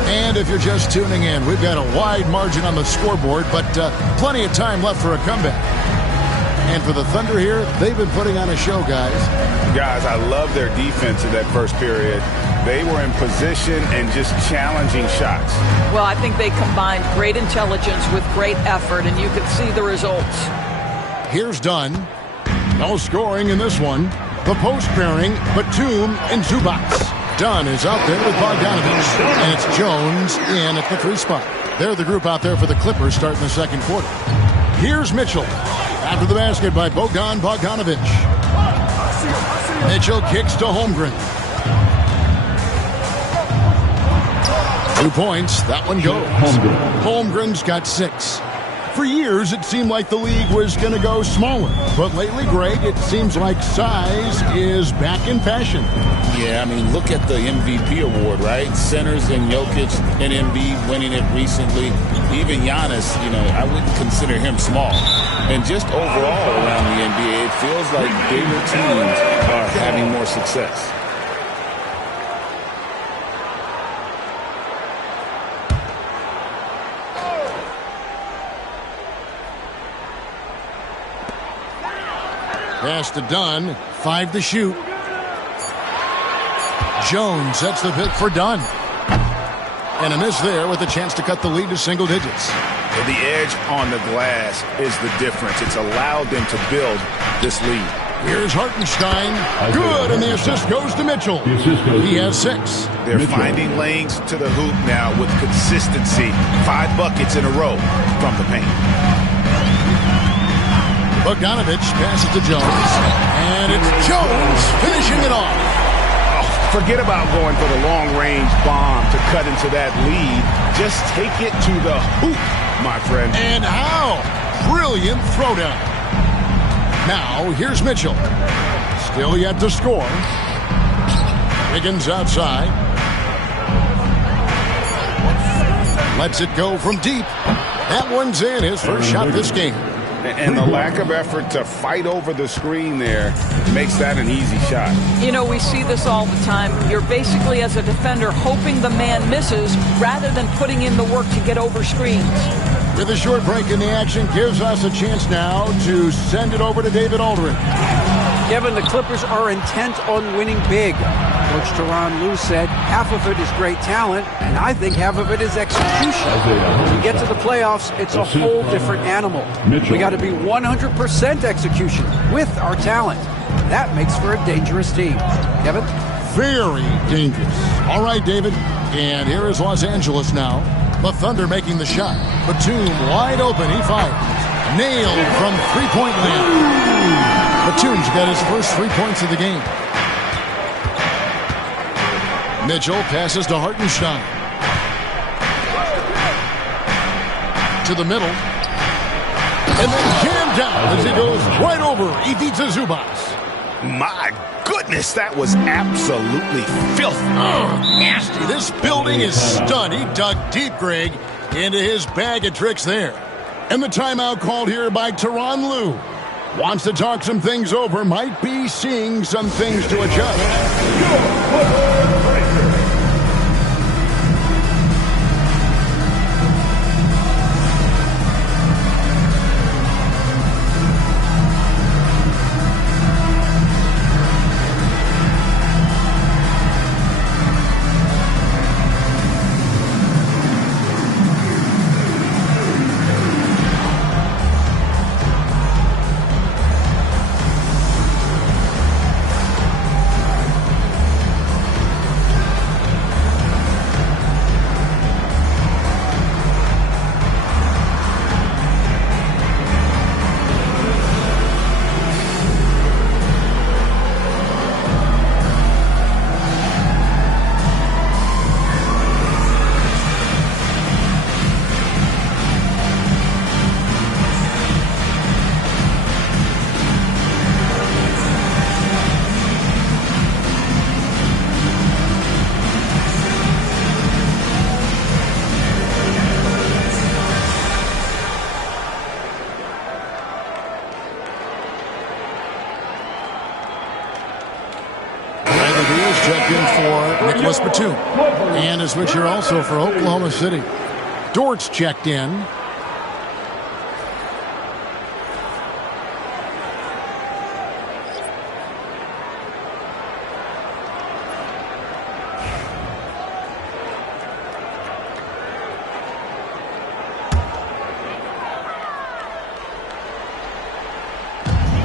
And if you're just tuning in, we've got a wide margin on the scoreboard, but plenty of time left for a comeback. And for the Thunder here, they've been putting on a show, guys. Guys, I love their defense in that first period. They were in position and just challenging shots. Well, I think they combined great intelligence with great effort, and you could see the results. Here's Dunn. No scoring in this one. The post pairing, Batum and Zubac. Dunn is out there with Bogdanovich. And it's Jones in at the 3 spot. They're the group out there for the Clippers starting the second quarter. Here's Mitchell. After the basket by Bogdanovich. Mitchell kicks to Holmgren. 2 points. That one goes. Holmgren's got 6. For years, it seemed like the league was going to go smaller. But lately, Greg, it seems like size is back in fashion. Yeah, I mean, look at the MVP award, right? Centers and Jokic and Embiid winning it recently. Even Giannis, I wouldn't consider him small. And just overall around the NBA, it feels like bigger teams are having more success. Pass to Dunn. 5 to shoot. Jones sets the pick for Dunn. And a miss there with a chance to cut the lead to single digits. The edge on the glass is the difference. It's allowed them to build this lead. Here's Hartenstein. Good, and the assist goes to Mitchell. He has 6. They're finding lanes to the hoop now with consistency. 5 buckets in a row from the paint. Bogdanovich passes to Jones. And it's Jones finishing it off. Forget about going for the long-range bomb to cut into that lead. Just take it to the hoop, my friend. And how? Brilliant throwdown. Now, here's Mitchell. Still yet to score. Wiggins outside. Lets it go from deep. That one's in, his first shot this game. And the lack of effort to fight over the screen there makes that an easy shot. You know, we see this all the time. You're basically, as a defender, hoping the man misses rather than putting in the work to get over screens. With a short break in the action, gives us a chance now to send it over to David Aldridge. Kevin, the Clippers are intent on winning big. Coach Tyronn Lue said half of it is great talent, and I think half of it is execution. As we get to the playoffs, it's a whole different animal. We got to be 100% execution with our talent. That makes for a dangerous team. Kevin? Very dangerous. All right, David. And here is Los Angeles now. The Thunder making the shot. Batum wide open. He fires. Nailed from three-point land. Batum's got his first 3 points of the game. Mitchell passes to Hartenstein. To the middle. And then jammed down as he goes right over Ivica Zubac. My goodness, that was absolutely filthy. Oh, nasty. This building is stunned. He dug deep, Greg, into his bag of tricks there. And the timeout called here by Tyronn Lue. Wants to talk some things over. Might be seeing some things to adjust. Batum. And a switch here also for Oklahoma City. Dort's checked in.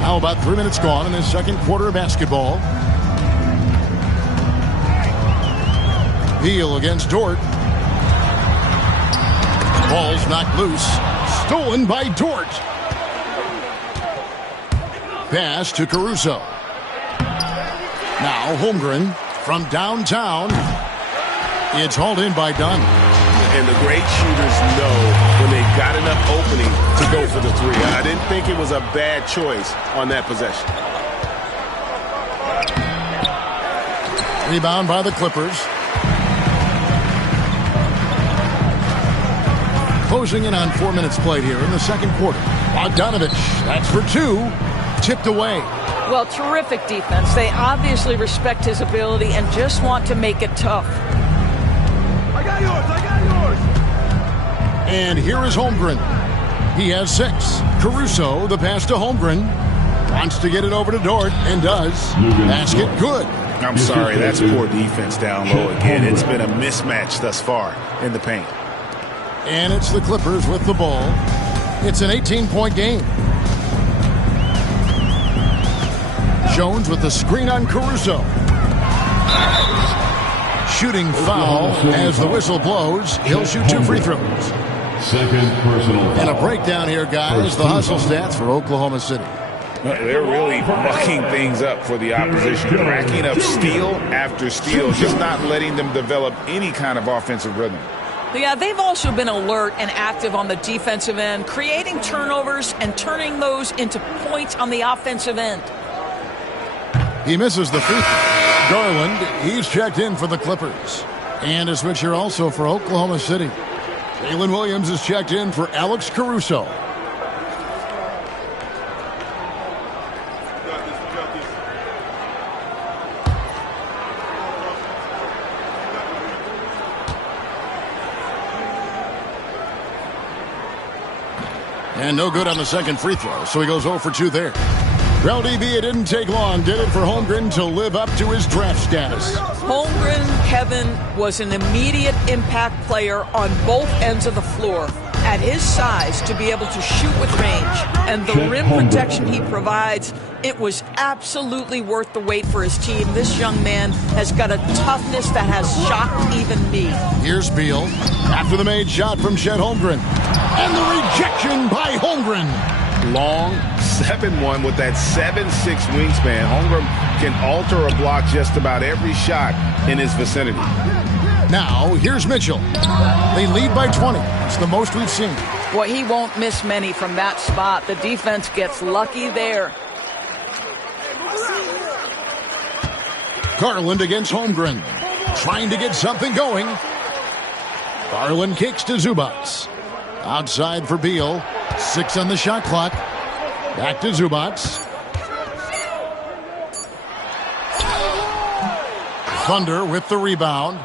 Now about 3 minutes gone in the second quarter of basketball. Heel against Dort. Ball's knocked loose. Stolen by Dort. Pass to Caruso. Now Holmgren from downtown. It's hauled in by Dunn. And the great shooters know when they got enough opening to go for the three. I didn't think it was a bad choice on that possession. Rebound by the Clippers. Closing in on 4 minutes played here in the second quarter. Bogdanovich, that's for two. Tipped away. Well, terrific defense. They obviously respect his ability and just want to make it tough. I got yours. And here is Holmgren. He has 6. Caruso, the pass to Holmgren. Wants to get it over to Dort and does. Basket good. I'm sorry, that's poor defense down low again. It's been a mismatch thus far in the paint. And it's the Clippers with the ball. It's an 18-point game. Jones with the screen on Caruso. Shooting foul as the whistle blows. He'll shoot 2 free throws. Second personal foul. And a breakdown here, guys. The hustle stats for Oklahoma City. They're really mucking things up for the opposition, racking up steal after steal, just not letting them develop any kind of offensive rhythm. Yeah, they've also been alert and active on the defensive end, creating turnovers and turning those into points on the offensive end. He misses the free throw. Garland, he's checked in for the Clippers. And a switch here also for Oklahoma City. Jalen Williams is checked in for Alex Caruso. And no good on the second free throw, so he goes 0 for 2 there. Well, DB, it didn't take long, did it, for Holmgren to live up to his draft status? Holmgren, Kevin, was an immediate impact player on both ends of the floor. At his size, to be able to shoot with range and the rim protection he provides, it was absolutely worth the wait for his team. This young man has got a toughness that has shocked even me. Here's Beal after the made shot from Chet Holmgren. And the rejection by Holmgren. Long 7-1 with that 7'6" wingspan. Holmgren can alter a block just about every shot in his vicinity. Now, here's Mitchell. They lead by 20. It's the most we've seen. Boy, he won't miss many from that spot. The defense gets lucky there. Garland against Holmgren. Trying to get something going. Garland kicks to Zubac. Outside for Beal. 6 on the shot clock. Back to Zubac. Thunder with the rebound.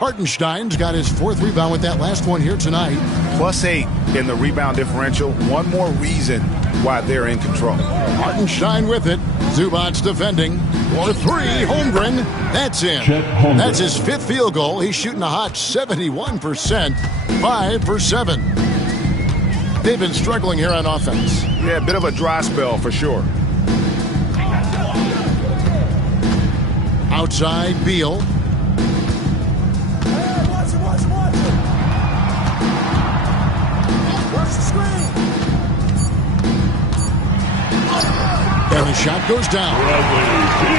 Hartenstein's got his 4th rebound with that last one here tonight. +8 in the rebound differential. One more reason why they're in control. Hartenstein with it. Zubac defending. For 3, Holmgren. That's in. That's his 5th field goal. He's shooting a hot 71%. 5 for 7. They've been struggling here on offense. Yeah, a bit of a dry spell for sure. Outside, Beal. And the shot goes down.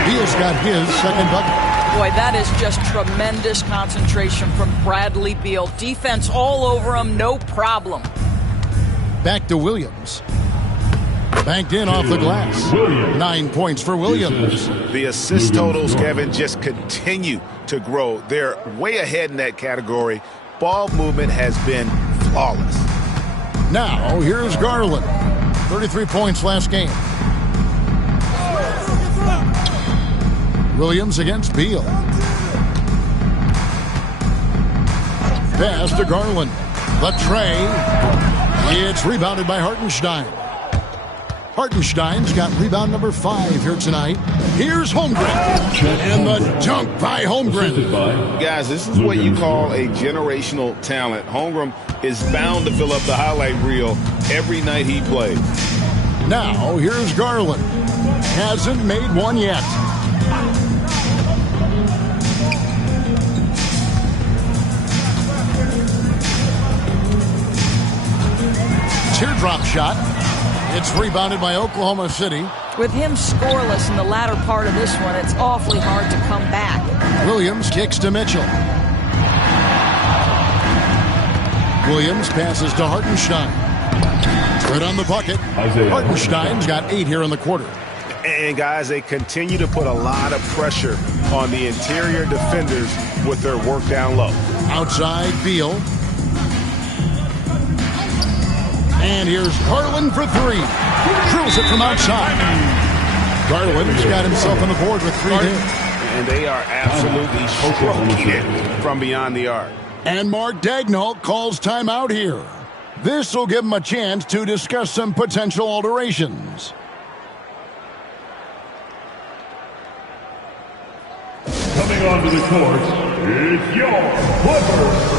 Beal's got his second bucket. Boy, that is just tremendous concentration from Bradley Beal. Defense all over him, no problem. Back to Williams. Banked in off the glass. 9 points for Williams. The assist totals, Kevin, just continue to grow. They're way ahead in that category. Ball movement has been flawless. Now, here's Garland. 33 points last game. Williams against Beal. Pass to Garland. The tray. It's rebounded by Hartenstein. Hartenstein's got rebound number 5 here tonight. Here's Holmgren. And the dunk by Holmgren. Guys, this is what you call a generational talent. Holmgren is bound to fill up the highlight reel every night he plays. Now, here's Garland. Hasn't made one yet. Teardrop shot. It's rebounded by Oklahoma City. With him scoreless in the latter part of this one, it's awfully hard to come back. Williams kicks to Mitchell. Williams passes to Hartenstein. Good on the bucket. Hartenstein's got 8 here in the quarter. And, guys, they continue to put a lot of pressure on the interior defenders with their work down low. Outside, Beal. And here's Garland for 3. Drills it from outside. Garland's got himself on the board with 3 there. And they are absolutely stroking it from beyond the arc. And Mark Daigneault calls timeout here. This will give him a chance to discuss some potential alterations. Coming onto the court, it's your Clippers.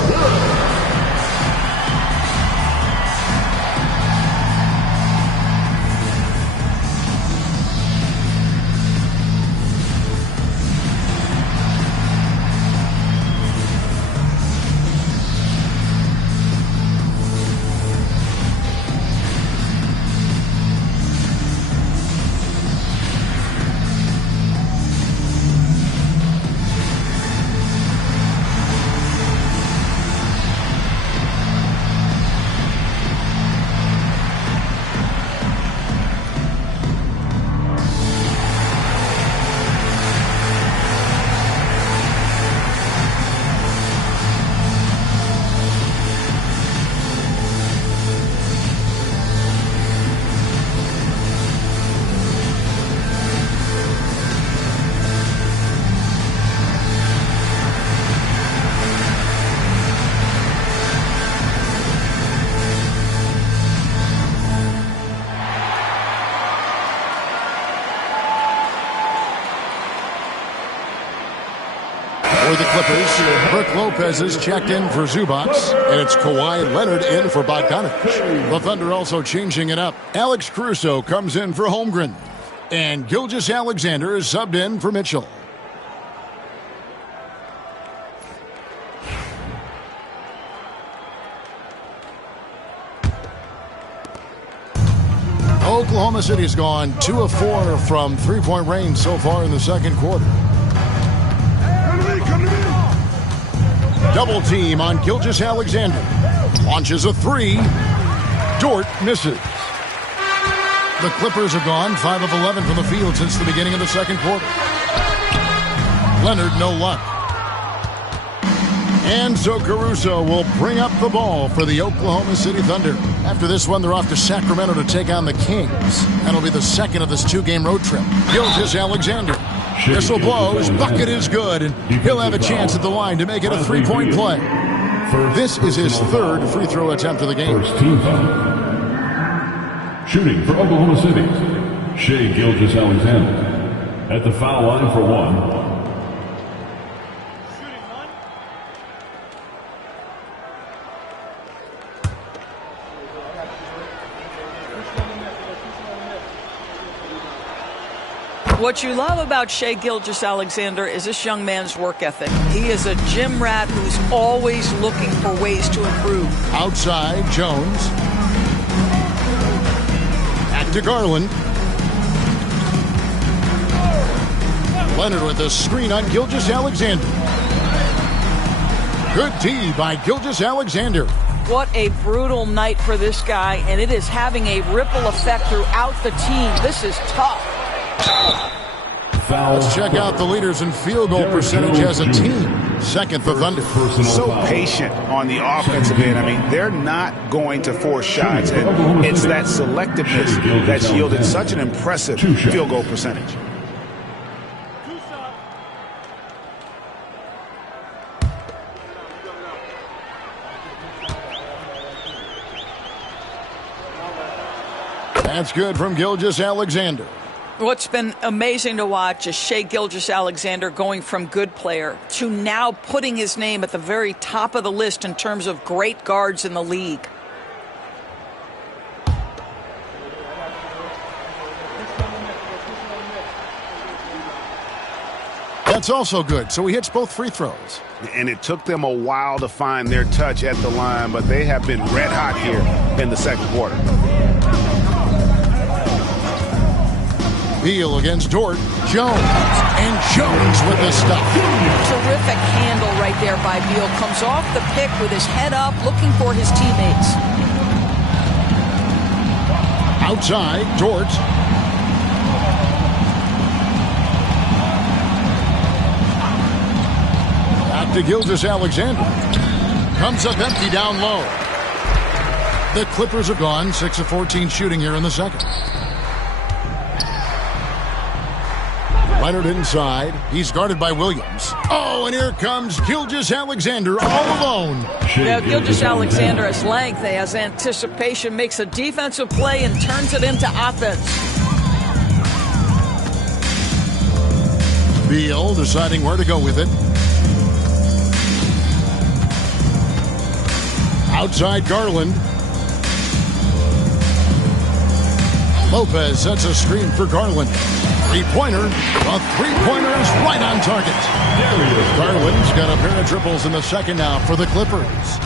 For the Clippers, Brook Lopez is checked in for Zubac, and it's Kawhi Leonard in for Bogdanovic. The Thunder also changing it up. Alex Caruso comes in for Holmgren, and Gilgeous-Alexander is subbed in for Mitchell. Oklahoma City's gone 2 of 4 from three-point range so far in the second quarter. Double team on Gilgeous-Alexander. Launches a three. Dort misses. The Clippers have gone 5 of 11 from the field since the beginning of the second quarter. Leonard, no luck. And so Caruso will bring up the ball for the Oklahoma City Thunder. After this one, they're off to Sacramento to take on the Kings. That'll be the second of this 2-game road trip. Gilgeous-Alexander. Whistle blows, bucket is good, and he'll have a chance at the line to make it a 3-point play. This is his third free throw attempt of the game. First team foul. Shooting for Oklahoma City, Shai Gilgeous-Alexander. At the foul line for one. What you love about Shai Gilgeous-Alexander is this young man's work ethic. He is a gym rat who's always looking for ways to improve. Outside, Jones. Back to Garland. Leonard with a screen on Gilgeous-Alexander. Good D by Gilgeous-Alexander. What a brutal night for this guy, and it is having a ripple effect throughout the team. This is tough. Let's check out the leaders in field goal percentage as a team. Second for Thunder. So patient on the offensive end. I mean, they're not going to force shots, and it's that selectiveness that's yielded such an impressive field goal percentage. That's good from Gilgeous-Alexander. What's been amazing to watch is Shai Gilgeous-Alexander going from good player to now putting his name at the very top of the list in terms of great guards in the league. That's also good, so he hits both free throws. And it took them a while to find their touch at the line, but they have been red hot here in the second quarter. Beal against Dort. Jones. And Jones with the stuff. Terrific handle right there by Beal. Comes off the pick with his head up, looking for his teammates. Outside, Dort. Back to Gilgeous-Alexander. Comes up empty down low. The Clippers are gone 6 of 14 shooting here in the second. Leonard inside. He's guarded by Williams. Oh, and here comes Gilgeous-Alexander all alone. Now, Gilgeous-Alexander has length, has anticipation, makes a defensive play, and turns it into offense. Beal deciding where to go with it. Outside Garland. Lopez sets a screen for Garland. Three-pointer. A three-pointer is right on target. Garland's got a pair of triples in the second now for the Clippers.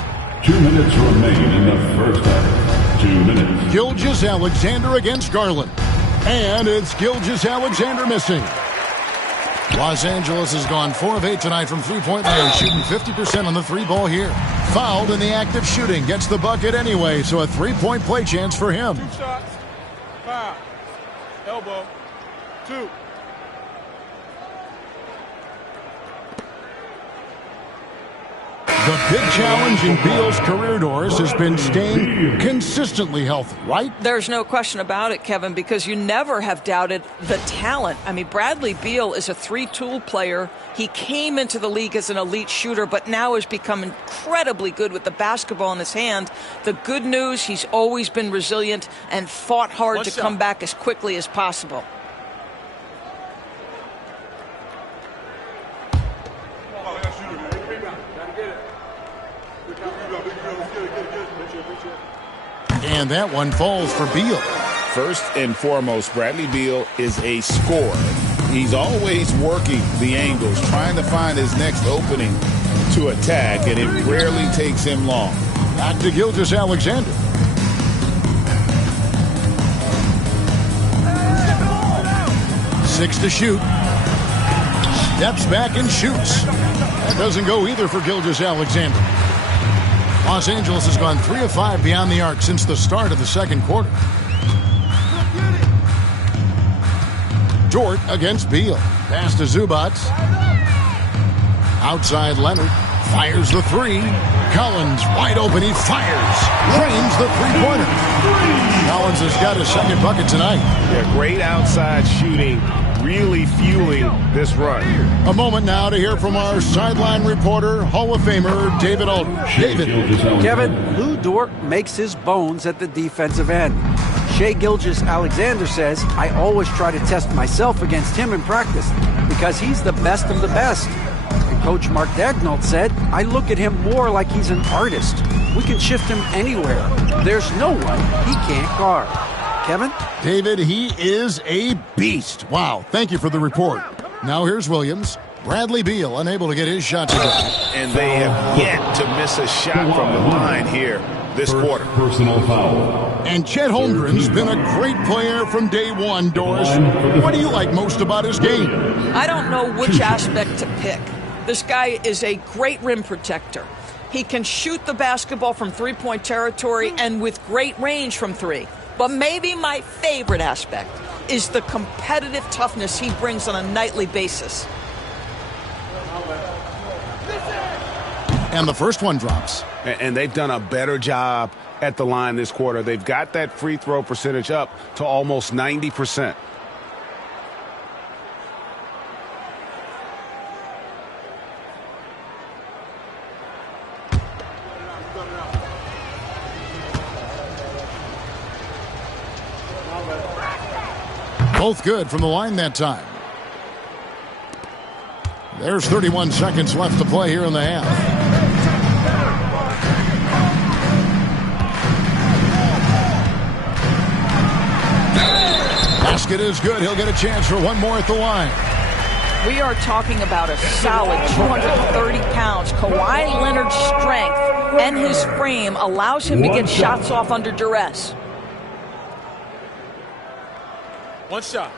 2 minutes remain in the first half. 2 minutes. Gilgeous-Alexander against Garland. And it's Gilgeous-Alexander missing. Los Angeles has gone 4 of 8 tonight from three-point land, shooting 50% on the three ball here. Fouled in the act of shooting. Gets the bucket anyway, so a three-point play chance for him. 2 shots. Foul. Elbow. 2. The big challenge in Beal's career, Doris, has been staying consistently healthy, right? There's no question about it, Kevin, because you never have doubted the talent. I mean, Bradley Beal is a three-tool player. He came into the league as an elite shooter, but now has become incredibly good with the basketball in his hand. The good news, he's always been resilient and fought hard to come back as quickly as possible. And that one falls for Beal. First and foremost, Bradley Beal is a scorer. He's always working the angles, trying to find his next opening to attack, and it rarely takes him long. Back to Gilgeous-Alexander. Six to shoot. Steps back and shoots. That doesn't go either for Gilgeous-Alexander. Los Angeles has gone 3 of 5 beyond the arc since the start of the second quarter. Dort against Beal. Pass to Zubac. Outside Leonard. Fires the three. Collins wide open. He fires. Drains the three-pointer. Collins has got his second bucket tonight. Yeah, great outside shooting. Really fueling this run. A moment now to hear from our sideline reporter, Hall of Famer David Aldridge. David. Kevin, Lou Dort makes his bones at the defensive end. Shai Gilgeous-Alexander says, I always try to test myself against him in practice because he's the best of the best. And Coach Mark Daigneault said, I look at him more like he's an artist. We can shift him anywhere. There's no one he can't guard. Kevin? David, he is a beast. Wow, thank you for the report. Now here's Williams. Bradley Beal unable to get his shot today. And they have yet to miss a shot from the line here this quarter. Personal foul. And Chet Holmgren's been a great player from day one, Doris. What do you like most about his game? I don't know which aspect to pick. This guy is a great rim protector. He can shoot the basketball from three-point territory and with great range from three. But maybe my favorite aspect is the competitive toughness he brings on a nightly basis. And the first one drops. And they've done a better job at the line this quarter. They've got that free throw percentage up to almost 90%. Both good from the line that time. There's 31 seconds left to play here in the half. Basket is good. He'll get a chance for one more at the line. We are talking about a solid 230 pounds. Kawhi Leonard's strength and his frame allows him to get shots off under duress. One shot.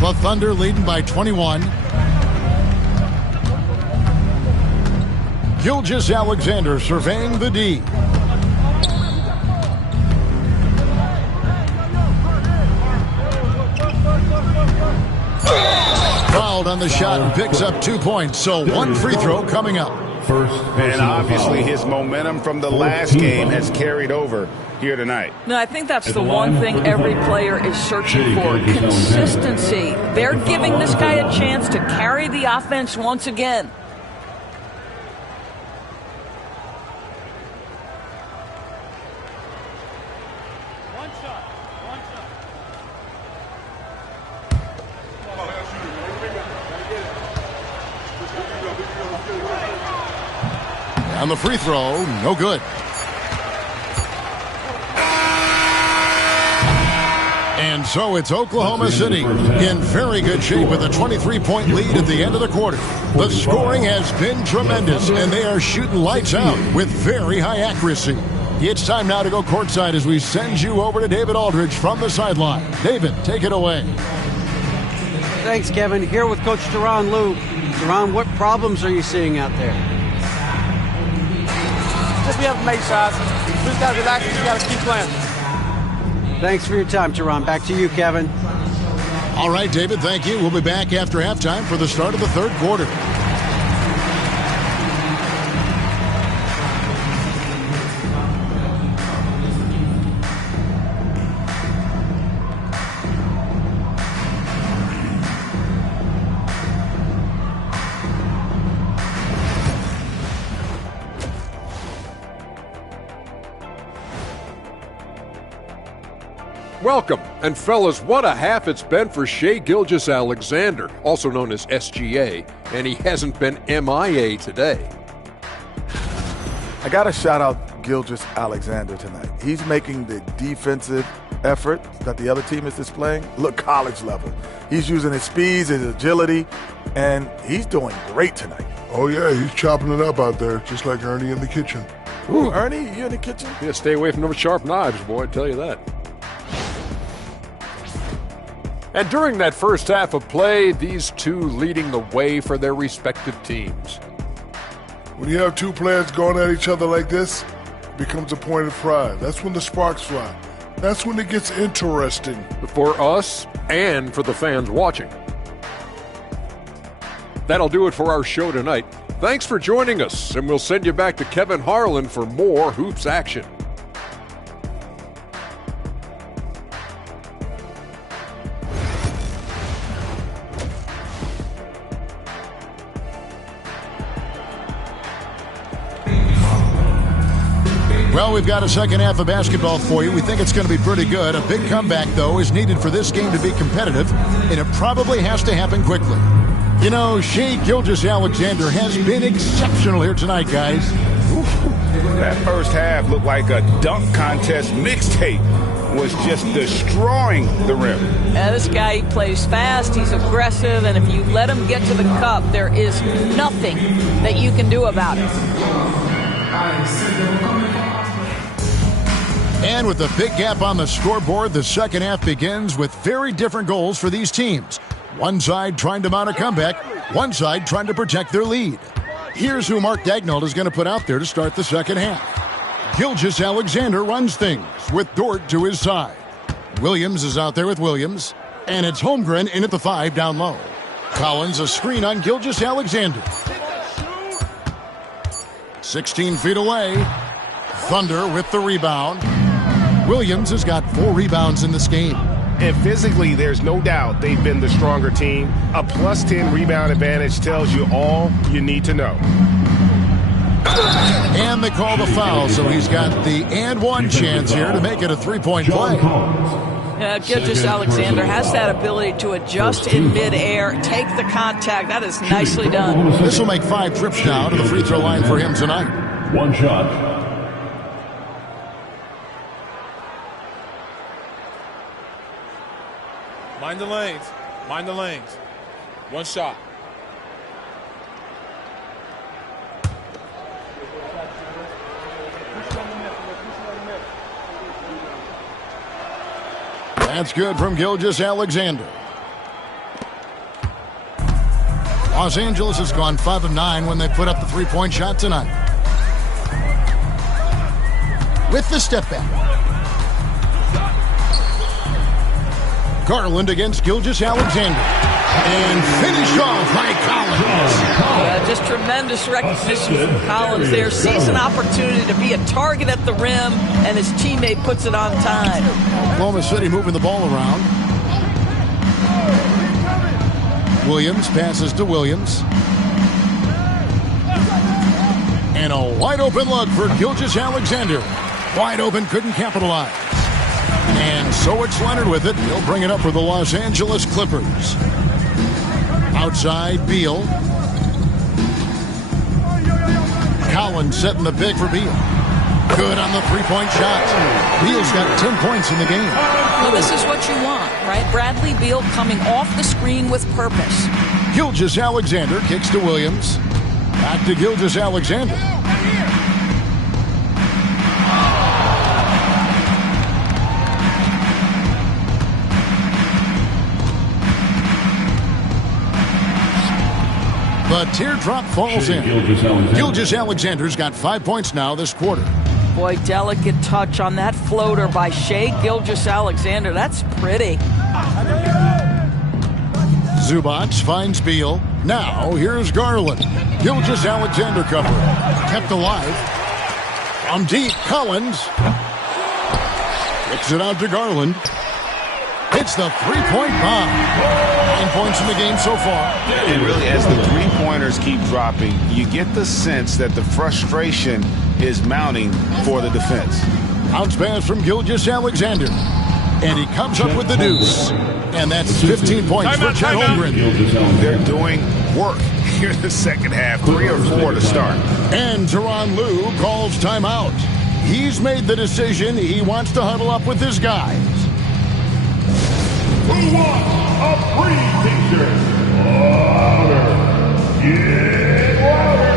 The Thunder leading by 21. Gilgeous-Alexander surveying the D. Fouled on the shot and picks up 2 points. So one free throw coming up. And obviously his momentum from the last game has carried over here tonight. No, I think that's the one thing every player is searching for. Consistency. They're giving this guy a chance to carry the offense once again. On the free throw, no good. And so it's Oklahoma City in very good shape with a 23-point lead at the end of the quarter. The scoring has been tremendous, and they are shooting lights out with very high accuracy. It's time now to go courtside as we send you over to David Aldridge from the sideline. David, take it away. Thanks, Kevin. Here with Coach Teron Lou. Teron, what problems are you seeing out there? Just be able to make shots. We just got to relax and we got to keep playing. Thanks for your time, Teron. Back to you, Kevin. All right, David, thank you. We'll be back after halftime for the start of the third quarter. Welcome. And fellas, what a half it's been for Shai Gilgeous-Alexander, also known as SGA, and he hasn't been MIA today. I got to shout out Gilgeous-Alexander tonight. He's making the defensive effort that the other team is displaying look college level. He's using his speeds, his agility, and he's doing great tonight. Oh, yeah, he's chopping it up out there, just like Ernie in the kitchen. Ooh, Ernie, you in the kitchen? Yeah, stay away from those sharp knives, boy, I tell you that. And during that first half of play, these two leading the way for their respective teams. When you have two players going at each other like this, it becomes a point of pride. That's when the sparks fly. That's when it gets interesting. For us and for the fans watching. That'll do it for our show tonight. Thanks for joining us, and we'll send you back to Kevin Harlan for more hoops action. Well, we've got a second half of basketball for you. We think it's going to be pretty good. A big comeback, though, is needed for this game to be competitive, and it probably has to happen quickly. You know, Shai Gilgeous-Alexander has been exceptional here tonight, guys. That first half looked like a dunk contest mixtape. Was just destroying the rim. This guy plays fast, he's aggressive, and if you let him get to the cup, there is nothing that you can do about it. And with a big gap on the scoreboard, the second half begins with very different goals for these teams. One side trying to mount a comeback, one side trying to protect their lead. Here's who Mark Daigneault is going to put out there to start the second half. Gilgeous-Alexander runs things with Dort to his side. Williams is out there with Williams, and it's Holmgren in at the 5 down low. Collins a screen on Gilgeous-Alexander. 16 feet away. Thunder with the rebound. Williams has got 4 rebounds in this game. And physically, there's no doubt they've been the stronger team. A plus 10 rebound advantage tells you all you need to know. And they call the foul, so he's got the and one chance here to make it a 3-point play. Gilgeous-Alexander has that ability to adjust in midair, take the contact. That is nicely done. This will make 5 trips now to the free throw line for him tonight. One shot. Mind the lanes. Mind the lanes. One shot. That's good from Gilgeous-Alexander. Los Angeles has gone 5 of 9 when they put up the 3-point shot tonight. With the step back. Garland against Gilgeous-Alexander. And finished off by Collins. Just tremendous recognition from Collins there. Sees an opportunity to be a target at the rim, and his teammate puts it on time. Oklahoma City moving the ball around. Williams passes to Williams. And a wide open look for Gilgeous-Alexander. Wide open, couldn't capitalize. And so it's Leonard with it. He'll bring it up for the Los Angeles Clippers. Outside, Beal. Collins setting the big for Beal. Good on the 3-point shot. Beal's got 10 points in the game. Well, this is what you want, right? Bradley Beal coming off the screen with purpose. Gilgeous-Alexander kicks to Williams. Back to Gilgeous-Alexander. The teardrop falls in. Gilgeous-Alexander's got 5 points now this quarter. Boy, delicate touch on that floater by Shai Gilgeous-Alexander. That's pretty. Zubac finds Beal. Now here's Garland. Gilgeous-Alexander cover. Kept alive. From deep, Collins. Kicks it out to Garland. It's the 3-point bomb. 9 points in the game so far. And really, as the three-pointers keep dropping, you get the sense that the frustration is mounting for the defense. Bounce pass from Gilgeous-Alexander. And he comes up with the deuce. And that's 15 points for Chet Holmgren. They're doing work here in the second half. 3 or 4 to start. And Tyronn Lue calls timeout. He's made the decision. He wants to huddle up with his guys. Who wants a free t-shirt? Louder. Get louder.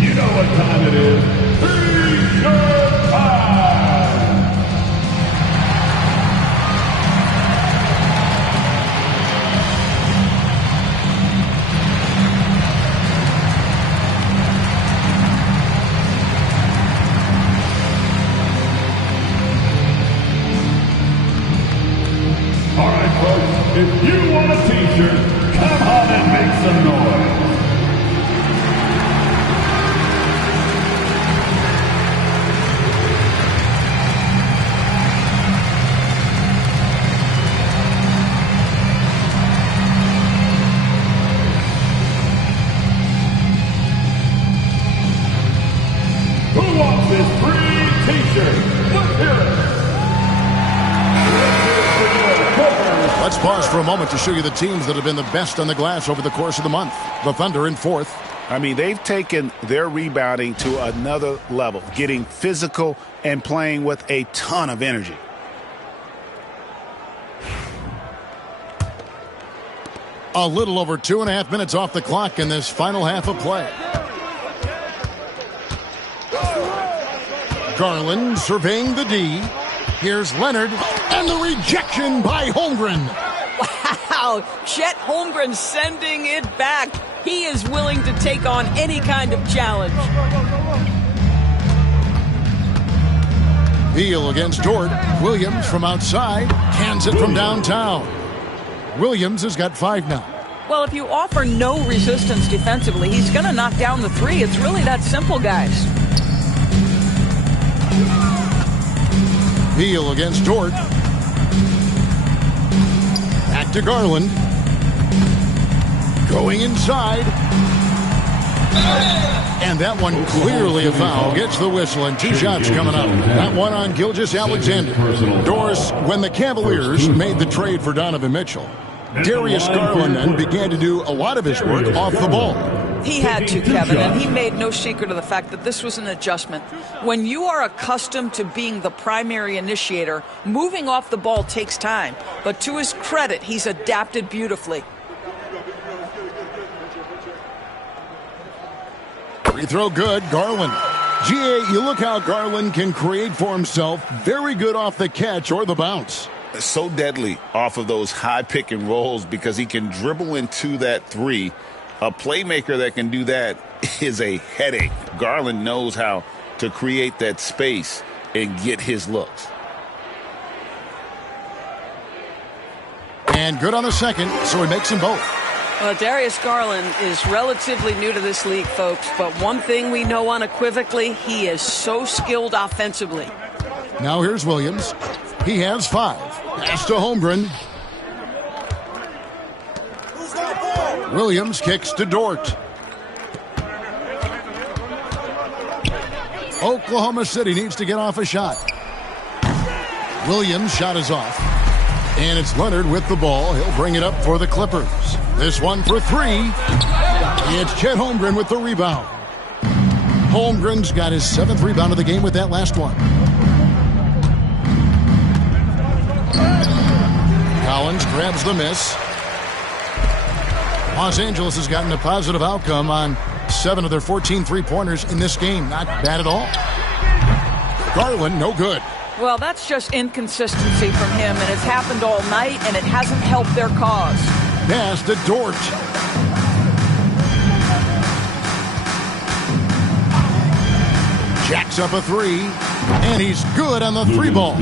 You know what time it is. T-shirt time! All right, folks, if you want a t-shirt, come on and make some noise. Who wants this free t-shirt? Let's hear it. Let's pause for a moment to show you the teams that have been the best on the glass over the course of the month. The Thunder in 4th. I mean, they've taken their rebounding to another level, getting physical and playing with a ton of energy. A little over 2.5 minutes off the clock in this final half of play. Garland surveying the D. Here's Leonard, and the rejection by Holmgren. Wow, Chet Holmgren sending it back. He is willing to take on any kind of challenge. Beal against Dort. Williams from outside, cans it from downtown. Williams has got 5 now. Well, if you offer no resistance defensively, he's going to knock down the 3. It's really that simple, guys. Beal against Dort. Back to Garland. Going inside. And that one clearly a foul. Gets the whistle and 2 shots coming up. That one on Gilgeous-Alexander. Doris, when the Cavaliers made the trade for Donovan Mitchell, Darius Garland then began to do a lot of his work off the ball. He had to, Kevin, and he made no secret of the fact that this was an adjustment. When you are accustomed to being the primary initiator, moving off the ball takes time. But to his credit, he's adapted beautifully. Free throw good, Garland. GA, you look how Garland can create for himself. Very good off the catch or the bounce. So deadly off of those high pick and rolls because he can dribble into that 3. A playmaker that can do that is a headache. Garland knows how to create that space and get his looks. And good on the second, so he makes them both. Well, Darius Garland is relatively new to this league, folks, but one thing we know unequivocally, he is so skilled offensively. Now here's Williams. He has 5. Pass to Holmgren. Williams kicks to Dort. Oklahoma City needs to get off a shot. Williams' shot is off. And it's Leonard with the ball. He'll bring it up for the Clippers. This one for 3. It's Chet Holmgren with the rebound. Holmgren's got his 7th rebound of the game with that last one. Collins grabs the miss. Los Angeles has gotten a positive outcome on 7 of their 14 three-pointers in this game. Not bad at all. Garland, no good. Well, that's just inconsistency from him, and it's happened all night, and it hasn't helped their cause. Pass to Dort. Jacks up a 3, and he's good on the 3-ball.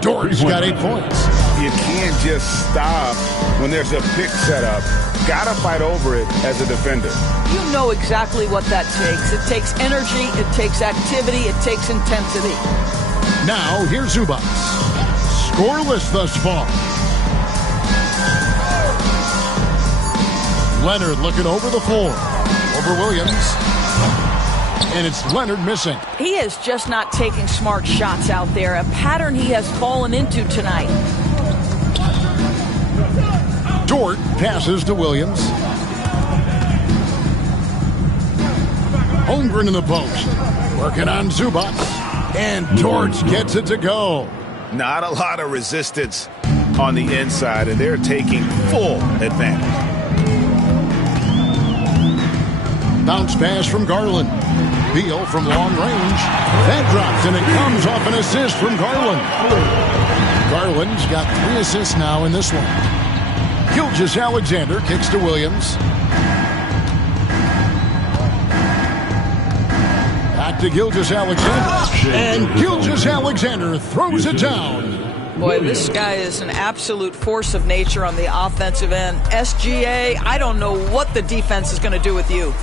Dort's got 8 points. You can't just stop when there's a pick set up. Gotta fight over it as a defender. You know exactly what that takes. It takes energy, it takes activity, it takes intensity. Now, here's Zubac. Scoreless thus far. Leonard looking over the floor. Over Williams. And it's Leonard missing. He is just not taking smart shots out there, a pattern he has fallen into tonight. Dort passes to Williams. Holmgren in the post. Working on Zubac. And Dort gets it to go. Not a lot of resistance on the inside, and they're taking full advantage. Bounce pass from Garland. Beal from long range. That drops, and it comes off an assist from Garland. Garland's got 3 assists now in this one. Gilgeous-Alexander kicks to Williams. Back to Gilgeous-Alexander. And Gilgeous-Alexander throws it down. Boy, this guy is an absolute force of nature on the offensive end. SGA, I don't know what the defense is going to do with you.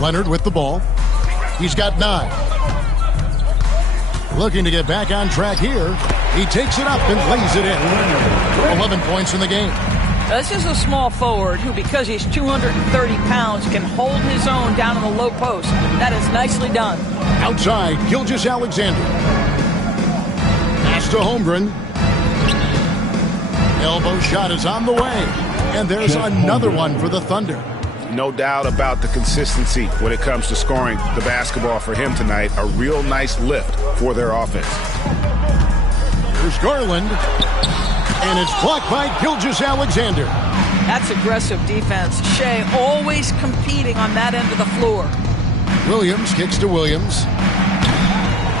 Leonard with the ball. He's got 9. Looking to get back on track here. He takes it up and lays it in. 11 points in the game. This is a small forward who, because he's 230 pounds, can hold his own down in the low post. That is nicely done. Outside, Gilgeous-Alexander. Pass to Holmgren. Elbow shot is on the way. And there's another one for the Thunder. No doubt about the consistency when it comes to scoring the basketball for him tonight. A real nice lift for their offense. Here's Garland. And it's blocked by Gilgeous-Alexander. That's aggressive defense. Shea always competing on that end of the floor. Williams kicks to Williams.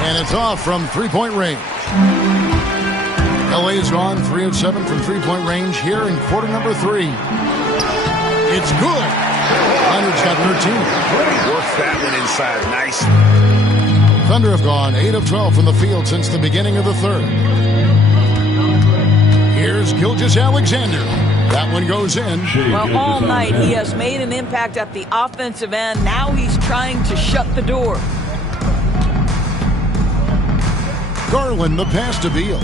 And it's off from three-point range. LA is gone 3 of 7 from three-point range here in quarter number 3. It's good. Leonard's got 13. Works that one inside. Nice. Thunder have gone 8 of 12 from the field since the beginning of the third. Here's Gilgeous-Alexander. That one goes in. Well, all night he has made an impact at the offensive end. Now he's trying to shut the door. Garland the pass to Beal.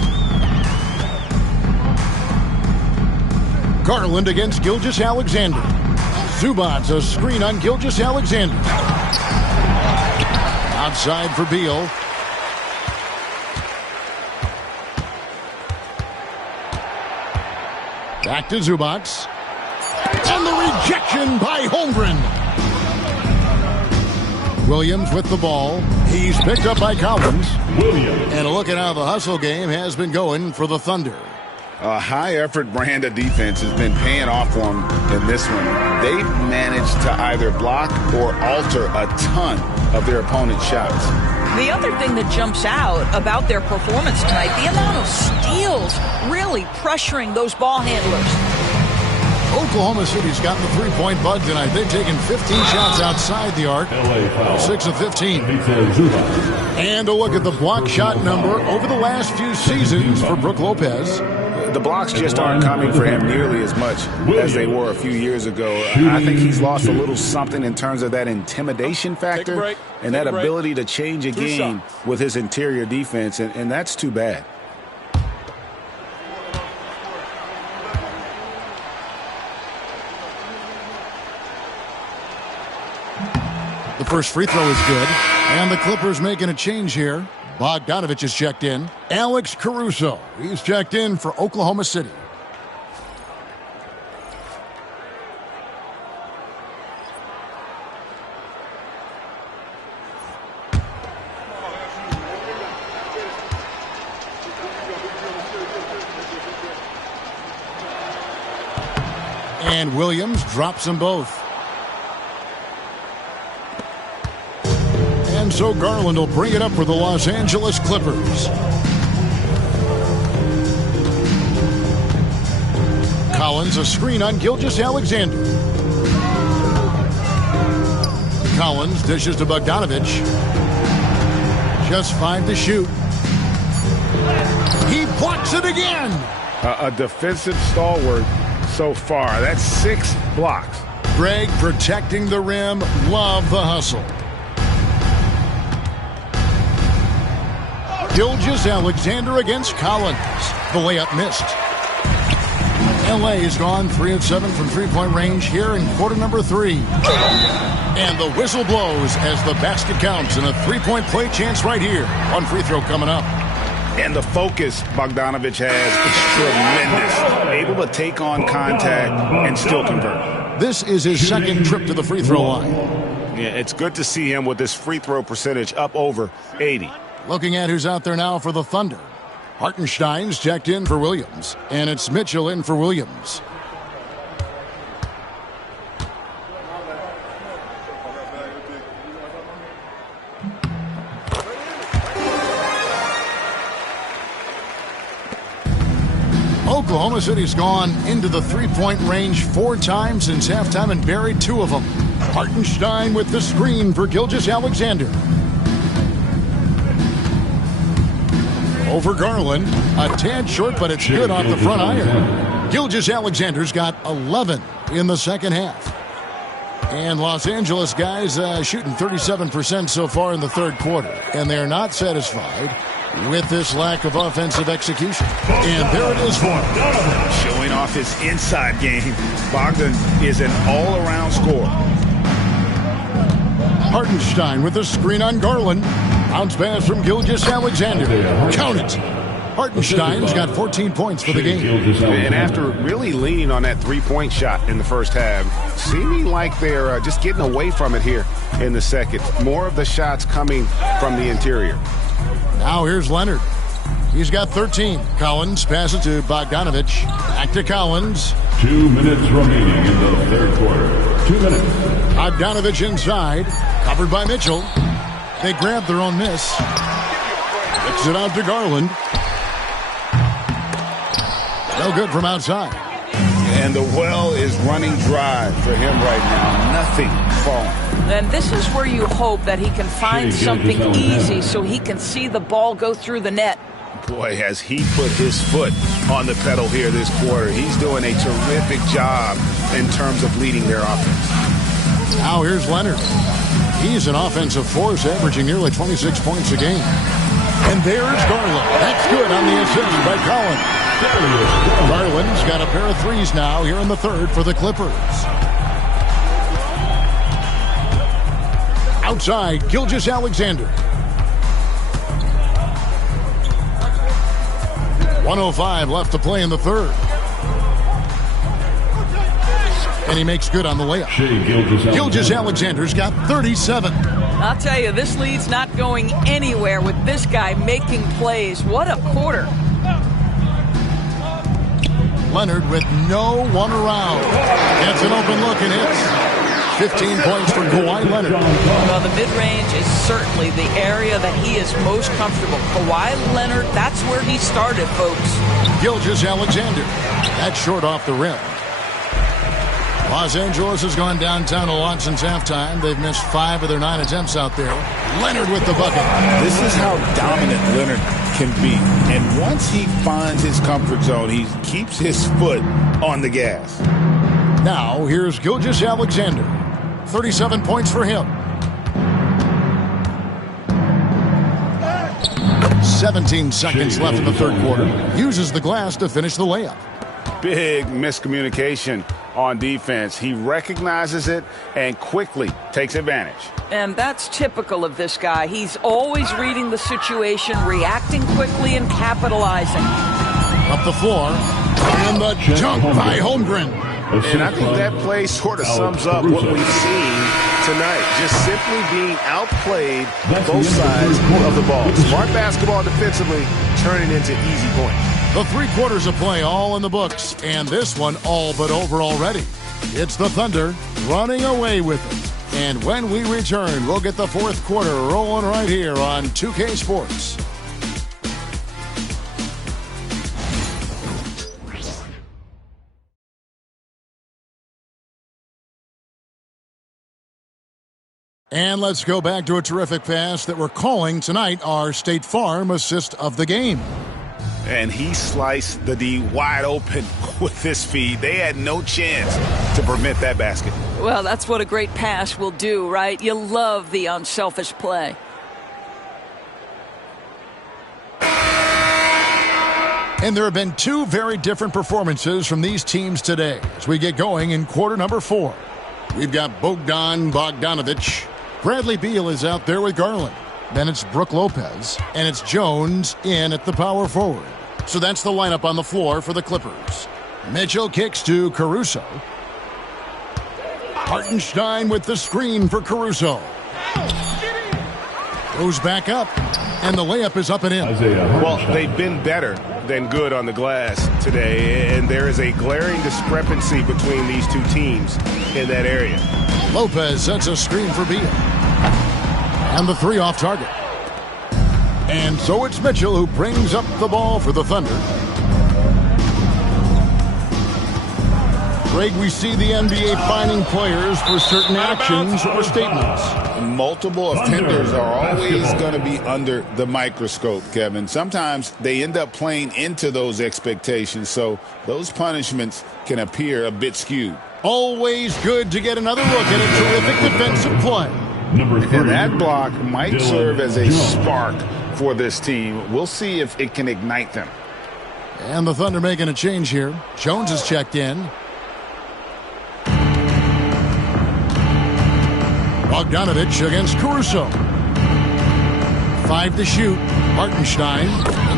Garland against Gilgeous-Alexander. Zubac a screen on Gilgeous-Alexander. Outside for Beal. Back to Zubac. And the rejection by Holmgren. Williams with the ball. He's picked up by Collins. Williams. And a look at how the hustle game has been going for the Thunder. A high-effort brand of defense has been paying off for them in this one. They've managed to either block or alter a ton of their opponent's shots. The other thing that jumps out about their performance tonight, the amount of steals really pressuring those ball handlers. Oklahoma City's gotten the three-point bug tonight. They've taken 15 shots outside the arc. 6 of 15. And a look at the block shot number over the last few seasons for Brook Lopez. The blocks just aren't coming for him nearly as much as they were a few years ago. I think he's lost a little something in terms of that intimidation factor and that ability to change a game with his interior defense, and that's too bad. The first free throw is good, and the Clippers making a change here. Bogdanovich is checked in. Alex Caruso, he's checked in for Oklahoma City. And Williams drops them both. And so Garland will bring it up for the Los Angeles Clippers. Collins a screen on Gilgeous-Alexander. Collins dishes to Bogdanovich. Just 5 to shoot. He blocks it again. A defensive stalwart so far. That's 6 blocks. Greg protecting the rim. Love the hustle. Gilgeous-Alexander against Collins. The layup missed. LA has gone 3 of 7 from three-point range here in quarter number 3. And the whistle blows as the basket counts, and a three-point play chance right here. One free throw coming up. And the focus Bogdanovich has is tremendous. Able to take on contact and still convert. This is his second trip to the free throw line. Yeah, it's good to see him with this free throw percentage up over 80. Looking at who's out there now for the Thunder. Hartenstein's checked in for Williams, and it's Mitchell in for Williams. Oklahoma City's gone into the three-point range 4 times since halftime and buried 2 of them. Hartenstein with the screen for Gilgeous-Alexander. Over Garland. A tad short, but it's good off the front iron. Gilgeous-Alexander's got 11 in the second half. And Los Angeles guys shooting 37% so far in the third quarter. And they're not satisfied with this lack of offensive execution. And there it is for him. Showing off his inside game. Bogdan is an all-around scorer. Hartenstein with the screen on Garland. Bounce pass from Gilgeous-Alexander. Count it. Hartenstein's got 14 points for the game. And after really leaning on that three-point shot in the first half, seeming like they're just getting away from it here in the second. More of the shots coming from the interior. Now here's Leonard. He's got 13. Collins passes to Bogdanovich. Back to Collins. 2 minutes remaining in the third quarter. 2 minutes. Bogdanovich inside. Covered by Mitchell. They grab their own miss. Kicks it out to Garland. No good from outside. And the well is running dry for him right now. Nothing falling. And this is where you hope that he can find something easy so he can see the ball go through the net. Boy, has he put his foot on the pedal here this quarter. He's doing a terrific job in terms of leading their offense. Now here's Leonard. He's an offensive force, averaging nearly 26 points a game. And there's Garland. That's good on the assist by Collins. Garland's got a pair of threes now here in the third for the Clippers. Outside, Gilgeous-Alexander. 1:05 left to play in the third. And he makes good on the layup. Gilgeous-Alexander's got 37. I'll tell you, this lead's not going anywhere with this guy making plays. What a quarter. Leonard with no one around. Gets an open look and hits. 15 points for Kawhi Leonard. Well, the mid-range is certainly the area that he is most comfortable. Kawhi Leonard, that's where he started, folks. Gilgeous-Alexander. That's short off the rim. Los Angeles has gone downtown a lot since halftime. They've missed 5 of their 9 attempts out there. Leonard with the bucket. This is how dominant Leonard can be. And once he finds his comfort zone, he keeps his foot on the gas. Now, here's Gilgeous-Alexander. 37 points for him. 17 seconds left in the third quarter. Uses the glass to finish the layup. Big miscommunication on defense. He recognizes it and quickly takes advantage. And that's typical of this guy. He's always reading the situation, reacting quickly, and capitalizing. Up the floor. And the jump by Holmgren. And I think that play sort of sums up what we've seen tonight. Just simply being outplayed both sides of the ball. Smart basketball defensively, turning into easy points. The 3 quarters of play all in the books, and this one all but over already. It's the Thunder running away with it. And when we return, we'll get the fourth quarter rolling right here on 2K Sports. And let's go back to a terrific pass that we're calling tonight our State Farm assist of the game. And he sliced the D wide open with his feed. They had no chance to prevent that basket. Well, that's what a great pass will do, right? You love the unselfish play. And there have been two very different performances from these teams today as we get going in quarter number 4. We've got Bogdan Bogdanovic. Bradley Beal is out there with Garland. Then it's Brook Lopez, and it's Jones in at the power forward. So that's the lineup on the floor for the Clippers. Mitchell kicks to Caruso. Hartenstein with the screen for Caruso. Goes back up, and the layup is up and in. Well, they've been better than good on the glass today, and there is a glaring discrepancy between these two teams in that area. Lopez sets a screen for Beal. And the 3 off target. And so it's Mitchell who brings up the ball for the Thunder. Greg, we see the NBA fining players for certain actions or statements. Multiple offenders are always going to be under the microscope, Kevin. Sometimes they end up playing into those expectations, so those punishments can appear a bit skewed. Always good to get another look at a terrific defensive play. And that block might serve as a spark for this team. We'll see if it can ignite them. And the Thunder making a change here. Jones is checked in. Bogdanovic against Caruso. 5 to shoot. Hartenstein.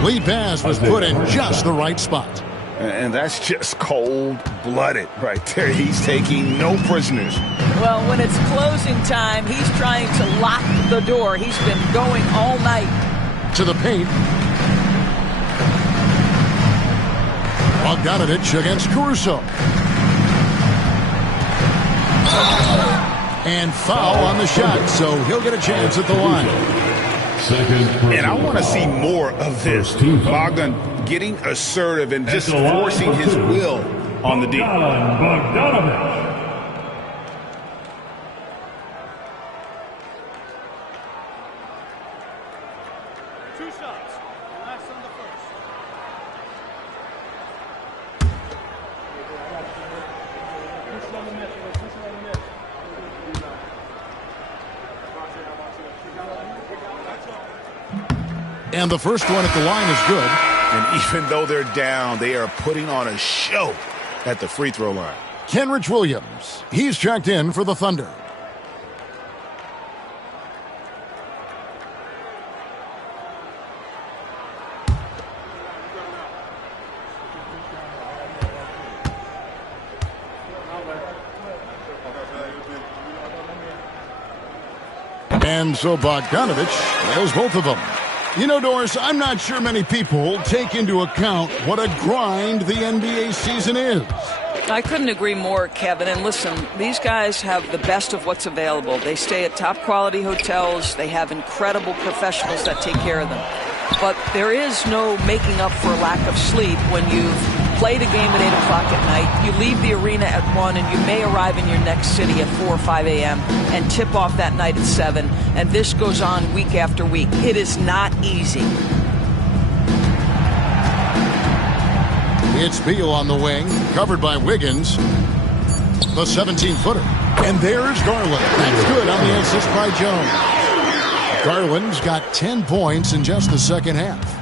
The lead pass was put in just the right spot. And that's just cold-blooded right there. He's taking no prisoners. Well, when it's closing time, he's trying to lock the door. He's been going all night. To the paint. Bogdanovic against Caruso. And foul on the shot, so he'll get a chance at the line. And I want to see more of this. Bogdan getting assertive and just forcing his will on the D. Bogdanovic. And the first one at the line is good. And even though they're down, they are putting on a show at the free throw line. Kenrich Williams, he's checked in for the Thunder. And so Bogdanovic nails both of them. You know, Doris, I'm not sure many people take into account what a grind the NBA season is. I couldn't agree more, Kevin. And listen, these guys have the best of what's available. They stay at top-quality hotels. They have incredible professionals that take care of them. But there is no making up for lack of sleep when you've played a game at 8 o'clock at night, you leave the arena at 1, and you may arrive in your next city at 4 or 5 a.m. and tip off that night at 7. And this goes on week after week. It is not easy. It's Beal on the wing, covered by Wiggins. The 17-footer. And there's Garland. That's good on the assist by Jones. Garland's got 10 points in just the second half.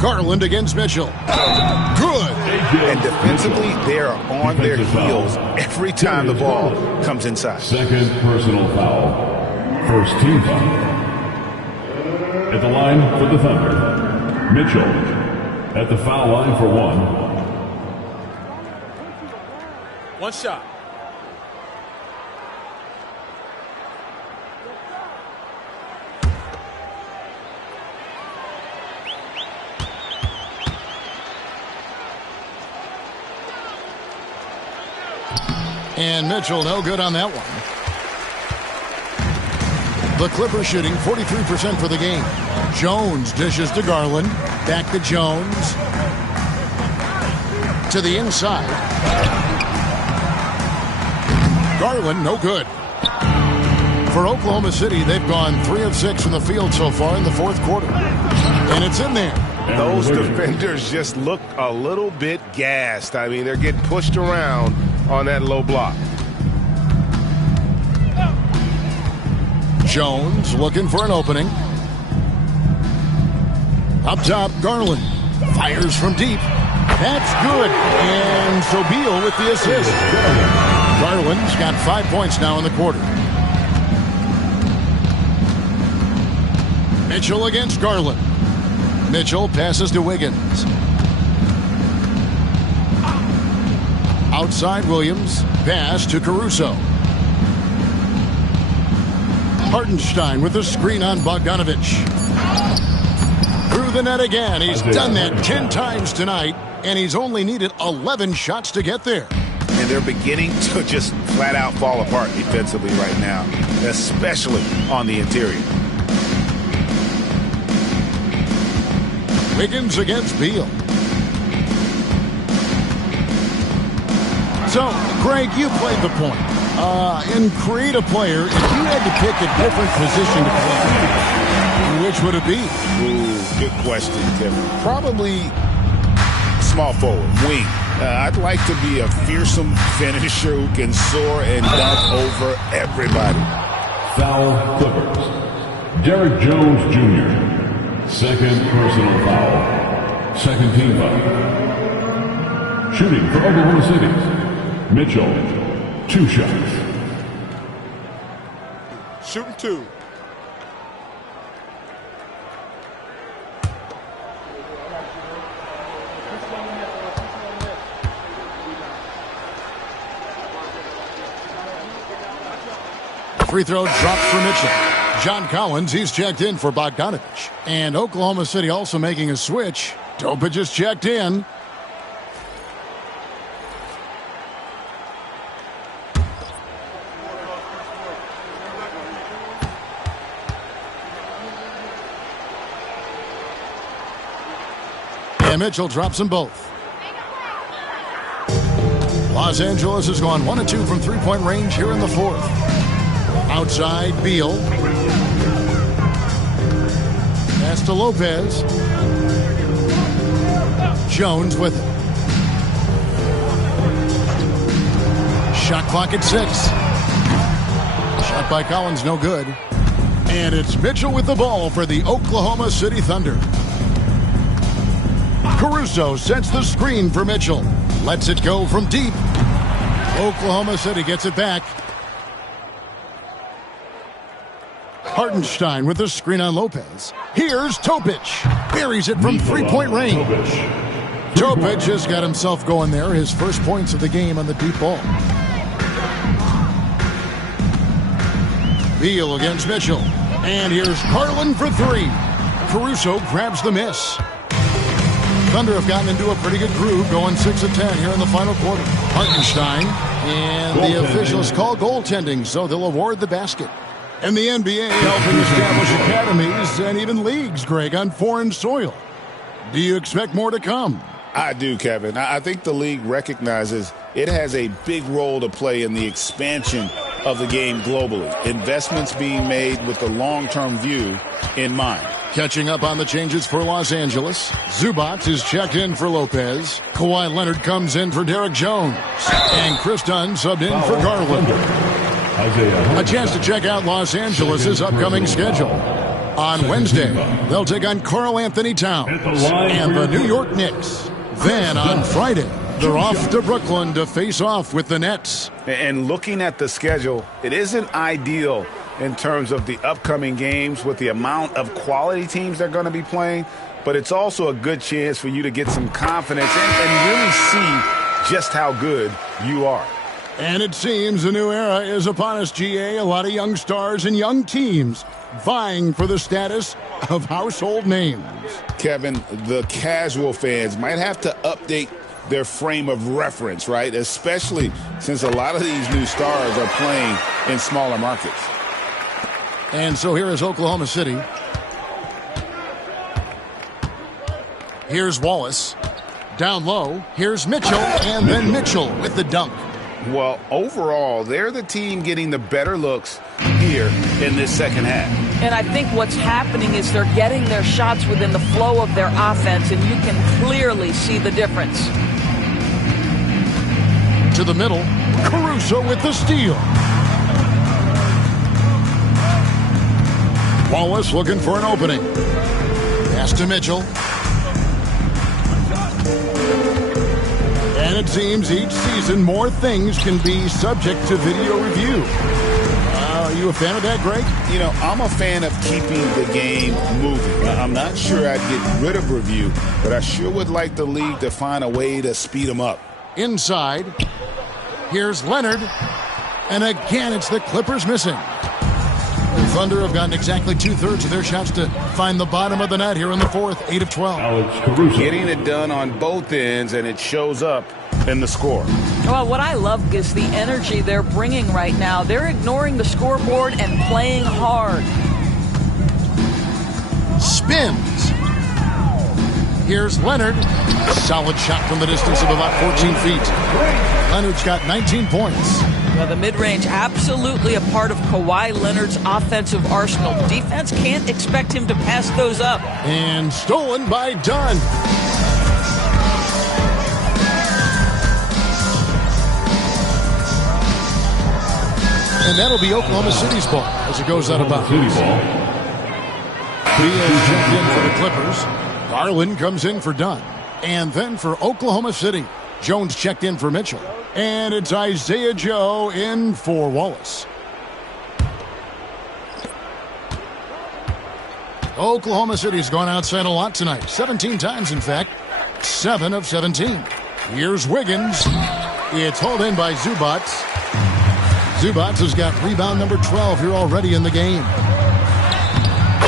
Garland against Mitchell. Good. And defensively, they are on their heels every time the ball comes inside. Second personal foul. First team foul. At the line for the Thunder, Mitchell. At the foul line for one. One shot. And Mitchell, no good on that one. The Clippers shooting 43% for the game. Jones dishes to Garland. Back to Jones. To the inside. Garland, no good. For Oklahoma City, they've gone 3 of 6 from the field so far in the fourth quarter. And it's in there. Those defenders just look a little bit gassed. I mean, they're getting pushed around on that low block. Jones looking for an opening. Up top, Garland fires from deep. That's good. And so Beal with the assist. Garland's got 5 points now in the quarter. Mitchell against Garland. Mitchell passes to Wiggins. Outside Williams. Pass to Caruso. Hartenstein with a screen on Bogdanovich. Through the net again. He's done that 10 times tonight, and he's only needed 11 shots to get there. And they're beginning to just flat out fall apart defensively right now, especially on the interior. Wiggins against Beal. So, Greg, you played the point. In creative player, if you had to pick a different position to play, which would it be? Ooh, good question, Kevin. Probably small forward, wing. I'd like to be a fearsome finisher who can soar and dunk over everybody. Foul Clippers. Derek Jones Jr. Second personal foul. Second team foul. Shooting for Oklahoma City. Mitchell, 2 shots. Shooting 2. Free throw dropped for Mitchell. John Collins, he's checked in for Bogdanovich. And Oklahoma City also making a switch. Topic just checked in. And Mitchell drops them both. Los Angeles has gone 1 of 2 from three-point range here in the fourth. Outside, Beal. Pass to Lopez. Jones with it. Shot clock at 6. Shot by Collins, no good. And it's Mitchell with the ball for the Oklahoma City Thunder. Caruso sets the screen for Mitchell. Lets it go from deep. Oklahoma City gets it back. Hartenstein with the screen on Lopez. Here's Topic. Buries it from three-point range. Topic has got himself going there. His first points of the game on the deep ball. Beal against Mitchell. And here's Garland for 3. Caruso grabs the miss. Thunder have gotten into a pretty good groove, going 6 of 10 here in the final quarter. Hartenstein, and the officials call goaltending, so they'll award the basket. And the NBA helping establish academies and even leagues, Greg, on foreign soil. Do you expect more to come? I do, Kevin. I think the league recognizes it has a big role to play in the expansion of the game globally. Investments being made with the long-term view in mind. Catching up on the changes for Los Angeles. Zubac is checked in for Lopez. Kawhi Leonard comes in for Derek Jones. And Chris Dunn subbed in for Garland. A chance to check out Los Angeles' upcoming schedule. On Wednesday, they'll take on Karl Anthony Towns and the New York Knicks. Then on Friday, they're off to Brooklyn to face off with the Nets. And looking at the schedule, it isn't ideal in terms of the upcoming games with the amount of quality teams they're going to be playing, but it's also a good chance for you to get some confidence and really see just how good you are. And it seems a new era is upon us, GA. A lot of young stars and young teams vying for the status of household names. Kevin, the casual fans might have to update their frame of reference, right? Especially since a lot of these new stars are playing in smaller markets. And so here is Oklahoma City. Here's Wallace. Down low, here's Mitchell, and then Mitchell with the dunk. Well, overall, they're the team getting the better looks here in this second half. And I think what's happening is they're getting their shots within the flow of their offense, and you can clearly see the difference. To the middle, Caruso with the steal. Wallace looking for an opening. Pass to Mitchell. And it seems each season more things can be subject to video review. Are you a fan of that, Greg? You know, I'm a fan of keeping the game moving. I'm not sure I'd get rid of review, but I sure would like the league to find a way to speed them up. Inside, here's Leonard. And again, it's the Clippers missing. The Thunder have gotten exactly 2/3 of their shots to find the bottom of the net here in the fourth, 8 of 12. Getting it done on both ends, and it shows up in the score. Well, what I love is the energy they're bringing right now. They're ignoring the scoreboard and playing hard. Spins. Here's Leonard. Solid shot from the distance of about 14 feet. Leonard's got 19 points. Well, the mid-range absolutely a part of Kawhi Leonard's offensive arsenal. Defense can't expect him to pass those up. And stolen by Dunn. And that'll be Oklahoma City's ball as it goes out of bounds. Beal's checked in for the Clippers. Garland comes in for Dunn. And then for Oklahoma City, Jones checked in for Mitchell. And it's Isaiah Joe in for Wallace. Oklahoma City's gone outside a lot tonight. 17 times, in fact. 7 of 17. Here's Wiggins. It's hauled in by Zubac. Zubac has got rebound number 12 here already in the game.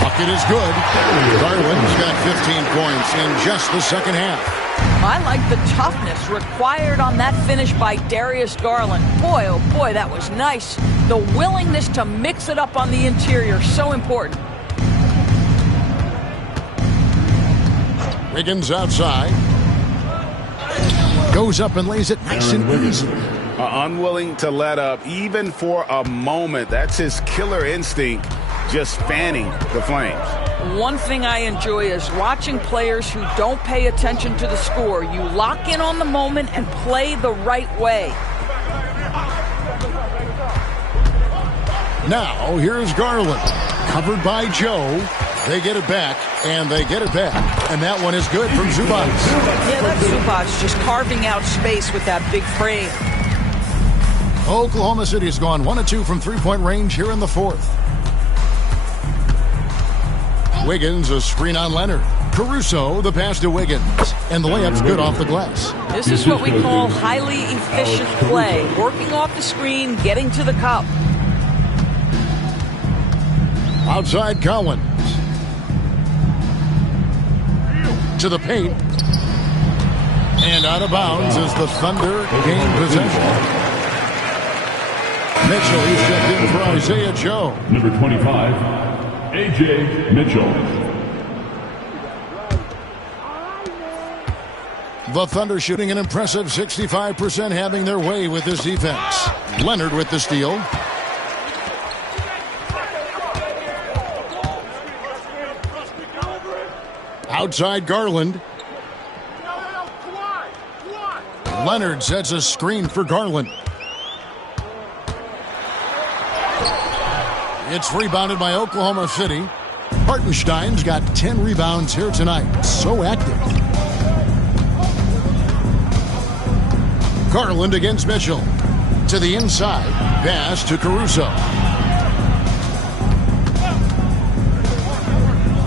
Bucket is good. Garland's got 15 points in just the second half. I like the toughness required on that finish by Darius Garland. Boy, oh boy, that was nice. The willingness to mix it up on the interior, so important. Wiggins outside. Goes up and lays it nice and easy. Unwilling to let up, even for a moment. That's his killer instinct, just fanning the flames. One thing I enjoy is watching players who don't pay attention to the score. You lock in on the moment and play the right way. Now, here's Garland. Covered by Joe. They get it back, and they get it back. And that one is good from Zubac. Yeah, that's Zubac just carving out space with that big frame. Oklahoma City has gone 1 of 2 from three-point range here in the fourth. Wiggins, a screen on Leonard. Caruso, the pass to Wiggins. And the layup's good off the glass. This is what we call highly efficient play. Working off the screen, getting to the cup. Outside Collins. To the paint. And out of bounds as the Thunder gain possession. Mitchell, he's checked in for Isaiah Joe. Number 25. A.J. Mitchell. The Thunder shooting an impressive 65%, having their way with this defense. Leonard with the steal. Outside Garland. Leonard sets a screen for Garland. It's rebounded by Oklahoma City. Hartenstein's got 10 rebounds here tonight. So active. Garland against Mitchell. To the inside. Pass to Caruso.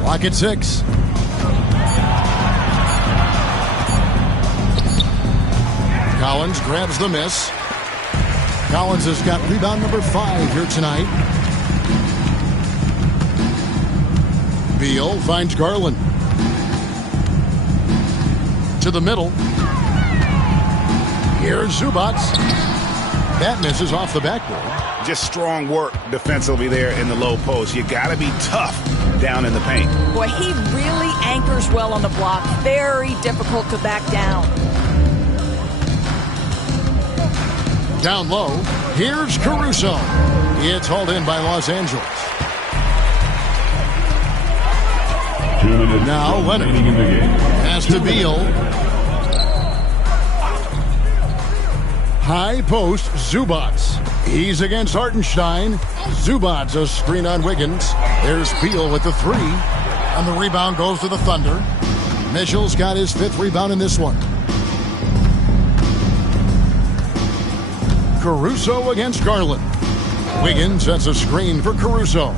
Clock at 6. Collins grabs the miss. Collins has got rebound number 5 here tonight. Beal finds Garland. To the middle. Here's Zubac. That misses off the backboard. Just strong work defensively there in the low post. You got to be tough down in the paint. Boy, he really anchors well on the block. Very difficult to back down. Down low. Here's Caruso. It's hauled in by Los Angeles. 2 minutes now Leonard in the game. Pass to Beal. High post, Zubac. He's against Hartenstein. Zubac, a screen on Wiggins. There's Beal with the 3. And the rebound goes to the Thunder. Mitchell's got his 5th rebound in this one. Caruso against Garland. Wiggins sets a screen for Caruso.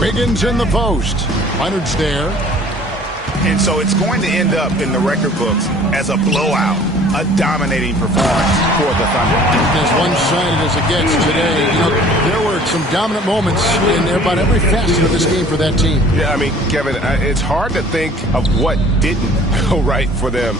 Wiggins in the post. Leonard's there. And so it's going to end up in the record books as a blowout, a dominating performance for the Thunder. As one-sided as it gets today, there were some dominant moments in about every facet of this game for that team. Yeah, I mean, Kevin, it's hard to think of what didn't go right for them.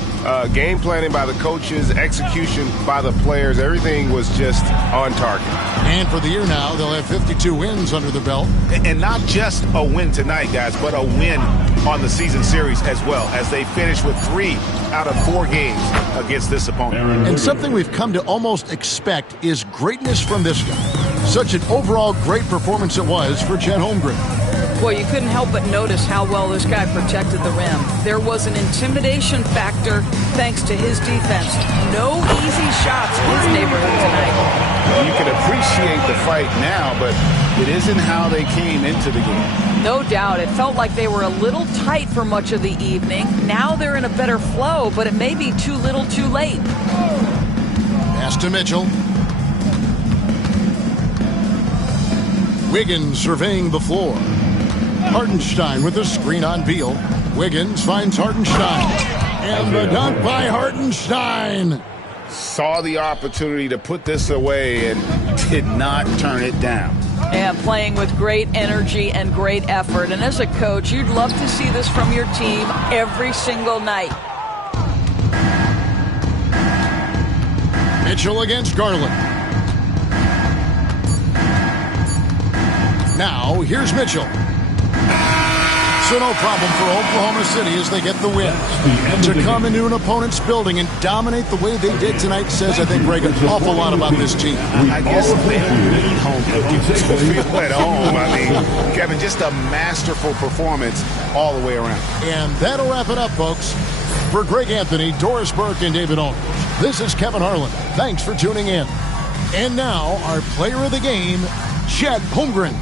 Game planning by the coaches, execution by the players, everything was just on target. And for the year now, they'll have 52 wins under their belt. And not just a win tonight, guys, but a win on the season series as well, as they finish with 3 out of 4 games against this opponent. And something we've come to almost expect is greatness from this guy. Such an overall great performance it was for Chet Holmgren. Boy, you couldn't help but notice how well this guy protected the rim. There was an intimidation factor thanks to his defense. No easy shots in his neighborhood tonight. You can appreciate the fight now, but it isn't how they came into the game. No doubt. It felt like they were a little tight for much of the evening. Now they're in a better flow, but it may be too little too late. Pass to Mitchell. Wiggins surveying the floor. Hartenstein with a screen on Beal. Wiggins finds Hartenstein. And the dunk by Hartenstein. Saw the opportunity to put this away and did not turn it down. And playing with great energy and great effort. And as a coach, you'd love to see this from your team every single night. Mitchell against Garland. Now, here's Mitchell. So no problem for Oklahoma City as they get the win. To come into an opponent's building and dominate the way they did tonight says, I think, Greg, an awful lot about this team. I guess they don't need home field to feel at home. I mean, Kevin, just a masterful performance all the way around. And that'll wrap it up, folks. For Greg Anthony, Doris Burke, and David Aldridge, this is Kevin Harlan. Thanks for tuning in. And now, our player of the game, Chet Holmgren.